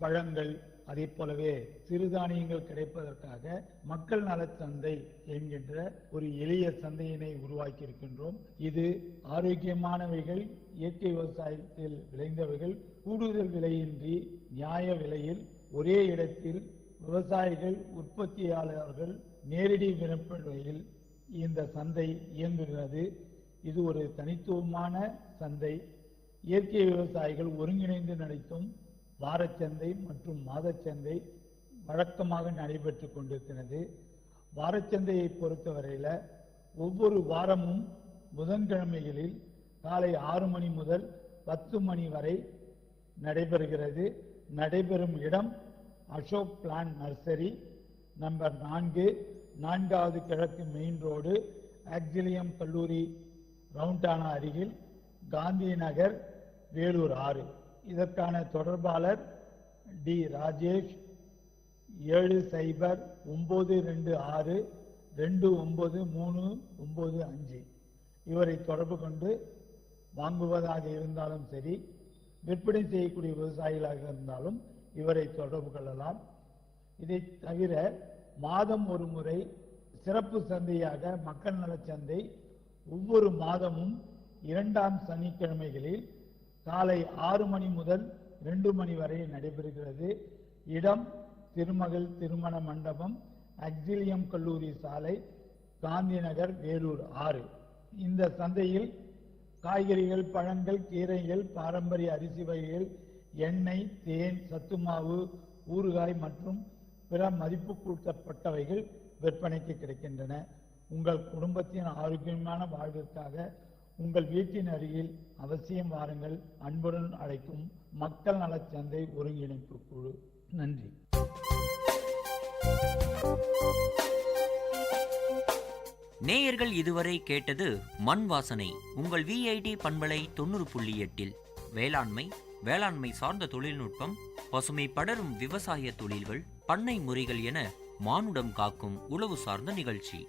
பழங்கள், அதே போலவே சிறுதானியங்கள் கிடைப்பதற்காக மக்கள் நலச்சந்தை என்கின்ற ஒரு எளிய சந்தையினை உருவாக்கி இருக்கின்றோம். இது ஆரோக்கியமானவைகள், இயற்கை விவசாயத்தில் விளைந்தவைகள் கூடுதல் விலையின்றி நியாய விலையில் ஒரே இடத்தில் விவசாயிகள், உற்பத்தியாளர்கள் நேரடி விற்பனையில் இந்த சந்தை இயங்குகிறது. இது ஒரு தனித்துவமான சந்தை. இயற்கை விவசாயிகள் ஒருங்கிணைந்து நடத்தும் வாரச்சந்தை மற்றும் மாதச்சந்தை வழக்கமாக நடைபெற்று கொண்டிருக்கிறது. வாரச்சந்தையை பொறுத்தவரையில் ஒவ்வொரு வாரமும் புதன்கிழமைகளில் காலை 6 மணி முதல் 10 மணி வரை நடைபெறுகிறது. நடைபெறும் இடம் அசோக் பிளான் நர்சரி, நம்பர் 4, 4வது கிழக்கு மெயின் ரோடு, ஆக்சிலியம் கல்லூரி ரவுண்டானா அருகில், காந்தி நகர், வேலூர் 6. இதற்கான தொடர்பாளர் டி ராஜேஷ் 709226293995. இவரை தொடர்பு கொண்டு வாங்குவதாக இருந்தாலும் சரி, விற்பனை செய்யக்கூடிய விவசாயிகளாக இருந்தாலும் இவரை தொடர்பு கொள்ளலாம். இதை தவிர மாதம் ஒரு முறை சிறப்பு சந்தையாக மக்கள் நலச்சந்தை ஒவ்வொரு மாதமும் 2ஆம் சனிக்கிழமைகளில் காலை 6 மணி முதல் 2 மணி வரை நடைபெறுகிறது. இடம் திருமகள் திருமண மண்டபம், ஆக்சிலியம் கல்லூரி சாலை, காந்தி நகர், வேலூர் 6. இந்த சந்தையில் காய்கறிகள், பழங்கள், கீரைகள், பாரம்பரிய அரிசி வகைகள், எண்ணெய், தேன், சத்துமாவு, ஊறுகாய் மற்றும் பிற மதிப்பு கூட்டப்பட்டவைகள் விற்பனைக்கு கிடைக்கின்றன. உங்கள் குடும்பத்தின் ஆரோக்கியமான வாழ்விற்காக உங்கள் வீட்டின் அருகில் அவசியம் வாருங்கள். அன்புடன் அழைக்கும் மக்கள் நலச்சந்தை ஒருங்கிணைப்பு குழு. நன்றி. நேயர்கள் இதுவரை கேட்டது மண் வாசனை உங்கள் விஐடி பண்பலை 90.8. வேளாண்மை சார்ந்த தொழில்நுட்பம், பசுமை படரும் விவசாய தொழில்கள், பண்ணை முறைகள் என மானுடம் காக்கும் உழவு சார்ந்த நிகழ்ச்சி.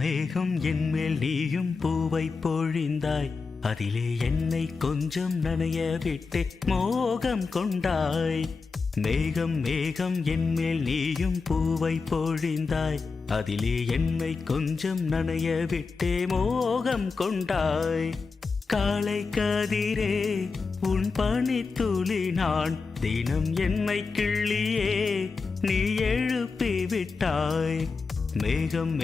மேகம் என்மேல் நீயும் பூவை பொழிந்தாய், அதிலே என்னை கொஞ்சம் நனைய விட்டு மோகம் கொண்டாய். மேகம் என்மேல் நீயும் பூவை பொழிந்தாய், அதிலே என்னை கொஞ்சம் நனைய விட்டு மோகம் கொண்டாய். காலை கதிரே உன் பனித்துளி நான், தினம் என்னை கிள்ளியே நீ எழுப்பி விட்டாய். மேகம்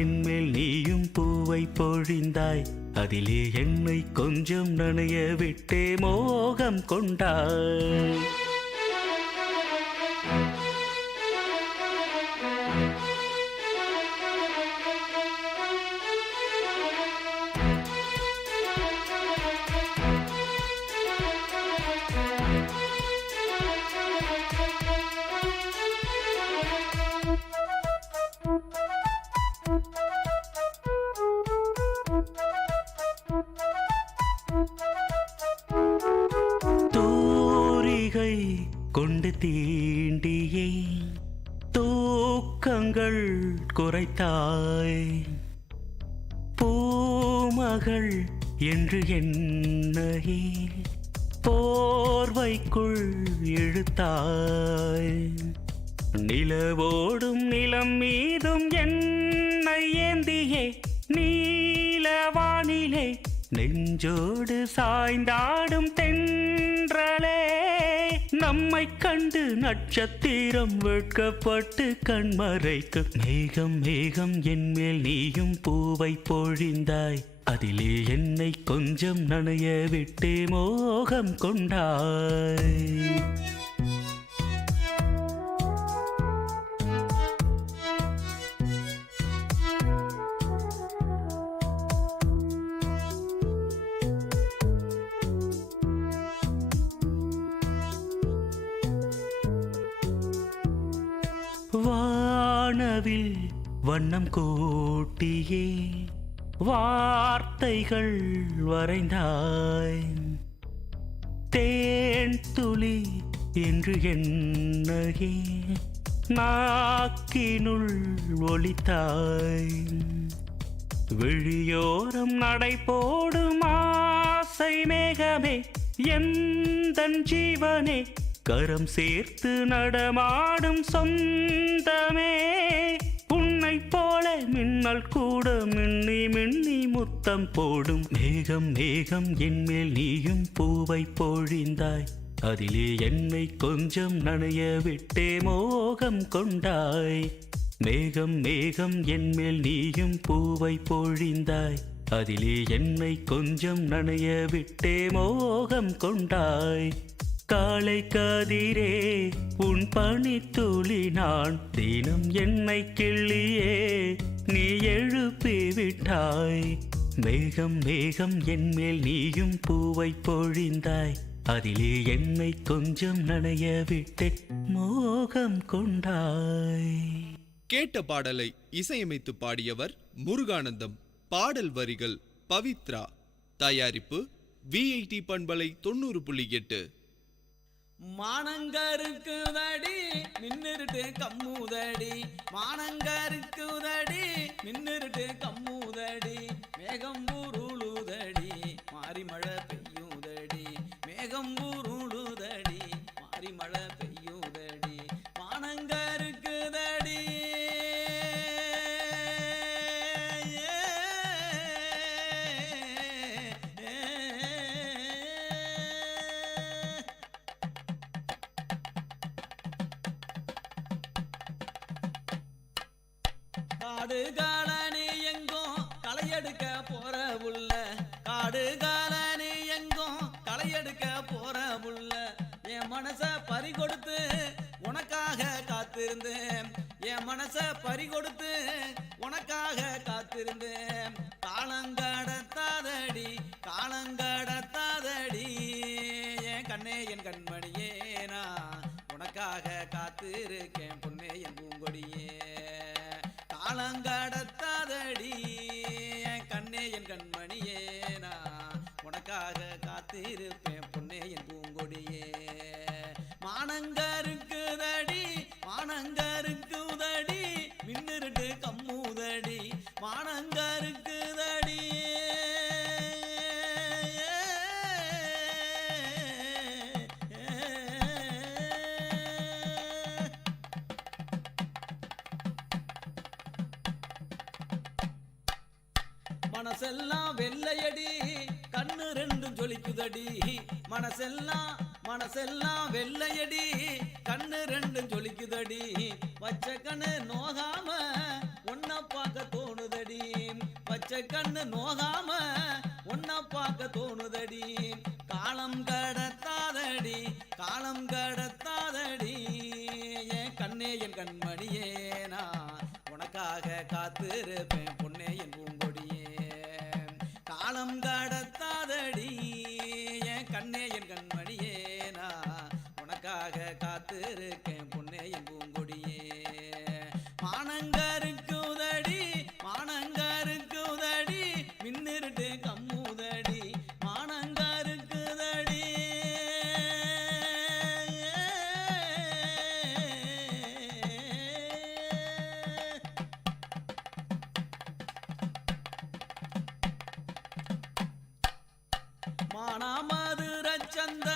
என்மேல் நீயும் பூவை பொழிந்தாய், அதிலே என்னை கொஞ்சம் நனைய விட்டே மோகம் கொண்டாய். கொண்டு தீண்டியே தூக்கங்கள் குறைத்தாய். பூமகள் என்று என்னையே போர்வைக்குள் இழுத்தாய். நிலவோடும் நிலம் மீதும் என்னை ஏந்தியே நீலவானிலே நெஞ்சோடு சாய்ந்தாடும் தென்றலே. நம்மை கண்டு நட்சத்திரம் வெட்கப்பட்டு கண்மறைக்கு. மேகம் என்மேல் நீயும் பூவை பொழிந்தாய், அதிலே என்னை கொஞ்சம் நனைய விட்டு மோகம் கொண்டாய். வானவில் வண்ணம் கூட்டியே வார்த்தைகள் வரைந்தாய். தேன் துளி என்று என்னையே நாக்கினுள் ஒலித்தாய். விழியோரம் நடை போடும் ஆசை மேகமே எந்தன் ஜீவனே கரம் சேர்த்து நடமாடும் சொந்தமே உன்னை போல மின்னல் கூட மின்னி மின்னி முத்தம் போடும் மேகம் மேகம் என்மேல் நீயும் பூவை பொழிந்தாய் அதிலே என்னை கொஞ்சம் நனைய விட்டே மோகம் கொண்டாய் மேகம் மேகம் என்மேல் நீயும் பூவை பொழிந்தாய் அதிலே என்னை கொஞ்சம் நனைய விட்டே மோகம் கொண்டாய் காலை கதிரே உன் பனித்துளி நான் தினம் என்னை கிள்ளியே நீ எழுப்பி விட்டாய் மேகம் மேகம் என்மேல் நீயும் பூவை பொழிந்தாய் அதிலே என்னை கொஞ்சம் நனைய விட்டு மோகம் கொண்டாய். கேட்ட பாடலை இசையமைத்து பாடியவர் முருகானந்தம். பாடல் வரிகள் பவித்ரா. தயாரிப்பு VIT பண்பலை 90.8. மானங்கருக்குதடி மின்னிருட்டு கம்முதடி மானங்கருக்குதடி மின்னிருட்டு கம்முதடி மேகம் ஊருளுதடி மாறி மழை பெய்யுதடி மேகம் ஊருளுதடி மாறி மழை பெய்யுதடி மானங்கருக்குதடி காடு காலனி எங்கும் களையெடுக்க போற புள்ள காடு காலனி எங்கும் களையெடுக்க போற புள்ள என் மனச பறி கொடுத்து உனக்காக காத்திருந்தேன் என் மனச பறி கொடுத்து உனக்காக காத்திருந்தேன் காலங்கடத்தாதடி காலங்கடத்தாதடி என் கண்ணே என் கண்மணியே நான் உனக்காக காத்திருக்கேன் பொன்னே என் பூங்கொடியே காலங்கடத்தாதடி என் கண்ணே என் கண்மணியே நான் உனக்காக காத்திருப்பேன் பொன்னே என் பூங்கொடியே மானங்கருக்குதடி மானங்கருக்குதடி மின்னிருட்டு கம்முதடி மானங்கருக்குதடி மனசெல்லாம் வெள்ளையடி கண்ணு ரெண்டும் ஜொலிக்குதடி மனசெல்லாம் வெள்ளையடி கண்ணு ரெண்டும் ஜொலிக்குதடி பச்சை கண்ணு நோகாம ஒன்ன பார்க்க தோணுதடி பச்சை கண்ணு நோகாம ஒன்ன பார்க்க தோணுதடி காலம் கடத்தாதடி காலம் கடத்தாதடி என் கண்ணே என் கண்மணியே நான் உனக்காக காத்திருப்பேன் பொன்னே என் பூங்கொடியே காலம் கடத்தாதடி என் கண்ணே என் கண்மணியே நான் உனக்காக காத்திருக்கேன் பொன்னே என் பூங்கொடியே மானங்கருக்குதடி மானங்கருக்குதடி மின்னிருட்டு கம்முதடி மானங்கருக்குதடி மானாமதுரச்சந்த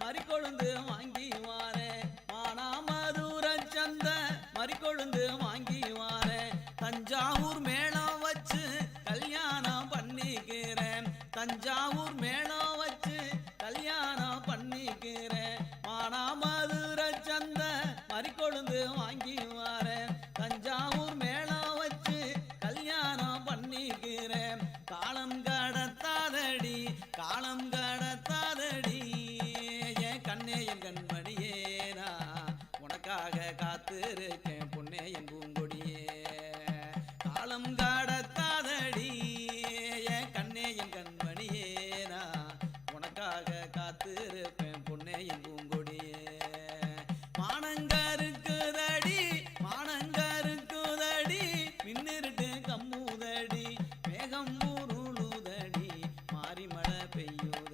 மறிக்கொழுந்து வாங்கி வாரேன் மானாமதுரச்சந்த மறிக்கொழுந்து வாங்கி வாரேன் தஞ்சாவூர் மேளம் வச்சு கல்யாணம் பண்ணிக்கிறேன் தஞ்சாவூர் மேளம் வச்சு கல்யாணம் பண்ணிக்கிறேன் மானாமதுரச்சந்த மறிக்கொழுந்து வாங்கி வாரேன் தஞ்சாவூர் மேளம் வச்சு கல்யாணம் பண்ணிக்கிறேன் காலம் கடத்தாதடி காலம் கடத்தாதடி என் கண்ணே என் கண்மணியே நான் உனக்காக காத்திருக்கேன் பொன்னே என் பூங்கொடியே காலம் கடத்தாதடி என் கண்ணே என் கண்மணியே நான் உனக்காக காத்திருப்பேன் பொன்னே என் பூங்கொடியே மானங்கருக்குதடி மானங்கருக்குதடி மின்னிருட்டு கம்முதடி மேகம் ஊருளுதடி மாறி மழை பெய்யுதடி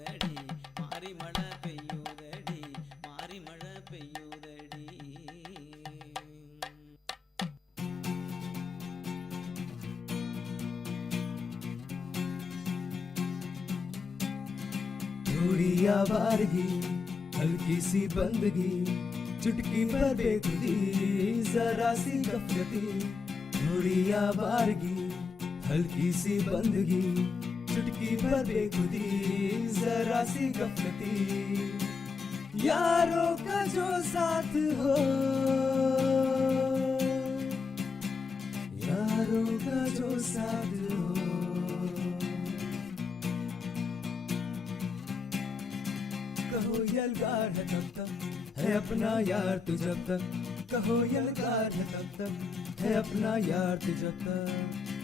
थोड़ी आवारगी हल्की सी बंदगी चुटकी पर बेखुदी जरा सी गफलती थोड़ी आवारगी हल्की सी बंदगी चुटकी पर बेखुदी जरा सी गफलती यारों का जो साथ हो यारों का जो साथ हो कहो यलगार है तब तक है अपना यार तू जब तक कहो यलगार है तब तक है अपना यार तू जब तक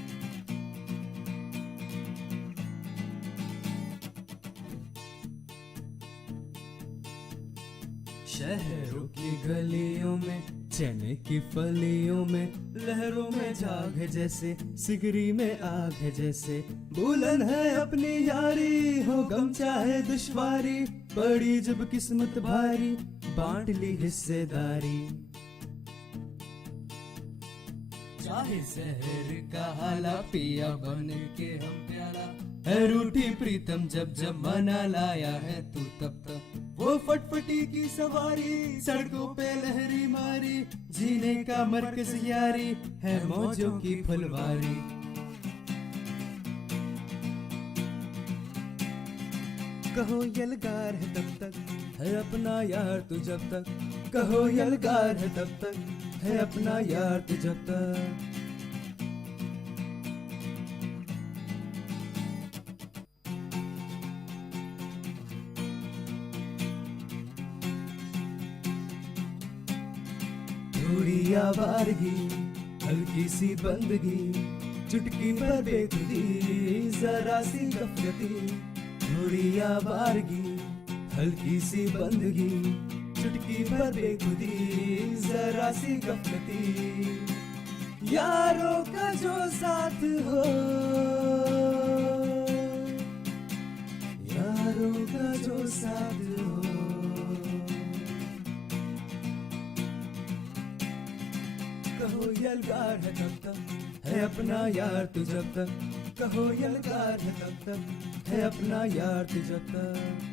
शहरों की गलियों में चने की फलियों में लहरों में झाग है जैसे सिगरी में आग है जैसे बुलंद है अपनी यारी हो गम चाहे दुश्वारी पड़ी जब किस्मत भारी बांट ली हिस्सेदारी चाहे शहर का हाला पिया बन के हम प्याला है रूठी प्रीतम जब जब मना लाया है तू तब तक वो फटफटी की सवारी सड़कों पे लहरी मारी जीने का मरकज यारी है मौजों की फुलवारी कहो यलगार है तब तक है अपना यार तू जब तक कहो यलगार है तब तक है अपना यार तू जब तक थोड़ी आवारगी हल्की सी बंदगी चुटकी पर बेखुदी जरा सी गफलती थोड़ी आवारगी हल्की सी बंदगी चुटकी पर बेखुदी जरा सी गफलती यारों का जो साथ हो यारों का जो साथ हो कहो यलगार है तब तक है अपना यार तू जब तक कहो यलगार है तब तक है अपना यार तू जब तक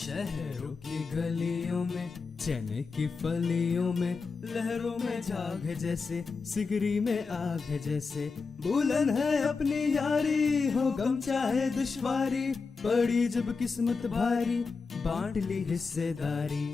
शहरों की गलियों में चने की फलियों में लहरों में झाग है जैसे सिगरी में आग है जैसे बुलंद है अपनी यारी हो गम चाहे दुश्वारी पड़ी जब किस्मत भारी बांट ली हिस्सेदारी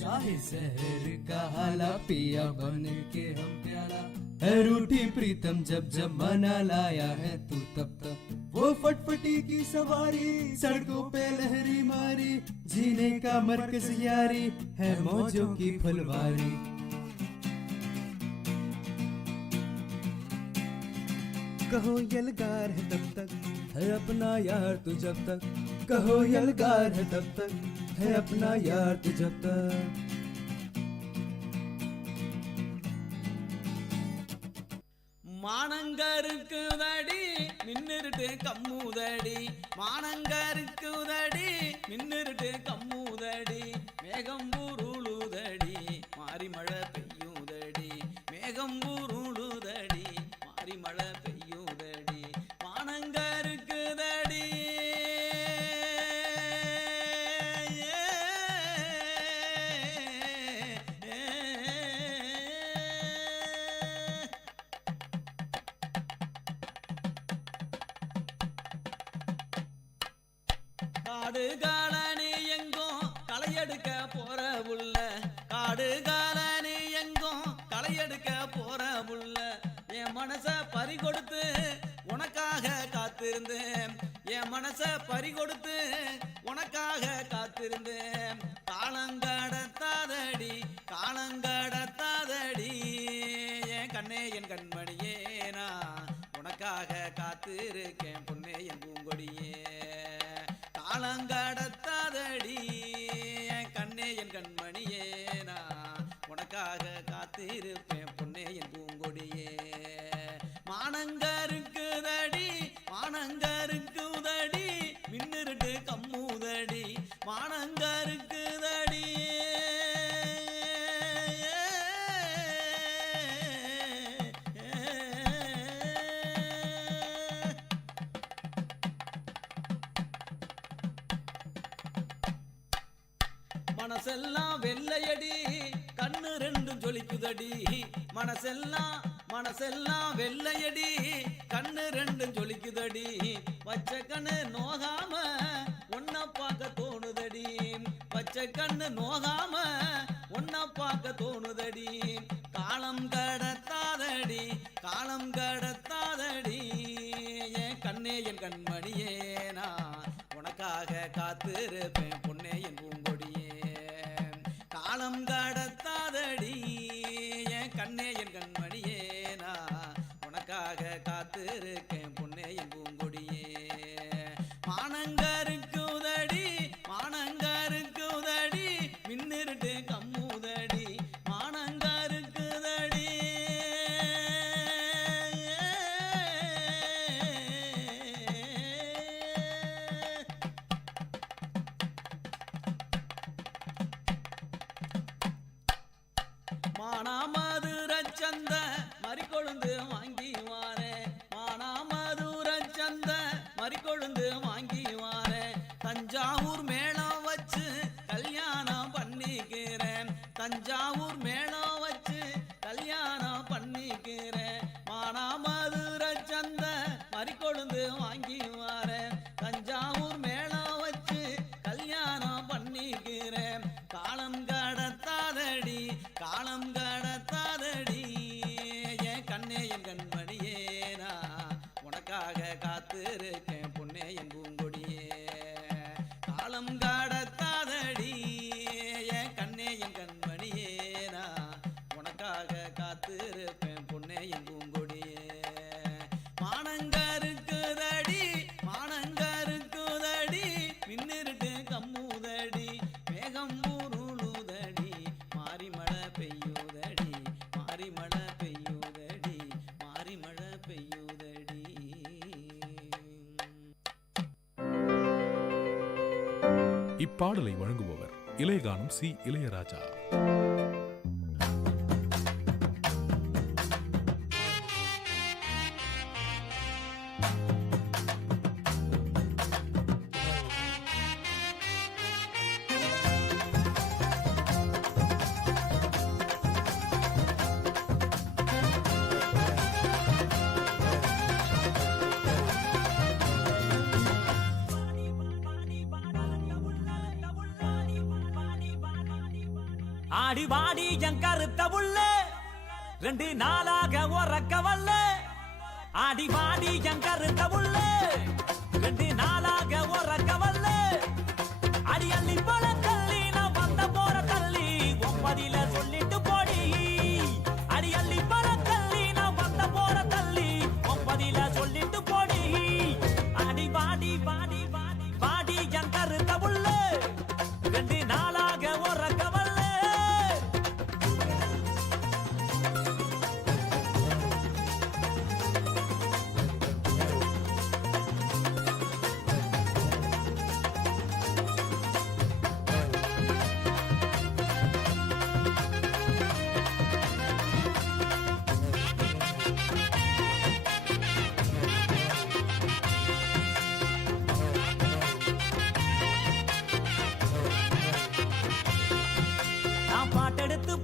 चाहे शहर का हाला पिया बन के हम प्याला है रूठी प्रीतम जब जब मना लाया है तू तब तक वो फटफटी की सवारी सड़कों पे लहरी मारी जीने का मरकज यारी है मौजों की फुलवारी कहो यलगार है तब तक है अपना यार तू जब तक कहो यलगार है तब तक है अपना यार तू जब तक மானங்கருக்குதடி மின்னிருட்டு கம்முதடி மானங்கருக்குதடி மின்னிருட்டு கம்முதடி மேகம் உருளுதடி மாறி மழை பெய்யுதடி மேகம் உருளுதடி மாறி மழை பெய்யுதடி மானங்கருக்குதடி காடு காலனி எங்கும் களையெடுக்க போற புள்ள காடு காலனி எங்கும் களையெடுக்க போற புள்ள என் மனச பறி கொடுத்து உனக்காக காத்திருந்தேன் என் மனச பறி கொடுத்து உனக்காக காத்திருந்தேன் காலங்கடத்தாதடி காலங்கடத்தாதடி என் கண்ணே என் கண்மணியே நான் உனக்காக காத்திருக்கேன் பொன்னே என் பூங்கொடியே காலங்கடத்தாதடி என் கண்ணே என் கண்மணியே நான் உனக்காக காத்திருப்பேன் பொன்னே என் பூங்கொடியே மானங்கருக்குதடி மானங்கருக்குதடி மின்னிருட்டு கம்முதடி மானங்கருக்குதடி மனசெல்லாம் வெள்ளையடி கண்ணு ரெண்டும் ஜொலிக்குதடி மனசெல்லாம் வெள்ளையடி கண்ணு ரெண்டும் ஜொலிக்குதடி பச்சை கண்ணு நோகாம உன்னை பார்க்க தோணுதடி பச்சை கண்ணு நோகாம உன்னை பார்க்க தோணுதடி காலம் கடத்தாதடி என் கண்ணே என் கண்மணியே நான் உனக்காக காத்திருப்பேன் பொன்னே என் பூங்கொடியே காலம் கடத்தாதடி என் கண்ணே என் கண்மணியே நான் உனக்காக காத்திருக்கேன் பொன்னே என் பூங்கொடியே மானங்கருக்குதடி மின்னிருட்டு கம்முதடி மானங்கருக்குதடி மானாமதுரச்சந்த மறிக்கொழுந்து வாங்கி வாரேன் மானாமதுரச்சந்த மறிக்கொழுந்து வாங்கி வாரேன் தஞ்சாவூர் மேளம் வச்சு கல்யாணம் பண்ணிக்கிறேன் தஞ்சாவூர் மேளம் வச்சு கல்யாணம் பண்ணிக்கிறேன் மானாமதுரச்சந்த மறிக்கொழுந்து வாங்கி வாரேன் தஞ்சாவூர் மேளம் வச்சு கல்யாணம் பண்ணிக்கிறேன் காலம் கடத்தாதடி என் கண்ணே என் கண்மணியே நான் உனக்காக காத்திருக்கேன் பொன்னே என் பூங்கொடியே காலம் கடத்தாதடி என் கண்ணே என் கண்மணியே நான் உனக்காக காத்திருப்பேன் பொன்னே என் பூங்கொடியே மானங்கருக்குதடி மின்னிருட்டு கம்முதடி மேகம் ஊருளுதடி மாரிமழை பெய்யுதடி இப்பாடலை வழங்குபவர் இளையகானம் சி இளையராஜா. ஆடி வாடி என் கருத்த புள்ள 2 நாளாக உறக்க வல்ல ஆடி வாடி என் கருத்த புள்ள 2 நாளாக உறக்க வல்ல அடி அள்ளி போல தள்ளி நான் வந்த போற தள்ளி ஒன்பதில சொல்லிட்டு போடி அடி அள்ளி போல தள்ளி நான் வந்த போற தள்ளி ஒன்பதில சொல்லிட்டு போடி ஆடி வாடி வாடி வாடி வாடி என் கருத்த புள்ள 2 நாளாக உறக்க வல்ல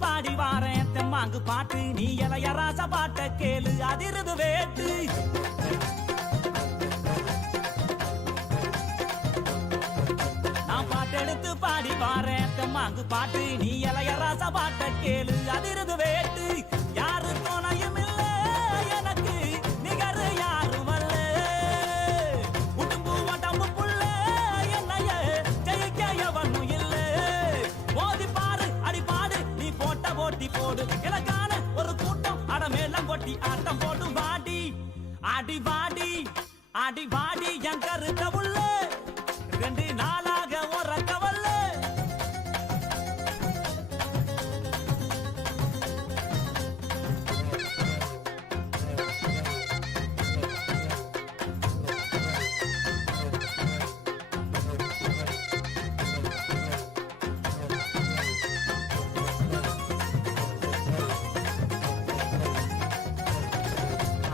பாடி வாரேன் தெம்மாங்கு பாட்டு நீ இளையராச பாட்ட கேளு அதிருது வேட்டு நான் பாட்டெடுத்து பாடி வாரேன் தெம்மாங்கு பாட்டு நீ இளையராச பாட்ட கேளு அதிருது வேட்டு யாரு துணையும் இல்ல எனக்கு நிகர் யாரும் அல்ல உடம்பு உடம்பு புள்ள என்னைய ஜெயிக்க எவனும் இல்ல மோதி பாரு அடி பாடு நீ போட்ட போட்டி போடு எனக்கான ஒரு கூட்டம் அடமேலம் கொட்டி ஆட்டம் போடு வாடி ஆடி வாடி ஆடி வாடி என் கருத்த புள்ள 2 நாளாக உறக்க வல்ல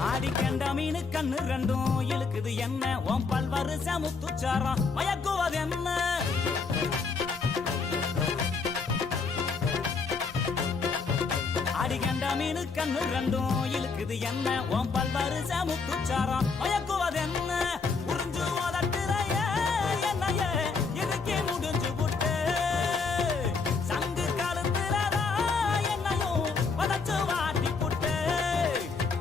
ஆடி கண்ட மீனு கண்ணு ரெண்டும் இழுக்குது என்ன உன் பல்வரு சமுத்துச்சாரம் மயக்குவது என்ன மீனு கண்ணு ரெண்டும் இழுக்குது என்ன உன் பல்வரிச முத்துச்சாரம் மயக்குவது என்ன உறிஞ்சு ஓதட்டுறைய என்னைய இதுக்கே முடிஞ்சு புட்டு சங்கு கழுத்துறதா என்னையும் வதச்சு வாட்டி புட்டு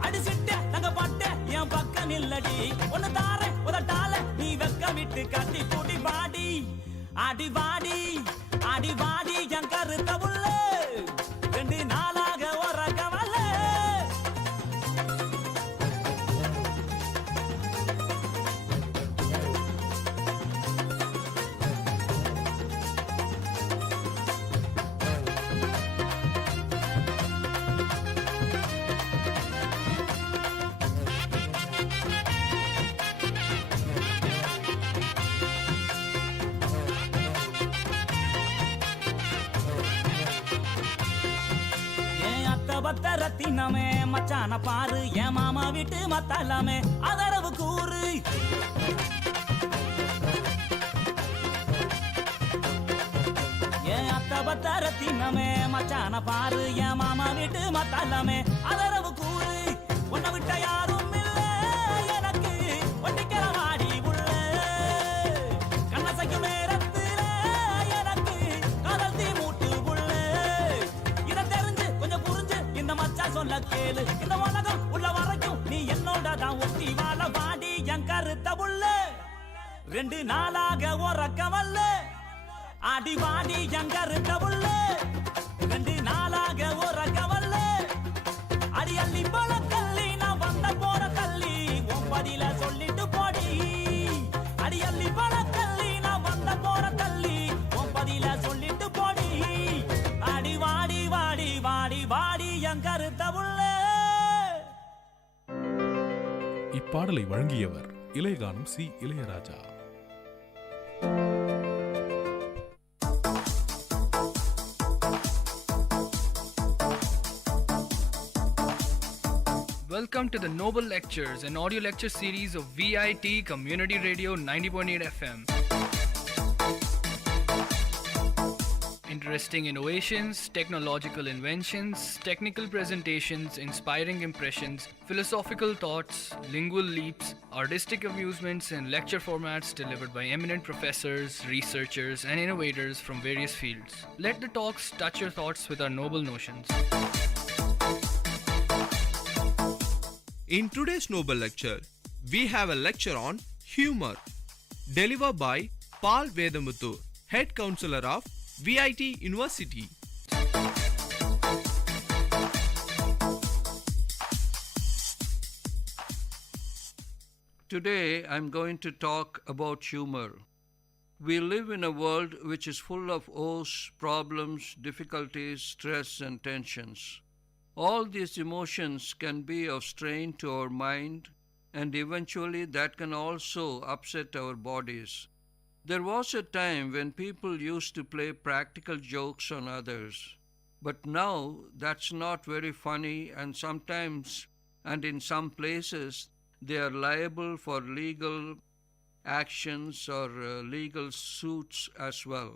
அடிச்சிட்ட தங்க பட்டு என் பக்கம் இல்லடி ஒன்னு தார உதட்டால நீ வெக்க விட்டு கட்டி கூட்டி பாடி அடி வாடி அடி வாடி என் கருத்த புள்ள 2 நாளாக உறக்கவல்ல ரத்தினமே மச்சான பாரு என் மாமா வீட்டு மத்தாலாமே அதரவு கூறு என் அத்த பத்த ரத்தினமே மச்சான பாரு என் மாமா வீட்டு மத்தாலாமே அதரவு கூறு உன்னை விட்ட யாரும் இல்ல எனக்கு ஒட்டிக்கிற வாடி உள்ள கண்ணசைக்கும் நேரத்துல எனக்கு காதல் தீ மூட்டு உள்ள இதை தெரிஞ்சு கொஞ்சம் புரிஞ்சு இந்த மச்சான் சொல்ல கேளு இந்த உலகம் உள்ள வரைக்கும் நீ என்னோட தான் ஒட்டி வாழ வாடி என் கருத்த புள்ள 2 நாளாக உறக்கவல்ல அடி வாடி என் கருத்த புள்ள 2 நாளாக உறக்கவல்ல அடி அள்ளி போல கள்ளி நான் வந்த போற கள்ளி உன் பதில சொல்லிட்டு போடி அடி அள்ளி போல கள்ளி நான் வந்த போற கள்ளி உன் பதில சொல்லிட்டு போடி அடி வாடி வாடி வாடி வாடி என் கருத்த புள்ள. இப்பாடலை வழங்கியவர் இளையகானம் சி Ilaiyaraaja. Welcome to the Noble Lectures, an audio lecture series of VIT Community Radio 90.8 FM. Interesting innovations, technological inventions, technical presentations, inspiring impressions, philosophical thoughts, lingual leaps, artistic amusements, and lecture formats delivered by eminent professors, researchers, and innovators from various fields. Let the talks touch your thoughts with our noble notions. In today's Noble Lecture, we have a lecture on humor, delivered by Paul Vedamuthu, Head Counselor of VIT University. Today I'm going to talk about humor. We live in a world which is full of woes, problems, difficulties, stress, and tensions. All these emotions can be of strain to our mind, and eventually that can also upset our bodies. There was a time when people used to play practical jokes on others, but now that's not very funny, and sometimes, and in some places, they are liable for legal actions or legal suits as well.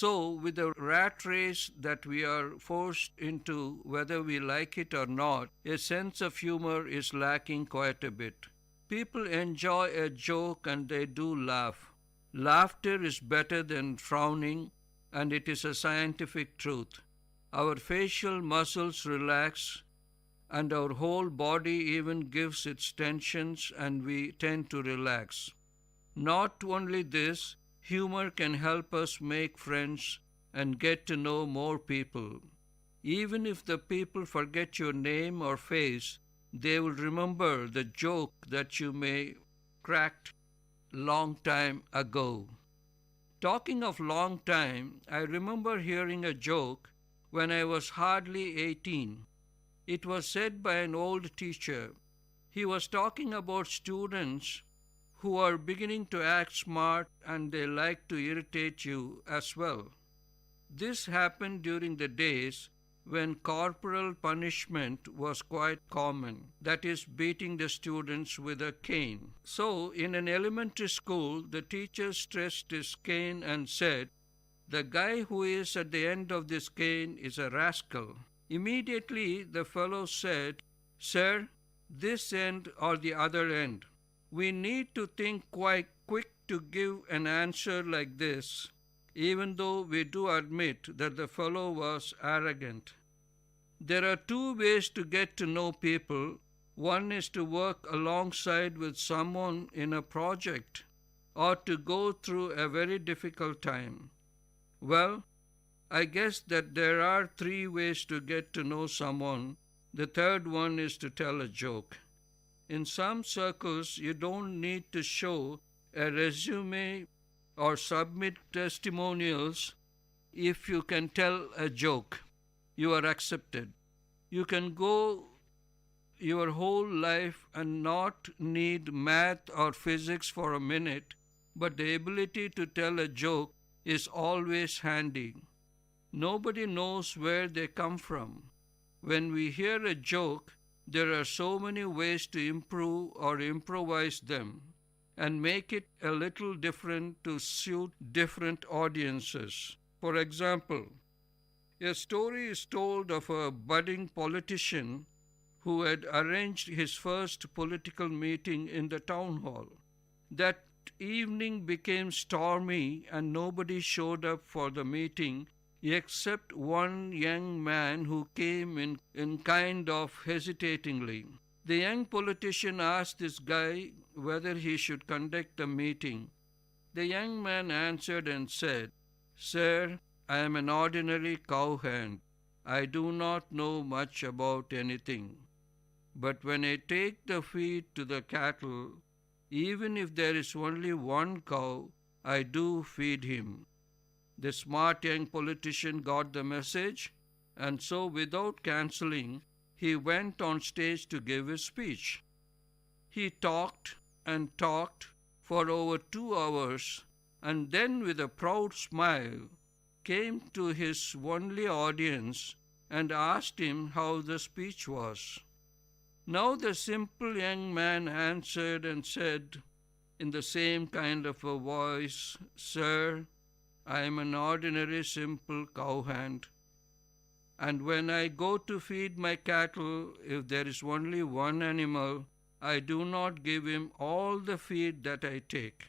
So, with the rat race that we are forced into, whether we like it or not, a sense of humor is lacking quite a bit. People enjoy a joke and they do laugh. Laughter is better than frowning, and it is a scientific truth. Our facial muscles relax, and our whole body even gives its tensions, and we tend to relax. Not only this, humor can help us make friends and get to know more people. Even if the people forget your name or face, they will remember the joke that you may cracked long time ago. Talking of long time, I remember hearing a joke when I was hardly 18. It was said by an old teacher. He was talking about students who are beginning to act smart and they like to irritate you as well. This happened during the days when corporal punishment was quite common, that is, beating the students with a cane. So, in an elementary school, the teacher stressed his cane and said, "The guy who is at the end of this cane is a rascal." Immediately the fellow said, "Sir, this end or the other end." We need to think quite quick to give an answer like this, even though we do admit that the fellow was arrogant. There are two ways to get to know people. One is to work alongside with someone in a project or to go through a very difficult time. Well, I guess that there are three ways to get to know someone. The third one is to tell a joke. In some circles, you don't need to show a resume or submit testimonials. If you can tell a joke, you are accepted. You can go your whole life and not need math or physics for a minute, but the ability to tell a joke is always handy. Nobody knows where they come from. When we hear a joke, there are so many ways to improve or improvise them and make it a little different to suit different audiences. For example, a story is told of a budding politician who had arranged his first political meeting in the town hall. That evening became stormy and nobody showed up for the meeting except one young man who came in kind of hesitatingly. The young politician asked this guy whether he should conduct the meeting. The young man answered and said, "Sir, I am an ordinary cowhand. I do not know much about anything. But when I take the feed to the cattle, even if there is only one cow, I do feed him." The smart young politician got the message, and so without cancelling, he went on stage to give his speech. He talked and talked for over 2 hours, and then with a proud smile came to his only audience and asked him how the speech was. Now the simple young man answered and said in the same kind of a voice, "Sir, I am an ordinary simple cowhand, and when I go to feed my cattle, if there is only one animal, I do not give him all the feed that I take."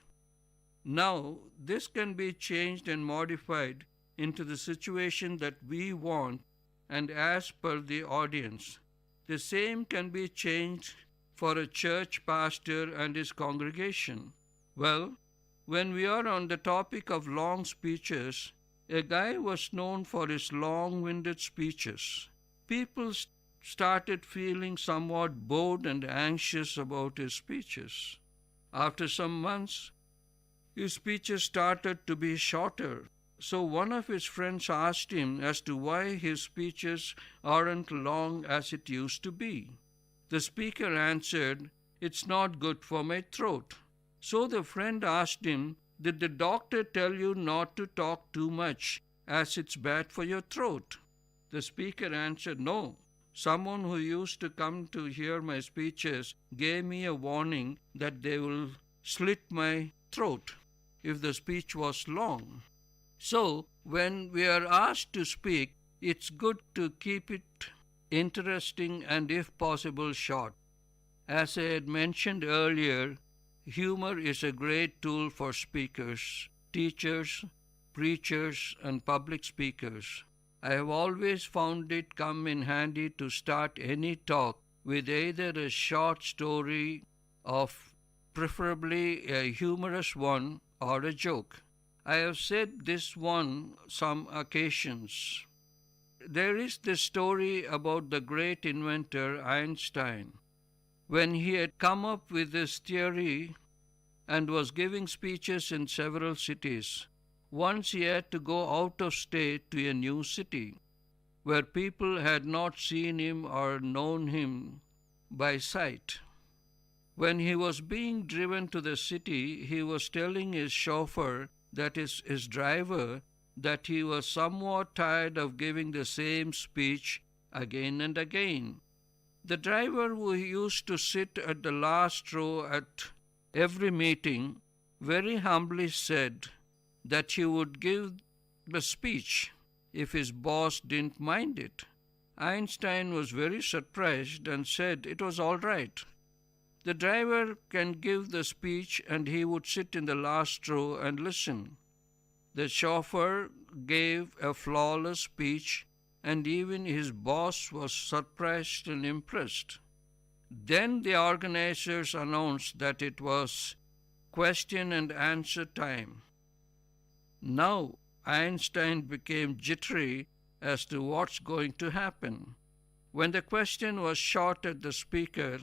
Now, this can be changed and modified into the situation that we want and as per the audience. The same can be changed for a church pastor and his congregation. Well, when we are on the topic of long speeches, a guy was known for his long-winded speeches. People started feeling somewhat bored and anxious about his speeches. After some months, his speeches started to be shorter. So one of his friends asked him as to why his speeches aren't long as it used to be. The speaker answered, "It's not good for my throat." So the friend asked him, "Did the doctor tell you not to talk too much as it's bad for your throat?" The speaker answered, "No. Someone who used to come to hear my speeches gave me a warning that they will slit my throat if the speech was long." So, when we are asked to speak, it's good to keep it interesting and, if possible, short. As I had mentioned earlier, humor is a great tool for speakers, teachers, preachers, and public speakers. I have always found it come in handy to start any talk with either a short story of preferably a humorous one or a joke. I have said this on some occasions. There is this story about the great inventor Einstein. When he had come up with this theory and was giving speeches in several cities, once he had to go out of state to a new city where people had not seen him or known him by sight. When he was being driven to the city, he was telling his chauffeur, that is his driver, that he was somewhat tired of giving the same speech again and again. The driver, who used to sit at the last row at every meeting, very humbly said that he would give the speech if his boss didn't mind it. Einstein was very surprised and said it was all right. The driver can give the speech and he would sit in the last row and listen. The chauffeur gave a flawless speech and even his boss was surprised and impressed. Then the organizers announced that it was question and answer time. Now Einstein became jittery as to what's going to happen. When the question was shot at the speaker,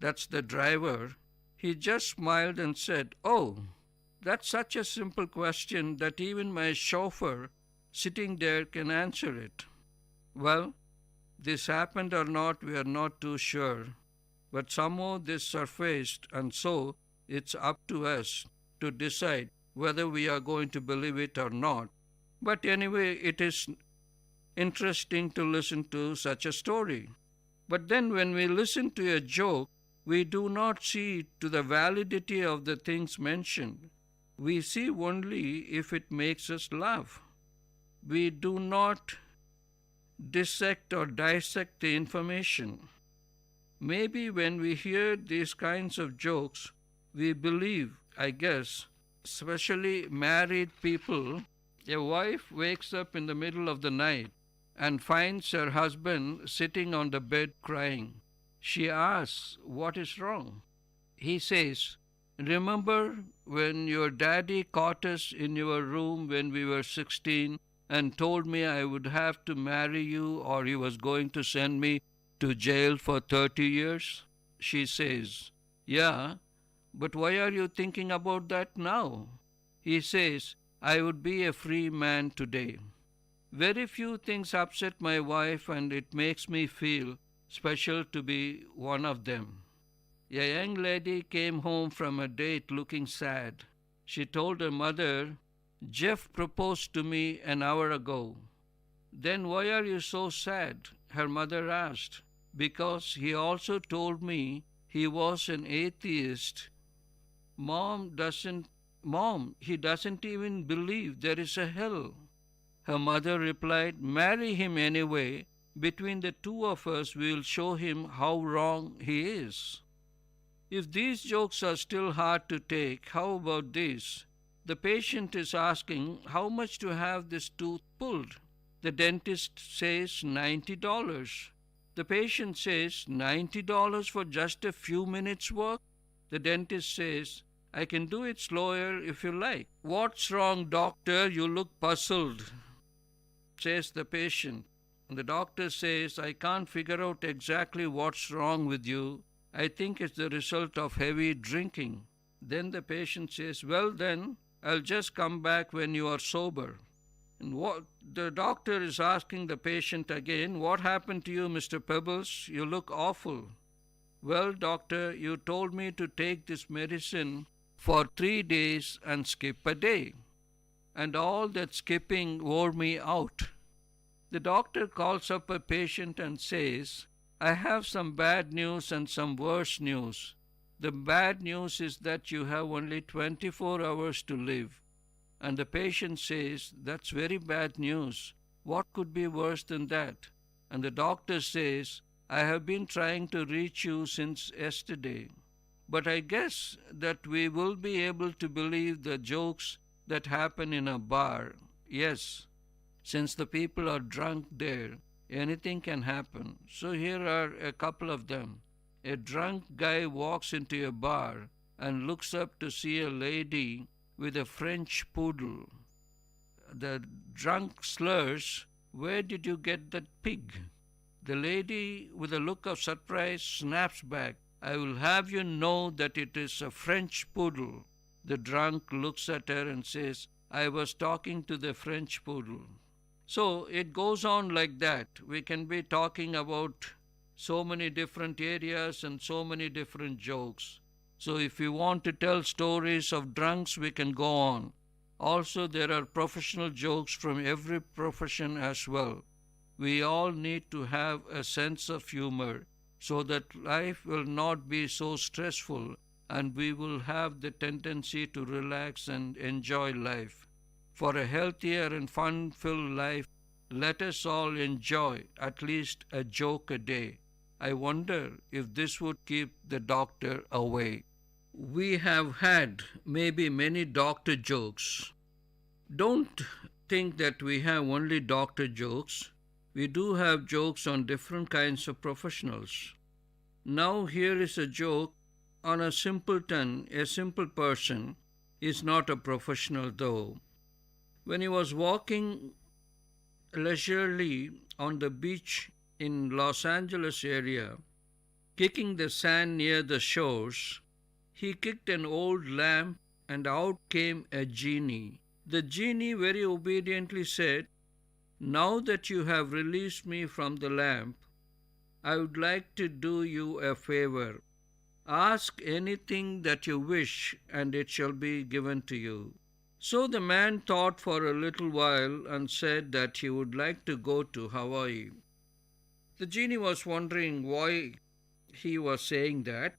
that's the driver, he just smiled and said, "Oh, that's such a simple question that even my chauffeur sitting there can answer it." Well, this happened or not, we are not too sure. But somehow this surfaced, and so it's up to us to decide whether we are going to believe it or not. But anyway, it is interesting to listen to such a story. But then when we listen to a joke, we do not see to the validity of the things mentioned. We see only if it makes us laugh. We do not dissect or dissect the information. Maybe when we hear these kinds of jokes, we believe, I guess, especially married people, a wife wakes up in the middle of the night and finds her husband sitting on the bed crying. She asks, "What is wrong?" He says, "Remember when your daddy caught us in your room when we were 16 and told me I would have to marry you or he was going to send me to jail for 30 years? She says, "Yeah, but why are you thinking about that now?" He says, "I would be a free man today." Very few things upset my wife and it makes me feel special to be one of them. A young lady came home from a date looking sad. She told her mother, "Jeff proposed to me an hour ago." "Then why are you so sad?" her mother asked. "Because he also told me he was an atheist. Mom, he doesn't even believe there is a hell." Her mother replied, "Marry him anyway. Between the two of us, we will show him how wrong he is." If these jokes are still hard to take, how about this? The patient is asking how much to have this tooth pulled. The dentist says $90. The patient says $90 for just a few minutes work. The dentist says, "I can do it slower if you like." "What's wrong, doctor? You look puzzled," says the patient. And the doctor says, "I can't figure out exactly what's wrong with you. I think it's the result of heavy drinking." Then the patient says, "Well then, I'll just come back when you are sober." And the doctor is asking the patient again, "What happened to you, Mr. Pebbles? You look awful." "Well, doctor, you told me to take this medicine for 3 days and skip a day. And all that skipping wore me out." The doctor calls up a patient and says, "I have some bad news and some worse news. The bad news is that you have only 24 hours to live." And the patient says, "That's very bad news. What could be worse than that?" And the doctor says, "I have been trying to reach you since yesterday. But I guess that we will be able to believe the jokes that happen in a bar. Yes, since the people are drunk there, anything can happen. So here are a couple of them. A drunk guy walks into a bar and looks up to see a lady with a French poodle. The drunk slurs, "Where did you get that pig?" The lady, with a look of surprise, snaps back, "I will have you know that it is a French poodle." The drunk looks at her and says, "I was talking to the French poodle." So it goes on like that. We can be talking about so many different areas and so many different jokes. So if you want to tell stories of drunks, we can go on. Also, there are professional jokes from every profession as well. We all need to have a sense of humor so that life will not be so stressful and we will have the tendency to relax and enjoy life. For a healthier and fun-filled life, let us all enjoy at least a joke a day. I wonder if this would keep the doctor away. We have had maybe many doctor jokes. Don't think that we have only doctor jokes. We do have jokes on different kinds of professionals. Now here is a joke on a simpleton. A simple person is not a professional though. When he was walking leisurely on the beach in Los Angeles area, kicking the sand near the shores, he kicked an old lamp and out came a genie. The genie very obediently said, "Now that you have released me from the lamp, I would like to do you a favor. Ask anything that you wish, and it shall be given to you." So the man thought for a little while and said that he would like to go to Hawaii. The genie was wondering why he was saying that.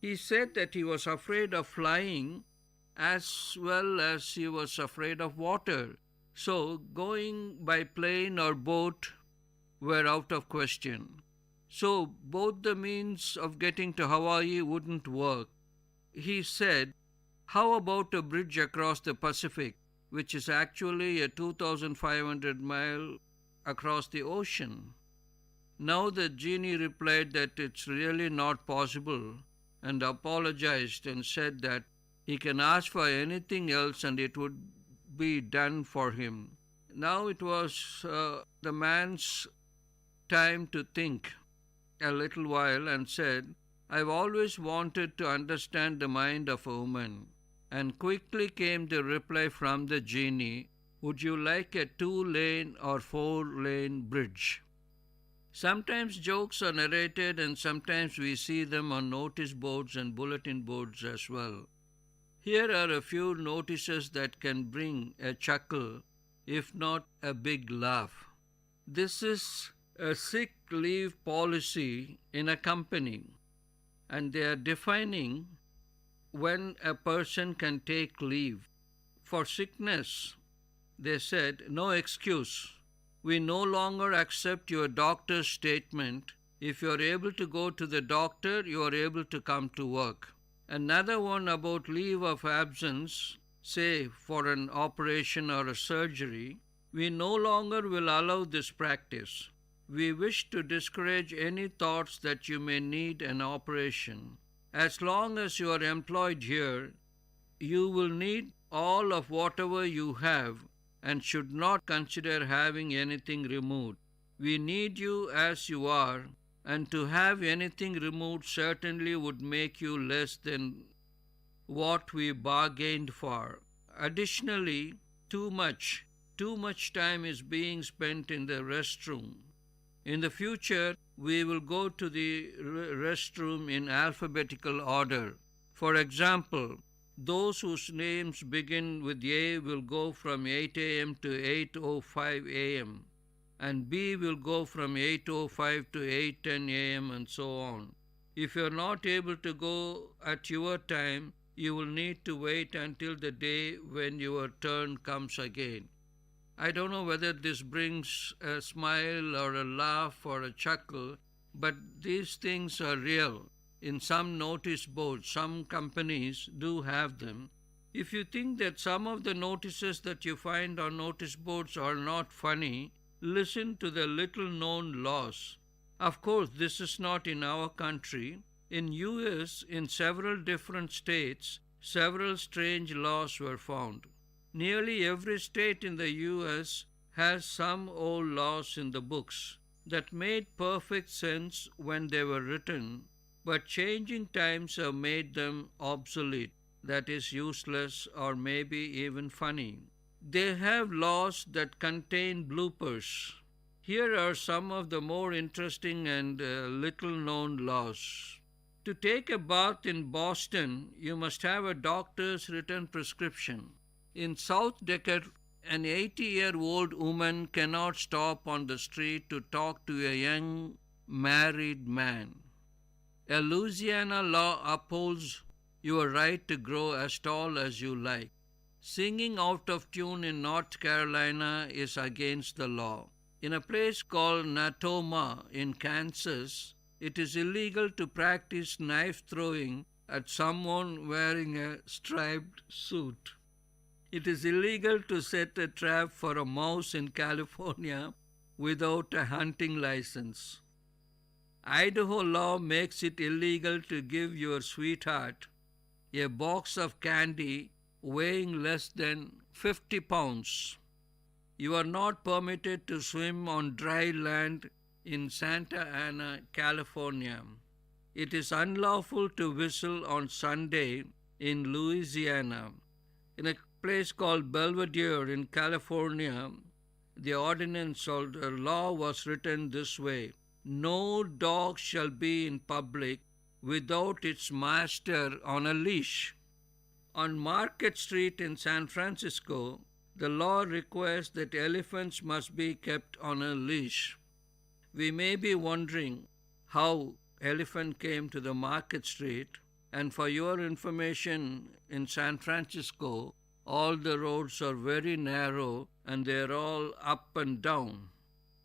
He said that he was afraid of flying as well as he was afraid of water. So going by plane or boat were out of question. So both the means of getting to Hawaii wouldn't work. He said, "How about a bridge across the Pacific, which is actually a 2,500 mile across the ocean?" Now the genie replied that it's really not possible and apologized and said that he can ask for anything else and it would be done for him. Now it was the man's time to think a little while and said, "I've always wanted to understand the mind of a woman." And quickly came the reply from the genie, "Would you like a 2-lane or 4-lane bridge?" Sometimes jokes are narrated and sometimes we see them on notice boards and bulletin boards as well. Here are a few notices that can bring a chuckle, if not a big laugh. This is a sick leave policy in a company, and they are defining when a person can take leave. For sickness, they said, "No excuse. We no longer accept your doctor's statement. If you are able to go to the doctor, you are able to come to work." Another one about leave of absence, say for an operation or a surgery, "We no longer will allow this practice. We wish to discourage any thoughts that you may need an operation. As long as you are employed here, you will need all of whatever you have and should not consider having anything removed. We need you as you are, and to have anything removed certainly would make you less than what we bargained for. Additionally, too much time is being spent in the restroom. In the future, we will go to the restroom in alphabetical order. For example, those whose names begin with A will go from 8 a.m. to 8:05 a.m. and B will go from 8:05 to 8:10 a.m. and so on. If you are not able to go at your time, you will need to wait until the day when your turn comes again. I don't know whether this brings a smile or a laugh or a chuckle, but these things are real. In some notice boards, some companies do have them. If you think that some of the notices that you find on notice boards are not funny, listen to the little-known laws. Of course, this is not in our country. In US, in several different states, several strange laws were found. Nearly every state in the US has some old laws in the books that made perfect sense when they were written, but changing times have made them obsolete, that is, useless or maybe even funny. They have laws that contain bloopers. Here are some of the more interesting and little-known laws. To take a bath in Boston, you must have a doctor's written prescription. In South Decker, an 80-year-old woman cannot stop on the street to talk to a young married man. A Louisiana law upholds your right to grow as tall as you like. Singing out of tune in North Carolina is against the law. In a place called Natoma in Kansas, it is illegal to practice knife throwing at someone wearing a striped suit. It is illegal to set a trap for a mouse in California without a hunting license. Idaho law makes it illegal to give your sweetheart a box of candy weighing less than 50 pounds. You are not permitted to swim on dry land in Santa Ana, California. It is unlawful to whistle on Sunday in Louisiana. In a place called Belvedere in California, the ordinance or the law was written this way: no dog shall be in public without its master on a leash. On Market Street in San Francisco, the law requires that elephants must be kept on a leash. We may be wondering how elephant came to the Market Street, and for your information, in San Francisco, all the roads are very narrow and they're all up and down.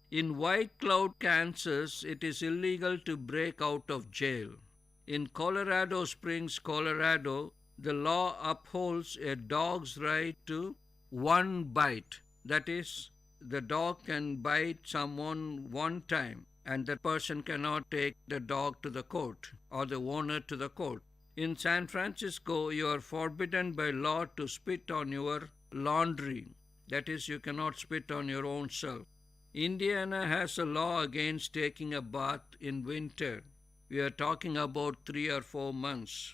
In White Cloud, Kansas, it is illegal to break out of jail. In Colorado Springs, Colorado, the law upholds a dog's right to one bite. That is, the dog can bite someone one time and that person cannot take the dog to the court or the owner to the court. In San Francisco, you are forbidden by law to spit on your laundry. That is, you cannot spit on your own self. Indiana has a law against taking a bath in winter. We are talking about 3 or 4 months.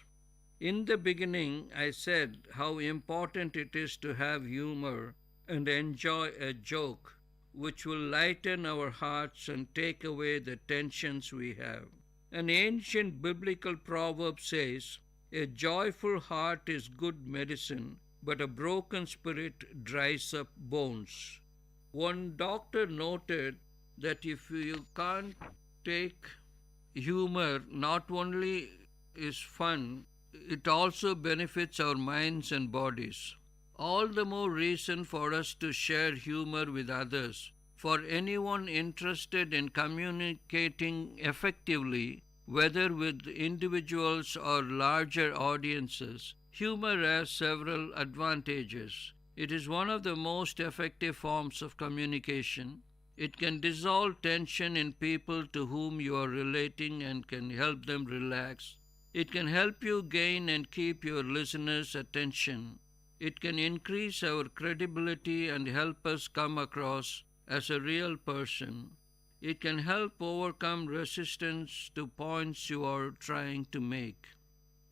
In the beginning, I said how important it is to have humor and enjoy a joke which will lighten our hearts and take away the tensions we have. An ancient biblical proverb says, "A joyful heart is good medicine, but a broken spirit dries up bones." One doctor noted that if you can't take humor, not only is fun, it also benefits our minds and bodies. All the more reason for us to share humor with others. For anyone interested in communicating effectively, whether with individuals or larger audiences, humor has several advantages. It is one of the most effective forms of communication. It can dissolve tension in people to whom you are relating and can help them relax. It can help you gain and keep your listeners' attention. It can increase our credibility and help us come across as a real person. It can help overcome resistance to points you are trying to make.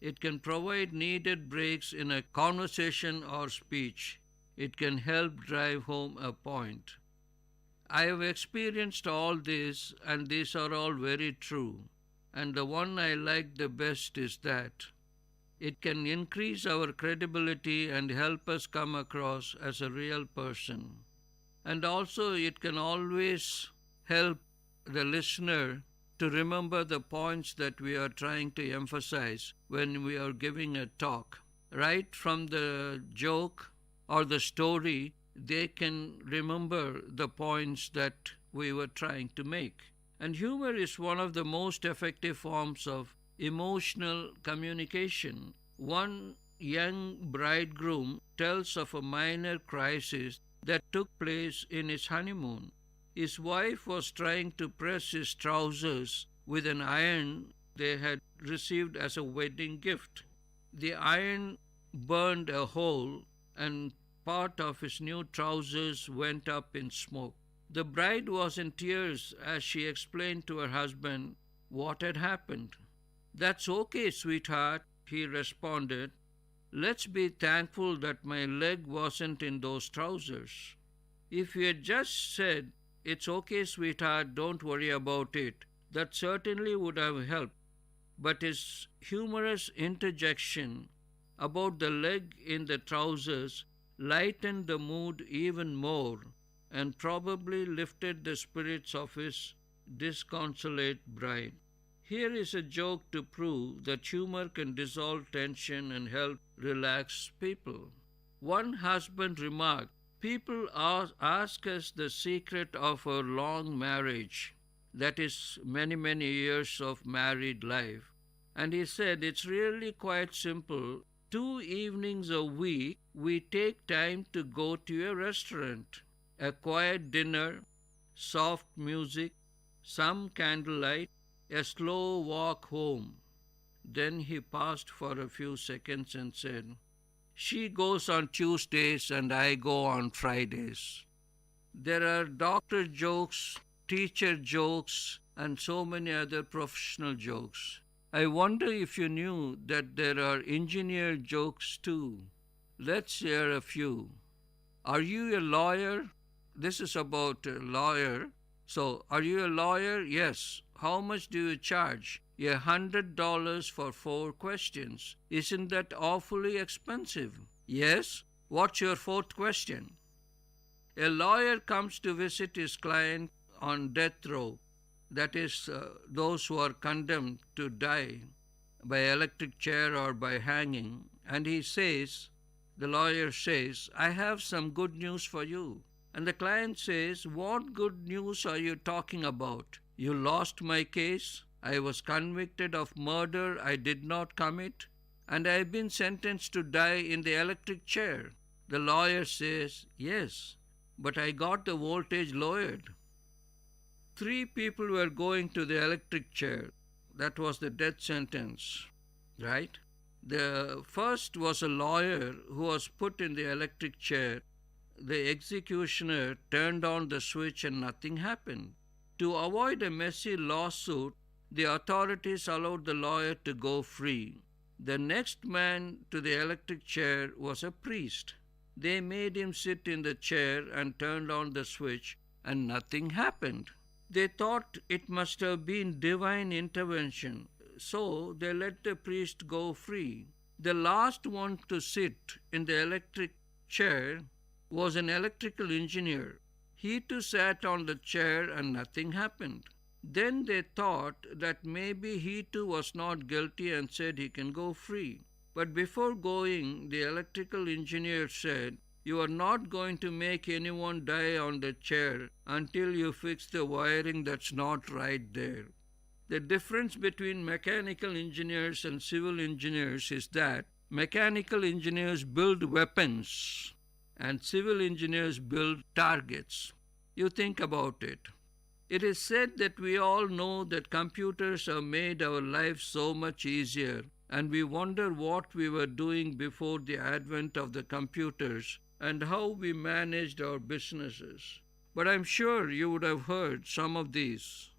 It can provide needed breaks in a conversation or speech. It can help drive home a point. I have experienced all this, and these are all very true. And the one I like the best is that it can increase our credibility and help us come across as a real person. And also it can always help the listener to remember the points that we are trying to emphasize when we are giving a talk. Right from the joke or the story, they can remember the points that we were trying to make. And humor is one of the most effective forms of emotional communication. One young bridegroom tells of a minor crisis that took place in his honeymoon. His wife was trying to press his trousers with an iron they had received as a wedding gift. The iron burned a hole and part of his new trousers went up in smoke. The bride was in tears as she explained to her husband what had happened. "That's okay, sweetheart," he responded. "Let's be thankful that my leg wasn't in those trousers." If he had just said, "It's okay, sweetheart, don't worry about it," that certainly would have helped. But his humorous interjection about the leg in the trousers lightened the mood even more and probably lifted the spirits of his disconsolate bride. Here is a joke to prove that humor can dissolve tension and help relax people. One husband remarked, People ask us the secret of our long marriage, that is, many, many years of married life. And he said it's really quite simple. 2 evenings a week, we take time to go to a restaurant, a quiet dinner, soft music, some candlelight, a slow walk home. Then he paused for a few seconds and said, "She goes on Tuesdays and I go on Fridays." There are doctor jokes, teacher jokes, and so many other professional jokes. I wonder if you knew that there are engineer jokes too. Let's hear a few. Are you a lawyer? This is about a lawyer. So, are you a lawyer? Yes. How much do you charge? $100 for 4 questions. Isn't that awfully expensive? Yes. What's your 4th question? A lawyer comes to visit his client on death row. That is, those who are condemned to die by electric chair or by hanging. And he says, the lawyer says, "I have some good news for you." And the client says, "What good news are you talking about? You lost my case. I was convicted of murder I did not commit, and I have been sentenced to die in the electric chair." The lawyer says, "Yes, but I got the voltage lowered." 3 people were going to the electric chair. That was the death sentence, right? The first was a lawyer who was put in the electric chair. The executioner turned on the switch and nothing happened. To avoid a messy lawsuit, the authorities allowed the lawyer to go free. The next man to the electric chair was a priest. They made him sit in the chair and turned on the switch, and nothing happened. They thought it must have been divine intervention, so they let the priest go free. The last one to sit in the electric chair was an electrical engineer. He too sat on the chair and nothing happened. Then they thought that maybe he too was not guilty and said he can go free. But before going, the electrical engineer said, "You are not going to make anyone die on the chair until you fix the wiring that's not right there." The difference between mechanical engineers and civil engineers is that mechanical engineers build weapons and civil engineers build targets. You think about it. It is said that we all know that computers have made our lives so much easier, and we wonder what we were doing before the advent of the computers and how we managed our businesses. But I'm sure you would have heard some of these.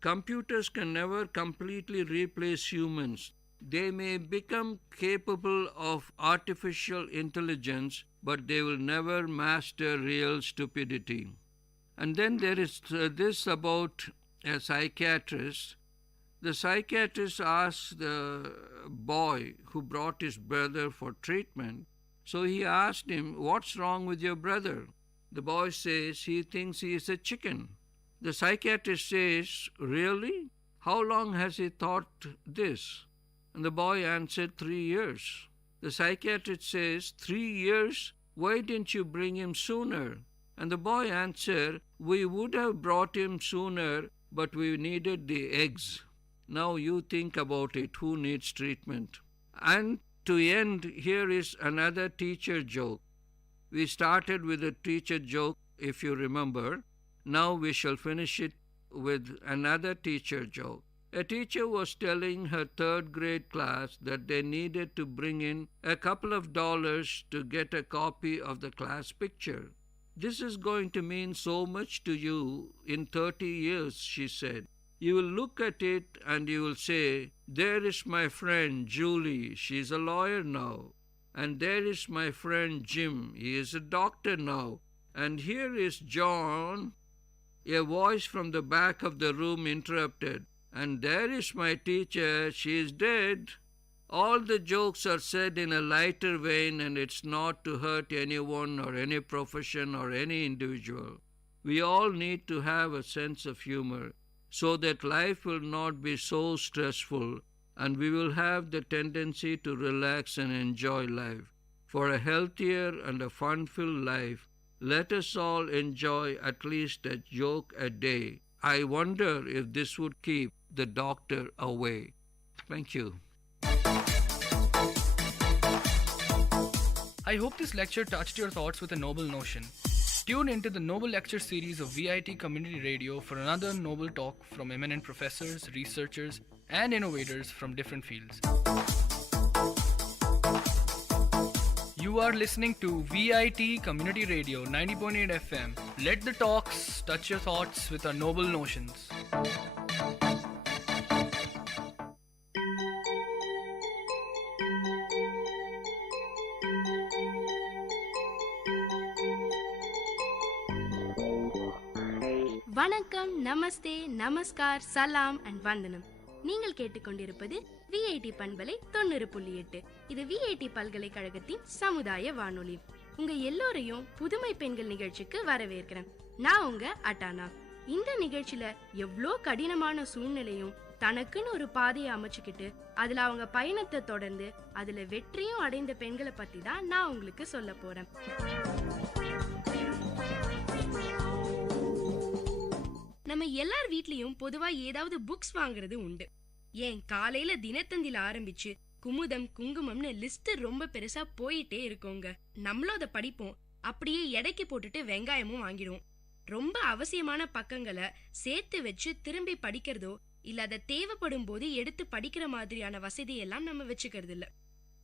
Computers can never completely replace humans. They may become capable of artificial intelligence, but they will never master real stupidity. And then there is this about a psychiatrist. The psychiatrist asked the boy who brought his brother for treatment. So he asked him, "What's wrong with your brother?" The boy says he thinks he is a chicken. The psychiatrist says, "Really? How long has he thought this?" And the boy answered, 3 years. The psychiatrist says, 3 years? Why didn't you bring him sooner? And the boy answered, "We would have brought him sooner, but we needed the eggs." Now you think about it, who needs treatment? And to end, here is another teacher joke. We started with a teacher joke, if you remember. Now we shall finish it with another teacher joke. A teacher was telling her 3rd grade class that they needed to bring in a couple of dollars to get a copy of the class picture. "This is going to mean so much to you in 30 years, she said. "You will look at it and you will say, 'There is my friend Julie, she is a lawyer now. And there is my friend Jim, he is a doctor now. And here is John.'" A voice from the back of the room interrupted, "And there is my teacher, she is dead." All the jokes are said in a lighter vein, and it's not to hurt anyone or any profession or any individual. We all need to have a sense of humor so that life will not be so stressful, and we will have the tendency to relax and enjoy life. For a healthier and a fun-filled life, Let us all enjoy at least a joke a day. I wonder if this would keep the doctor away. Thank you. I hope this lecture touched your thoughts with a noble notion. Tune into the Noble Lecture series of VIT Community Radio for another noble talk from eminent professors, researchers, and innovators from different fields. You are listening to VIT Community Radio 90.8 FM. Let the talks touch your thoughts with our noble notions. வணக்கம், நமஸ்தே, நமஸ்கார், சலாம் and வந்தனம். நீங்கள் கேட்டுக்கொண்டிருப்பது VIT பண்பலை 90.8. இது VIT பல்கலைக்கழகத்தின் சமுதாய வானொலி. உங்க எல்லோரையும் புதுமை பெண்கள் நிகழ்ச்சிக்கு வரவேற்கிறேன். நான் உங்க அட்டானா. இந்த நிகழ்ச்சியில எவ்வளோ கடினமான சூழ்நிலையும் தனக்குன்னு ஒரு பாதையை அமைச்சுக்கிட்டு அதுல அவங்க பயணத்தை தொடர்ந்து அதுல வெற்றியும் அடைந்த பெண்களை பத்தி தான் நான் உங்களுக்கு சொல்ல போறேன். நம்ம எல்லார் வீட்லயும் பொதுவா ஏதாவது புக்ஸ் வாங்குறது உண்டு. ஏன் காலையில தினத்தந்தில ஆரம்பிச்சு குமுதம், குங்குமம்னு லிஸ்ட் ரொம்ப பெருசா போயிட்டே இருக்கோங்க. நம்மளும் அதை படிப்போம், அப்படியே எடைக்கு போட்டுட்டு வெங்காயமும் வாங்கிடுவோம். ரொம்ப அவசியமான பக்கங்களை சேர்த்து வச்சு திரும்பி படிக்கிறதோ இல்ல அதை தேவைப்படும் போது எடுத்து படிக்கிற மாதிரியான வசதியெல்லாம் நம்ம வச்சுக்கிறது இல்ல.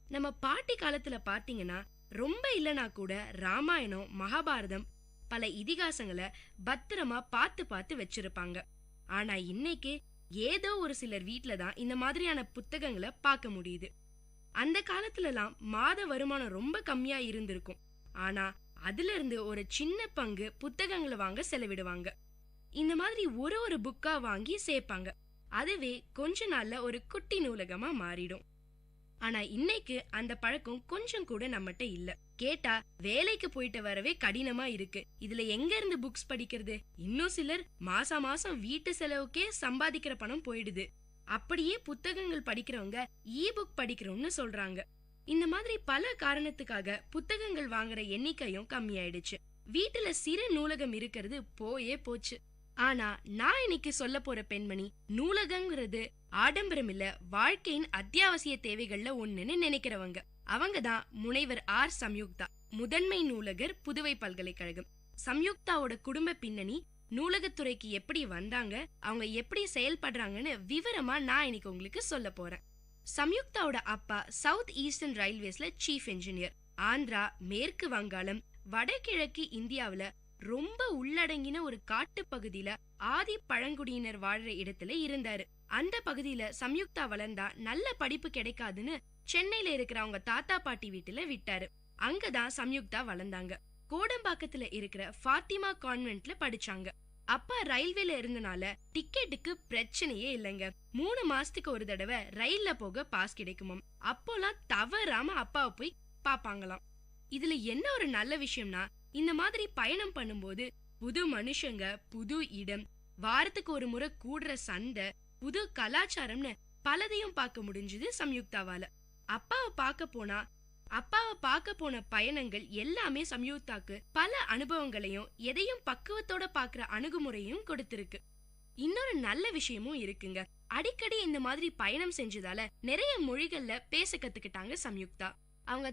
நம்ம பாட்டி காலத்துல பாத்தீங்கன்னா ரொம்ப இல்லைனா கூட ராமாயணம், மகாபாரதம், பல இதிகாசங்களை பத்திரமா பார்த்து வச்சிருப்பாங்க. ஆனா இன்னைக்கு ஏதோ ஒரு சிலர் வீட்டுல தான் இந்த மாதிரியான புத்தகங்களை பார்க்க முடியுது. அந்த காலத்துல எல்லாம் மாத வருமானம் ரொம்ப கம்மியா இருந்திருக்கும். ஆனா அதுல இருந்து ஒரு சின்ன பங்கு புத்தகங்களை வாங்க செலவிடுவாங்க. இந்த மாதிரி ஒரு புக்கா வாங்கி சேர்ப்பாங்க. அதுவே கொஞ்ச நாள்ல ஒரு குட்டி நூலகமா மாறிடும். ஆனா இன்னைக்கு அந்த பழக்கம் கொஞ்சம் கூட நம்மகிட்ட இல்ல. கேட்டா வேலைக்கு போயிட்டு வரவே கடினமா இருக்கு, இதுல எங்க இருந்து புக்ஸ் படிக்கிறது? இன்னும் சிலர் மாசம் வீட்டு செலவுக்கே சம்பாதிக்கிற பணம் போயிடுது. அப்படியே புத்தகங்கள் படிக்கிறவங்க புக் படிக்கிறோம்னு சொல்றாங்க. இந்த மாதிரி பல காரணத்துக்காக புத்தகங்கள் வாங்குற எண்ணிக்கையும் கம்மியாயிடுச்சு. வீட்டுல சிறு நூலகம் இருக்கிறது போச்சு. ஆனா நான் இன்னைக்கு சொல்ல போற பெண்மணி நூலகங்கிறது ஆடம்பரம் இல்ல, வாழ்க்கையின் அத்தியாவசிய தேவைகள்ல ஒண்ணுன்னு நினைக்கிறவங்க. அவங்கதான் முனைவர் ஆர் சம்யுக்தா, முதன்மை நூலகர், புதுவை பல்கலைக்கழகம். சம்யுக்தாவோட குடும்ப பின்னணி, நூலகத்துறைக்கு எப்படி வந்தாங்க, அவங்க எப்படி செயல்படுறாங்கன்னு விவரமா நான் இன்னைக்கு உங்களுக்கு சொல்ல போறேன். சம்யுக்தாவோட அப்பா சவுத் ஈஸ்டர்ன் ரயில்வேஸ்ல சீஃப் இன்ஜினியர். ஆந்திரா, மேற்கு வங்காளம், வடகிழக்கு இந்தியாவில ரொம்ப உள்ளடங்கின ஒரு காட்டு பகுதியில ஆதி பழங்குடியினர் வாழ்ற இடத்துல இருந்தாரு. அந்த பகுதியில சம்யுக்தா வளர்ந்தா நல்ல படிப்பு கிடைக்காதுன்னு சென்னையில இருக்கிற அவங்க தாத்தா பாட்டி வீட்டுல விட்டாரு. அங்கதான் சம்யுக்தா வளர்ந்தாங்க. கோடம்பாக்கத்துல இருக்கிற ஃபாத்திமா கான்வென்ட்ல படிச்சாங்க. அப்பா ரயில்வேல இருந்தனால டிக்கெட்டுக்கு பிரச்சனையே இல்லைங்க. 3 மாசத்துக்கு ஒரு தடவை ரயில்ல போக பாஸ் கிடைக்குமாம். அப்போலாம் தவறாம அப்பாவை போய் பாப்பாங்களாம். இதுல என்ன ஒரு நல்ல விஷயம்னா, இந்த மாதிரி பயணம் பண்ணும்போது புது மனுஷங்க, புது இடம், வாரத்துக்கு ஒரு முறை கூடுற சந்தை, புது கலாச்சாரம்னு பலதையும் பார்க்க முடிஞ்சது சம்யுக்தாவால. அப்பாவை பார்க்க போன பயணங்கள் எல்லாமே சம்யுக்தாக்கு பல அனுபவங்களையும் எதையும் பக்குவத்தோட பாக்குற அணுகுமுறையும் கொடுத்திருக்கு. இன்னொரு நல்ல விஷயமும் இருக்குங்க. அடிக்கடி இந்த மாதிரி பயணம் செஞ்சதால நிறைய மொழிகள்ல பேச கத்துக்கிட்டாங்க சம்யுக்தா. அவங்க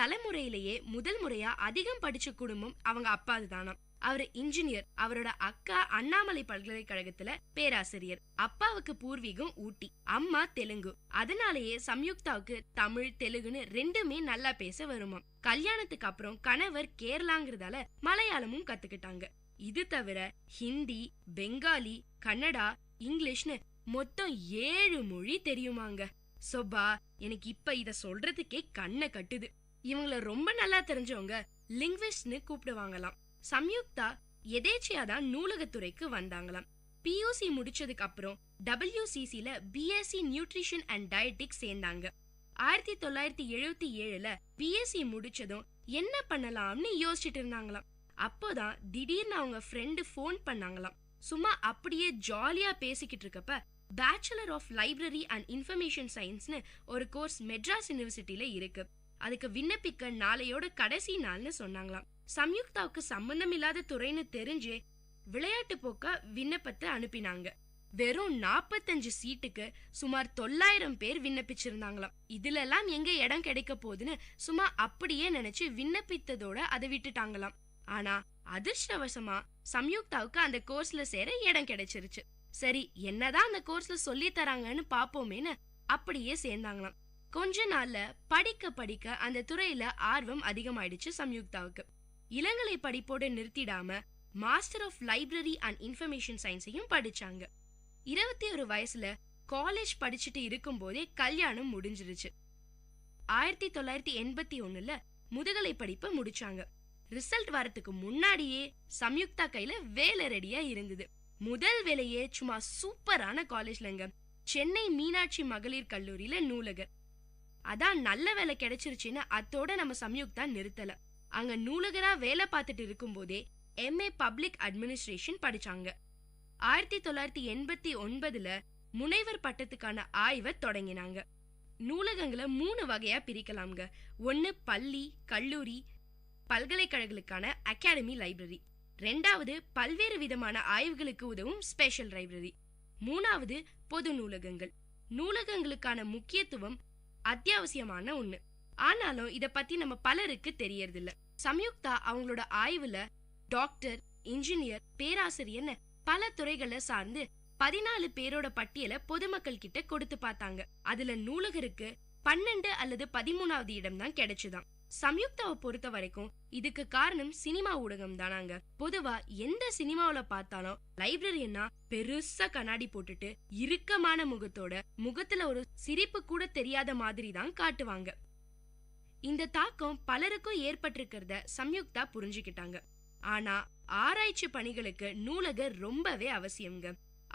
தலைமுறையிலேயே முதல் முறையா அதிகம் படிச்ச குடும்பம் அவங்க அப்பாது தானாம். அவரு இன்ஜினியர். அவரோட அக்கா அண்ணாமலை பல்கலைக்கழகத்துல பேராசிரியர். அப்பாவுக்கு பூர்வீகம் ஊட்டி, அம்மா தெலுங்கு. அதனாலேயே சம்யுக்தாவுக்கு தமிழ், தெலுங்குன்னு ரெண்டுமே நல்லா பேச வருமாம். கல்யாணத்துக்கு அப்புறம் கணவர் கேரளாங்கிறதால மலையாளமும் கத்துக்கிட்டாங்க. இது தவிர ஹிந்தி, பெங்காலி, கன்னடா, இங்கிலீஷ்னு மொத்தம் 7 மொழி தெரியுமாங்க. சொபா, எனக்கு இப்ப இத சொல்றதுக்கே கண்ணை கட்டுது. இவங்கள ரொம்ப நல்லா தெரிஞ்சவங்க லிங்குவிஸ்ட்னு கூப்பிடுவாங்களாம். சம்யுக்தா எதேச்சியாதான் நூலகத்துறைக்கு வந்தாங்களாம். பியூசி முடிச்சதுக்கு அப்புறம் WCCல பிஎஸ்சி நியூட்ரிஷன் அண்ட் டயட்டிக்ஸ் சேர்ந்தாங்க. 1977ல பிஎஸ்சி முடிச்சதும் என்ன பண்ணலாம்னு யோசிச்சுட்டு இருந்தாங்களாம். அப்போதான் திடீர்னு அவங்க ஃப்ரெண்டு போன் பண்ணாங்களாம். சும்மா அப்படியே ஜாலியா பேசிக்கிட்டு இருக்கப்ப bachelor of library and information சயின்ஸ்னு ஒரு கோர்ஸ் மெட்ராஸ் யூனிவர்சிட்டியில இருக்கு, அதுக்கு விண்ணப்பிக்க நாளையோட கடைசி நாள்னு சொன்னாங்களாம். சம்யுக்தாவுக்கு சம்பந்தம் இல்லாத துறைன்னு தெரிஞ்சு விளையாட்டு போக்கா விண்ணப்பத்தை அனுப்பினாங்க. வெறும் 45 சீட்டுக்கு சுமார் 900 பேர் விண்ணப்பிச்சிருந்தாங்களாம். இதுல எல்லாம் எங்க இடம் கிடைக்க போகுதுன்னு சும்மா அப்படியே நினைச்சு விண்ணப்பித்ததோட அதை விட்டுட்டாங்களாம். ஆனா அதிர்ஷ்டவசமா சம்யுக்தாவுக்கு அந்த கோர்ஸ்ல சேர இடம் கிடைச்சிருச்சு. சரி, என்னதான் அந்த கோர்ஸ்ல சொல்லி தராங்கன்னு பாப்போமேன்னு அப்படியே சேர்ந்தாங்களாம். கொஞ்ச நாள்ல படிக்க படிக்க அந்த துறையில ஆர்வம் அதிகமாயிடுச்சு சம்யுக்தாவுக்கு. இளங்கலை படிப்போட நிறுத்திடாம master of library and information சயின்ஸையும் படிச்சாங்க. 21 வயசுல காலேஜ் படிச்சுட்டு இருக்கும் போதே கல்யாணம் முடிஞ்சிருச்சு. 1981ல முதுகலை படிப்பை முடிச்சாங்க. ரிசல்ட் வரதுக்கு முன்னாடியே சம்யுக்தா கையில வேலை ரெடியா இருந்தது. முதல் வேலையே சும்மா சூப்பரான காலேஜ்லங்க, சென்னை மீனாட்சி மகளிர் கல்லூரியில நூலகர். அதான் நல்ல வேலை கிடைச்சிருச்சுன்னு அத்தோட நம்ம சம்யுக்தா நிறுத்தல. அங்க நூலகரா வேலை பார்த்துட்டு இருக்கும் போதே MA பப்ளிக் அட்மினிஸ்ட்ரேஷன் படிச்சாங்க. 1989ல முனைவர் பட்டத்துக்கான ஆய்வை தொடங்கினாங்க. நூலகங்களை 3 வகையா பிரிக்கலாம்ங்க. 1 பள்ளி, கல்லூரி, பல்கலைக்கழகங்களுக்கான அகாடமி லைப்ரரி. 2வது பல்வேறு விதமான ஆய்வுகளுக்கு உதவும் ஸ்பெஷல் லைப்ரரி. 3வது பொது நூலகங்கள். நூலகங்களுக்கான முக்கியத்துவம் அத்தியாவசியமான ஒண்ணு. ஆனாலும் இத பத்தி நம்ம பலருக்கு தெரியறதில்ல. சம்யுக்தா அவங்களோட ஆய்வுல டாக்டர், இன்ஜினியர், பேராசிரியர்னு பல துறைகளை சார்ந்து 14 பேரோட பட்டியலை பொதுமக்கள் கிட்ட கொடுத்து பார்த்தாங்க. அதுல நூலகருக்கு 12 அல்லது 13வது இடம் தான் கிடைச்சுதான். சம்யுக்தாவை பொறுத்த வரைக்கும் இதுக்கு காரணம் சினிமா ஊடகம் தானாங்க. பொதுவா எந்த சினிமாவில பார்த்தாலும் லைப்ரரியன்னா பெருசா கண்ணாடி போட்டுட்டு இறுக்கமான முகத்தோட முகத்துல ஒரு சிரிப்பு கூட தெரியாத மாதிரி தான் காட்டுவாங்க. இந்த தாக்கம் பலருக்கும் ஏற்பட்டிருக்கிறத சம்யுக்தா புரிஞ்சுக்கிட்டாங்க. ஆனா ஆராய்ச்சி பணிகளுக்கு நூலகர் ரொம்பவே அவசியம்ங்க.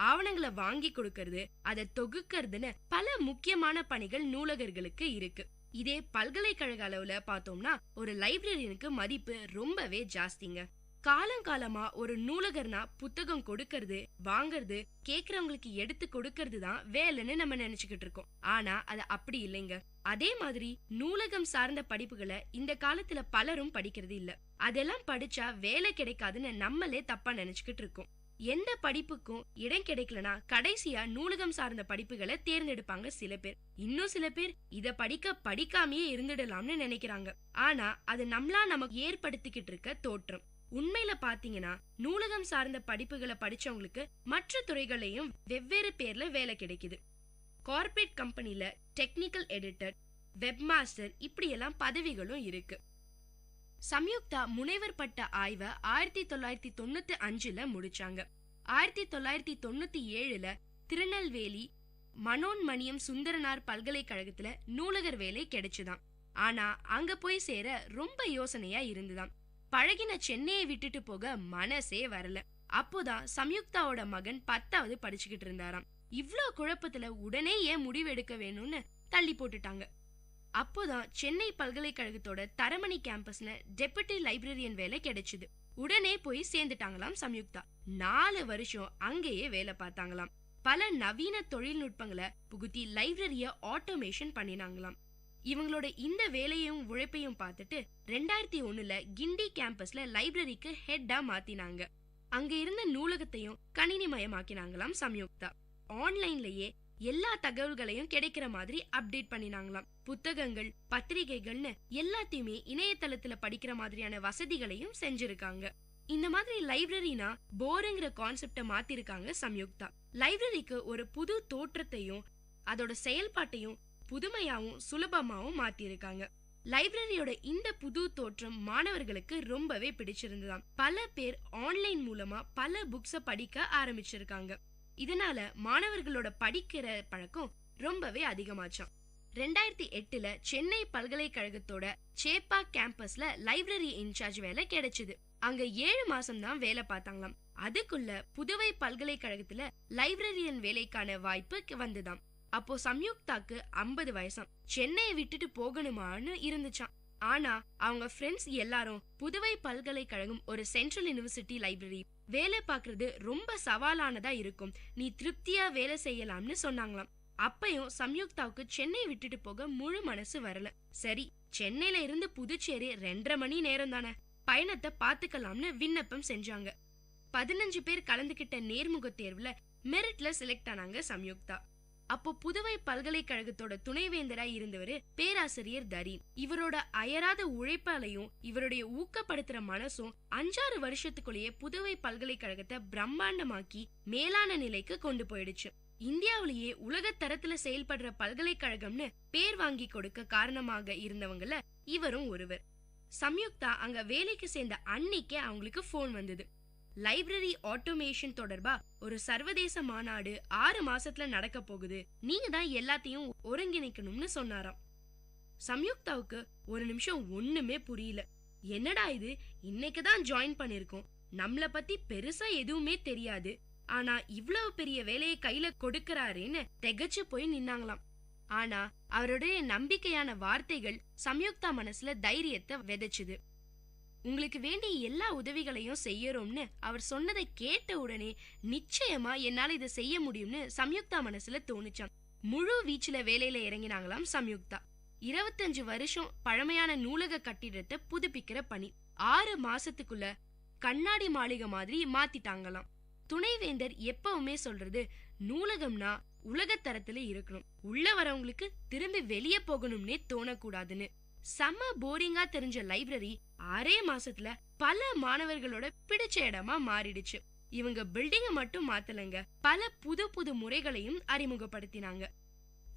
ஆவணங்களை வாங்கி கொடுக்கறது, அதை தொகுக்கிறதுன்னு பல முக்கியமான பணிகள் நூலகர்களுக்கு இருக்கு. இதே பல்கலைக்கழக அளவுல பார்த்தோம்னா ஒரு லைப்ரரியனுக்கு மதிப்பு ரொம்பவே ஜாஸ்திங்க. காலங்காலமா ஒரு நூலகர்னா புத்தகம் கொடுக்கறது, வாங்கறது, கேக்குறவங்களுக்கு எடுத்து கொடுக்கறது தான் வேலைன்னு நம்ம நினைச்சுக்கிட்டு இருக்கோம். ஆனா அது அப்படி இல்லைங்க. அதே மாதிரி நூலகம் சார்ந்த படிப்புகளை இந்த காலத்துல பலரும் படிக்கிறது இல்ல. அதெல்லாம் படிச்சா வேலை கிடைக்காதுன்னு நம்மளே தப்பா நினைச்சுக்கிட்டு இருக்கோம். எந்த படிப்புக்கும் இடம் கிடைக்கலனா கடைசியா நூலகம் சார்ந்த படிப்புகளை தேர்ந்தெடுப்பாங்க சில பேர். இன்னும் சில பேர் இத படிக்காமையே இருந்துடலாம்னு நினைக்கிறாங்க. ஆனா அது நம்மளா நமக்கு ஏற்படுத்திக்கிட்டு இருக்க தோற்றம். உண்மையில பாத்தீங்கன்னா நூலகம் சார்ந்த படிப்புகளை படிச்சவங்களுக்கு மற்ற துறைகளையும் வெவ்வேறு பேர்ல வேலை கிடைக்குது. கார்ப்பரேட் கம்பெனில டெக்னிக்கல் எடிட்டர், வெப் மாஸ்டர், இப்படி எல்லாம் பதவிகளும் இருக்கு. சம்யுக்தா முனைவர் பட்ட ஆய்வை 1995ல முடிச்சாங்க. 1997ல திருநெல்வேலி மனோன்மணியம் சுந்தரனார் பல்கலைக்கழகத்துல நூலகர் வேலை கிடைச்சுதான். ஆனா அங்க போய் சேர ரொம்ப யோசனையா இருந்துதான். பழகின சென்னையை விட்டுட்டு போக மனசே வரல. அப்போதான் சம்யுக்தாவோட மகன் 10வது படிச்சுக்கிட்டு இருந்தாராம். இவ்ளோ குழப்பத்துல உடனே ஏன் முடிவு எடுக்க வேணும்னு தள்ளி போட்டுட்டாங்க. அப்போதான் சென்னை பல்கலைக்கழகத்தோட தரமணி கேம்பஸ்ல டெபுட்டி லைப்ரரியன் வேலை கிடைச்சுது. உடனே போய் சேர்ந்துட்டாங்களாம் சம்யுக்தா. 4 வருஷம் அங்கேயே வேலை பார்த்தாங்களாம். பல நவீன தொழில்நுட்பங்களை புகுத்தி லைப்ரரிய ஆட்டோமேஷன் பண்ணினாங்களாம். இவங்களோட இந்த வேலையும் உழைப்பையும் பார்த்துட்டு 2001ல கிண்டி கேம்பஸ்ல லைப்ரரிக்கு ஹெட்டா மாத்தினாங்க. அங்க இருந்த நூலகத்தையும் கணினிமயமாக்கினாங்களாம் சம்யுக்தா. ஆன்லைன்லயே எல்லா தகவல்களையும் கிடைக்கிற மாதிரி அப்டேட் பண்ணினாங்களாம். புத்தகங்கள், பத்திரிகைகள்னு எல்லாத்தையுமே இணையதளத்துல படிக்கிற மாதிரியான வசதிகளையும் செஞ்சிருக்காங்க. இந்த மாதிரி லைப்ரரினா போருங்கிற கான்செப்ட மாத்திருக்காங்க சம்யுக்தா. லைப்ரரிக்கு ஒரு புது தோற்றத்தையும் அதோட செயல்பாட்டையும் புதுமையாவும் சுலபமாவும் மாத்திருக்காங்க. லைப்ரரியோட இந்த புது தோற்றம் மாணவர்களுக்கு ரொம்பவே பிடிச்சிருந்ததாம். பல பேர் ஆன்லைன் மூலமா பல புக்ஸ படிக்க ஆரம்பிச்சிருக்காங்க. இதனால மாணவர்களோட படிக்கிற பழக்கம் ரொம்பவே அதிகமாச்சாம். 2008ல சென்னை பல்கலைக்கழகத்தோட சேப்பாக் கேம்பஸ்ல லைப்ரரி இன்சார்ஜ் வேலை கிடைச்சது. அங்க 7 மாசம் தான் வேலை பார்த்தாங்களாம். அதுக்குள்ள புதுவை பல்கலைக்கழகத்துல லைப்ரரியன் வேலைக்கான வாய்ப்பு வந்துதாம். அப்போ சம்யுக்தாக்கு 50 வயசாம். சென்னையை விட்டுட்டு போகணுமான்னு இருந்துச்சாம். ஆனா அவங்க ஃப்ரெண்ட்ஸ் எல்லாரும் புதுவை பல்கலைக்கழகம் ஒரு சென்ட்ரல் யூனிவர்சிட்டி லைப்ரரி, வேலை பார்க்கறது ரொம்ப சவாலானதா இருக்கும், நீ திருப்தியா வேலை செய்யலாம்னு சொன்னாங்களாம். அப்பயும் சம்யுக்தாவுக்கு சென்னை விட்டுட்டு போக முழு மனசு வரல. சரி, சென்னையில இருந்து புதுச்சேரி 2.5 மணி நேரம் தானே, பயணத்தை பாத்துக்கலாம்னு விண்ணப்பம் செஞ்சாங்க. 15 பேர் கலந்துகிட்ட நேர்முக தேர்வுல மெரிட்ல செலக்ட் ஆனாங்க சம்யுக்தா. அப்போ புதுவை பல்கலைக்கழகத்தோட துணைவேந்தரா இருந்தவரு பேராசிரியர் தரீன். இவரோட அயராத உழைப்பாலையும் இவருடைய ஊக்கப்படுத்துற மனசும் 5-6 வருஷத்துக்குள்ளேயே புதுவை பல்கலைக்கழகத்தை பிரம்மாண்டமாக்கி மேலான நிலைக்கு கொண்டு போயிடுச்சு. இந்தியாவிலேயே உலக தரத்துல செயல்படுற பல்கலைக்கழகம்னு பேர் வாங்கி கொடுக்க காரணமாக இருந்தவங்கள இவரும் ஒருவர். சம்யுக்தா அங்க வேலைக்கு சேர்ந்த அன்னைக்கே அவங்களுக்கு போன் வந்தது. லைப்ரரி ஆட்டோமேஷன் தொடர்பா ஒரு சர்வதேச மாநாடு 6 மாசத்துல நடக்க போகுது, நீங்க தான் எல்லாத்தையும் ஒருங்கிணைக்கணும்னு சொன்னாராம். சம்யுக்தாவுக்கு ஒரு நிமிஷம் ஒண்ணுமே புரியல. என்னடா இது, இன்னைக்குதான் ஜாயின் பண்ணிருக்கோம், நம்மள பத்தி பெருசா எதுவுமே தெரியாது, ஆனா இவ்வளவு பெரிய வேலையை கையில கொடுக்கறாருன்னு திகைச்சு போய் நின்னாங்களாம். ஆனா அவருடைய நம்பிக்கையான வார்த்தைகள் சம்யுக்தா மனசுல தைரியத்தை விதைச்சுது. உங்களுக்கு வேண்டிய எல்லா உதவிகளையும் செய்யறோம்னு அவர் சொன்னதை கேட்ட உடனே நிச்சயமா என்னால இதை செய்ய முடியும்னு சம்யுக்தா மனசுல தோணுச்சான். முழு வீச்சுல வேலையில இறங்கினாங்களாம் சம்யுக்தா. 25 வருஷம் பழமையான நூலக கட்டிடத்தை புதுப்பிக்கிற பணி 6 மாசத்துக்குள்ள கண்ணாடி மாளிகை மாதிரி மாத்திட்டாங்களாம். துணைவேந்தர் எப்பவுமே சொல்றது, நூலகம்னா உலகத்தரத்துல இருக்கணும், உள்ள வரவங்களுக்கு திரும்பி வெளியே போகணும்னே தோணக்கூடாதுன்னு. செம்ம போரிங்கா தெரிஞ்ச லைப்ரரி 6 மாசத்துல பல மாணவர்களோட பிடிச்ச இடமா மாறிடுச்சு. இவங்க பில்டிங்க மட்டும் மாத்தலங்க, பல புது புது முறைகளையும் அறிமுகப்படுத்தினாங்க.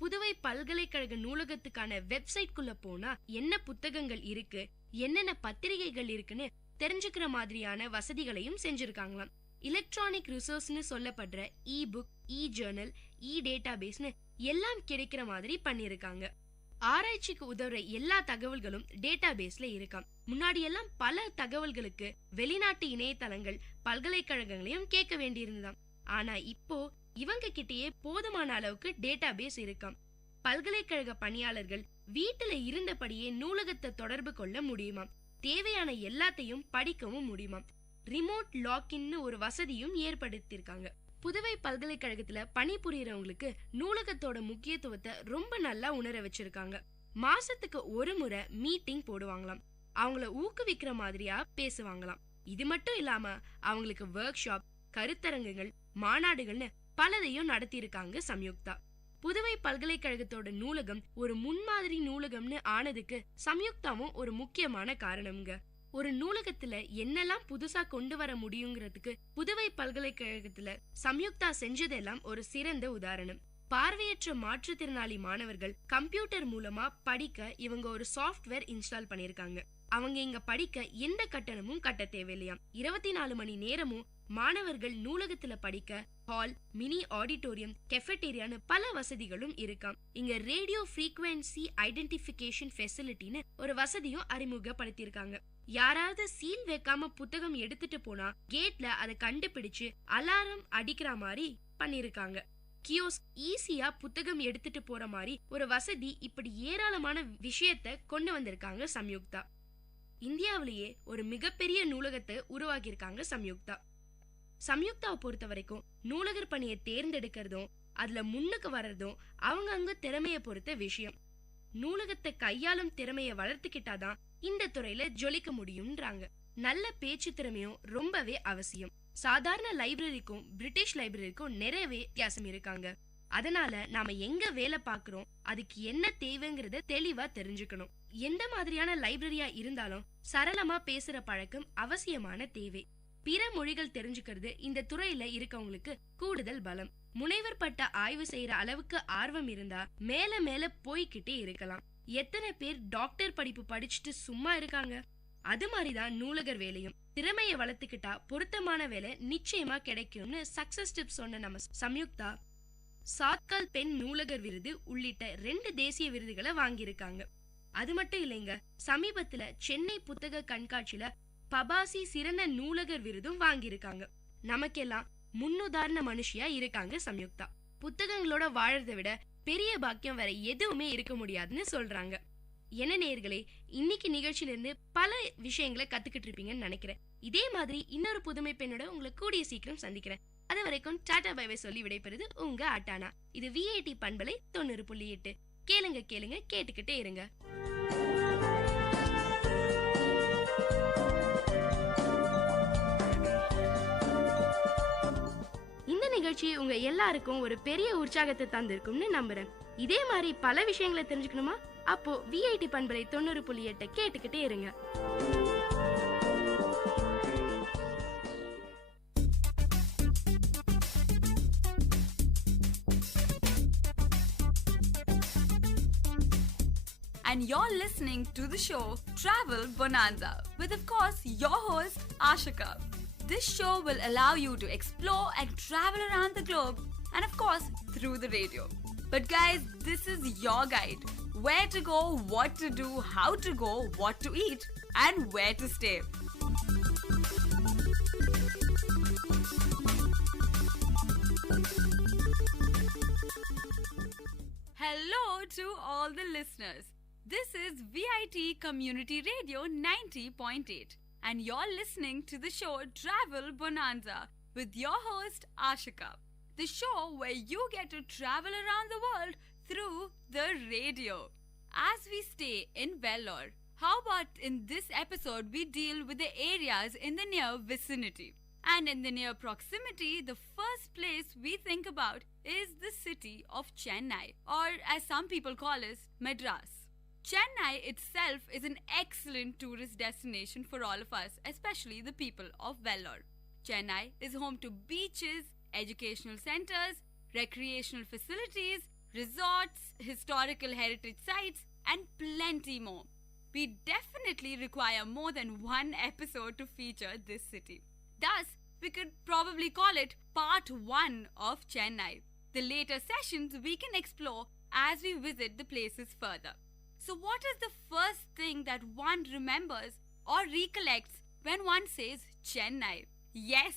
புதுவை பல்கலைக்கழக நூலகத்துக்கான வெப்சைட்குள்ள போனா என்ன புத்தகங்கள் இருக்கு, என்னென்ன பத்திரிகைகள் இருக்குன்னு தெரிஞ்சுக்கிற மாதிரியான வசதிகளையும் செஞ்சிருக்காங்களாம். எலக்ட்ரானிக் ரிசோர்ஸ்னு சொல்லப்படுற இ புக், இ ஜர்னல், இ டேட்டாபேஸ்னு எல்லாம் கிடைக்கிற மாதிரி பண்ணிருக்காங்க. ஆராய்ச்சிக்கு உதவுற எல்லா தகவல்களும் டேட்டாபேஸ்ல இருக்காம். முன்னாடி எல்லாம் பல தகவல்களுக்கு வெளிநாட்டு இணையதளங்கள் பல்கலைக்கழகங்களையும் கேட்க வேண்டியிருந்தான். ஆனா இப்போ இவங்க கிட்டயே போதுமான அளவுக்கு டேட்டாபேஸ் இருக்காம். பல்கலைக்கழக பணியாளர்கள் வீட்டுல இருந்தபடியே நூலகத்தை தொடர்பு கொள்ள முடியுமாம். தேவையான எல்லாத்தையும் படிக்கவும் முடியுமாம். ரிமோட் லாக்இன்னு ஒரு வசதியும் ஏற்படுத்தியிருக்காங்க. புதுவை பல்கலைக்கழகத்துல பணிபுரியறவங்களுக்கு நூலகத்தோட முக்கியத்துவத்தை ரொம்ப நல்லா உணர வச்சிருக்காங்க. மாசத்துக்கு ஒரு முறை மீட்டிங் போடுவாங்களாம். அவங்கள ஊக்குவிக்கிற மாதிரியா பேசுவாங்களாம். இது மட்டும் இல்லாம அவங்களுக்கு ஒர்க் ஷாப், கருத்தரங்குகள், மாநாடுகள்னு பலதையும் நடத்தி இருக்காங்க சம்யுக்தா. புதுவை பல்கலைக்கழகத்தோட நூலகம் ஒரு முன்மாதிரி நூலகம்னு ஆனதுக்கு சம்யுக்தாவும் ஒரு முக்கியமான காரணம்ங்க. ஒரு நூலகத்துல என்னெல்லாம் புதுசா கொண்டு வர முடியுங்கிறதுக்கு புதுவை பல்கலைக்கழகத்துல சம்யுக்தா செஞ்சதெல்லாம் ஒரு சிறந்த உதாரணம். பார்வையற்ற மாற்றுத்திறனாளி மாணவர்கள் கம்ப்யூட்டர் மூலமா படிக்க இவங்க ஒரு சாஃப்ட்வேர் இன்ஸ்டால் பண்ணிருக்காங்க. அவங்க இங்க படிக்க எந்த கட்டணமும் கட்ட தேவையில்லையாம். 24 மணி நேரமும் மாணவர்கள் நூலகத்துல படிக்க ஹால், மினி ஆடிட்டோரியம், கெஃபெட்டேரியான்னு பல வசதிகளும் இருக்காம். இங்க ரேடியோ ஃப்ரீக்வன்சி ஐடென்டிஃபிகேஷன் ஃபெசிலிட்டின்னு ஒரு வசதியும் அறிமுகப்படுத்தியிருக்காங்க. யாராவது சீல் வைக்காம புத்தகம் எடுத்துட்டு போனா கேட்ல அதை கண்டுபிடிச்சு அலாரம் அடிக்கிற மாதிரி பண்ணிருக்காங்க. கியோஸ்க் ஈஸியா புத்தகம் எடுத்துட்டு போற மாதிரி ஒரு வசதி, இப்படி ஏராளமான விஷயத்த கொண்டு வந்திருக்காங்க சம்யுக்தா. இந்தியாவிலேயே ஒரு மிகப்பெரிய நூலகத்தை உருவாக்கியிருக்காங்க சம்யுக்தா. சம்யுக்தாவை பொறுத்த வரைக்கும் நூலகர் பணியை தேர்ந்தெடுக்கிறதும் அதுல முன்னுக்கு வர்றதும் அவங்க அங்க திறமைய பொறுத்த விஷயம். நூலகத்தை கையாளும் திறமைய வளர்த்துக்கிட்டாதான் இந்த துறையில ஜொலிக்க முடியும்ன்றாங்க. நல்ல பேச்சு திறமையும் ரொம்பவே அவசியம். சாதாரண லைப்ரரிக்கும் பிரிட்டிஷ் லைப்ரரிக்கும் நிறையவே வித்தியாசம் இருக்காங்க. அதனால நாம எங்க வேலை பாக்குறோம், அதுக்கு என்ன தேவைங்கிறத தெளிவா தெரிஞ்சுக்கணும். எந்த மாதிரியான லைப்ரரியா இருந்தாலும் சரளமா பேசுற பழக்கம் அவசியமான தேவை. பிற மொழிகள் தெரிஞ்சுக்கிறது இந்த துறையில இருக்கவங்களுக்கு கூடுதல் பலம். முனைவர் பட்ட ஆய்வு செய்யற அளவுக்கு ஆர்வம் இருந்தா மேல மேல போய்கிட்டே இருக்கலாம். எத்தனை பேர் டாக்டர் படிப்பு படிச்சுட்டு சும்மா இருக்காங்க? அது மாதிரிதான் நூலகர் வேலையும். திறமைய வளர்த்துக்கிட்டா பொருத்தமான வேலை நிச்சயமா கிடைக்கும்னு சக்சஸ் டிப்ஸ் சொன்ன நம்ம சம்யுக்தா சாத்கால் பெண் நூலகர் விருது உள்ளிட்ட 2 தேசிய விருதுகளை வாங்கியிருக்காங்க. அது மட்டும் இல்லைங்க, சமீபத்துல சென்னை புத்தக கண்காட்சியில பபாசி சிறந்த நூலகர் விருதும் வாங்கியிருக்காங்க. நமக்கெல்லாம் முன்னுதாரண மனுஷியா இருக்காங்க சம்யுக்தா. புத்தகங்களோட வாழறதை விட பெரிய பாக்கியம் வேற எதுவுமே இருக்க முடியாதுன்னு சொல்றாங்க. என்ன நேயர்களே, இன்னைக்கு நிகழ்ச்சியில இருந்து பல விஷயங்களை கத்துக்கிட்டு இருப்பீங்கன்னு நினைக்கிறேன். இதே மாதிரி இன்னொரு புதுமை பெண்ணோட உங்களை கூடிய சீக்கிரம் சந்திக்கிறேன். அது வரைக்கும் டாடா பை பை சொல்லி விடைபெறுது உங்க ஆட்டானா. இது விஐடி பண்பலை 90.8. கேளுங்க கேளுங்க கேட்டுக்கிட்டே இருங்க. இந்த நிகழ்ச்சி உங்க எல்லாருக்கும் ஒரு பெரிய உற்சாகத்தை தந்திருக்கும்னு நம்புறேன். இதே மாதிரி பல விஷயங்களை தெரிஞ்சுக்கணுமா? அப்போ விஐடி பண்பலை 90.8 கேட்டுக்கிட்டே இருங்க. And you're listening to the show Travel Bonanza with, of course, your host Ashika. This show will allow you to explore and travel around the globe, and of course through the radio. But guys, this is your guide. Where to go, what to do, how to go, what to eat, and where to stay. Hello to all the listeners. This is Vit Community Radio 90.8, and you're listening to the show Travel Bonanza with your host Ashika. The show where you get to travel around the world through the radio. As we stay in Vellore, how about in this episode we deal with the areas in the near vicinity? And in the near proximity, the first place we think about is the city of Chennai, or as some people call it, Madras. Chennai itself is an excellent tourist destination for all of us, especially the people of Vellore. Chennai is home to beaches, educational centers, recreational facilities, resorts, historical heritage sites, and plenty more. We definitely require more than one episode to feature this city. Thus, we could probably call it Part 1 of Chennai. The later sessions we can explore as we visit the places further. So what is the first thing that one remembers or recollects when one says Chennai? Yes,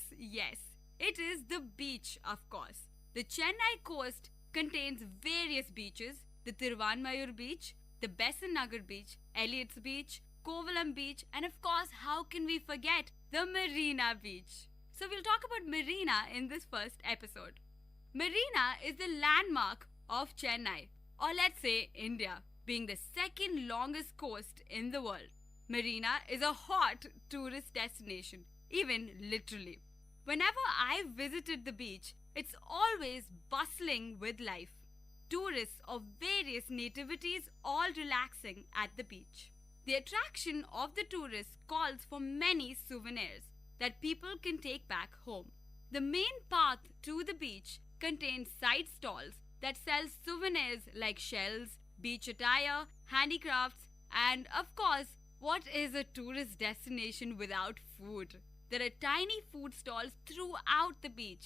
it is the beach, of course. The Chennai coast contains various beaches: the Thiruvanmayur beach, the Besant Nagar beach, Elliot's beach, Kovalam beach, and of course, how can we forget the Marina beach? So we'll talk about Marina in this first episode. Marina is the landmark of Chennai, or let's say India, being the second longest coast in the world. Marina is a hot tourist destination, even literally. Whenever I've visited the beach, it's always bustling with life. Tourists of various nativities all relaxing at the beach. The attraction of the tourists calls for many souvenirs that people can take back home. The main path to the beach contains side stalls that sell souvenirs like shells, beach attire, handicrafts, and of course, what is a tourist destination without food? There are tiny food stalls throughout the beach.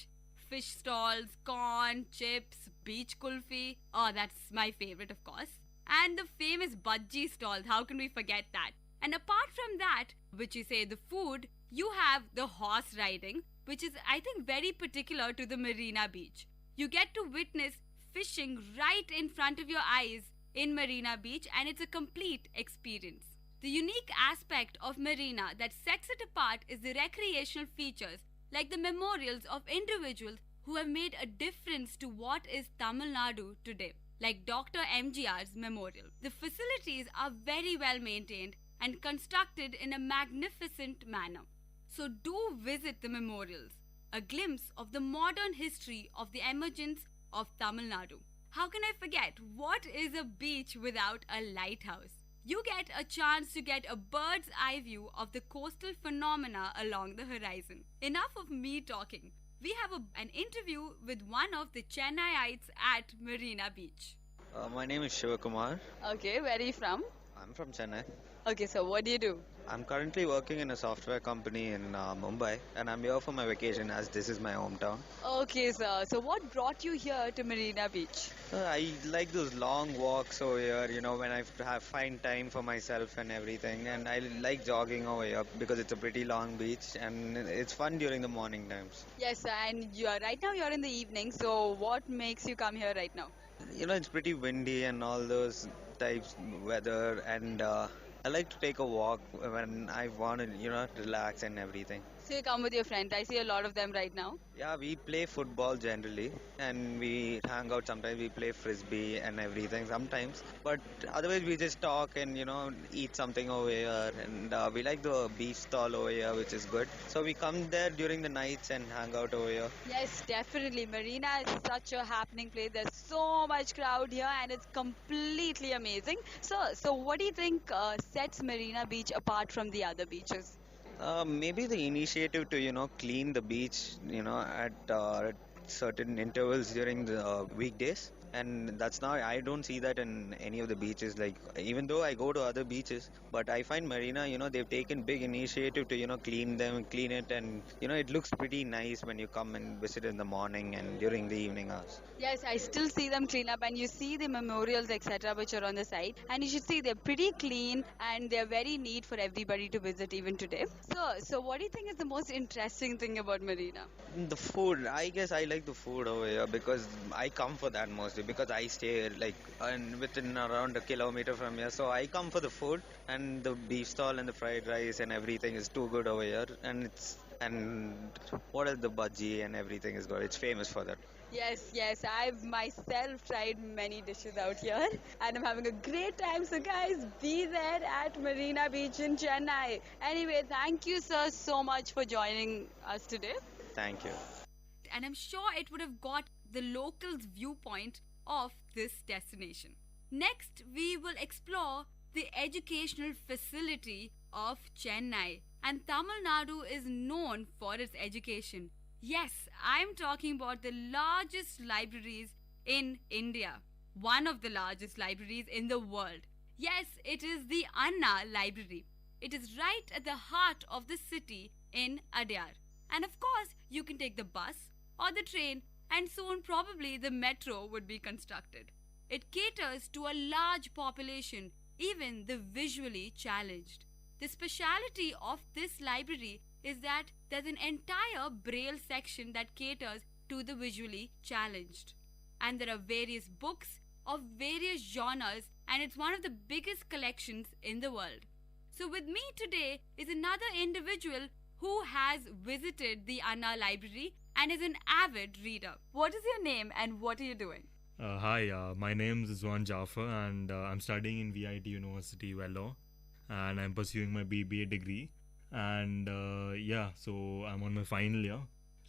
Fish stalls, corn, chips, beach kulfi. Oh, that's my favorite, of course. And the famous bhaji stalls, how can we forget that? And apart from that, which you say the food, you have the horse riding, which is, I think, very particular to the Marina beach. You get to witness fishing right in front of your eyes in Marina beach, and it's a complete experience. The unique aspect of Marina that sets it apart is the recreational features, like the memorials of individuals who have made a difference to what is Tamil Nadu today, like Dr. MGR's memorial. The facilities are very well maintained and constructed in a magnificent manner. So do visit the memorials, a glimpse of the modern history of the emergence of Tamil Nadu. How can I forget? What is a beach without a lighthouse? You get a chance to get a bird's eye view of the coastal phenomena along the horizon. Enough of me talking. We have an interview with one of the Chennaiites at Marina Beach. My name is Shivakumar. Okay, where are you from? I'm from Chennai. Okay, so what do you do? I'm currently working in a software company in Mumbai, and I'm here for my vacation as this is my hometown. Okay, sir. So what brought you here to Marina Beach? I like those long walks over here, you know, when I find time for myself and everything. And I like jogging over here because it's a pretty long beach and it's fun during the morning times. Yes, and right now you're in the evening. So what makes you come here right now? You know, it's pretty windy and all those types weather, and I like to take a walk when I want to, relax and everything. So you come with your friends. I see a lot of them right now. Yeah, we play football generally, and we hang out sometimes. We play frisbee and everything sometimes. But otherwise, we just talk and eat something over here. And we like the beef stall over here, which is good. So we come there during the nights and hang out over here. Yes, definitely. Marina is such a happening place. There's so much crowd here, and it's completely amazing. So what do you think sets Marina Beach apart from the other beaches? Maybe the initiative to clean the beach at certain intervals during the weekdays, and that's now I don't see that in any of the beaches. Like, even though I go to other beaches, but I find Marina, they've taken big initiative to clean it, and it looks pretty nice when you come and visit in the morning and during the evening hours. Yes, I still see them clean up, and you see the memorials, etc., which are on the side, and you should see they're pretty clean and they're very neat for everybody to visit even today. So what do you think is the most interesting thing about Marina? The food, I guess I like the food over here because I come for that mostly because I stay within around a kilometer from here, so I come for the food, and the beef stall and the fried rice and everything is too good over here, and what else, the bhaji and everything is good. It's famous for that. Yes, I've myself tried many dishes out here and I'm having a great time. So guys, be there at Marina Beach in Chennai. Anyway, thank you sir so much for joining us today. Thank you. And I'm sure it would have got the locals' viewpoint of this destination. Next, we will explore the educational facility of Chennai. And Tamil Nadu is known for its education. Yes, I'm talking about the largest libraries in India. One of the largest libraries in the world. Yes, it is the Anna Library. It is right at the heart of the city in Adyar. And of course, you can take the bus or the train, and soon probably the metro would be constructed. It caters to a large population, even the visually challenged. The speciality of this library is that there's an entire braille section that caters to the visually challenged. And there are various books of various genres, and it's one of the biggest collections in the world. So with me today is another individual who has visited the Anna Library and is an avid reader. What is your name and what are you doing? Hi, my name is Zwan Jaffer, and I'm studying in VIT University, Vellore, and I'm pursuing my BBA degree. And so I'm on my final year.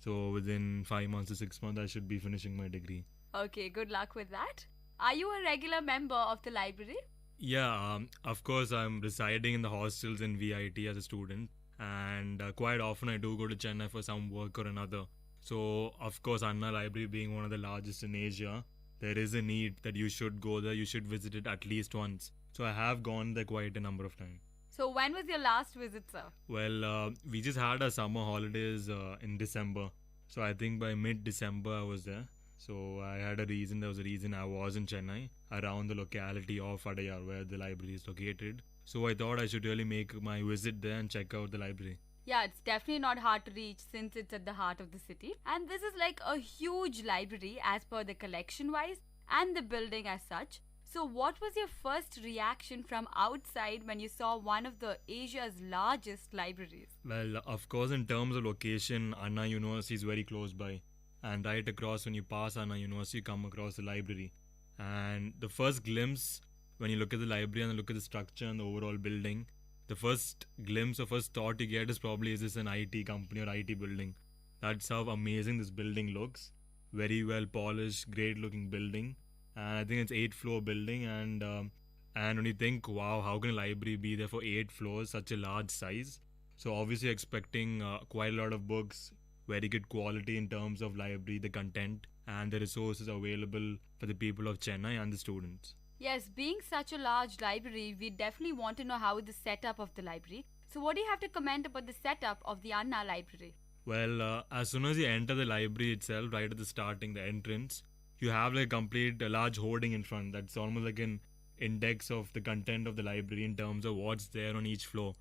So within 5 months to 6 months, I should be finishing my degree. Okay, good luck with that. Are you a regular member of the library? Yeah, of course, I'm residing in the hostels in VIT as a student. And quite often I do go to Chennai for some work or another. So, of course, Anna Library being one of the largest in Asia, there is a need that you should go there, you should visit it at least once. So I have gone there quite a number of times. So when was your last visit, sir? Well, we just had our summer holidays in December. So I think by mid-December I was there. So there was a reason I was in Chennai, around the locality of Adyar where the library is located. So I thought I should really make my visit there and check out the library. Yeah, it's definitely not hard to reach since it's at the heart of the city. And this is like a huge library as per the collection wise and the building as such. So what was your first reaction from outside when you saw one of the Asia's largest libraries? Well, of course, in terms of location, Anna University is very close by. And right across, when you pass Anna University, you come across the library. And the first glimpse, when you look at the library and look at the structure and the overall building, the first glimpse or first thought you get is probably, is this an IT company or IT building? That's how amazing this building looks. Very well polished, great looking building. And I think it's 8-floor building, and when you think, wow, how can a library be there for 8 floors, such a large size? So obviously expecting quite a lot of books, very good quality in terms of library, the content, and the resources available for the people of Chennai and the students. Yes, being such a large library, we definitely want to know how is the setup of the library. So what do you have to comment about the setup of the Anna Library? Well, as soon as you enter the library itself, right at the starting, the entrance, you have like a large hoarding in front. That's almost like an index of the content of the library in terms of what's there on each floor.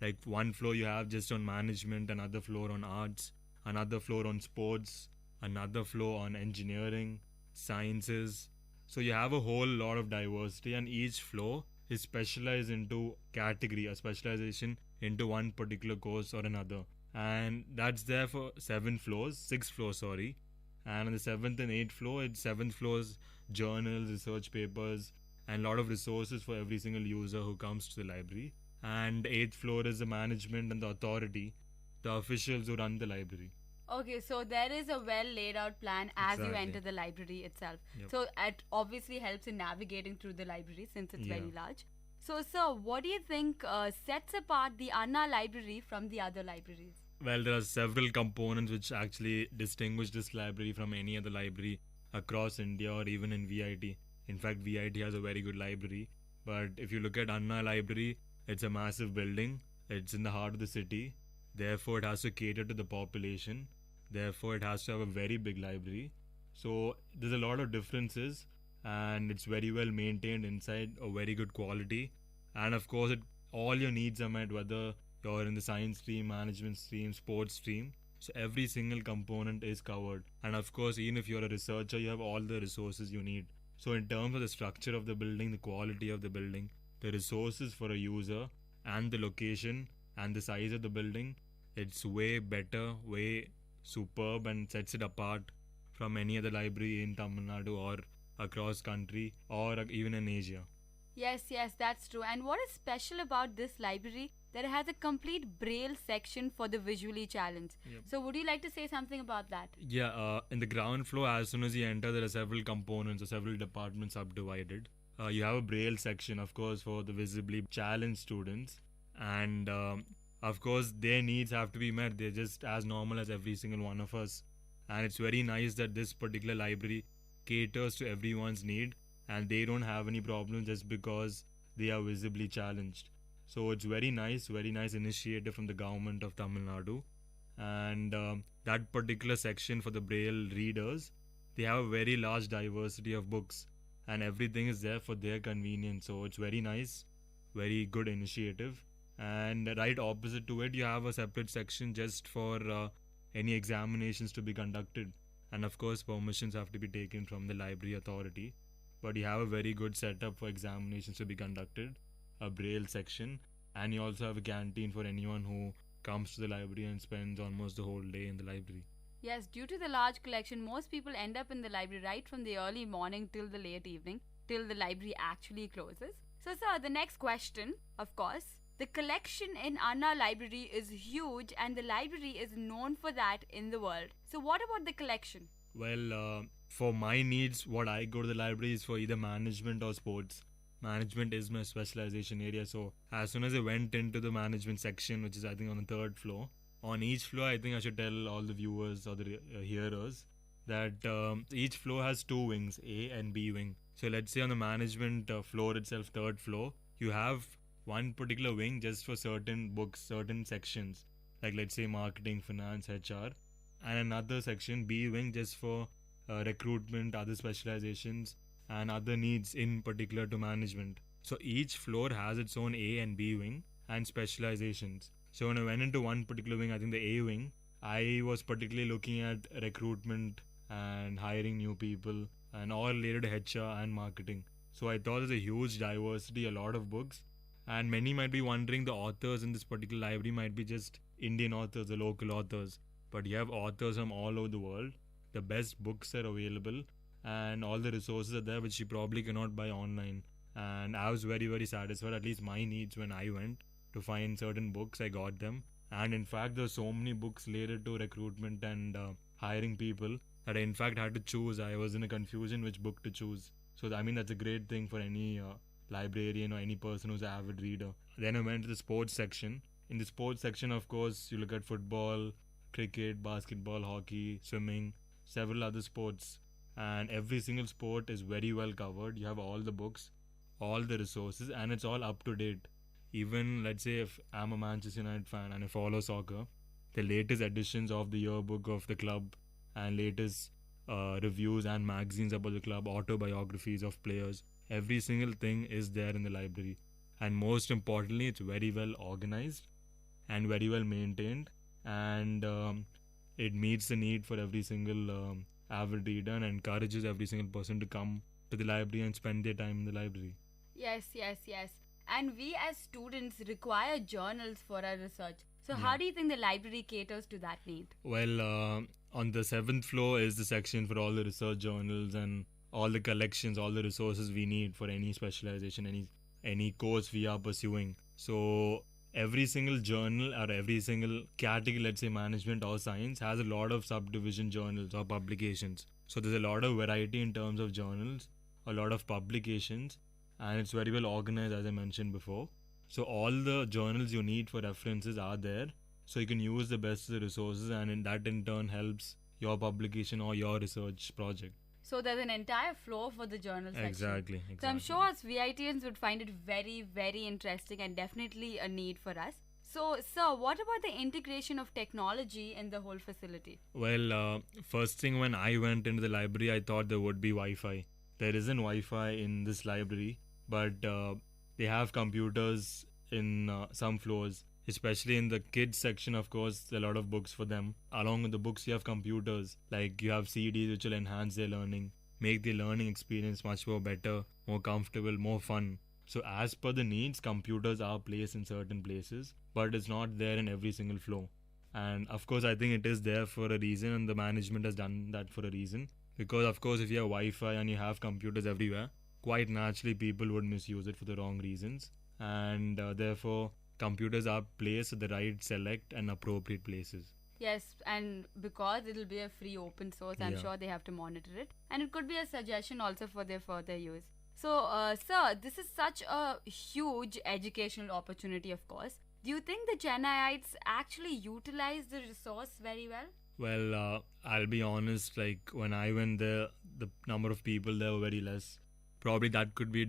Like one floor you have just on management, another floor on arts, another floor on sports, another floor on engineering, sciences, So you have a whole lot of diversity, and each floor is specialized into category, a specialization into one particular course or another. And that's there for 6 floors, sorry. And on the 7th and 8th floor, it's 7th floors, journals, research papers, and a lot of resources for every single user who comes to the library. And 8th floor is the management and the authority, the officials who run the library. Okay, so there is a well laid out plan as you Exactly. enter the library itself. Yep. So it obviously helps in navigating through the library since it's very Yeah. large. So, sir, what do you think sets apart the Anna library from the other libraries? Well, there are several components which actually distinguish this library from any other library across India or even in VIT. In fact, VIT has a very good library. But if you look at Anna Library, it's a massive building. It's in the heart of the city. Therefore, it has to cater to the population. Therefore, it has to have a very big library. So, there's a lot of differences, and it's very well maintained inside, a very good quality. And of course, all your needs are met, whether you're in the science stream, management stream, sports stream. So every single component is covered. And of course, even if you're a researcher, you have all the resources you need. So in terms of the structure of the building, the quality of the building, the resources for a user, and the location and the size of the building, it's way better, way superb, and sets it apart from any other library in Tamil Nadu or across country or even in Asia. Yes, that's true. And what is special about this library? That it has a complete braille section for the visually challenged. Yep. So would you like to say something about that? Yeah, in the ground floor, as soon as you enter, there are several components or several departments subdivided. You have a braille section, of course, for the visibly challenged students. And of course, their needs have to be met. They're just as normal as every single one of us. And it's very nice that this particular library caters to everyone's need, and they don't have any problem just because they are visibly challenged. So it's very nice initiative from the government of Tamil Nadu. And that particular section for the braille readers, they have a very large diversity of books, and everything is there for their convenience. So it's very nice, very good initiative. And right opposite to it, you have a separate section just for any examinations to be conducted. And of course, permissions have to be taken from the library authority. But you have a very good setup for examinations to be conducted, a braille section, and you also have a canteen for anyone who comes to the library and spends almost the whole day in the library. Yes, due to the large collection, most people end up in the library right from the early morning till the late evening, till the library actually closes. So, sir, the next question, of course, the collection in Anna Library is huge, and the library is known for that in the world. So, what about the collection? Well, for my needs, what I go to the library is for either management or sports. Management is my specialization area. So as soon as I went into the management section, which is I think on the 3rd floor, on each floor, I think I should tell all the viewers or the hearers that each floor has 2 wings, A and B wing. So let's say on the management floor itself, 3rd floor, you have one particular wing just for certain books, certain sections, like let's say marketing, finance, HR, and another section, B wing, just for recruitment, other specializations, and other needs in particular to management. So each floor has its own A and B wing and specializations. So when I went into one particular wing, I think the A wing, I was particularly looking at recruitment and hiring new people and all related to HR and marketing. So I thought there's a huge diversity, a lot of books, and many might be wondering the authors in this particular library might be just Indian authors, the local authors, but you have authors from all over the world. The best books are available, and all the resources are there which you probably cannot buy online. And I was very satisfied, at least my needs when I went to find certain books, I got them. And in fact, there were so many books related to recruitment and hiring people that I in fact had to choose. I was in a confusion which book to choose. So I mean, that's a great thing for any librarian or any person who's an avid reader. Then I went to the sports section. In the sports section, of course, you look at football, cricket, basketball, hockey, swimming, several other sports. And every single sport is very well covered. You have all the books, all the resources, and it's all up to date. Even, let's say, if I'm a Manchester United fan and I follow soccer, the latest editions of the yearbook of the club and latest reviews and magazines about the club, autobiographies of players, every single thing is there in the library. And most importantly, it's very well organized and very well maintained, and it meets the need for every single avid reader and encourages every single person to come to the library and spend their time in the library. Yes. And we as students require journals for our research. So how do you think the library caters to that need? Well, on the 7th floor is the section for all the research journals and all the collections, all the resources we need for any specialization, any course we are pursuing. So every single journal or every single category, let's say management or science, has a lot of subdivision journals or publications. So there's a lot of variety in terms of journals, a lot of publications, and it's very well organized, as I mentioned before. So all the journals you need for references are there. So you can use the best of the resources, and that in turn helps your publication or your research project. So there's an entire floor for the journal section. Exactly. So I'm sure us VITians would find it very, very interesting and definitely a need for us. So, sir, what about the integration of technology in the whole facility? Well, first thing when I went into the library, I thought there would be Wi-Fi. There isn't Wi-Fi in this library, but they have computers in some floors, especially in the kids section. Of course, there are a lot of books for them. Along with the books, you have computers, like you have CDs which will enhance their learning, make the learning experience much more better, more comfortable, more fun. So as per the needs, computers are placed in certain places, but it's not there in every single floor. And of course, I think it is there for a reason, and the management has done that for a reason. Because of course, if you have Wi-Fi and you have computers everywhere, quite naturally people would misuse it for the wrong reasons. And therefore, computers are placed at the right, select and appropriate places. Yes, and because it'll be a free open source, I'm sure they have to monitor it. And it could be a suggestion also for their further use. So, sir, this is such a huge educational opportunity, of course. Do you think the Chennaiites actually utilize the resource very well? Well, I'll be honest, like when I went there, the number of people there were very less. Probably that could be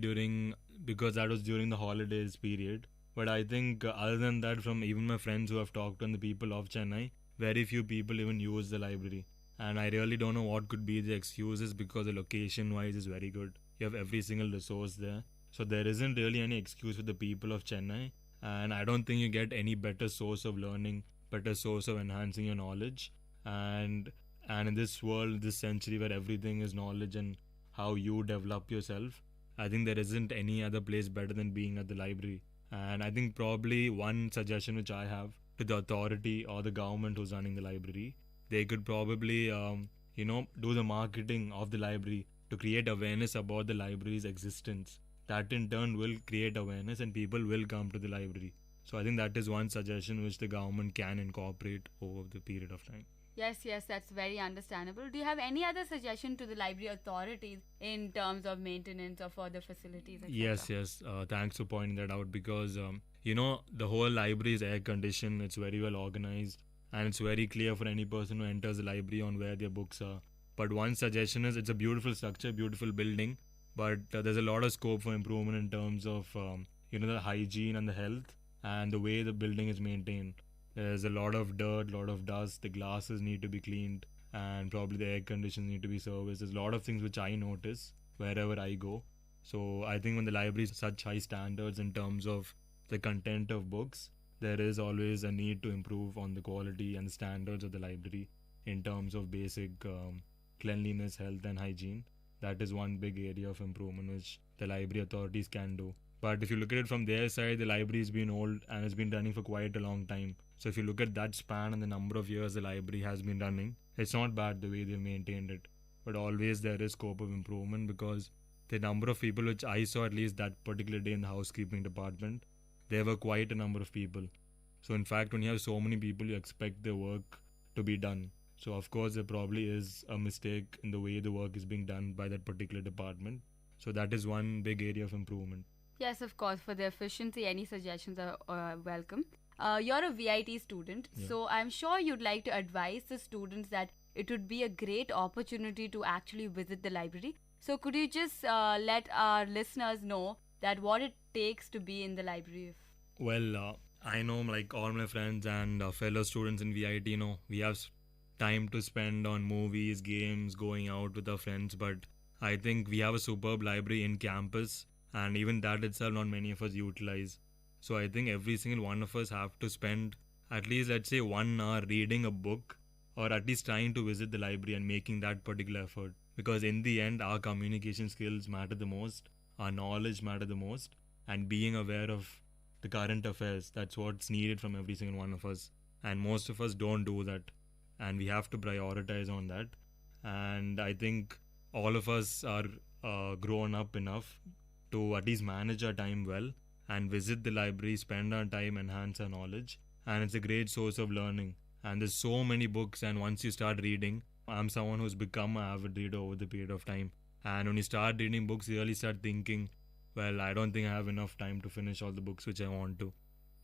because that was during the holidays period. But I think other than that, from even my friends who have talked to the people of Chennai, very few people even use the library. And I really don't know what could be the excuses, because the location-wise is very good. You have every single resource there. So there isn't really any excuse for the people of Chennai. And I don't think you get any better source of learning, better source of enhancing your knowledge. And in this world, this century where everything is knowledge and how you develop yourself, I think there isn't any other place better than being at the library. And I think probably one suggestion which I have to the authority or the government who's running the library, they could probably, do the marketing of the library to create awareness about the library's existence. That in turn will create awareness and people will come to the library. So I think that is one suggestion which the government can incorporate over the period of time. Yes, that's very understandable. Do you have any other suggestion to the library authorities in terms of maintenance of further facilities, etc.? Yes. Thanks for pointing that out, because, the whole library is air conditioned, it's very well organized, and it's very clear for any person who enters the library on where their books are. But one suggestion is, it's a beautiful structure, beautiful building, but there's a lot of scope for improvement in terms of, the hygiene and the health and the way the building is maintained. There's a lot of dirt, a lot of dust, the glasses need to be cleaned, and probably the air conditions need to be serviced. There's a lot of things which I notice wherever I go. So I think when the library is such high standards in terms of the content of books, there is always a need to improve on the quality and the standards of the library in terms of basic cleanliness, health and hygiene. That is one big area of improvement which the library authorities can do. But if you look at it from their side, the library has been old and has been running for quite a long time. So if you look at that span and the number of years the library has been running, it's not bad the way they've maintained it. But always there is scope of improvement, because the number of people which I saw at least that particular day in the housekeeping department, there were quite a number of people. So in fact, when you have so many people, you expect the work to be done. So of course, there probably is a mistake in the way the work is being done by that particular department. So that is one big area of improvement. Yes, of course. For the efficiency, any suggestions are welcome. You're a VIT student, so I'm sure you'd like to advise the students that it would be a great opportunity to actually visit the library. So could you just let our listeners know that what it takes to be in the library? Well, I know, like all my friends and fellow students in VIT, we have time to spend on movies, games, going out with our friends, but I think we have a superb library in campus, and even that itself not many of us utilize. So I think every single one of us have to spend at least, let's say, 1 hour reading a book, or at least trying to visit the library and making that particular effort. because in the end, our communication skills matter the most, our knowledge matter the most, and being aware of the current affairs, that's what's needed from every single one of us. And most of us don't do that, and we have to prioritize on that. And I think all of us are grown up enough to at least manage our time well and visit the library, spend our time, enhance our knowledge. And it's a great source of learning. And there's so many books, and once you start reading, I'm someone who's become an avid reader over the period of time. And when you start reading books, you really start thinking, well, I don't think I have enough time to finish all the books which I want to.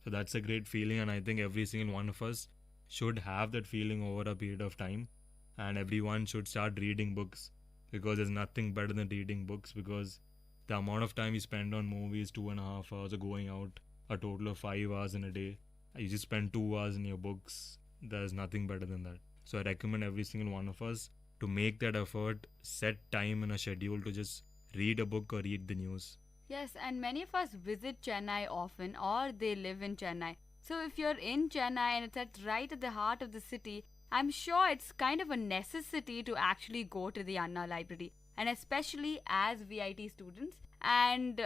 So that's a great feeling, and I think every single one of us should have that feeling over a period of time. And everyone should start reading books, because there's nothing better than reading books, because the amount of time you spend on movies, 2.5 hours, or going out a total of 5 hours in a day, you just spend 2 hours in your books. There's nothing better than that. So I recommend every single one of us to make that effort, set time in a schedule to just read a book or read the news. Yes, and many of us visit Chennai often, or they live in Chennai. So if you're in Chennai and it's right at the heart of the city, I'm sure it's kind of a necessity to actually go to the Anna Library, and especially as VIT students. And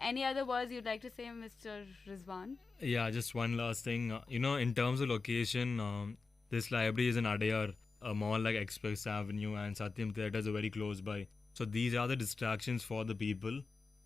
any other words you'd like to say, Mr. Rizwan? Yeah, just one last thing. In terms of location, this library is in Adyar, a mall like Express Avenue and Satyam Theatres are very close by. So these are the distractions for the people.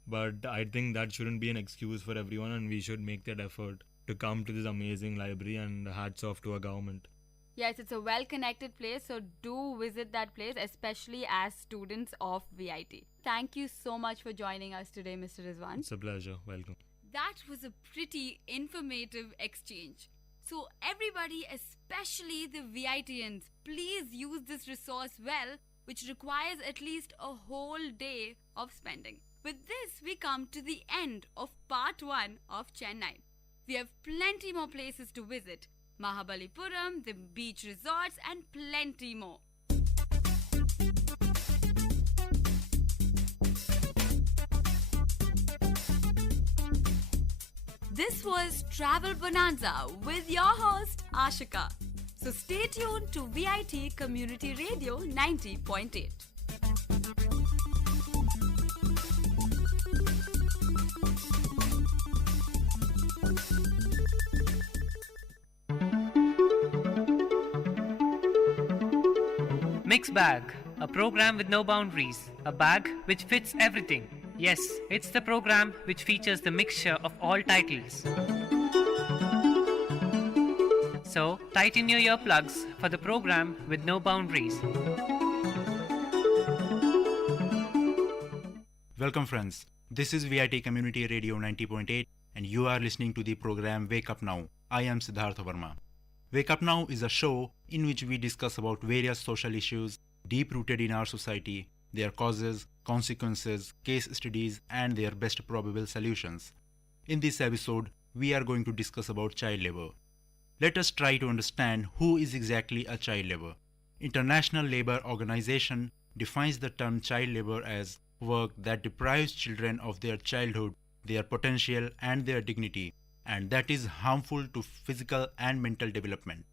But I think that shouldn't be an excuse for everyone, and we should make that effort to come to this amazing library, and hats off to our government. Yes, it's a well-connected place, so do visit that place, especially as students of VIT. Thank you so much for joining us today, Mr. Rizwan. It's a pleasure. Welcome. That was a pretty informative exchange. So everybody, especially the VITians, please use this resource well, which requires at least a whole day of spending. With this, we come to the end of part 1 of Chennai. We have plenty more places to visit. Mahabalipuram, the beach resorts, and plenty more. This was Travel Bonanza with your host Ashika. So stay tuned to VIT Community Radio 90.8. Mix Bag, a program with no boundaries, a bag which fits everything. Yes, it's the program which features the mixture of all titles. So, tighten your earplugs for the program with no boundaries. Welcome friends, this is VIT Community Radio 90.8 and you are listening to the program Wake Up Now. I am Siddhartha Verma. Wake Up Now is a show in which we discuss about various social issues deep-rooted in our society, their causes, consequences, case studies, and their best probable solutions. In this episode, we are going to discuss about child labor. Let us try to understand who is exactly a child labor. International Labour Organization defines the term child labor as work that deprives children of their childhood, their potential, and their dignity, and that is harmful to physical and mental development.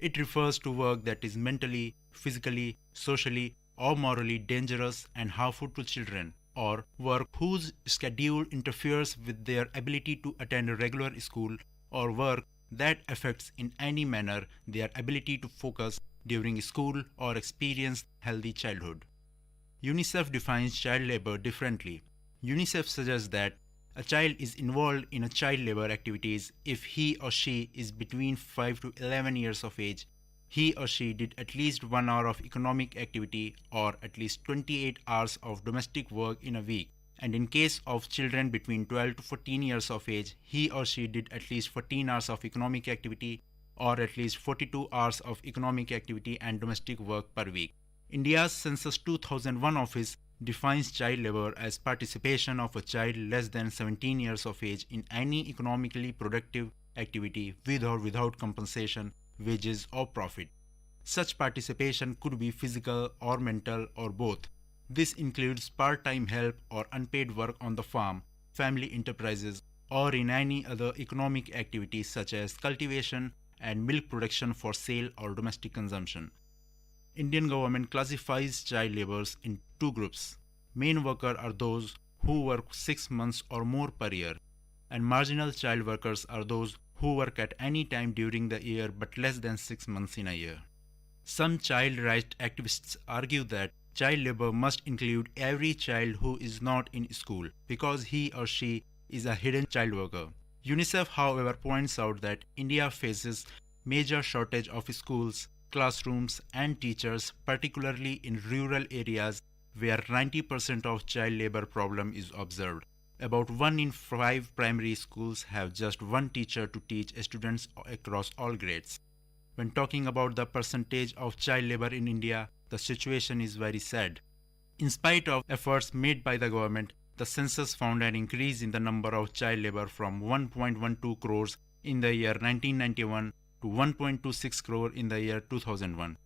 It refers to work that is mentally, physically, socially, or morally dangerous and harmful to children, or work whose schedule interferes with their ability to attend a regular school, or work that affects in any manner their ability to focus during school or experience healthy childhood. UNICEF defines child labor differently. UNICEF suggests that a child is involved in a child labor activities if he or she is between 5 to 11 years of age, he or she did at least 1 hour of economic activity or at least 28 hours of domestic work in a week, and in case of children between 12 to 14 years of age, he or she did at least 14 hours of economic activity or at least 42 hours of economic activity and domestic work per week. India's Census 2001 office defines child labor as participation of a child less than 17 years of age in any economically productive activity with or without compensation, wages or profit. Such participation could be physical or mental or both. This includes part-time help or unpaid work on the farm, family enterprises, or in any other economic activities such as cultivation and milk production for sale or domestic consumption. Indian government classifies child laborers in two groups. Main workers are those who work 6 months or more per year, and marginal child workers are those who work at any time during the year but less than 6 months in a year. Some child rights activists argue that child labor must include every child who is not in school because he or she is a hidden child worker. UNICEF, however, points out that India faces major shortage of schools, classrooms, and teachers, particularly in rural areas where 90% of child labor problem is observed. About 1 in 5 primary schools have just one teacher to teach students across all grades. When talking about the percentage of child labor in India, the situation is very sad. In spite of efforts made by the government, the census found an increase in the number of child labor from 1.12 crores in the year 1991 to 1.26 crore in the year 2001.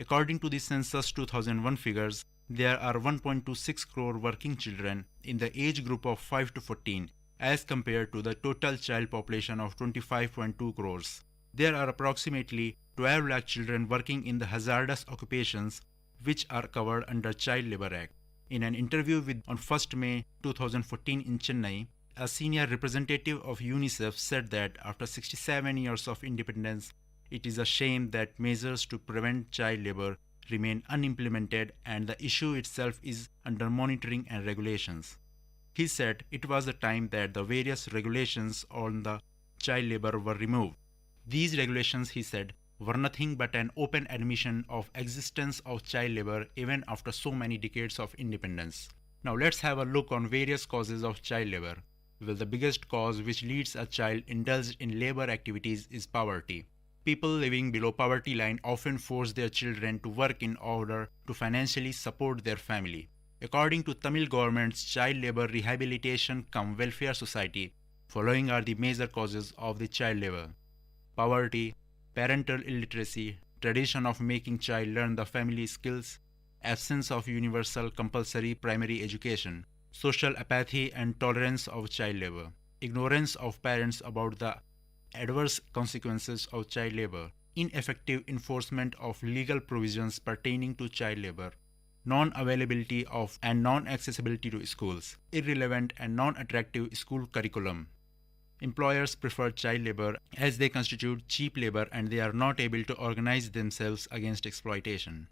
According to the census 2001 figures, there are 1.26 crore working children in the age group of 5 to 14 as compared to the total child population of 25.2 crores. There are approximately 12 lakh children working in the hazardous occupations which are covered under Child Labor Act. In an interview on 1st May 2014 in Chennai, a senior representative of UNICEF said that after 67 years of independence, it is a shame that measures to prevent child labor remain unimplemented and the issue itself is under monitoring and regulations. He said it was the time that the various regulations on the child labor were removed. These regulations, he said, were nothing but an open admission of existence of child labor even after so many decades of independence. Now let's have a look on various causes of child labor. Well, the biggest cause which leads a child indulged in labor activities is poverty. People living below poverty line often force their children to work in order to financially support their family. According to Tamil government's Child Labor Rehabilitation cum Welfare Society, following are the major causes of the child labor: poverty, parental illiteracy, tradition of making child learn the family skills, absence of universal compulsory primary education, social apathy and tolerance of child labor, ignorance of parents about the adverse consequences of child labor, ineffective enforcement of legal provisions pertaining to child labor, non-availability of and non-accessibility to schools, irrelevant and non-attractive school curriculum. Employers prefer child labor as they constitute cheap labor and they are not able to organize themselves against exploitation.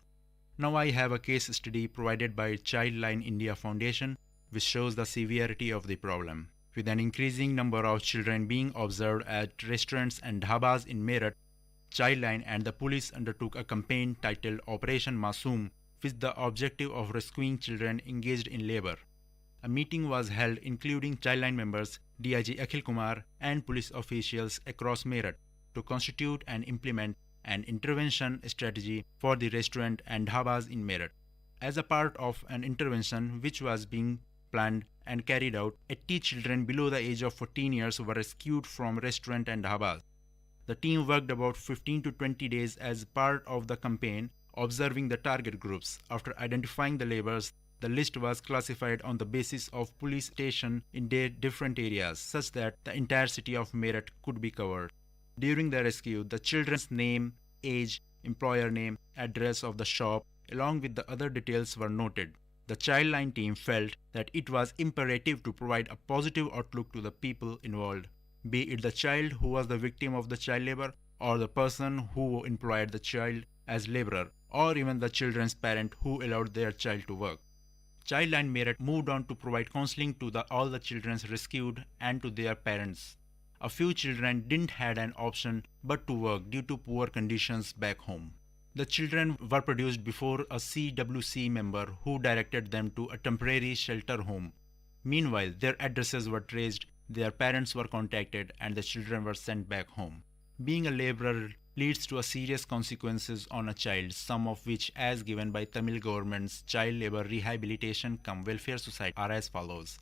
Now I have a case study provided by Childline India Foundation which shows the severity of the problem. With an increasing number of children being observed at restaurants and dhabas in Meerut, Childline and the police undertook a campaign titled Operation Masoom with the objective of rescuing children engaged in labor. A meeting was held including Childline members, DIG Akhil Kumar and police officials across Meerut to constitute and implement an intervention strategy for the restaurant and dhabas in Meerut. As a part of an intervention which was being planned and carried out, 80 children below the age of 14 years were rescued from restaurant and dhabas. The team worked about 15 to 20 days as part of the campaign, observing the target groups. After identifying the laborers, the list was classified on the basis of police station in different areas such that the entire city of Meerut could be covered. During the rescue, the children's name, age, employer name, address of the shop, along with the other details were noted. The Childline team felt that it was imperative to provide a positive outlook to the people involved, be it the child who was the victim of the child labor or the person who employed the child as laborer or even the children's parent who allowed their child to work. Childline Meerut moved on to provide counseling to all the children rescued and to their parents. A few children didn't have an option but to work due to poor conditions back home. The children were produced before a CWC member who directed them to a temporary shelter home. Meanwhile, their addresses were traced, their parents were contacted, and the children were sent back home. Being a laborer leads to a serious consequences on a child, some of which, as given by Tamil government's Child Labor Rehabilitation cum Welfare Society, are as follows: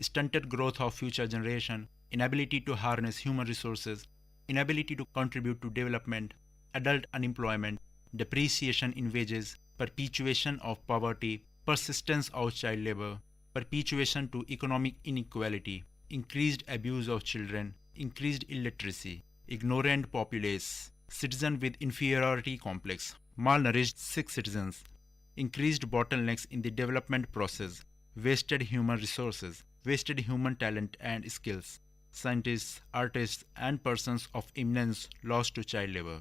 stunted growth of future generation, inability to harness human resources, inability to contribute to development, adult unemployment, depreciation in wages, perpetuation of poverty, persistence of child labor, perpetuation to economic inequality, increased abuse of children, increased illiteracy, ignorant populace, citizen with inferiority complex, malnourished sick citizens, increased bottlenecks in the development process, wasted human resources, wasted human talent and skills, scientists, artists, and persons of eminence lost to child labor.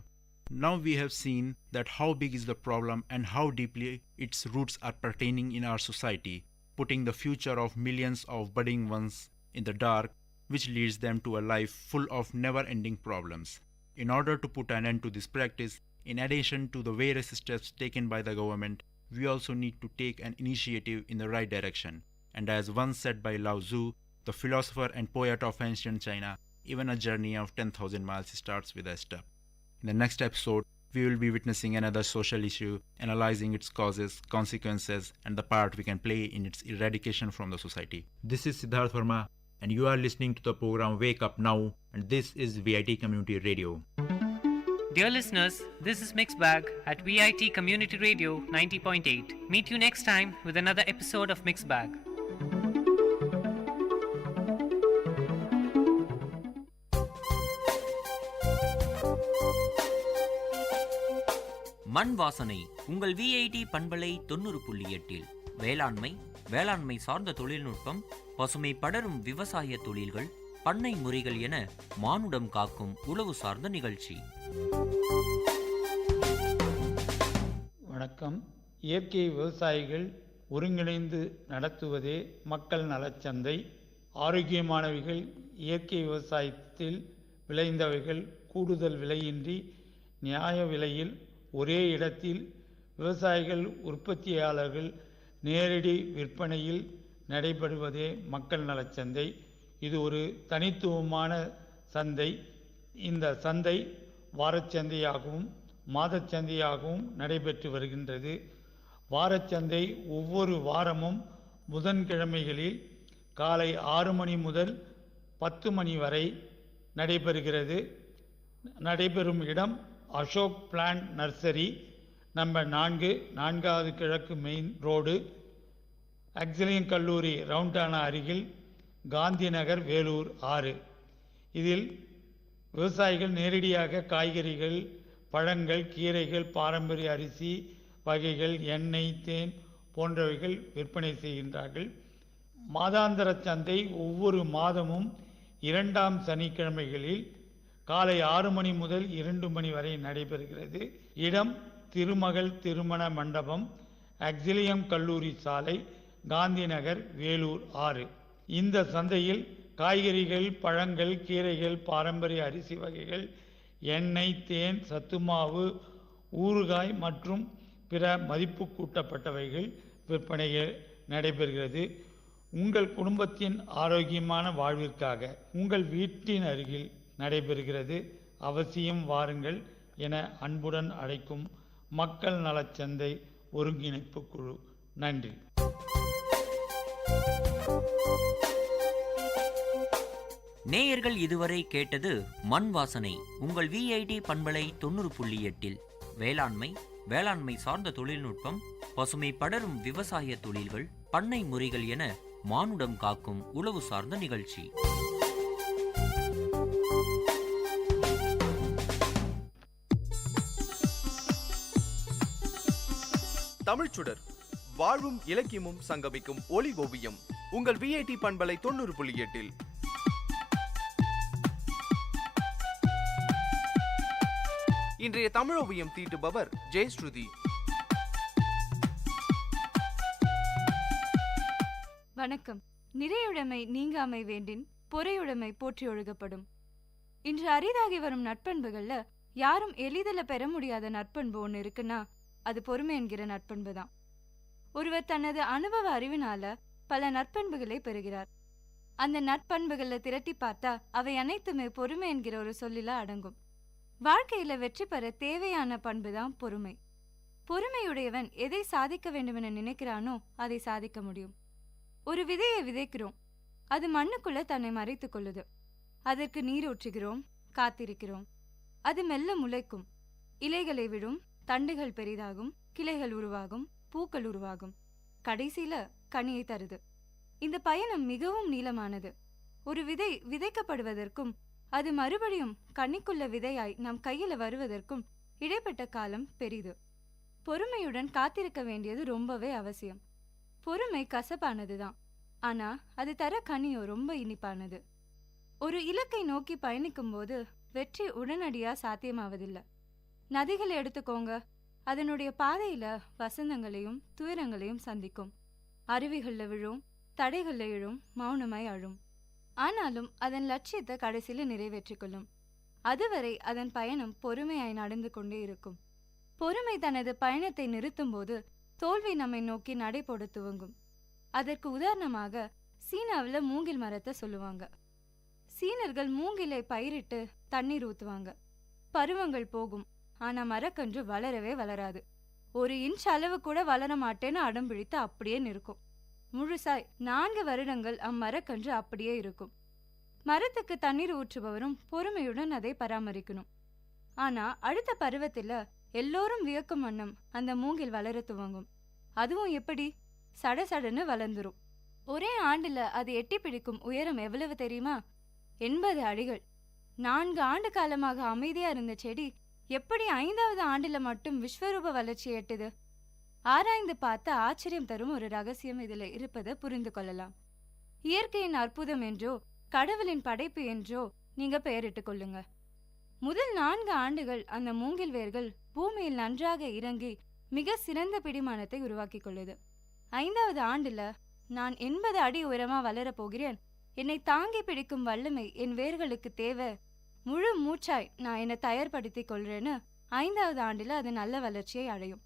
Now we have seen that how big is the problem and how deeply its roots are pertaining in our society, putting the future of millions of budding ones in the dark, which leads them to a life full of never-ending problems. In order to put an end to this practice, in addition to the various steps taken by the government, we also need to take an initiative in the right direction. And as once said by Lao Tzu, the philosopher and poet of ancient China, even a journey of 10,000 miles starts with a step. In the next episode, we will be witnessing another social issue, analyzing its causes, consequences, and the part we can play in its eradication from the society. This is Siddharth Verma, and you are listening to the program Wake Up Now, and this is VIT Community Radio. Dear listeners, this is Mixed Bag at VIT Community Radio 90.8. Meet you next time with another episode of Mixed Bag. மண் வாசனை உங்கள் VIT பண்பலை 90.8 வேளாண்மை வேளாண்மை சார்ந்த தொழில்நுட்பம் பசுமை படரும் விவசாய தொழில்கள் பண்ணை முறைகள் என மானுடம் காக்கும் உழவு சார்ந்த நிகழ்ச்சி. வணக்கம். இயற்கை விவசாயிகள் ஒருங்கிணைந்து நடத்துவதே மக்கள் நலச்சந்தை. ஆரோக்கியமானவைகள் இயற்கை விவசாயத்தில் விளைந்தவைகள் கூடுதல் விலையின்றி நியாய விலையில் ஒரே இடத்தில் விவசாயிகள் உற்பத்தியாளர்கள் நேரடி விற்பனையில் நடைபெறுவதே மக்கள் நலச்சந்தை. இது ஒரு தனித்துவமான சந்தை. இந்த சந்தை வாரச்சந்தையாகவும் மாதச்சந்தையாகவும் நடைபெற்று வருகின்றது. வாரச்சந்தை ஒவ்வொரு வாரமும் புதன்கிழமைகளில் காலை 6 மணி முதல் 10 மணி வரை நடைபெறுகிறது. நடைபெறும் இடம் அசோக் பிளான்ட் நர்சரி, நம்பர் 4, 4வது கிழக்கு மெயின் ரோடு, ஆக்சிலியன் கல்லூரி ரவுண்டானா அருகில், காந்தி நகர், வேலூர் 6. இதில் விவசாயிகள் நேரடியாக காய்கறிகள், பழங்கள், கீரைகள், பாரம்பரிய அரிசி வகைகள், எண்ணெய், தேன் போன்றவைகள் விற்பனை செய்கின்றார்கள். மாதாந்திர சந்தை ஒவ்வொரு மாதமும் 2ஆம் சனிக்கிழமைகளில் காலை 6 மணி முதல் 2 மணி வரை நடைபெறுகிறது. இடம் திருமகள் திருமண மண்டபம், ஆக்சிலியம் கல்லூரி சாலை, காந்தி நகர், வேலூர் 6. இந்த சந்தையில் காய்கறிகள், பழங்கள், கீரைகள், பாரம்பரிய அரிசி வகைகள், எண்ணெய், தேன், சத்துமாவு, ஊறுகாய் மற்றும் பிற மதிப்பு கூட்டப்பட்டவைகள் விற்பனை நடைபெறுகிறது. உங்கள் குடும்பத்தின் ஆரோக்கியமான வாழ்விற்காக உங்கள் வீட்டின் அருகில் நடைபெறுகிறது. அவசியம் வாருங்கள் என அன்புடன் அழைக்கும் மக்கள் நலச்சந்தை ஒருங்கிணைப்பு குழு. நன்றி. நேயர்கள் இதுவரை கேட்டது மண் வாசனை உங்கள் விஐடி பண்பலை 90.8 வேளாண்மை வேளாண்மை சார்ந்த தொழில்நுட்பம் பசுமை படரும் விவசாய தொழில்கள் பண்ணை முறைகள் என மானுடம் காக்கும் உழவு சார்ந்த நிகழ்ச்சி. தமிழ்ச்சுடர் வாழ்வும் இலக்கியமும் சங்கமிக்கும் ஒளி ஓவியம் உங்கள் விஐடி பண்பலை 90.8. இன்றைய தமிழோவியம் தீட்டுபவர் ஜெயஸ்ருதி. வணக்கம். நிறையுடைமை நீங்காமை வேண்டின் பொறையுடைமை போற்றி ஒழுகப்படும். இன்று அரிதாகி வரும் நட்பண்புகள்ல யாரும் எளிதில் பெற முடியாத நட்பண்பு ஒன்று இருக்குன்னா அது பொறுமை என்கிற நட்பண்பு தான். ஒருவர் தனது அனுபவ அறிவினால பல நற்பண்புகளை பெறுகிறார். அந்த நற்பண்புகளை திரட்டி பார்த்தா அவை அனைத்துமே பொறுமை என்கிற ஒரு சொல்லில அடங்கும். வாழ்க்கையில வெற்றி பெற தேவையான பண்பு தான் பொறுமை. பொறுமையுடையவன் எதை சாதிக்க வேண்டுமென நினைக்கிறானோ அதை சாதிக்க முடியும். ஒரு விதையை விதைக்கிறோம், அது மண்ணுக்குள்ள தன்னை மறைத்துக் கொள்ளுது. அதற்கு நீர் ஊற்றுகிறோம், காத்திருக்கிறோம். அது மெல்ல முளைக்கும், இலைகளை விடும், தண்டுகள் பெரிதாகும், கிளைகள் உருவாகும், பூக்கள் உருவாகும், கடைசியில கனியை தருது. இந்த பயணம் மிகவும் நீளமானது. ஒரு விதை விதைக்கப்படுவதற்கும் அது மறுபடியும் கண்ணிக்குள்ள விதையாய் நம் கையில வருவதற்கும் இடைப்பட்ட காலம் பெரிது. பொறுமையுடன் காத்திருக்க வேண்டியது ரொம்பவே அவசியம். பொறுமை கசப்பானதுதான், ஆனா அது தர கனியோ ரொம்ப இனிப்பானது. ஒரு இலக்கை நோக்கி பயணிக்கும் போது வெற்றி உடனடியா சாத்தியமாவதில்லை. நதிகளை எடுத்துக்கோங்க, அதனுடைய பாதையில வசந்தங்களையும் துயரங்களையும் சந்திக்கும். அருவிகள்ல விழும், தடைகள்ல எழும், மௌனமாய் அழும். ஆனாலும் அதன் லட்சியத்தை கடைசியில நிறைவேற்றிக் கொள்ளும். அதுவரை அதன் பயணம் பொறுமையாய் நடந்து கொண்டே இருக்கும். பொறுமை தனது பயணத்தை நிறுத்தும் போது தோல்வி நம்மை நோக்கி நடை போட துவங்கும். அதற்கு உதாரணமாக சீனாவில் மூங்கில் மரத்தை சொல்லுவாங்க. சீனர்கள் மூங்கிலை பயிரிட்டு தண்ணீர் ஊத்துவாங்க. பருவங்கள் போகும், ஆனா மரக்கன்று வளரவே வளராது. 1 இன்ச் அளவு கூட வளர மாட்டேன்னு அடம் பிடித்து அப்படியே நிற்கும். முழுசாய் 4 வருடங்கள் அம்மரக்கன்று அப்படியே இருக்கும். மரத்துக்கு தண்ணீர் ஊற்றுபவரும் பொறுமையுடன் அதை பராமரிக்கணும். ஆனா அடுத்த பருவத்துல எல்லோரும் வியக்கும் வண்ணம் அந்த மூங்கில் வளர துவங்கும். அதுவும் எப்படி? சடசடன்னு வளர்ந்துரும். ஒரே ஆண்டுல அது எட்டி பிடிக்கும் உயரம் எவ்வளவு தெரியுமா? 80 அடிகள். 4 ஆண்டு காலமாக அமைதியா இருந்த செடி எப்படி 5வது ஆண்டுல மட்டும் விஸ்வரூப வளர்ச்சி எட்டுது? ஆராய்ந்து பார்த்த ஆச்சரியம் தரும் ஒரு ரகசியம் இதுல இருப்பதை புரிந்து கொள்ளலாம். இயற்கையின் அற்புதம் என்றோ கடவுளின் படைப்பு என்றோ நீங்க பெயரிட்டுக் கொள்ளுங்க. முதல் 4 ஆண்டுகள் அந்த மூங்கில் வேர்கள் பூமியில் நன்றாக இறங்கி மிக சிறந்த பிடிமானத்தை உருவாக்கி கொள்ளுது. 5வது ஆண்டுல நான் 80 அடி உயரமா வளரப் போகிறேன், என்னை தாங்கி பிடிக்கும் வல்லமை என் வேர்களுக்கு தேவை, முழு மூச்சாய் நான் என்னை தயார்படுத்திக் கொள்றேன்னு 5வது ஆண்டுல அது நல்ல வளர்ச்சியை அடையும்.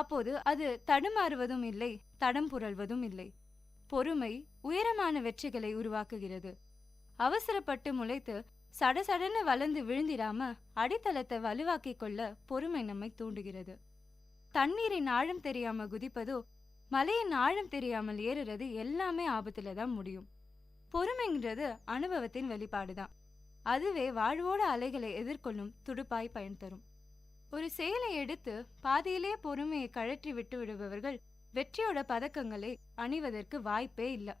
அப்போது அது தடுமாறுவதும் இல்லை, தடம் புரள்வதும் இல்லை. பொறுமை உயரமான வெற்றிகளை உருவாக்குகிறது. அவசரப்பட்டு முளைத்து சடசடன்னு வளர்ந்து விழுந்திராம அடித்தளத்தை வலுவாக்கிக் கொள்ள பொறுமை நம்மை தூண்டுகிறது. தண்ணீரின் ஆழம் தெரியாம குதிப்பதோ மலையின் ஆழம் தெரியாமல் ஏறுறது எல்லாமே ஆபத்துல தான் முடியும். பொறுமைங்கிறது அனுபவத்தின் வெளிப்பாடுதான். அதுவே வாழ்வோட அலைகளை எதிர்கொள்ளும் துடுப்பாய் பயன் தரும். ஒரு செயலை எடுத்து பாதியிலே பொறுமையை கழற்றி விட்டு விடுபவர்கள் வெற்றியோட பதக்கங்களை அணிவதற்கு வாய்ப்பே இல்லை.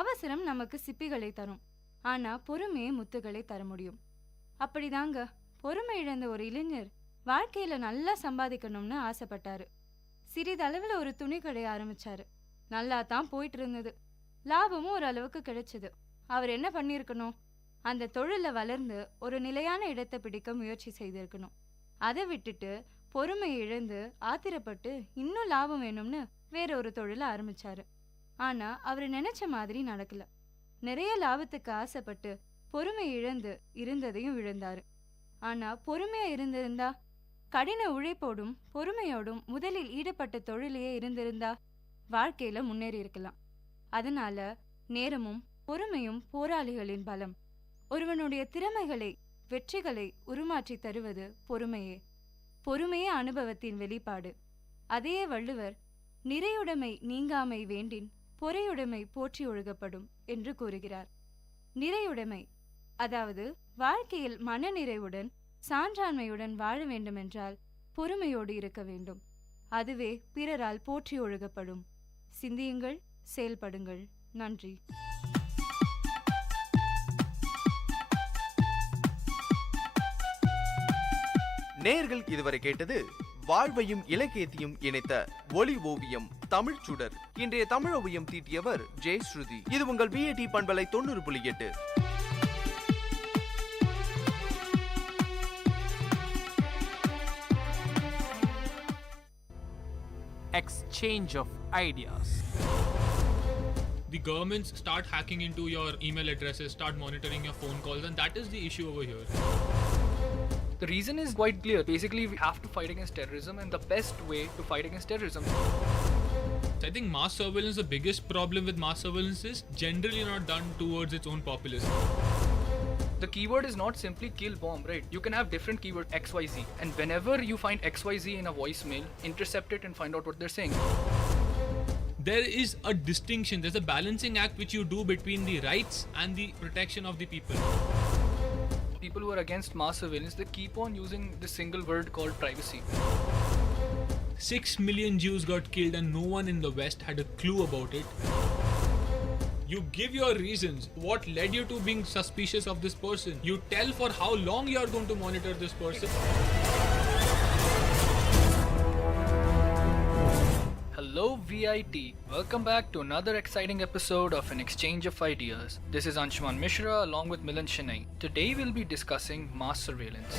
அவசரம் நமக்கு சிப்பிகளை தரும், ஆனா பொறுமையை முத்துகளை தர முடியும். அப்படிதாங்க பொறுமை இழந்த ஒரு இளைஞர் வாழ்க்கையில நல்லா சம்பாதிக்கணும்னு ஆசைப்பட்டாரு. சிறிதளவில் ஒரு துணி கடை ஆரம்பிச்சாரு. நல்லா தான் போயிட்டு இருந்தது, லாபமும் ஒரு அளவுக்கு கிடைச்சது. அவர் என்ன பண்ணிருக்கணும்? அந்த தொழில வளர்ந்து ஒரு நிலையான இடத்தை பிடிக்க முயற்சி செய்திருக்கணும். அதை விட்டுட்டு பொறுமை இழந்து ஆத்திரப்பட்டு இன்னும் லாபம் வேணும்னு வேற ஒரு தொழில ஆரம்பிச்சாரு. ஆனா அவரு நினைச்ச மாதிரி நடக்கல. நிறைய லாபத்துக்கு ஆசைப்பட்டு பொறுமை இழந்து இருந்ததையும் இழந்தாரு. ஆனா பொறுமையா இருந்திருந்தா, கடின உழைப்போடும் பொறுமையோடும் முதலில் ஈடுபட்ட தொழிலையே இருந்திருந்தா வாழ்க்கையில முன்னேறி இருக்கலாம். அதனால நேரமும் பொறுமையும் போராளிகளின் பலம். ஒருவனுடைய திறமைகளை வெற்றிகளை உருமாற்றி தருவது பொறுமையே. பொறுமையே அனுபவத்தின் வெளிப்பாடு. அதையே வள்ளுவர் நிறையுடைமை நீங்காமை வேண்டின் பொறையுடைமை போற்றி ஒழுகப்படும் என்று கூறுகிறார். நிறையுடைமை அதாவது வாழ்க்கையில் மன நிறைவுடன் சான்றாண்மையுடன் வாழ வேண்டுமென்றால் பொறுமையோடு இருக்க வேண்டும். அதுவே பிறரால் போற்றி ஒழுகப்படும். சிந்தியுங்கள், செயல்படுங்கள். நன்றி. நேயர்கள் இதுவரை கேட்டது வாழ்வையும் இலக்கியத்தையும் இணைத்த ஒலி ஓவியம் தமிழ் சுடர். இன்றைய தமிழ் ஓவியம் தீட்டியவர் ஜெயஸ்ருதி. இது உங்கள் VIT பண்பலை 90.8. Exchange of ideas. The governments start hacking into your email addresses, start monitoring your phone calls, and that is the issue over here. The reason is quite clear. Basically, we have to fight against terrorism, and the best way to fight against terrorism. I think mass surveillance, the biggest problem with mass surveillance is generally not done towards its own populace. The keyword is not simply kill bomb, right? You can have different keyword XYZ, and whenever you find XYZ in a voicemail, intercept it and find out what they're saying. There is a distinction, there's a balancing act which you do between the rights and the protection of the people. People who are against mass surveillance, they keep on using this single word called privacy. 6 million Jews got killed and no one in the West had a clue about it. You give your reasons. What led you to being suspicious of this person? You tell for how long you are going to monitor this person. Hello VIT, welcome back to another exciting episode of An Exchange of Ideas. This is Anshuman Mishra along with Milan Chennai. Today we'll be discussing mass surveillance.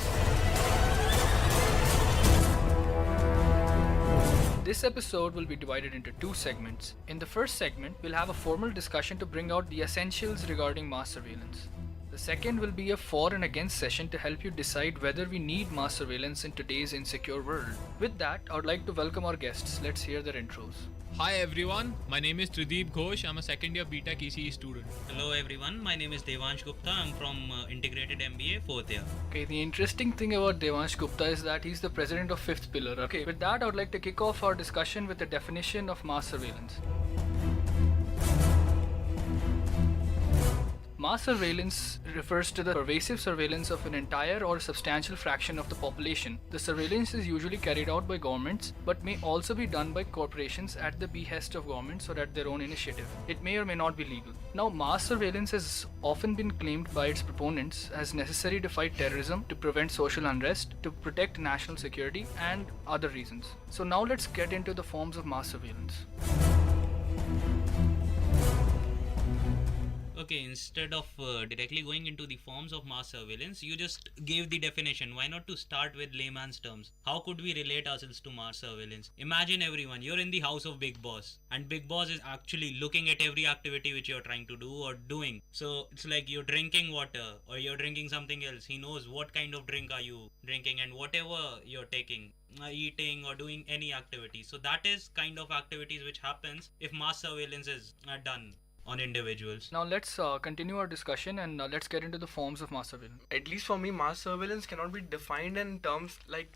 This episode will be divided into two segments. In the first segment, we'll have a formal discussion to bring out the essentials regarding mass surveillance. The second will be a for and against session to help you decide whether we need mass surveillance in today's insecure world. With that, I would like to welcome our guests. Let's hear their intros. Hi everyone, my name is Trideep Ghosh. I'm a second year BTech ECE student. Hello everyone, my name is Devansh Gupta. I'm from Integrated MBA 4th year. Okay, the interesting thing about Devansh Gupta is that he's the president of Fifth Pillar. Okay, with that, I would like to kick off our discussion with the definition of mass surveillance. Mass surveillance refers to the pervasive surveillance of an entire or substantial fraction of the population. The surveillance is usually carried out by governments, but may also be done by corporations at the behest of governments or at their own initiative. It may or may not be legal. Now, mass surveillance has often been claimed by its proponents as necessary to fight terrorism, to prevent social unrest, to protect national security, and other reasons. So now let's get into the forms of mass surveillance. Okay, instead of directly going into the forms of mass surveillance, you just gave the definition. Why not to start with layman's terms? How could we relate ourselves to mass surveillance? Imagine everyone, you're in the house of Big Boss, and Big Boss is actually looking at every activity which you're trying to do or doing. So it's like you're drinking water or you're drinking something else. He knows what kind of drink are you drinking and whatever you're taking, eating or doing any activity. So that is kind of activities which happens if mass surveillance is done on individuals. Now let's continue our discussion and let's get into the forms of mass surveillance. At least for me, mass surveillance cannot be defined in terms like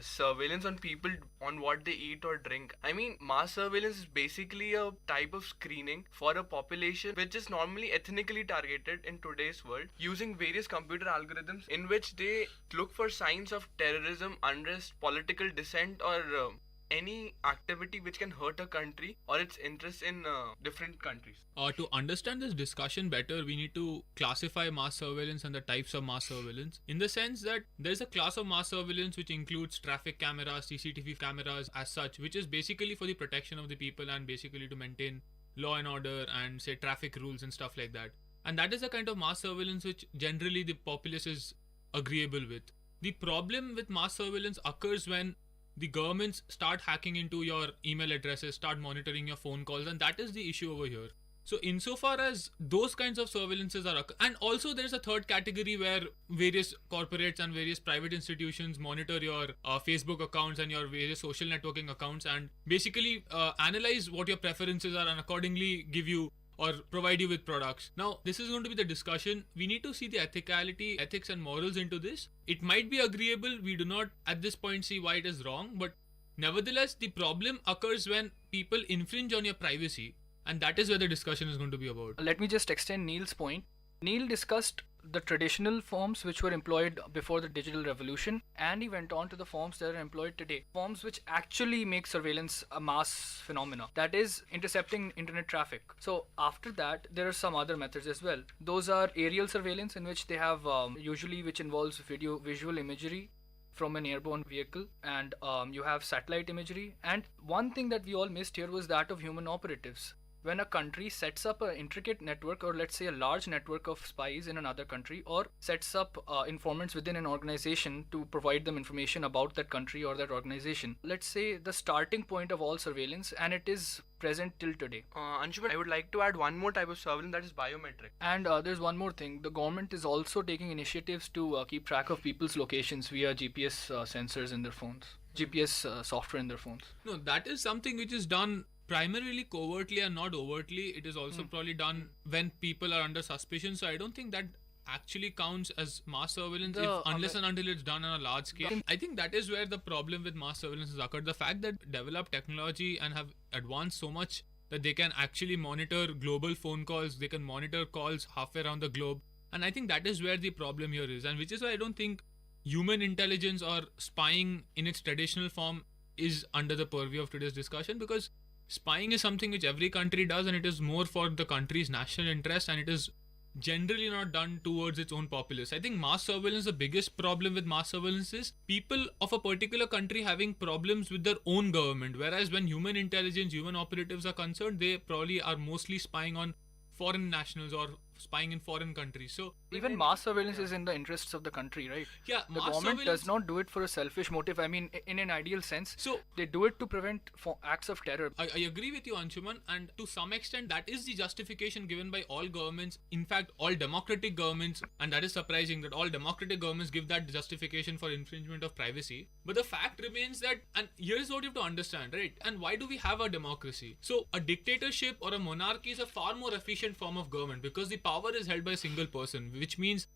surveillance on people on what they eat or drink. I mean, mass surveillance is basically a type of screening for a population which is normally ethnically targeted in today's world using various computer algorithms in which they look for signs of terrorism, unrest, political dissent, or any activity which can hurt a country or its interests in different countries. To understand this discussion better, we need to classify mass surveillance and the types of mass surveillance, in the sense that there is a class of mass surveillance which includes traffic cameras, CCTV cameras as such, which is basically for the protection of the people and basically to maintain law and order and say traffic rules and stuff like that. And that is a kind of mass surveillance which generally the populace is agreeable with. The problem with mass surveillance occurs when the governments start hacking into your email addresses, start monitoring your phone calls, and that is the issue over here. So insofar as those kinds of surveillances are, and also there's a third category where various corporates and various private institutions monitor your Facebook accounts and your various social networking accounts and basically analyze what your preferences are and accordingly give you or provide you with products. Now, this is going to be the discussion. We need to see the ethicality, ethics and morals into this. It might be agreeable. We do not at this point see why it is wrong, but nevertheless, the problem occurs when people infringe on your privacy, and that is where the discussion is going to be about. Let me just extend Neil's point. Neil discussed the traditional forms which were employed before the digital revolution, and he went on to the forms that are employed today. Forms which actually make surveillance a mass phenomena, that is intercepting internet traffic. So after that, there are some other methods as well. Those are aerial surveillance, in which they have usually which involves visual imagery from an airborne vehicle, and you have satellite imagery. And one thing that we all missed here was that of human operatives. When a country sets up an intricate network, or let's say a large network of spies in another country, or sets up informants within an organization to provide them information about that country or that organization. Let's say the starting point of all surveillance, and it is present till today. Anshuman, I would like to add one more type of surveillance, that is biometric. And there's one more thing. The government is also taking initiatives to keep track of people's locations via GPS sensors in their phones. GPS software in their phones. No, that is something which is done primarily covertly and not overtly. It is also probably done when people are under suspicion. So I don't think that actually counts as mass surveillance unless and until it's done on a large scale. I think that is where the problem with mass surveillance has occurred. The fact that developed technology and have advanced so much that they can actually monitor global phone calls, they can monitor calls halfway around the globe. And I think that is where the problem here is. And which is why I don't think human intelligence or spying in its traditional form is under the purview of today's discussion, because spying is something which every country does, and it is more for the country's national interest, and it is generally not done towards its own populace. I think mass surveillance, the biggest problem with mass surveillance is people of a particular country having problems with their own government, whereas when human intelligence, human operatives are concerned, they probably are mostly spying on foreign nationals or spying in foreign countries. So even mass surveillance is in the interests of the country, right? Yeah, the government does not do it for a selfish motive. I mean, in an ideal sense, so they do it to prevent acts of terror. I agree with you, Anshuman, and to some extent that is the justification given by all governments. In fact, all democratic governments, and that is surprising that all democratic governments give that justification for infringement of privacy. But the fact remains that, and here's what you have to understand, right? And why do we have a democracy? So a dictatorship or a monarchy is a far more efficient form of government because the power is held by a single person, which means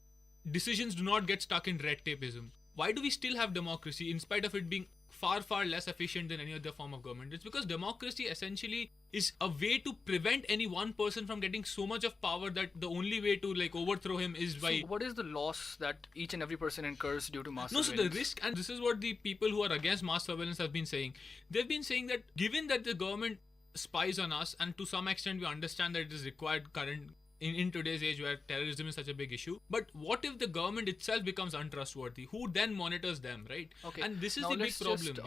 decisions do not get stuck in red tapeism. Why do we still have democracy in spite of it being far less efficient than any other form of government? It's because democracy essentially is a way to prevent any one person from getting so much of power that the only way to overthrow him is by... So what is the loss that each and every person incurs due to mass surveillance? surveillance? So the risk, and this is what the people who are against mass surveillance have been saying. They've been saying that given that the government spies on us, and to some extent we understand that it is required in today's age where terrorism is such a big issue, but what if the government itself becomes untrustworthy? Who then monitors them, right? Okay. And this is now the big problem. Just,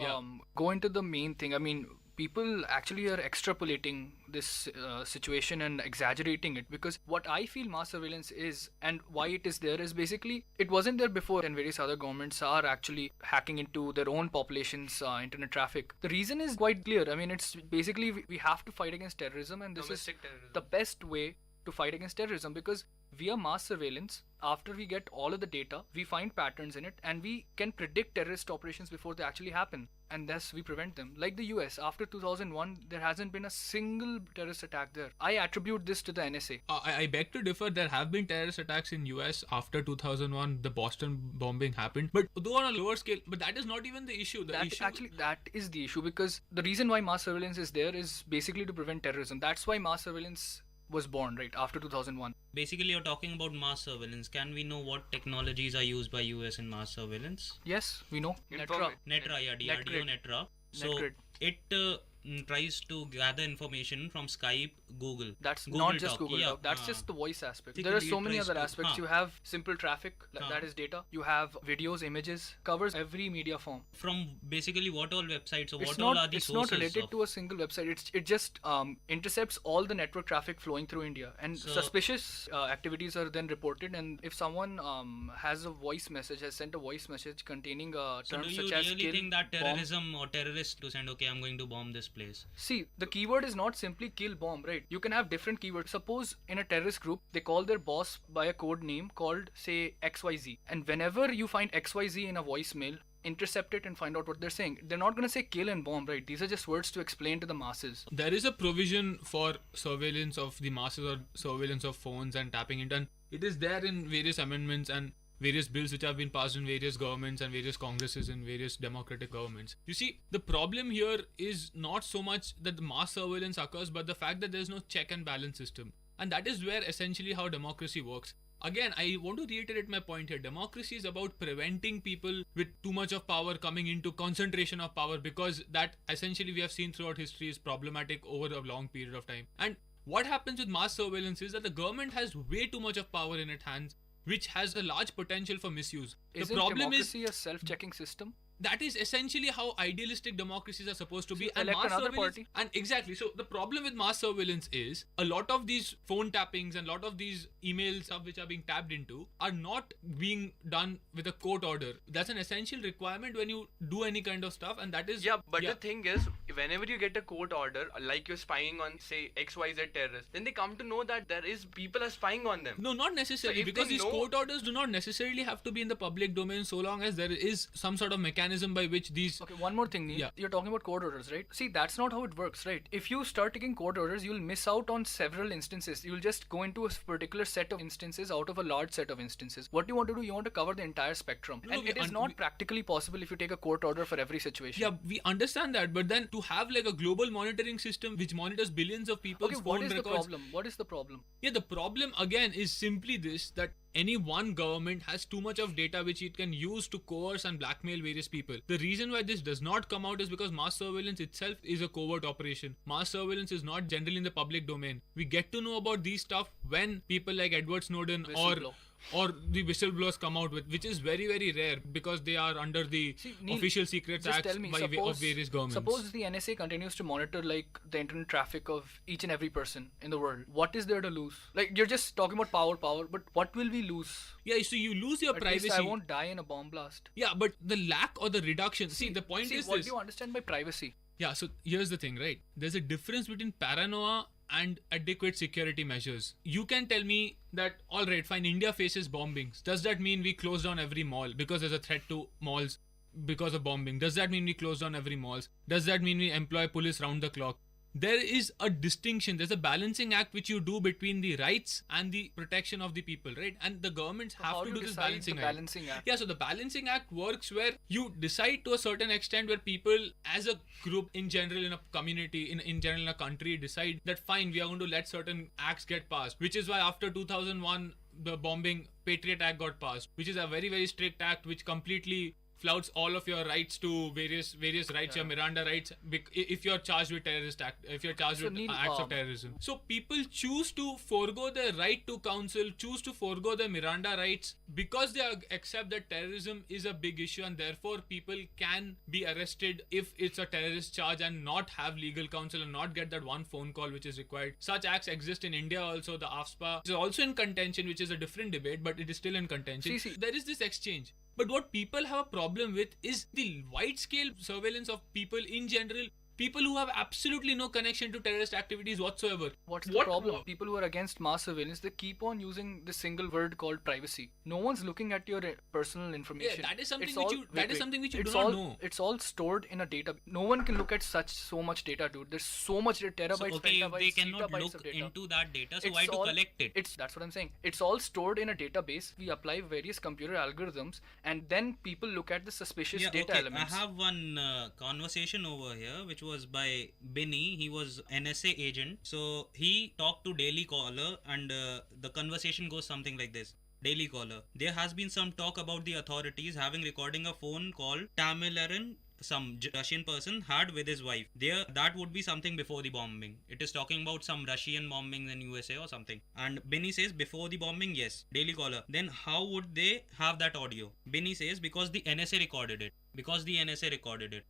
go into the main thing. I mean, people actually are extrapolating this situation and exaggerating it, because what I feel mass surveillance is and why it is there is basically it wasn't there before, and various other governments are actually hacking into their own population's internet traffic. The reason is quite clear. I mean, it's basically we have to fight against terrorism, and this is the best way to fight against terrorism, because via mass surveillance, after we get all of the data, we find patterns in it and we can predict terrorist operations before they actually happen, and thus we prevent them. Like the US, after 2001, there hasn't been a single terrorist attack there. I attribute this to the NSA. I beg to differ. There have been terrorist attacks in US after 2001. The Boston bombing happened, but though on a lower scale. But that is not even the issue. That is the issue, because the reason why mass surveillance is there is basically to prevent terrorism. That's why mass surveillance was born, right, after 2001. Basically, you're talking about mass surveillance. Can we know what technologies are used by US in mass surveillance? Yes, we know. Netra, yeah, DRDO Netra. So it tries to gather information from Skype, Google. That's Google not just Talk. Google Talk. That's just the voice aspect. There are so many other aspects. You have simple traffic, that is data. You have videos, images, covers every media form. From basically what all websites, or what all are the it's sources? It's not related to a single website. It just intercepts all the network traffic flowing through India, and suspicious activities are then reported. And if someone has sent a voice message containing terms such as kill, do you really think that terrorism or terrorists to send, okay, I'm going to bomb this place? See, the keyword is not simply kill, bomb, right? You can have different keywords. Suppose in a terrorist group, they call their boss by a code name called, say, XYZ. And whenever you find XYZ in a voicemail, intercept it and find out what they're saying. They're not going to say kill and bomb, right? These are just words to explain to the masses. There is a provision for surveillance of the masses or surveillance of phones and tapping it, and it is there in various amendments and various bills which have been passed in various governments and various congresses and various democratic governments. You see, the problem here is not so much that the mass surveillance occurs, but the fact that there is no check and balance system. And that is where essentially how democracy works. Again, I want to reiterate my point here. Democracy is about preventing people with too much of power coming into concentration of power, because that essentially we have seen throughout history is problematic over a long period of time. And what happens with mass surveillance is that the government has way too much of power in its hands, which has a large potential for misuse. Isn't democracy a self-checking system? That is essentially how idealistic democracies are supposed to be. So elect another party. And exactly. So the problem with mass surveillance is a lot of these phone tappings and a lot of these emails stuff which are being tapped into are not being done with a court order. That's an essential requirement when you do any kind of stuff, and that is... The thing is, whenever you get a court order, like you're spying on, say, XYZ terrorists, then they come to know that people are spying on them. No, not necessarily, because these court orders do not necessarily have to be in the public domain so long as there is some sort of mechanism by which these... Okay, one more thing, Neil. You're talking about court orders, right? See, that's not how it works, right? If you start taking court orders, you'll miss out on several instances. You'll just go into a particular set of instances out of a large set of instances. What you want to do, you want to cover the entire spectrum. And it is not practically possible if you take a court order for every situation. Yeah, we understand that, but then to have like a global monitoring system which monitors billions of people's phone records... What is the problem? Yeah, the problem again is simply this, that any one government has too much of data which it can use to coerce and blackmail various people. The reason why this does not come out is because mass surveillance itself is a covert operation. Mass surveillance is not generally in the public domain. We get to know about these stuff when people like Edward Snowden or the whistleblowers come out with, which is very, very rare because they are under the Neil, Official Secrets Act of various governments. Suppose the NSA continues to monitor like the internet traffic of each and every person in the world. What is there to lose? Like, you're just talking about power, but what will we lose? Yeah, so you lose your At privacy. least I won't die in a bomb blast. Yeah, but the lack or the reduction. See, the point is what this. do you understand by privacy? Yeah, so here's the thing, right? There's a difference between paranoia and adequate security measures. You can tell me that, all right, fine, India faces bombings. Does that mean we close down every mall because there's a threat to malls because of bombing? Does that mean we close down every malls? Does that mean we employ police round the clock? There is a distinction. There's a balancing act which you do between the rights and the protection of the people, right? And the governments have to do this balancing act. Yeah, so the balancing act works where you decide to a certain extent where people as a group in general in a community, in general in a country, decide that fine, we are going to let certain acts get passed. Which is why after 2001, the bombing Patriot Act got passed, which is a very, very strict act which completely flouts all of your rights to various rights, your Miranda rights, if you're charged with terrorist act, if you're charged with acts of terrorism. So people choose to forego their right to counsel, choose to forego their Miranda rights because they accept that terrorism is a big issue, and therefore people can be arrested if it's a terrorist charge and not have legal counsel and not get that one phone call which is required. Such acts exist in India also. The AFSPA is also in contention, which is a different debate, but it is still in contention. There is this exchange. But what people have a problem with is the wide-scale surveillance of people in general, people who have absolutely no connection to terrorist activities whatsoever. What's the problem? People who are against mass surveillance, they keep on using this single word called privacy. No one's looking at your personal information. Yeah, that is something which you do not know. It's all stored in a data. No one can look at so much data, dude. There's so much data, terabytes, petabytes, they cannot gigabytes look of data. into that data, so why to collect it? That's what I'm saying. It's all stored in a database. We apply various computer algorithms, and then people look at the suspicious data elements. I have one conversation over here, which was by Benny. He was NSA agent. So he talked to Daily Caller, and the conversation goes something like this. Daily Caller: there has been some talk about the authorities having recording a phone call Tamilaran, some Russian person, had with his wife. That would be something before the bombing. It is talking about some Russian bombings in USA or something. And Benny says before the bombing, yes. Daily Caller: then how would they have that audio? Benny says because the NSA recorded it.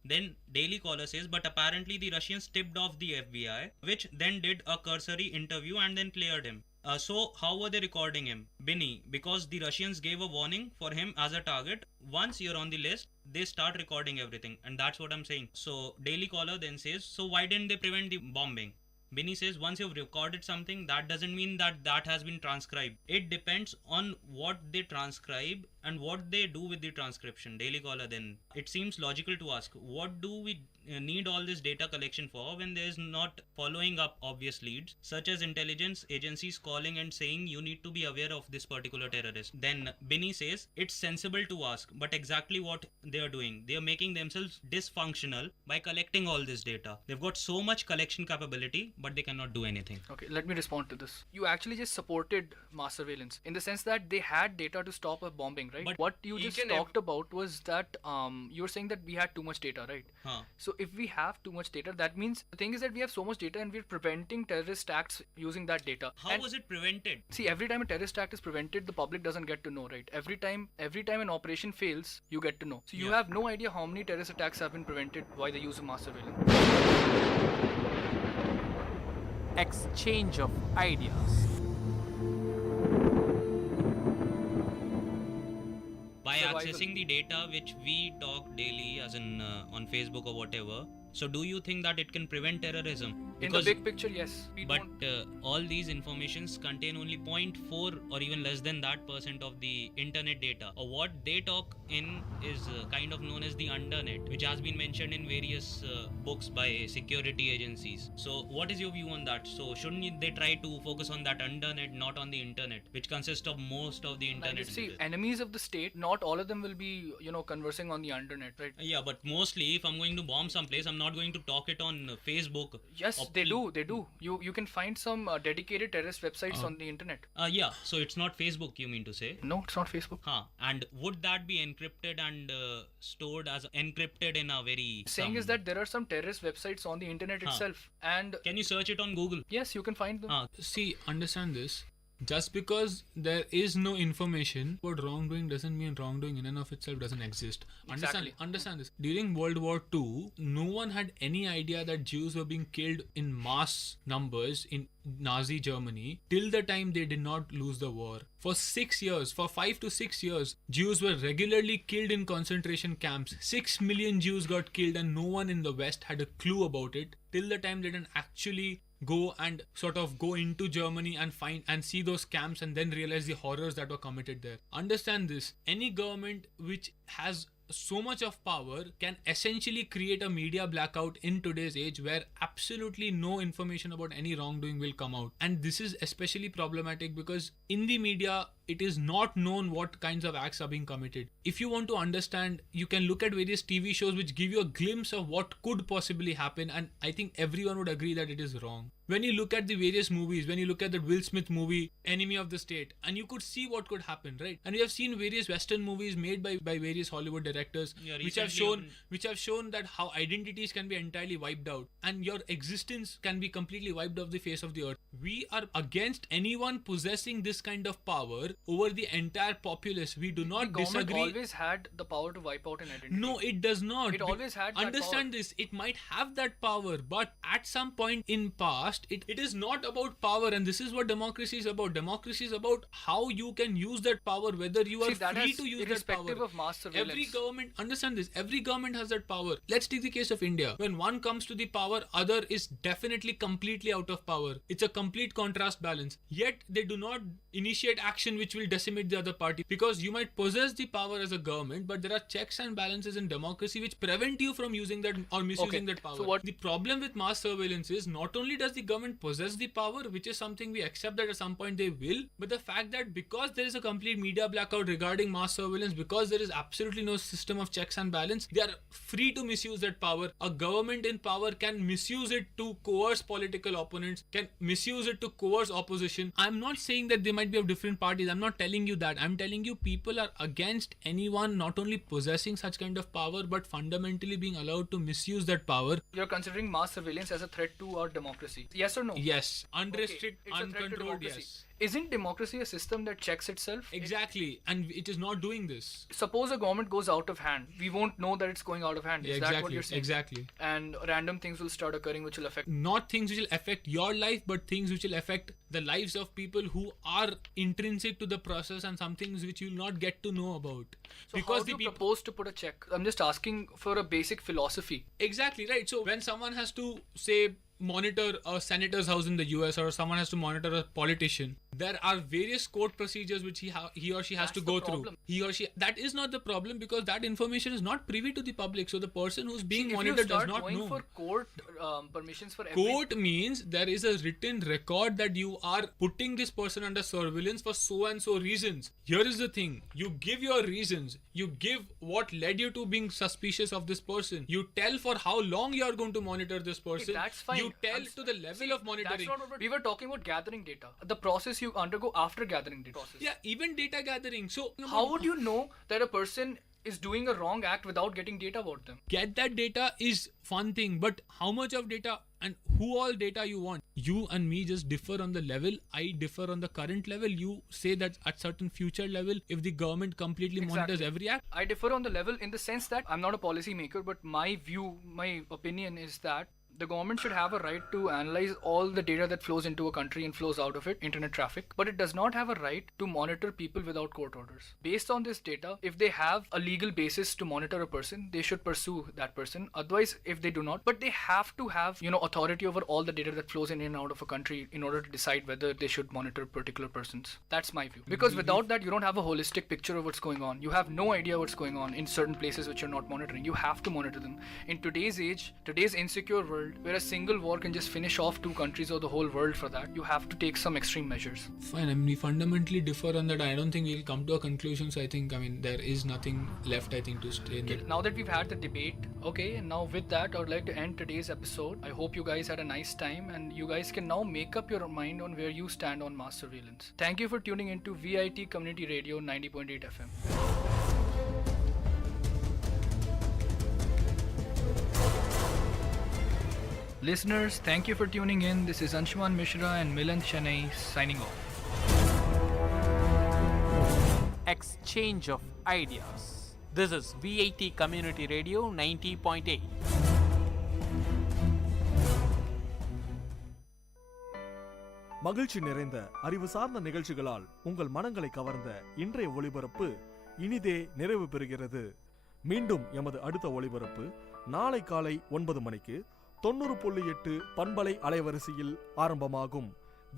Then Daily Caller says, but apparently the Russians tipped off the FBI, which then did a cursory interview and then cleared him. So how were they recording him? Benny: because the Russians gave a warning for him as a target. Once you're on the list, they start recording everything, and that's what I'm saying. So Daily Caller then says, so why didn't they prevent the bombing? Benny says, once you've recorded something, that doesn't mean that has been transcribed. It depends on what they transcribe and what they do with the transcription. Daily Caller: then it seems logical to ask, what do we need all this data collection for when there is not following up obvious leads, such as intelligence agencies calling and saying you need to be aware of this particular terrorist? Then Benny says it's sensible to ask, but exactly what they are doing, they are making themselves dysfunctional by collecting all this data. They've got so much collection capability, but they cannot do anything. Okay, let me respond to this. You actually just supported mass surveillance in the sense that they had data to stop a bombing, right? But what you just talked about was that you were saying that we had too much data, right? So if we have too much data, that means the thing is that we have so much data and we're preventing terrorist acts using that data. How was it prevented? See, every time a terrorist act is prevented, the public doesn't get to know, right? Every time an operation fails, you get to know. So you have no idea how many terrorist attacks have been prevented by the use of mass surveillance. Exchange of ideas. By accessing the data which we talk daily, as in on Facebook or whatever, so do you think that it can prevent terrorism? In the big picture, yes. But all these informations contain only 0.4 or even less than that % of the internet data. Or what they talk in is kind of known as the undernet, which has been mentioned in various books by security agencies. So what is your view on that? So shouldn't they try to focus on that undernet, not on the internet, which consists of most of the internet? See, enemies of the state, not all of them will be, conversing on the undernet, right? Yeah, but mostly if I'm going to bomb someplace, I'm not going to talk it on Facebook or They do. You can find some dedicated terrorist websites on the internet. Yeah, so it's not Facebook, you mean to say? No, it's not Facebook. And would that be encrypted and stored as encrypted in a very... Saying is that there are some terrorist websites on the internet itself, and... Can you search it on Google? Yes, you can find them. See, understand this. Just because there is no information about wrongdoing doesn't mean wrongdoing in and of itself doesn't exist. Exactly. Understand this. During World War II, no one had any idea that Jews were being killed in mass numbers in Nazi Germany till the time they did not lose the war. For 5 to 6 years, Jews were regularly killed in concentration camps. 6 million Jews got killed and no one in the West had a clue about it till the time they didn't actually go and sort of go into Germany and find and see those camps and then realize the horrors that were committed there. Understand this. Any government which has so much of power can essentially create a media blackout in today's age where absolutely no information about any wrongdoing will come out. And this is especially problematic because in the media, it is not known what kinds of acts are being committed. If you want to understand, you can look at various TV shows which give you a glimpse of what could possibly happen, and I think everyone would agree that it is wrong. When you look at the various movies, when you look at the Will Smith movie, Enemy of the State, and you could see what could happen, right? And we have seen various Western movies made by various Hollywood directors which have shown that how identities can be entirely wiped out and your existence can be completely wiped off the face of the earth. We are against anyone possessing this kind of power over the entire populace. We do not disagree. The government always had the power to wipe out an identity. No, it does not. It always had that Understand power. this. It might have that power, but at some point in past, it is not about power, and this is what democracy is about. Democracy is about how you can use that power, whether you are free to use that power. Irrespective of mass surveillance. Every government, understand this, every government has that power. Let's take the case of India. When one comes to the power, other is definitely completely out of power. It's a complete contrast balance. Yet they do not initiate action which will decimate the other party, because you might possess the power as a government, but there are checks and balances in democracy which prevent you from using that or misusing that power. So the problem with mass surveillance is not only does the government possess the power, which is something we accept that at some point they will, but the fact that because there is a complete media blackout regarding mass surveillance, because there is absolutely no system of checks and balance, they are free to misuse that power. A government in power can misuse it to coerce political opponents, can misuse it to coerce opposition. I'm not saying that they might be of different parties. I'm not telling you that. I'm telling you people are against anyone not only possessing such kind of power, but fundamentally being allowed to misuse that power. You're considering mass surveillance as a threat to our democracy. Yes or no? Yes. Unrestricted, uncontrolled, yes. Isn't democracy a system that checks itself? Exactly. And it is not doing this. Suppose a government goes out of hand. We won't know that it's going out of hand. Is that what you're saying? Exactly. And random things will start occurring which will affect... Not things which will affect your life, but things which will affect the lives of people who are intrinsic to the process, and some things which you will not get to know about. So because how do you propose to put a check? I'm just asking for a basic philosophy. Exactly, right. So when someone has to, say, monitor a senator's house in the US, or someone has to monitor a politician, there are various court procedures which he or she has to go through. That is not the problem, because that information is not privy to the public. So the person who's being monitored does not know. If you start going for court permissions for court means there is a written record that you are putting this person under surveillance for so and so reasons. Here is the thing. You give your reasons. You give what led you to being suspicious of this person. You tell for how long you are going to monitor this person. That's fine. You tell to the level of monitoring. That's not what we were talking about. Gathering data. The process you undergo after gathering data. Yeah, even data gathering. So how would you know that a person is doing a wrong act without getting data about them? Get that data is fun thing, but how much of data and who all data you want? You and me just differ on the level. I differ on the current level. You say that at certain future level, if the government completely monitors every act. I differ on the level in the sense that I'm not a policy maker, but my view, my opinion is that the government should have a right to analyze all the data that flows into a country and flows out of it, internet traffic, but it does not have a right to monitor people without court orders. Based on this data, if they have a legal basis to monitor a person, they should pursue that person. Otherwise, if they do not, but they have to have, authority over all the data that flows in and out of a country in order to decide whether they should monitor particular persons. That's my view. Because without that, you don't have a holistic picture of what's going on. You have no idea what's going on in certain places which you're not monitoring. You have to monitor them. In today's age, today's insecure world, world, where a single war can just finish off 2 countries or the whole world. For that, you have to take some extreme measures. Fine, I mean, we fundamentally differ on that. I don't think we'll come to a conclusion. So I think, I mean, there is nothing left, I think, to stay in that. Now that we've had the debate, okay, and now with that, I would like to end today's episode. I hope you guys had a nice time, and you guys can now make up your mind on where you stand on mass surveillance. Thank you for tuning into VIT Community Radio 90.8 FM. Listeners, thank you for tuning in. This is Anshuman Mishra and Milan Chennai signing off. Exchange of ideas. This is VIT Community Radio 90.8. மகிழ்ச்சி நிறைந்த அறிவு சார்ந்த நிகழ்ச்சிகளால் உங்கள் மனங்களை கவர்ந்த இன்றைய ஒளிபரப்பு இனிதே நிறைவு பெறுகிறது. மீண்டும் எமது அடுத்த ஒளிபரப்பு நாளை காலை 9 மணிக்கு 90.8 பண்பலை அலைவரிசையில் ஆரம்பமாகும்.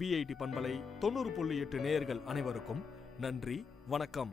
VIT பண்பலை 90.8 நேயர்கள் அனைவருக்கும் நன்றி, வணக்கம்.